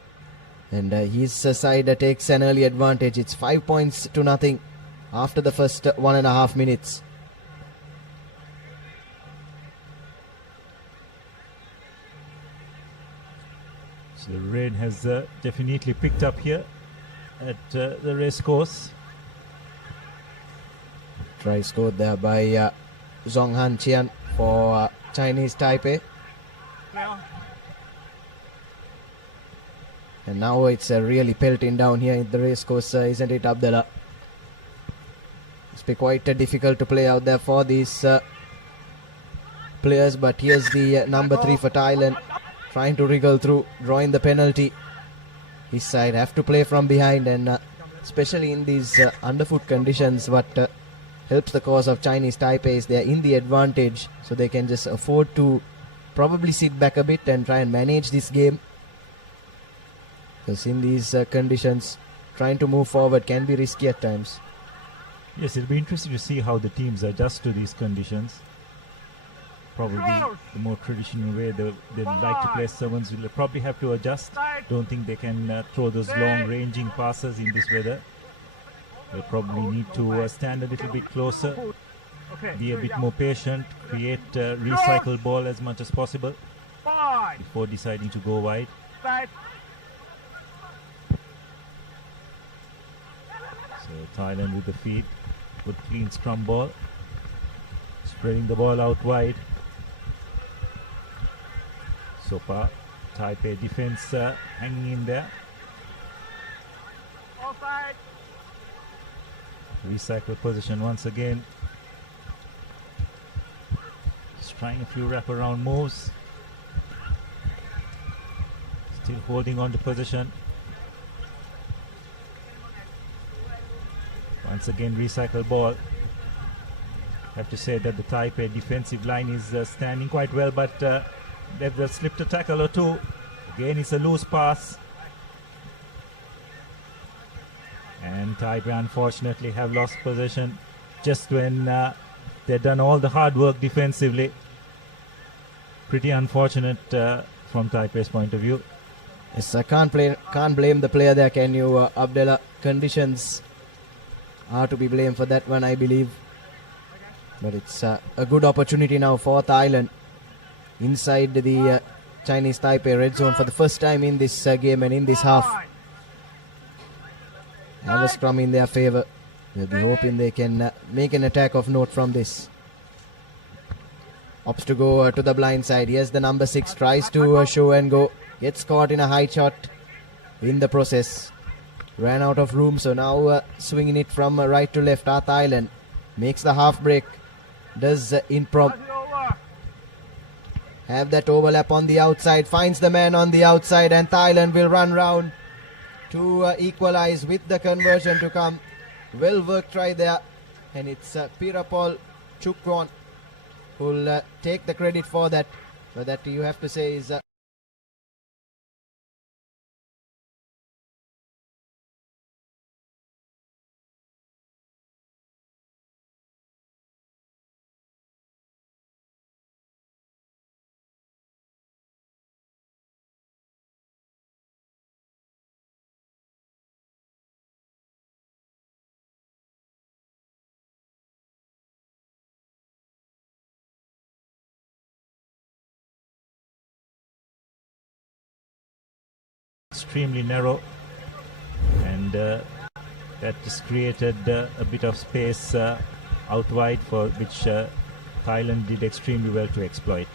and his side takes an early advantage. It's 5 points to nothing after the first 1.5 minutes. So the rain has definitely picked up here at the race course. Try scored there by Zhong Han Qian for Chinese Taipei. And now it's really pelting down here in the race course, isn't it, Abdullah? It's been quite difficult to play out there for these players, but here's the number 3 for Thailand, trying to wriggle through, drawing the penalty. His side have to play from behind, and especially in these underfoot conditions, what helps the cause of Chinese Taipei is they're in the advantage, so they can just afford to probably sit back a bit and try and manage this game. Because in these conditions, trying to move forward can be risky at times. Yes, it'll be interesting to see how the teams adjust to these conditions. Probably the more traditional way they'd like to play servants will probably have to adjust. Don't think they can throw those long ranging passes in this weather. They'll probably need to stand a little bit closer, be a bit more patient, create recycle ball as much as possible before deciding to go wide. So Thailand with the feet, good clean scrum ball, spreading the ball out wide. So far, Taipei defense hanging in there. Recycle position once again. Just trying a few wraparound moves. Still holding on to position. Once again, recycle ball. Have to say that the Taipei defensive line is standing quite well, but they've slipped a tackle or two. Again, it's a loose pass. And Taipei unfortunately have lost possession just when they've done all the hard work defensively. Pretty unfortunate from Taipei's point of view. Yes, I can't blame the player there, can you, Abdullah? Conditions are to be blamed for that one, I believe. But it's a good opportunity now for Thailand inside the Chinese Taipei red zone for the first time in this game and in this half. Have a scrum in their favour. They'll be hoping they can make an attack of note from this. Opts to go to the blind side. Here's the number 6. Tries to show and go. Gets caught in a high shot in the process. Ran out of room, so now swinging it from right to left. Thailand makes the half break. Does imprompt. Have that overlap on the outside. Finds the man on the outside, and Thailand will run round to equalize with the conversion to come. Well worked try there, and it's Pirapol Chukron who'll take the credit for that. But that you have to say is extremely narrow, and that just created a bit of space out wide, for which Thailand did extremely well to exploit.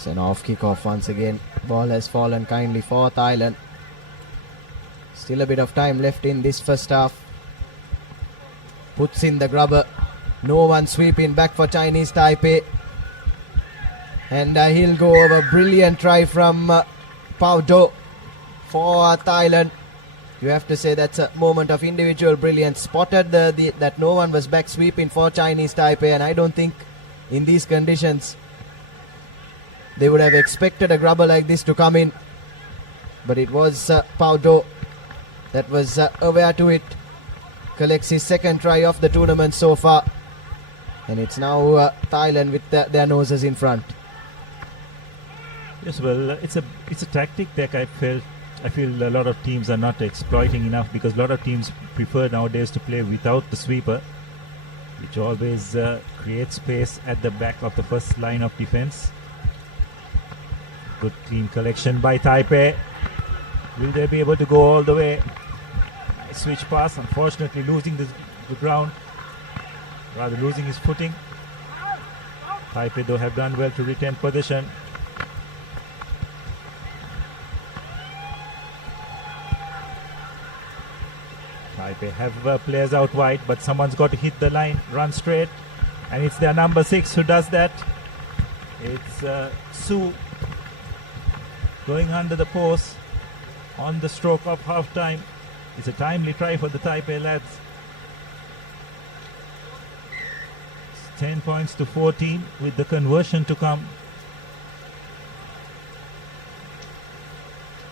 it's an off kick-off once again. Ball has fallen kindly for Thailand. Still a bit of time left in this first half. Puts in the grubber. No one sweeping back for Chinese Taipei. And he'll go over. Brilliant try from Pao Do for Thailand. You have to say that's a moment of individual brilliance. Spotted that no one was back sweeping for Chinese Taipei, and I don't think in these conditions they would have expected a grubber like this to come in. But it was Pao Do that was aware to it. collects his second try of the tournament so far. And it's now Thailand with their noses in front. Yes, well, it's a tactic that I feel a lot of teams are not exploiting enough, because a lot of teams prefer nowadays to play without the sweeper, which always creates space at the back of the first line of defense. Good clean collection by Taipei. Will they be able to go all the way? Nice switch pass, unfortunately losing the ground, rather losing his footing. Taipei though have done well to retain possession. Taipei have players out wide, but someone's got to hit the line, run straight, and it's their number 6 who does that. It's Su going under the post on the stroke of half time. It's a timely try for the Taipei lads. It's 10 points to 14 with the conversion to come.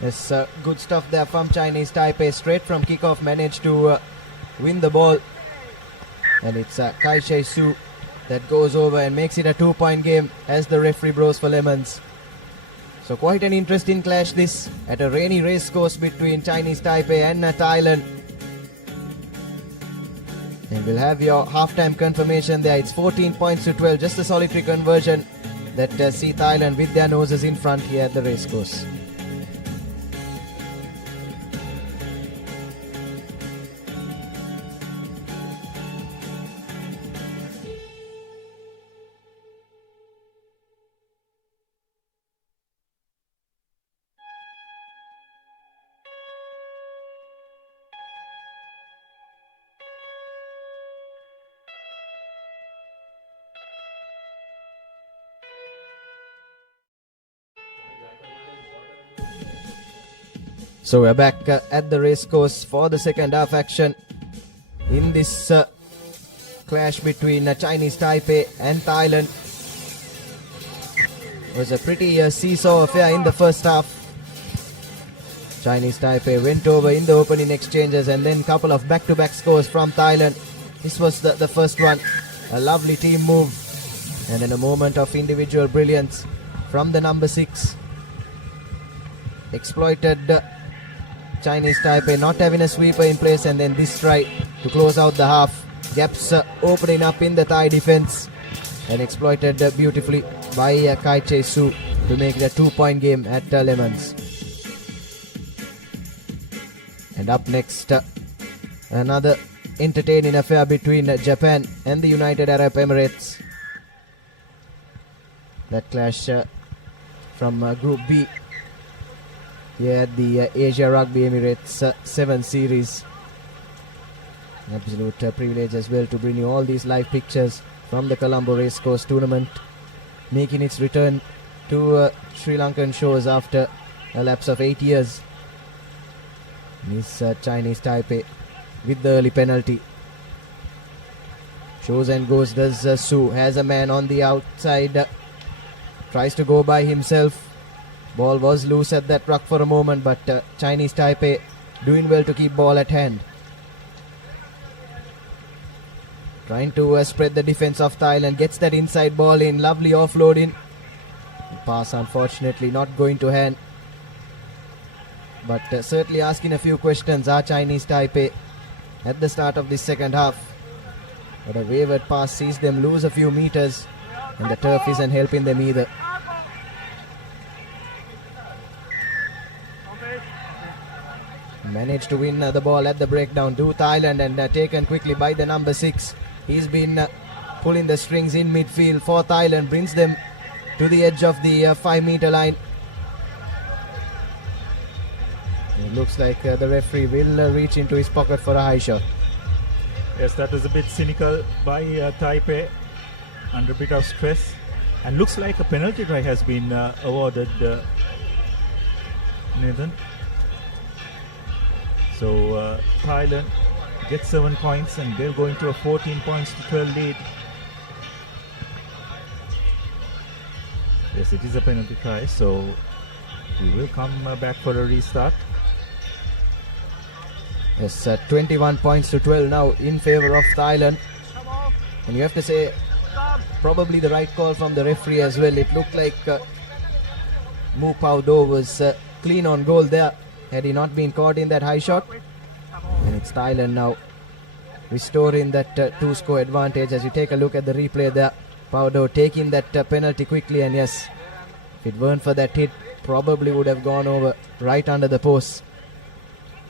It's good stuff there from Chinese Taipei. Straight from kickoff managed to win the ball. And it's Kai Shei Su that goes over and makes it a 2-point game as the referee blows for lemons. So quite an interesting clash this at a rainy race course between Chinese Taipei and Thailand. And we'll have your halftime confirmation there. It's 14 points to 12, just a solitary conversion that see Thailand with their noses in front here at the race course. So we're back at the race course for the second half action in this clash between Chinese Taipei and Thailand. It was a pretty seesaw affair in the first half. Chinese Taipei went over in the opening exchanges, and then a couple of back-to-back scores from Thailand. This was the first one. A lovely team move, and then a moment of individual brilliance from the number 6. Exploited Chinese Taipei not having a sweeper in place, and then this try to close out the half. Gaps opening up in the Thai defense, and exploited beautifully by Kai Che Su to make it a 2-point game at Lemons. And up next, another entertaining affair between Japan and the United Arab Emirates. That clash from Group B here at the Asia Rugby Emirates 7 series. An absolute privilege as well to bring you all these live pictures from the Colombo Racecourse tournament, making its return to Sri Lankan shores after a lapse of 8 years. Miss Chinese Taipei with the early penalty. Shows and goes does Su. Has a man on the outside. Tries to go by himself. Ball was loose at that ruck for a moment, but Chinese Taipei doing well to keep ball at hand. Trying to spread the defense of Thailand. Gets that inside ball in. Lovely offloading. Pass unfortunately not going to hand. But certainly asking a few questions are Chinese Taipei at the start of this second half. But a wayward pass sees them lose a few meters, and the turf isn't helping them either. Managed to win the ball at the breakdown to Thailand, and taken quickly by the number 6. He's been pulling the strings in midfield for Thailand, brings them to the edge of the 5-meter line. It looks like the referee will reach into his pocket for a high shot. Yes, that was a bit cynical by Taipei, under a bit of stress. And looks like a penalty try has been awarded, Nathan. So Thailand gets 7 points, and they'll go into a 14 points to 12 lead. Yes, it is a penalty try, so we will come back for a restart. It's 21 points to 12 now in favor of Thailand. And you have to say, probably the right call from the referee as well. It looked like Mu Pao Do was clean on goal there, had he not been caught in that high shot. And it's Thailand now restoring that 2-score advantage. As you take a look at the replay there, Pao Do taking that penalty quickly, and yes, if it weren't for that hit, probably would have gone over right under the post.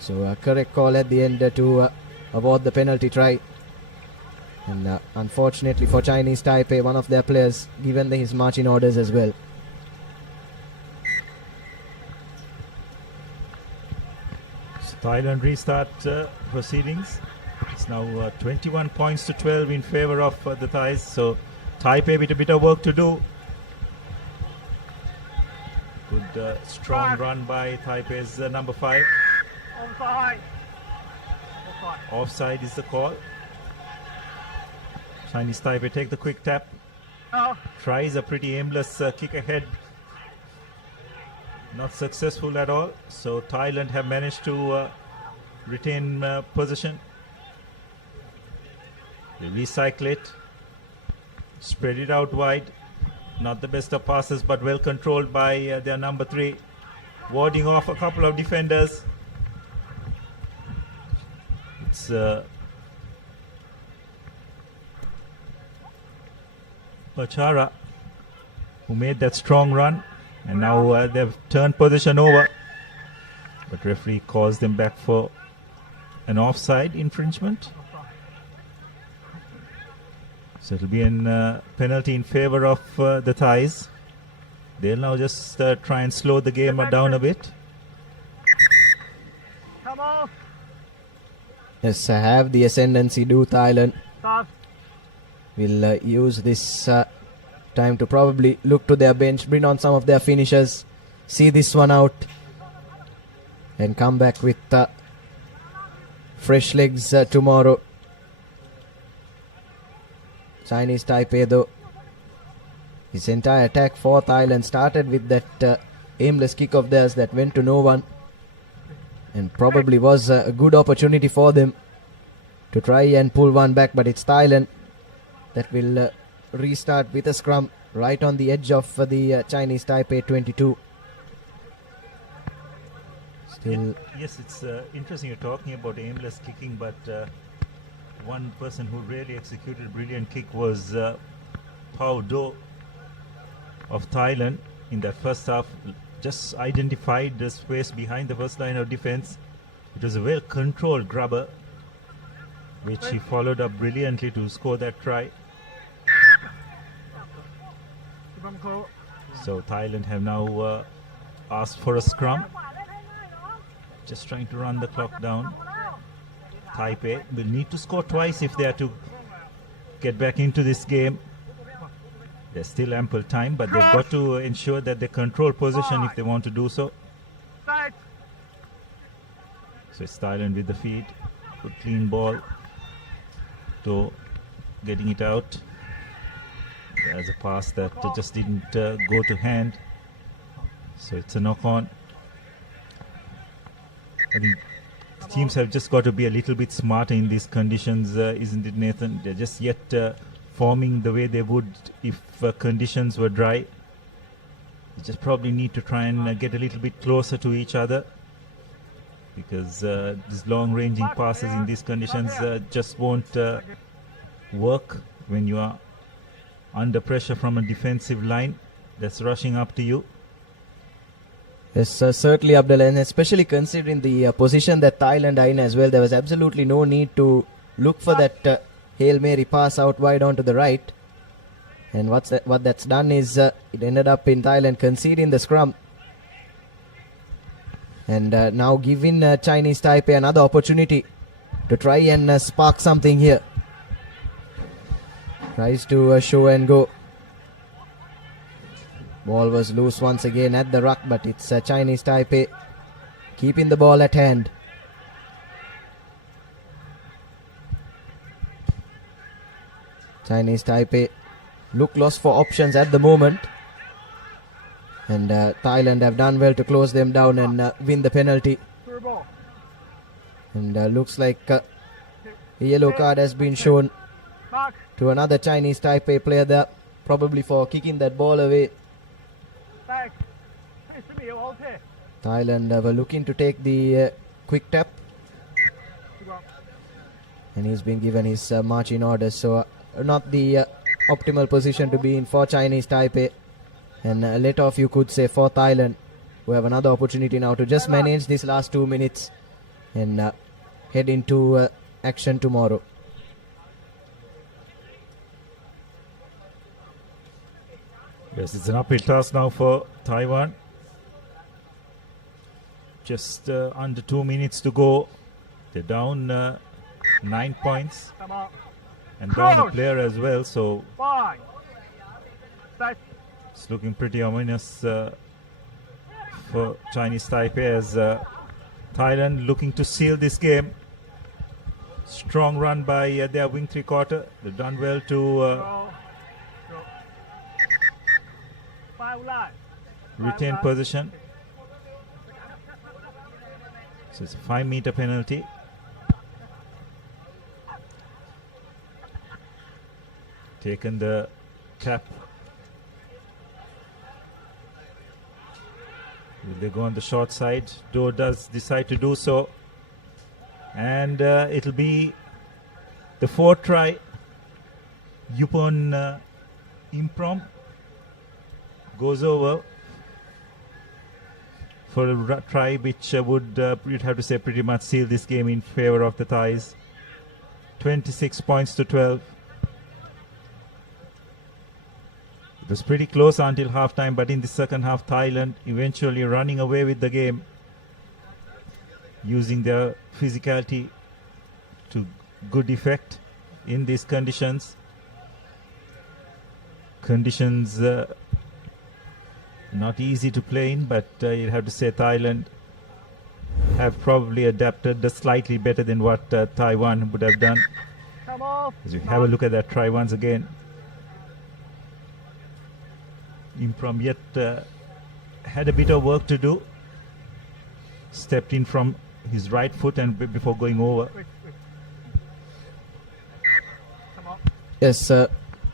So a correct call at the end to award the penalty try. And unfortunately for Chinese Taipei, one of their players given his marching orders as well. So Thailand restart proceedings. It's now 21 points to 12 in favor of the Thais. So Taipei with a bit of work to do. Good strong run by Taipei's number 5. Offside. Offside is the call. Chinese Taipei take the quick tap. Tries a pretty aimless kick ahead. Not successful at all. So Thailand have managed to retain possession. They recycle it. Spread it out wide. Not the best of passes, but well controlled by their number 3. Warding off a couple of defenders. It's Pachara who made that strong run, and now they've turned possession over, but referee calls them back for an offside infringement. So it'll be a penalty in favor of the Thais. They'll now just try and slow the game down a bit. Yes, have the ascendancy, do Thailand. Will use this time to probably look to their bench, bring on some of their finishers, see this one out, and come back with fresh legs tomorrow. Chinese Taipei, though, his entire attack for Thailand started with that aimless kick of theirs that went to no one, and probably was a good opportunity for them to try and pull one back, but it's Thailand that will restart with a scrum right on the edge of the Chinese Taipei 22. Still, yes, it's interesting you're talking about aimless kicking, but one person who really executed a brilliant kick was Pao Do of Thailand in that first half. Just identified the space behind the first line of defense. It was a well controlled grabber, which he followed up brilliantly to score that try. So Thailand have now asked for a scrum, just trying to run the clock down. Taipei will need to score twice if they are to get back into this game. There's still ample time, but they've got to ensure that they control possession if they want to do so. So it's Thailand with the feed. Good clean ball. To getting it out. There's a pass that just didn't go to hand. So it's a knock on. I think teams have just got to be a little bit smarter in these conditions, isn't it, Nathan? They're just yet forming the way they would if conditions were dry. You just probably need to try and get a little bit closer to each other, because these long-ranging passes in these conditions just won't work when you are under pressure from a defensive line that's rushing up to you. Yes, certainly, Abdullah, and especially considering the position that Thailand are in as well, there was absolutely no need to look for that Hail Mary pass out wide onto the right. And what that's done is it ended up in Thailand conceding the scrum. And now giving Chinese Taipei another opportunity to try and spark something here. Tries to show and go. Ball was loose once again at the ruck, but it's Chinese Taipei keeping the ball at hand. Chinese Taipei look lost for options at the moment. And Thailand have done well to close them down and win the penalty. And looks like a yellow card has been shown to another Chinese Taipei player there, probably for kicking that ball away. Thailand were looking to take the quick tap, and he's been given his marching orders, so not the optimal position to be in for Chinese Taipei, and let off, you could say, for Thailand, who have another opportunity now to just manage these last 2 minutes and head into action tomorrow. Yes, it's an uphill task now for Taiwan. Just under 2 minutes to go. They're down 9 points and down a player as well, so it's looking pretty ominous for Chinese Taipei as Thailand looking to seal this game. Strong run by their wing three-quarter. They've done well to retain possession. So it's a 5-meter penalty. Taken the cap. Will they go on the short side? Do does decide to do so. And it'll be the 4th try. Yupon Improm goes over for a try which would, you'd have to say, pretty much seal this game in favor of the Thais. 26 points to 12. It was pretty close until halftime, but in the second half, Thailand eventually running away with the game, using their physicality to good effect in these conditions. Conditions not easy to play in, but you have to say Thailand have probably adapted slightly better than what Taiwan would have done. As you have a look at that try once again. Improm yet had a bit of work to do. Stepped in from his right foot and before going over. Yes, I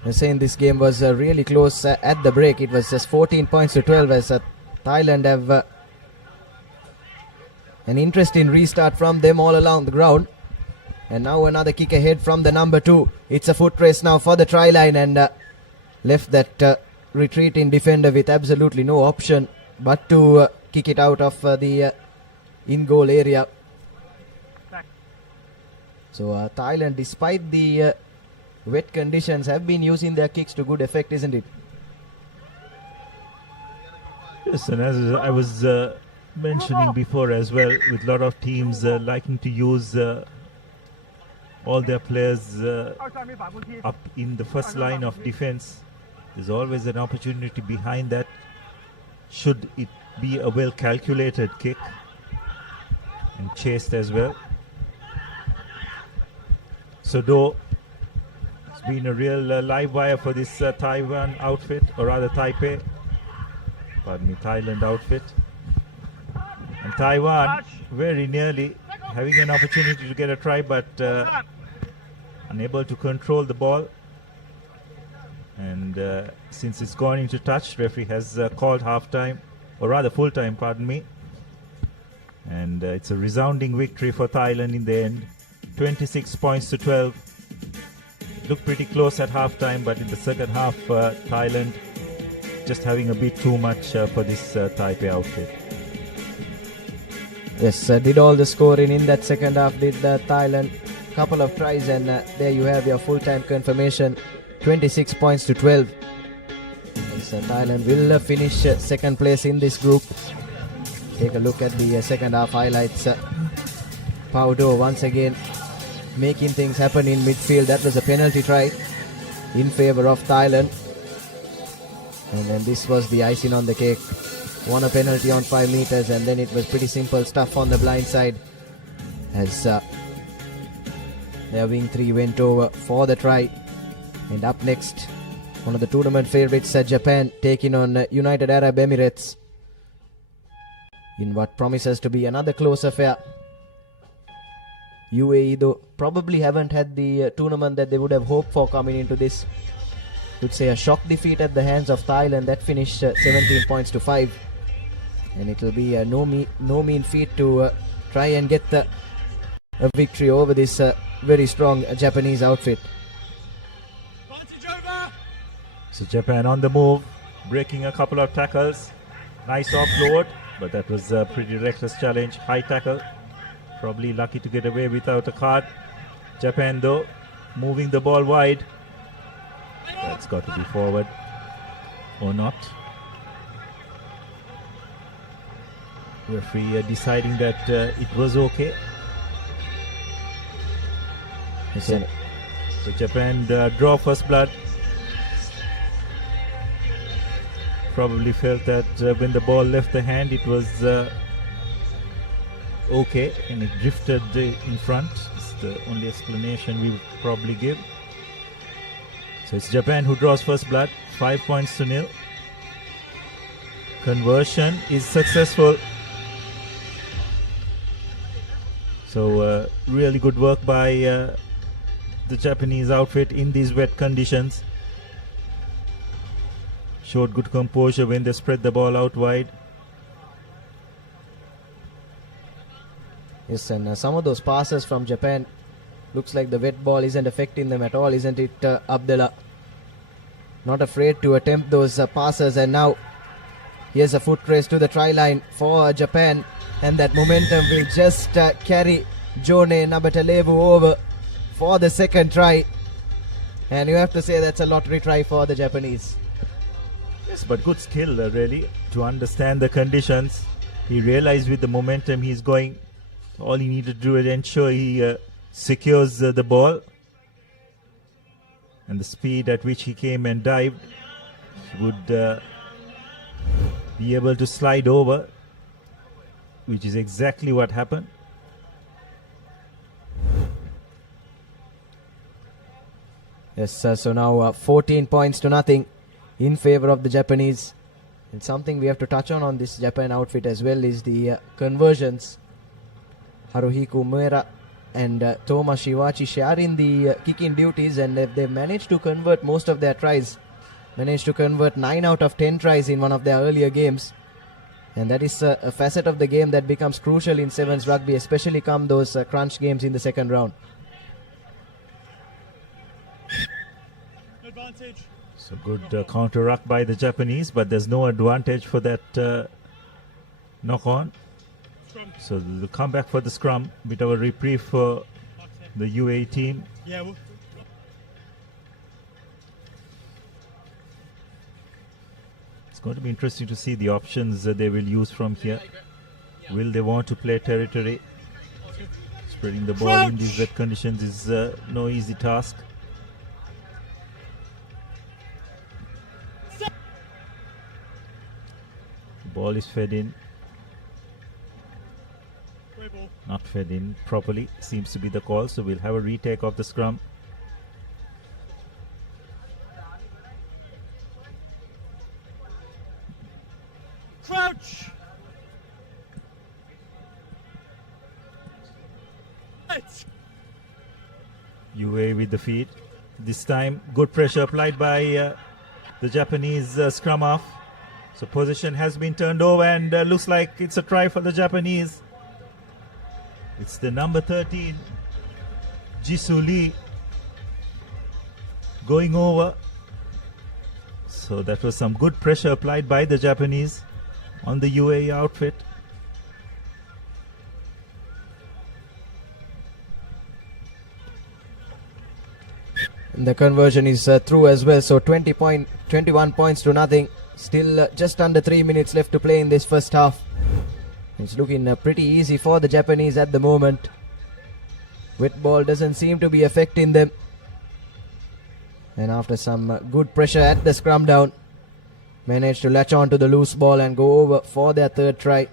was saying this game was really close at the break. It was just 14 points to 12 as Thailand have an interesting restart from them all along the ground. And now another kick ahead from the number 2. It's a foot race now for the try line, and left that retreating defender with absolutely no option but to kick it out of the in-goal area. So Thailand, despite the wet conditions, have been using their kicks to good effect, isn't it? Yes, and as I was mentioning before as well, with a lot of teams liking to use all their players up in the first line of defense, there's always an opportunity behind that, should it be a well calculated kick and chased as well. So though it's been a real live wire for this Taiwan outfit, or rather Taipei, pardon me, Thailand outfit. And Taiwan very nearly having an opportunity to get a try, but unable to control the ball. And since it's gone into touch, referee has called half-time, or rather full-time, pardon me. And it's a resounding victory for Thailand in the end. 26 points to 12. It looked pretty close at half-time, but in the second half, Thailand just having a bit too much for this Taipei outfit. Yes, did all the scoring in that second half, did Thailand. Couple of tries, and there you have your full-time confirmation. 26 points to 12. So Thailand will finish second place in this group. Take a look at the second half highlights. Paudo once again making things happen in midfield. That was a penalty try in favor of Thailand. And then this was the icing on the cake. Won a penalty on 5 meters, and then it was pretty simple stuff on the blind side as their wing 3 went over for the try. And up next, one of the tournament favorites, Japan, taking on United Arab Emirates in what promises to be another close affair. UAE, though, probably haven't had the tournament that they would have hoped for coming into this. Could say a shock defeat at the hands of Thailand that finished 17 points to 5. And it will be no mean feat to try and get a victory over this very strong Japanese outfit. So Japan on the move, breaking a couple of tackles. Nice offload, but that was a pretty reckless challenge. High tackle. Probably lucky to get away without a card. Japan though, moving the ball wide. That's got to be forward or not. Referee deciding that it was okay. So Japan draw first blood. Probably felt that when the ball left the hand it was okay and it drifted in front. It's the only explanation we would probably give. So it's Japan who draws first blood, 5 points to 0. Conversion is successful. So really good work by the Japanese outfit in these wet conditions. Showed good composure when they spread the ball out wide. Yes, and some of those passes from Japan, looks like the wet ball isn't affecting them at all, isn't it, Abdullah? Not afraid to attempt those passes, and now here's a foot race to the try line for Japan, and that momentum will just carry Jone Nabatalevu over for the second try. And you have to say that's a lottery try for the Japanese. Yes, but good skill really to understand the conditions. He realized with the momentum he's going, all he needed to do is ensure he secures the ball. And the speed at which he came and dived, he would be able to slide over, which is exactly what happened. Yes, so now 14 points to nothing in favor of the Japanese. And something we have to touch on this Japan outfit as well is the conversions. Haruhiko Uemura and Toma Shiwachi share in the kicking duties, and they've managed to convert most of their tries. Managed to convert 9 out of 10 tries in one of their earlier games. And that is a facet of the game that becomes crucial in sevens rugby, especially come those crunch games in the second round. So good counter ruck by the Japanese, but there's no advantage for that knock on. So they'll come back for the scrum. Bit of a reprieve for the UAE team. It's going to be interesting to see the options that they will use from here. Will they want to play territory? Spreading the ball in these wet conditions is no easy task. Ball is fed in. Not fed in properly, seems to be the call. So we'll have a retake of the scrum. Crouch! UAE with the feed. This time good pressure applied by the Japanese scrum half. So position has been turned over, and looks like it's a try for the Japanese. It's the number 13, Jisoo Lee, going over. So that was some good pressure applied by the Japanese on the UAE outfit. And the conversion is through as well. So 21 points to nothing. Still just under 3 minutes left to play in this first half. It's looking pretty easy for the Japanese at the moment. Wet ball doesn't seem to be affecting them. And after some good pressure at the scrum down, managed to latch on to the loose ball and go over for their third try.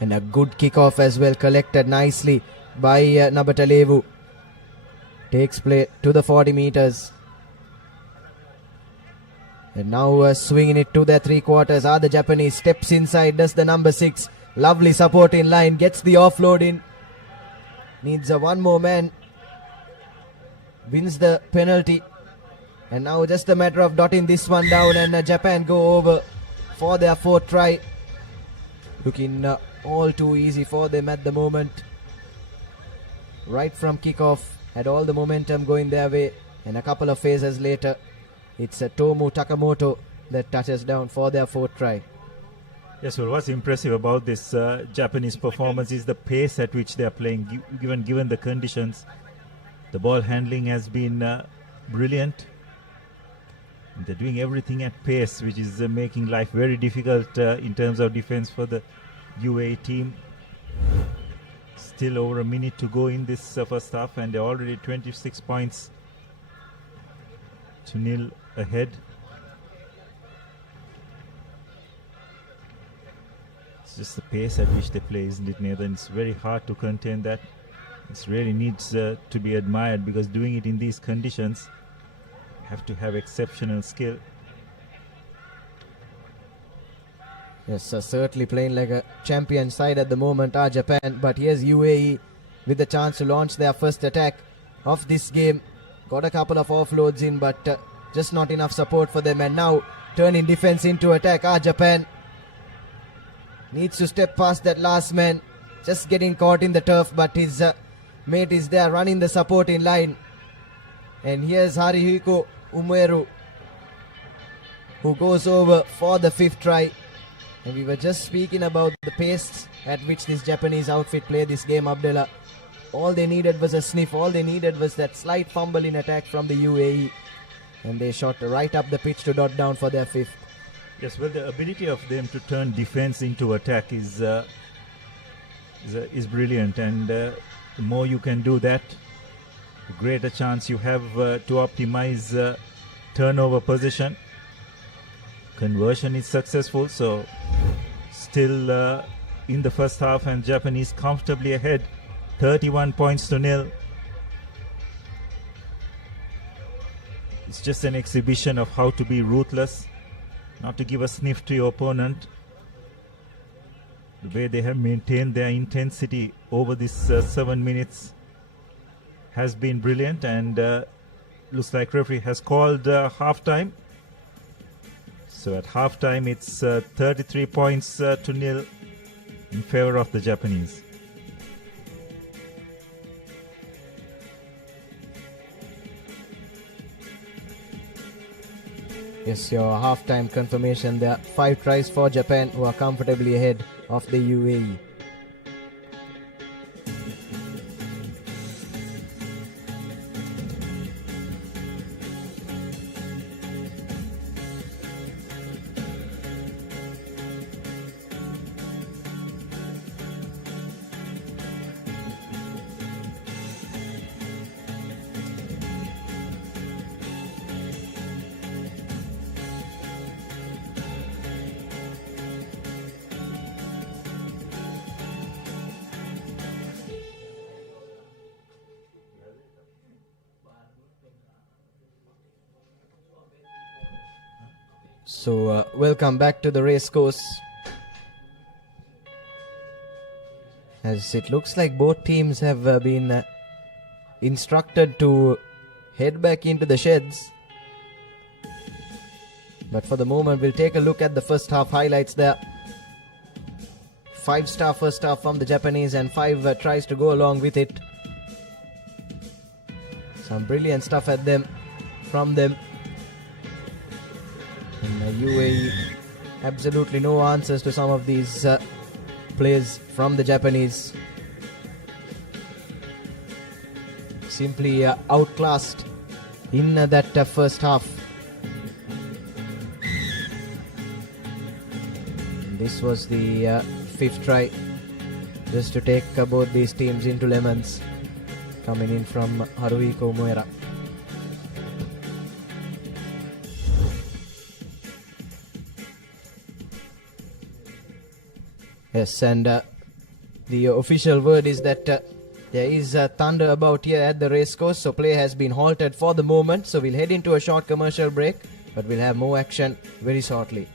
And a good kickoff as well, collected nicely by Nabatalevu. Takes play to the 40 meters. And now swinging it to their 3 quarters are the Japanese. Steps inside, does the number 6. Lovely support in line. Gets the offload in. Needs a one more man. Wins the penalty. And now just a matter of dotting this one down, and Japan go over for their fourth try. Looking all too easy for them at the moment. Right from kickoff, had all the momentum going their way, and a couple of phases later, it's Tomu Takamoto that touches down for their fourth try. Yes, well, what's impressive about this Japanese performance is the pace at which they are playing, given the conditions. The ball handling has been brilliant. They're doing everything at pace, which is making life very difficult in terms of defense for the UAE team. Still over a minute to go in this first half, and they're already 26 points to nil ahead. It's just the pace at which they play, isn't it, Nathan? It's very hard to contain that. It really needs to be admired, because doing it in these conditions, have to have exceptional skill. Yes, certainly playing like a champion side at the moment are Japan, but here's UAE with the chance to launch their first attack of this game. Got a couple of offloads in, but just not enough support for them, and now turning defense into attack are Japan. Needs to step past that last man, just getting caught in the turf, but his mate is there running the support in line. And here's Haruhiko Umeru, who goes over for the fifth try. And we were just speaking about the pace at which this Japanese outfit played this game, Abdullah. All they needed was a sniff. All they needed was that slight fumble in attack from the UAE. And they shot right up the pitch to dot down for their fifth. Yes, well, the ability of them to turn defense into attack is brilliant. And the more you can do that, the greater chance you have to optimize turnover position. Conversion is successful, so still in the first half, and Japanese comfortably ahead, 31 points to nil. It's just an exhibition of how to be ruthless, not to give a sniff to your opponent. The way they have maintained their intensity over this 7 minutes has been brilliant, and looks like referee has called half-time. So at half-time, it's 33 points to nil in favor of the Japanese. Yes, your half-time confirmation there. 5 tries for Japan, who are comfortably ahead of the UAE. So welcome back to the race course. As it looks like both teams have been instructed to head back into the sheds. But for the moment, we'll take a look at the first half highlights there. 5-star first half from the Japanese, and 5 tries to go along with it. Some brilliant stuff from them. And UAE, absolutely no answers to some of these players from the Japanese. Simply outclassed in that first half. This was the 5th try, just to take both these teams into lemons, coming in from Haruhiko Umeru. Yes, and the official word is that there is thunder about here at the racecourse, so play has been halted for the moment. So we'll head into a short commercial break, but we'll have more action very shortly.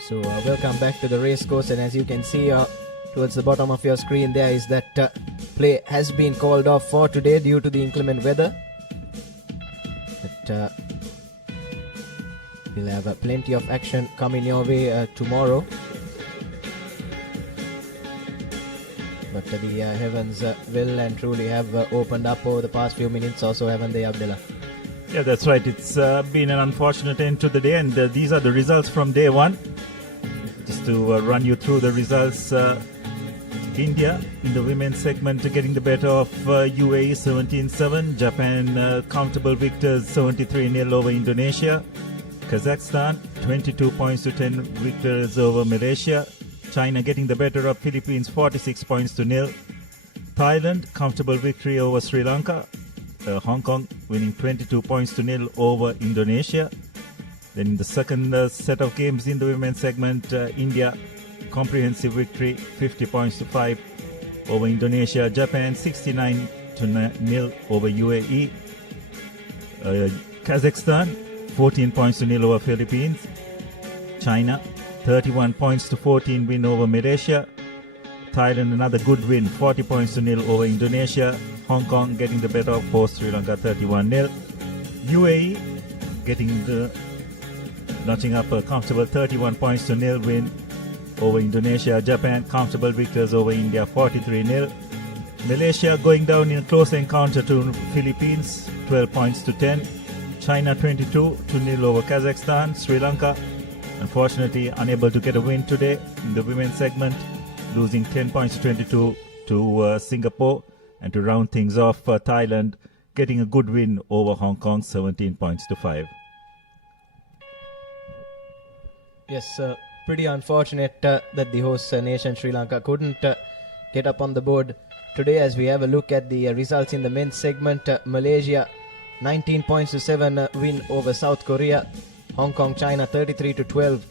So welcome back to the race course, and as you can see towards the bottom of your screen there is that play has been called off for today due to the inclement weather. But we'll have plenty of action coming your way tomorrow. But the heavens will and truly have opened up over the past few minutes or so, haven't they, Abdullah? Yeah, that's right. It's been an unfortunate end to the day, and these are the results from day one. Just to run you through the results, India in the women's segment getting the better of UAE 17-7. Japan comfortable victors 73-0 over Indonesia. Kazakhstan 22 points to 10 victors over Malaysia. China getting the better of Philippines 46 points to 0. Thailand comfortable victory over Sri Lanka. Hong Kong winning 22 points to 0 over Indonesia. Then in the second set of games in the women's segment, India comprehensive victory 50 points to 5 over Indonesia. Japan 69 to 0 over UAE. Kazakhstan 14 points to 0 over Philippines. China 31 points to 14 win over Malaysia. Thailand another good win, 40 points to 0 over Indonesia. Hong Kong getting the better of both Sri Lanka 31-0. UAE notching up a comfortable 31 points to 0 win over Indonesia. Japan comfortable victors over India 43-0. Malaysia going down in a close encounter to Philippines 12 points to 10. China 22 to 0 over Kazakhstan. Sri Lanka unfortunately unable to get a win today in the women's segment, losing 10 points to 22 to Singapore. And to round things off, Thailand getting a good win over Hong Kong 17 points to 5. Yes, pretty unfortunate that the host nation Sri Lanka couldn't get up on the board today. As we have a look at the results in the men's segment, Malaysia 19 points to 7 win over South Korea. Hong Kong, China 33 to 12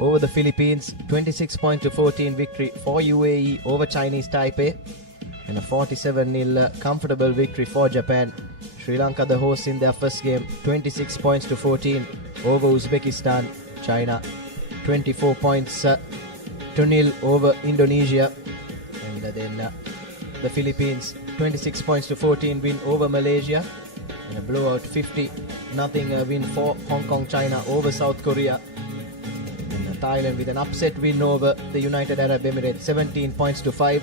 over the Philippines. 26 points to 14 victory for UAE over Chinese Taipei. And a 47-0 comfortable victory for Japan. Sri Lanka, the hosts in their first game, 26 points to 14 over Uzbekistan. China 24 points to 0 over Indonesia. And then the Philippines 26 points to 14 win over Malaysia. And a blowout 50-0 win for Hong Kong, China over South Korea. And Thailand with an upset win over the United Arab Emirates, 17 points to 5.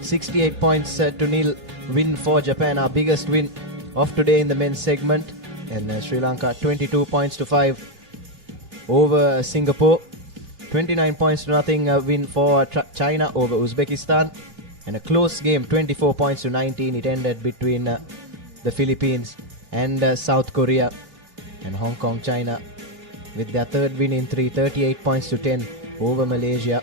68 points to 0 win for Japan, our biggest win of today in the men's segment. And Sri Lanka 22 points to 5 over Singapore. 29 points to 0 win for China over Uzbekistan. And a close game, 24 points to 19. It ended between the Philippines and South Korea. And Hong Kong, China with their third win in 3, 38 points to 10 over Malaysia.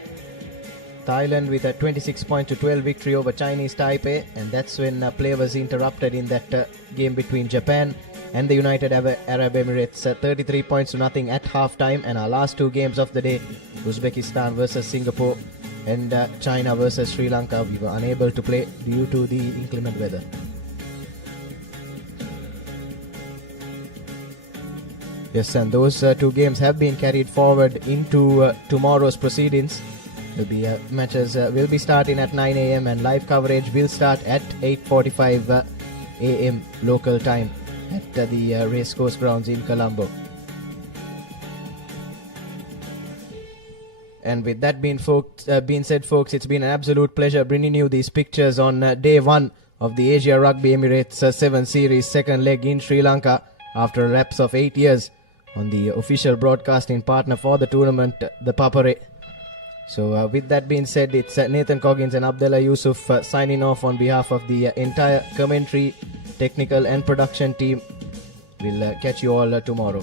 Thailand with a 26 point to 12 victory over Chinese Taipei, and that's when play was interrupted in that game between Japan and the United Arab Emirates, 33 points to 0 at halftime. And our last two games of the day, Uzbekistan versus Singapore and China versus Sri Lanka, we were unable to play due to the inclement weather. Yes, and those two games have been carried forward into tomorrow's proceedings. There'll be matches will be starting at 9 a.m. and live coverage will start at 8:45 a.m. local time at the racecourse grounds in Colombo. And with that being said, folks, it's been an absolute pleasure bringing you these pictures on day one of the Asia Rugby Emirates 7 Series second leg in Sri Lanka after a lapse of 8 years on the official broadcasting partner for the tournament, the Papare. So with that being said, it's Nathan Coggins and Abdullah Yusuf signing off on behalf of the entire commentary, technical and production team. We'll catch you all tomorrow.